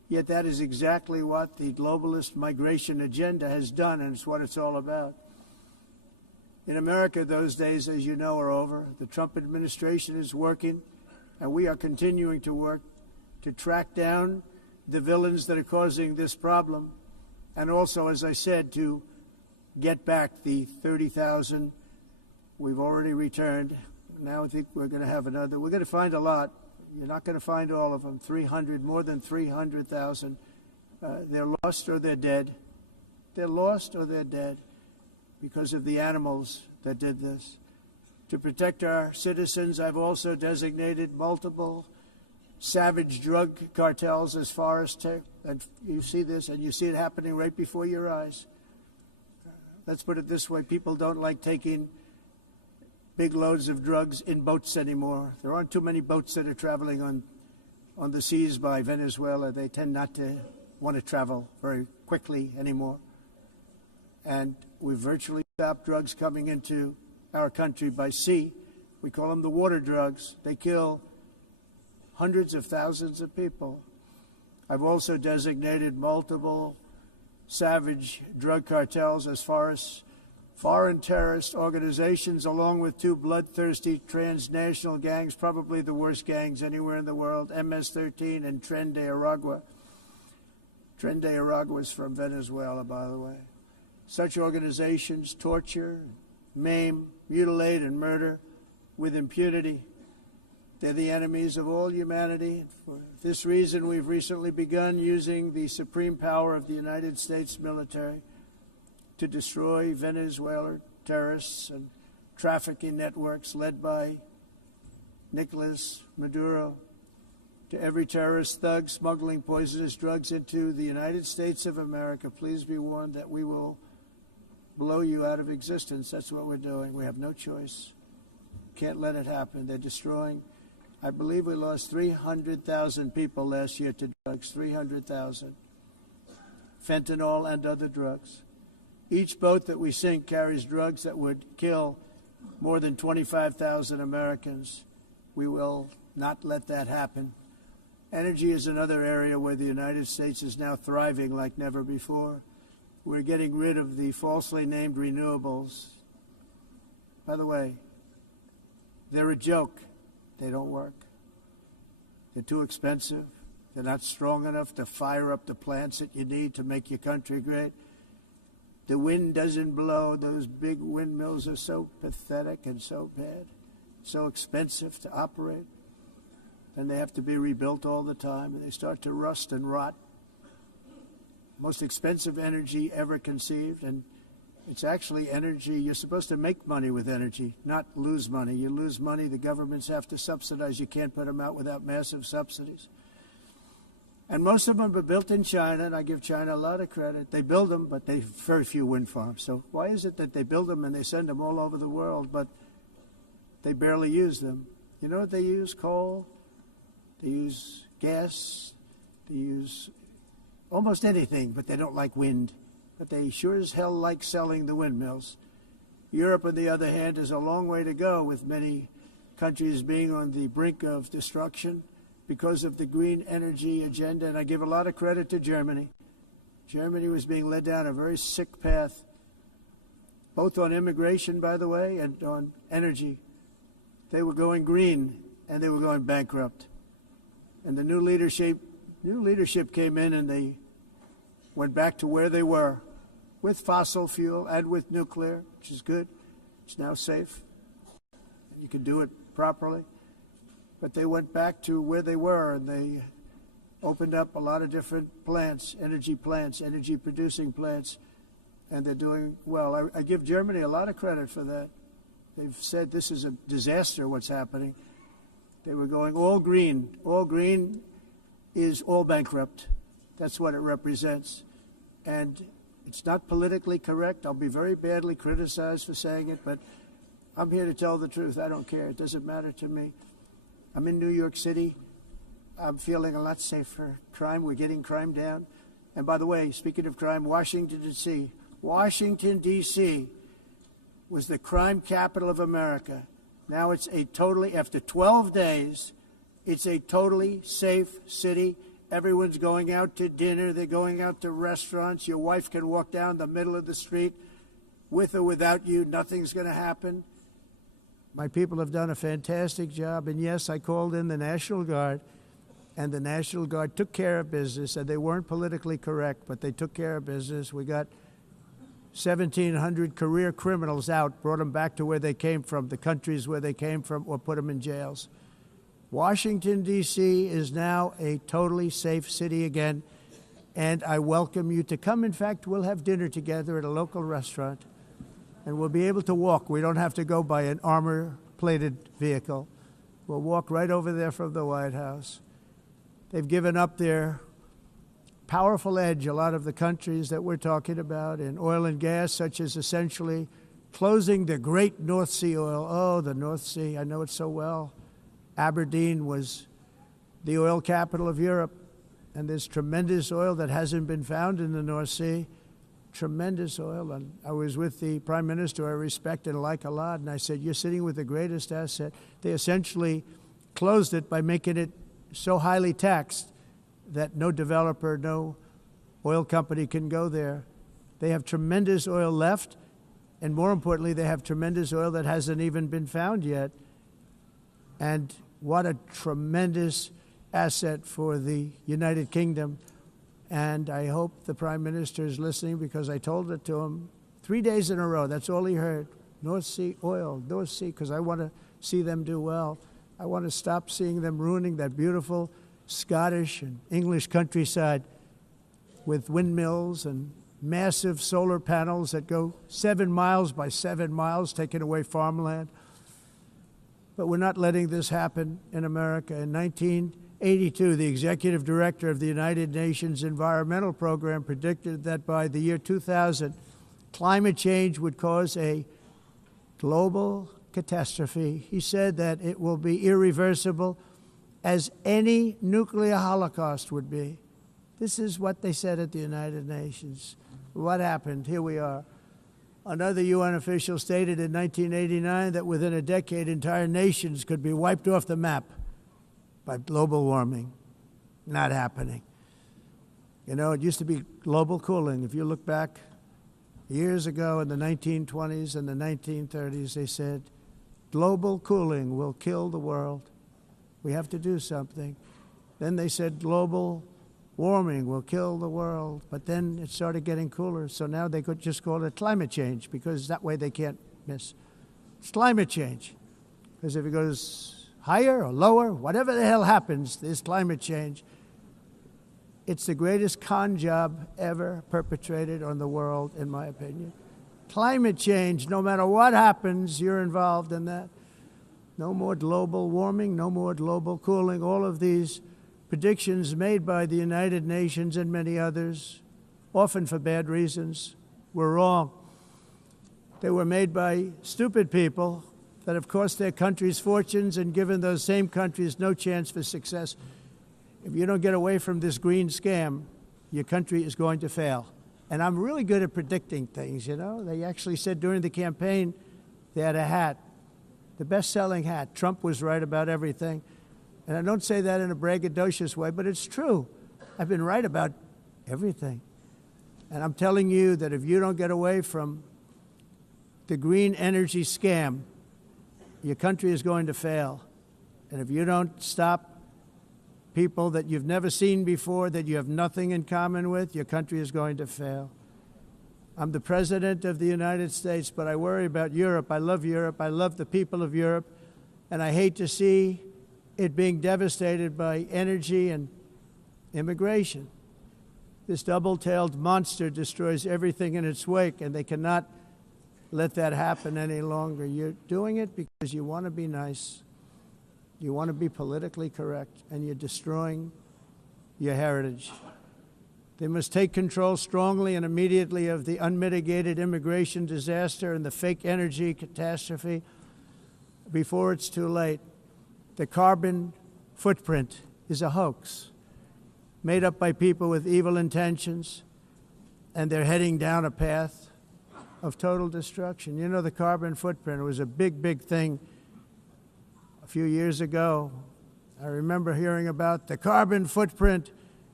Yet that is exactly what the globalist migration agenda has done, and it's what it's all about. In America, those days, as you know, are over. The Trump administration is working, and we are continuing to work to track down the villains that are causing this problem, and also, as I said, to get back the 30,000 we've already returned. Now I think we're going to have another. We're going to find a lot. You're not going to find all of them. 300, more than 300,000. They're lost or they're dead. They're lost or they're dead because of the animals that did this. To protect our citizens, I've also designated multiple savage drug cartels as far as and you see this, and you see it happening right before your eyes. Let's put it this way. People don't like taking big loads of drugs in boats anymore. There aren't too many boats that are traveling on the seas by Venezuela. They tend not to want to travel very quickly anymore. And we've virtually stopped drugs coming into our country by sea. We call them the water drugs. They kill hundreds of thousands of people. I've also designated multiple savage drug cartels as far as foreign terrorist organizations, along with two bloodthirsty transnational gangs, probably the worst gangs anywhere in the world, MS-13 and Tren de Aragua. Tren de Aragua is from Venezuela, by the way. Such organizations torture, maim, mutilate, and murder with impunity. They're the enemies of all humanity. For this reason, we've recently begun using the supreme power of the United States military to destroy Venezuelan terrorists and trafficking networks led by Nicolas Maduro. To every terrorist thug smuggling poisonous drugs into the United States of America, please be warned that we will blow you out of existence. That's what we're doing. We have no choice. Can't let it happen. They're destroying. I believe we lost 300,000 people last year to drugs, 300,000. Fentanyl and other drugs. Each boat that we sink carries drugs that would kill more than 25,000 Americans. We will not let that happen. Energy is another area where the United States is now thriving like never before. We're getting rid of the falsely named renewables. By the way, they're a joke. They don't work. They're too expensive. They're not strong enough to fire up the plants that you need to make your country great. The wind doesn't blow. Those big windmills are so pathetic and so bad, so expensive to operate. And they have to be rebuilt all the time, and they start to rust and rot. Most expensive energy ever conceived, and it's actually energy. You're supposed to make money with energy, not lose money. You lose money, the governments have to subsidize. You can't put them out without massive subsidies. And most of them are built in China, and I give China a lot of credit. They build them, but they have very few wind farms. So why is it that they build them and they send them all over the world, but they barely use them? You know what they use? Coal. They use gas. They use almost anything, but they don't like wind. But they sure as hell like selling the windmills. Europe, on the other hand, has a long way to go, with many countries being on the brink of destruction because of the green energy agenda. And I give a lot of credit to Germany. Germany was being led down a very sick path, both on immigration, by the way, and on energy. They were going green, and they were going bankrupt. And the new leadership came in, and they went back to where they were, with fossil fuel and with nuclear, which is good. It's now safe. You can do it properly. But they went back to where they were, and they opened up a lot of different plants, energy-producing plants, and they're doing well. I give Germany a lot of credit for that. They've said this is a disaster, what's happening. They were going all green. All green is all bankrupt. That's what it represents. And it's not politically correct. I'll be very badly criticized for saying it, but I'm here to tell the truth. I don't care. It doesn't matter to me. I'm in New York City. I'm feeling a lot safer. Crime, we're getting crime down. And by the way, speaking of crime, Washington, D.C. was the crime capital of America. Now it's a totally, after 12 days, it's a totally safe city. Everyone's going out to dinner. They're going out to restaurants. Your wife can walk down the middle of the street with or without you. Nothing's going to happen. My people have done a fantastic job. And yes, I called in the National Guard, and the National Guard took care of business, and they weren't politically correct, but they took care of business. We got 1,700 career criminals out, brought them back to where they came from, the countries where they came from, or put them in jails. Washington, D.C. is now a totally safe city again, and I welcome you to come. In fact, we'll have dinner together at a local restaurant, and we'll be able to walk. We don't have to go by an armor-plated vehicle. We'll walk right over there from the White House. They've given up their powerful edge, a lot of the countries that we're talking about, in oil and gas, such as essentially closing the great North Sea oil. Oh, the North Sea, I know it so well. Aberdeen was the oil capital of Europe, and there's tremendous oil that hasn't been found in the North Sea. Tremendous oil. And I was with the Prime Minister I respect and like a lot, and I said, you're sitting with the greatest asset. They essentially closed it by making it so highly taxed that no developer, no oil company can go there. They have tremendous oil left, and more importantly, they have tremendous oil that hasn't even been found yet. And what a tremendous asset for the United Kingdom. And I hope the Prime Minister is listening, because I told it to him 3 days in a row. That's all he heard. North Sea oil, North Sea, because I want to see them do well. I want to stop seeing them ruining that beautiful Scottish and English countryside with windmills and massive solar panels that go 7 miles by 7 miles, taking away farmland. But we're not letting this happen in America. In 1982, the executive director of the United Nations Environmental Program predicted that by the year 2000, climate change would cause a global catastrophe. He said that it will be irreversible, as any nuclear holocaust would be. This is what they said at the United Nations. What happened? Here we are. Another UN official stated in 1989 that within a decade, entire nations could be wiped off the map by global warming. Not happening. You know, it used to be global cooling. If you look back years ago in the 1920s and the 1930s, they said, global cooling will kill the world. We have to do something. Then they said global warming will kill the world, but then it started getting cooler, so now they could just call it climate change, because that way they can't miss. It's climate change, because if it goes higher or lower, whatever the hell happens, there's climate change. It's the greatest con job ever perpetrated on the world, in my opinion. Climate change, no matter what happens, you're involved in that. No more global warming, no more global cooling. All of these predictions made by the United Nations and many others, often for bad reasons, were wrong. They were made by stupid people that have cost their countries fortunes and given those same countries no chance for success. If you don't get away from this green scam, your country is going to fail. And I'm really good at predicting things, you know. They actually said during the campaign they had a hat, the best-selling hat. Trump was right about everything. And I don't say that in a braggadocious way, but it's true. I've been right about everything. And I'm telling you that if you don't get away from the green energy scam, your country is going to fail. And if you don't stop people that you've never seen before, that you have nothing in common with, your country is going to fail. I'm the President of the United States, but I worry about Europe. I love Europe. I love the people of Europe. And I hate to see it being devastated by energy and immigration. This double-tailed monster destroys everything in its wake, and they cannot let that happen any longer. You're doing it because you want to be nice. You want to be politically correct, and you're destroying your heritage. They must take control strongly and immediately of the unmitigated immigration disaster and the fake energy catastrophe before it's too late. The carbon footprint is a hoax made up by people with evil intentions, and they're heading down a path of total destruction. You know, the carbon footprint was a big, big thing a few years ago. I remember hearing about the carbon footprint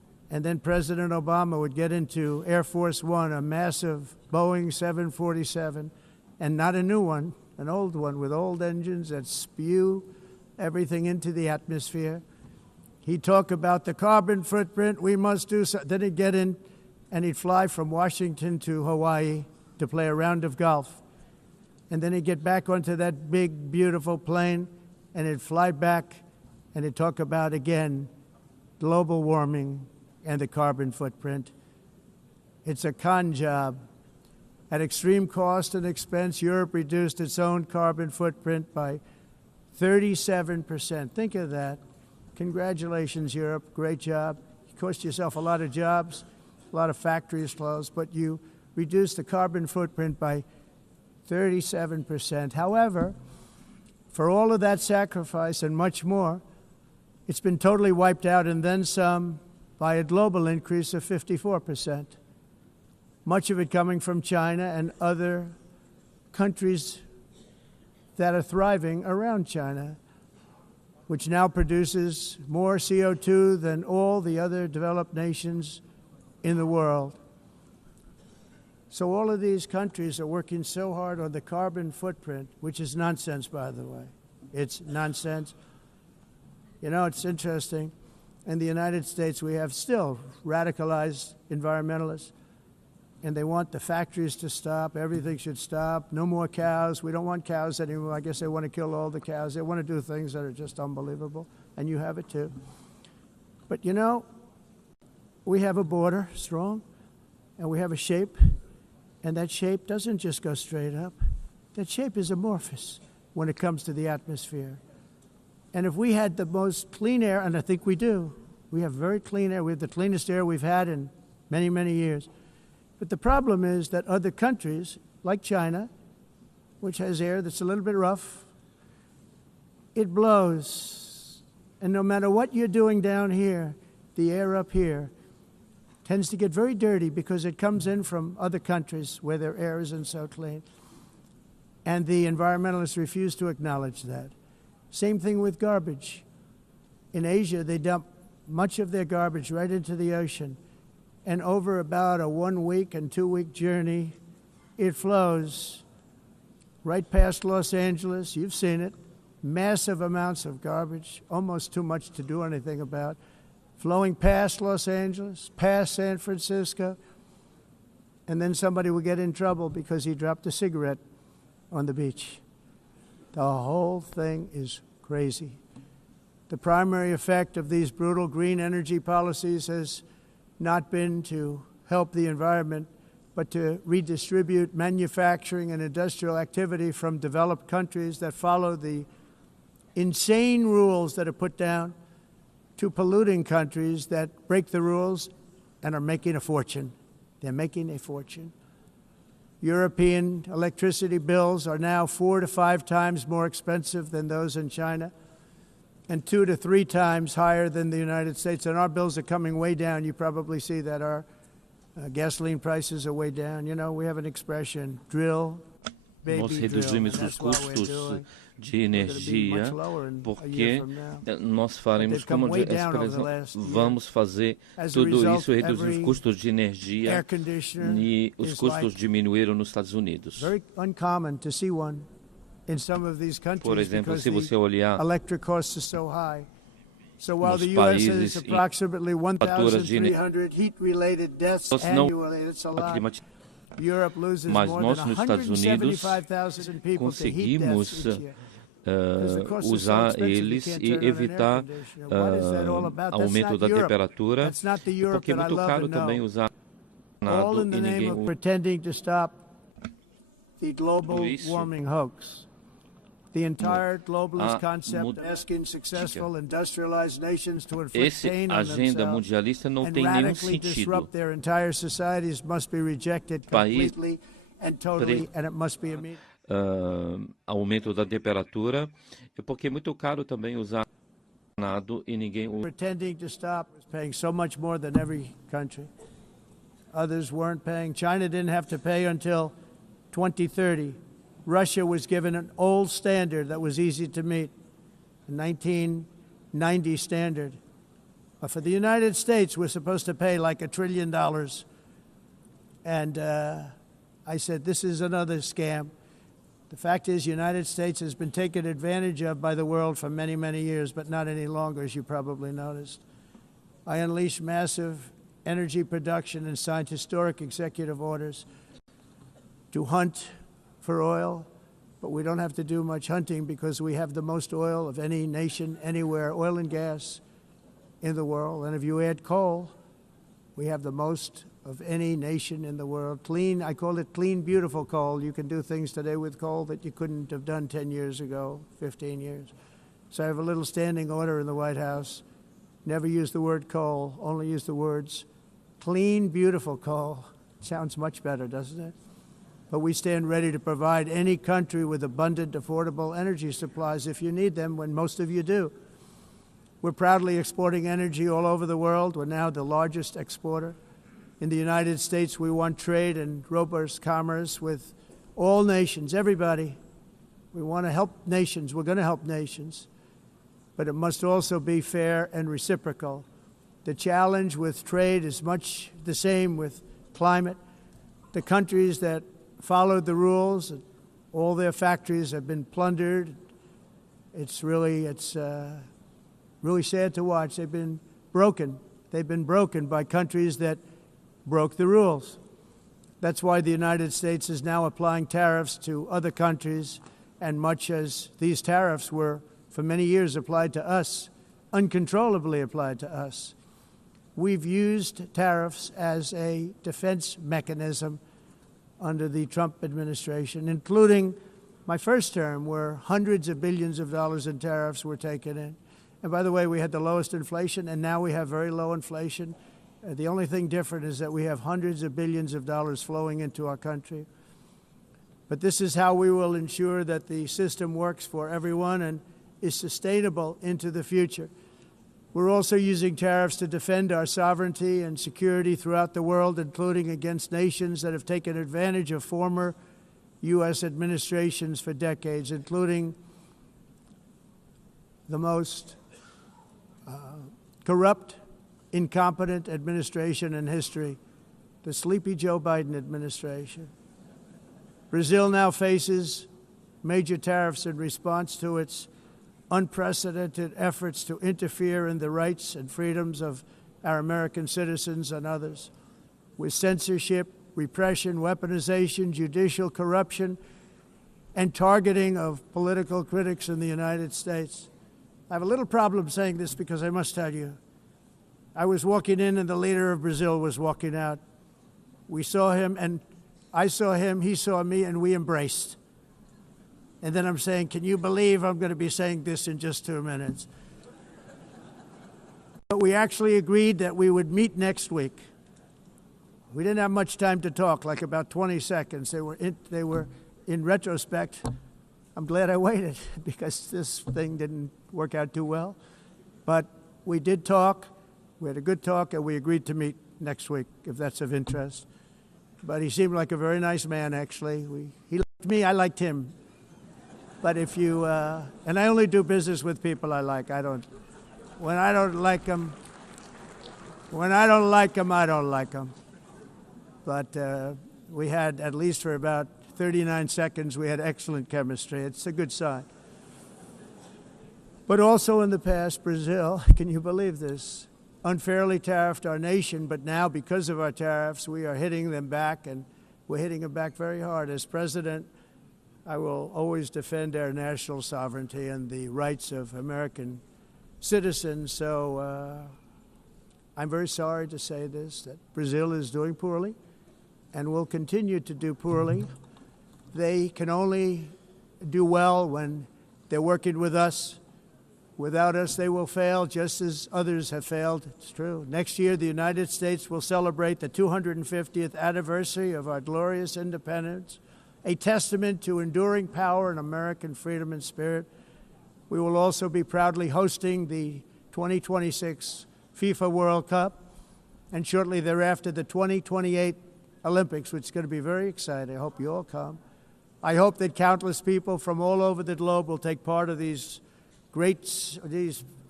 And then President Obama would get into Air Force One, a massive Boeing 747, and not a new one, an old one with old engines that spew everything into the atmosphere. He'd talk about the carbon footprint, we must do so. Then he'd get in and he'd fly from Washington to Hawaii to play a round of golf. And then he'd get back onto that big, beautiful plane and he'd fly back and he'd talk about, again, global warming and the carbon footprint. It's a con job. At extreme cost and expense, Europe reduced its own carbon footprint by 37%. Think of that. Congratulations, Europe. Great job. You cost yourself a lot of jobs, a lot of factories closed, but you reduced the carbon footprint by 37%. However, for all of that sacrifice and much more, it's been totally wiped out and then some by a global increase of 54%. Much of it coming from China and other countries that are thriving around China, which now produces more CO2 than all the other developed nations in the world. So all of these countries are working so hard on the carbon footprint, which is nonsense, by the way. It's nonsense. You know, it's interesting. In the United States, we have still radicalized environmentalists, and they want the factories to stop. Everything should stop. No more cows. We don't want cows anymore. I guess they want to kill all the cows. They want to do things that are just unbelievable, and you have it too. But, you know, we have a border, strong, and we have a shape, and that shape doesn't just go straight up. That shape is amorphous when it comes to the atmosphere. And if we had the most clean air, and I think we do, we have very clean air. We have the cleanest air we've had in many, many years. But the problem is that other countries, like China, which has air that's a little bit rough, it blows. And no matter what you're doing down here, the air up here tends to get very dirty because it comes in from other countries where their air isn't so clean. And the environmentalists refuse to acknowledge that. Same thing with garbage. In Asia, they dump much of their garbage right into the ocean. And over about a 1 week and 2 week journey, it flows right past Los Angeles. You've seen it. Massive amounts of garbage, almost too much to do anything about, flowing past Los Angeles, past San Francisco, and then somebody will get in trouble because he dropped a cigarette on the beach. The whole thing is crazy. The primary effect of these brutal green energy policies has not been to help the environment, but to redistribute manufacturing and industrial activity from developed countries that follow the insane rules that are put down to polluting countries that break the rules and are making a fortune. They're making a fortune. European electricity bills are now 4 to 5 times more expensive than those in China and 2 to 3 times higher than the United States. And our bills are coming way down. You probably see that our gasoline prices are way down. You know, we have an expression, drill, baby, nós reduzimos os custos de energia porque nós faremos como vamos fazer tudo isso, reduzir os custos de energia e os custos diminuíram nos Estados Unidos. Por exemplo, se você olhar nos países em faturas de mas nós nos Estados Unidos conseguimos usar eles e evitar aumento da temperatura, porque é muito caro também usar nada e ninguém The entire globalist concept asking successful industrialized nations to inflict pain on themselves and radically disrupt their entire societies must be rejected completely and totally, and it must be immediate. Aumento da temperatura, porque é muito caro também usar nada e ninguém pretending to stop paying so much more than every country. Others weren't paying. China didn't have to pay until 2030. Russia was given an old standard that was easy to meet, a 1990 standard. But for the United States, we're supposed to pay like $1 trillion. And I said, this is another scam. The fact is, the United States has been taken advantage of by the world for many, many years, but not any longer, as you probably noticed. I unleashed massive energy production and signed historic executive orders to hunt for oil, but we don't have to do much hunting because we have the most oil of any nation anywhere, oil and gas in the world. And if you add coal, we have the most of any nation in the world. Clean, I call it clean, beautiful coal. You can do things today with coal that you couldn't have done 10 years ago, 15 years. So I have a little standing order in the White House. Never use the word coal, only use the words clean, beautiful coal. Sounds much better, doesn't it? But we stand ready to provide any country with abundant, affordable energy supplies if you need them, when most of you do. We're proudly exporting energy all over the world. We're now the largest exporter. In the United States, we want trade and robust commerce with all nations, everybody. We want to help nations. We're going to help nations. But it must also be fair and reciprocal. The challenge with trade is much the same with climate. The countries that followed the rules, all their factories have been plundered. It's really sad to watch. They've been broken. They've been broken by countries that broke the rules. That's why the United States is now applying tariffs to other countries, and much as these tariffs were for many years applied to us, uncontrollably applied to us. We've used tariffs as a defense mechanism under the Trump administration, including my first term, where hundreds of billions of dollars in tariffs were taken in. And by the way, we had the lowest inflation, and now we have very low inflation. The only thing different is that we have hundreds of billions of dollars flowing into our country. But this is how we will ensure that the system works for everyone and is sustainable into the future. We're also using tariffs to defend our sovereignty and security throughout the world, including against nations that have taken advantage of former U.S. administrations for decades, including the most corrupt, incompetent administration in history, the sleepy Joe Biden administration. Brazil now faces major tariffs in response to its unprecedented efforts to interfere in the rights and freedoms of our American citizens and others, with censorship, repression, weaponization, judicial corruption, and targeting of political critics in the United States. I have a little problem saying this because I must tell you, I was walking in and the leader of Brazil was walking out. We saw him and I saw him, he saw me, and we embraced. And then I'm saying, can you believe I'm going to be saying this in just 2 minutes? But we actually agreed that we would meet next week. We didn't have much time to talk, like about 20 seconds. They were in retrospect, I'm glad I waited because this thing didn't work out too well. But we did talk. We had a good talk, and we agreed to meet next week, if that's of interest. But he seemed like a very nice man, actually. He liked me, I liked him. But if you, and I only do business with people I like. When I don't like them, I don't like them. But we had, at least for about 39 seconds, we had excellent chemistry. It's a good sign. But also in the past, Brazil, can you believe this, unfairly tariffed our nation, but now because of our tariffs, we are hitting them back, and we're hitting them back very hard. As president, I will always defend our national sovereignty and the rights of American citizens. So I'm very sorry to say this, that Brazil is doing poorly and will continue to do poorly. They can only do well when they're working with us. Without us, they will fail, just as others have failed. It's true. Next year, the United States will celebrate the 250th anniversary of our glorious independence, a testament to enduring power and American freedom and spirit. We will also be proudly hosting the 2026 FIFA World Cup, and shortly thereafter, the 2028 Olympics, which is going to be very exciting. I hope you all come. I hope that countless people from all over the globe will take part of these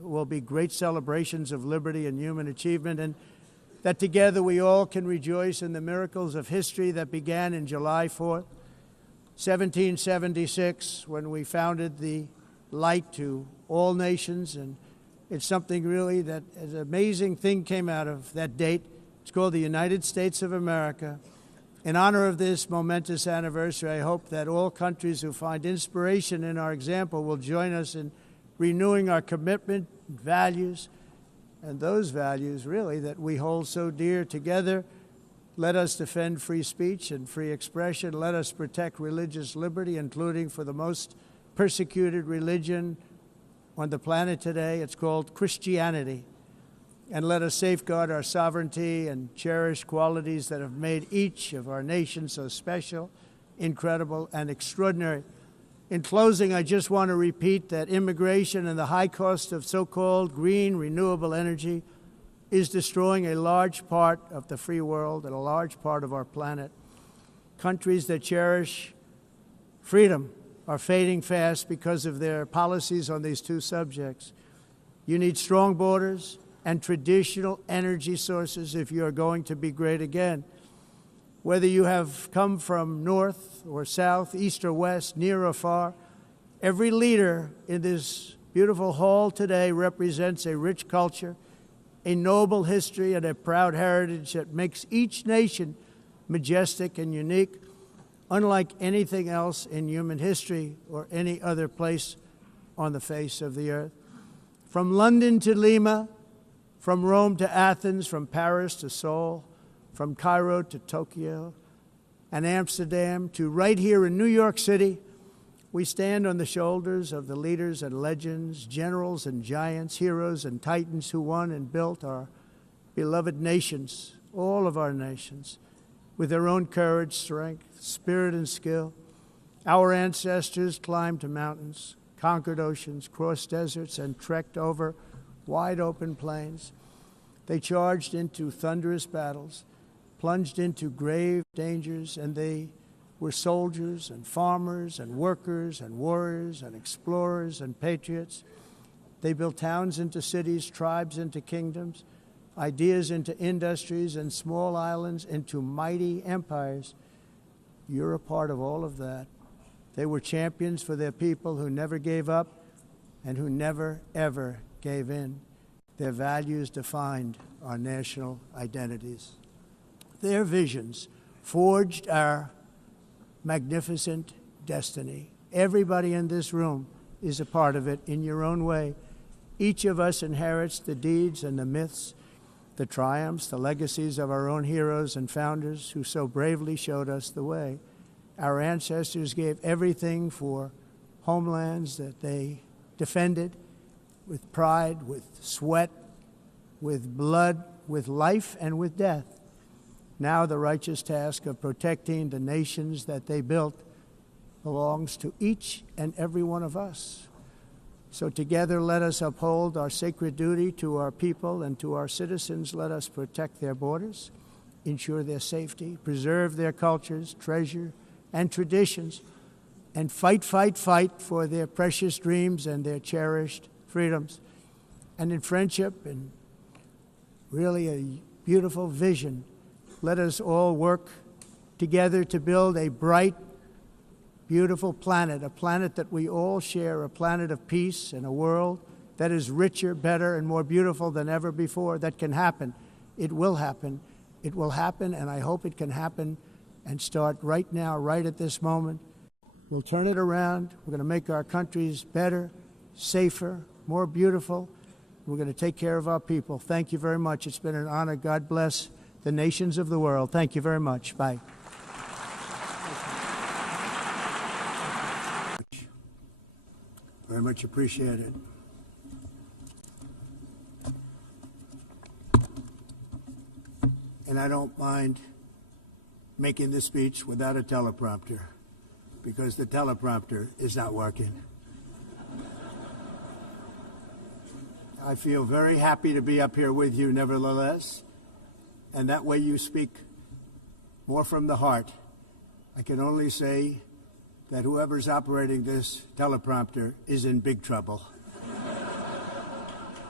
will be great celebrations of liberty and human achievement, and that together we all can rejoice in the miracles of history that began in July 4th, 1776, when we founded the light to all nations. And it's something really that an amazing thing came out of that date. It's called the United States of America. In honor of this momentous anniversary, I hope that all countries who find inspiration in our example will join us in renewing our commitment, values, and those values, really, that we hold so dear. Together, let us defend free speech and free expression. Let us protect religious liberty, including for the most persecuted religion on the planet today. It's called Christianity. And let us safeguard our sovereignty and cherish qualities that have made each of our nations so special, incredible, and extraordinary. In closing, I just want to repeat that immigration and the high cost of so-called green renewable energy is destroying a large part of the free world and a large part of our planet. Countries that cherish freedom are fading fast because of their policies on these two subjects. You need strong borders and traditional energy sources if you are going to be great again. Whether you have come from north or south, east or west, near or far, every leader in this beautiful hall today represents a rich culture, a noble history, and a proud heritage that makes each nation majestic and unique, unlike anything else in human history or any other place on the face of the earth. From London to Lima, from Rome to Athens, from Paris to Seoul, from Cairo to Tokyo and Amsterdam to right here in New York City, we stand on the shoulders of the leaders and legends, generals and giants, heroes and titans who won and built our beloved nations, all of our nations, with their own courage, strength, spirit, and skill. Our ancestors climbed mountains, conquered oceans, crossed deserts, and trekked over wide open plains. They charged into thunderous battles, plunged into grave dangers, and they were soldiers and farmers and workers and warriors and explorers and patriots. They built towns into cities, tribes into kingdoms, ideas into industries, and small islands into mighty empires. You're a part of all of that. They were champions for their people who never gave up and who never, ever gave in. Their values defined our national identities. Their visions forged our magnificent destiny. Everybody in this room is a part of it in your own way. Each of us inherits the deeds and the myths, the triumphs, the legacies of our own heroes and founders who so bravely showed us the way. Our ancestors gave everything for homelands that they defended with pride, with sweat, with blood, with life, and with death. Now the righteous task of protecting the nations that they built belongs to each and every one of us. So together let us uphold our sacred duty to our people and to our citizens. Let us protect their borders, ensure their safety, preserve their cultures, treasure, and traditions, and fight, fight, fight for their precious dreams and their cherished freedoms. And in friendship and really a beautiful vision, let us all work together to build a bright, beautiful planet, a planet that we all share, a planet of peace and a world that is richer, better, and more beautiful than ever before. That can happen. It will happen. It will happen, and I hope it can happen and start right now, right at this moment. We'll turn it around. We're going to make our countries better, safer, more beautiful. We're going to take care of our people. Thank you very much. It's been an honor. God bless the nations of the world. Thank you very much. Bye. Very much appreciated. And I don't mind making this speech without a teleprompter, because the teleprompter is not working. I feel very happy to be up here with you nevertheless, and that way you speak more from the heart. I can only say that whoever's operating this teleprompter is in big trouble.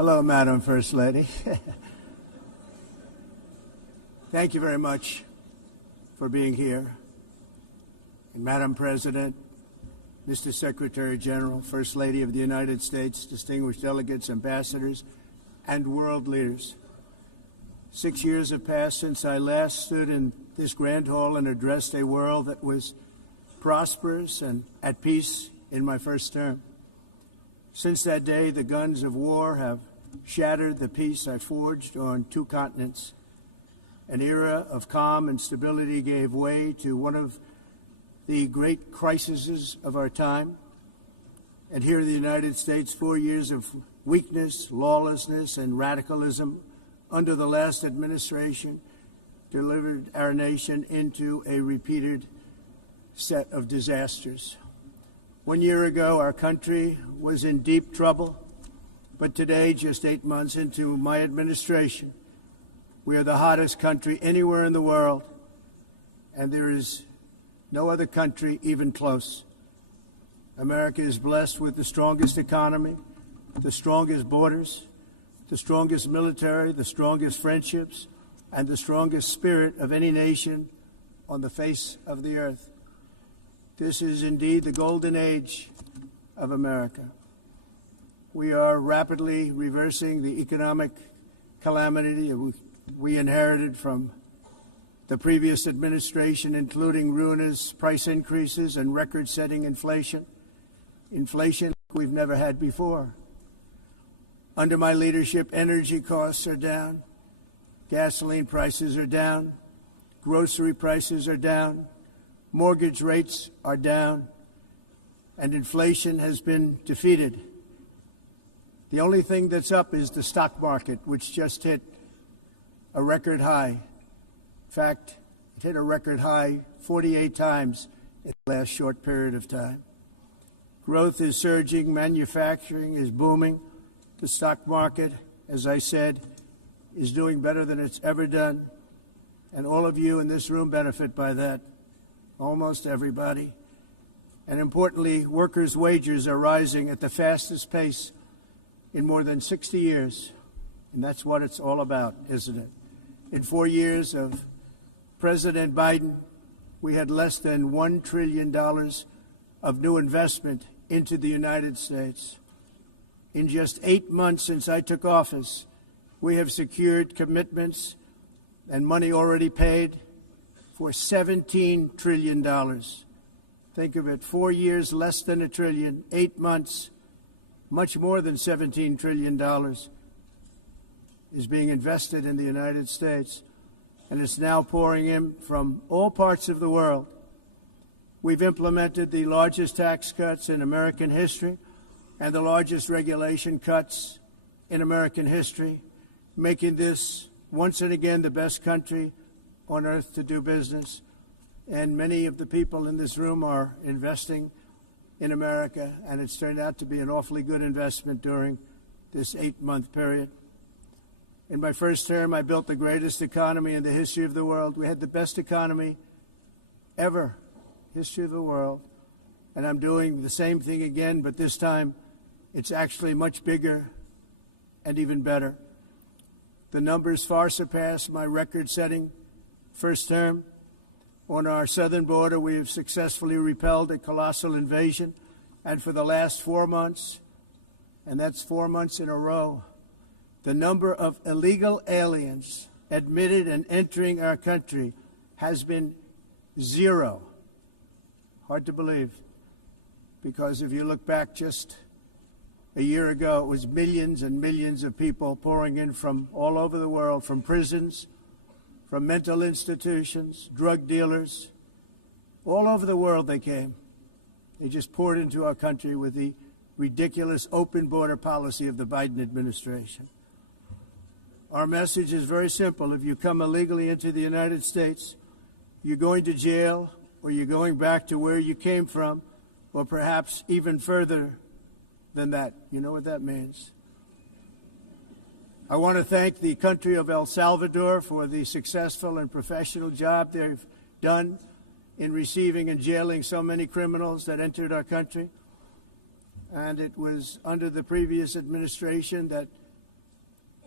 Hello, Madam First Lady. Thank you very much for being here. And Madam President, Mr. Secretary General, First Lady of the United States, distinguished delegates, ambassadors, and world leaders. 6 years have passed since I last stood in this grand hall and addressed a world that was prosperous and at peace in my first term. Since that day, the guns of war have shattered the peace I forged on 2 continents. An era of calm and stability gave way to one of the great crises of our time. And here in the United States, 4 years of weakness, lawlessness, and radicalism under the last administration delivered our nation into a repeated set of disasters. 1 year ago, our country was in deep trouble, but today, just 8 months into my administration, we are the hottest country anywhere in the world, and there is no other country even close. America is blessed with the strongest economy, the strongest borders, the strongest military, the strongest friendships, and the strongest spirit of any nation on the face of the earth. This is indeed the golden age of America. We are rapidly reversing the economic calamity we inherited from the previous administration, including ruinous price increases and record-setting inflation we've never had before. Under my leadership, energy costs are down, gasoline prices are down, grocery prices are down, mortgage rates are down, and inflation has been defeated. The only thing that's up is the stock market, which just hit a record high. In fact, it hit a record high 48 times in the last short period of time. Growth is surging, manufacturing is booming. The stock market, as I said, is doing better than it's ever done. And all of you in this room benefit by that, almost everybody. And importantly, workers' wages are rising at the fastest pace in more than 60 years. And that's what it's all about, isn't it? In 4 years of President Biden, we had less than $1 trillion of new investment into the United States. In just 8 months since I took office, we have secured commitments and money already paid for $17 trillion. Think of it, 4 years, less than $1 trillion, 8 months, much more than $17 trillion is being invested in the United States, and it's now pouring in from all parts of the world. We've implemented the largest tax cuts in American history and the largest regulation cuts in American history, making this once and again the best country on earth to do business. And many of the people in this room are investing in America, and it's turned out to be an awfully good investment during this 8-month period. In my first term, I built the greatest economy in the history of the world. We had the best economy ever, history of the world. And I'm doing the same thing again, but this time it's actually much bigger and even better. The numbers far surpass my record-setting first term. On our southern border, we have successfully repelled a colossal invasion. And for the last 4 months, and that's 4 months in a row, the number of illegal aliens admitted and entering our country has been 0. Hard to believe, because if you look back just a year ago, it was millions and millions of people pouring in from all over the world, from prisons, from mental institutions, drug dealers. All over the world they came. They just poured into our country with the ridiculous open border policy of the Biden administration. Our message is very simple. If you come illegally into the United States, you're going to jail, or you're going back to where you came from, or perhaps even further than that. You know what that means. I want to thank the country of El Salvador for the successful and professional job they've done in receiving and jailing so many criminals that entered our country. And it was under the previous administration that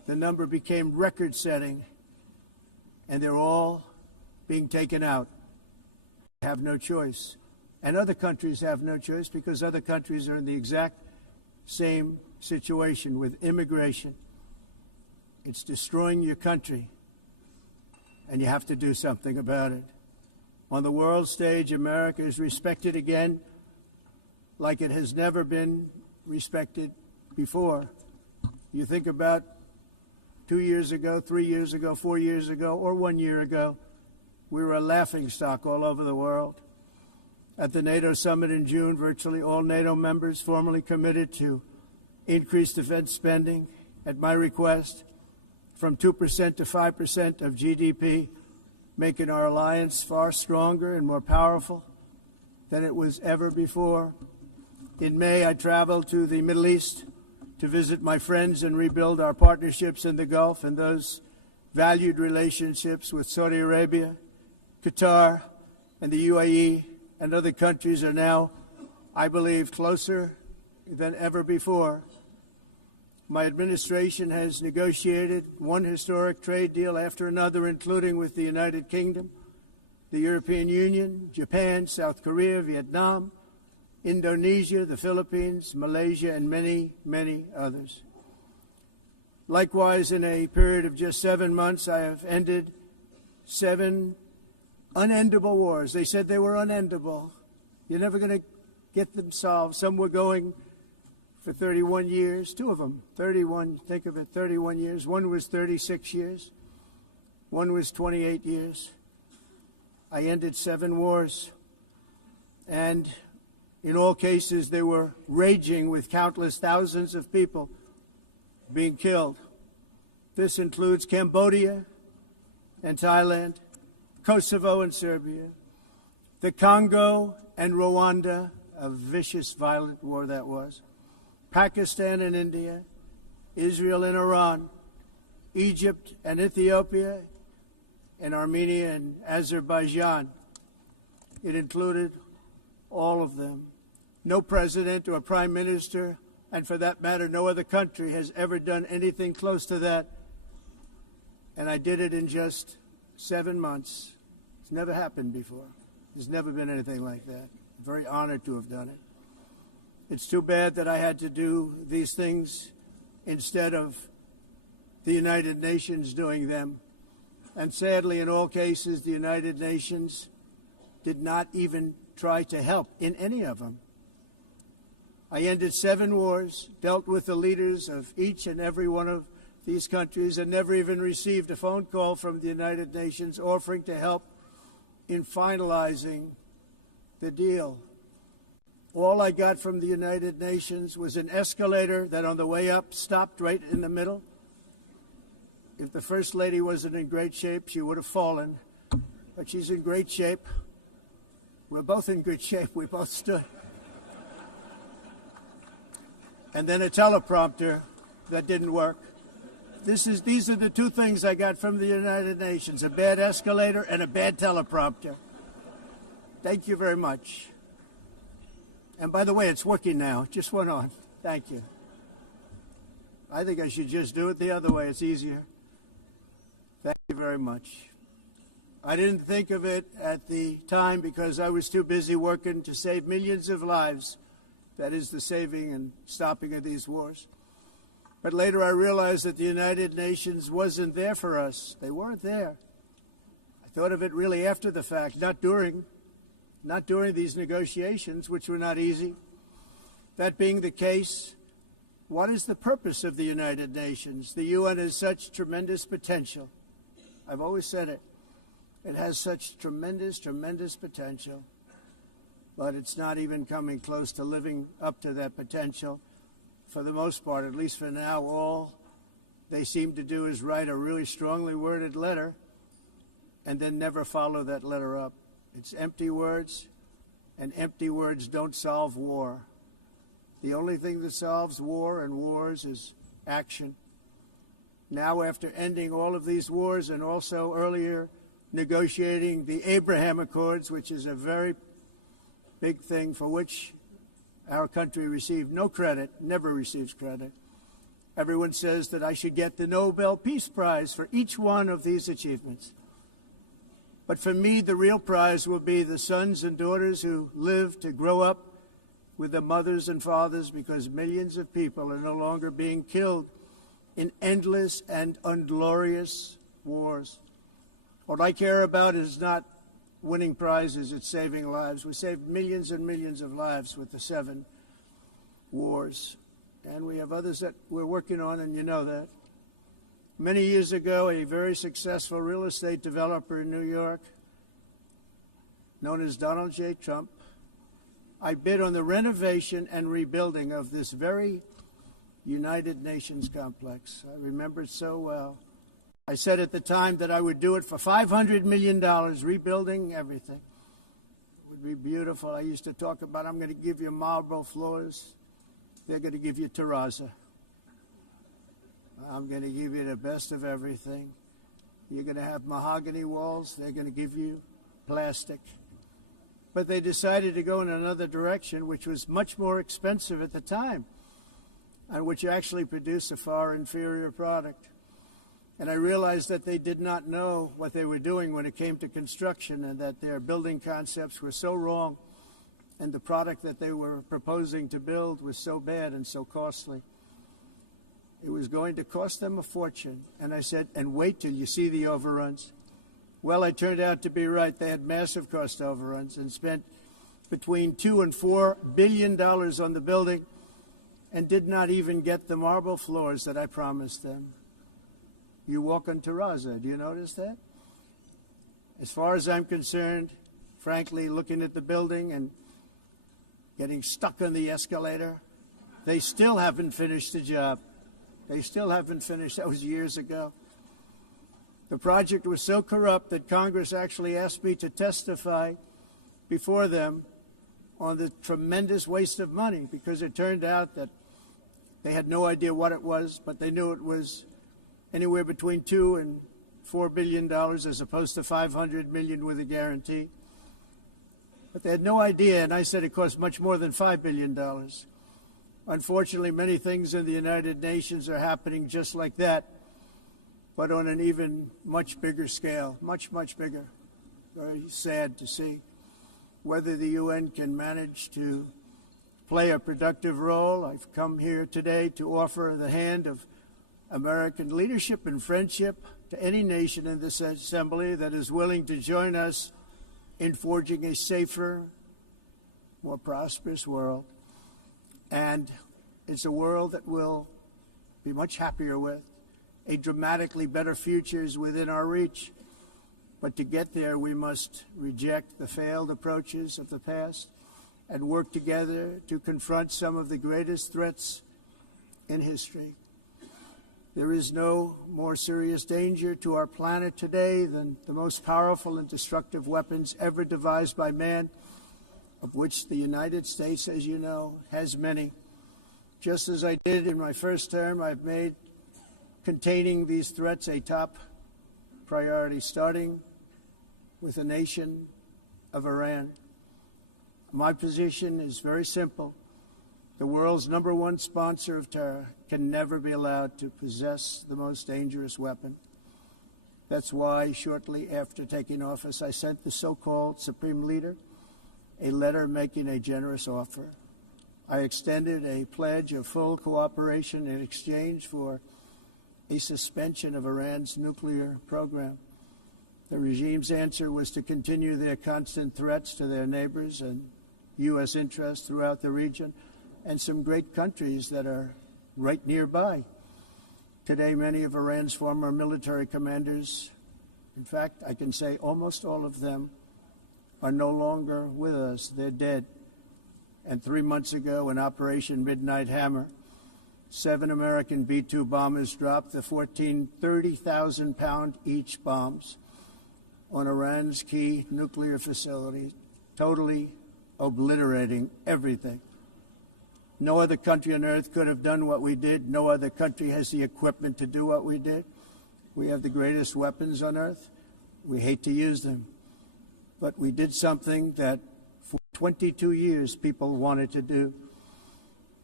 the number became record-setting, and they're all being taken out. They have no choice. And other countries have no choice because other countries are in the exact same situation with immigration. It's destroying your country, and you have to do something about it. On the world stage, America is respected again like it has never been respected before. You think about 2 years ago, 3 years ago, 4 years ago, or 1 year ago, we were a laughingstock all over the world. At the NATO summit in June, virtually all NATO members formally committed to increase defense spending at my request from 2% to 5% of GDP, making our alliance far stronger and more powerful than it was ever before. In May, I traveled to the Middle East to visit my friends and rebuild our partnerships in the Gulf and those valued relationships with Saudi Arabia, Qatar, and the UAE and other countries are now, I believe, closer than ever before. My administration has negotiated one historic trade deal after another, including with the United Kingdom, the European Union, Japan, South Korea, Vietnam, Indonesia, the Philippines, Malaysia, and many, many others. Likewise, in a period of just 7 months, I have ended 7 unendable wars. They said they were unendable. You're never going to get them solved. Some were going for 31 years, 2 of them, 31, think of it, 31 years. One was 36 years. One was 28 years. I ended 7 wars. And in all cases, they were raging with countless thousands of people being killed. This includes Cambodia and Thailand, Kosovo and Serbia, the Congo and Rwanda, a vicious, violent war that was, Pakistan and India, Israel and Iran, Egypt and Ethiopia, and Armenia and Azerbaijan. It included all of them. No president or prime minister, and for that matter, no other country has ever done anything close to that. And I did it in just 7 months. It's never happened before. There's never been anything like that. I'm very honored to have done it. It's too bad that I had to do these things instead of the United Nations doing them. And sadly, in all cases, the United Nations did not even try to help in any of them. I ended 7 wars, dealt with the leaders of each and every one of these countries, and never even received a phone call from the United Nations offering to help in finalizing the deal. All I got from the United Nations was an escalator that on the way up stopped right in the middle. If the First Lady wasn't in great shape, she would have fallen, but she's in great shape. We're both in good shape. We both stood. And then a teleprompter that didn't work. These are the 2 things I got from the United Nations, a bad escalator and a bad teleprompter. Thank you very much. And by the way, it's working now. It just went on. Thank you. I think I should just do it the other way. It's easier. Thank you very much. I didn't think of it at the time because I was too busy working to save millions of lives. That is the saving and stopping of these wars. But later I realized that the United Nations wasn't there for us. They weren't there. I thought of it really after the fact, not during these negotiations, which were not easy. That being the case, what is the purpose of the United Nations? The UN has such tremendous potential. I've always said it. It has such tremendous, tremendous potential. But it's not even coming close to living up to that potential. For the most part, at least for now, all they seem to do is write a really strongly worded letter and then never follow that letter up. It's empty words, and empty words don't solve war. The only thing that solves war and wars is action. Now, after ending all of these wars and also earlier negotiating the Abraham Accords, which is a very big thing for which our country received no credit, never receives credit. Everyone says that I should get the Nobel Peace Prize for each one of these achievements. But for me, the real prize will be the sons and daughters who live to grow up with their mothers and fathers, because millions of people are no longer being killed in endless and unglorious wars. What I care about is not winning prizes, it's saving lives. We saved millions and millions of lives with the 7 wars. And we have others that we're working on, and you know that. Many years ago, a very successful real estate developer in New York, known as Donald J. Trump, I bid on the renovation and rebuilding of this very United Nations complex. I remember it so well. I said at the time that I would do it for $500 million, rebuilding everything. It would be beautiful. I used to talk about, I'm going to give you marble floors. They're going to give you terrazzo. I'm going to give you the best of everything. You're going to have mahogany walls. They're going to give you plastic. But they decided to go in another direction, which was much more expensive at the time, and which actually produced a far inferior product. And I realized that they did not know what they were doing when it came to construction, and that their building concepts were so wrong, and the product that they were proposing to build was so bad and so costly. It was going to cost them a fortune. And I said, and wait till you see the overruns. Well, I turned out to be right. They had massive cost overruns and spent between $2 and $4 billion on the building and did not even get the marble floors that I promised them. You walk on terrazzo. Do you notice that? As far as I'm concerned, frankly, looking at the building and getting stuck on the escalator, they still haven't finished the job. They still haven't finished. That was years ago. The project was so corrupt that Congress actually asked me to testify before them on the tremendous waste of money, because it turned out that they had no idea what it was, but they knew it was anywhere between $2 and $4 billion as opposed to $500 million with a guarantee. But they had no idea, and I said it cost much more than $5 billion. Unfortunately, many things in the United Nations are happening just like that, but on an even much bigger scale, much, much bigger. Very sad to see. Whether the UN can manage to play a productive role, I've come here today to offer the hand of American leadership and friendship to any nation in this assembly that is willing to join us in forging a safer, more prosperous world. And it's a world that we'll be much happier with. A dramatically better future is within our reach. But to get there, we must reject the failed approaches of the past and work together to confront some of the greatest threats in history. There is no more serious danger to our planet today than the most powerful and destructive weapons ever devised by man, of which the United States, as you know, has many. Just as I did in my first term, I've made containing these threats a top priority, starting with the nation of Iran. My position is very simple. The world's #1 sponsor of terror can never be allowed to possess the most dangerous weapon. That's why, shortly after taking office, I sent the so-called Supreme Leader a letter making a generous offer. I extended a pledge of full cooperation in exchange for a suspension of Iran's nuclear program. The regime's answer was to continue their constant threats to their neighbors and U.S. interests throughout the region, and some great countries that are right nearby. Today, many of Iran's former military commanders, in fact, I can say almost all of them, are no longer with us. They're dead. And 3 months ago, in Operation Midnight Hammer, 7 American B-2 bombers dropped the 30,000-pound each bombs on Iran's key nuclear facility, totally obliterating everything. No other country on earth could have done what we did. No other country has the equipment to do what we did. We have the greatest weapons on earth. We hate to use them. But we did something that for 22 years people wanted to do.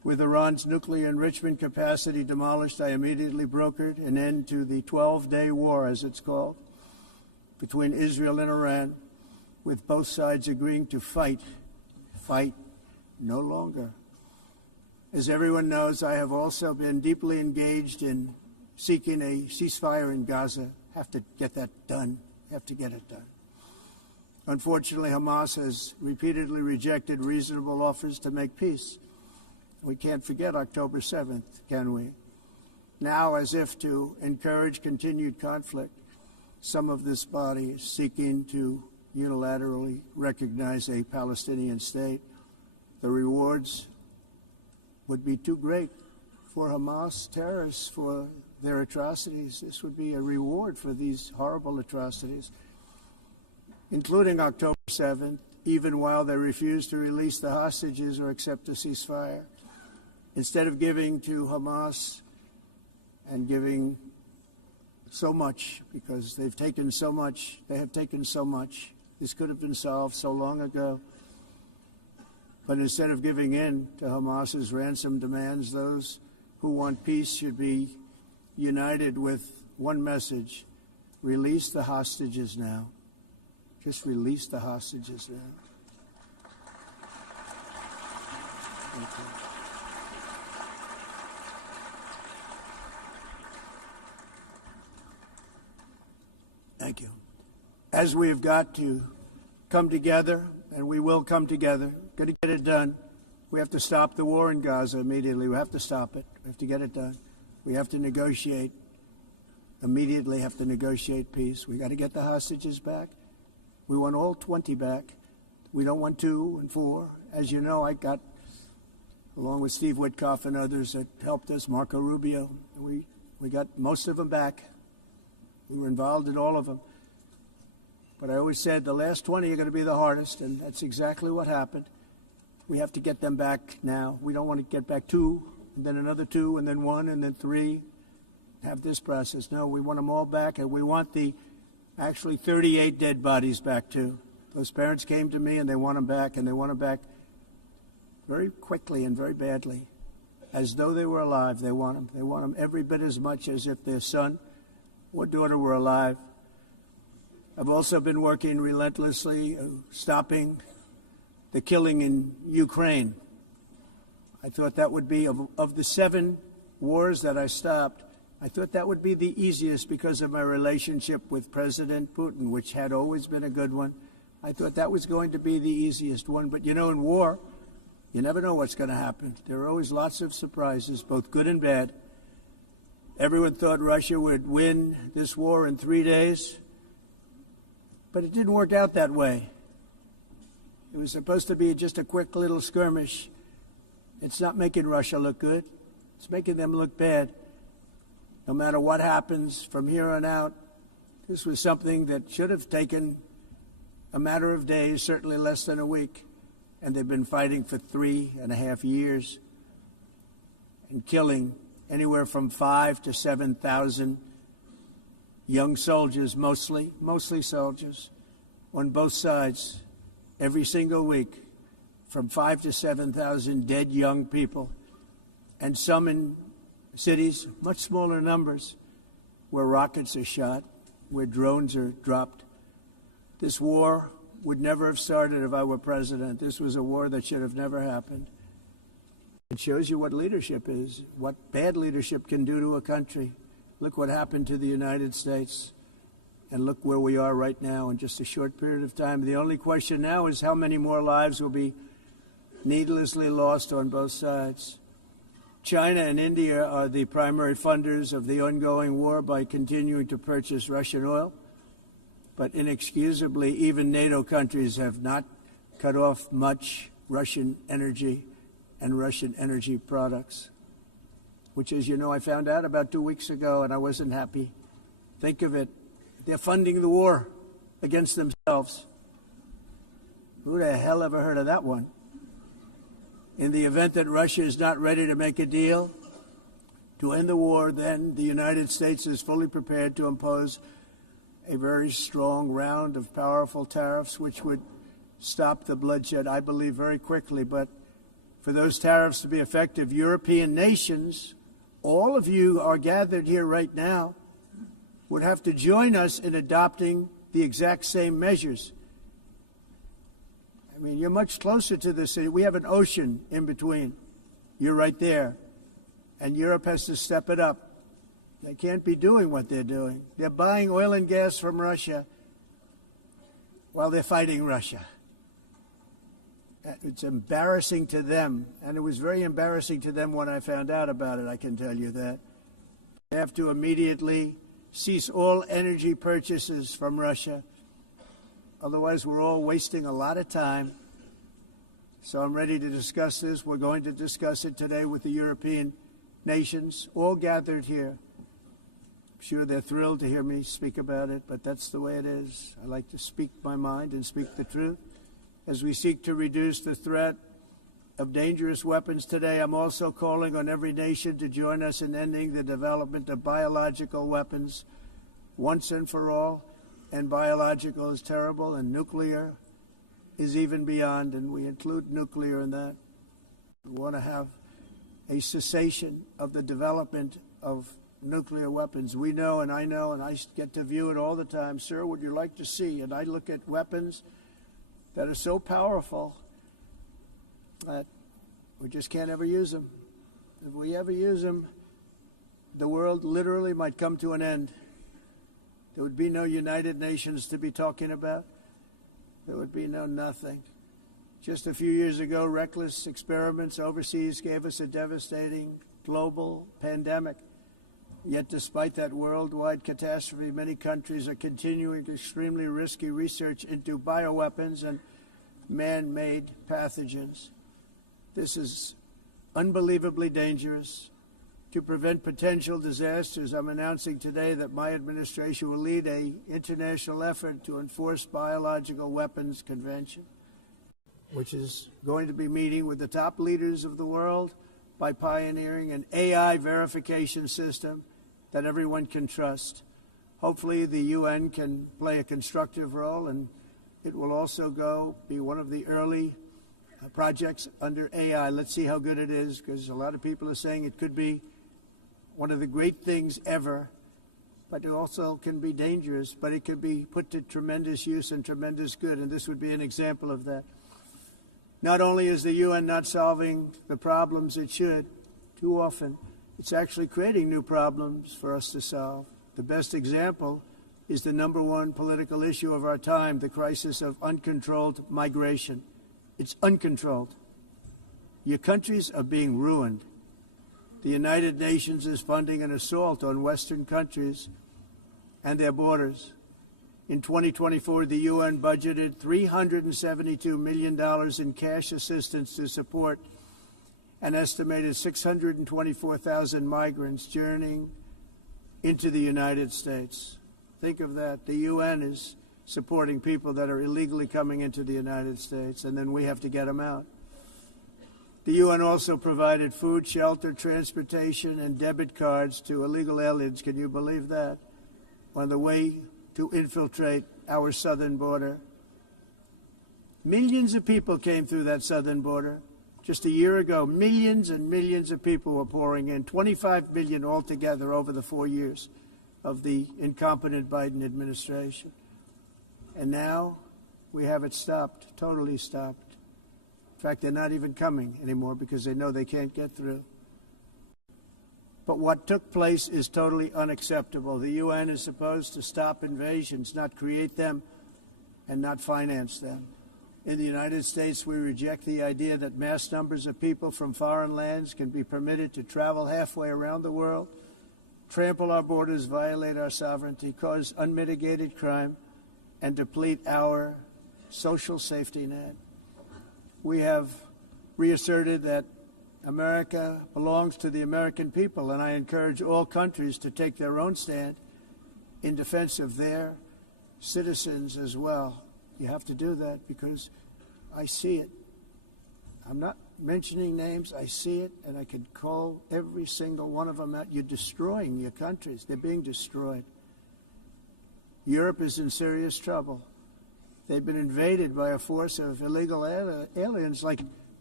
With Iran's nuclear enrichment capacity demolished, I immediately brokered an end to the 12-day war, as it's called, between Israel and Iran, with both sides agreeing to fight no longer. As everyone knows, I have also been deeply engaged in seeking a ceasefire in Gaza. Have to get that done. Have to get it done. Unfortunately, Hamas has repeatedly rejected reasonable offers to make peace. We can't forget October 7th, can we? Now, as if to encourage continued conflict, some of this body is seeking to unilaterally recognize a Palestinian state. The rewards would be too great for Hamas terrorists for their atrocities. This would be a reward for these horrible atrocities, including October 7th, even while they refuse to release the hostages or accept a ceasefire. Instead of giving to Hamas and giving so much, because they've taken so much, they have taken so much. This could have been solved so long ago. But instead of giving in to Hamas's ransom demands, those who want peace should be united with one message: release the hostages now. Just release the hostages now. Thank you. Thank you. As we have got to come together, and we will come together, got to get it done. We have to stop the war in Gaza immediately. We have to stop it. We have to get it done. We have to negotiate, immediately have to negotiate peace. We got to get the hostages back. We want all 20 back. We don't want 2 and 4. As you know, I got, along with Steve Witkoff and others that helped us, Marco Rubio, we got most of them back. We were involved in all of them. But I always said the last 20 are going to be the hardest, and that's exactly what happened. We have to get them back now. We don't want to get back 2, and then another 2, and then 1, and then 3. Have this process. No, we want them all back, and we want the actually 38 dead bodies back too. Those parents came to me, and they want them back, and they want them back very quickly and very badly, as though they were alive. They want them. They want them every bit as much as if their son or daughter were alive. I've also been working relentlessly, stopping the killing in Ukraine. I thought that would be, of the 7 wars that I stopped, I thought that would be the easiest because of my relationship with President Putin, which had always been a good one. I thought that was going to be the easiest one. But, you know, in war, you never know what's going to happen. There are always lots of surprises, both good and bad. Everyone thought Russia would win this war in 3 days, but it didn't work out that way. It was supposed to be just a quick little skirmish. It's not making Russia look good. It's making them look bad. No matter what happens from here on out, this was something that should have taken a matter of days, certainly less than a week. And they've been fighting for 3.5 years and killing anywhere from 5,000 to 7,000 young soldiers, mostly soldiers, on both sides, every single week, from 5,000 to 7,000 dead young people, and some in cities, much smaller numbers, where rockets are shot, where drones are dropped. This war would never have started if I were president. This was a war that should have never happened. It shows you what leadership is, what bad leadership can do to a country. Look what happened to the United States, and look where we are right now in just a short period of time. The only question now is how many more lives will be needlessly lost on both sides. China and India are the primary funders of the ongoing war by continuing to purchase Russian oil. But inexcusably, even NATO countries have not cut off much Russian energy and Russian energy products, which, as you know, I found out about 2 weeks ago, and I wasn't happy. Think of it. They're funding the war against themselves. Who the hell ever heard of that one? In the event that Russia is not ready to make a deal to end the war, then the United States is fully prepared to impose a very strong round of powerful tariffs, which would stop the bloodshed, I believe, very quickly. But For those tariffs to be effective, European nations, all of you are gathered here right now, would have to join us in adopting the exact same measures. I mean, you're much closer to the city. We have an ocean in between. You're right there. And Europe has to step it up. They can't be doing what they're doing. They're buying oil and gas from Russia while they're fighting Russia. It's embarrassing to them, and it was very embarrassing to them when I found out about it, I can tell you that. They have to immediately cease all energy purchases from Russia. Otherwise, we're all wasting a lot of time. So I'm ready to discuss this. We're going to discuss it today with the European nations, all gathered here. I'm sure they're thrilled to hear me speak about it, but that's the way it is. I like to speak my mind and speak the truth. As we seek to reduce the threat of dangerous weapons today, I'm also calling on every nation to join us in ending the development of biological weapons once and for all. And biological is terrible, and nuclear is even beyond, and we include nuclear in that. We want to have a cessation of the development of nuclear weapons. We know, and I get to view it all the time. Sir, would you like to see? And I look at weapons that are so powerful that we just can't ever use them. If we ever use them, the world literally might come to an end. There would be no United Nations to be talking about. There would be no nothing. Just a few years ago, reckless experiments overseas gave us a devastating global pandemic. Yet despite that worldwide catastrophe, many countries are continuing extremely risky research into bioweapons and man-made pathogens. This is unbelievably dangerous. To prevent potential disasters, I'm announcing today that my administration will lead an international effort to enforce Biological Weapons Convention, which is going to be meeting with the top leaders of the world by pioneering an AI verification system that everyone can trust. Hopefully the UN can play a constructive role, and it will also be one of the early projects under AI. Let's see how good it is, because a lot of people are saying it could be one of the great things ever, but it also can be dangerous, but it could be put to tremendous use and tremendous good, and this would be an example of that. Not only is the UN not solving the problems it should, too often, it's actually creating new problems for us to solve. The best example is the number one political issue of our time, the crisis of uncontrolled migration. It's uncontrolled. Your countries are being ruined. The United Nations is funding an assault on Western countries and their borders. In 2024, the UN budgeted $372 million in cash assistance to support an estimated 624,000 migrants journeying into the United States. Think of that. The UN is supporting people that are illegally coming into the United States, and then we have to get them out. The UN also provided food, shelter, transportation, and debit cards to illegal aliens. Can you believe that? On the way to infiltrate our southern border. Millions of people came through that southern border. Just a year ago, millions and millions of people were pouring in, 25 million altogether over the 4 years of the incompetent Biden administration. And now we have it stopped, totally stopped. In fact, they're not even coming anymore because they know they can't get through. But what took place is totally unacceptable. The UN is supposed to stop invasions, not create them and not finance them. In the United States, we reject the idea that mass numbers of people from foreign lands can be permitted to travel halfway around the world, trample our borders, violate our sovereignty, cause unmitigated crime, and deplete our social safety net. We have reasserted that America belongs to the American people, and I encourage all countries to take their own stand in defense of their citizens as well. You have to do that because I see it. I'm not mentioning names. I see it, and I could call every single one of them out. You're destroying your countries. They're being destroyed. Europe is in serious trouble. They've been invaded by a force of illegal aliens like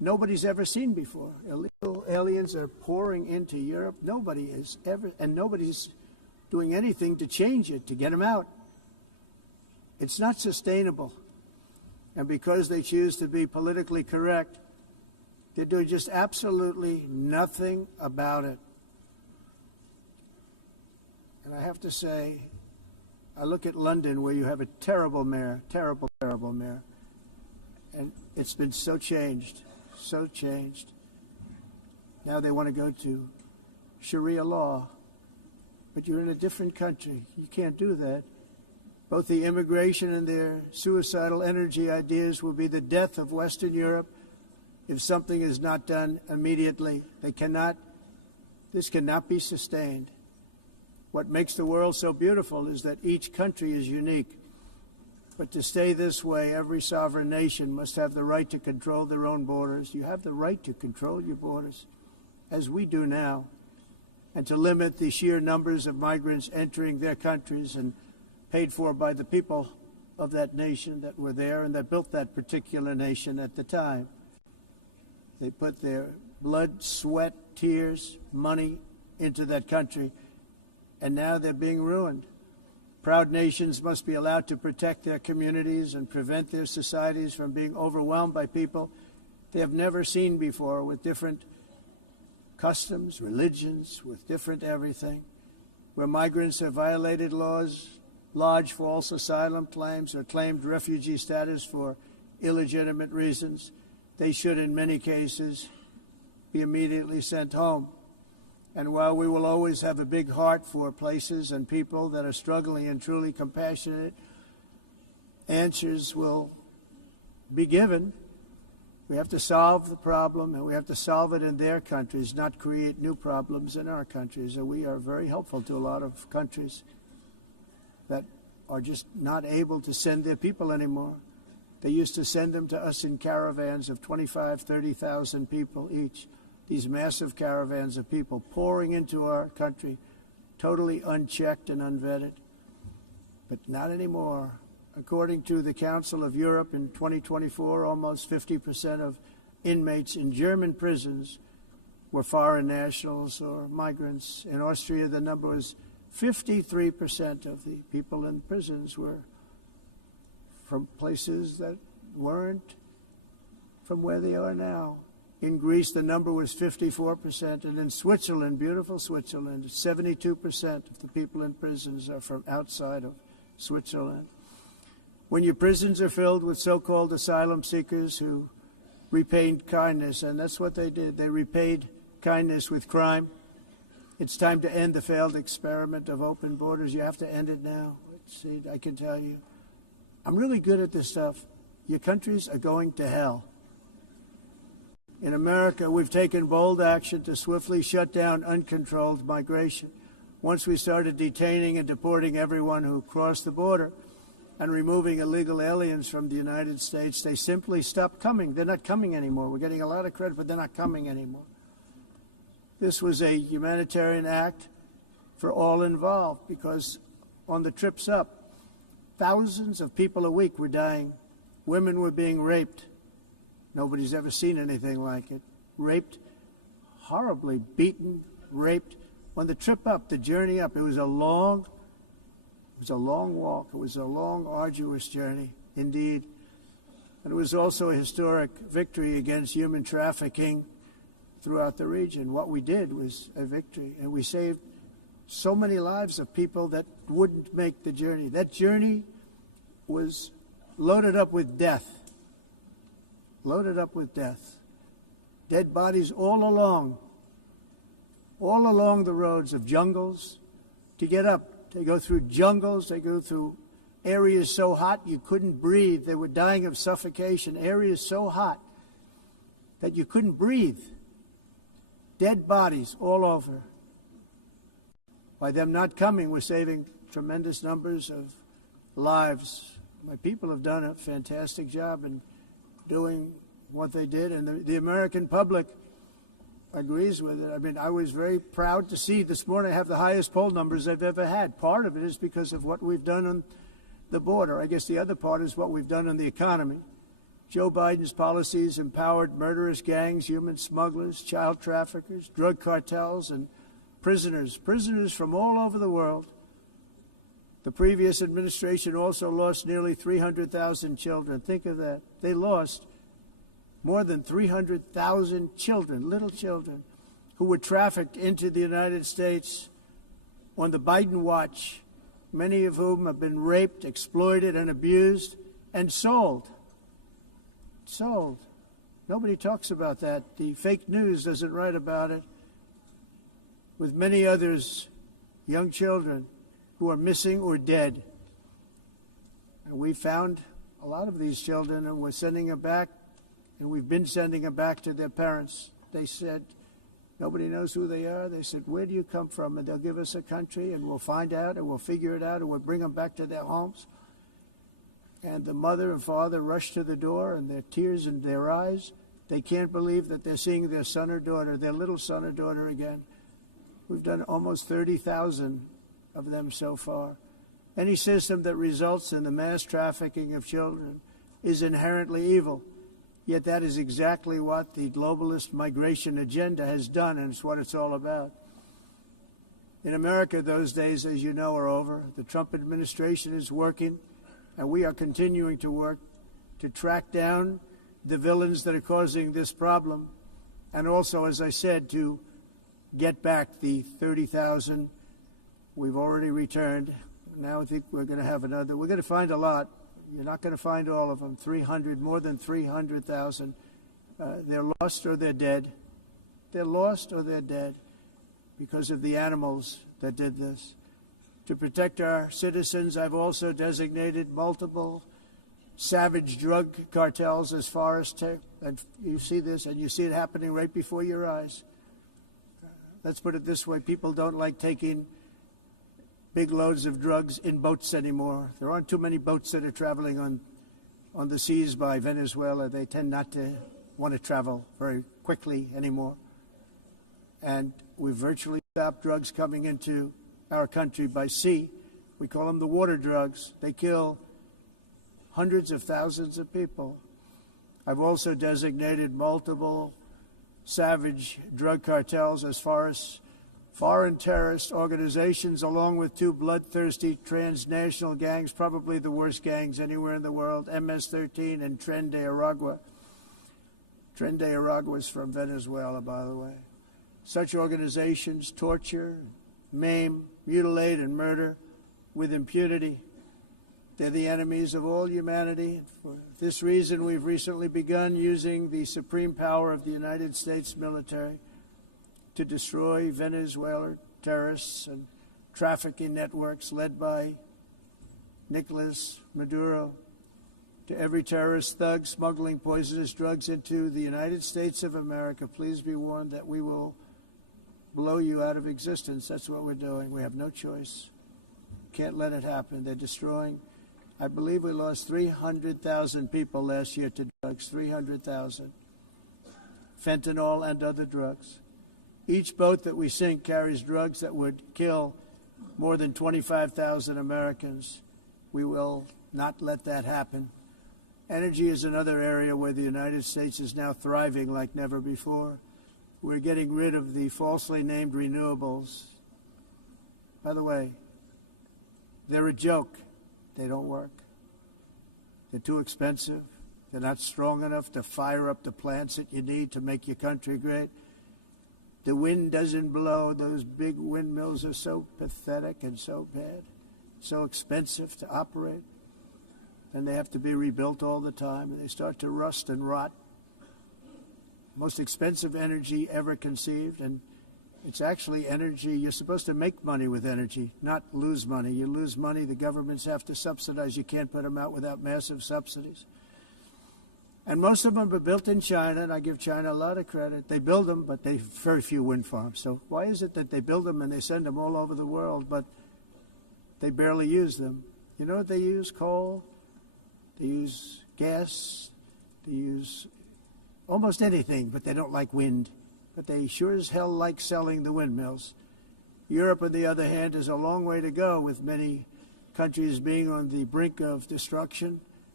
nobody's ever seen before. Illegal aliens are pouring into Europe. Nobody is ever, and nobody's doing anything to change it, to get them out. It's not sustainable. And because they choose to be politically correct, they're doing just absolutely nothing about it. And I have to say, I look at London, where you have a terrible mayor, terrible mayor, and it's been so changed. So changed. Now they want to go to Sharia law, but you're in a different country. You can't do that. Both the immigration and their suicidal energy ideas will be the death of Western Europe if something is not done immediately. This cannot be sustained. What makes the world so beautiful is that each country is unique. But to stay this way, every sovereign nation must have the right to control their own borders. You have the right to control your borders, as we do now, and to limit the sheer numbers of migrants entering their countries and paid for by the people of that nation that were there and that built that particular nation at the time. They put their blood, sweat, tears, money into that country, and now they're being ruined. Proud nations must be allowed to protect their communities and prevent their societies from being overwhelmed by people they have never seen before, with different customs, religions, with different everything. Where migrants have violated laws, lodged false asylum claims, or claimed refugee status for illegitimate reasons, they should, in many cases, be immediately sent home. And while we will always have a big heart for places and people that are struggling and truly compassionate, answers will be given. We have to solve the problem, and we have to solve it in their countries, not create new problems in our countries. And we are very helpful to a lot of countries that are just not able to send their people anymore. They used to send them to us in caravans of 25,000, 30,000 people each. These massive caravans of people pouring into our country, totally unchecked and unvetted. But not anymore. According to the Council of Europe, in 2024, almost 50% of inmates in German prisons were foreign nationals or migrants. In Austria, the number was 53% of the people in prisons were from places that weren't from where they are now. In Greece, the number was 54%, and in Switzerland, beautiful Switzerland, 72% of the people in prisons are from outside of Switzerland. When your prisons are filled with so-called asylum seekers who repaid kindness, and that's what they did, they repaid kindness with crime, it's time to end the failed experiment of open borders. You have to end it now. See, I can tell you, I'm really good at this stuff. Your countries are going to hell. In America, we've taken bold action to swiftly shut down uncontrolled migration. Once we started detaining and deporting everyone who crossed the border and removing illegal aliens from the United States, they simply stopped coming. They're not coming anymore. We're getting a lot of credit, but they're not coming anymore. This was a humanitarian act for all involved, because on the trips up, thousands of people a week were dying. Women were being raped. Nobody's ever seen anything like it. Raped, horribly beaten, raped. On the trip up, the journey up, it was a long walk. It was a long, arduous journey, indeed. And it was also a historic victory against human trafficking throughout the region. What we did was a victory, and we saved so many lives of people that wouldn't make the journey. That journey was loaded up with death. Loaded up with death. Dead bodies all along the roads of jungles to get up. They go through jungles, they go through areas so hot you couldn't breathe. They were dying of suffocation, areas so hot that you couldn't breathe. Dead bodies all over. By them not coming, we're saving tremendous numbers of lives. My people have done a fantastic job in doing what they did, and the American public agrees with it. I mean, I was very proud to see this morning I have the highest poll numbers I've ever had. Part of it is because of what we've done on the border. I guess the other part is what we've done on the economy. Joe Biden's policies empowered murderous gangs, human smugglers, child traffickers, drug cartels, and prisoners from all over the world. The previous administration also lost nearly 300,000 children. Think of that. They lost more than 300,000 children, little children, who were trafficked into the United States on the Biden watch, many of whom have been raped, exploited, and abused, and sold. Sold. Nobody talks about that. The fake news doesn't write about it. With many others, young children who are missing or dead. And we found a lot of these children, and we're sending them back, and we've been sending them back to their parents. They said, nobody knows who they are. They said, where do you come from? And they'll give us a country, and we'll find out, and we'll figure it out, and we'll bring them back to their homes. And the mother and father rush to the door, and their tears in their eyes. They can't believe that they're seeing their son or daughter, their little son or daughter again. We've done almost 30,000 of them so far. Any system that results in the mass trafficking of children is inherently evil. Yet that is exactly what the globalist migration agenda has done, and it's what it's all about. In America, those days, as you know, are over. The Trump administration is working, and we are continuing to work to track down the villains that are causing this problem, and also, as I said, to get back the 30,000 we've already returned. Now I think we're going to have another. We're going to find a lot. You're not going to find all of them. 300, more than 300,000. They're lost or they're dead. They're lost or they're dead because of the animals that did this. To protect our citizens, I've also designated multiple savage drug cartels as far as and you see this, and you see it happening right before your eyes. Let's put it this way. People don't like taking big loads of drugs in boats anymore. There aren't too many boats that are traveling on the seas by Venezuela. They tend not to want to travel very quickly anymore. And we've virtually stopped drugs coming into our country by sea. We call them the water drugs. They kill hundreds of thousands of people. I've also designated multiple savage drug cartels as far as foreign terrorist organizations, along with two bloodthirsty transnational gangs, probably the worst gangs anywhere in the world, MS-13 and Tren de Aragua. Tren de Aragua is from Venezuela, by the way. Such organizations torture, maim, mutilate, and murder with impunity. They're the enemies of all humanity. For this reason, we've recently begun using the supreme power of the United States military to destroy Venezuelan terrorists and trafficking networks led by Nicolas Maduro. To every terrorist thug smuggling poisonous drugs into the United States of America, please be warned that we will blow you out of existence. That's what we're doing. We have no choice. Can't let it happen. They're destroying. I believe we lost 300,000 people last year to drugs, 300,000. Fentanyl and other drugs. Each boat that we sink carries drugs that would kill more than 25,000 Americans. We will not let that happen. Energy is another area where the United States is now thriving like never before. We're getting rid of the falsely named renewables. By the way, they're a joke. They don't work. They're too expensive. They're not strong enough to fire up the plants that you need to make your country great. The wind doesn't blow. Those big windmills are so pathetic and so bad, so expensive to operate. And they have to be rebuilt all the time, and they start to rust and rot. Most expensive energy ever conceived, and it's actually energy. You're supposed to make money with energy, not lose money. You lose money, the governments have to subsidize. You can't put them out without massive subsidies. And most of them are built in China, and I give China a lot of credit. They build them, but they have very few wind farms. So why is it that they build them and they send them all over the world, but they barely use them? You know what they use? Coal. They use gas. They use almost anything, but they don't like wind. But they sure as hell like selling the windmills. Europe, on the other hand, is a long way to go, with many countries being on the brink of destruction.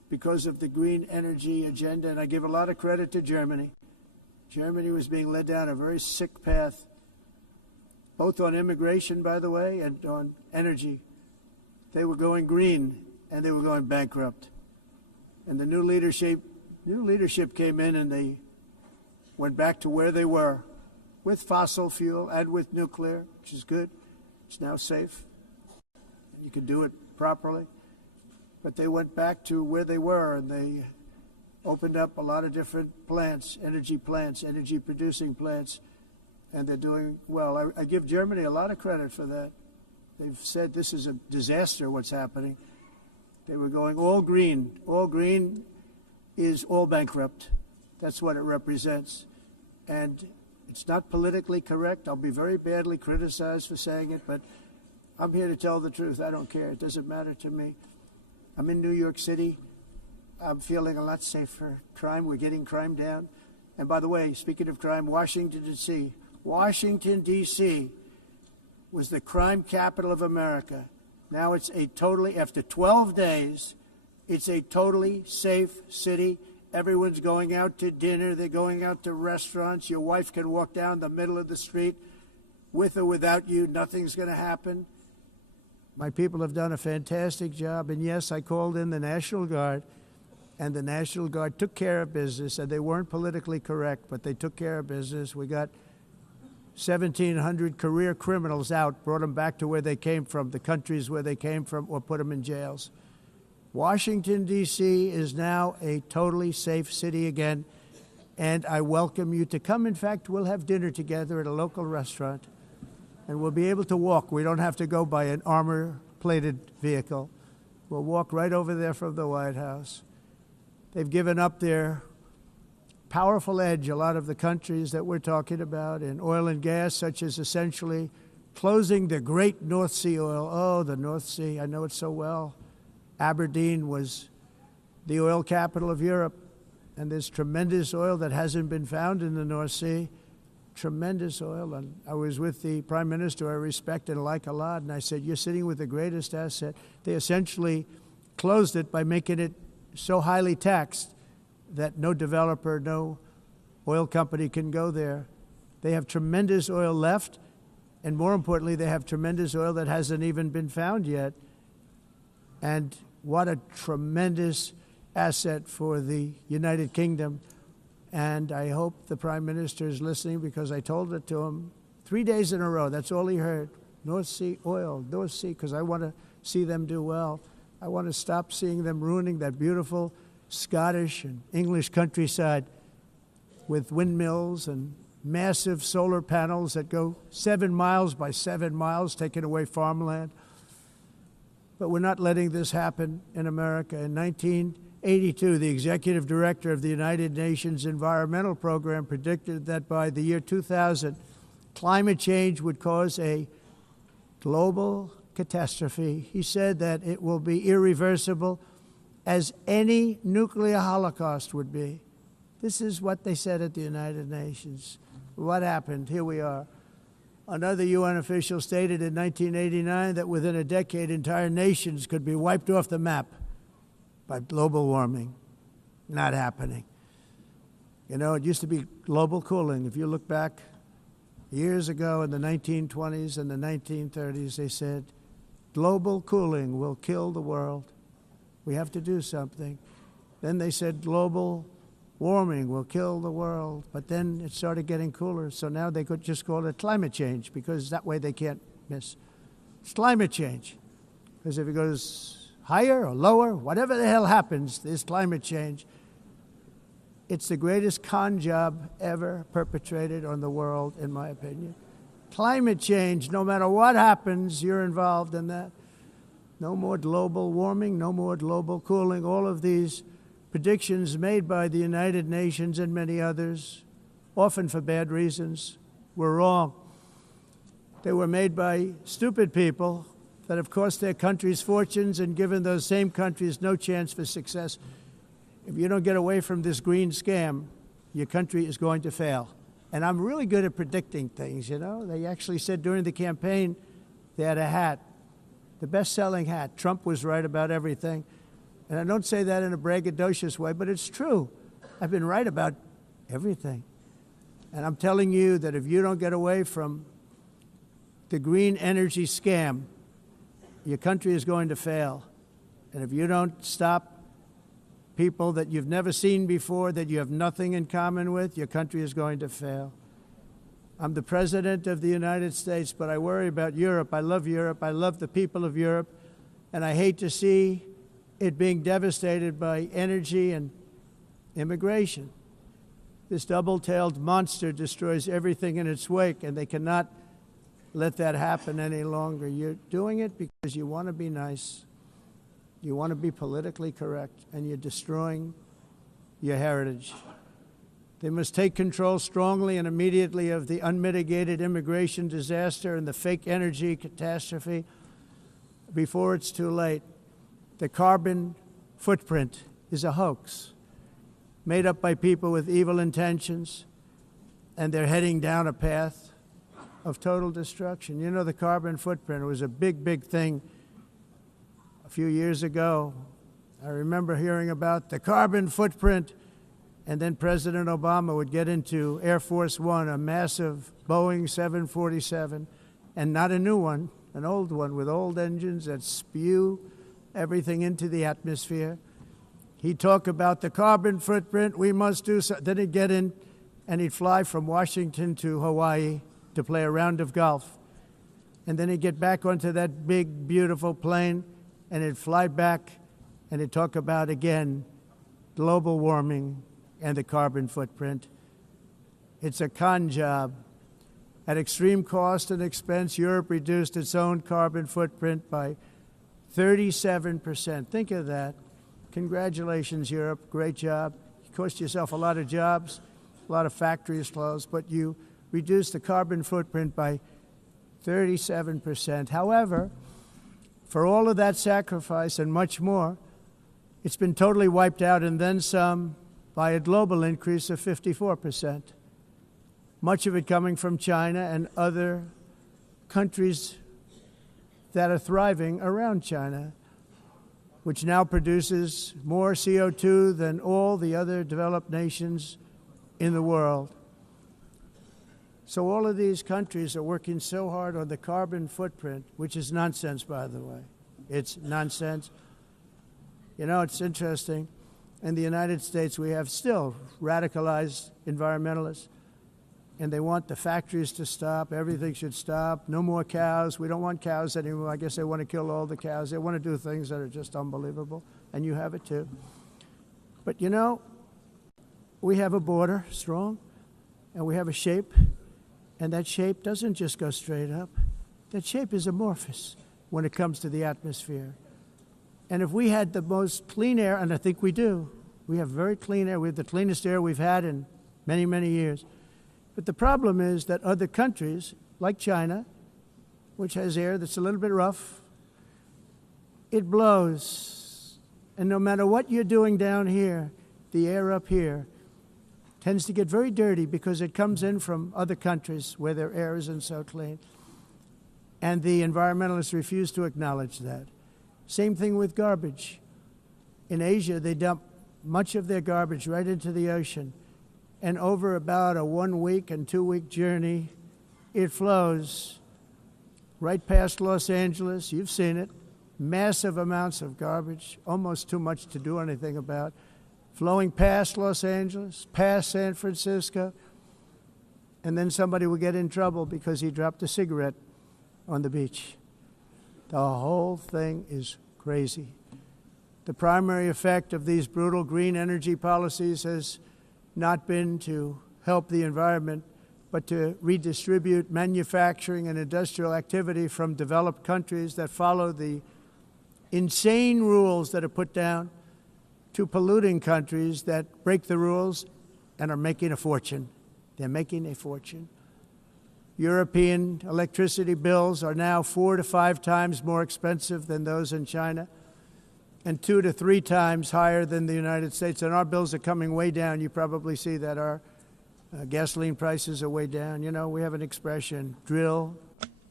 because of the green energy agenda, and I give a lot of credit to Germany. Germany was being led down a very sick path, both on immigration, by the way, and on energy. They were going green, and they were going bankrupt. And the new leadership came in, and they went back to where they were, with fossil fuel and with nuclear, which is good. It's now safe. You can do it properly. But they went back to where they were, and they opened up a lot of different plants, energy-producing plants, and they're doing well. I give Germany a lot of credit for that. They've said this is a disaster, what's happening. They were going all green. All green is all bankrupt. That's what it represents. And it's not politically correct. I'll be very badly criticized for saying it, but I'm here to tell the truth. I don't care. It doesn't matter to me. I'm in New York City. I'm feeling a lot safer. Crime, we're getting crime down. And by the way, speaking of crime, Washington, D.C. was the crime capital of America. Now it's after 12 days, it's a totally safe city. Everyone's going out to dinner. They're going out to restaurants. Your wife can walk down the middle of the street with or without you. Nothing's going to happen. My people have done a fantastic job. And yes, I called in the National Guard, and the National Guard took care of business, and they weren't politically correct, but they took care of business. We got 1,700 career criminals out, brought them back to where they came from, the countries where they came from, or put them in jails. Washington, D.C. is now a totally safe city again, and I welcome you to come. In fact, we'll have dinner together at a local restaurant, and we'll be able to walk. We don't have to go by an armor-plated vehicle. We'll walk right over there from the White House. They've given up their powerful edge, a lot of the countries that we're talking about, in oil and gas, such as essentially closing the great North Sea oil. Oh, the North Sea, I know it so well. Aberdeen was the oil capital of Europe, and there's tremendous oil that hasn't been found in the North Sea, tremendous oil. And I was with the Prime Minister I respect and like a lot, and I said, you're sitting with the greatest asset. They essentially closed it by making it so highly taxed that no developer, no oil company can go there. They have tremendous oil left, and more importantly, they have tremendous oil that hasn't even been found yet. And what a tremendous asset for the United Kingdom. And I hope the Prime Minister is listening, because I told it to him 3 days in a row. That's all he heard. North Sea oil, North Sea, because I want to see them do well. I want to stop seeing them ruining that beautiful Scottish and English countryside with windmills and massive solar panels that go 7 miles by 7 miles, taking away farmland. But we're not letting this happen in America. In 1982, the executive director of the United Nations Environmental Program predicted that by the year 2000, climate change would cause a global catastrophe. He said that it will be irreversible, as any nuclear holocaust would be. This is what they said at the United Nations. What happened? Here we are. Another UN official stated in 1989 that within a decade, entire nations could be wiped off the map by global warming. Not happening. You know, it used to be global cooling. If you look back years ago in the 1920s and the 1930s, they said, global cooling will kill the world. We have to do something. Then they said global warming will kill the world. But then it started getting cooler, so now they could just call it climate change, because that way they can't miss. It's climate change. Because if it goes higher or lower, whatever the hell happens, there's climate change. It's the greatest con job ever perpetrated on the world, in my opinion. Climate change, no matter what happens, you're involved in that. No more global warming, no more global cooling. All of these predictions made by the United Nations and many others, often for bad reasons, were wrong. They were made by stupid people that have cost their countries fortunes and given those same countries no chance for success. If you don't get away from this green scam, your country is going to fail. And I'm really good at predicting things, you know. They actually said during the campaign they had a hat, the best-selling hat. Trump was right about everything. And I don't say that in a braggadocious way, but it's true. I've been right about everything. And I'm telling you that if you don't get away from the green energy scam, your country is going to fail. And if you don't stop people that you've never seen before, that you have nothing in common with, your country is going to fail. I'm the President of the United States, but I worry about Europe. I love Europe. I love the people of Europe. And I hate to see it being devastated by energy and immigration. This double-tailed monster destroys everything in its wake, and they cannot let that happen any longer. You're doing it because you want to be nice. You want to be politically correct, and you're destroying your heritage. They must take control strongly and immediately of the unmitigated immigration disaster and the fake energy catastrophe before it's too late. The carbon footprint is a hoax made up by people with evil intentions, and they're heading down a path of total destruction. You know, the carbon footprint was a big, big thing a few years ago. I remember hearing about the carbon footprint, and then President Obama would get into Air Force One, a massive Boeing 747, and not a new one, an old one with old engines that spew everything into the atmosphere. He'd talk about the carbon footprint, we must do so. Then he'd get in and he'd fly from Washington to Hawaii to play a round of golf. And then he'd get back onto that big, beautiful plane and he'd fly back and he'd talk about, again, global warming and the carbon footprint. It's a con job. At extreme cost and expense, Europe reduced its own carbon footprint by 37%. Think of that. Congratulations, Europe. Great job. You cost yourself a lot of jobs, a lot of factories closed, but you reduced the carbon footprint by 37%. However, for all of that sacrifice and much more, it's been totally wiped out and then some by a global increase of 54%. Much of it coming from China and other countries that are thriving around China, which now produces more CO2 than all the other developed nations in the world. So all of these countries are working so hard on the carbon footprint, which is nonsense, by the way. It's nonsense. You know, it's interesting. In the United States, we have still radicalized environmentalists, and they want the factories to stop. Everything should stop. No more cows. We don't want cows anymore. I guess they want to kill all the cows. They want to do things that are just unbelievable, and you have it too. But you know, we have a border, strong, and we have a shape, and that shape doesn't just go straight up. That shape is amorphous when it comes to the atmosphere. And if we had the most clean air, and I think we do, we have very clean air. We have the cleanest air we've had in many, many years. But the problem is that other countries, like China, which has air that's a little bit rough, it blows. And no matter what you're doing down here, the air up here tends to get very dirty because it comes in from other countries where their air isn't so clean. And the environmentalists refuse to acknowledge that. Same thing with garbage. In Asia, they dump much of their garbage right into the ocean. And over about a 1 week and 2 week journey, it flows right past Los Angeles. You've seen it. Massive amounts of garbage, almost too much to do anything about, flowing past Los Angeles, past San Francisco, and then somebody will get in trouble because he dropped a cigarette on the beach. The whole thing is crazy. The primary effect of these brutal green energy policies has not been to help the environment, but to redistribute manufacturing and industrial activity from developed countries that follow the insane rules that are put down to polluting countries that break the rules and are making a fortune. They're making a fortune. European electricity bills are now 4 to 5 times more expensive than those in China, and 2 to 3 times higher than the United States. And our bills are coming way down. You probably see that our gasoline prices are way down. You know, we have an expression, drill,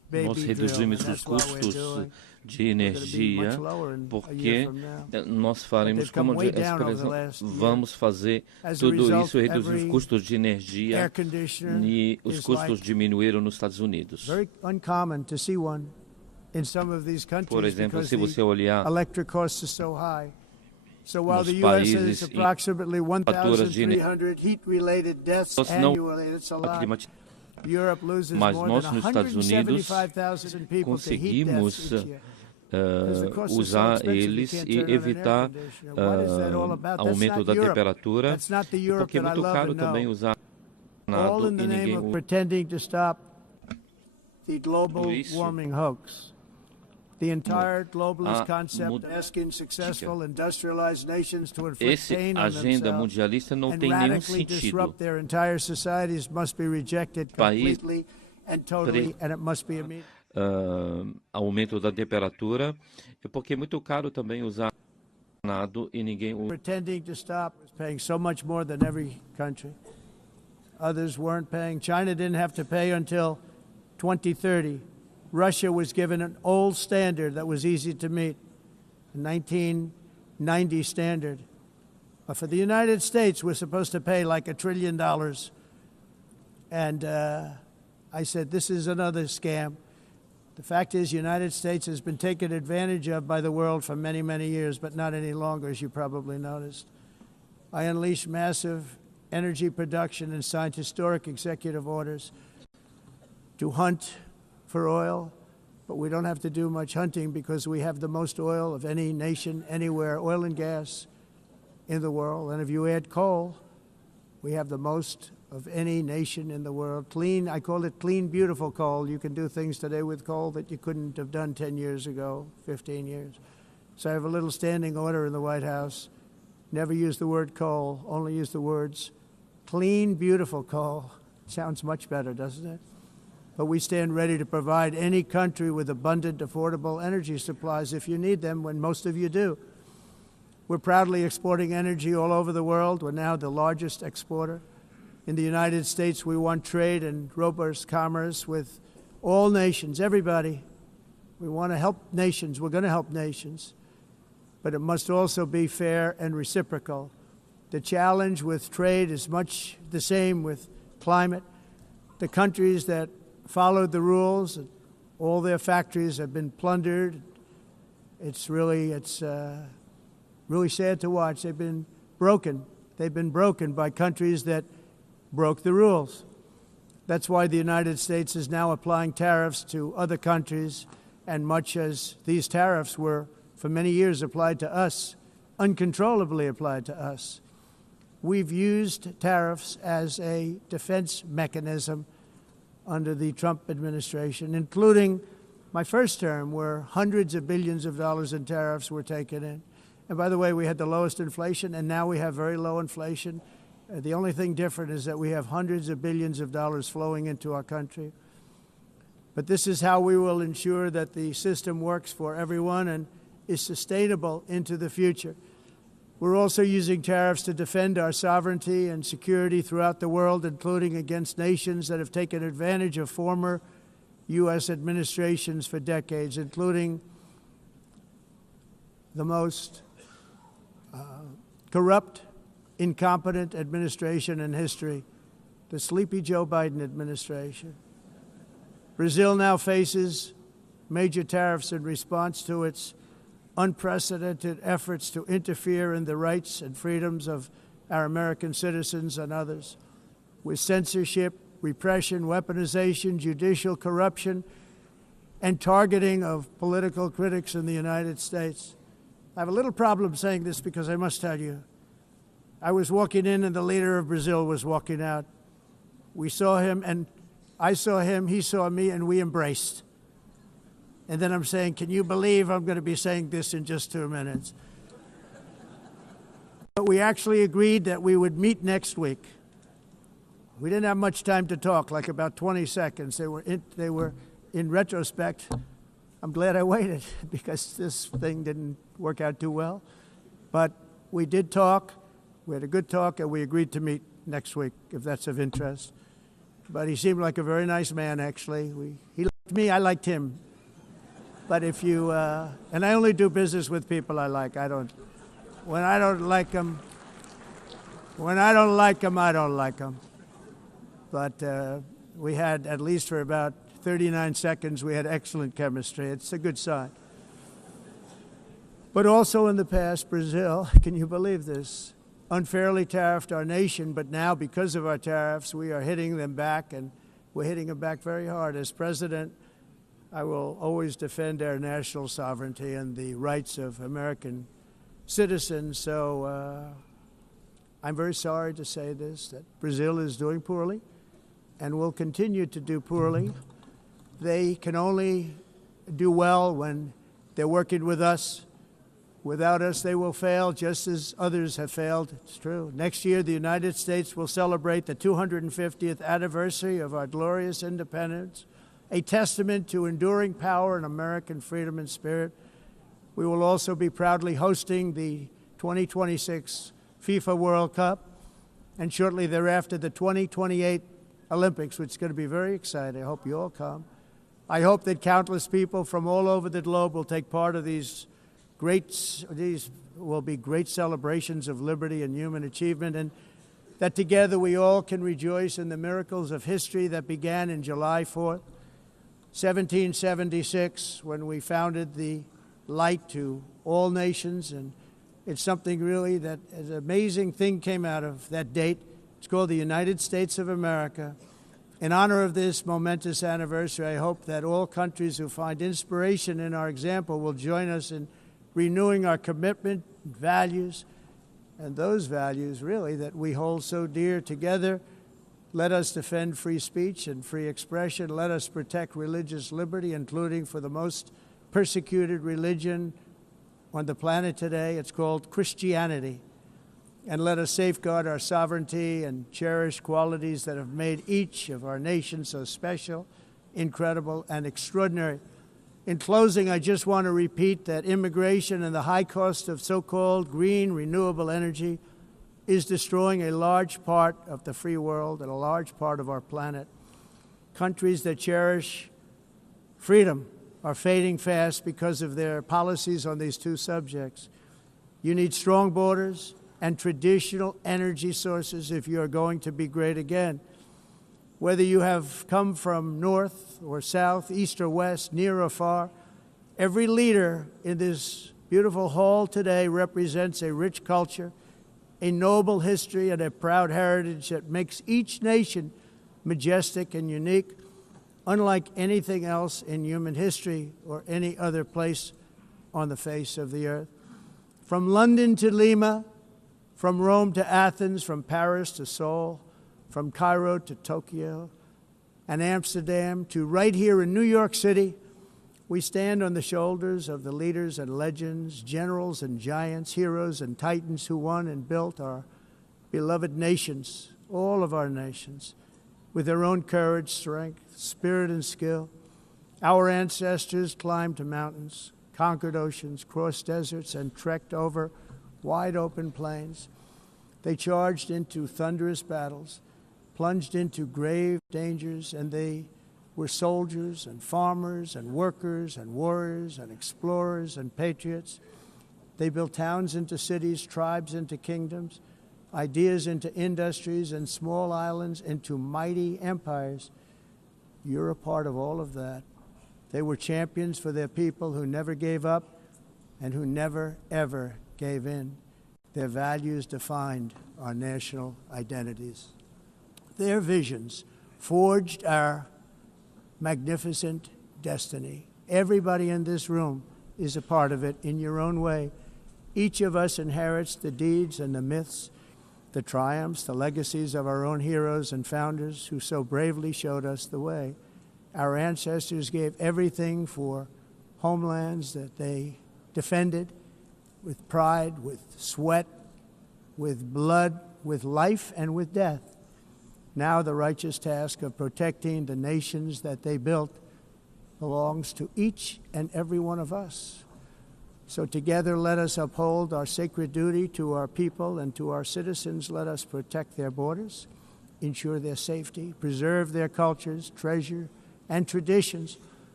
nós reduzimos os custos de energia, porque nós faremos, como a expressão, vamos fazer tudo isso, reduzir os custos de energia, e os custos diminuíram nos Estados Unidos. Por exemplo, se você olhar nos países em faturas de energia não climatizadas, mas nós nos Estados Unidos conseguimos usar eles e evitar aumento da temperatura, porque é muito caro também usar nada e ninguém usa isso. The entire globalist concept asking successful industrialized nations to inflict pain on themselves and radically disrupt their entire societies must be rejected completely and totally, and it must be immediate. Aumento da temperatura, porque é muito caro também usar nada e ninguém usa. Pretending to stop was paying so much more than every country. Others weren't paying. China didn't have to pay until 2030. Russia was given an old standard that was easy to meet, a 1990 standard. But for the United States, we're supposed to pay like $1 trillion. And I said, this is another scam. The fact is, the United States has been taken advantage of by the world for many, many years, but not any longer, as you probably noticed. I unleashed massive energy production and signed historic executive orders to hunt for oil, but we don't have to do much hunting because we have the most oil of any nation anywhere, oil and gas in the world. And if you add coal, we have the most of any nation in the world. Clean, I call it clean, beautiful coal. You can do things today with coal that you couldn't have done 10 years ago, 15 years. So I have a little standing order in the White House. Never use the word coal, only use the words clean, beautiful coal. Sounds much better, doesn't it? But we stand ready to provide any country with abundant, affordable energy supplies if you need them, when most of you do. We're proudly exporting energy all over the world. We're now the largest exporter. In the United States, we want trade and robust commerce with all nations, everybody. We want to help nations. We're going to help nations. But it must also be fair and reciprocal. The challenge with trade is much the same with climate. The countries that followed the rules, all their factories have been plundered. It's really sad to watch. They've been broken. They've been broken by countries that broke the rules. That's why the United States is now applying tariffs to other countries, and much as these tariffs were for many years applied to us, uncontrollably applied to us. We've used tariffs as a defense mechanism under the Trump administration, including my first term, where hundreds of billions of dollars in tariffs were taken in. And by the way, we had the lowest inflation, and now we have very low inflation. The only thing different is that we have hundreds of billions of dollars flowing into our country. But this is how we will ensure that the system works for everyone and is sustainable into the future. We're also using tariffs to defend our sovereignty and security throughout the world, including against nations that have taken advantage of former U.S. administrations for decades, including the most corrupt, incompetent administration in history, the sleepy Joe Biden administration. Brazil now faces major tariffs in response to its unprecedented efforts to interfere in the rights and freedoms of our American citizens and others, with censorship, repression, weaponization, judicial corruption, and targeting of political critics in the United States. I have a little problem saying this because I must tell you, I was walking in and the leader of Brazil was walking out. We saw him, and I saw him, he saw me, and we embraced. And then I'm saying, can you believe I'm going to be saying this in just 2 minutes? But we actually agreed that we would meet next week. We didn't have much time to talk, like about 20 seconds. They were in retrospect, I'm glad I waited because this thing didn't work out too well. But we did talk. We had a good talk, and we agreed to meet next week, if that's of interest. But he seemed like a very nice man, actually. He Me, I liked him. But if you, and I only do business with people I like. When I don't like them, I don't like them. But we had, at least for about 39 seconds, we had excellent chemistry. It's a good sign. But also in the past, Brazil, can you believe this, unfairly tariffed our nation, but now because of our tariffs, we are hitting them back, and we're hitting them back very hard. As president, I will always defend our national sovereignty and the rights of American citizens. So I'm very sorry to say this, that Brazil is doing poorly and will continue to do poorly. They can only do well when they're working with us. Without us, they will fail, just as others have failed. It's true. Next year, the United States will celebrate the 250th anniversary of our glorious independence, a testament to enduring power and American freedom and spirit. We will also be proudly hosting the 2026 FIFA World Cup, and shortly thereafter, the 2028 Olympics, which is going to be very exciting. I hope you all come. I hope that countless people from all over the globe will take part of these will be great celebrations of liberty and human achievement, and that together we all can rejoice in the miracles of history that began in July 4th, 1776, when we founded the light to all nations. And it's something really that an amazing thing came out of that date. It's called the United States of America. In honor of this momentous anniversary, I hope that all countries who find inspiration in our example will join us in renewing our commitment, values, and those values, really, that we hold so dear together. Let us defend free speech and free expression. Let us protect religious liberty, including for the most persecuted religion on the planet today. It's called Christianity. And let us safeguard our sovereignty and cherish qualities that have made each of our nations so special, incredible, and extraordinary. In closing, I just want to repeat that immigration and the high cost of so-called green renewable energy is destroying a large part of the free world and a large part of our planet. Countries that cherish freedom are fading fast because of their policies on these two subjects. You need strong borders and traditional energy sources if you are going to be great again. Whether you have come from north or south, east or west, near or far, every leader in this beautiful hall today represents a rich culture, a noble history, and a proud heritage that makes each nation majestic and unique, unlike anything else in human history or any other place on the face of the earth. From London to Lima, from Rome to Athens, from Paris to Seoul, from Cairo to Tokyo and Amsterdam to right here in New York City, we stand on the shoulders of the leaders and legends, generals and giants, heroes and titans who won and built our beloved nations, all of our nations, with their own courage, strength, spirit, and skill. Our ancestors climbed mountains, conquered oceans, crossed deserts, and trekked over wide open plains. They charged into thunderous battles, plunged into grave dangers, and they were soldiers and farmers and workers and warriors and explorers and patriots. They built towns into cities, tribes into kingdoms, ideas into industries, and small islands into mighty empires. You're a part of all of that. They were champions for their people who never gave up and who never, ever gave in. Their values defined our national identities. Their visions forged our magnificent destiny. Everybody in this room is a part of it in your own way. Each of us inherits the deeds and the myths, the triumphs, the legacies of our own heroes and founders who so bravely showed us the way. Our ancestors gave everything for homelands that they defended with pride, with sweat, with blood, with life, and with death. Now the righteous task of protecting the nations that they built belongs to each and every one of us. So together let us uphold our sacred duty to our people and to our citizens. Let us protect their borders, ensure their safety, preserve their cultures, treasure, and traditions,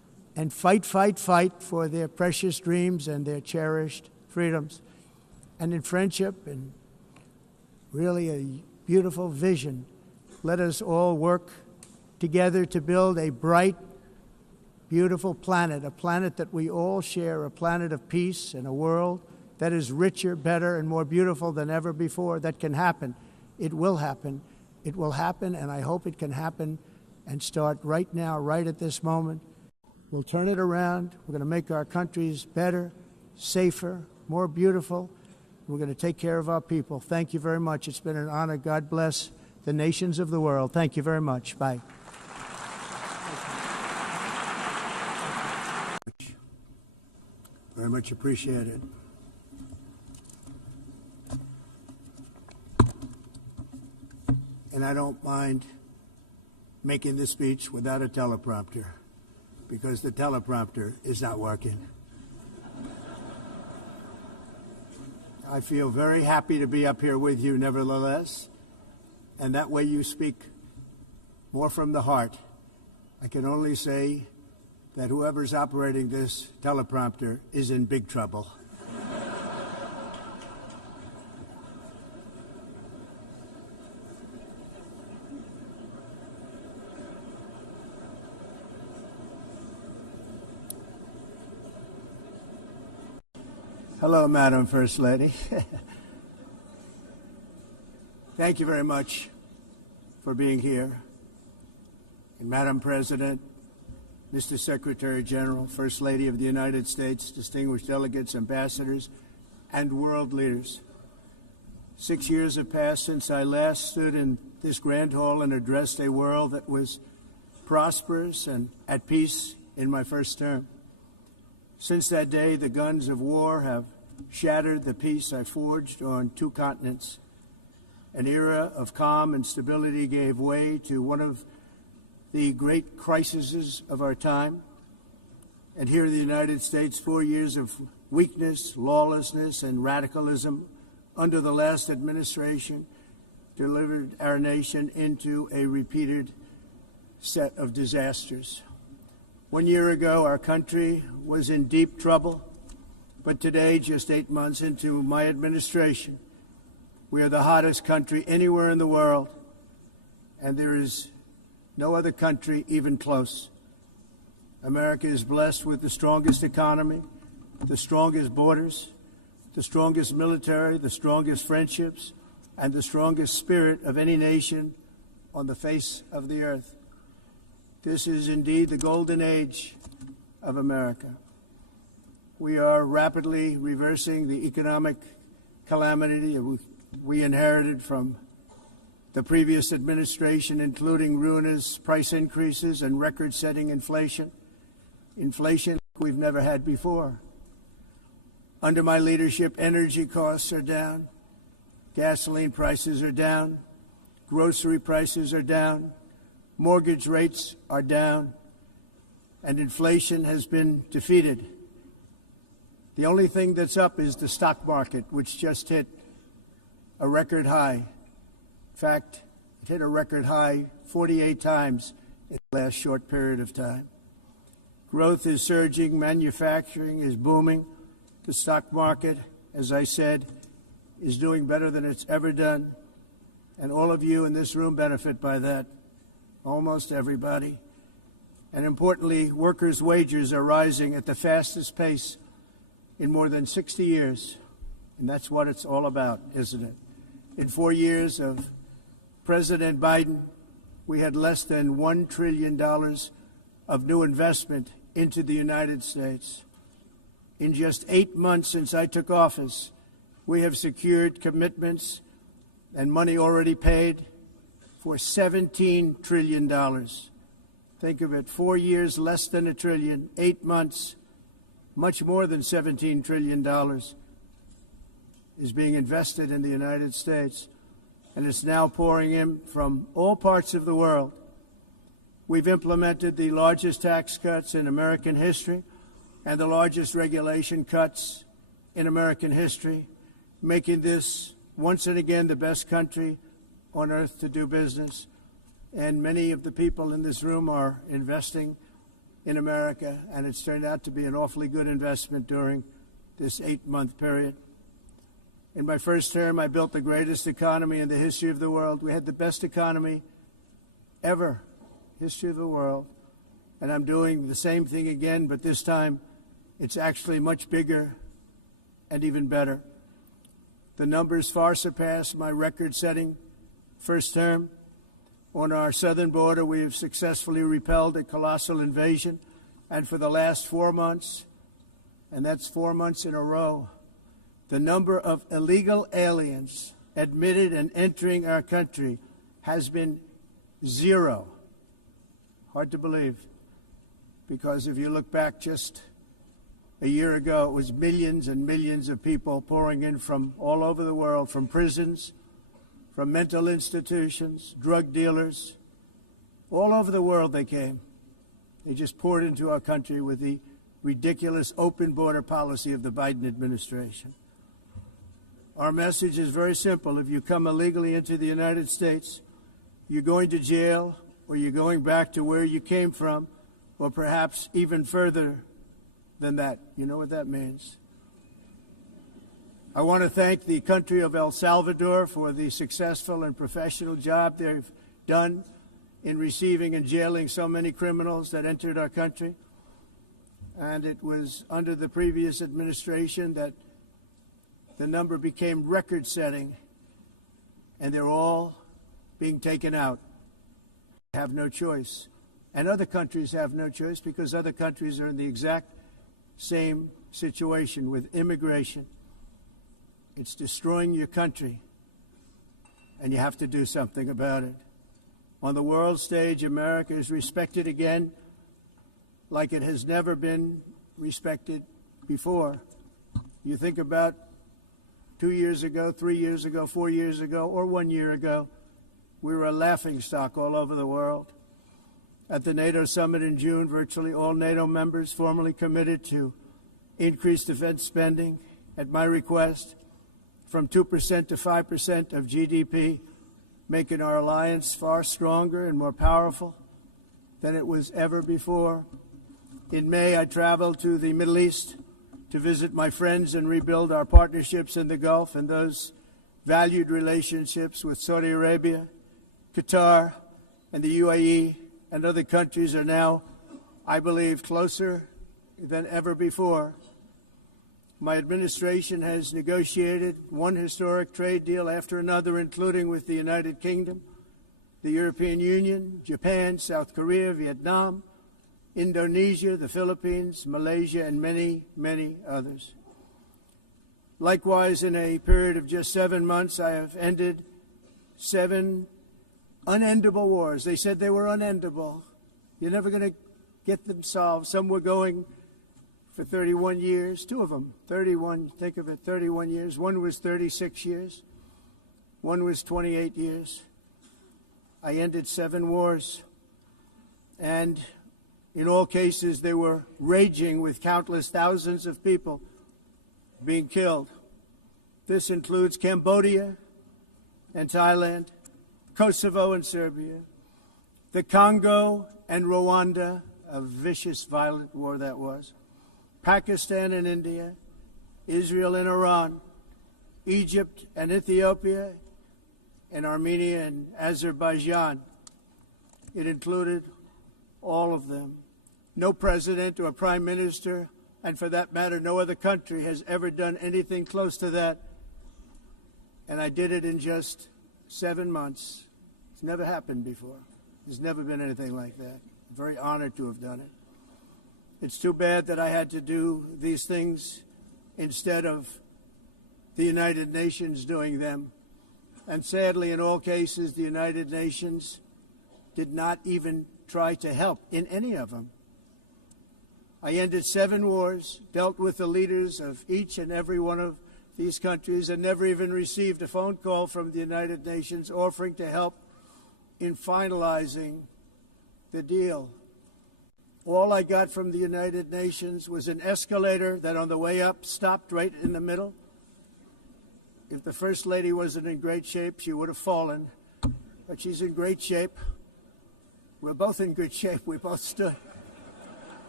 and fight, fight, fight for their precious dreams and their cherished freedoms. And in friendship and really a beautiful vision, let us all work together to build a bright, beautiful planet, a planet that we all share, a planet of peace and a world that is richer, better, and more beautiful than ever before. That can happen. It will happen. It will happen, and I hope it can happen and start right now, right at this moment. We'll turn it around. We're going to make our countries better, safer, more beautiful. We're going to take care of our people. Thank you very much. It's been an honor. God bless the nations of the world. Thank you very much. Bye. Very much appreciated. And I don't mind making this speech without a teleprompter, because the teleprompter is not working. I feel very happy to be up here with you nevertheless, and that way you speak more from the heart. I can only say that whoever's operating this teleprompter is in big trouble. Hello, Madam First Lady. Thank you very much for being here. And Madam President, Mr. Secretary General, First Lady of the United States, distinguished delegates, ambassadors, and world leaders. 6 years have passed since I last stood in this grand hall and addressed a world that was prosperous and at peace in my first term. Since that day, the guns of war have shattered the peace I forged on 2 continents. An era of calm and stability gave way to one of the great crises of our time. And here in the United States, 4 years of weakness, lawlessness, and radicalism under the last administration delivered our nation into a repeated set of disasters. 1 year ago, our country was in deep trouble, but today, just 8 months into my administration, we are the hottest country anywhere in the world, and there is no other country even close. America is blessed with the strongest economy, the strongest borders, the strongest military, the strongest friendships, and the strongest spirit of any nation on the face of the earth. This is indeed the golden age of America. We are rapidly reversing the economic calamity we inherited from the previous administration, including ruinous price increases and record-setting inflation we've never had before. Under my leadership, energy costs are down, gasoline prices are down, grocery prices are down, mortgage rates are down, and inflation has been defeated. The only thing that's up is the stock market, which just hit a record high. In fact, it hit a record high 48 times in the last short period of time. Growth is surging, manufacturing is booming. The stock market, as I said, is doing better than it's ever done. And all of you in this room benefit by that, almost everybody. And importantly, workers' wages are rising at the fastest pace in more than 60 years. And that's what it's all about, isn't it? In 4 years of President Biden, we had less than $1 trillion of new investment into the United States. In just 8 months since I took office, we have secured commitments and money already paid for $17 trillion. Think of it, 4 years, less than $1 trillion, 8 months, much more than $17 trillion is being invested in the United States, and it's now pouring in from all parts of the world. We've implemented the largest tax cuts in American history and the largest regulation cuts in American history, making this once and again the best country on earth to do business. And many of the people in this room are investing in America, and it's turned out to be an awfully good investment during this 8-month period. In my first term, I built the greatest economy in the history of the world. We had the best economy ever, history of the world. And I'm doing the same thing again, but this time it's actually much bigger and even better. The numbers far surpass my record-setting first term. On our southern border, we have successfully repelled a colossal invasion, and for the last 4 months, and that's 4 months in a row, the number of illegal aliens admitted and entering our country has been 0. Hard to believe, because if you look back just a year ago, it was millions and millions of people pouring in from all over the world, from prisons, from mental institutions, drug dealers. All over the world they came. They just poured into our country with the ridiculous open border policy of the Biden administration. Our message is very simple. If you come illegally into the United States, you're going to jail, or you're going back to where you came from, or perhaps even further than that. You know what that means. I want to thank the country of El Salvador for the successful and professional job they've done in receiving and jailing so many criminals that entered our country. And it was under the previous administration that the number became record-setting, and they're all being taken out. They have no choice. And other countries have no choice, because other countries are in the exact same situation with immigration. It's destroying your country, and you have to do something about it. On the world stage, America is respected again like it has never been respected before. You think about 2 years ago, 3 years ago, 4 years ago, or 1 year ago, we were a laughingstock all over the world. At the NATO summit in June, virtually all NATO members formally committed to increase defense spending at my request from 2% to 5% of GDP, making our alliance far stronger and more powerful than it was ever before. In May, I traveled to the Middle East to visit my friends and rebuild our partnerships in the Gulf and those valued relationships with Saudi Arabia, Qatar, and the UAE, and other countries are now, I believe, closer than ever before. My administration has negotiated one historic trade deal after another, including with the United Kingdom, the European Union, Japan, South Korea, Vietnam, Indonesia, the Philippines, Malaysia, and many, many others. Likewise, in a period of just 7 months, I have ended 7 unendable wars. They said they were unendable. You're never going to get them solved. Some were going for 31 years, 2 of them, 31, think of it, 31 years. One was 36 years. One was 28 years. I ended 7 wars. And in all cases, they were raging with countless thousands of people being killed. This includes Cambodia and Thailand, Kosovo and Serbia, the Congo and Rwanda, a vicious, violent war that was, Pakistan and India, Israel and Iran, Egypt and Ethiopia, and Armenia and Azerbaijan. It included all of them. No president or prime minister, and for that matter, no other country has ever done anything close to that. And I did it in just 7 months. It's never happened before. There's never been anything like that. I'm very honored to have done it. It's too bad that I had to do these things instead of the United Nations doing them. And sadly, in all cases, the United Nations did not even try to help in any of them. I ended 7 wars, dealt with the leaders of each and every one of these countries, and never even received a phone call from the United Nations offering to help in finalizing the deal. All I got from the United Nations was an escalator that on the way up stopped right in the middle. If the First Lady wasn't in great shape, she would have fallen. But she's in great shape. We're both in good shape. We both stood.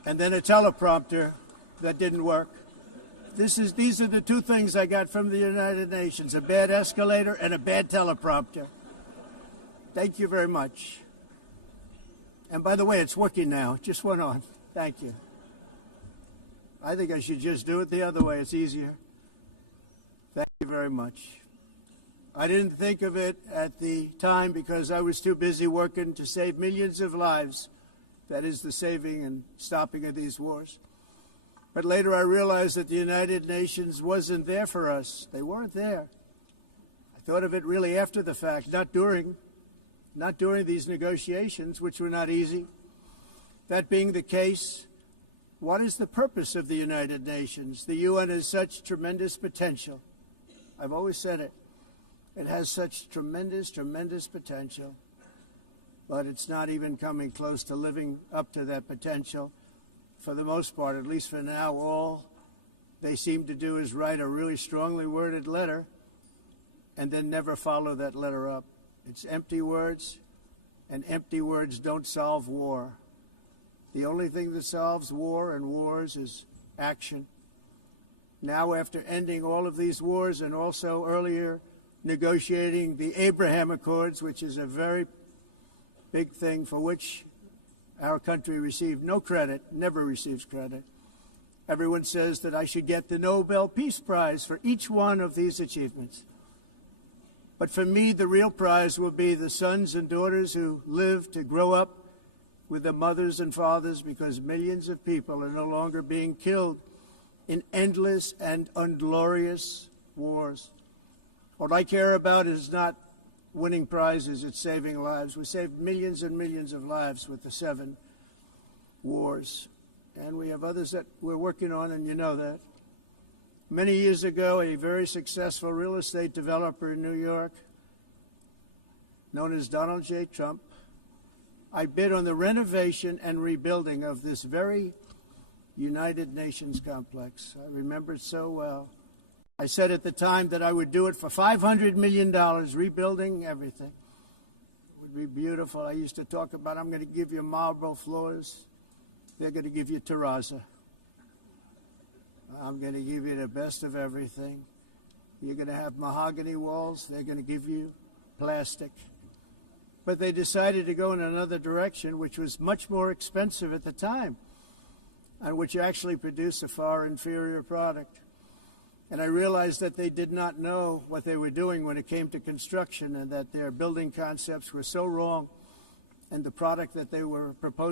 and then a teleprompter that didn't work. These are the two things I got from the United Nations, a bad escalator and a bad teleprompter. Thank you very much. And by the way, it's working now. It just went on. Thank you. I think I should just do it the other way. It's easier. Thank you very much. I didn't think of it at the time because I was too busy working to save millions of lives. That is the saving and stopping of these wars. But later I realized that the United Nations wasn't there for us. They weren't there. I thought of it really after the fact, not during these negotiations, which were not easy. That being the case, what is the purpose of the United Nations? The UN has such tremendous potential. I've always said it. It has such tremendous, tremendous potential, but it's not even coming close to living up to that potential. For the most part, at least for now, all they seem to do is write a really strongly worded letter and then never follow that letter up. It's empty words, and empty words don't solve war. The only thing that solves war and wars is action. Now, after ending all of these wars and also earlier negotiating the Abraham Accords, which is a very big thing for which our country received no credit, never receives credit. Everyone says that I should get the Nobel Peace Prize for each one of these achievements. But for me, the real prize will be the sons and daughters who live to grow up with the mothers and fathers, because millions of people are no longer being killed in endless and unglorious wars. What I care about is not winning prizes, it's saving lives. We saved millions and millions of lives with the 7 wars. And we have others that we're working on, and you know that. Many years ago, a very successful real estate developer in New York, known as Donald J. Trump, I bid on the renovation and rebuilding of this very United Nations complex. I remember it so well. I said at the time that I would do it for $500 million, rebuilding everything. It would be beautiful. I used to talk about, I'm going to give you marble floors. They're going to give you terrazzo. I'm going to give you the best of everything. You're going to have mahogany walls. They're going to give you plastic. But they decided to go in another direction, which was much more expensive at the time, and which actually produced a far inferior product. And I realized that they did not know what they were doing when it came to construction, and that their building concepts were so wrong, and the product that they were proposing